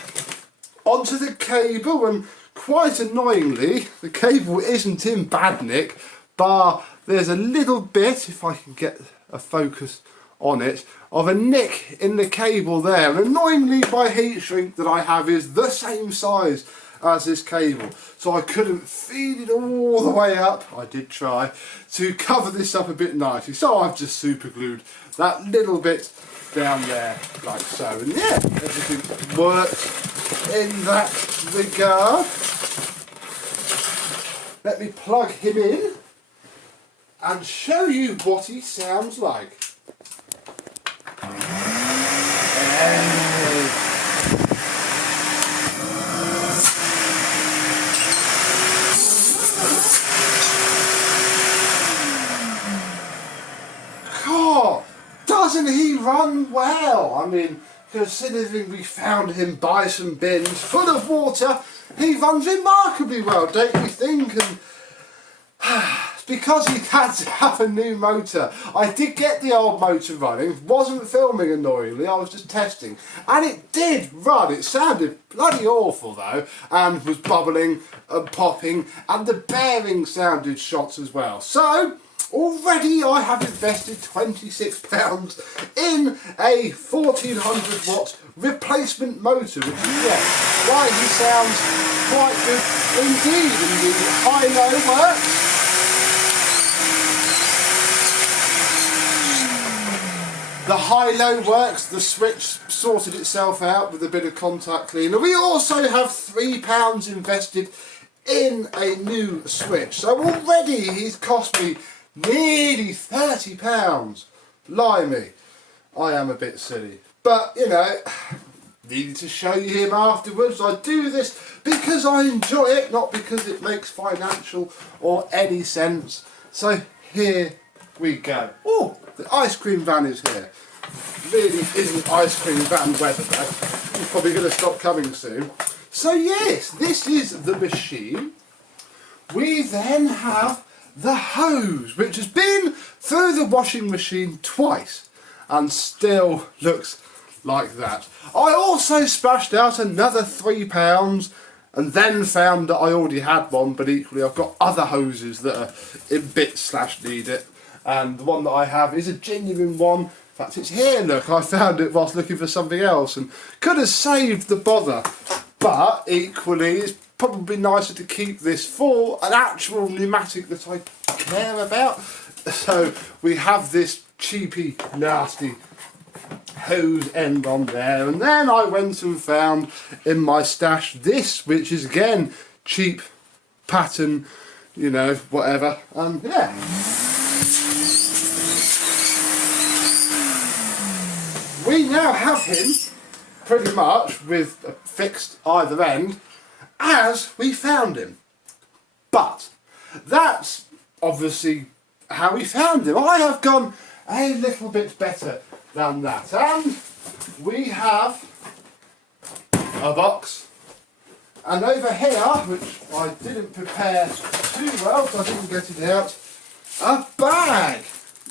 Onto the cable, and quite annoyingly the cable isn't in bad nick, bar there's a little bit, if I can get a focus on it, of a nick in the cable there. And annoyingly, my heat shrink that I have is the same size as this cable, so I couldn't feed it all the way up. I did try to cover this up a bit nicely, so I've just super glued that little bit down there like so, and yeah, everything worked in that regard. Let me plug him in and show you what he sounds like. God, doesn't he run well? I mean, considering we found him by some bins full of water, he runs remarkably well, don't you think? And because he had to have a new motor, I did get the old motor running, wasn't filming annoyingly, I was just testing, and it did run. It sounded bloody awful though, and was bubbling and popping, and the bearing sounded shot as well. So already I have invested £26 in a 1400 watt replacement motor, which is why he sounds quite good indeed. And the high-low works. The high-low works, the switch sorted itself out with a bit of contact cleaner. We also have £3 invested in a new switch. So already he's cost me nearly £30. Blimey, I am a bit silly. But, you know, needed to show you him afterwards. I do this because I enjoy it, not because it makes financial or any sense. So here we go. Oh, the ice cream van is here. Really isn't ice cream van weather though. It's probably going to stop coming soon. So yes, this is the machine. We then have the hose, which has been through the washing machine twice and still looks like that. I also splashed out another £3 and then found that I already had one, but equally I've got other hoses that are in bits / need it. And the one that I have is a genuine one. In fact, it's here, look, I found it whilst looking for something else and could have saved the bother. But equally, it's probably nicer to keep this for an actual pneumatic that I care about. So we have this cheapy, nasty hose end on there. And then I went and found in my stash this, which is again cheap pattern, you know, whatever. And yeah. We now have him pretty much with a fixed either end as we found him. But that's obviously how we found him. I have gone a little bit better than that. And we have a box. And over here, which I didn't prepare too well, so I didn't get it out, a bag.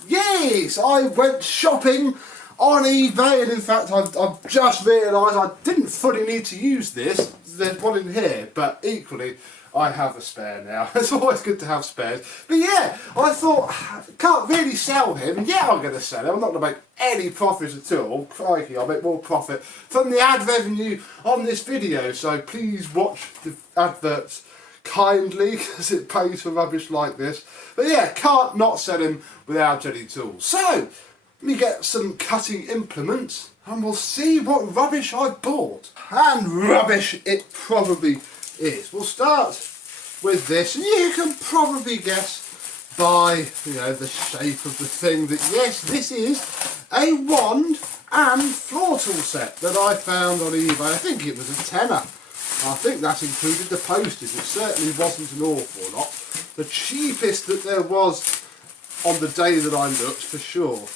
Yes, I went shopping on eBay, and in fact I've just realised I didn't fully need to use this. There's one in here, but equally I have a spare now. It's always good to have spares. But yeah, I thought, can't really sell him, and yeah, I'm going to sell him. I'm not going to make any profit at all. Crikey, I'll make more profit from the ad revenue on this video, so please watch the adverts kindly, because it pays for rubbish like this. But yeah, can't not sell him without any tools. So let me get some cutting implements and we'll see what rubbish I bought. And rubbish it probably is. We'll start with this, and you can probably guess by, you know, the shape of the thing that yes, this is a wand and floor tool set that I found on eBay. I think it was a tenner. I think that included the postage. It certainly wasn't an awful lot. The cheapest that there was on the day that I looked, for sure.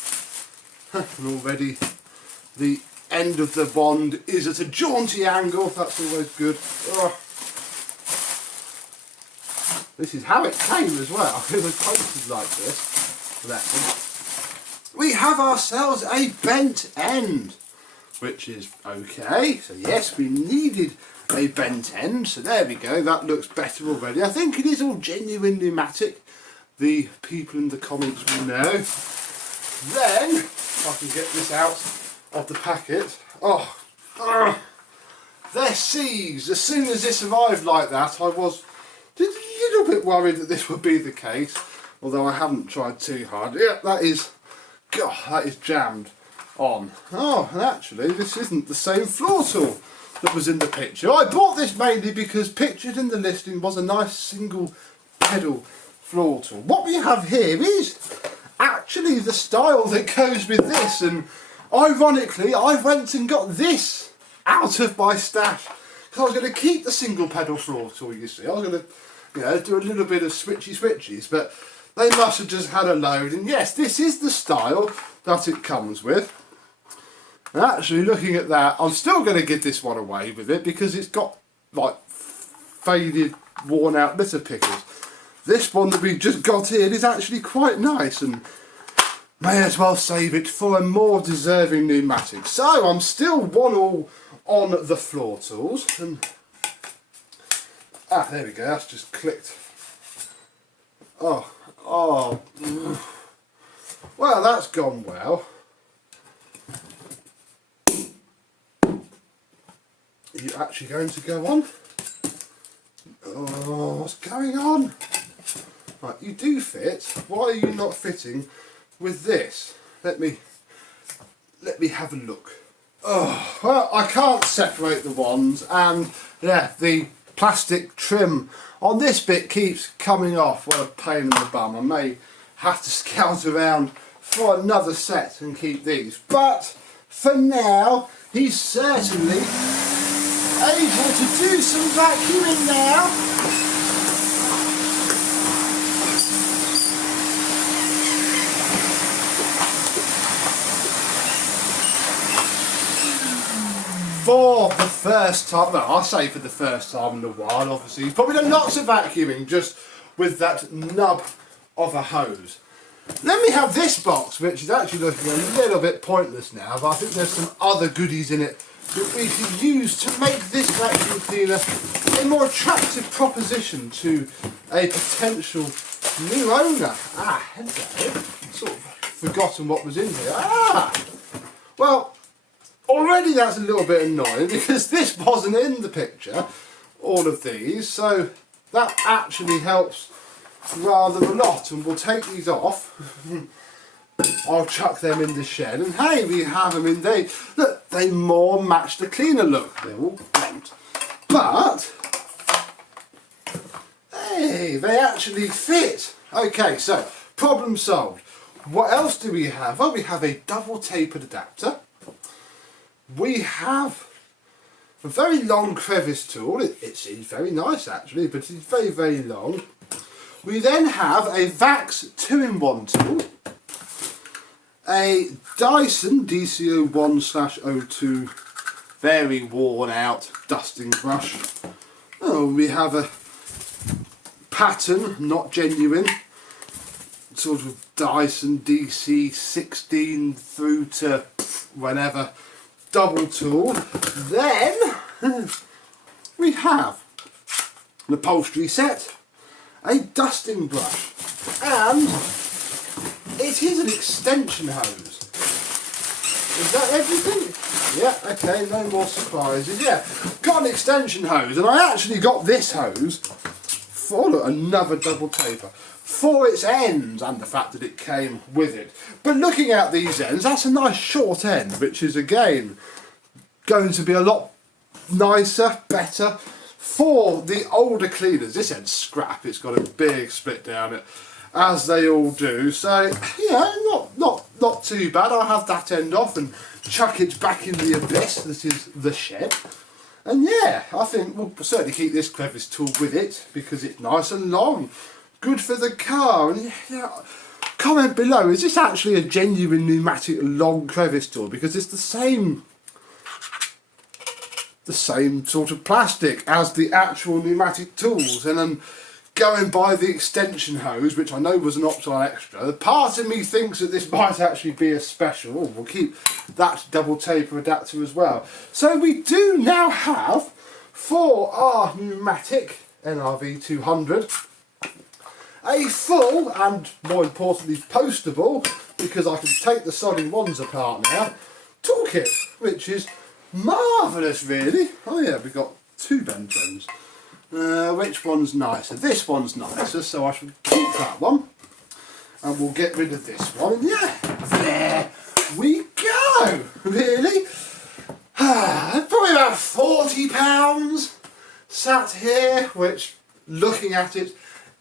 And already the end of the wand is at a jaunty angle. That's always good. Oh. This is how it came as well. It was posted like this. We have ourselves a bent end, which is okay. So yes, we needed a bent end. So there we go. That looks better already. I think it is all genuine pneumatic. The people in the comments will know. Then if I can get this out of the packet. They're seized. As soon as this arrived like that, I was just a little bit worried that this would be the case, although I haven't tried too hard. Yeah, that is jammed on. Oh, and actually this isn't the same floor tool that was in the picture. I bought this mainly because pictured in the listing was a nice single pedal floor tool. What we have here is actually the style that goes with this, and ironically I went and got this out of my stash because I was going to keep the single pedal floor tool, you see. I was going to do a little bit of switchies, but they must have just had a load, and yes, this is the style that it comes with. And actually looking at that, I'm still going to give this one away with it because it's got like faded, worn out litter pickers. This one that we just got in is actually quite nice, and may as well save it for a more deserving pneumatic. So I'm still 1-1 on the floor tools, and there we go, that's just clicked. Well, that's gone well. Are you actually going to go on? Oh, what's going on? Right, you do fit. Why are you not fitting with this? Let me have a look. Oh, well, I can't separate the wands, and yeah, the plastic trim on this bit keeps coming off. What a pain in the bum. I may have to scout around for another set and keep these, but for now he's certainly able to do some vacuuming now. For the first time, well, I say for the first time in a while, obviously, he's probably done lots of vacuuming just with that nub of a hose. Then we have this box, which is actually looking a little bit pointless now, but I think there's some other goodies in it that we can use to make this vacuum cleaner a more attractive proposition to a potential new owner. Hello. Sort of forgotten what was in here. Well, already that's a little bit annoying because this wasn't in the picture, all of these, so that actually helps rather a lot, and we'll take these off. I'll chuck them in the shed, and hey, we have them in there. Look, they more match the cleaner look. They're all bent, but hey, they actually fit. Okay, so problem solved. What else do we have? Well, we have a double tapered adapter. We have a very long crevice tool. It seems very nice actually, but it's very, very long. We then have a Vax 2-in-1 tool, a Dyson DC01/02 very worn out dusting brush. Oh, we have a pattern, not genuine, sort of Dyson DC16 through to whenever double tool. Then we have an upholstery set, a dusting brush, and it is an extension hose. Is that everything? Yeah, okay, no more surprises. Yeah, got an extension hose, and I actually got this hose for, look, another double taper, for its ends and the fact that it came with it. But looking at these ends, that's a nice short end, which is again going to be a lot nicer, better for the older cleaners. This end's scrap, it's got a big split down it, as they all do, so yeah, not too bad. I'll have that end off and chuck it back in the abyss that is the shed. And yeah, I think we'll certainly keep this crevice tool with it because it's nice and long, good for the car. And yeah, comment below, is this actually a genuine pneumatic long crevice tool? Because it's the same sort of plastic as the actual pneumatic tools, and I'm going by the extension hose, which I know was an optional extra. Part of me thinks that this might actually be a special. Oh, we'll keep that double taper adapter as well. So we do now have, for our pneumatic NRV 200, a full and more importantly postable because I can take the sodding ones apart now. Toolkit, which is marvellous really. Oh yeah, we've got 2 Bentrons. Which one's nicer? This one's nicer, so I should keep that one. And we'll get rid of this one. Yeah, there we go. Really? Probably about £40 sat here, which, looking at it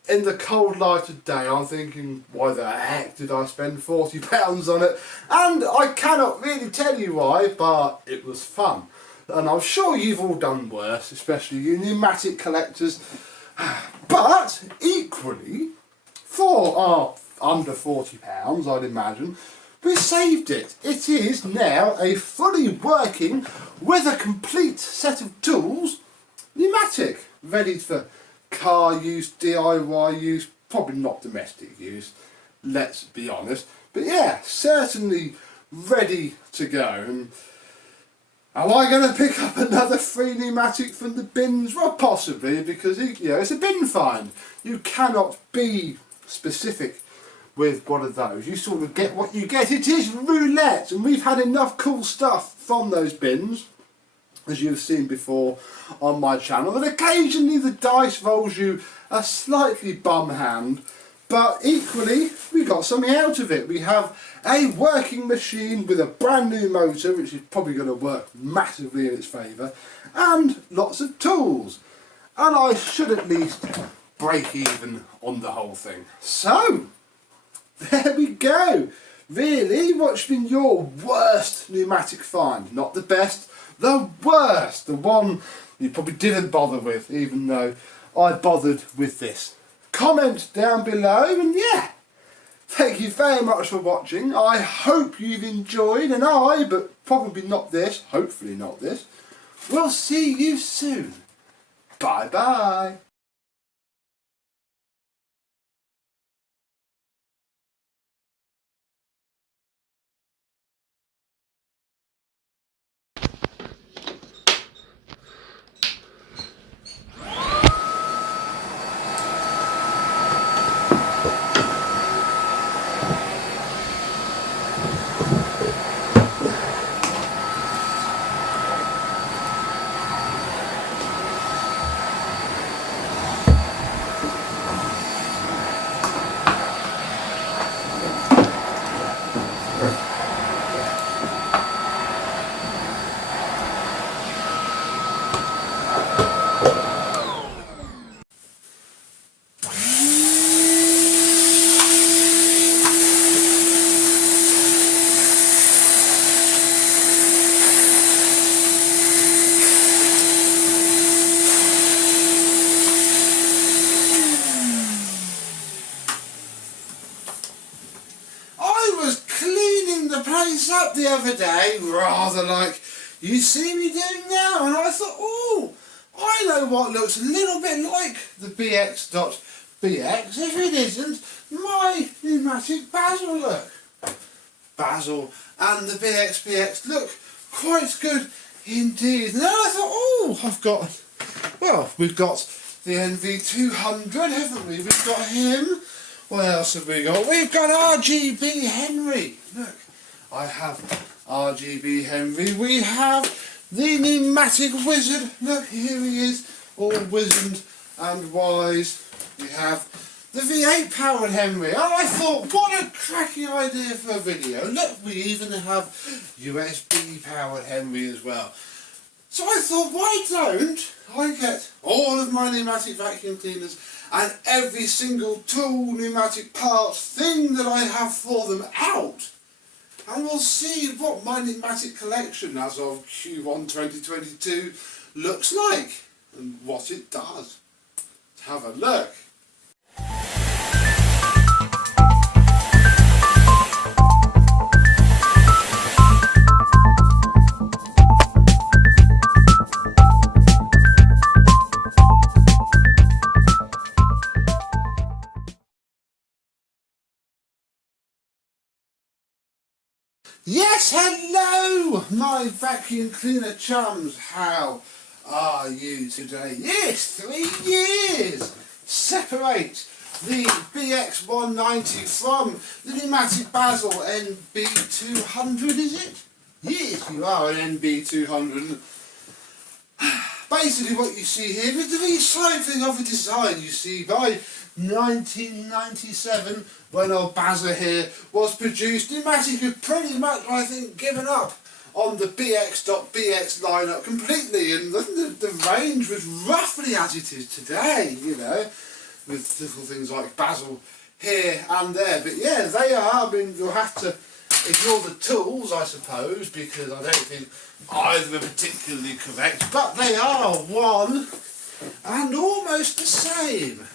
in the cold light of day, I'm thinking, why the heck did I spend £40 on it? And I cannot really tell you why, but it was fun. And I'm sure you've all done worse, especially you pneumatic collectors. But equally, for our under £40, I'd imagine, we saved it. It is now a fully working, with a complete set of tools, pneumatic, ready for car use, DIY use, probably not domestic use, let's be honest. But yeah, certainly ready to go. And am I going to pick up another free pneumatic from the bins? Well, possibly, because it's a bin find. You cannot be specific with one of those. You sort of get what you get. It is roulette, and we've had enough cool stuff from those bins, as you've seen before on my channel, and occasionally the dice rolls you a slightly bum hand, but equally we got something out of it. We have a working machine with a brand new motor, which is probably going to work massively in its favour, and lots of tools, and I should at least break even on the whole thing. So there we go. Really, what's been your worst pneumatic find? Not the best, the worst, the one you probably didn't bother with, even though I bothered with this. Comment down below, and yeah, thank you very much for watching. I hope you've enjoyed, and but probably not this, hopefully not this, we'll see you soon. Bye bye. Place up the other day, rather like you see me doing now, and I thought, oh, I know what looks a little bit like the BX.BX, if it isn't my pneumatic Basil. Look, Basil and the BX.BX look quite good indeed. And then I thought, oh, we've got the NV200, haven't we? We've got him. What else have we got? We've got RGB Henry. Look, I have RGB Henry. We have the pneumatic wizard. Look, here he is, all wizened and wise. We have the V8 powered Henry. And I thought, what a cracking idea for a video. Look, we even have USB powered Henry as well. So I thought, why don't I get all of my pneumatic vacuum cleaners and every single tool, pneumatic parts, thing that I have for them out, and we'll see what my pneumatic collection as of Q1 2022 looks like and what it does. Let's have a look. Yes, hello, my vacuum cleaner chums. How are you today? Yes, 3 years separate the BX190 from the Numatic Basil NB200, is it? Yes, you are an NB200. Basically what you see here is the recycling of a design you see by 1997 when old Basil here was produced. Numatic had pretty much, I think, given up on the BX.BX lineup completely, and the range was roughly as it is today, you know, with little things like Basil here and there. But yeah, they are, I mean, you'll have to ignore the tools, I suppose, because I don't think either are particularly correct, but they are one and almost the same.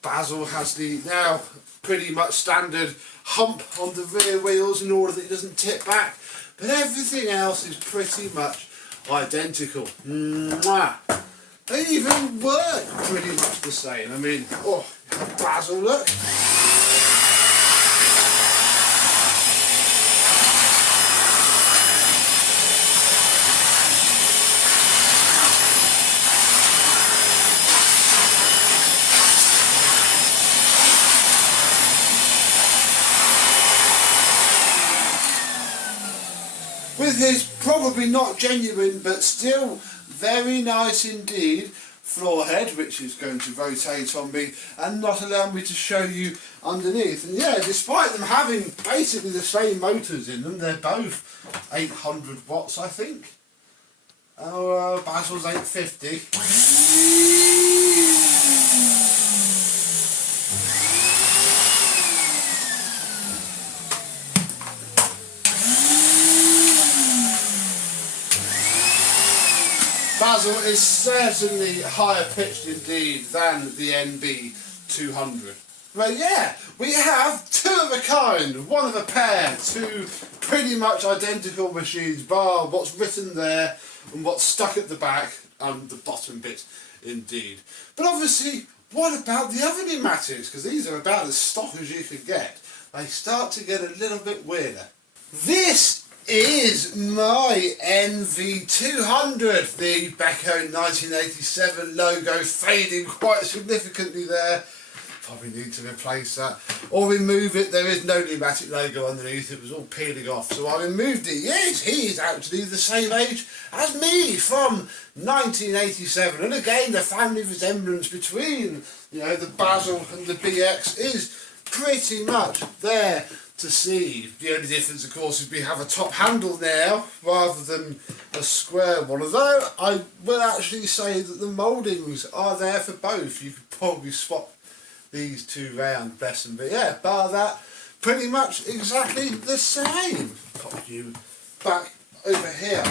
Basil has the now pretty much standard hump on the rear wheels in order that it doesn't tip back, but everything else is pretty much identical. Mwah. They even work pretty much the same. I mean, oh, Basil, look. With his probably not genuine but still very nice indeed floor head, which is going to rotate on me and not allow me to show you underneath. And yeah, despite them having basically the same motors in them, they're both 800 watts, I think. Oh, Basil's 850. Basil is certainly higher pitched indeed than the NB200. But yeah, we have two of a kind, one of a pair, two pretty much identical machines, bar what's written there and what's stuck at the back and the bottom bit indeed. But obviously, what about the other Numatics? Because these are about as stock as you could get. They start to get a little bit weirder. This is my NV200, the Beko 1987 logo fading quite significantly there. Probably need to replace that or remove it. There is no Numatic logo underneath, it was all peeling off, so I removed it. Yes, he is actually the same age as me from 1987, and again the family resemblance between, you know, the Basil and the BX is pretty much there to see. The only difference, of course, is we have a top handle now rather than a square one, although I will actually say that the mouldings are there for both. You could probably swap these two round, bless them, but yeah, bar that, pretty much exactly the same. Pop you back over here.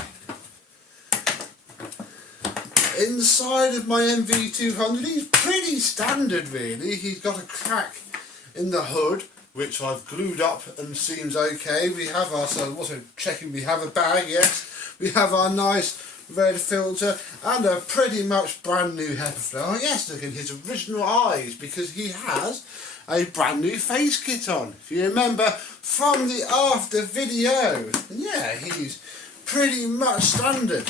Inside of my NV200, he's pretty standard really. He's got a crack in the hood, which I've glued up and seems okay. We have ourselves, also checking we have a bag, yes. We have our nice red filter and a pretty much brand new head flow. Yes, look at his original eyes, because he has a brand new face kit on. If you remember from the after video, yeah, he's pretty much standard.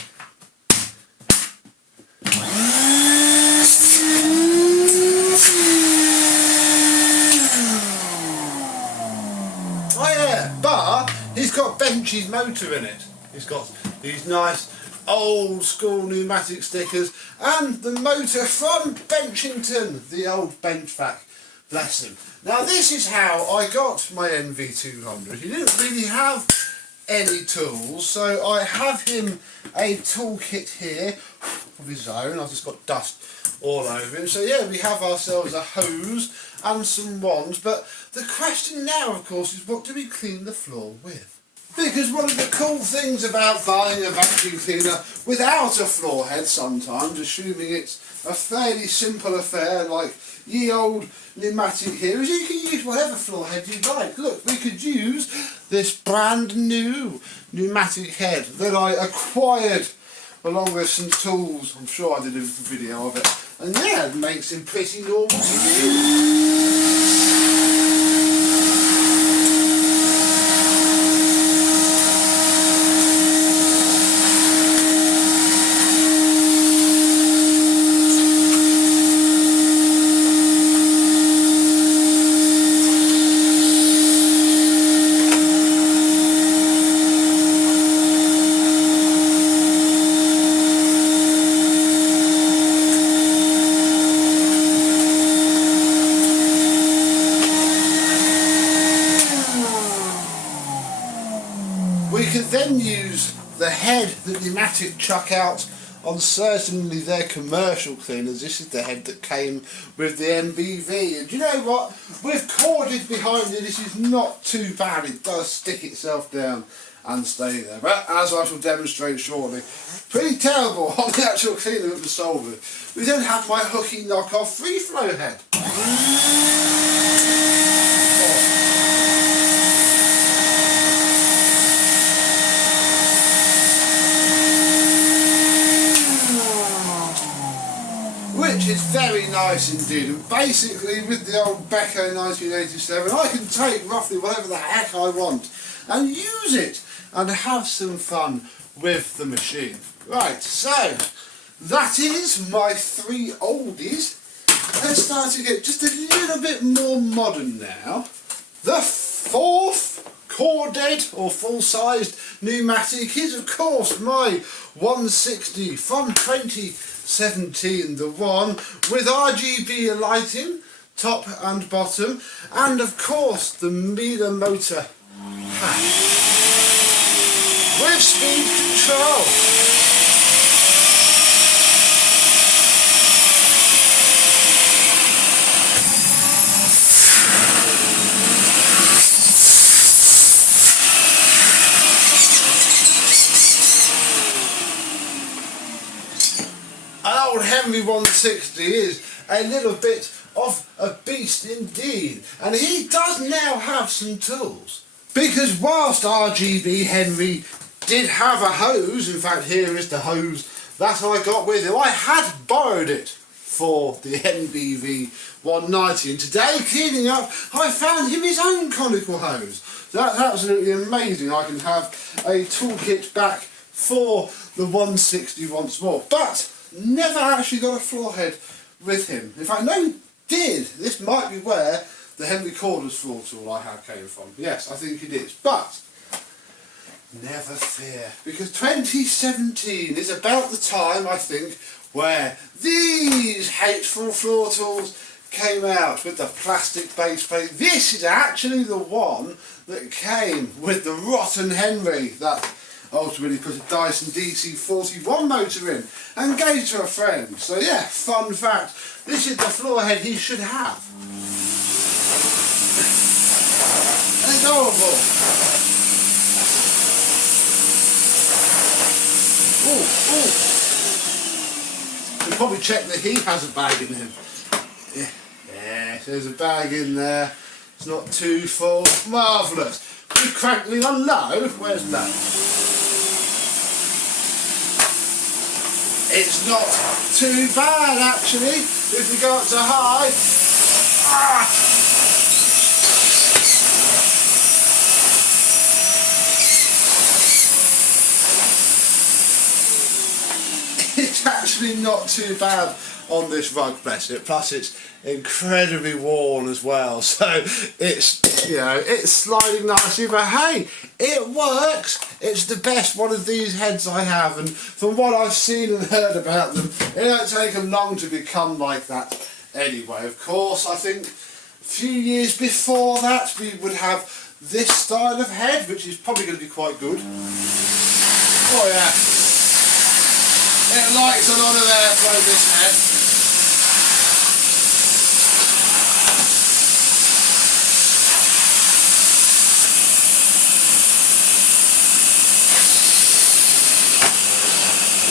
But he's got Bench's motor in it. He's got these nice old school Numatic stickers and the motor from Benchington, the old bench vac, bless him. Now this is how I got my NV200. He didn't really have any tools, so I have him a toolkit here of his own. I've just got dust all over him. So yeah, we have ourselves a hose and some wands, but the question now, of course, is what do we clean the floor with? Because one of the cool things about buying a vacuum cleaner without a floor head sometimes, assuming it's a fairly simple affair like ye old Numatic here, is you can use whatever floor head you like. Look, we could use this brand new Numatic head that I acquired along with some tools. I'm sure I did a video of it. And yeah, it makes him pretty normal to use. that Numatic chuck out on certainly their commercial cleaners. This is the head that came with the MBV, and you know what? With corded behind it, this is not too bad. It does stick itself down and stay there, but as I shall demonstrate shortly, pretty terrible on the actual cleaner of the solder. We then have my hooky knockoff free flow head. Which is very nice indeed, and basically with the old Beko 1987 I can take roughly whatever the heck I want and use it and have some fun with the machine. Right, so that is my three oldies. Let's start to get just a little bit more modern now. The fourth corded or full-sized Numatic is of course my 160 from 2017, the one with RGB lighting, top and bottom, and of course the Miele motor hatch with speed control. An old Henry 160 is a little bit of a beast indeed, and he does now have some tools. Because whilst RGB Henry did have a hose, in fact here is the hose that I got with him, I had borrowed it for the NBV 190, and today cleaning up I found him his own conical hose. That's absolutely amazing. I can have a toolkit back for the 160 once more, but never actually got a floor head with him. In fact, no he did. This might be where the Henry Corders floor tool I had came from. Yes, I think it is. But never fear, because 2017 is about the time, I think, where these hateful floor tools came out with the plastic base plate. This is actually the one that came with the rotten Henry that ultimately put a Dyson DC41 motor in and gave to a friend. So yeah, fun fact, this is the floor head he should have. Adorable. Ooh, ooh. We'll probably check that he has a bag in him. Yeah, there's a bag in there. It's not too full. Marvellous. We crank the on low. Where's low? It's not too bad actually. If we go up to high. It's actually not too bad on this rug, bless it. Plus it's incredibly worn as well, so it's, you know, it's sliding nicely, but hey, it works. It's the best one of these heads I have, and from what I've seen and heard about them, it don't take them long to become like that anyway. Of course, I think a few years before that we would have this style of head, which is probably going to be quite good. Oh yeah, it likes a lot of airflow, this head.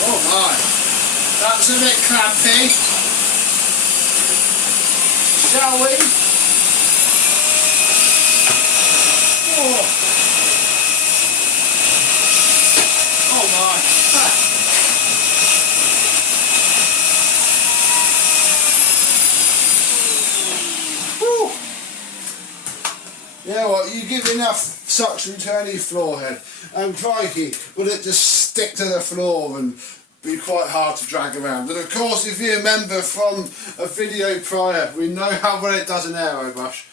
Oh my, that's a bit clampy. Shall we? Oh, oh my. Whew. You know what, you give enough suction to any floor head and crikey, will it just stick to the floor and be quite hard to drag around. And of course, if you remember from a video prior, we know how well it does an aero brush.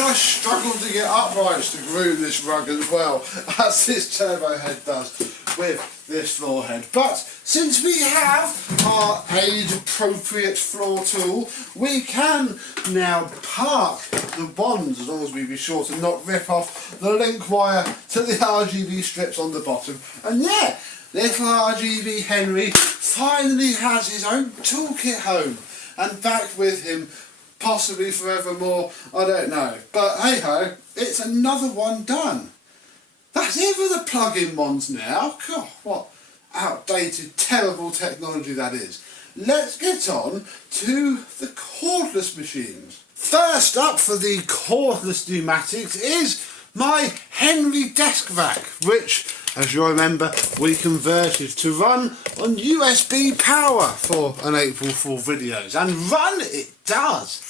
I struggled to to get uprights to groom this rug as well, as this turbo head does with this floor head. But since we have our age appropriate floor tool, we can now park the wands, as long as we be sure to not rip off the link wire to the RGB strips on the bottom. And yeah, little RGB Henry finally has his own toolkit home and back with him, possibly forevermore, I don't know. But hey ho, it's another one done. That's it for the plug-in ones now. God, what outdated, terrible technology that is. Let's get on to the cordless machines. First up for the cordless pneumatics is my Henry desk vac, which, as you remember, we converted to run on USB power for an April Fool videos, and run it does.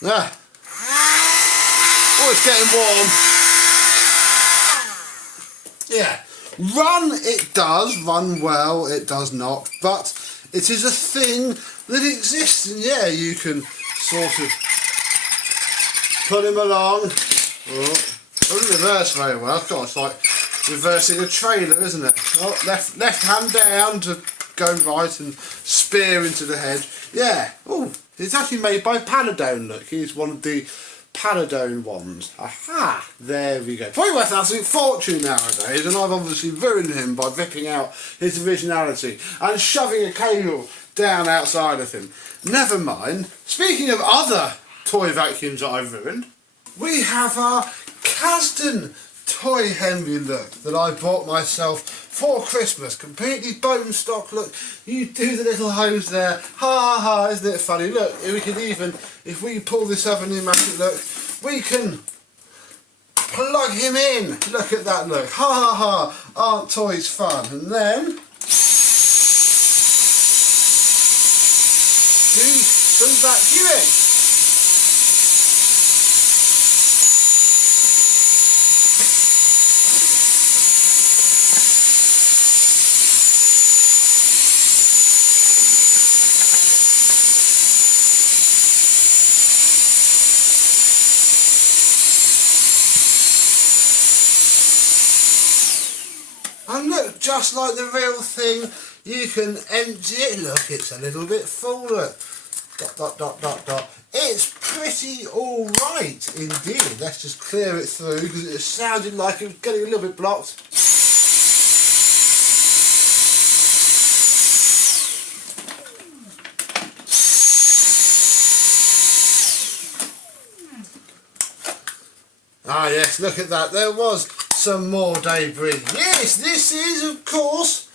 Ah. Oh, it's getting warm. Yeah, run it does, run well, it does not, but it is a thing that exists, and yeah, you can sort of put him along. Oh, doesn't reverse very well. God, it's like reversing a trailer, isn't it? Oh, left hand down to go right and spear into the hedge. Yeah, oh, it's actually made by Paladone, look, he's one of the Paladone ones. Aha! There we go. Probably worth an absolute fortune nowadays, and I've obviously ruined him by ripping out his originality and shoving a cable down outside of him. Never mind. Speaking of other toy vacuums that I've ruined, we have our Kasdan toy Henry look that I bought myself for Christmas. Completely bone stock look. You do the little hose there. Ha ha ha, isn't it funny? Look, we can even, if we pull this other pneumatic look, we can plug him in. Look at that look. Ha ha ha, aren't toys fun? And then do some vacuuming. And look, just like the real thing, you can empty it. Look, it's a little bit full. Look. Dot, dot, dot, dot, dot. It's pretty alright indeed. Let's just clear it through because it sounded like it was getting a little bit blocked. Ah yes, look at that. There was some more debris. Yes, this is, of course...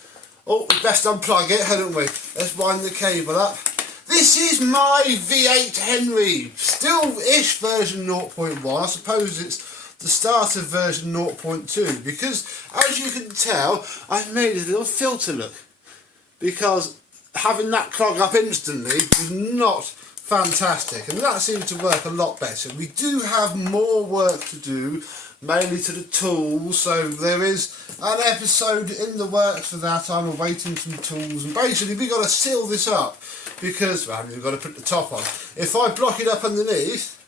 Oh, best unplug it, hadn't we? Let's wind the cable up. This is my V8 Henry. Still-ish version 0.1. I suppose it's the start of version 0.2. Because, as you can tell, I've made a little filter look. Because having that clog up instantly was not fantastic. And that seems to work a lot better. We do have more work to do, mainly to the tools, so there is an episode in the works for that. I'm awaiting some tools, and basically we've got to seal this up because, well, we've got to put the top on. If I block it up underneath,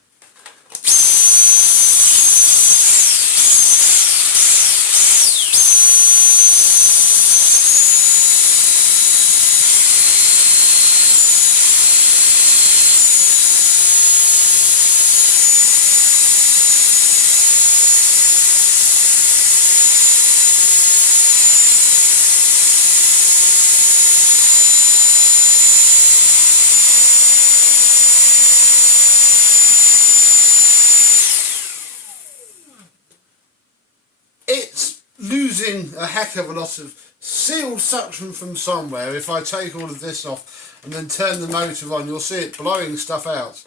it's losing a heck of a lot of sealed suction from somewhere. If I take all of this off and then turn the motor on, you'll see it blowing stuff out.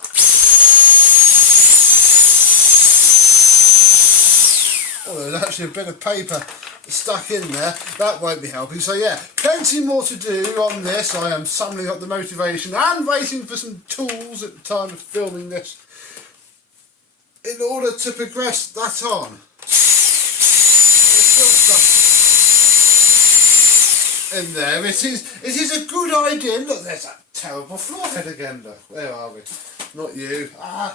Oh, there's actually a bit of paper stuck in there. That won't be helping. So yeah, plenty more to do on this. I am summoning up the motivation and waiting for some tools at the time of filming this in order to progress that on. in there. It is a good idea. Look, there's that terrible floor head again. Look, where are we? Not you.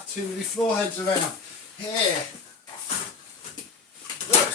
Too many floor heads around. Here. Look.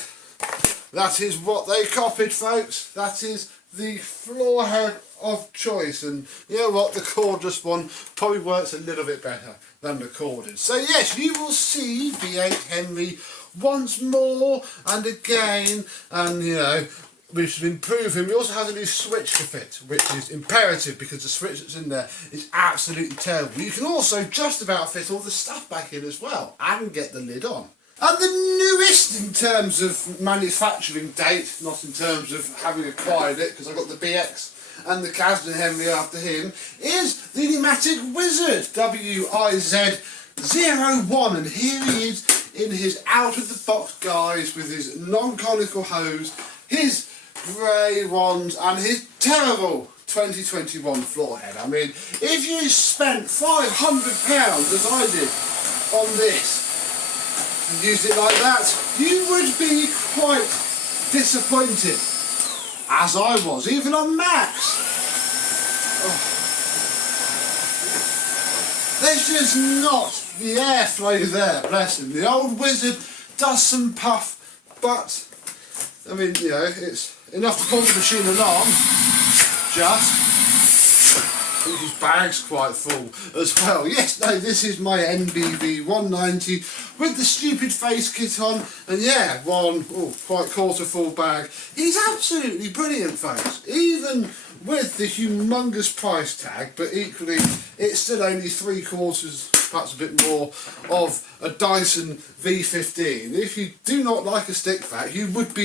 That is what they copied, folks. That is the floor head of choice, and you know what, the cordless one probably works a little bit better than the corded. So yes, you will see V8 Henry once more and again, and you know, we should improve him. He also has a new switch to fit, which is imperative because the switch that's in there is absolutely terrible. You can also just about fit all the stuff back in as well and get the lid on. And the newest in terms of manufacturing date, not in terms of having acquired it, because I got the BX and the Casden Henry after him, is the Numatic Wizard WIZ01, and here he is in his out-of-the-box guise with his non-conical hose, his grey wands and his terrible 2021 floor head. I mean, if you spent £500 as I did on this, and used it like that, you would be quite disappointed, as I was, even on Max. Oh. There's just not the airflow there, bless him. The old Wizard does some puff, but I mean, you know, it's enough to pull the machine along, just. I think his bag's quite full as well. Yes, no, this is my NBV 190 with the stupid face kit on, and yeah, one quite quarter full bag. He's absolutely brilliant, folks, even with the humongous price tag, but equally it's still only 3/4, perhaps a bit more, of a Dyson V15. If you do not like a stick vac, you would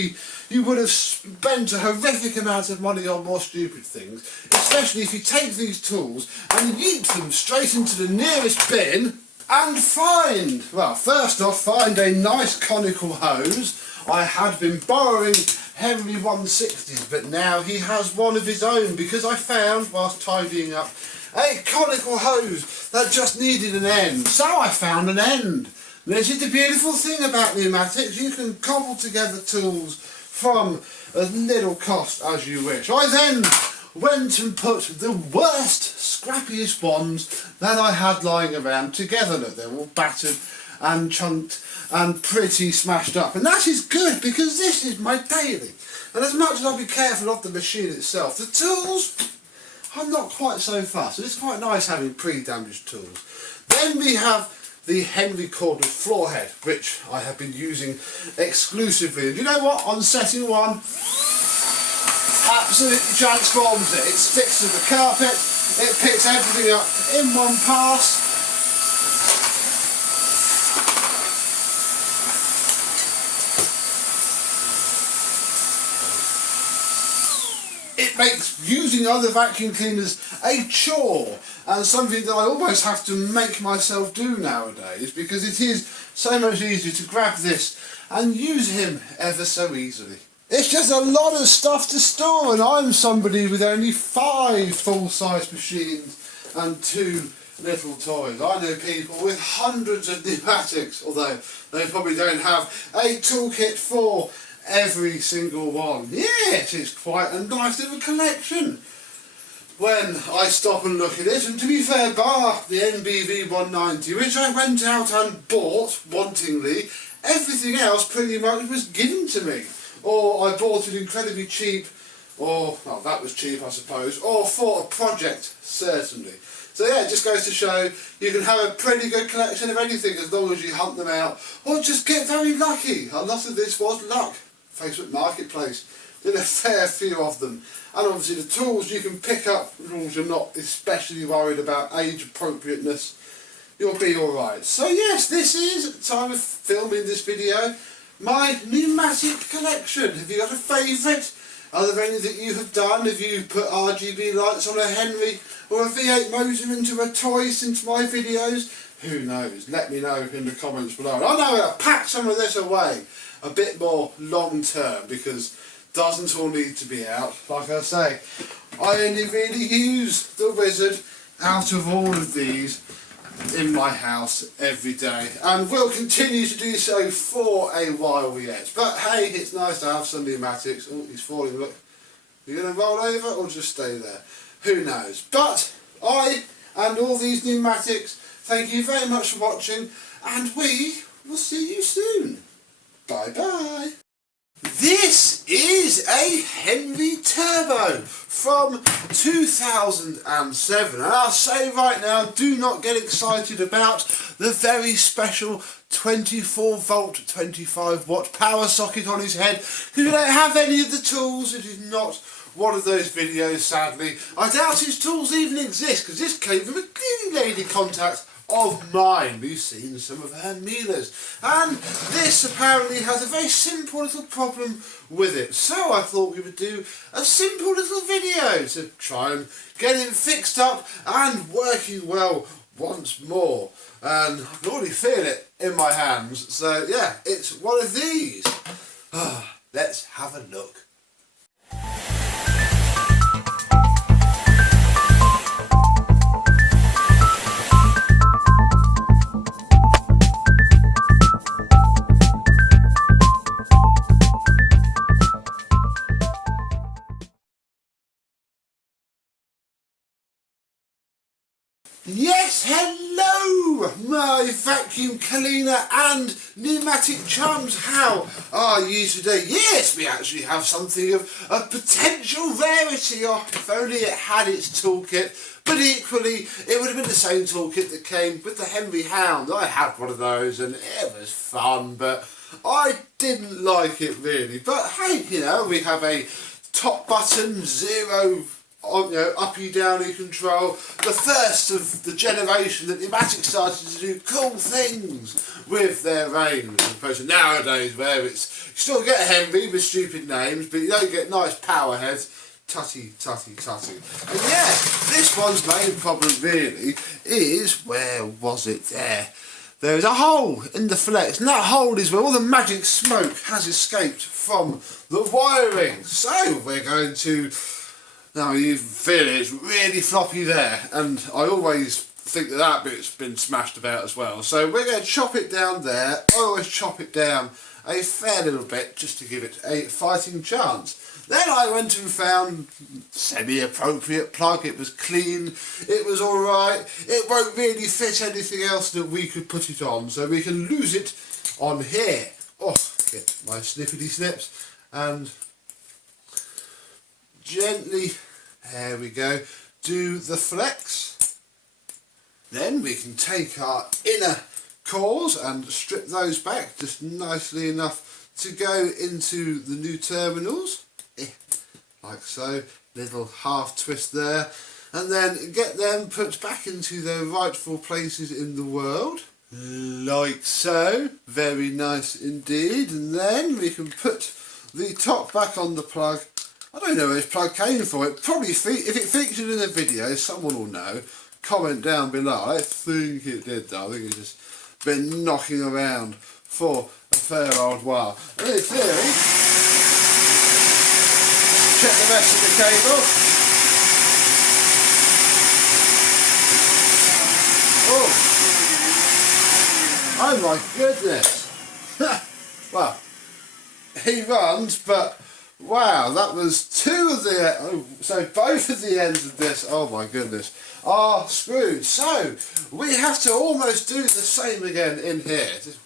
have spent a horrific amount of money on more stupid things, especially if you take these tools and yeet them straight into the nearest bin and first off, find a nice conical hose. I had been borrowing Henry 160s, but now he has one of his own because I found, whilst tidying up, a conical hose that just needed an end. So I found an end. This is the beautiful thing about pneumatics. You can cobble together tools from as little cost as you wish. I then went and put the worst, scrappiest ones that I had lying around together. Look, they're all battered and chunked and pretty smashed up. And that is good because this is my daily. And as much as I'll be careful of the machine itself, the tools, I'm not quite so fussed. It's quite nice having pre-damaged tools. Then we have the Henry cordless floor head, which I have been using exclusively. And you know what? On setting one, absolutely transforms it. It sticks to the carpet, it picks everything up in one pass. It makes using other vacuum cleaners a chore, and something that I almost have to make myself do nowadays, because it is so much easier to grab this and use him ever so easily. It's just a lot of stuff to store, and I'm somebody with only 5 full-size machines and 2 little toys. I know people with hundreds of pneumatics, although they probably don't have a toolkit for every single one. Yes, it's quite a nice little collection when I stop and look at it. And to be fair, bar the NBV 190, which I went out and bought wantingly, everything else pretty much was given to me, or I bought it incredibly cheap, or, well, that was cheap I suppose, or for a project, certainly. So yeah, it just goes to show you can have a pretty good collection of anything as long as you hunt them out, or just get very lucky. A lot of this was luck. Facebook Marketplace did a fair few of them, and obviously the tools you can pick up as long as you're not especially worried about age appropriateness, you'll be alright. So yes, this is the time of filming this video, my pneumatic collection. Have you got a favourite? Are there any that you have done? Have you put RGB lights on a Henry or a V8 motor into a toy since my videos? Who knows? Let me know in the comments below. And I know I'll pack some of this away a bit more long term, because doesn't all need to be out. Like I say, I only really use the Wizard out of all of these in my house every day, and will continue to do so for a while yet. But hey, it's nice to have some pneumatics. Oh, he's falling, look. You're going to roll over or just stay there? Who knows? But I and all these pneumatics, thank you very much for watching, and we will see you soon. Bye bye. This is a Henry Turbo from 2007, and I'll say right now, do not get excited about the very special 24 volt 25 watt power socket on his head, because we don't have any of the tools. It is not one of those videos, sadly. I doubt his tools even exist, because this came from a cleaning lady contact of mine. We've seen some of her Miele's, and this apparently has a very simple little problem with it, so I thought we would do a simple little video to try and get it fixed up and working well once more. And I can already feel it in my hands, so yeah, it's one of these. Let's have a look. Yes, hello, my vacuum cleaner and pneumatic chums. How are you today? Yes, we actually have something of a potential rarity. Oh, if only it had its toolkit. But equally, it would have been the same toolkit that came with the Henry Hound. I had one of those and it was fun, but I didn't like it really. But hey, you know, we have a top button, zero uppy downy control, the first of the generation that Numatic started to do cool things with their range, as opposed to nowadays where it's, you still get Henry with stupid names, but you don't get nice power heads. Tutty, tutty, tutty. And yeah, this one's main problem really is, where was it there? There is a hole in the flex, and that hole is where all the magic smoke has escaped from the wiring. So we're going to, now you feel it, it's really floppy there, and I always think that that bit's been smashed about as well. So we're going to chop it down there. I always chop it down a fair little bit just to give it a fighting chance. Then I went and found semi-appropriate plug. It was clean, it was alright. It won't really fit anything else that we could put it on, so we can lose it on here. Oh, get my snippety snips and gently, there we go, do the flex. Then we can take our inner cores and strip those back just nicely enough to go into the new terminals, like so, little half twist there, and then get them put back into their rightful places in the world, like so. Very nice indeed. And then we can put the top back on the plug. I don't know where this plug came from. It probably, if it featured in a video, someone will know. Comment down below. I think it did though. I think it's just been knocking around for a fair old while. And in theory, check the rest of the cable. Oh my goodness. Well, he runs, but wow, that was two of the, so both of the ends of this, oh my goodness, are screwed. So we have to almost do the same again in here. Just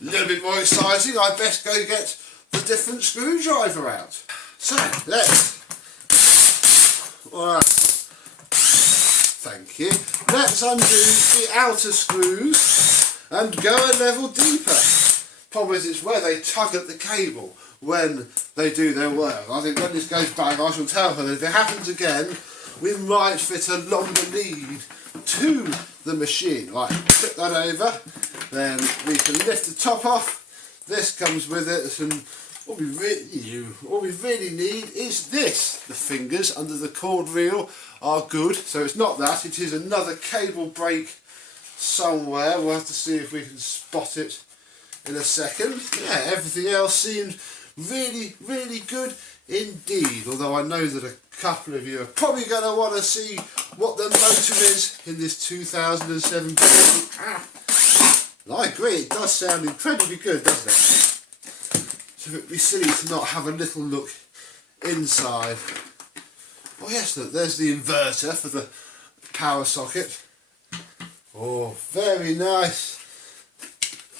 a little bit more exciting. I best go get the different screwdriver out. So let's, alright, thank you. Let's undo the outer screws and go a level deeper. Problem is, it's where they tug at the cable when they do their work. I think when this goes back, I shall tell her that if it happens again, we might fit a longer lead to the machine. Right, flip that over, then we can lift the top off. This comes with it, and all we really need is this. The fingers under the cord reel are good, so it's not that, it is another cable break somewhere. We'll have to see if we can spot it in a second. Yeah, everything else seems really, really good indeed, although I know that a couple of you are probably going to want to see what the motor is in this 2007 I agree, it does sound incredibly good, doesn't it? So it would be silly to not have a little look inside Oh yes, look, there's the inverter for the power socket. Oh, very nice.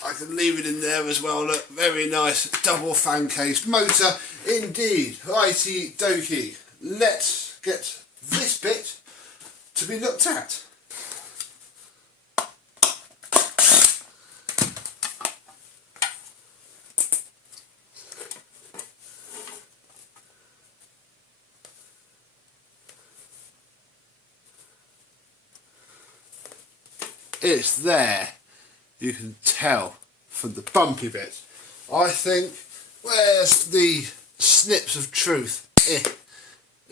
I can leave it in there as well, look, very nice double fan case motor indeed. Righty dokie, let's get this bit to be looked at. It's there, you can tell from the bumpy bit. I think, where's the snips of truth?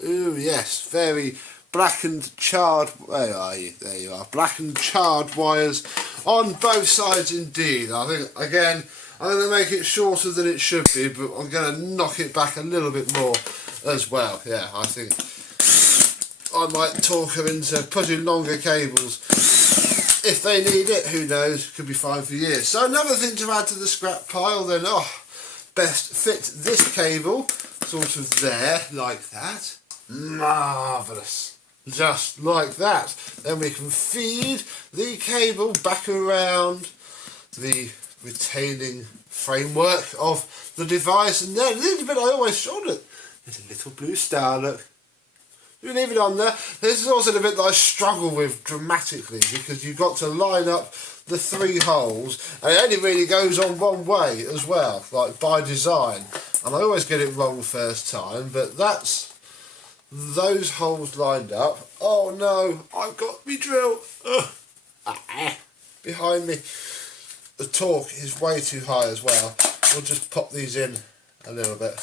Ooh yes, very blackened charred, where are you? There you are, blackened charred wires on both sides indeed. I think, again, I'm going to make it shorter than it should be, but I'm going to knock it back a little bit more as well. Yeah, I think I might talk her into putting longer cables. If they need it, who knows, could be fine for years. So another thing to add to the scrap pile then, best fit this cable sort of there, like that. Marvellous. Just like that. Then we can feed the cable back around the retaining framework of the device, and then a little bit I always showed it. There's a little blue star, look. You leave it on there. This is also the bit that I struggle with dramatically, because you've got to line up the 3 holes, and it only really goes on one way as well, like by design. And I always get it wrong first time, but that's those holes lined up. Oh no, I've got me drill behind me. The torque is way too high as well. We'll just pop these in a little bit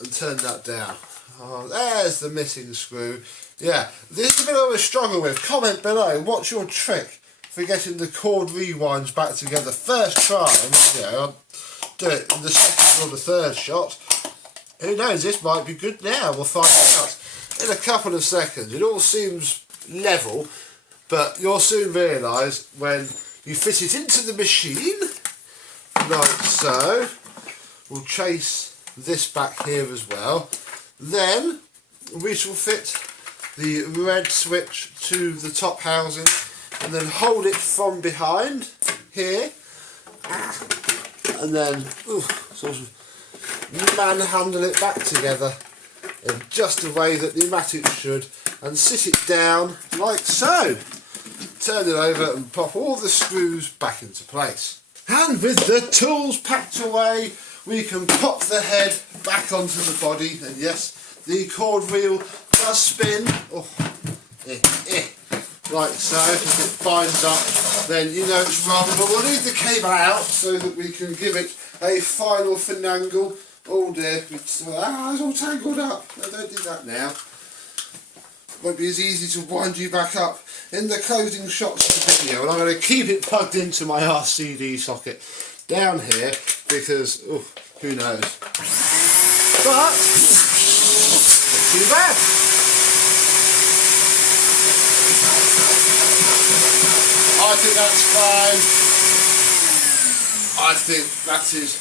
and turn that down. Oh, there's the missing screw. Yeah, this is a bit of a struggle with. Comment below, what's your trick for getting the cord rewinds back together first try? And, I'll do it in the second or the third shot. Who knows, this might be good now. We'll find out in a couple of seconds. It all seems level, but you'll soon realise when you fit it into the machine, like so. We'll chase this back here as well. Then we shall fit the red switch to the top housing and then hold it from behind here, and then sort of manhandle it back together in just the way that Numatic should, and sit it down like so. Turn it over and pop all the screws back into place. And with the tools packed away, we can pop the head back onto the body, and yes, the cord wheel does spin, like so. If it binds up, then you know it's wrong, but we'll leave the cable out so that we can give it a final finangle. Oh dear, it's all tangled up. No, don't do that now. Won't be as easy to wind you back up in the closing shots of the video, and I'm going to keep it plugged into my RCD socket down here, because who knows, but not too bad. I think that's fine. I think that is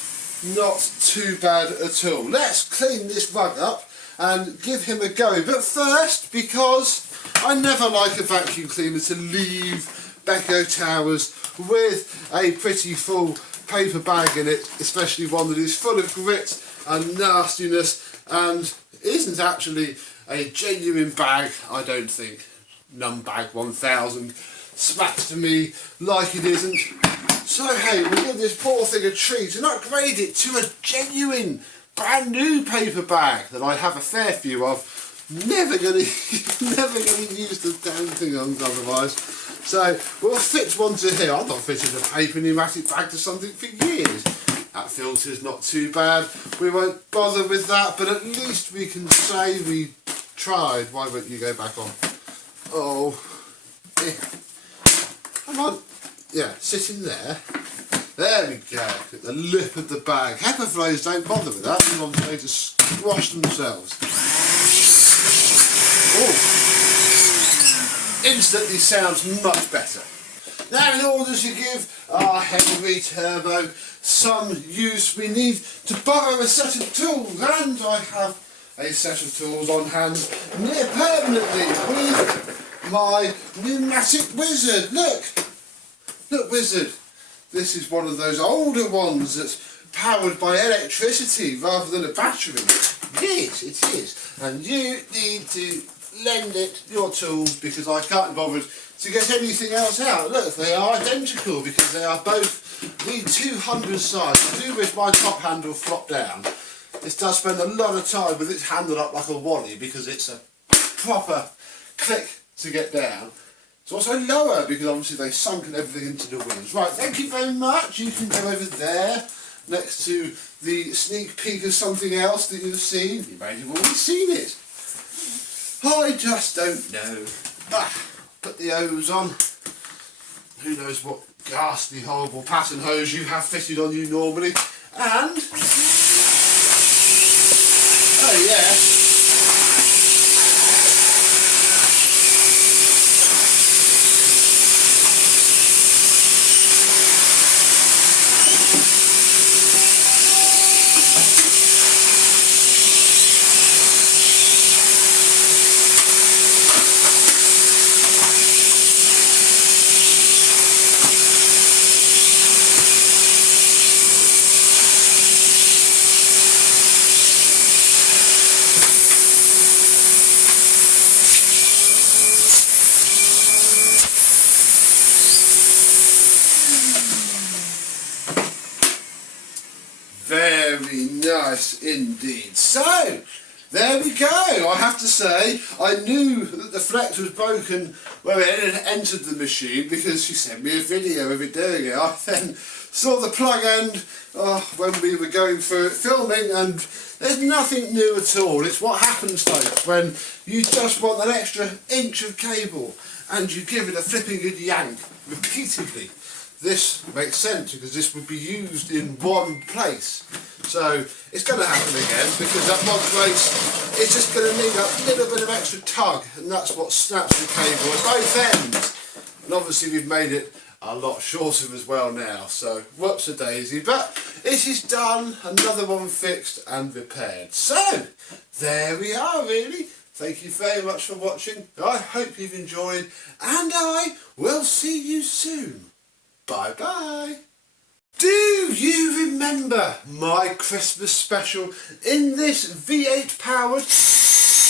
not too bad at all. Let's clean this rug up and give him a go, but first, because I never like a vacuum cleaner to leave Becco Towers with a pretty full paper bag in it, especially one that is full of grit and nastiness and isn't actually a genuine bag, I don't think. Numbag 1000 smacks to me like it isn't. So hey, we'll give this poor thing a treat and upgrade it to a genuine brand new paper bag that I have a fair few of. Never gonna use the damn thing on otherwise. So we'll fit one to here. I've not fitted a paper Numatic bag to something for years. That filter's not too bad. We won't bother with that, but at least we can say we tried. Why won't you go back on? Come on. Yeah, sit in there. There we go. At the lip of the bag. Hepaphlows don't bother with that. They want to squash themselves. Instantly sounds much better. Now, in order to give our Henry Turbo some use, we need to borrow a set of tools, and I have a set of tools on hand near permanently with my Numatic wizard. Look wizard, this is one of those older ones that's powered by electricity rather than a battery. Yes, it is, and you need to lend it your tools because I can't be bothered to get anything else out. Look, they are identical because they are both the 200 size. I do wish my top handle flopped down. This does spend a lot of time with its handle up like a wally because it's a proper click to get down. It's also lower because obviously they've sunken everything into the wheels. Right, thank you very much. You can go over there next to the sneak peek of something else that you've seen. You may have already seen it. I just don't know. Put the hose on. Who knows what ghastly, horrible pattern hose you have fitted on you normally. And... oh yeah. Very nice indeed. So, there we go. I have to say, I knew that the flex was broken when it had entered the machine because she sent me a video of it doing it. I then saw the plug end when we were going through it filming, and there's nothing new at all. It's what happens, folks, when you just want an extra inch of cable and you give it a flipping good yank repeatedly. This makes sense because this would be used in one place. So it's going to happen again because that one place is just going to need a little bit of extra tug, and that's what snaps the cable at both ends. And obviously we've made it a lot shorter as well now, so whoops a daisy, but it is done, another one fixed and repaired. So there we are really. Thank you very much for watching. I hope you've enjoyed, and I will see you soon. Bye bye. Do you remember my Christmas special in this V8 powered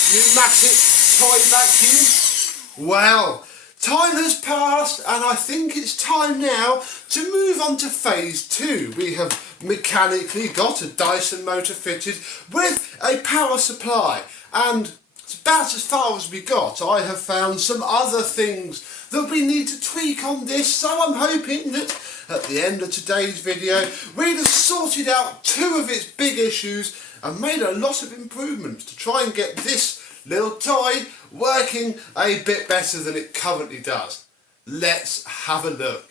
pneumatic toy vacuum? Well, time has passed and I think it's time now to move on to phase 2. We have mechanically got a Dyson motor fitted with a power supply, and it's about as far as we got. I have found some other things that we need to tweak on this, so I'm hoping that at the end of today's video we'd have sorted out 2 of its big issues and made a lot of improvements to try and get this little toy working a bit better than it currently does. Let's have a look.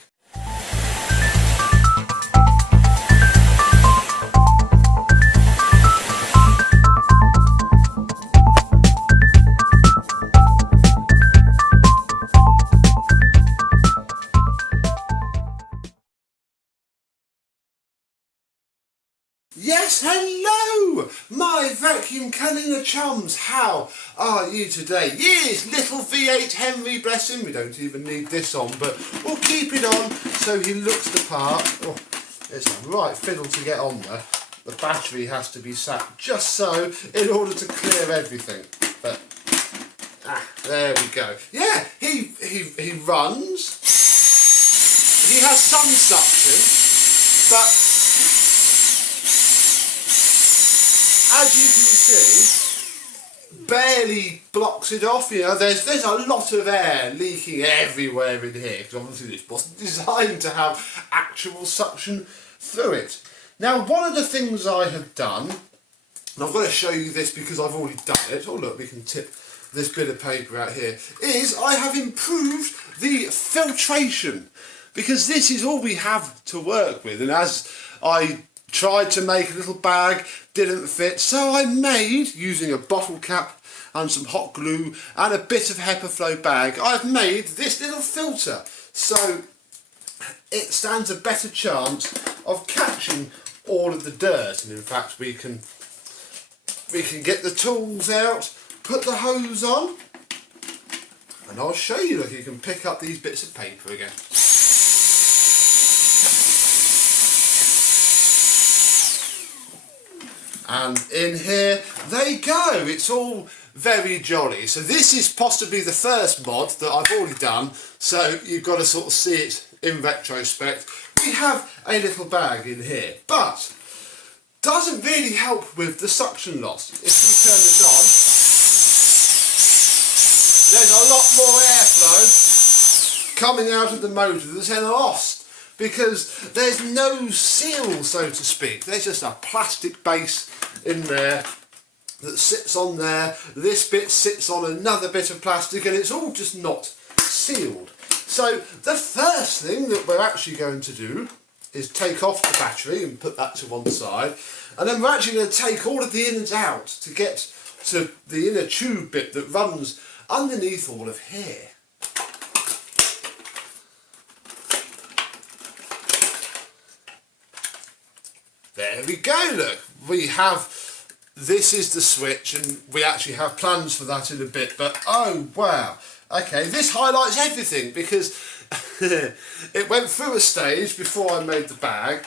Yes, hello, my vacuum cleaner chums. How are you today? Yes, little V8 Henry, bless him. We don't even need this on, but we'll keep it on so he looks the part. Oh, it's a right fiddle to get on there. The battery has to be sat just so in order to clear everything. But there we go. Yeah, he runs. He has some suction, but as you can see, barely blocks it off. You know, there's a lot of air leaking everywhere in here because obviously this wasn't designed to have actual suction through it. Now, one of the things I have done, and I've got to show you this because I've already done it. Oh look, we can tip this bit of paper out here. Is I have improved the filtration because this is all we have to work with, and as I tried to make a little bag, didn't fit, so I made, using a bottle cap and some hot glue and a bit of HEPA flow bag, I've made this little filter, so it stands a better chance of catching all of the dirt. And in fact we can we can get the tools out, put the hose on, and I'll show you. Look, you can pick up these bits of paper again. And in here they go. It's all very jolly. So this is possibly the first mod that I've already done, so you've got to sort of see it in retrospect. We have a little bag in here, but doesn't really help with the suction loss. If we turn this on, there's a lot more airflow coming out of the motor that's then lost, because there's no seal, so to speak. There's just a plastic base in there that sits on there. This bit sits on another bit of plastic, and it's all just not sealed. So the first thing that we're actually going to do is take off the battery and put that to one side, and then we're actually going to take all of the innards out to get to the inner tube bit that runs underneath all of here. There we go, look, we have, this is the switch, and we actually have plans for that in a bit, but oh wow, okay, this highlights everything, because it went through a stage before I made the bag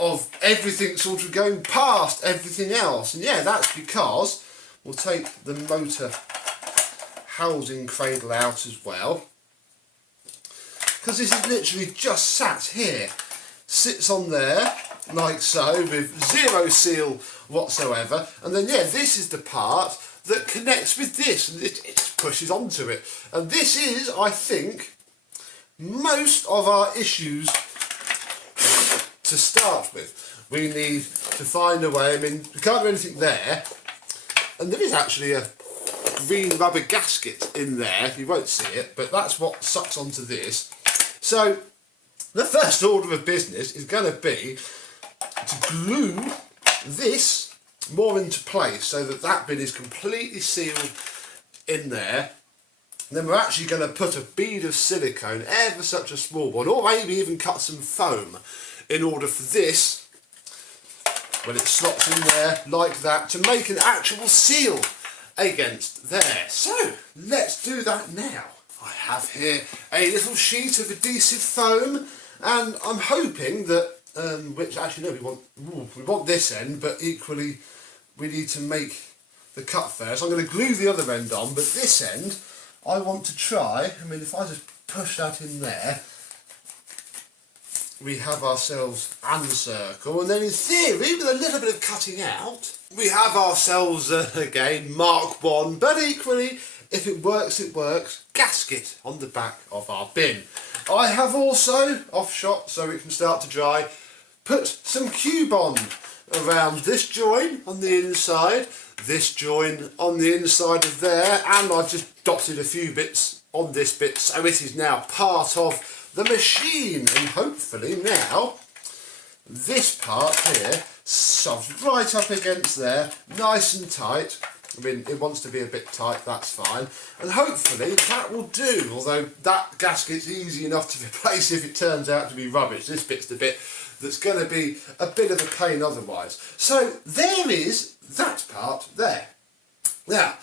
of everything sort of going past everything else, and yeah, that's because we'll take the motor housing cradle out as well, because this is literally just sat here, sits on there like so with zero seal whatsoever, and then yeah, this is the part that connects with this, and it just pushes onto it, and this is, I think, most of our issues to start with. We need to find a way. I mean, we can't do anything there, and there is actually a green rubber gasket in there, you won't see it, but that's what sucks onto this. So the first order of business is going to be to glue this more into place so that that bit is completely sealed in there. And then we're actually going to put a bead of silicone, ever such a small one, or maybe even cut some foam in order for this, when it slots in there like that, to make an actual seal against there. So let's do that now. I have here a little sheet of adhesive foam, and I'm hoping that which actually no, we want this end, but equally we need to make the cut first. I'm going to glue the other end on, but this end I want to try. I mean, if I just push that in there, we have ourselves a circle, and then in theory, with a little bit of cutting out, we have ourselves again Mark 1, but equally, if it works, gasket on the back of our bin. I have also, off shot so it can start to dry, put some Q-bond around this join on the inside, this join on the inside of there, and I've just dotted a few bits on this bit so it is now part of the machine, and hopefully now this part here shoves right up against there, nice and tight. I mean, it wants to be a bit tight, that's fine, and hopefully that will do, although that gasket's easy enough to replace if it turns out to be rubbish. This bit's the bit that's going to be a bit of a pain otherwise. So there is that part there. Now,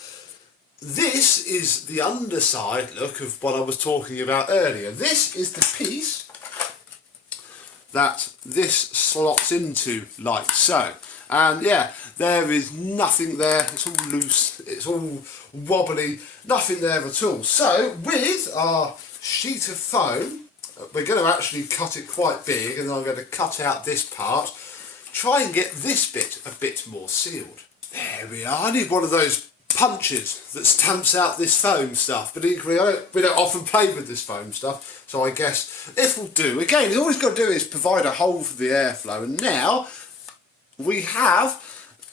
this is the underside look of what I was talking about earlier. This is the piece that this slots into like so. And yeah, there is nothing there, it's all loose, it's all wobbly, nothing there at all. So with our sheet of foam, we're going to actually cut it quite big, and I'm going to cut out this part, try and get this bit a bit more sealed. There we are. I need one of those punches that stamps out this foam stuff, but equally we don't often play with this foam stuff, so I guess this will do. Again, all we've got to do is provide a hole for the airflow, and now we have,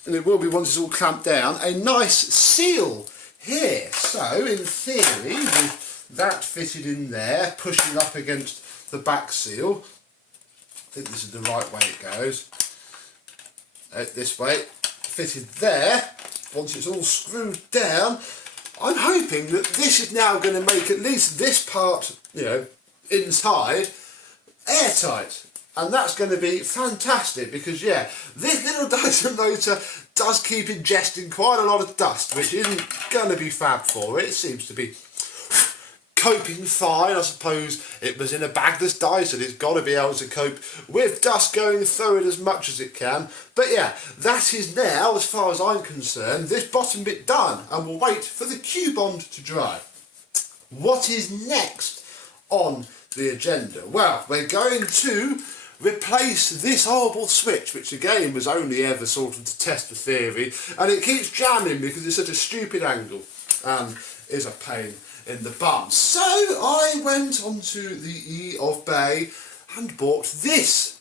and it will be once it's all clamped down, a nice seal here. So in theory, with that fitted in there, pushing up against the back seal, I think this is the right way it goes, this way, fitted there, once it's all screwed down, I'm hoping that this is now going to make at least this part, you know, inside, airtight. And that's going to be fantastic because, yeah, this little Dyson motor does keep ingesting quite a lot of dust, which isn't going to be fab for it. It seems to be coping fine. I suppose it was in a bagless Dyson. It's got to be able to cope with dust going through it as much as it can. But yeah, that is now, as far as I'm concerned, this bottom bit done. And we'll wait for the Q-bond to dry. What is next on the agenda? Well, we're going to replace this horrible switch, which again was only ever sort of to test the theory, and it keeps jamming because it's such a stupid angle and is a pain in the bum. So I went onto the E of Bay and bought this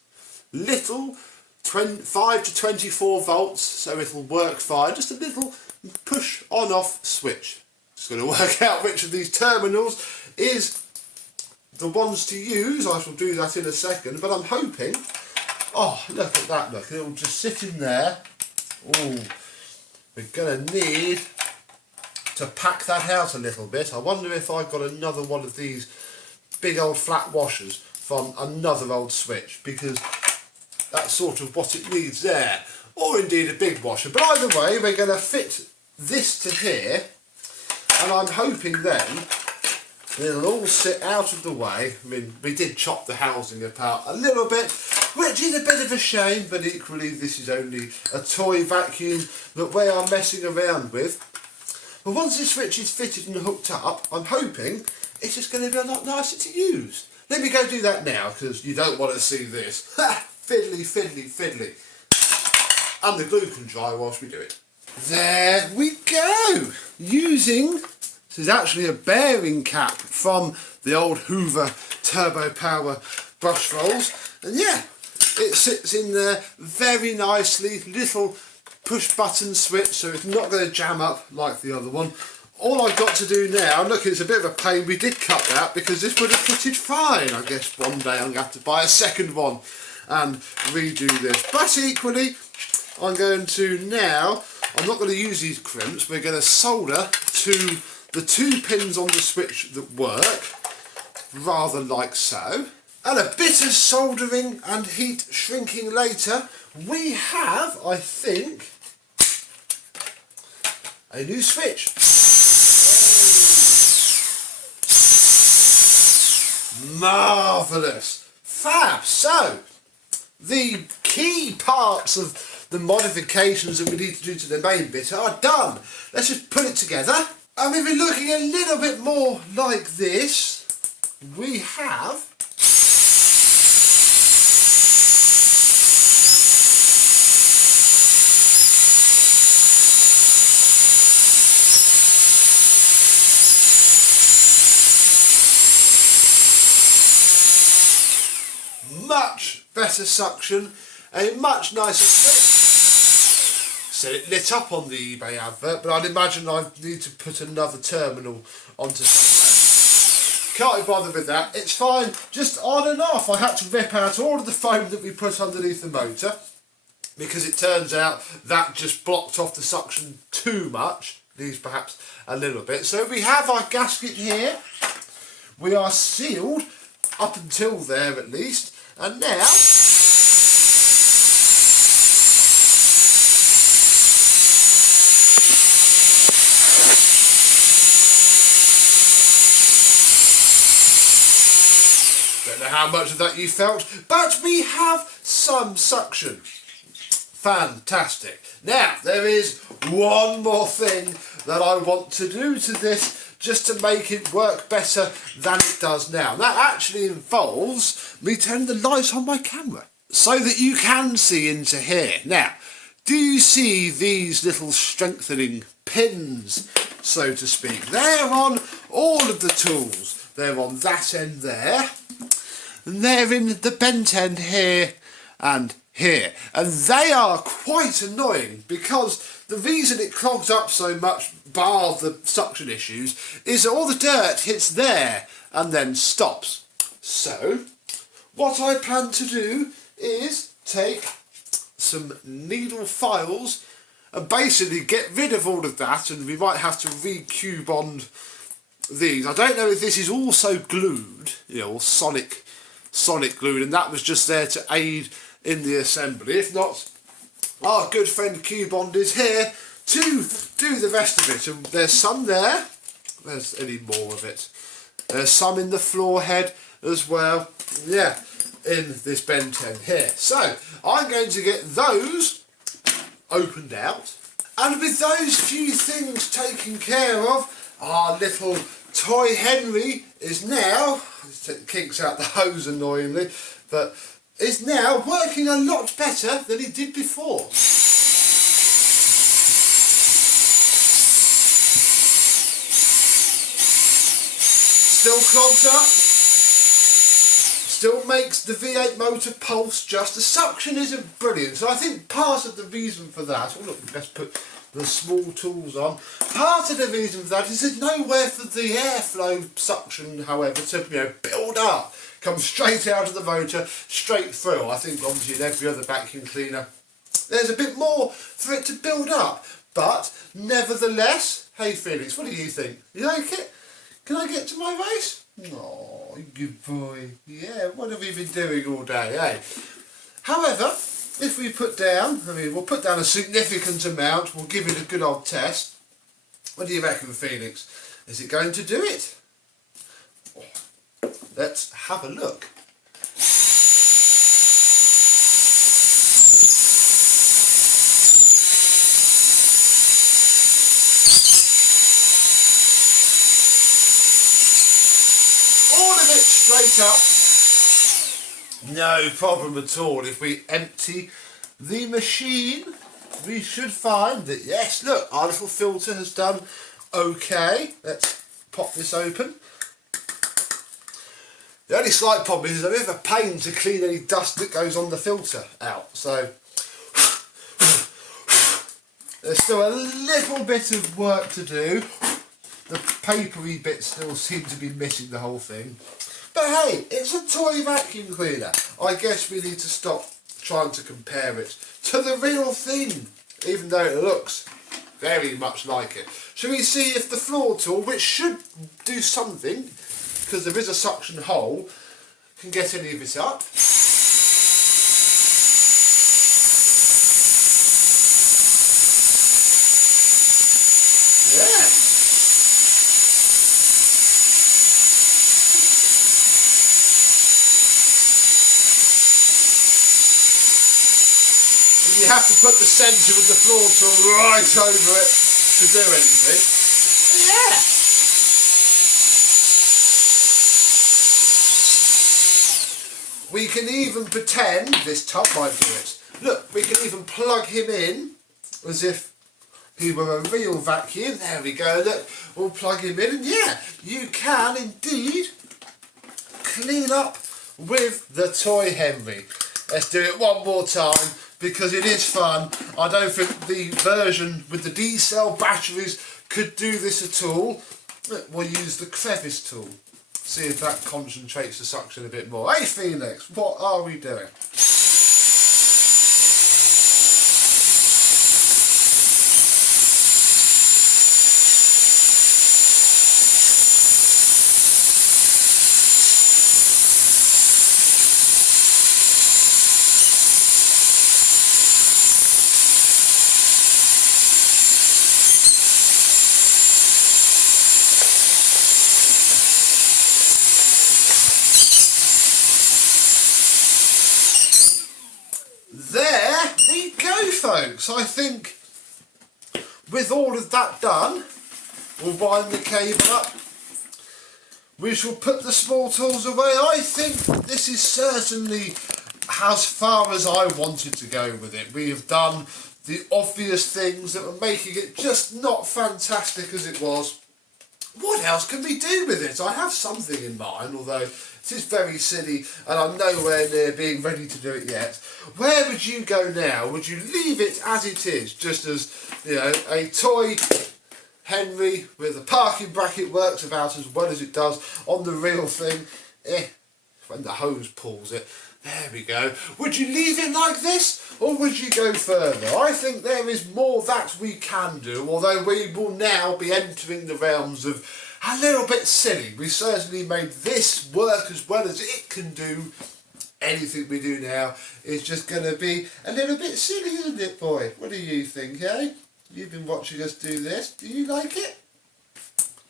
little 5 to 24 volts, so it'll work fine, just a little push on off switch. Just going to work out which of these terminals is the ones to use. I shall do that in a second, but I'm hoping, oh look at that, look, it'll just sit in there. Oh, we're going to need to pack that out a little bit. I wonder if I've got another one of these big old flat washers from another old switch, because that's sort of what it needs there, or indeed a big washer. But either way, we're going to fit this to here, and I'm hoping then it'll all sit out of the way. I mean, we did chop the housing apart a little bit, which is a bit of a shame, but equally this is only a toy vacuum that we are messing around with. But once this switch is fitted and hooked up, I'm hoping it's just going to be a lot nicer to use. Let me go do that now, because you don't want to see this. Fiddly, fiddly, fiddly. And the glue can dry whilst we do it. There we go! Using, this is actually a bearing cap from the old Hoover Turbo Power brush rolls. And yeah, it sits in there very nicely, little push button switch, so it's not going to jam up like the other one. All I've got to do now, look, it's a bit of a pain, we did cut that because this would have fitted fine. I guess one day I'm going to have to buy a second one and redo this. But equally, I'm going to now, I'm not going to use these crimps, we're going to solder to the 2 pins on the switch that work, rather like so. And a bit of soldering and heat shrinking later, we have, I think, a new switch. Oh. Marvellous. Fab. So, the key parts of the modifications that we need to do to the main bit are done. Let's just put it together. And we'll be looking a little bit more like this. We have much better suction, a much nicer switch. So it lit up on the eBay advert, but I'd imagine I need to put another terminal onto somewhere. Can't be bothered with that. It's fine, just on and off. I had to rip out all of the foam that we put underneath the motor, because it turns out that just blocked off the suction too much. Needs perhaps a little bit. So we have our gasket here. We are sealed up until there at least. And now, don't know how much of that you felt, but we have some suction. Fantastic. Now, there is one more thing that I want to do to this, just to make it work better than it does now. That actually involves me turning the light on my camera so that you can see into here. Now, do you see these little strengthening pins, so to speak? They're on all of the tools. They're on that end there, and they're in the bent end here and here. And they are quite annoying, because the reason it clogs up so much, bar the suction issues, is that all the dirt hits there and then stops. So, what I plan to do is take some needle files and basically get rid of all of that, and we might have to re-Q bond these. I don't know if this is also glued, you know, or sonic sonic glued, and that was just there to aid in the assembly. If not, our good friend Q-Bond is here to do the rest of it. And there's some there. There's any more of it. There's some in the floor head as well. Yeah, in this Ben 10 here. So I'm going to get those opened out. And with those few things taken care of, our little toy Henry is now, kinks out the hose annoyingly, but is now working a lot better than he did before. Still clogs up, still makes the V8 motor pulse, just the suction isn't brilliant. So I think part of the reason for that, oh look, let's put the small tools on. Part of the reason for that is there's nowhere for the airflow suction, however, to build up. Comes straight out of the motor, straight through. I think obviously in every other vacuum cleaner there's a bit more for it to build up. But nevertheless, hey Felix, what do you think? You like it? Can I get to my race? Oh, good boy. Yeah, what have we been doing all day, eh? However, if we put down, we'll put down a significant amount, we'll give it a good old test. What do you reckon, Felix? Is it going to do it? Let's have a look. All of it straight up. No problem at all. If we empty the machine, we should find that, yes, look, our little filter has done okay. Let's pop this open. The only slight problem is it's a bit of a pain to clean any dust that goes on the filter out. So there's still a little bit of work to do. The papery bits still seem to be missing the whole thing. But hey, it's a toy vacuum cleaner. I guess we need to stop trying to compare it to the real thing, even though it looks very much like it. Shall we see if the floor tool, which should do something, because there is a suction hole, can get any of it up? Yeah. You have to put the centre of the floor tool right over it to do anything. Yeah. We can even pretend, this tub might do it. Look, we can even plug him in as if he were a real vacuum. There we go, look, we'll plug him in and yeah, you can indeed clean up with the toy Henry. Let's do it one more time because it is fun. I don't think the version with the D-cell batteries could do this at all. We'll use the crevice tool. See if that concentrates the suction a bit more. Hey Felix, what are we doing? There we go, folks. I think with all of that done, we'll wind the cable up. We shall put the small tools away. I think this is certainly as far as I wanted to go with it. We have done the obvious things that were making it just not fantastic as it was. What else can we do with it? I have something in mind, although it is very silly and I'm nowhere near being ready to do it yet. Where would you go now? Would you leave it as it is, just as, a toy Henry with a parking bracket works about as well as it does on the real thing? When the hose pulls it. There we go. Would you leave it like this, or would you go further? I think there is more that we can do, although we will now be entering the realms of a little bit silly. We certainly made this work as well as it can do. Anything we do now is just going to be a little bit silly, isn't it, boy? What do you think, eh? You've been watching us do this. Do you like it?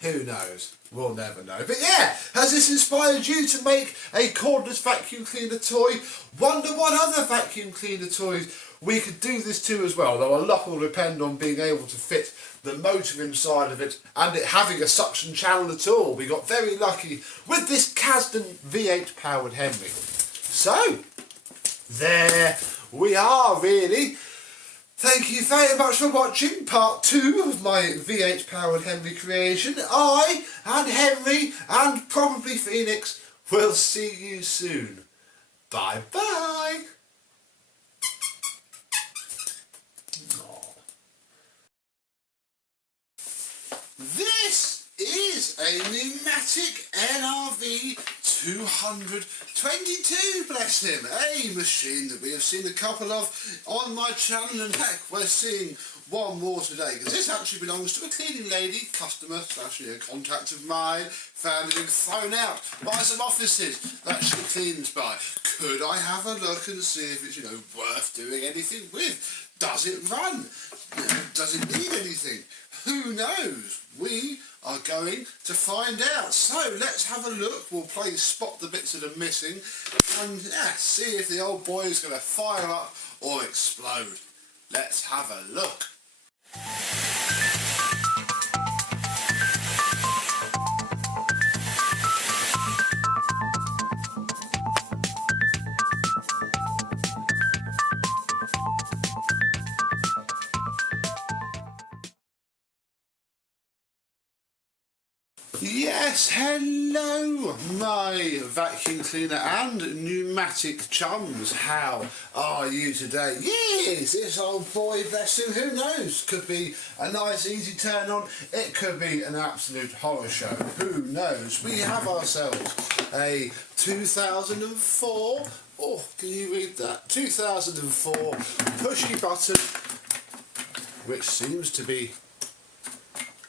Who knows? We'll never know. But yeah, has this inspired you to make a cordless vacuum cleaner toy? Wonder what other vacuum cleaner toys we could do this to as well, though a lot will depend on being able to fit the motor inside of it and it having a suction channel at all. We got very lucky with this Kasdan V8 powered Henry. So, there we are really. Thank you very much for watching part 2 of my V8 powered Henry creation. I and Henry and probably Phoenix will see you soon. Bye bye. This is a Numatic NRV 222, bless him, a machine that we have seen a couple of on my channel, and heck, we're seeing one more today, because this actually belongs to a cleaning lady, customer, actually a contact of mine, found it being thrown out by some offices that she cleans by. Could I have a look and see if it's, worth doing anything with? Does it run? Does it need anything? Who knows? We are going to find out. So let's have a look. We'll play spot the bits that are missing and see if the old boy is going to fire up or explode. Let's have a look. Yes, hello my vacuum cleaner and pneumatic chums. How are you today? Yes, this old boy, bless him, who knows? Could be a nice easy turn on, it could be an absolute horror show, who knows? We have ourselves a 2004, oh can you read that? 2004 pushy button, which seems to be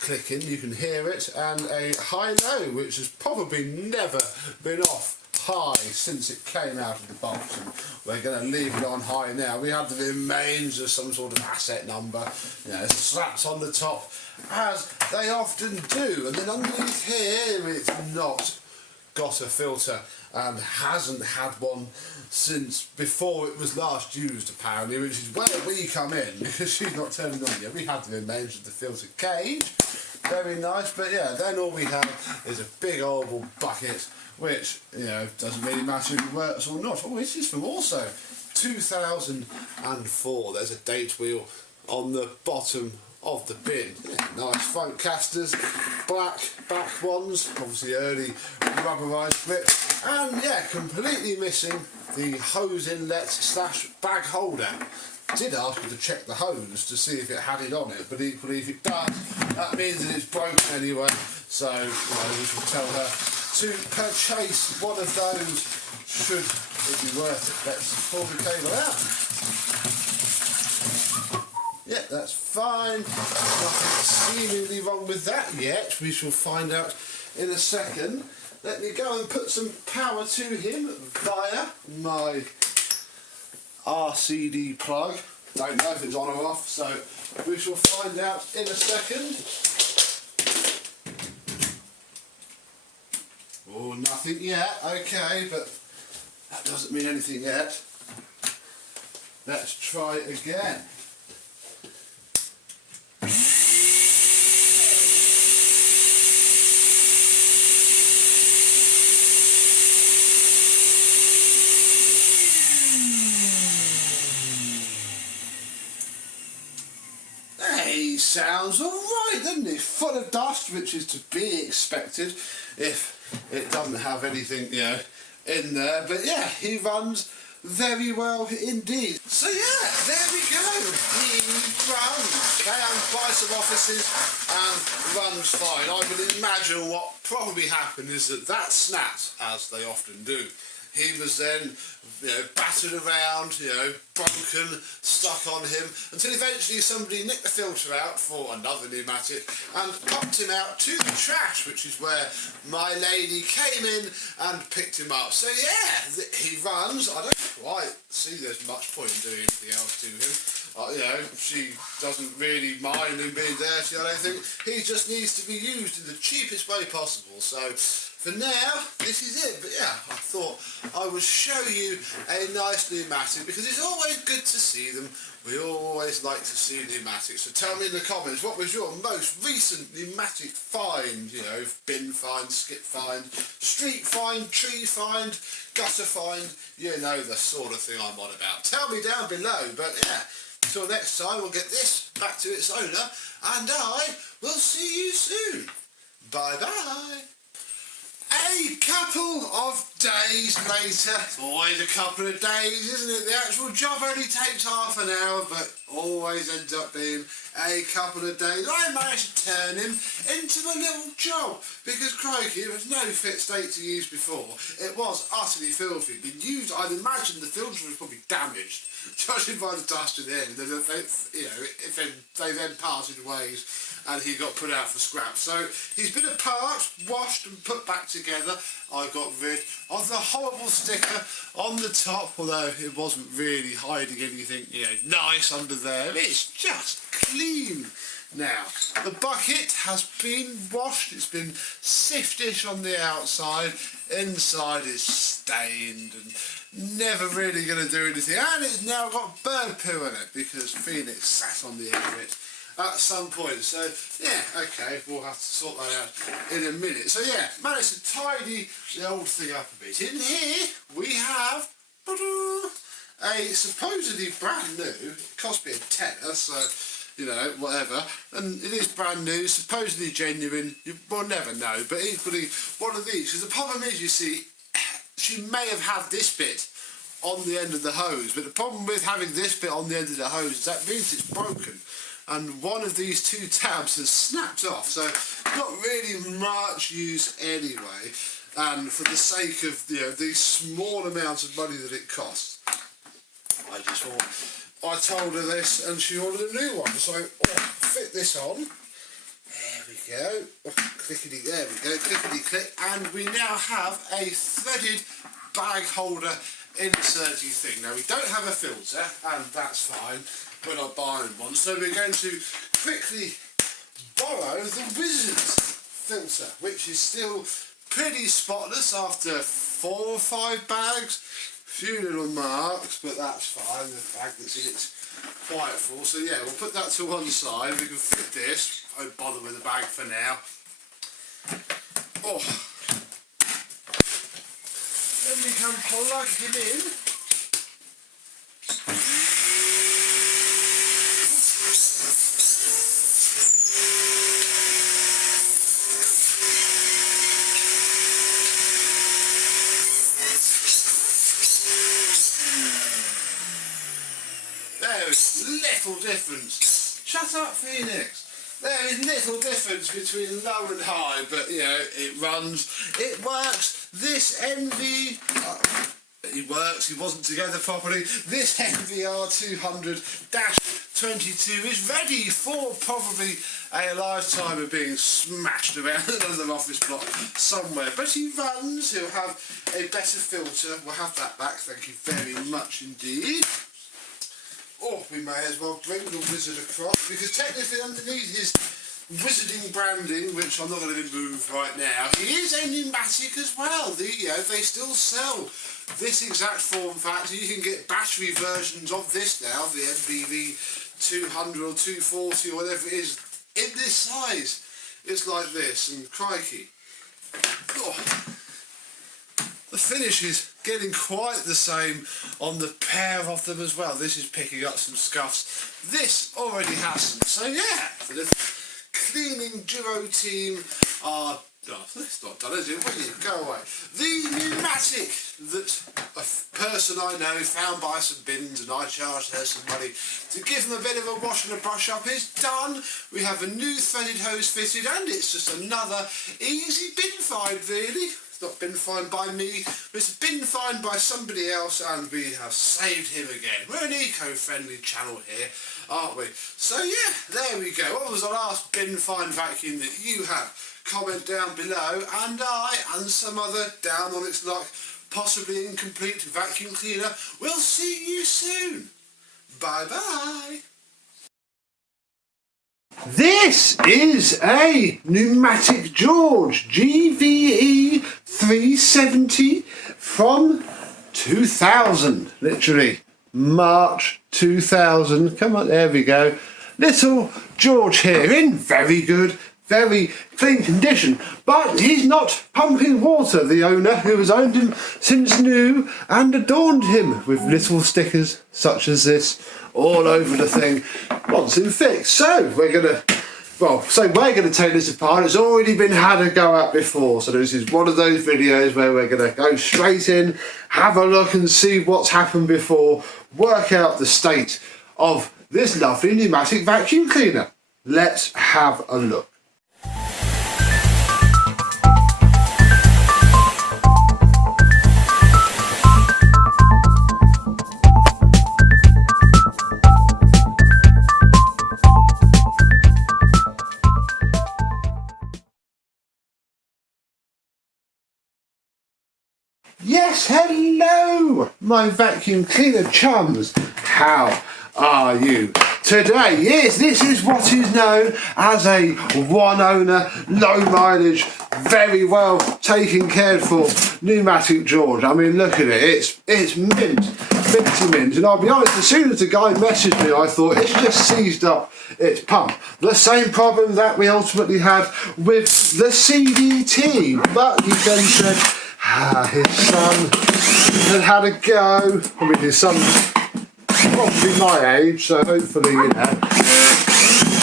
clicking, you can hear it, and a high-low which has probably never been off high since it came out of the box, and we're going to leave it on high now. We have the remains of some sort of asset number, slaps on the top as they often do, and then underneath here it's not got a filter and hasn't had one since before it was last used apparently, which is where we come in because she's not turning on yet. We have the remains of the filter cage, very nice, but yeah, then all we have is a big oval bucket which, doesn't really matter if it works or not. Oh, this is from also 2004. There's a date wheel on the bottom of the bin. Yeah, nice front casters, black back ones, obviously early rubberised grip, and yeah, completely missing the hose inlet / bag holder. Did ask her to check the hose to see if it had it on it, but equally if it does, that means that it's broken anyway, so we should tell her to purchase one of those should it be worth it. Let's pull the cable out. Yeah, that's fine. Nothing seemingly wrong with that yet. We shall find out in a second. Let me go and put some power to him via my RCD plug. Don't know if it's on or off, so we shall find out in a second. Oh, nothing yet. Okay, but that doesn't mean anything yet. Let's try again. Sounds alright, doesn't it? Full of dust, which is to be expected if it doesn't have anything, in there. But yeah, he runs very well indeed. So yeah, there we go. He runs, found by some offices and runs fine. I would imagine what probably happened is that snapped, as they often do. He was then, battered around, broken, stuck on him, until eventually somebody nicked the filter out for another pneumatic and popped him out to the trash, which is where my lady came in and picked him up. So yeah, he runs. I don't quite see there's much point in doing anything else to him. She doesn't really mind him being dirty, I don't think. He just needs to be used in the cheapest way possible. So for now, this is it. But yeah, I thought I would show you a nice pneumatic because it's always good to see them. We always like to see pneumatics. So tell me in the comments, what was your most recent pneumatic find? Bin find, skip find, street find, tree find, gutter find. You know the sort of thing I'm on about. Tell me down below. But yeah, until next time, we'll get this back to its owner and I will see you soon. Bye bye. A couple of days later, it's always a couple of days, isn't it? The actual job only takes half an hour, but always ends up being a couple of days. I managed to turn him into a little job, because crikey, it was no fit state to use before. It was utterly filthy. Been used, I'd imagine the filter was probably damaged, judging by the dust in there. If they then parted ways and he got put out for scrap. So he's been apart, washed and put back together. I got rid of the horrible sticker on the top, although it wasn't really hiding anything, nice under there. It's just clean now. The bucket has been washed, it's been siftish on the outside, inside is stained and never really going to do anything, and it's now got bird poo in it because Phoenix sat on the edge of it at some point. So yeah, okay, we'll have to sort that out in a minute. So yeah, managed to tidy the old thing up a bit. In here we have a supposedly brand new, it cost me a tenner, so whatever, and it is brand new, supposedly genuine. We'll never know, but equally one of these, because the problem is, you see, she may have had this bit on the end of the hose, but the problem with having this bit on the end of the hose is that means it's broken. And one of these two tabs has snapped off, so not really much use anyway. And for the sake of these small amounts of money that it costs, I just thought, I told her this, and she ordered a new one. So fit this on. There we go. Clickety, there we go. Clickety click, and we now have a threaded bag holder inserty thing. Now we don't have a filter, and that's fine. We're not buying one, so we're going to quickly borrow the Wizard's filter, which is still pretty spotless after 4 or 5 bags. Few little marks, but that's fine. The bag that's in it's quite full, so yeah, we'll put that to one side. We can fit this. I won't bother with the bag for now. Then we can plug him in. Little difference. Shut up, Phoenix. There is little difference between low and high, but it runs, it works. This NV, it works. He wasn't together properly. This NVR 200-22 is ready for probably a lifetime of being smashed around another office block somewhere. But he runs. He'll have a better filter. We'll have that back. Thank you very much indeed. We may as well bring the Wizard across, because technically underneath his Wizarding branding, which I'm not going to remove right now, he is a pneumatic as well. They still sell this exact form factor. You can get battery versions of this now, the MBV 200 or 240 or whatever it is, in this size. It's like this, and crikey. The finish is getting quite the same on the pair of them as well. This is picking up some scuffs. This already hasn't. So yeah, the cleaning duo team are... it's not done, is it? Will you? Go away. The pneumatic that a person I know found by some bins, and I charged her some money to give them a bit of a wash and a brush up, is done. We have a new threaded hose fitted, and it's just another easy bin find, really. It's not been found by me, but it's been found by somebody else, and we have saved him again. We're an eco-friendly channel here, aren't we? So yeah, there we go. What was the last bin find vacuum that you have? Comment down below, and I and some other down on its luck, possibly incomplete vacuum cleaner will see you soon. Bye bye. This is a Numatic George GVE 370 from 2000, literally March 2000. Come on, there we go. Little George here in very good, very clean condition, but he's not pumping water. The owner, who has owned him since new and adorned him with little stickers such as this all over the thing, wants him fixed. So we're gonna take this apart. It's already been had a go at before, so this is one of those videos where we're gonna go straight in, have a look and see what's happened before, work out the state of this lovely pneumatic vacuum cleaner. Let's have a look. Yes, hello, my vacuum cleaner chums. How are you today? Yes, this is what is known as a one owner, low mileage, very well taken care for Numatic George. I mean, look at it. It's minty mint. And I'll be honest, as soon as the guy messaged me, I thought it's just seized up its pump. The same problem that we ultimately had with the CDT. But he then said, his son had a go. I mean, his son's probably my age, so hopefully, you know,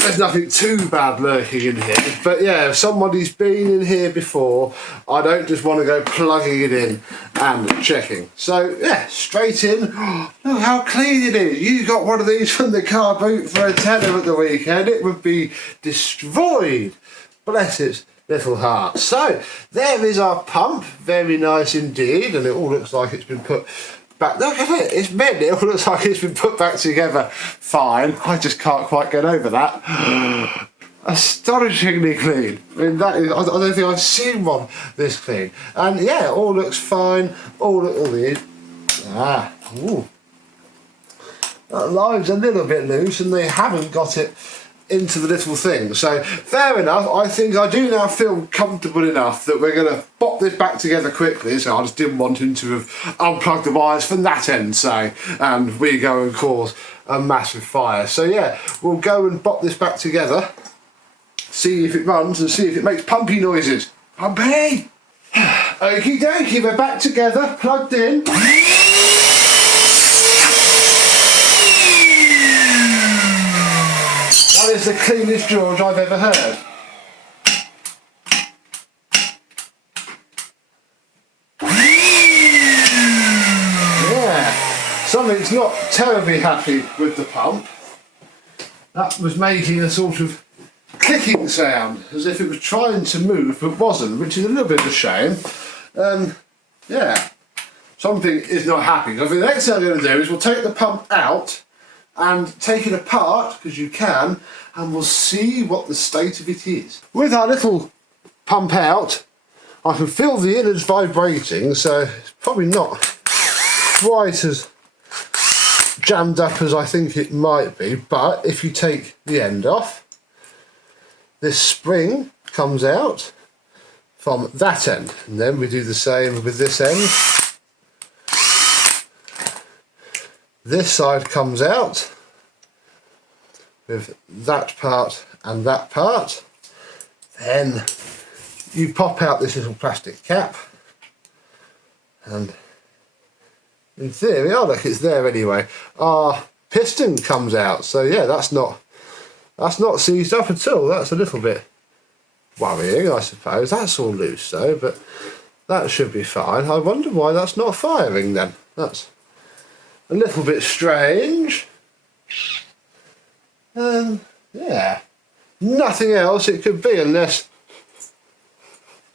there's nothing too bad lurking in here. But yeah, if somebody's been in here before, I don't just want to go plugging it in and checking. So yeah, straight in. Look how clean it is. You got one of these from the car boot for a tenner at the weekend, it would be destroyed. Bless its little heart. So there is our pump, very nice indeed, and it all looks like it's been put back. Look at it, it's mint. It all looks like it's been put back together fine. I just can't quite get over that. Astonishingly clean. I mean, that is, I don't think I've seen one this clean. And yeah, it all looks fine. All these. Ooh. That line's a little bit loose, and they haven't got it into the little thing. So fair enough. I think I do now feel comfortable enough that we're going to pop this back together quickly. So I just didn't want him to have unplugged the wires from that end, say, and we go and cause a massive fire. So yeah, we'll go and pop this back together, see if it runs and see if it makes pumpy noises. Pumpy! Okie dokie, we're back together, plugged in. That is the cleanest George I've ever heard. Yeah, something's not terribly happy with the pump. That was making a sort of clicking sound, as if it was trying to move but wasn't, which is a little bit of a shame. Yeah, something is not happy. So the next thing I'm going to do is we'll take the pump out and take it apart, because you can, and we'll see what the state of it is. With our little pump out, I can feel the innards vibrating, so it's probably not quite as jammed up as I think it might be, but if you take the end off, this spring comes out from that end, and then we do the same with this end. This side comes out with that part and that part. Then you pop out this little plastic cap, and in theory, oh look, it's there anyway. Our piston comes out, so yeah, that's not seized up at all. That's a little bit worrying, I suppose. That's all loose though, but that should be fine. I wonder why that's not firing then. That's a little bit strange. Yeah, nothing else it could be, unless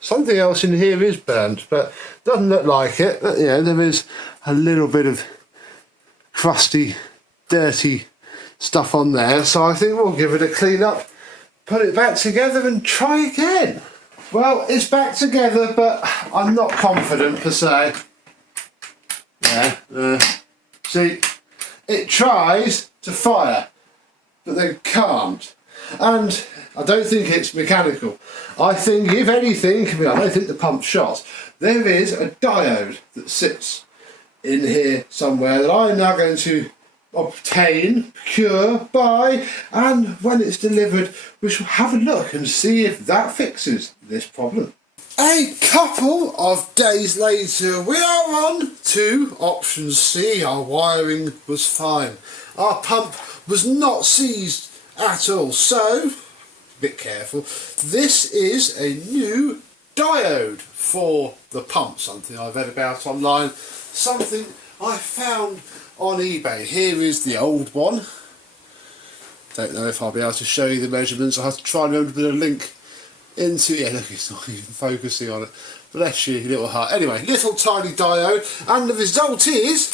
Something else in here is burnt, but doesn't look like it. But, you know, there is a little bit of crusty, dirty stuff on there. So I think we'll give it a clean up, put it back together and try again. Well, it's back together, but I'm not confident per se. Yeah, see, it tries to fire, but then can't. And I don't think it's mechanical. I think, if anything, I don't think the pump's shot. There is a diode that sits in here somewhere that I'm now going to obtain, procure, buy, and when it's delivered we shall have a look and see if that fixes this problem. A couple of days later we are on to option C. Our wiring was fine. Our pump was not seized at all, so a bit careful. This is a new diode for the pump, something I've read about online, something I found on eBay. Here is the old one. Don't know if I'll be able to show you the measurements. I'll have to try and remember to put a link into, yeah, look, it's not even focusing on it. Bless you, little heart. Anyway, little tiny diode, and the result is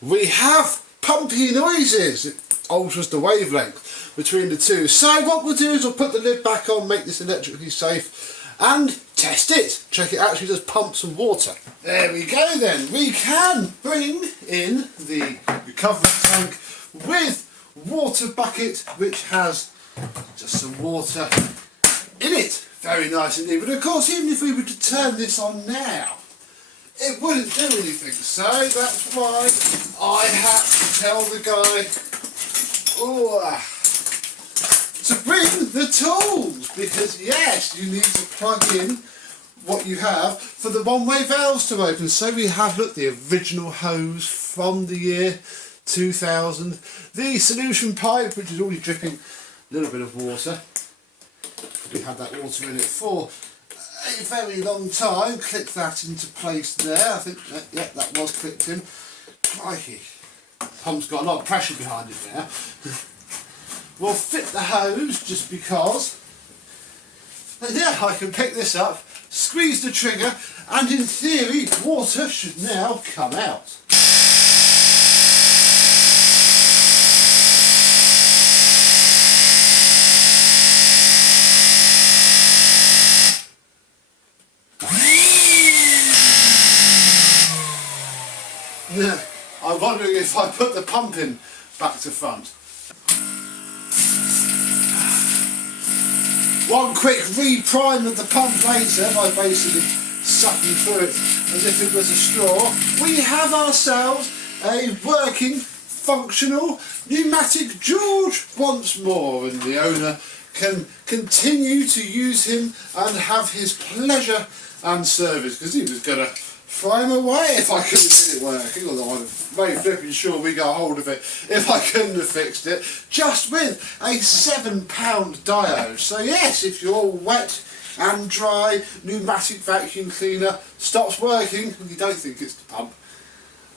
we have pumpy noises. It alters the wavelength between the two. So what we'll do is we'll put the lid back on, make this electrically safe, and test it. Check it actually does pump some water. There we go then. We can bring in the recovery tank with water bucket, which has just some water in it. Very nice indeed. But of course, even if we were to turn this on now, it wouldn't do anything. So that's why I had to tell the guy to bring the tools, because yes, you need to plug in what you have for the one-way valves to open. So we have, look, the original hose from the year 2000, the solution pipe which is already dripping a little bit of water. We had that water in it for a very long time. Click that into place there. I think, yeah, that was clicked in. Crikey, pump's got a lot of pressure behind it now. We'll fit the hose just because. And yeah, I can pick this up, squeeze the trigger, and in theory water should now come out. Yeah, I'm wondering if I put the pump in back to front. One quick reprime of the pump later by basically sucking through it as if it was a straw. We have ourselves a working, functional pneumatic George once more, and the owner can continue to use him and have his pleasure and service, because he was going to throw him away if I couldn't get it working, although I'm very flipping sure we got hold of it if I couldn't have fixed it, just with a £7 diode. So yes, if your wet and dry pneumatic vacuum cleaner stops working and you don't think it's the pump,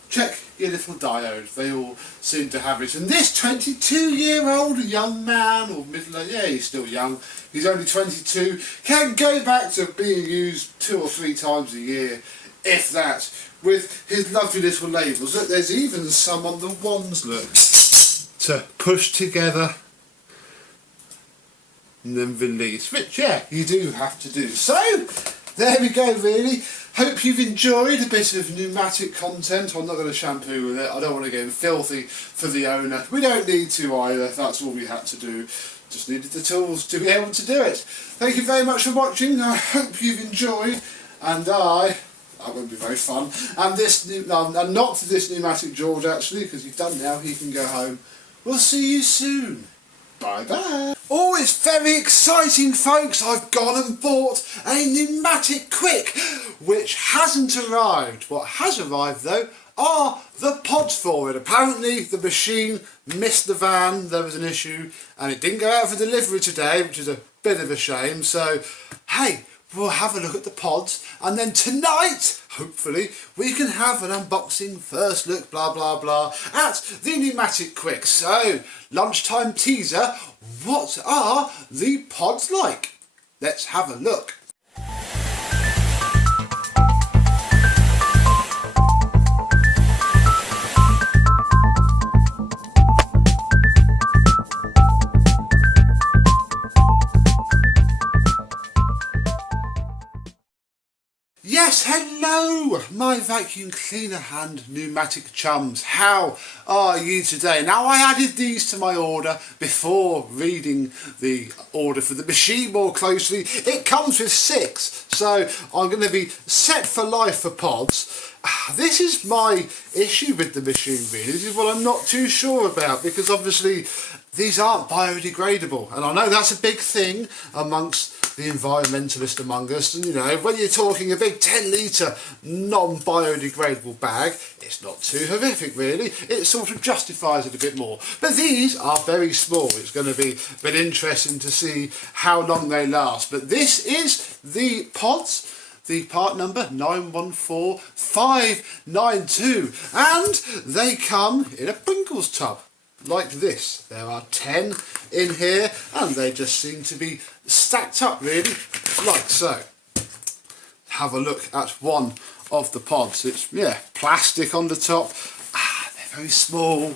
check your little diode. They all seem to have it. And this 22-year-old young man, or middle-aged, yeah, he's still young, he's only 22, can go back to being used 2 or 3 times a year, if that, with his lovely little labels. Look, there's even some on the wands, look, to push together and then release, which, yeah, you do have to do. So, there we go, really. Hope you've enjoyed a bit of pneumatic content. I'm not going to shampoo with it. I don't want to get filthy for the owner. We don't need to either. That's all we had to do. Just needed the tools to be able to do it. Thank you very much for watching. I hope you've enjoyed, and that won't be very fun. And this, and not this pneumatic George actually, because he's done now. He can go home. We'll see you soon. Bye bye. Oh, it's very exciting, folks. I've gone and bought a pneumatic quick, which hasn't arrived. What has arrived though are the pods for it. Apparently the machine missed the van, there was an issue, and it didn't go out for delivery today, which is a bit of a shame. So hey, we'll have a look at the pods, and then tonight, hopefully, we can have an unboxing, first look, blah blah blah, at the pneumatic quick. So, lunchtime teaser, what are the pods like? Let's have a look. Yes, hello, my vacuum cleaner and pneumatic chums. How are you today? Now, I added these to my order before reading the order for the machine more closely. It comes with 6, so I'm going to be set for life for pods. This is my issue with the machine, really. This is what I'm not too sure about, because obviously these aren't biodegradable, and I know that's a big thing amongst the environmentalist among us. And you know, when you're talking a big 10-litre non-biodegradable bag, it's not too horrific really. It sort of justifies it a bit more. But these are very small. It's going to be a bit interesting to see how long they last. But this is the pods. The part number 914592, and they come in a Pringles tub like this. There are 10 in here, and they just seem to be stacked up really, like so. Have a look at one of the pods. It's, yeah, plastic on the top. They're very small.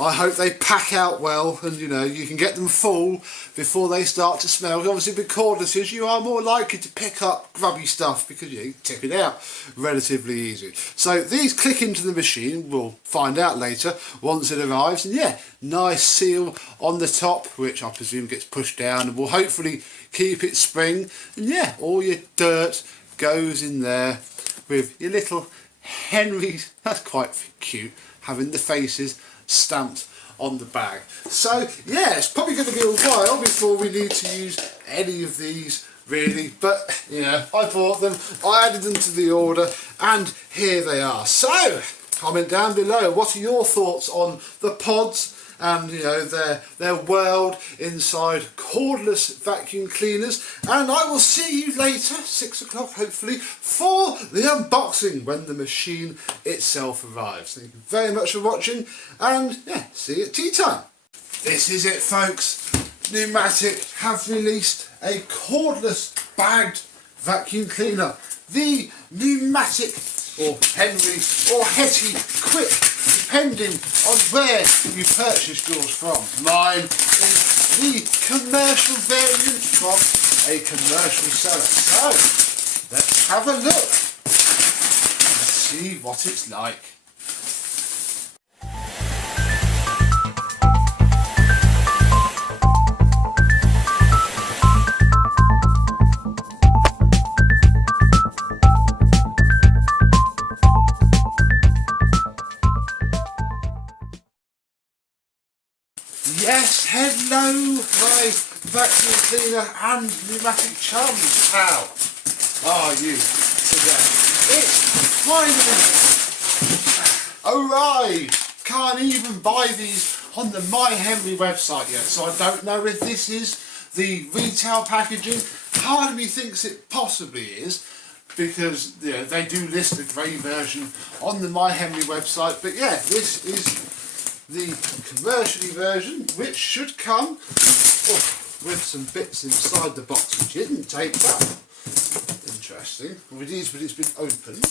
I hope they pack out well, and you know, you can get them full before they start to smell. Obviously with cordlesses you are more likely to pick up grubby stuff because you tip it out relatively easy. So these click into the machine, we'll find out later once it arrives, and yeah, nice seal on the top which I presume gets pushed down and will hopefully keep it spring, and yeah, all your dirt goes in there with your little Henrys. That's quite cute, having the faces stamped on the bag. So yeah, it's probably going to be a while before we need to use any of these really, but you know, I bought them, I added them to the order, and here they are. So comment down below, what are your thoughts on the pods and you know, their world inside cordless vacuum cleaners? And I will see you later, 6 o'clock hopefully, for the unboxing when the machine itself arrives. Thank you very much for watching, and yeah, see you at tea time. This is it folks, Numatic have released a cordless bagged vacuum cleaner, the Numatic or Henry or Hetty Quick, depending on where you purchased yours from. Mine is the commercial variant from a commercial seller. So let's have a look and see what it's like. Yes, hello my vacuum cleaner and pneumatic chums. How are you today? It's finally arrived. Can't even buy these on the My Henry website yet, so I don't know if this is the retail packaging. Part of me thinks it possibly is, because you know, they do list a grey version on the My Henry website. But yeah, this is the commercially version, which should come with some bits inside the box which isn't taped up. Interesting. Well, it is, but it's been opened.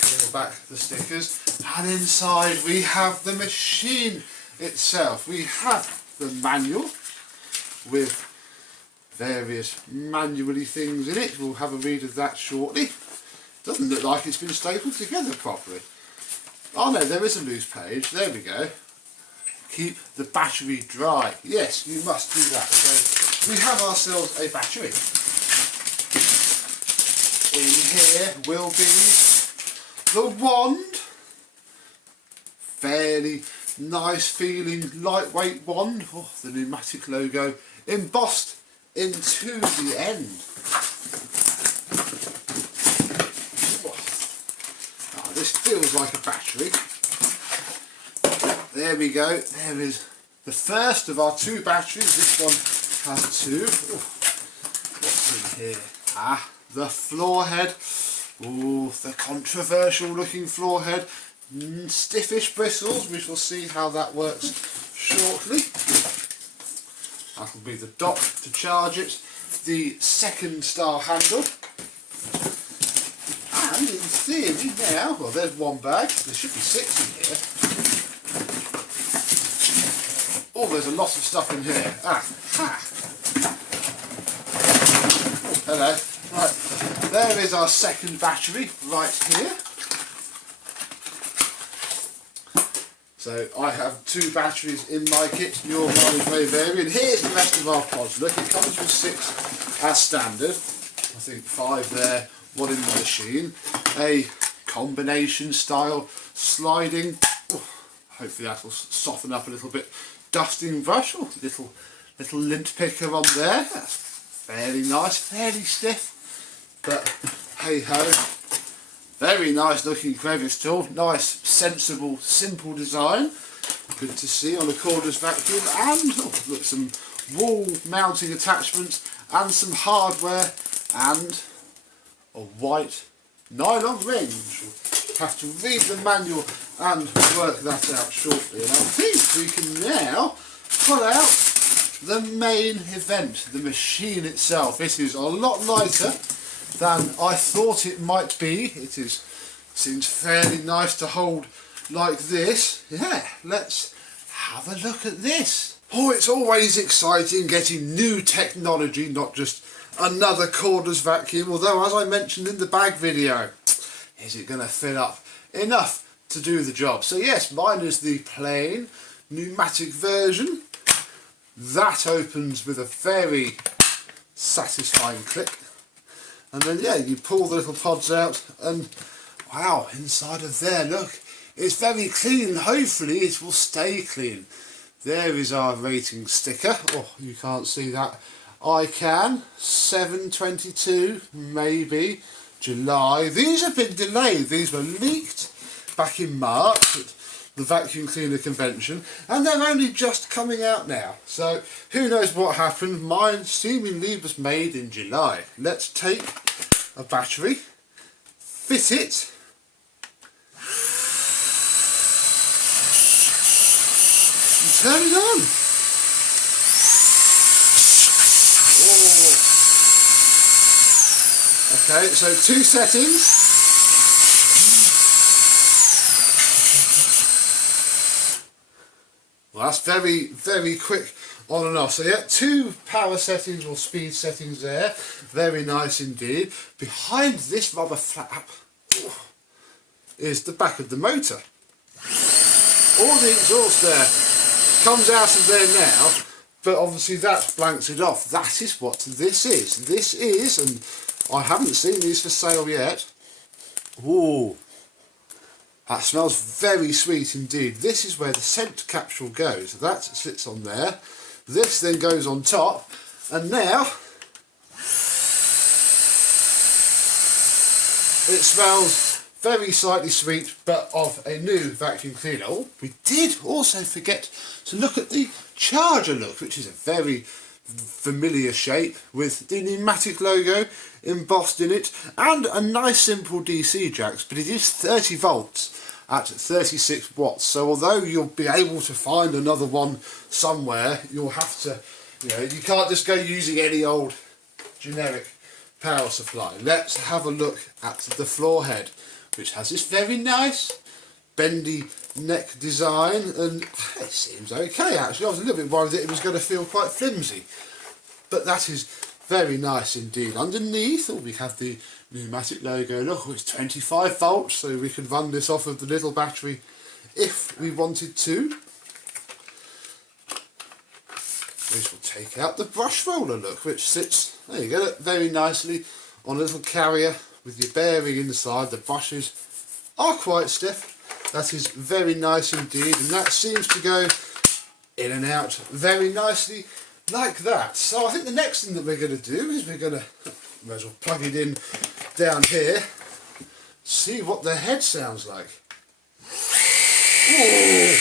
Peel back the stickers, and inside we have the machine itself. We have the manual with various manually things in it. We'll have a read of that shortly. Doesn't look like it's been stapled together properly. Oh no, there is a loose page. There we go. Keep the battery dry. Yes, you must do that. So we have ourselves a battery. In here will be the wand. Fairly nice feeling lightweight wand. Oh, the Numatic logo embossed into the end. This feels like a battery. There we go. There is the first of our 2 batteries. This one has 2. Ooh. What's in here? The floor head. Ooh, the controversial looking floor head. Stiffish bristles. We shall see how that works shortly. That'll be the dock to charge it, the second style handle, and in theory now, well there's one bag, there should be 6 in here. Oh, there's a lot of stuff in here. Ah, ha! Oh, hello. Right, there is our second battery right here. So I have 2 batteries in my kit, your mileage may vary, and here's the rest of our pods. Look, it comes with 6 as standard. I think 5 there, 1 in the machine. A combination style sliding, oh, hopefully that will soften up a little bit, dusting brush, oh, little lint picker on there. That's fairly nice, fairly stiff, but hey ho. Very nice looking crevice tool, nice, sensible, simple design. Good to see on a cordless vacuum, and oh, look, some wall mounting attachments and some hardware and a white nylon ring. We'll have to read the manual and work that out shortly. And I think we can now pull out the main event, the machine itself. It is a lot lighter than I thought it might be. It seems fairly nice to hold like this. Yeah, let's have a look at this. Oh, it's always exciting getting new technology, not just another cordless vacuum, although as I mentioned in the bag video, is it going to fill up enough to do the job? So yes, mine is the plain Numatic version. That opens with a very satisfying click. And then yeah, you pull the little pods out and wow, inside of there, look, it's very clean. Hopefully it will stay clean. There is our rating sticker. Oh, you can't see that. I can. 7/22, maybe, July. These have been delayed. These were leaked back in March at the vacuum cleaner convention, and they're only just coming out now. So who knows what happened. Mine seemingly was made in July. Let's take a battery, fit it, and turn it on. Oh. Okay, so 2 settings. Well, that's very, very quick on and off. So yeah, 2 power settings or speed settings there. Very nice indeed. Behind this rubber flap is the back of the motor. All the exhaust there comes out of there now, but obviously that blanks it off. That is what this is. This is, and I haven't seen these for sale yet. Ooh. That smells very sweet indeed. This is where the scent capsule goes. That sits on there. This then goes on top. And now it smells very slightly sweet, but of a new vacuum cleaner. Oh, we did also forget to look at the charger look, which is a very familiar shape with the Numatic logo embossed in it, and a nice simple DC jacks, but it is 30 volts at 36 watts. So although you'll be able to find another one somewhere, you'll have to, you can't just go using any old generic power supply. Let's have a look at the floor head, which has this very nice bendy neck design, and it seems okay actually. I was a little bit worried that it was going to feel quite flimsy, but that is very nice indeed. Underneath, we have the Numatic logo. Look, it's 25 volts, so we could run this off of the little battery if we wanted to. This will take out the brush roller, look, which sits, there you go, very nicely on a little carrier with your bearing inside. The brushes are quite stiff. That is very nice indeed, and that seems to go in and out very nicely like that. So I think the next thing that we're going to do is we're going to, might as well plug it in down here, see what the head sounds like. Ooh.